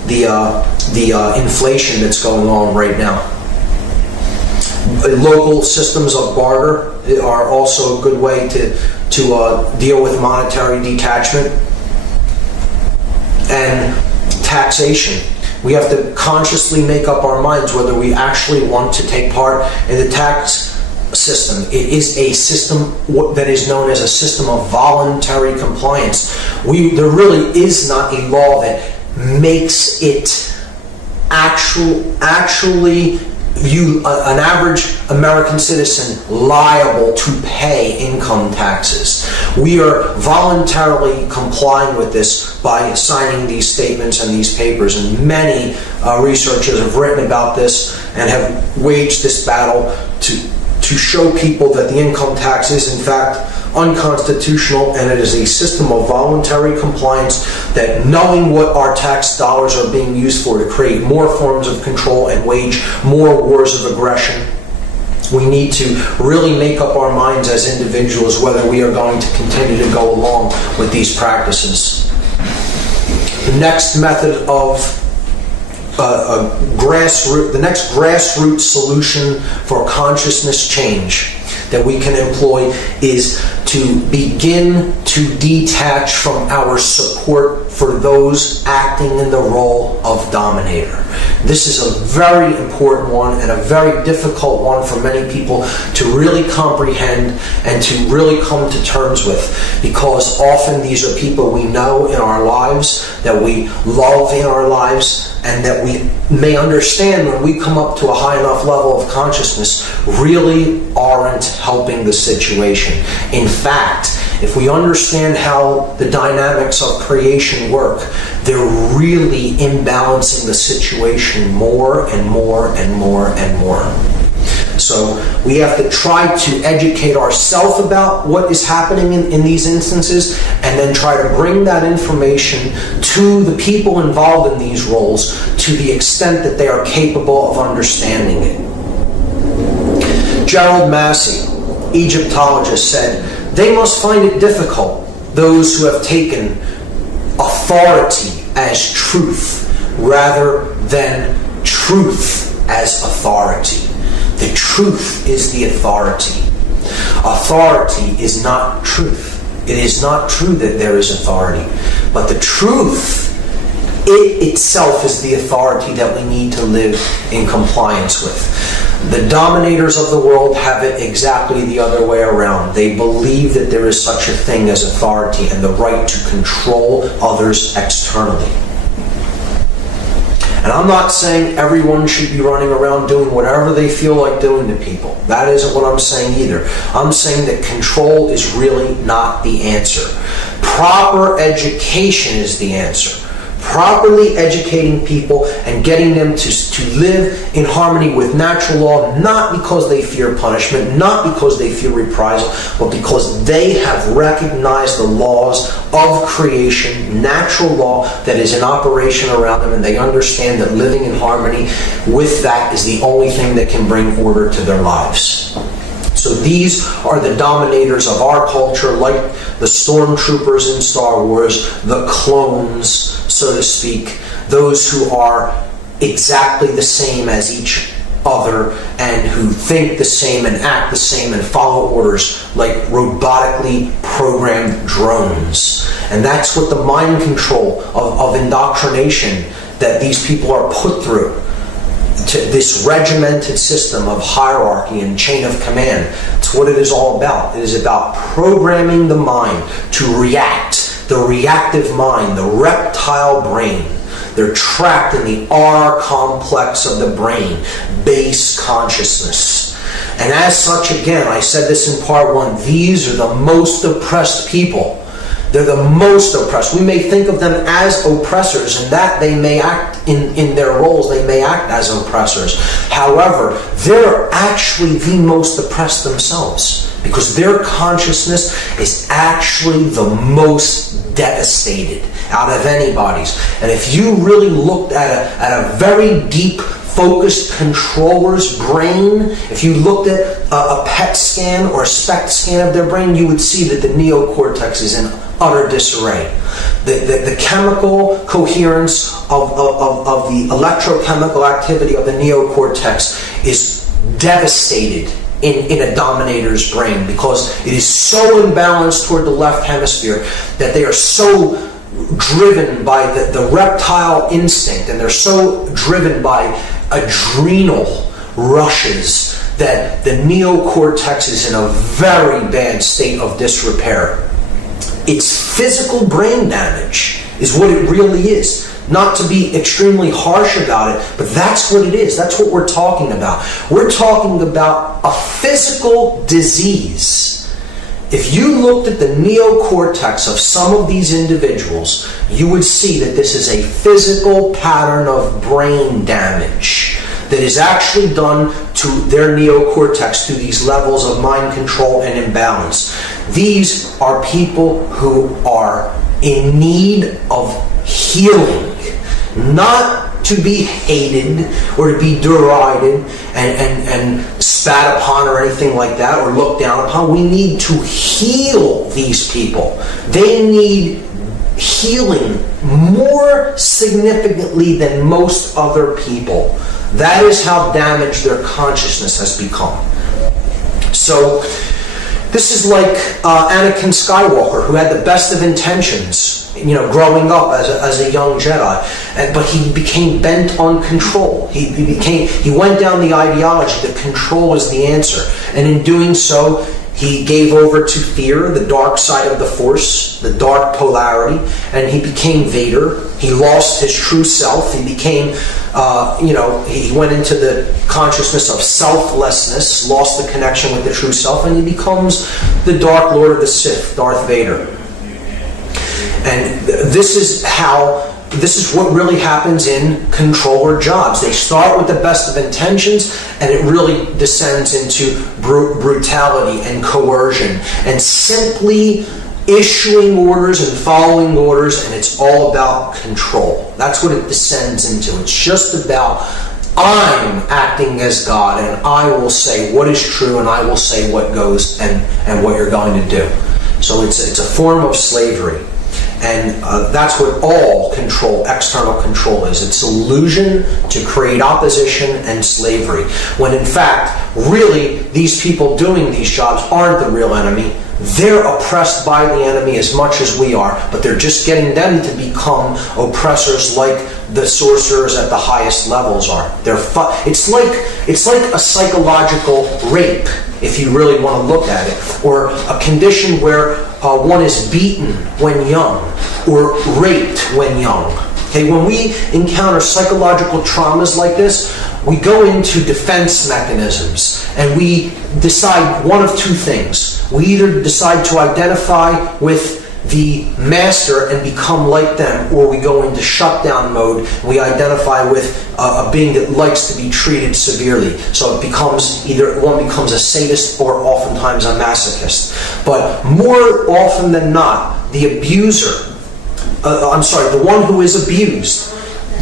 the inflation that's going on right now. Local systems of barter are also a good way to deal with monetary detachment. And taxation. We have to consciously make up our minds whether we actually want to take part in the tax system. It is a system that is known as a system of voluntary compliance. There really is not a law that makes it actually view an average American citizen liable to pay income taxes. We are voluntarily complying with this by signing these statements and these papers, and many researchers have written about this and have waged this battle to show people that the income tax is in fact unconstitutional, and it is a system of voluntary compliance, that knowing what our tax dollars are being used for to create more forms of control and wage more wars of aggression, we need to really make up our minds as individuals whether we are going to continue to go along with these practices. The next method of the next grassroots solution for consciousness change that we can employ is to begin to detach from our support for those acting in the role of dominator. This is a very important one and a very difficult one for many people to really comprehend and to really come to terms with, because often these are people we know in our lives, that we love in our lives, and that we may understand when we come up to a high enough level of consciousness really aren't helping the situation. In fact, if we understand how the dynamics of creation work, they're really imbalancing the situation more and more and more and more. So we have to try to educate ourselves about what is happening in these instances, and then try to bring that information to the people involved in these roles to the extent that they are capable of understanding it. Gerald Massey, Egyptologist, said, "They must find it difficult, those who have taken authority as truth rather than truth as authority." The truth is the authority. Authority is not truth. It is not true that there is authority, but the truth, it itself is the authority that we need to live in compliance with. The dominators of the world have it exactly the other way around. They believe that there is such a thing as authority and the right to control others externally. And I'm not saying everyone should be running around doing whatever they feel like doing to people. That isn't what I'm saying either. I'm saying that control is really not the answer. Proper education is the answer. Properly educating people and getting them to live in harmony with natural law, not because they fear punishment, not because they fear reprisal, but because they have recognized the laws of creation, natural law that is in operation around them, and they understand that living in harmony with that is the only thing that can bring order to their lives. So these are the dominators of our culture, like the stormtroopers in Star Wars, the clones, so to speak, those who are exactly the same as each other and who think the same and act the same and follow orders like robotically programmed drones. And that's what the mind control of indoctrination that these people are put through, to this regimented system of hierarchy and chain of command. It's what it is all about. It is about programming the mind to react, the reactive mind, the reptile brain. They're trapped in the R complex of the brain, base consciousness. And as such, again, I said this in part one, these are the most oppressed people. They're the most oppressed. We may think of them as oppressors, and that they may act in their roles, they may act as oppressors. However, they're actually the most oppressed themselves, because their consciousness is actually the most devastated out of anybody's. And if you really looked at a very deep, focused controller's brain, if you looked at a PET scan or a SPECT scan of their brain, you would see that the neocortex is in utter disarray. The chemical coherence of the electrochemical activity of the neocortex is devastated in a dominator's brain, because it is so imbalanced toward the left hemisphere that they are so driven by the reptile instinct, and they're so driven by adrenal rushes that the neocortex is in a very bad state of disrepair. It's physical brain damage is what it really is. Not to be extremely harsh about it, but that's what it is. That's what we're talking about. We're talking about a physical disease. If you looked at the neocortex of some of these individuals, you would see that this is a physical pattern of brain damage that is actually done to their neocortex through these levels of mind control and imbalance. These are people who are in need of healing, not to be hated or to be derided and spat upon or anything like that, or looked down upon. We need to heal these people. They need healing more significantly than most other people. That is how damaged their consciousness has become. So this is like Anakin Skywalker, who had the best of intentions, growing up as a young Jedi, but he became bent on control. He went down the ideology that control is the answer, and in doing so, he gave over to fear, the dark side of the Force, the dark polarity, and he became Vader. He lost his true self. He became, he went into the consciousness of selflessness, lost the connection with the true self, and he becomes the Dark Lord of the Sith, Darth Vader. And this is what really happens in controller jobs. They start with the best of intentions, and it really descends into brutality and coercion and simply issuing orders and following orders, and it's all about control. That's what it descends into. It's just about, I'm acting as God, and I will say what is true, and I will say what goes and what you're going to do. So it's a form of slavery. And that's what all control, external control is. It's illusion to create opposition and slavery. When in fact, really, these people doing these jobs aren't the real enemy. They're oppressed by the enemy as much as we are, but they're just getting them to become oppressors like the sorcerers at the highest levels are. It's like a psychological rape, if you really want to look at it, or a condition where one is beaten when young or raped when young. Okay, when we encounter psychological traumas like this, we go into defense mechanisms and we decide one of two things. We either decide to identify with the master and become like them, or we go into shutdown mode. We identify with a being that likes to be treated severely. So it becomes either one becomes a sadist or oftentimes a masochist. But more often than not, the abuser, the one who is abused,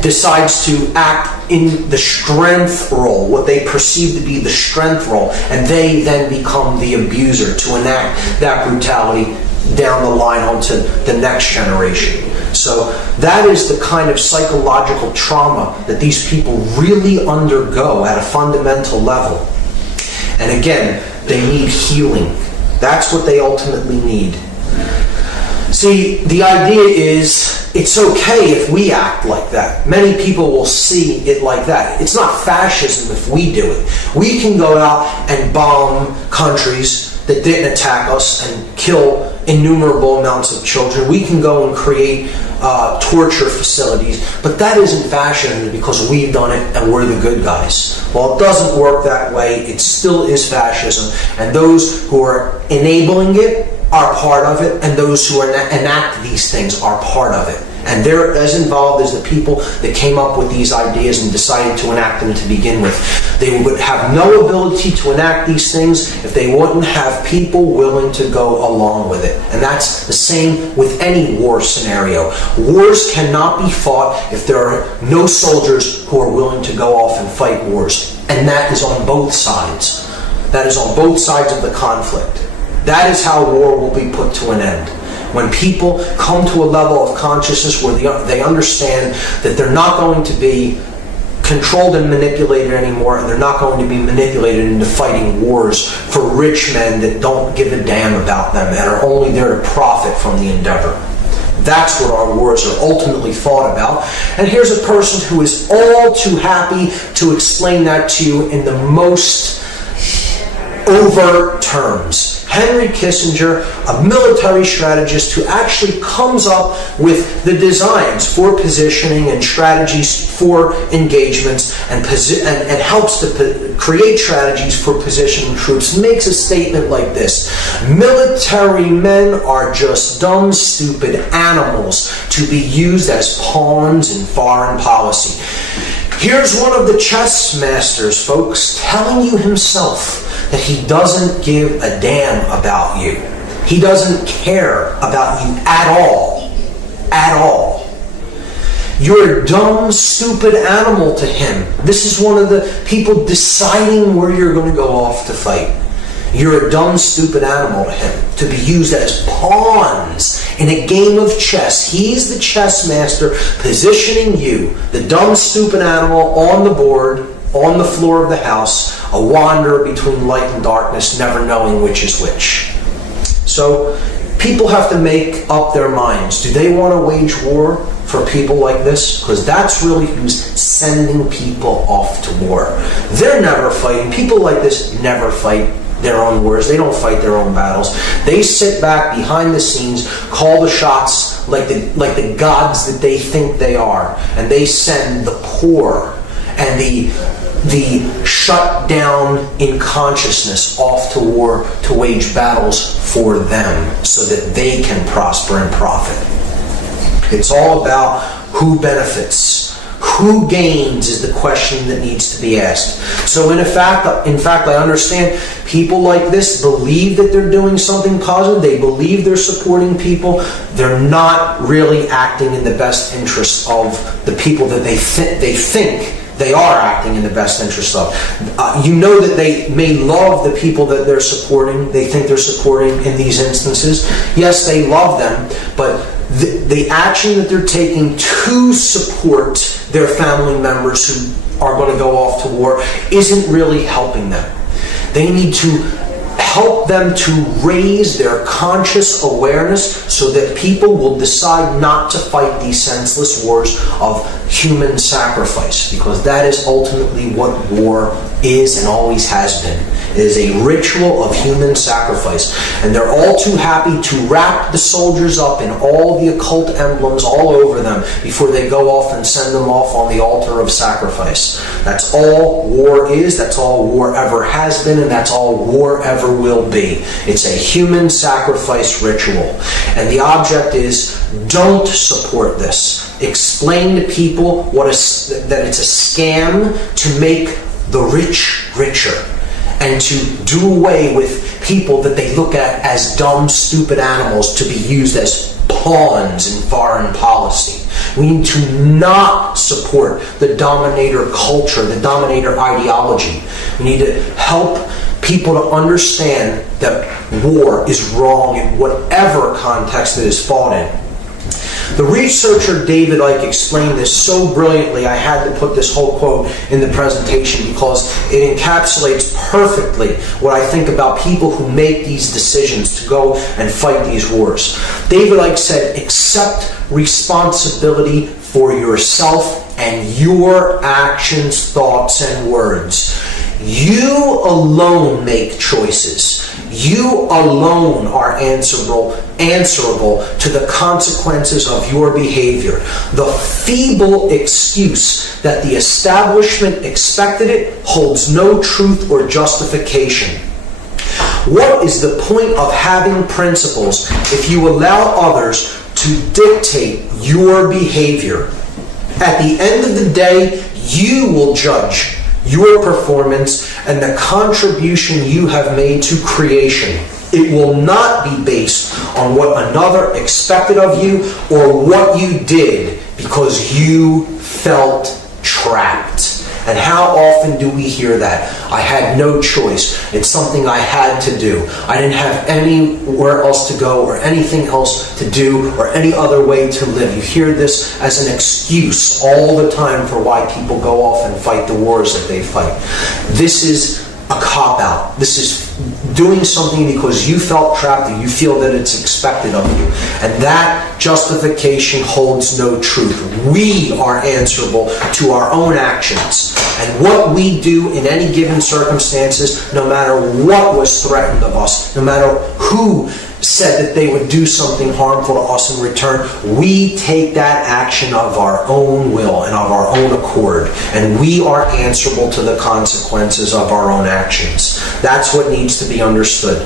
decides to act in the strength role, what they perceive to be the strength role, and they then become the abuser to enact that brutality down the line onto the next generation. So that is the kind of psychological trauma that these people really undergo at a fundamental level. And again, they need healing. That's what they ultimately need. See, the idea is it's okay if we act like that. Many people will see it like that. It's not fascism if we do it. We can go out and bomb countries that didn't attack us and kill innumerable amounts of children. We can go and create torture facilities, but that isn't fascism because we've done it and we're the good guys. Well, it doesn't work that way. It still is fascism, and those who are enabling it are part of it, and those who enact these things are part of it. And they're as involved as the people that came up with these ideas and decided to enact them to begin with. They would have no ability to enact these things if they wouldn't have people willing to go along with it. And that's the same with any war scenario. Wars cannot be fought if there are no soldiers who are willing to go off and fight wars. And that is on both sides. That is on both sides of the conflict. That is how war will be put to an end. When people come to a level of consciousness where they understand that they're not going to be controlled and manipulated anymore, and they're not going to be manipulated into fighting wars for rich men that don't give a damn about them and are only there to profit from the endeavor. That's what our wars are ultimately fought about. And here's a person who is all too happy to explain that to you in the most overt terms. Henry Kissinger, a military strategist who actually comes up with the designs for positioning and strategies for engagements and helps to create strategies for positioning troops, makes a statement like this: military men are just dumb, stupid animals to be used as pawns in foreign policy. Here's one of the chess masters, folks, telling you himself that he doesn't give a damn about you. He doesn't care about you at all. At all. You're a dumb, stupid animal to him. This is one of the people deciding where you're going to go off to fight. You're a dumb, stupid animal to him, to be used as pawns in a game of chess. He's the chess master positioning you, the dumb, stupid animal, on the board, on the floor of the house, a wanderer between light and darkness, never knowing which is which. So people have to make up their minds. Do they want to wage war for people like this? Because that's really who's sending people off to war. They're never fighting. People like this never fight their own wars. They don't fight their own battles. They sit back behind the scenes, call the shots like the gods that they think they are, and they send the poor and the shut down in consciousness off to war to wage battles for them so that they can prosper and profit. It's all about who benefits. Who gains is the question that needs to be asked. So in fact, I understand people like this believe that they're doing something positive. They believe they're supporting people. They're not really acting in the best interest of the people that they think they are acting in the best interest of. You know that they may love the people that they're supporting. They think they're supporting in these instances. Yes, they love them, but the action that they're taking to support their family members who are going to go off to war isn't really helping them. They need to help them to raise their conscious awareness so that people will decide not to fight these senseless wars of human sacrifice, because that is ultimately what war is and always has been. It is a ritual of human sacrifice, and they're all too happy to wrap the soldiers up in all the occult emblems all over them before they go off and send them off on the altar of sacrifice. That's all war is, that's all war ever has been, and that's all war ever will be. It's a human sacrifice ritual. And the object is, don't support this. Explain to people that it's a scam to make the rich richer, and to do away with people that they look at as dumb, stupid animals to be used as pawns in foreign policy. We need to not support the dominator culture, the dominator ideology. We need to help people to understand that war is wrong in whatever context it is fought in. The researcher David Icke explained this so brilliantly, I had to put this whole quote in the presentation because it encapsulates perfectly what I think about people who make these decisions to go and fight these wars. David Icke said, accept responsibility for yourself and your actions, thoughts, and words. You alone make choices. You alone are answerable to the consequences of your behavior. The feeble excuse that the establishment expected it holds no truth or justification. What is the point of having principles if you allow others to dictate your behavior? At the end of the day, you will judge your performance and the contribution you have made to creation. It will not be based on what another expected of you or what you did because you felt trapped. And how often do we hear that? I had no choice. It's something I had to do. I didn't have anywhere else to go or anything else to do or any other way to live. You hear this as an excuse all the time for why people go off and fight the wars that they fight. This is a cop-out. This is doing something because you felt trapped and you feel that it's expected of you. And that justification holds no truth. We are answerable to our own actions. And what we do in any given circumstances, no matter what was threatened of us, no matter who said that they would do something harmful to us in return, we take that action of our own will and of our own accord, and we are answerable to the consequences of our own actions. That's what needs to be understood.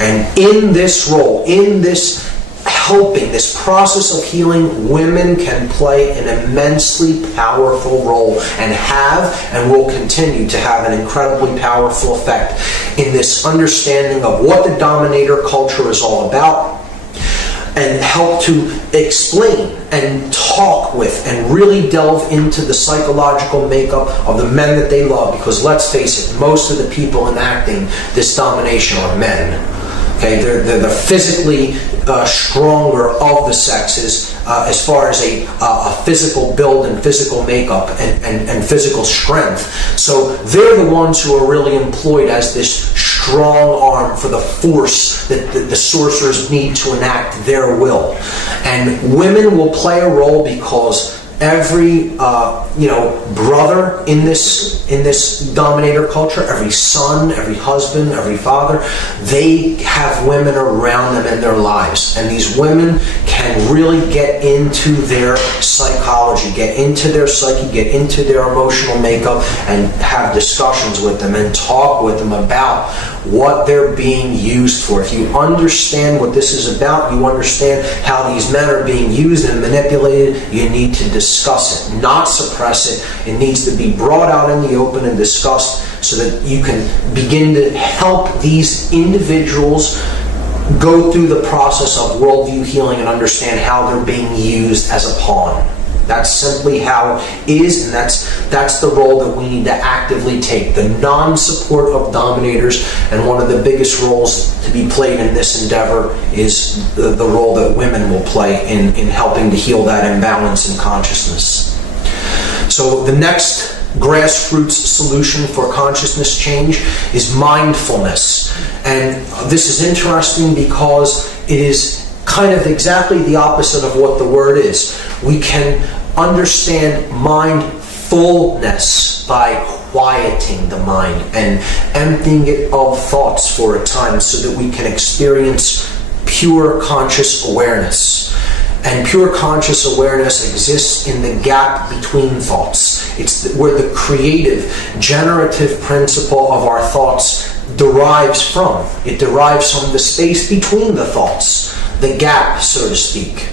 And in this role, in this helping, this process of healing, women can play an immensely powerful role and have and will continue to have an incredibly powerful effect in this understanding of what the dominator culture is all about, and help to explain and talk with and really delve into the psychological makeup of the men that they love, because let's face it, most of the people enacting this domination are men. Okay, they're the physically stronger of the sexes as far as a physical build and physical makeup and physical strength. So they're the ones who are really employed as this strong arm for the force that the sorcerers need to enact their will. And women will play a role because every brother in this dominator culture, every son, every husband, every father, they have women around them in their lives, and these women can really get into their psychology, get into their psyche, get into their emotional makeup, and have discussions with them and talk with them about what they're being used for. If you understand what this is about, you understand how these men are being used and manipulated, you need to discuss it, not suppress it. It needs to be brought out in the open and discussed so that you can begin to help these individuals go through the process of worldview healing and understand how they're being used as a pawn. That's simply how it is, and that's the role that we need to actively take. The non-support of dominators, and one of the biggest roles to be played in this endeavor is the role that women will play in helping to heal that imbalance in consciousness. So the next grassroots solution for consciousness change is mindfulness. And this is interesting because it is kind of exactly the opposite of what the word is. We can understand mindfulness by quieting the mind and emptying it of thoughts for a time so that we can experience pure conscious awareness. And pure conscious awareness exists in the gap between thoughts. It's where the creative, generative principle of our thoughts derives from. It derives from the space between the thoughts, the gap, so to speak.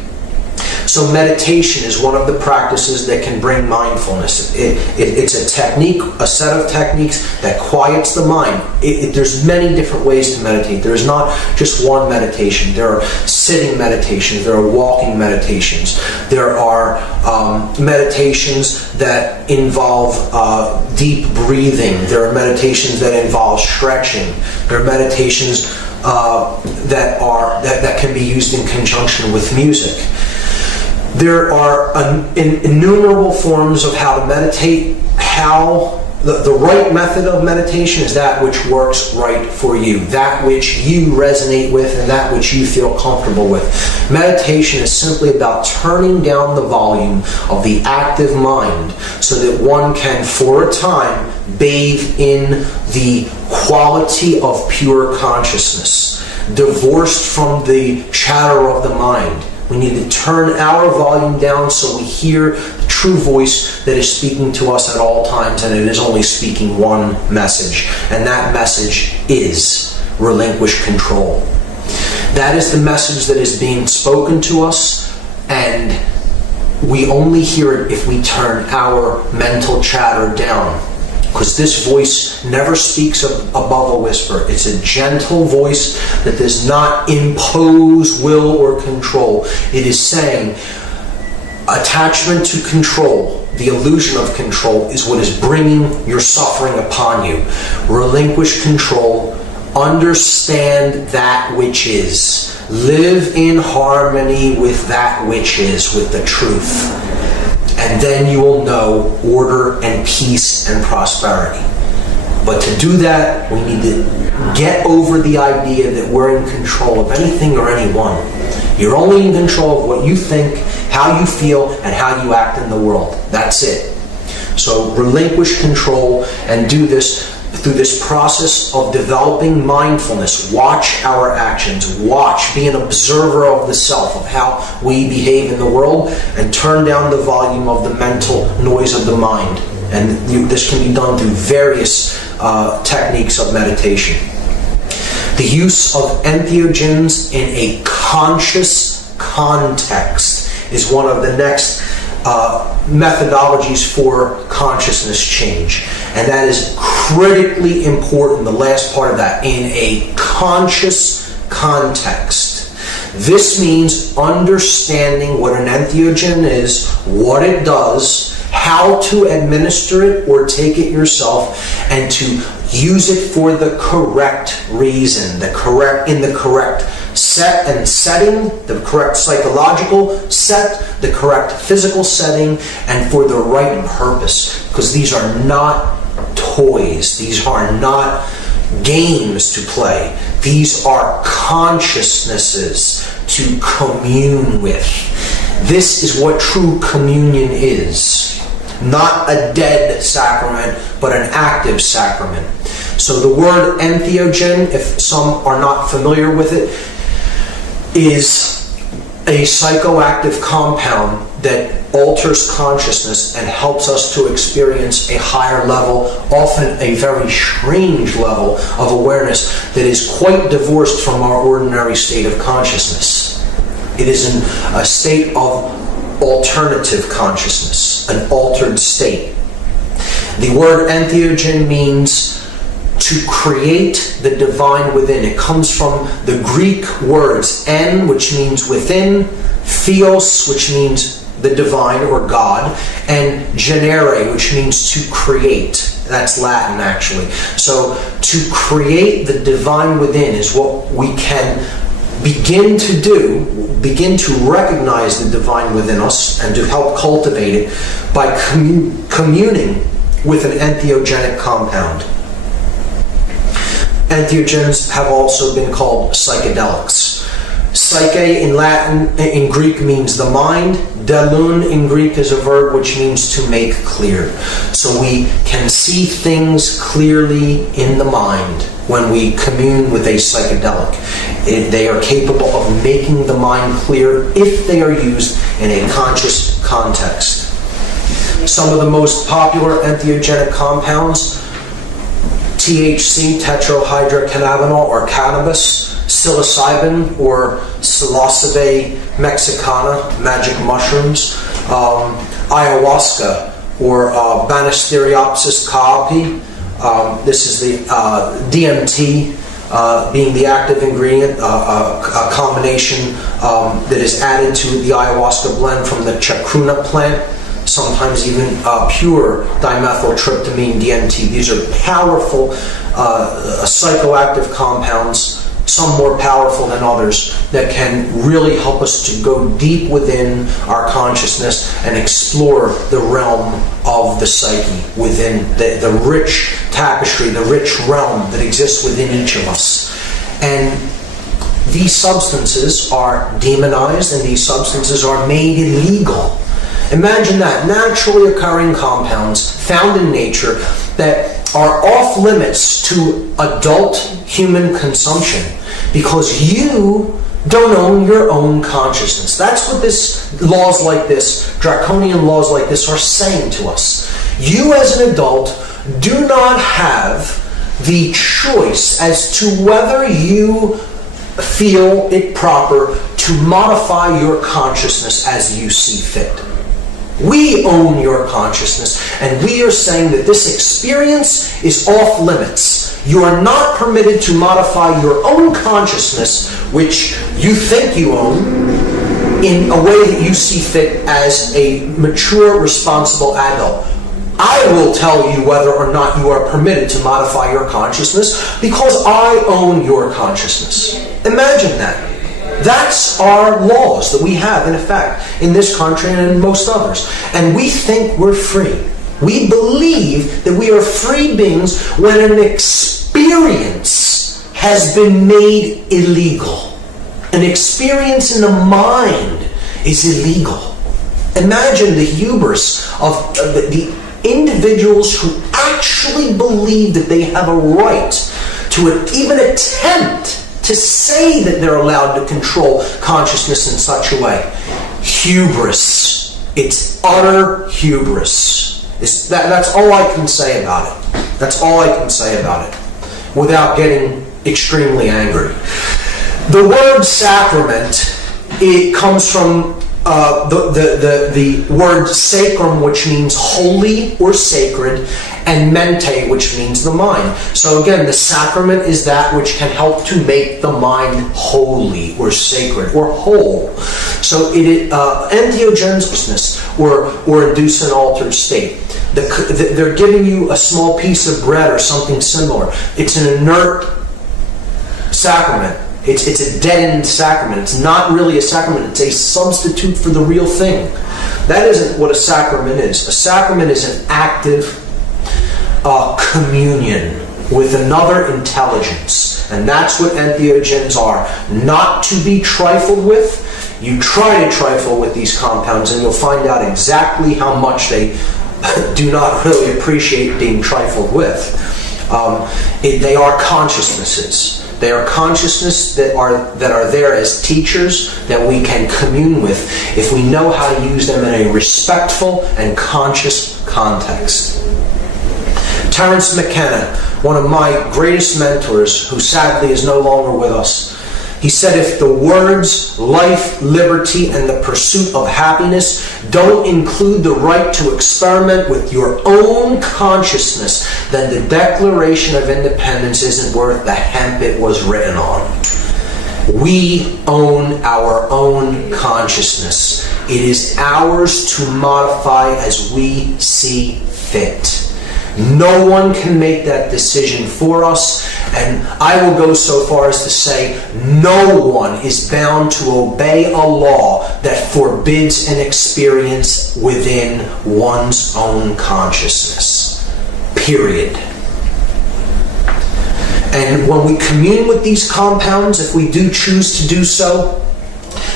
So meditation is one of the practices that can bring mindfulness. It's a technique, a set of techniques that quiets the mind. There's many different ways to meditate. There is not just one meditation. There are sitting meditations. There are walking meditations. There are meditations that involve deep breathing. There are meditations that involve stretching. There are meditations that can be used in conjunction with music. There are innumerable forms of how to meditate. The right method of meditation is that which works right for you, that which you resonate with, and that which you feel comfortable with. Meditation is simply about turning down the volume of the active mind so that one can, for a time, bathe in the quality of pure consciousness, divorced from the chatter of the mind. We need to turn our volume down so we hear the true voice that is speaking to us at all times, and it is only speaking one message, and that message is relinquish control. That is the message that is being spoken to us, and we only hear it if we turn our mental chatter down. Because this voice never speaks above a whisper. It's a gentle voice that does not impose will or control. It is saying attachment to control, the illusion of control, is what is bringing your suffering upon you. Relinquish control. Understand that which is. Live in harmony with that which is, with the truth. And then you will know order and peace and prosperity. But to do that, we need to get over the idea that we're in control of anything or anyone. You're only in control of what you think, how you feel, and how you act in the world. That's it. So relinquish control and do this through this process of developing mindfulness. Watch our actions. Be an observer of the self, of how we behave in the world, and turn down the volume of the mental noise of the mind. And this can be done through various techniques of meditation. The use of entheogens in a conscious context is one of the next methodologies for consciousness change. And that is critically important, the last part of that, in a conscious context. This means understanding what an entheogen is, what it does, how to administer it or take it yourself, and to use it for the correct reason, in the correct set and setting, the correct psychological set, the correct physical setting, and for the right purpose. Because these are not toys. These are not games to play. These are consciousnesses to commune with. This is what true communion is. Not a dead sacrament, but an active sacrament. So the word entheogen, if some are not familiar with it, is a psychoactive compound that alters consciousness and helps us to experience a higher level, often a very strange level of awareness that is quite divorced from our ordinary state of consciousness. It is a state of alternative consciousness, an altered state. The word entheogen means to create the divine within. It comes from the Greek words en, which means within, theos, which means the divine or God, and genere, which means to create. That's Latin, actually. So to create the divine within is what we can begin to do, begin to recognize the divine within us and to help cultivate it by communing with an entheogenic compound. Entheogens have also been called psychedelics. Psyche in Latin, in Greek, means the mind. Delun in Greek is a verb which means to make clear. So we can see things clearly in the mind when we commune with a psychedelic. They are capable of making the mind clear if they are used in a conscious context. Some of the most popular entheogenic compounds THC, tetrahydrocannabinol, or cannabis, psilocybin, or psilocybe mexicana, magic mushrooms, ayahuasca, or Banisteriopsis caapi. This is the DMT, being the active ingredient, a combination that is added to the ayahuasca blend from the chacruna plant, sometimes even pure dimethyltryptamine, DMT. These are powerful psychoactive compounds, some more powerful than others, that can really help us to go deep within our consciousness and explore the realm of the psyche, within the rich tapestry, the rich realm that exists within each of us. And these substances are demonized, and these substances are made illegal. Imagine that, naturally occurring compounds found in nature that are off limits to adult human consumption because you don't own your own consciousness. That's what laws like this, draconian laws like this, are saying to us. You as an adult do not have the choice as to whether you feel it proper to modify your consciousness as you see fit. We own your consciousness, and we are saying that this experience is off limits. You are not permitted to modify your own consciousness, which you think you own, in a way that you see fit as a mature, responsible adult. I will tell you whether or not you are permitted to modify your consciousness because I own your consciousness. Imagine that. That's our laws that we have in effect in this country and in most others. And we think we're free. We believe that we are free beings when an experience has been made illegal. An experience in the mind is illegal. Imagine the hubris of the individuals who actually believe that they have a right to even attempt to say that they're allowed to control consciousness in such a way. Hubris. It's utter hubris. That's all I can say about it. That's all I can say about it without getting extremely angry. The word sacrament, it comes from the word sacrum, which means holy or sacred, and mente, which means the mind. So again, the sacrament is that which can help to make the mind holy or sacred or whole. So it entheogenesis, or induce an altered state. They're giving you a small piece of bread or something similar. It's an inert sacrament. It's a deadened sacrament. It's not really a sacrament. It's a substitute for the real thing. That isn't what a sacrament is. A sacrament is an active communion with another intelligence. And that's what entheogens are. Not to be trifled with. You try to trifle with these compounds and you'll find out exactly how much they do not really appreciate being trifled with. They are consciousnesses. They are consciousness that are there as teachers that we can commune with if we know how to use them in a respectful and conscious context. Terence McKenna, one of my greatest mentors, who sadly is no longer with us, he said, if the words life, liberty, and the pursuit of happiness don't include the right to experiment with your own consciousness, then the Declaration of Independence isn't worth the hemp it was written on. We own our own consciousness. It is ours to modify as we see fit. No one can make that decision for us, and I will go so far as to say no one is bound to obey a law that forbids an experience within one's own consciousness. Period. And when we commune with these compounds, if we do choose to do so,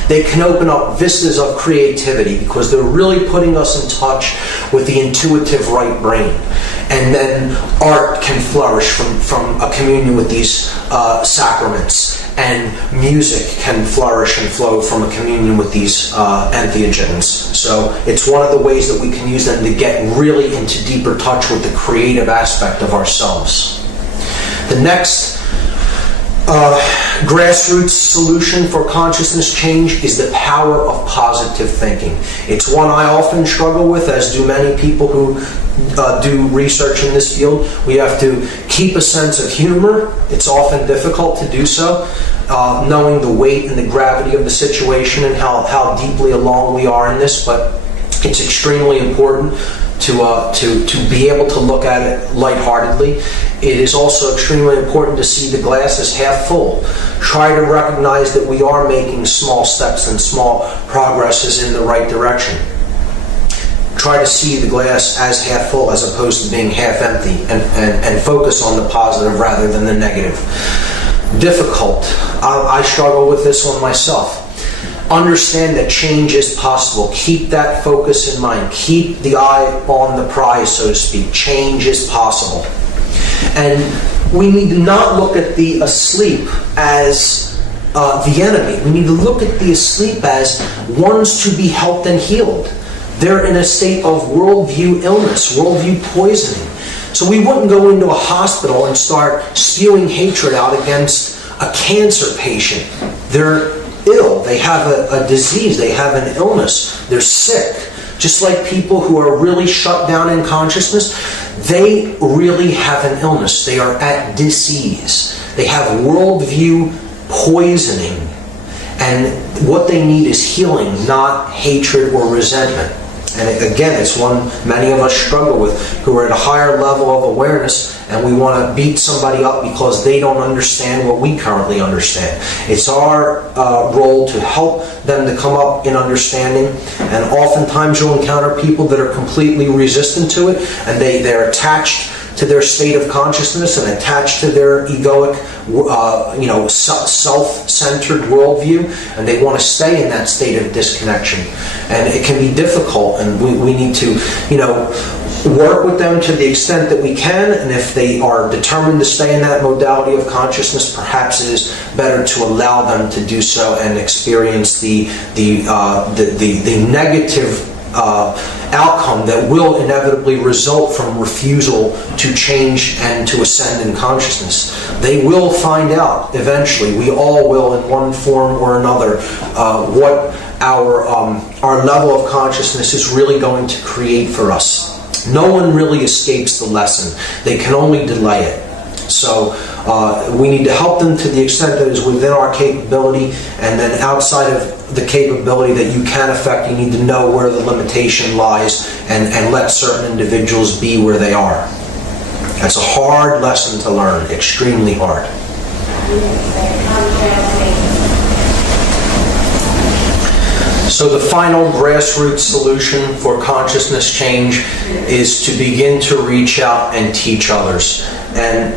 they can open up vistas of creativity because they're really putting us in touch with the intuitive right brain. And then art can flourish from a communion with these sacraments. And music can flourish and flow from a communion with these entheogens. So it's one of the ways that we can use them to get really into deeper touch with the creative aspect of ourselves. The next grassroots solution for consciousness change is the power of positive thinking. It's one I often struggle with, as do many people who do research in this field. We have to keep a sense of humor. It's often difficult to do so, knowing the weight and the gravity of the situation and how deeply along we are in this, but it's extremely important to be able to look at it lightheartedly. It is also extremely important to see the glass as half full. Try to recognize that we are making small steps and small progresses in the right direction. Try to see the glass as half full as opposed to being half empty, and focus on the positive rather than the negative. Difficult. I struggle with this one myself. Understand that change is possible. Keep that focus in mind. Keep the eye on the prize, so to speak. Change is possible. And we need to not look at the asleep as the enemy. We need to look at the asleep as ones to be helped and healed. They're in a state of worldview illness, worldview poisoning. So we wouldn't go into a hospital and start spewing hatred out against a cancer patient. They're ill, they have a disease, they have an illness, they're sick. Just like people who are really shut down in consciousness, they really have an illness. They are at disease. They have worldview poisoning. And what they need is healing, not hatred or resentment. And again, it's one many of us struggle with, who are at a higher level of awareness, and we want to beat somebody up because they don't understand what we currently understand. It's our role to help them to come up in understanding, and oftentimes you'll encounter people that are completely resistant to it, and they're attached to their state of consciousness and attached to their egoic, self-centered worldview, and they want to stay in that state of disconnection. And it can be difficult, and we need to, work with them to the extent that we can, and if they are determined to stay in that modality of consciousness, perhaps it is better to allow them to do so and experience the negative outcome that will inevitably result from refusal to change and to ascend in consciousness. They will find out eventually, we all will in one form or another, what our level of consciousness is really going to create for us. No one really escapes the lesson. They can only delay it. So we need to help them to the extent that is within our capability, and then outside of the capability that you can affect, you need to know where the limitation lies and let certain individuals be where they are. That's a hard lesson to learn, extremely hard. So the final grassroots solution for consciousness change is to begin to reach out and teach others. And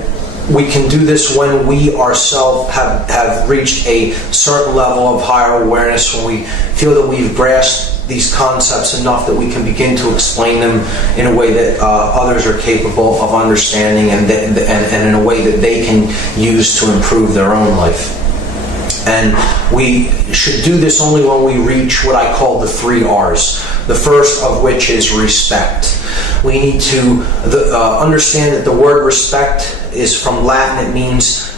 we can do this when we ourselves have reached a certain level of higher awareness, when we feel that we've grasped these concepts enough that we can begin to explain them in a way that others are capable of understanding, and in a way that they can use to improve their own life. And we should do this only when we reach what I call the 3 R's. The first of which is respect. We need to understand that the word respect is from Latin. It means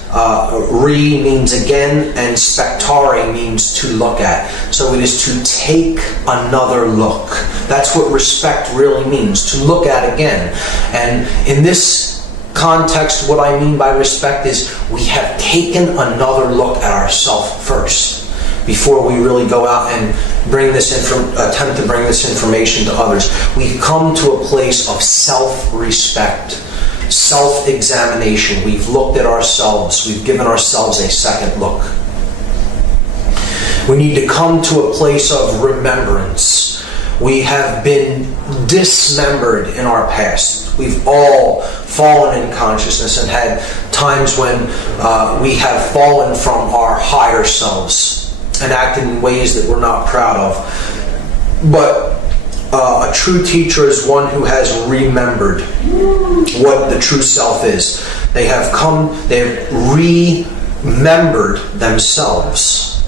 re means again, and spectare means to look at. So it is to take another look. That's what respect really means, to look at again. And in this context, what I mean by respect is we have taken another look at ourselves first before we really go out and attempt to bring this information to others. We come to a place of self-respect, self-examination. We've looked at ourselves. We've given ourselves a second look. We need to come to a place of remembrance. We have been dismembered in our past. We've all fallen in consciousness and had times when we have fallen from our higher selves and acted in ways that we're not proud of. But a true teacher is one who has remembered what the true self is. They've remembered themselves,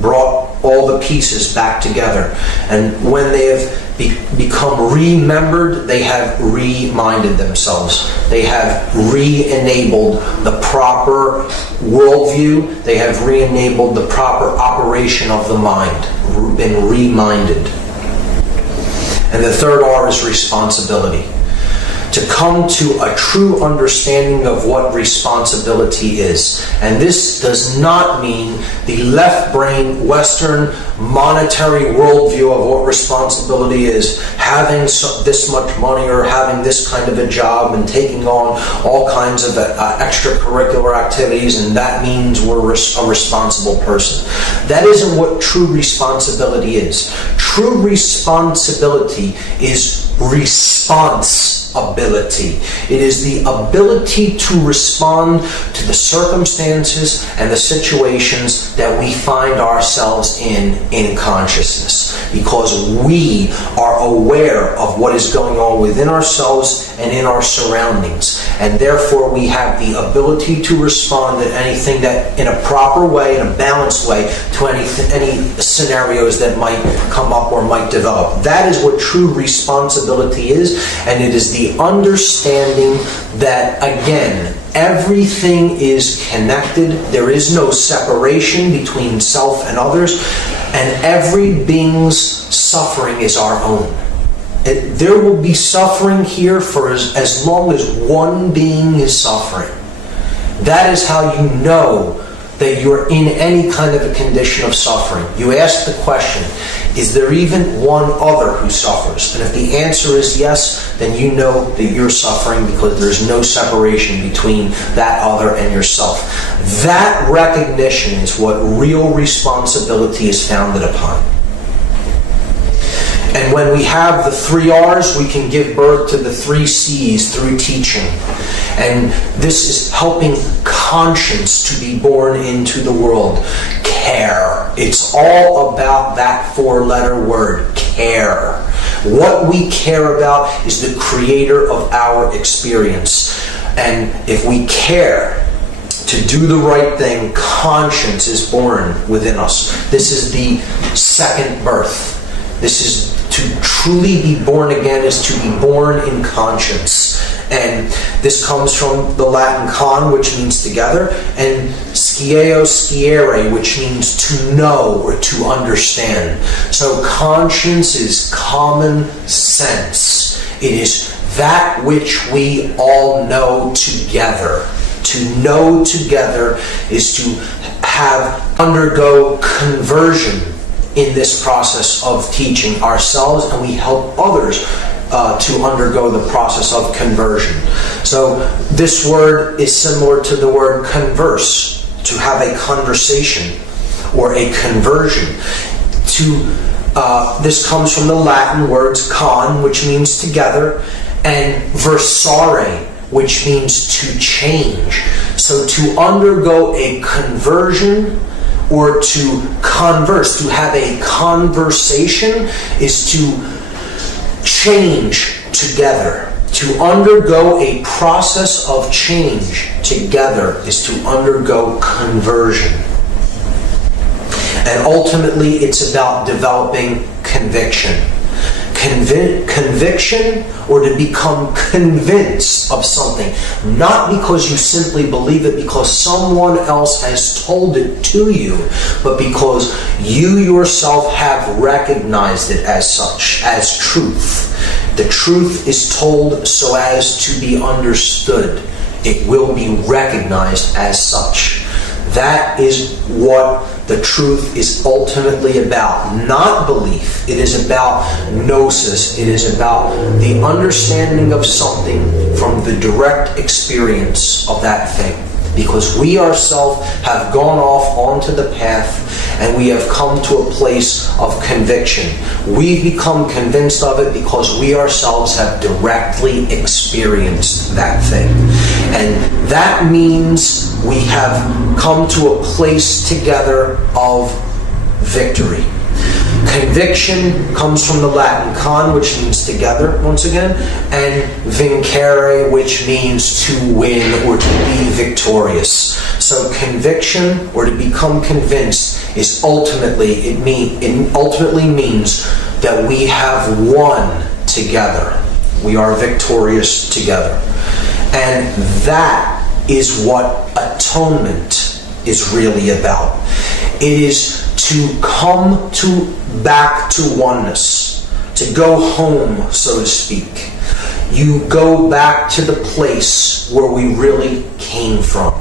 brought all the pieces back together. And when they have become remembered, they have reminded themselves. They have re-enabled the proper worldview. They have re-enabled the proper operation of the mind, been reminded. And the third R is responsibility. To come to a true understanding of what responsibility is. And this does not mean the left brain, Western, monetary worldview of what responsibility is, having this much money or having this kind of a job and taking on all kinds of extracurricular activities, and that means we're a responsible person. That isn't what true responsibility is. True responsibility is responsibility. It is the ability to respond to the circumstances and the situations that we find ourselves in consciousness, because we are aware of what is going on within ourselves and in our surroundings, and therefore we have the ability to respond to anything that, in a proper way, in a balanced way, to any scenarios that might come up or might develop. That is what true responsibility is, and it is the understanding that, again, everything is connected. There is no separation between self and others, and every being's suffering is our own. There will be suffering here for as long as one being is suffering. That is how you know that you're in any kind of a condition of suffering. You ask the question, is there even one other who suffers? And if the answer is yes, then you know that you're suffering because there's no separation between that other and yourself. That recognition is what real responsibility is founded upon. And when we have the 3 R's, we can give birth to the 3 C's through teaching. And this is helping conscience to be born into the world. Care. It's all about that 4-letter word, care. What we care about is the creator of our experience. And if we care to do the right thing, conscience is born within us. This is the second birth. This is to truly be born again, is to be born in conscience. And this comes from the Latin con, which means together, and scieo sciere, which means to know or to understand. So conscience is common sense. It is that which we all know together. To know together is to undergo conversion in this process of teaching ourselves, and we help others to undergo the process of conversion. So this word is similar to the word converse, to have a conversation or a conversion. This comes from the Latin words con, which means together, and versare, which means to change. So to undergo a conversion or to converse, to have a conversation, is to change together. To undergo a process of change together is to undergo conversion. And ultimately, it's about developing conviction. Conviction, or to become convinced of something, not because you simply believe it because someone else has told it to you, but because you yourself have recognized it as such, as truth. The truth is told so as to be understood. It will be recognized as such. That is what the truth is ultimately about. Not belief. It is about gnosis. It is about the understanding of something from the direct experience of that thing. Because we ourselves have gone off onto the path and we have come to a place of conviction. We become convinced of it because we ourselves have directly experienced that thing. And that means we have come to a place together of victory. Conviction comes from the Latin con, which means together, once again, and vincere, which means to win or to be victorious. So conviction, or to become convinced, is ultimately means that we have won together. We are victorious together. And that is what atonement is really about. It is to come back to oneness, to go home, so to speak. You go back to the place where we really came from.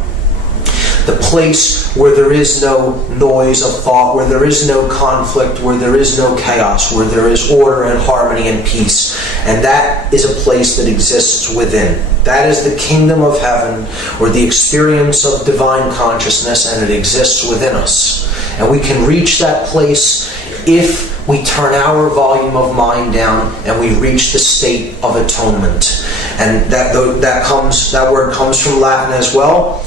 The place where there is no noise of thought, where there is no conflict, where there is no chaos, where there is order and harmony and peace. And that is a place that exists within. That is the kingdom of heaven, or the experience of divine consciousness, and it exists within us. And we can reach that place if we turn our volume of mind down and we reach the state of atonement. And that word comes from Latin as well.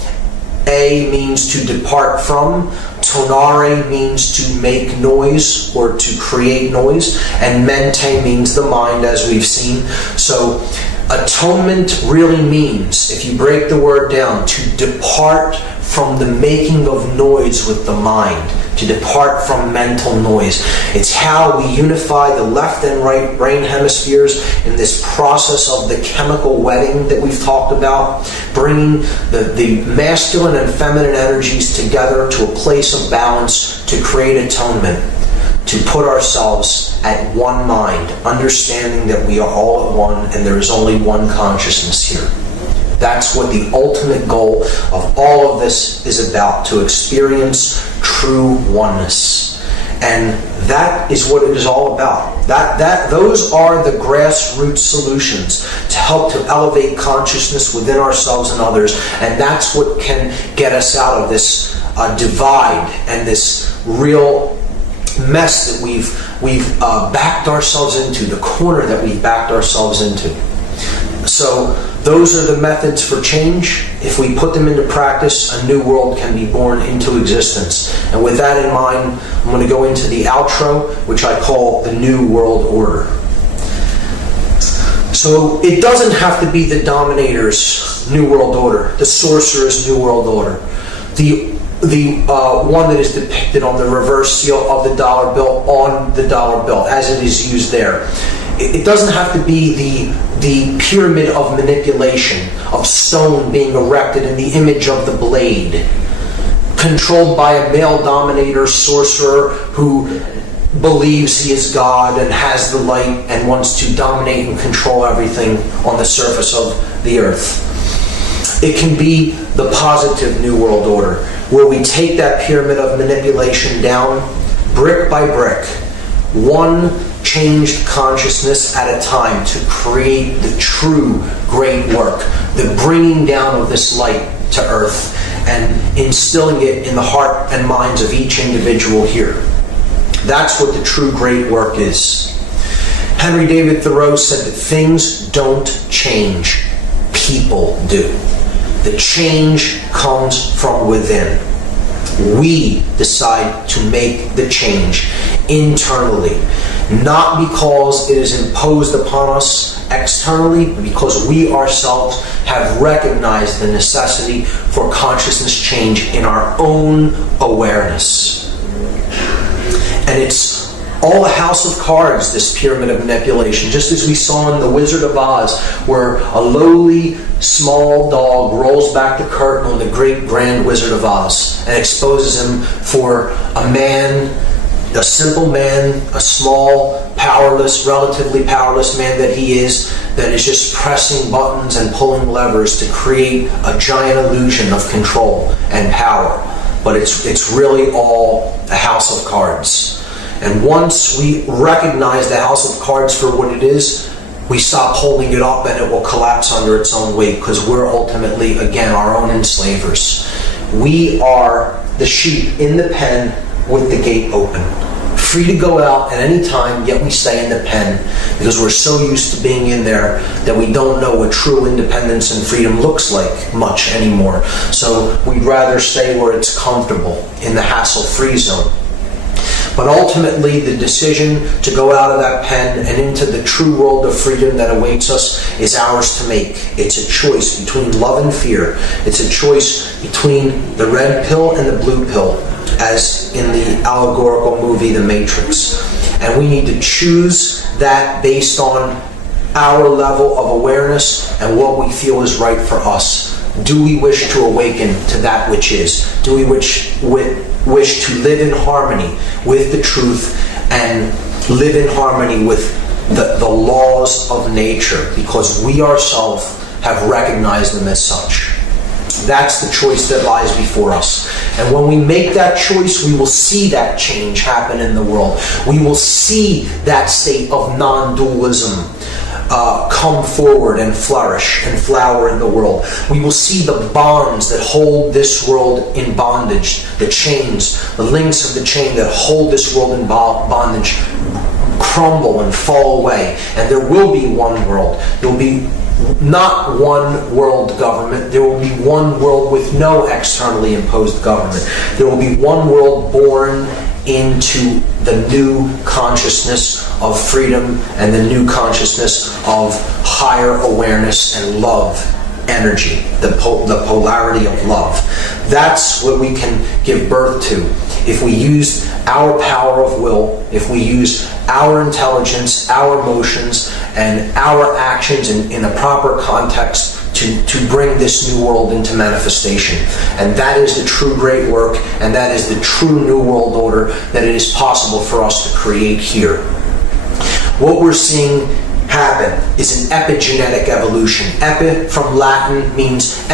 A means to depart from, tonare means to make noise or to create noise, and mente means the mind, as we've seen. So atonement really means, if you break the word down, to depart from the making of noise with the mind, to depart from mental noise. It's how we unify the left and right brain hemispheres in this process of the chemical wedding that we've talked about, bringing the masculine and feminine energies together to a place of balance to create atonement, to put ourselves at one mind, understanding that we are all at one and there is only one consciousness here. That's what the ultimate goal of all of this is about, to experience true oneness. And that is what it is all about. Those are the grassroots solutions to help to elevate consciousness within ourselves and others. And that's what can get us out of this divide and this real mess that we've backed ourselves into, the corner that we've backed ourselves into. So those are the methods for change. If we put them into practice, a new world can be born into existence. And with that in mind, I'm going to go into the outro, which I call the New World Order. So it doesn't have to be the Dominator's New World Order, the Sorcerer's New World Order, the one that is depicted on the reverse seal of the dollar bill on the dollar bill, as it is used there. It doesn't have to be the pyramid of manipulation, of stone being erected in the image of the blade, controlled by a male dominator sorcerer who believes he is God and has the light and wants to dominate and control everything on the surface of the earth. It can be the positive New World Order, where we take that pyramid of manipulation down brick by brick, one changed consciousness at a time, to create the true great work, the bringing down of this light to earth and instilling it in the heart and minds of each individual here. That's what the true great work is. Henry David Thoreau said that things don't change, people do. The change comes from within. We decide to make the change internally, not because it is imposed upon us externally, but because we ourselves have recognized the necessity for consciousness change in our own awareness. And it's all a house of cards, this pyramid of manipulation, just as we saw in The Wizard of Oz, where a lowly, small dog rolls back the curtain on the great grand Wizard of Oz and exposes him for a man, a simple man, a small, powerless, relatively powerless man that he is, that is just pressing buttons and pulling levers to create a giant illusion of control and power. But it's really all a house of cards. And once we recognize the house of cards for what it is, we stop holding it up and it will collapse under its own weight, because we're ultimately, again, our own enslavers. We are the sheep in the pen with the gate open, free to go out at any time, yet we stay in the pen because we're so used to being in there that we don't know what true independence and freedom looks like much anymore. So we'd rather stay where it's comfortable, in the hassle-free zone. But ultimately, the decision to go out of that pen and into the true world of freedom that awaits us is ours to make. It's a choice between love and fear. It's a choice between the red pill and the blue pill, as in the allegorical movie The Matrix. And we need to choose that based on our level of awareness and what we feel is right for us. Do we wish to awaken to that which is? Do we wish to live in harmony with the truth and live in harmony with the laws of nature, because we ourselves have recognized them as such? That's the choice that lies before us. And when we make that choice, we will see that change happen in the world. We will see that state of non-dualism come forward and flourish and flower in the world. We will see the bonds that hold this world in bondage, the chains, the links of the chain that hold this world in bondage, crumble and fall away. And there will be one world. There will be not one world government. There will be one world with no externally imposed government. There will be one world born into the new consciousness of freedom and the new consciousness of higher awareness and love energy, the polarity of love. That's what we can give birth to if we use our power of will, if we use our intelligence, our emotions, and our actions in a proper context to bring this new world into manifestation. And that is the true great work, and that is the true new world order that it is possible for us to create here. What we're seeing happen is an epigenetic evolution. Epi from Latin means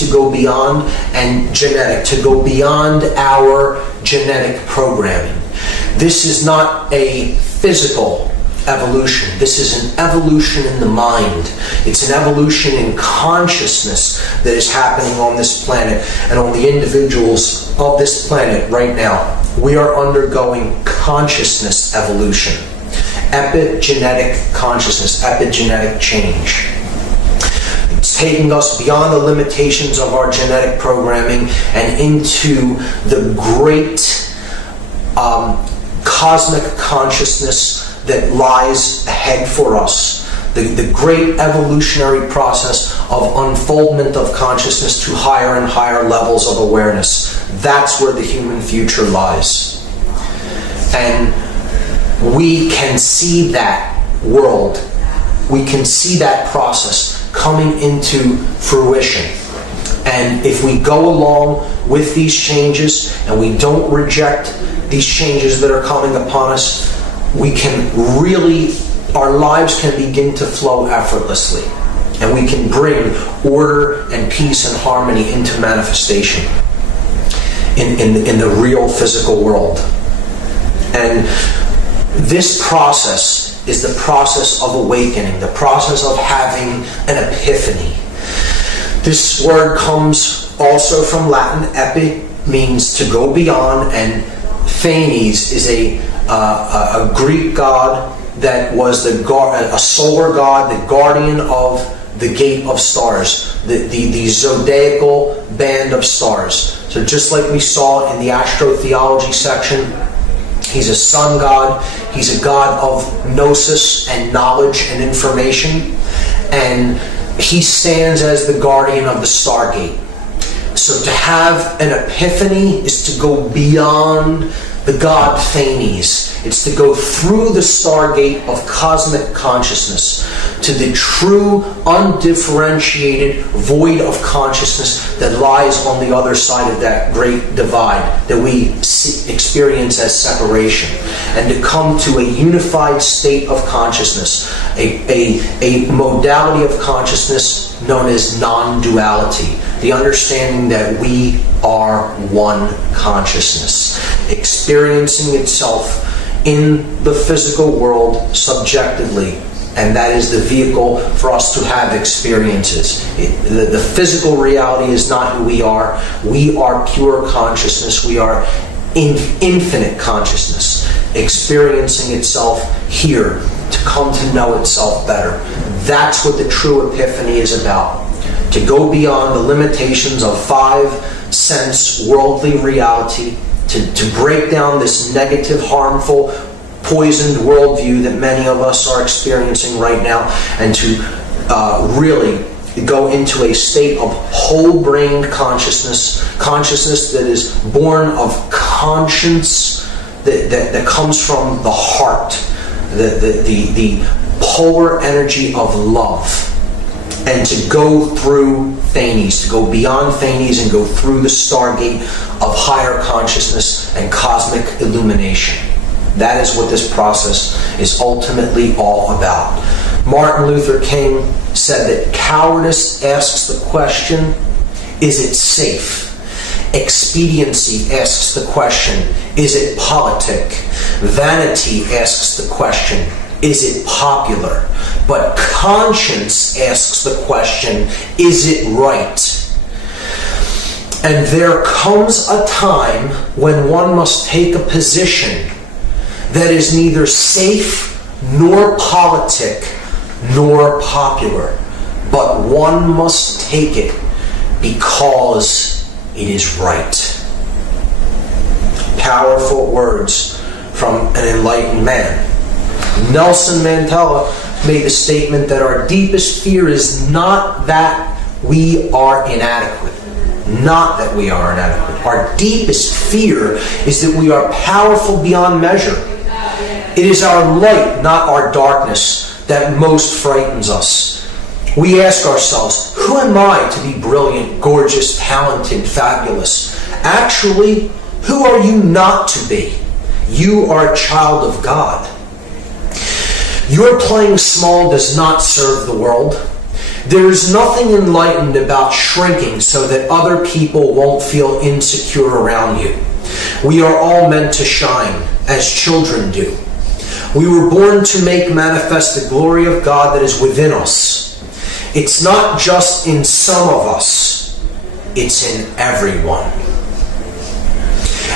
to go beyond, and genetic, to go beyond our genetic programming. This is not a physical evolution. This is an evolution in the mind. It's an evolution in consciousness that is happening on this planet and on the individuals of this planet right now. We are undergoing consciousness evolution. Epigenetic consciousness, epigenetic change. It's taking us beyond the limitations of our genetic programming and into the great cosmic consciousness that lies ahead for us. The great evolutionary process of unfoldment of consciousness to higher and higher levels of awareness. That's where the human future lies. And we can see that world, we can see that process coming into fruition. And if we go along with these changes and we don't reject these changes that are coming upon us, we can really, our lives can begin to flow effortlessly. And we can bring order and peace and harmony into manifestation in the real physical world. And this process is the process of awakening, the process of having an epiphany. This word comes also from Latin. Epi means to go beyond, and Phanes is a Greek god that was a solar god, the guardian of the gate of stars, the zodiacal band of stars. So just like we saw in the astrotheology section, he's a sun god. He's a god of gnosis and knowledge and information. And he stands as the guardian of the stargate. So to have an epiphany is to go beyond the god Phanes. It's to go through the stargate of cosmic consciousness to the true, undifferentiated void of consciousness that lies on the other side of that great divide that we experience as separation, and to come to a unified state of consciousness, a modality of consciousness known as non-duality, the understanding that we are one consciousness, experiencing itself in the physical world subjectively, and that is the vehicle for us to have experiences. The physical reality is not who we are. We are pure consciousness. We are infinite consciousness, experiencing itself here to come to know itself better. That's what the true epiphany is about. To go beyond the limitations of five-sense worldly reality, to break down this negative, harmful, poisoned worldview that many of us are experiencing right now, and to really go into a state of whole-brained consciousness that is born of conscience that comes from the heart, the polar energy of love, and to go through Thales, to go beyond Thales and go through the stargate of higher consciousness and cosmic illumination. That is what this process is ultimately all about. Martin Luther King said that cowardice asks the question, is it safe? Expediency asks the question, is it politic? Vanity asks the question, is it popular? But conscience asks the question, is it right? And there comes a time when one must take a position that is neither safe nor politic nor popular, but one must take it because it is right. Powerful words from an enlightened man. Nelson Mandela made the statement that our deepest fear is not that we are inadequate. Not that we are inadequate. Our deepest fear is that we are powerful beyond measure. It is our light, not our darkness, that most frightens us. We ask ourselves, who am I to be brilliant, gorgeous, talented, fabulous? Actually, who are you not to be? You are a child of God. Your playing small does not serve the world. There is nothing enlightened about shrinking so that other people won't feel insecure around you. We are all meant to shine, as children do. We were born to make manifest the glory of God that is within us. It's not just in some of us, it's in everyone.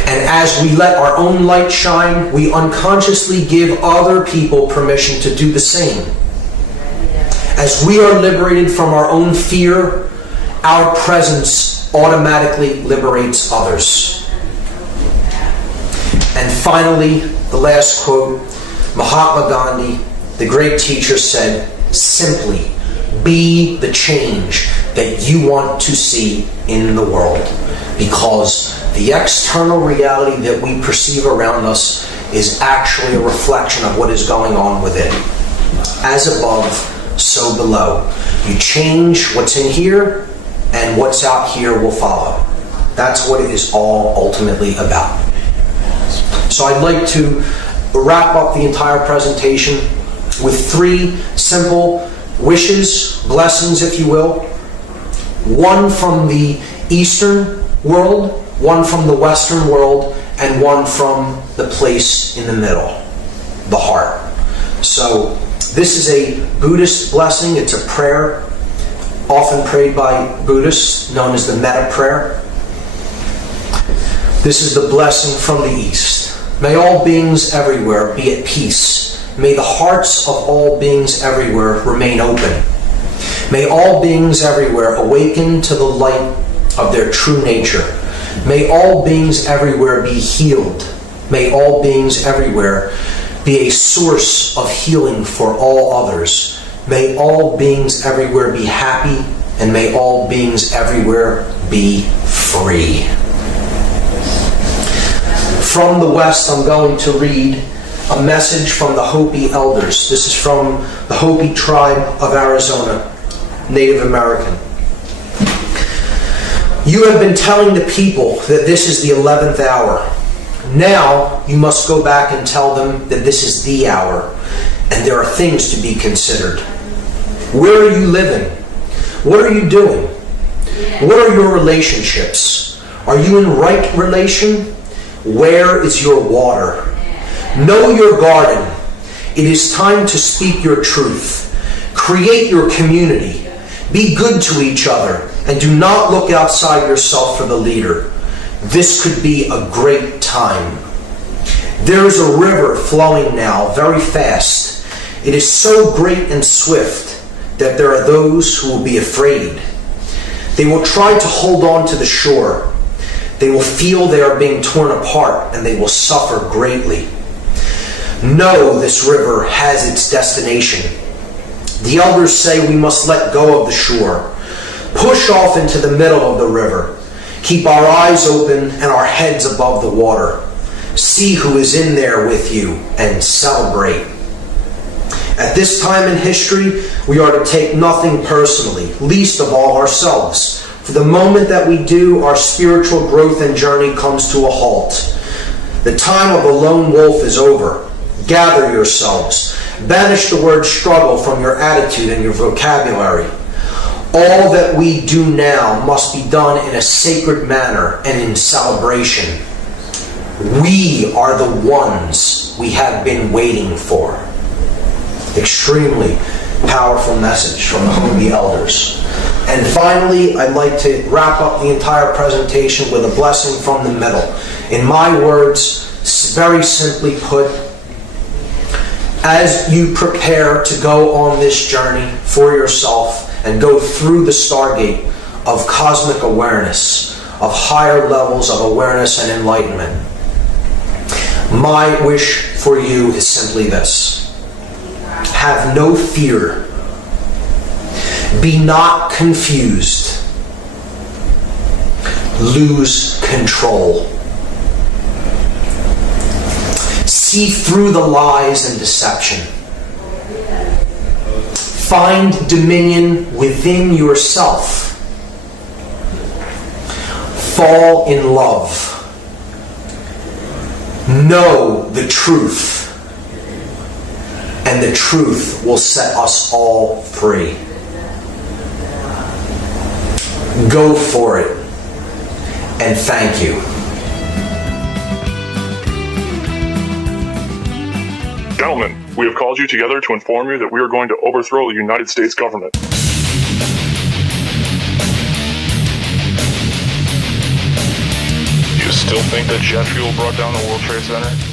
And as we let our own light shine, we unconsciously give other people permission to do the same. As we are liberated from our own fear, our presence automatically liberates others. And finally, the last quote, Mahatma Gandhi, the great teacher, said, simply be the change that you want to see in the world, because the external reality that we perceive around us is actually a reflection of what is going on within. As above, so below. You change what's in here, and what's out here will follow. That's what it is all ultimately about. So I'd like to wrap up the entire presentation with 3 simple wishes, blessings if you will. One from the Eastern world, one from the Western world, and one from the place in the middle, the heart. So this is a Buddhist blessing. It's a prayer often prayed by Buddhists, known as the metta prayer. This is the blessing from the East. May all beings everywhere be at peace. May the hearts of all beings everywhere remain open. May all beings everywhere awaken to the light of their true nature. May all beings everywhere be healed. May all beings everywhere be a source of healing for all others. May all beings everywhere be happy, and may all beings everywhere be free. From the West, I'm going to read a message from the Hopi elders. This is from the Hopi tribe of Arizona, Native American. You have been telling the people that this is the 11th hour. Now you must go back and tell them that this is the hour, and there are things to be considered. Where are you living? What are you doing? What are your relationships? Are you in right relation? Where is your water? Know your garden. It is time to speak your truth. Create your community. Be good to each other, and do not look outside yourself for the leader. This could be a great time. There is a river flowing now very fast. It is so great and swift that there are those who will be afraid. They will try to hold on to the shore. They will feel they are being torn apart, and they will suffer greatly. No, this river has its destination. The elders say we must let go of the shore, push off into the middle of the river, keep our eyes open and our heads above the water. See who is in there with you and celebrate. At this time in history, we are to take nothing personally, least of all ourselves. For the moment that we do, our spiritual growth and journey comes to a halt. The time of the lone wolf is over. Gather yourselves. Banish the word struggle from your attitude and your vocabulary. All that we do now must be done in a sacred manner and in celebration. We are the ones we have been waiting for. Extremely powerful message from the Holy Elders. And finally, I'd like to wrap up the entire presentation with a blessing from the middle. In my words, very simply put, as you prepare to go on this journey for yourself and go through the stargate of cosmic awareness, of higher levels of awareness and enlightenment, my wish for you is simply this. Have no fear. Be not confused. Lose control. See through the lies and deception. Find dominion within yourself. Fall in love. Know the truth. And the truth will set us all free. Go for it. And thank you. Gentlemen, we have called you together to inform you that we are going to overthrow the United States government. You still think that jet fuel brought down the World Trade Center?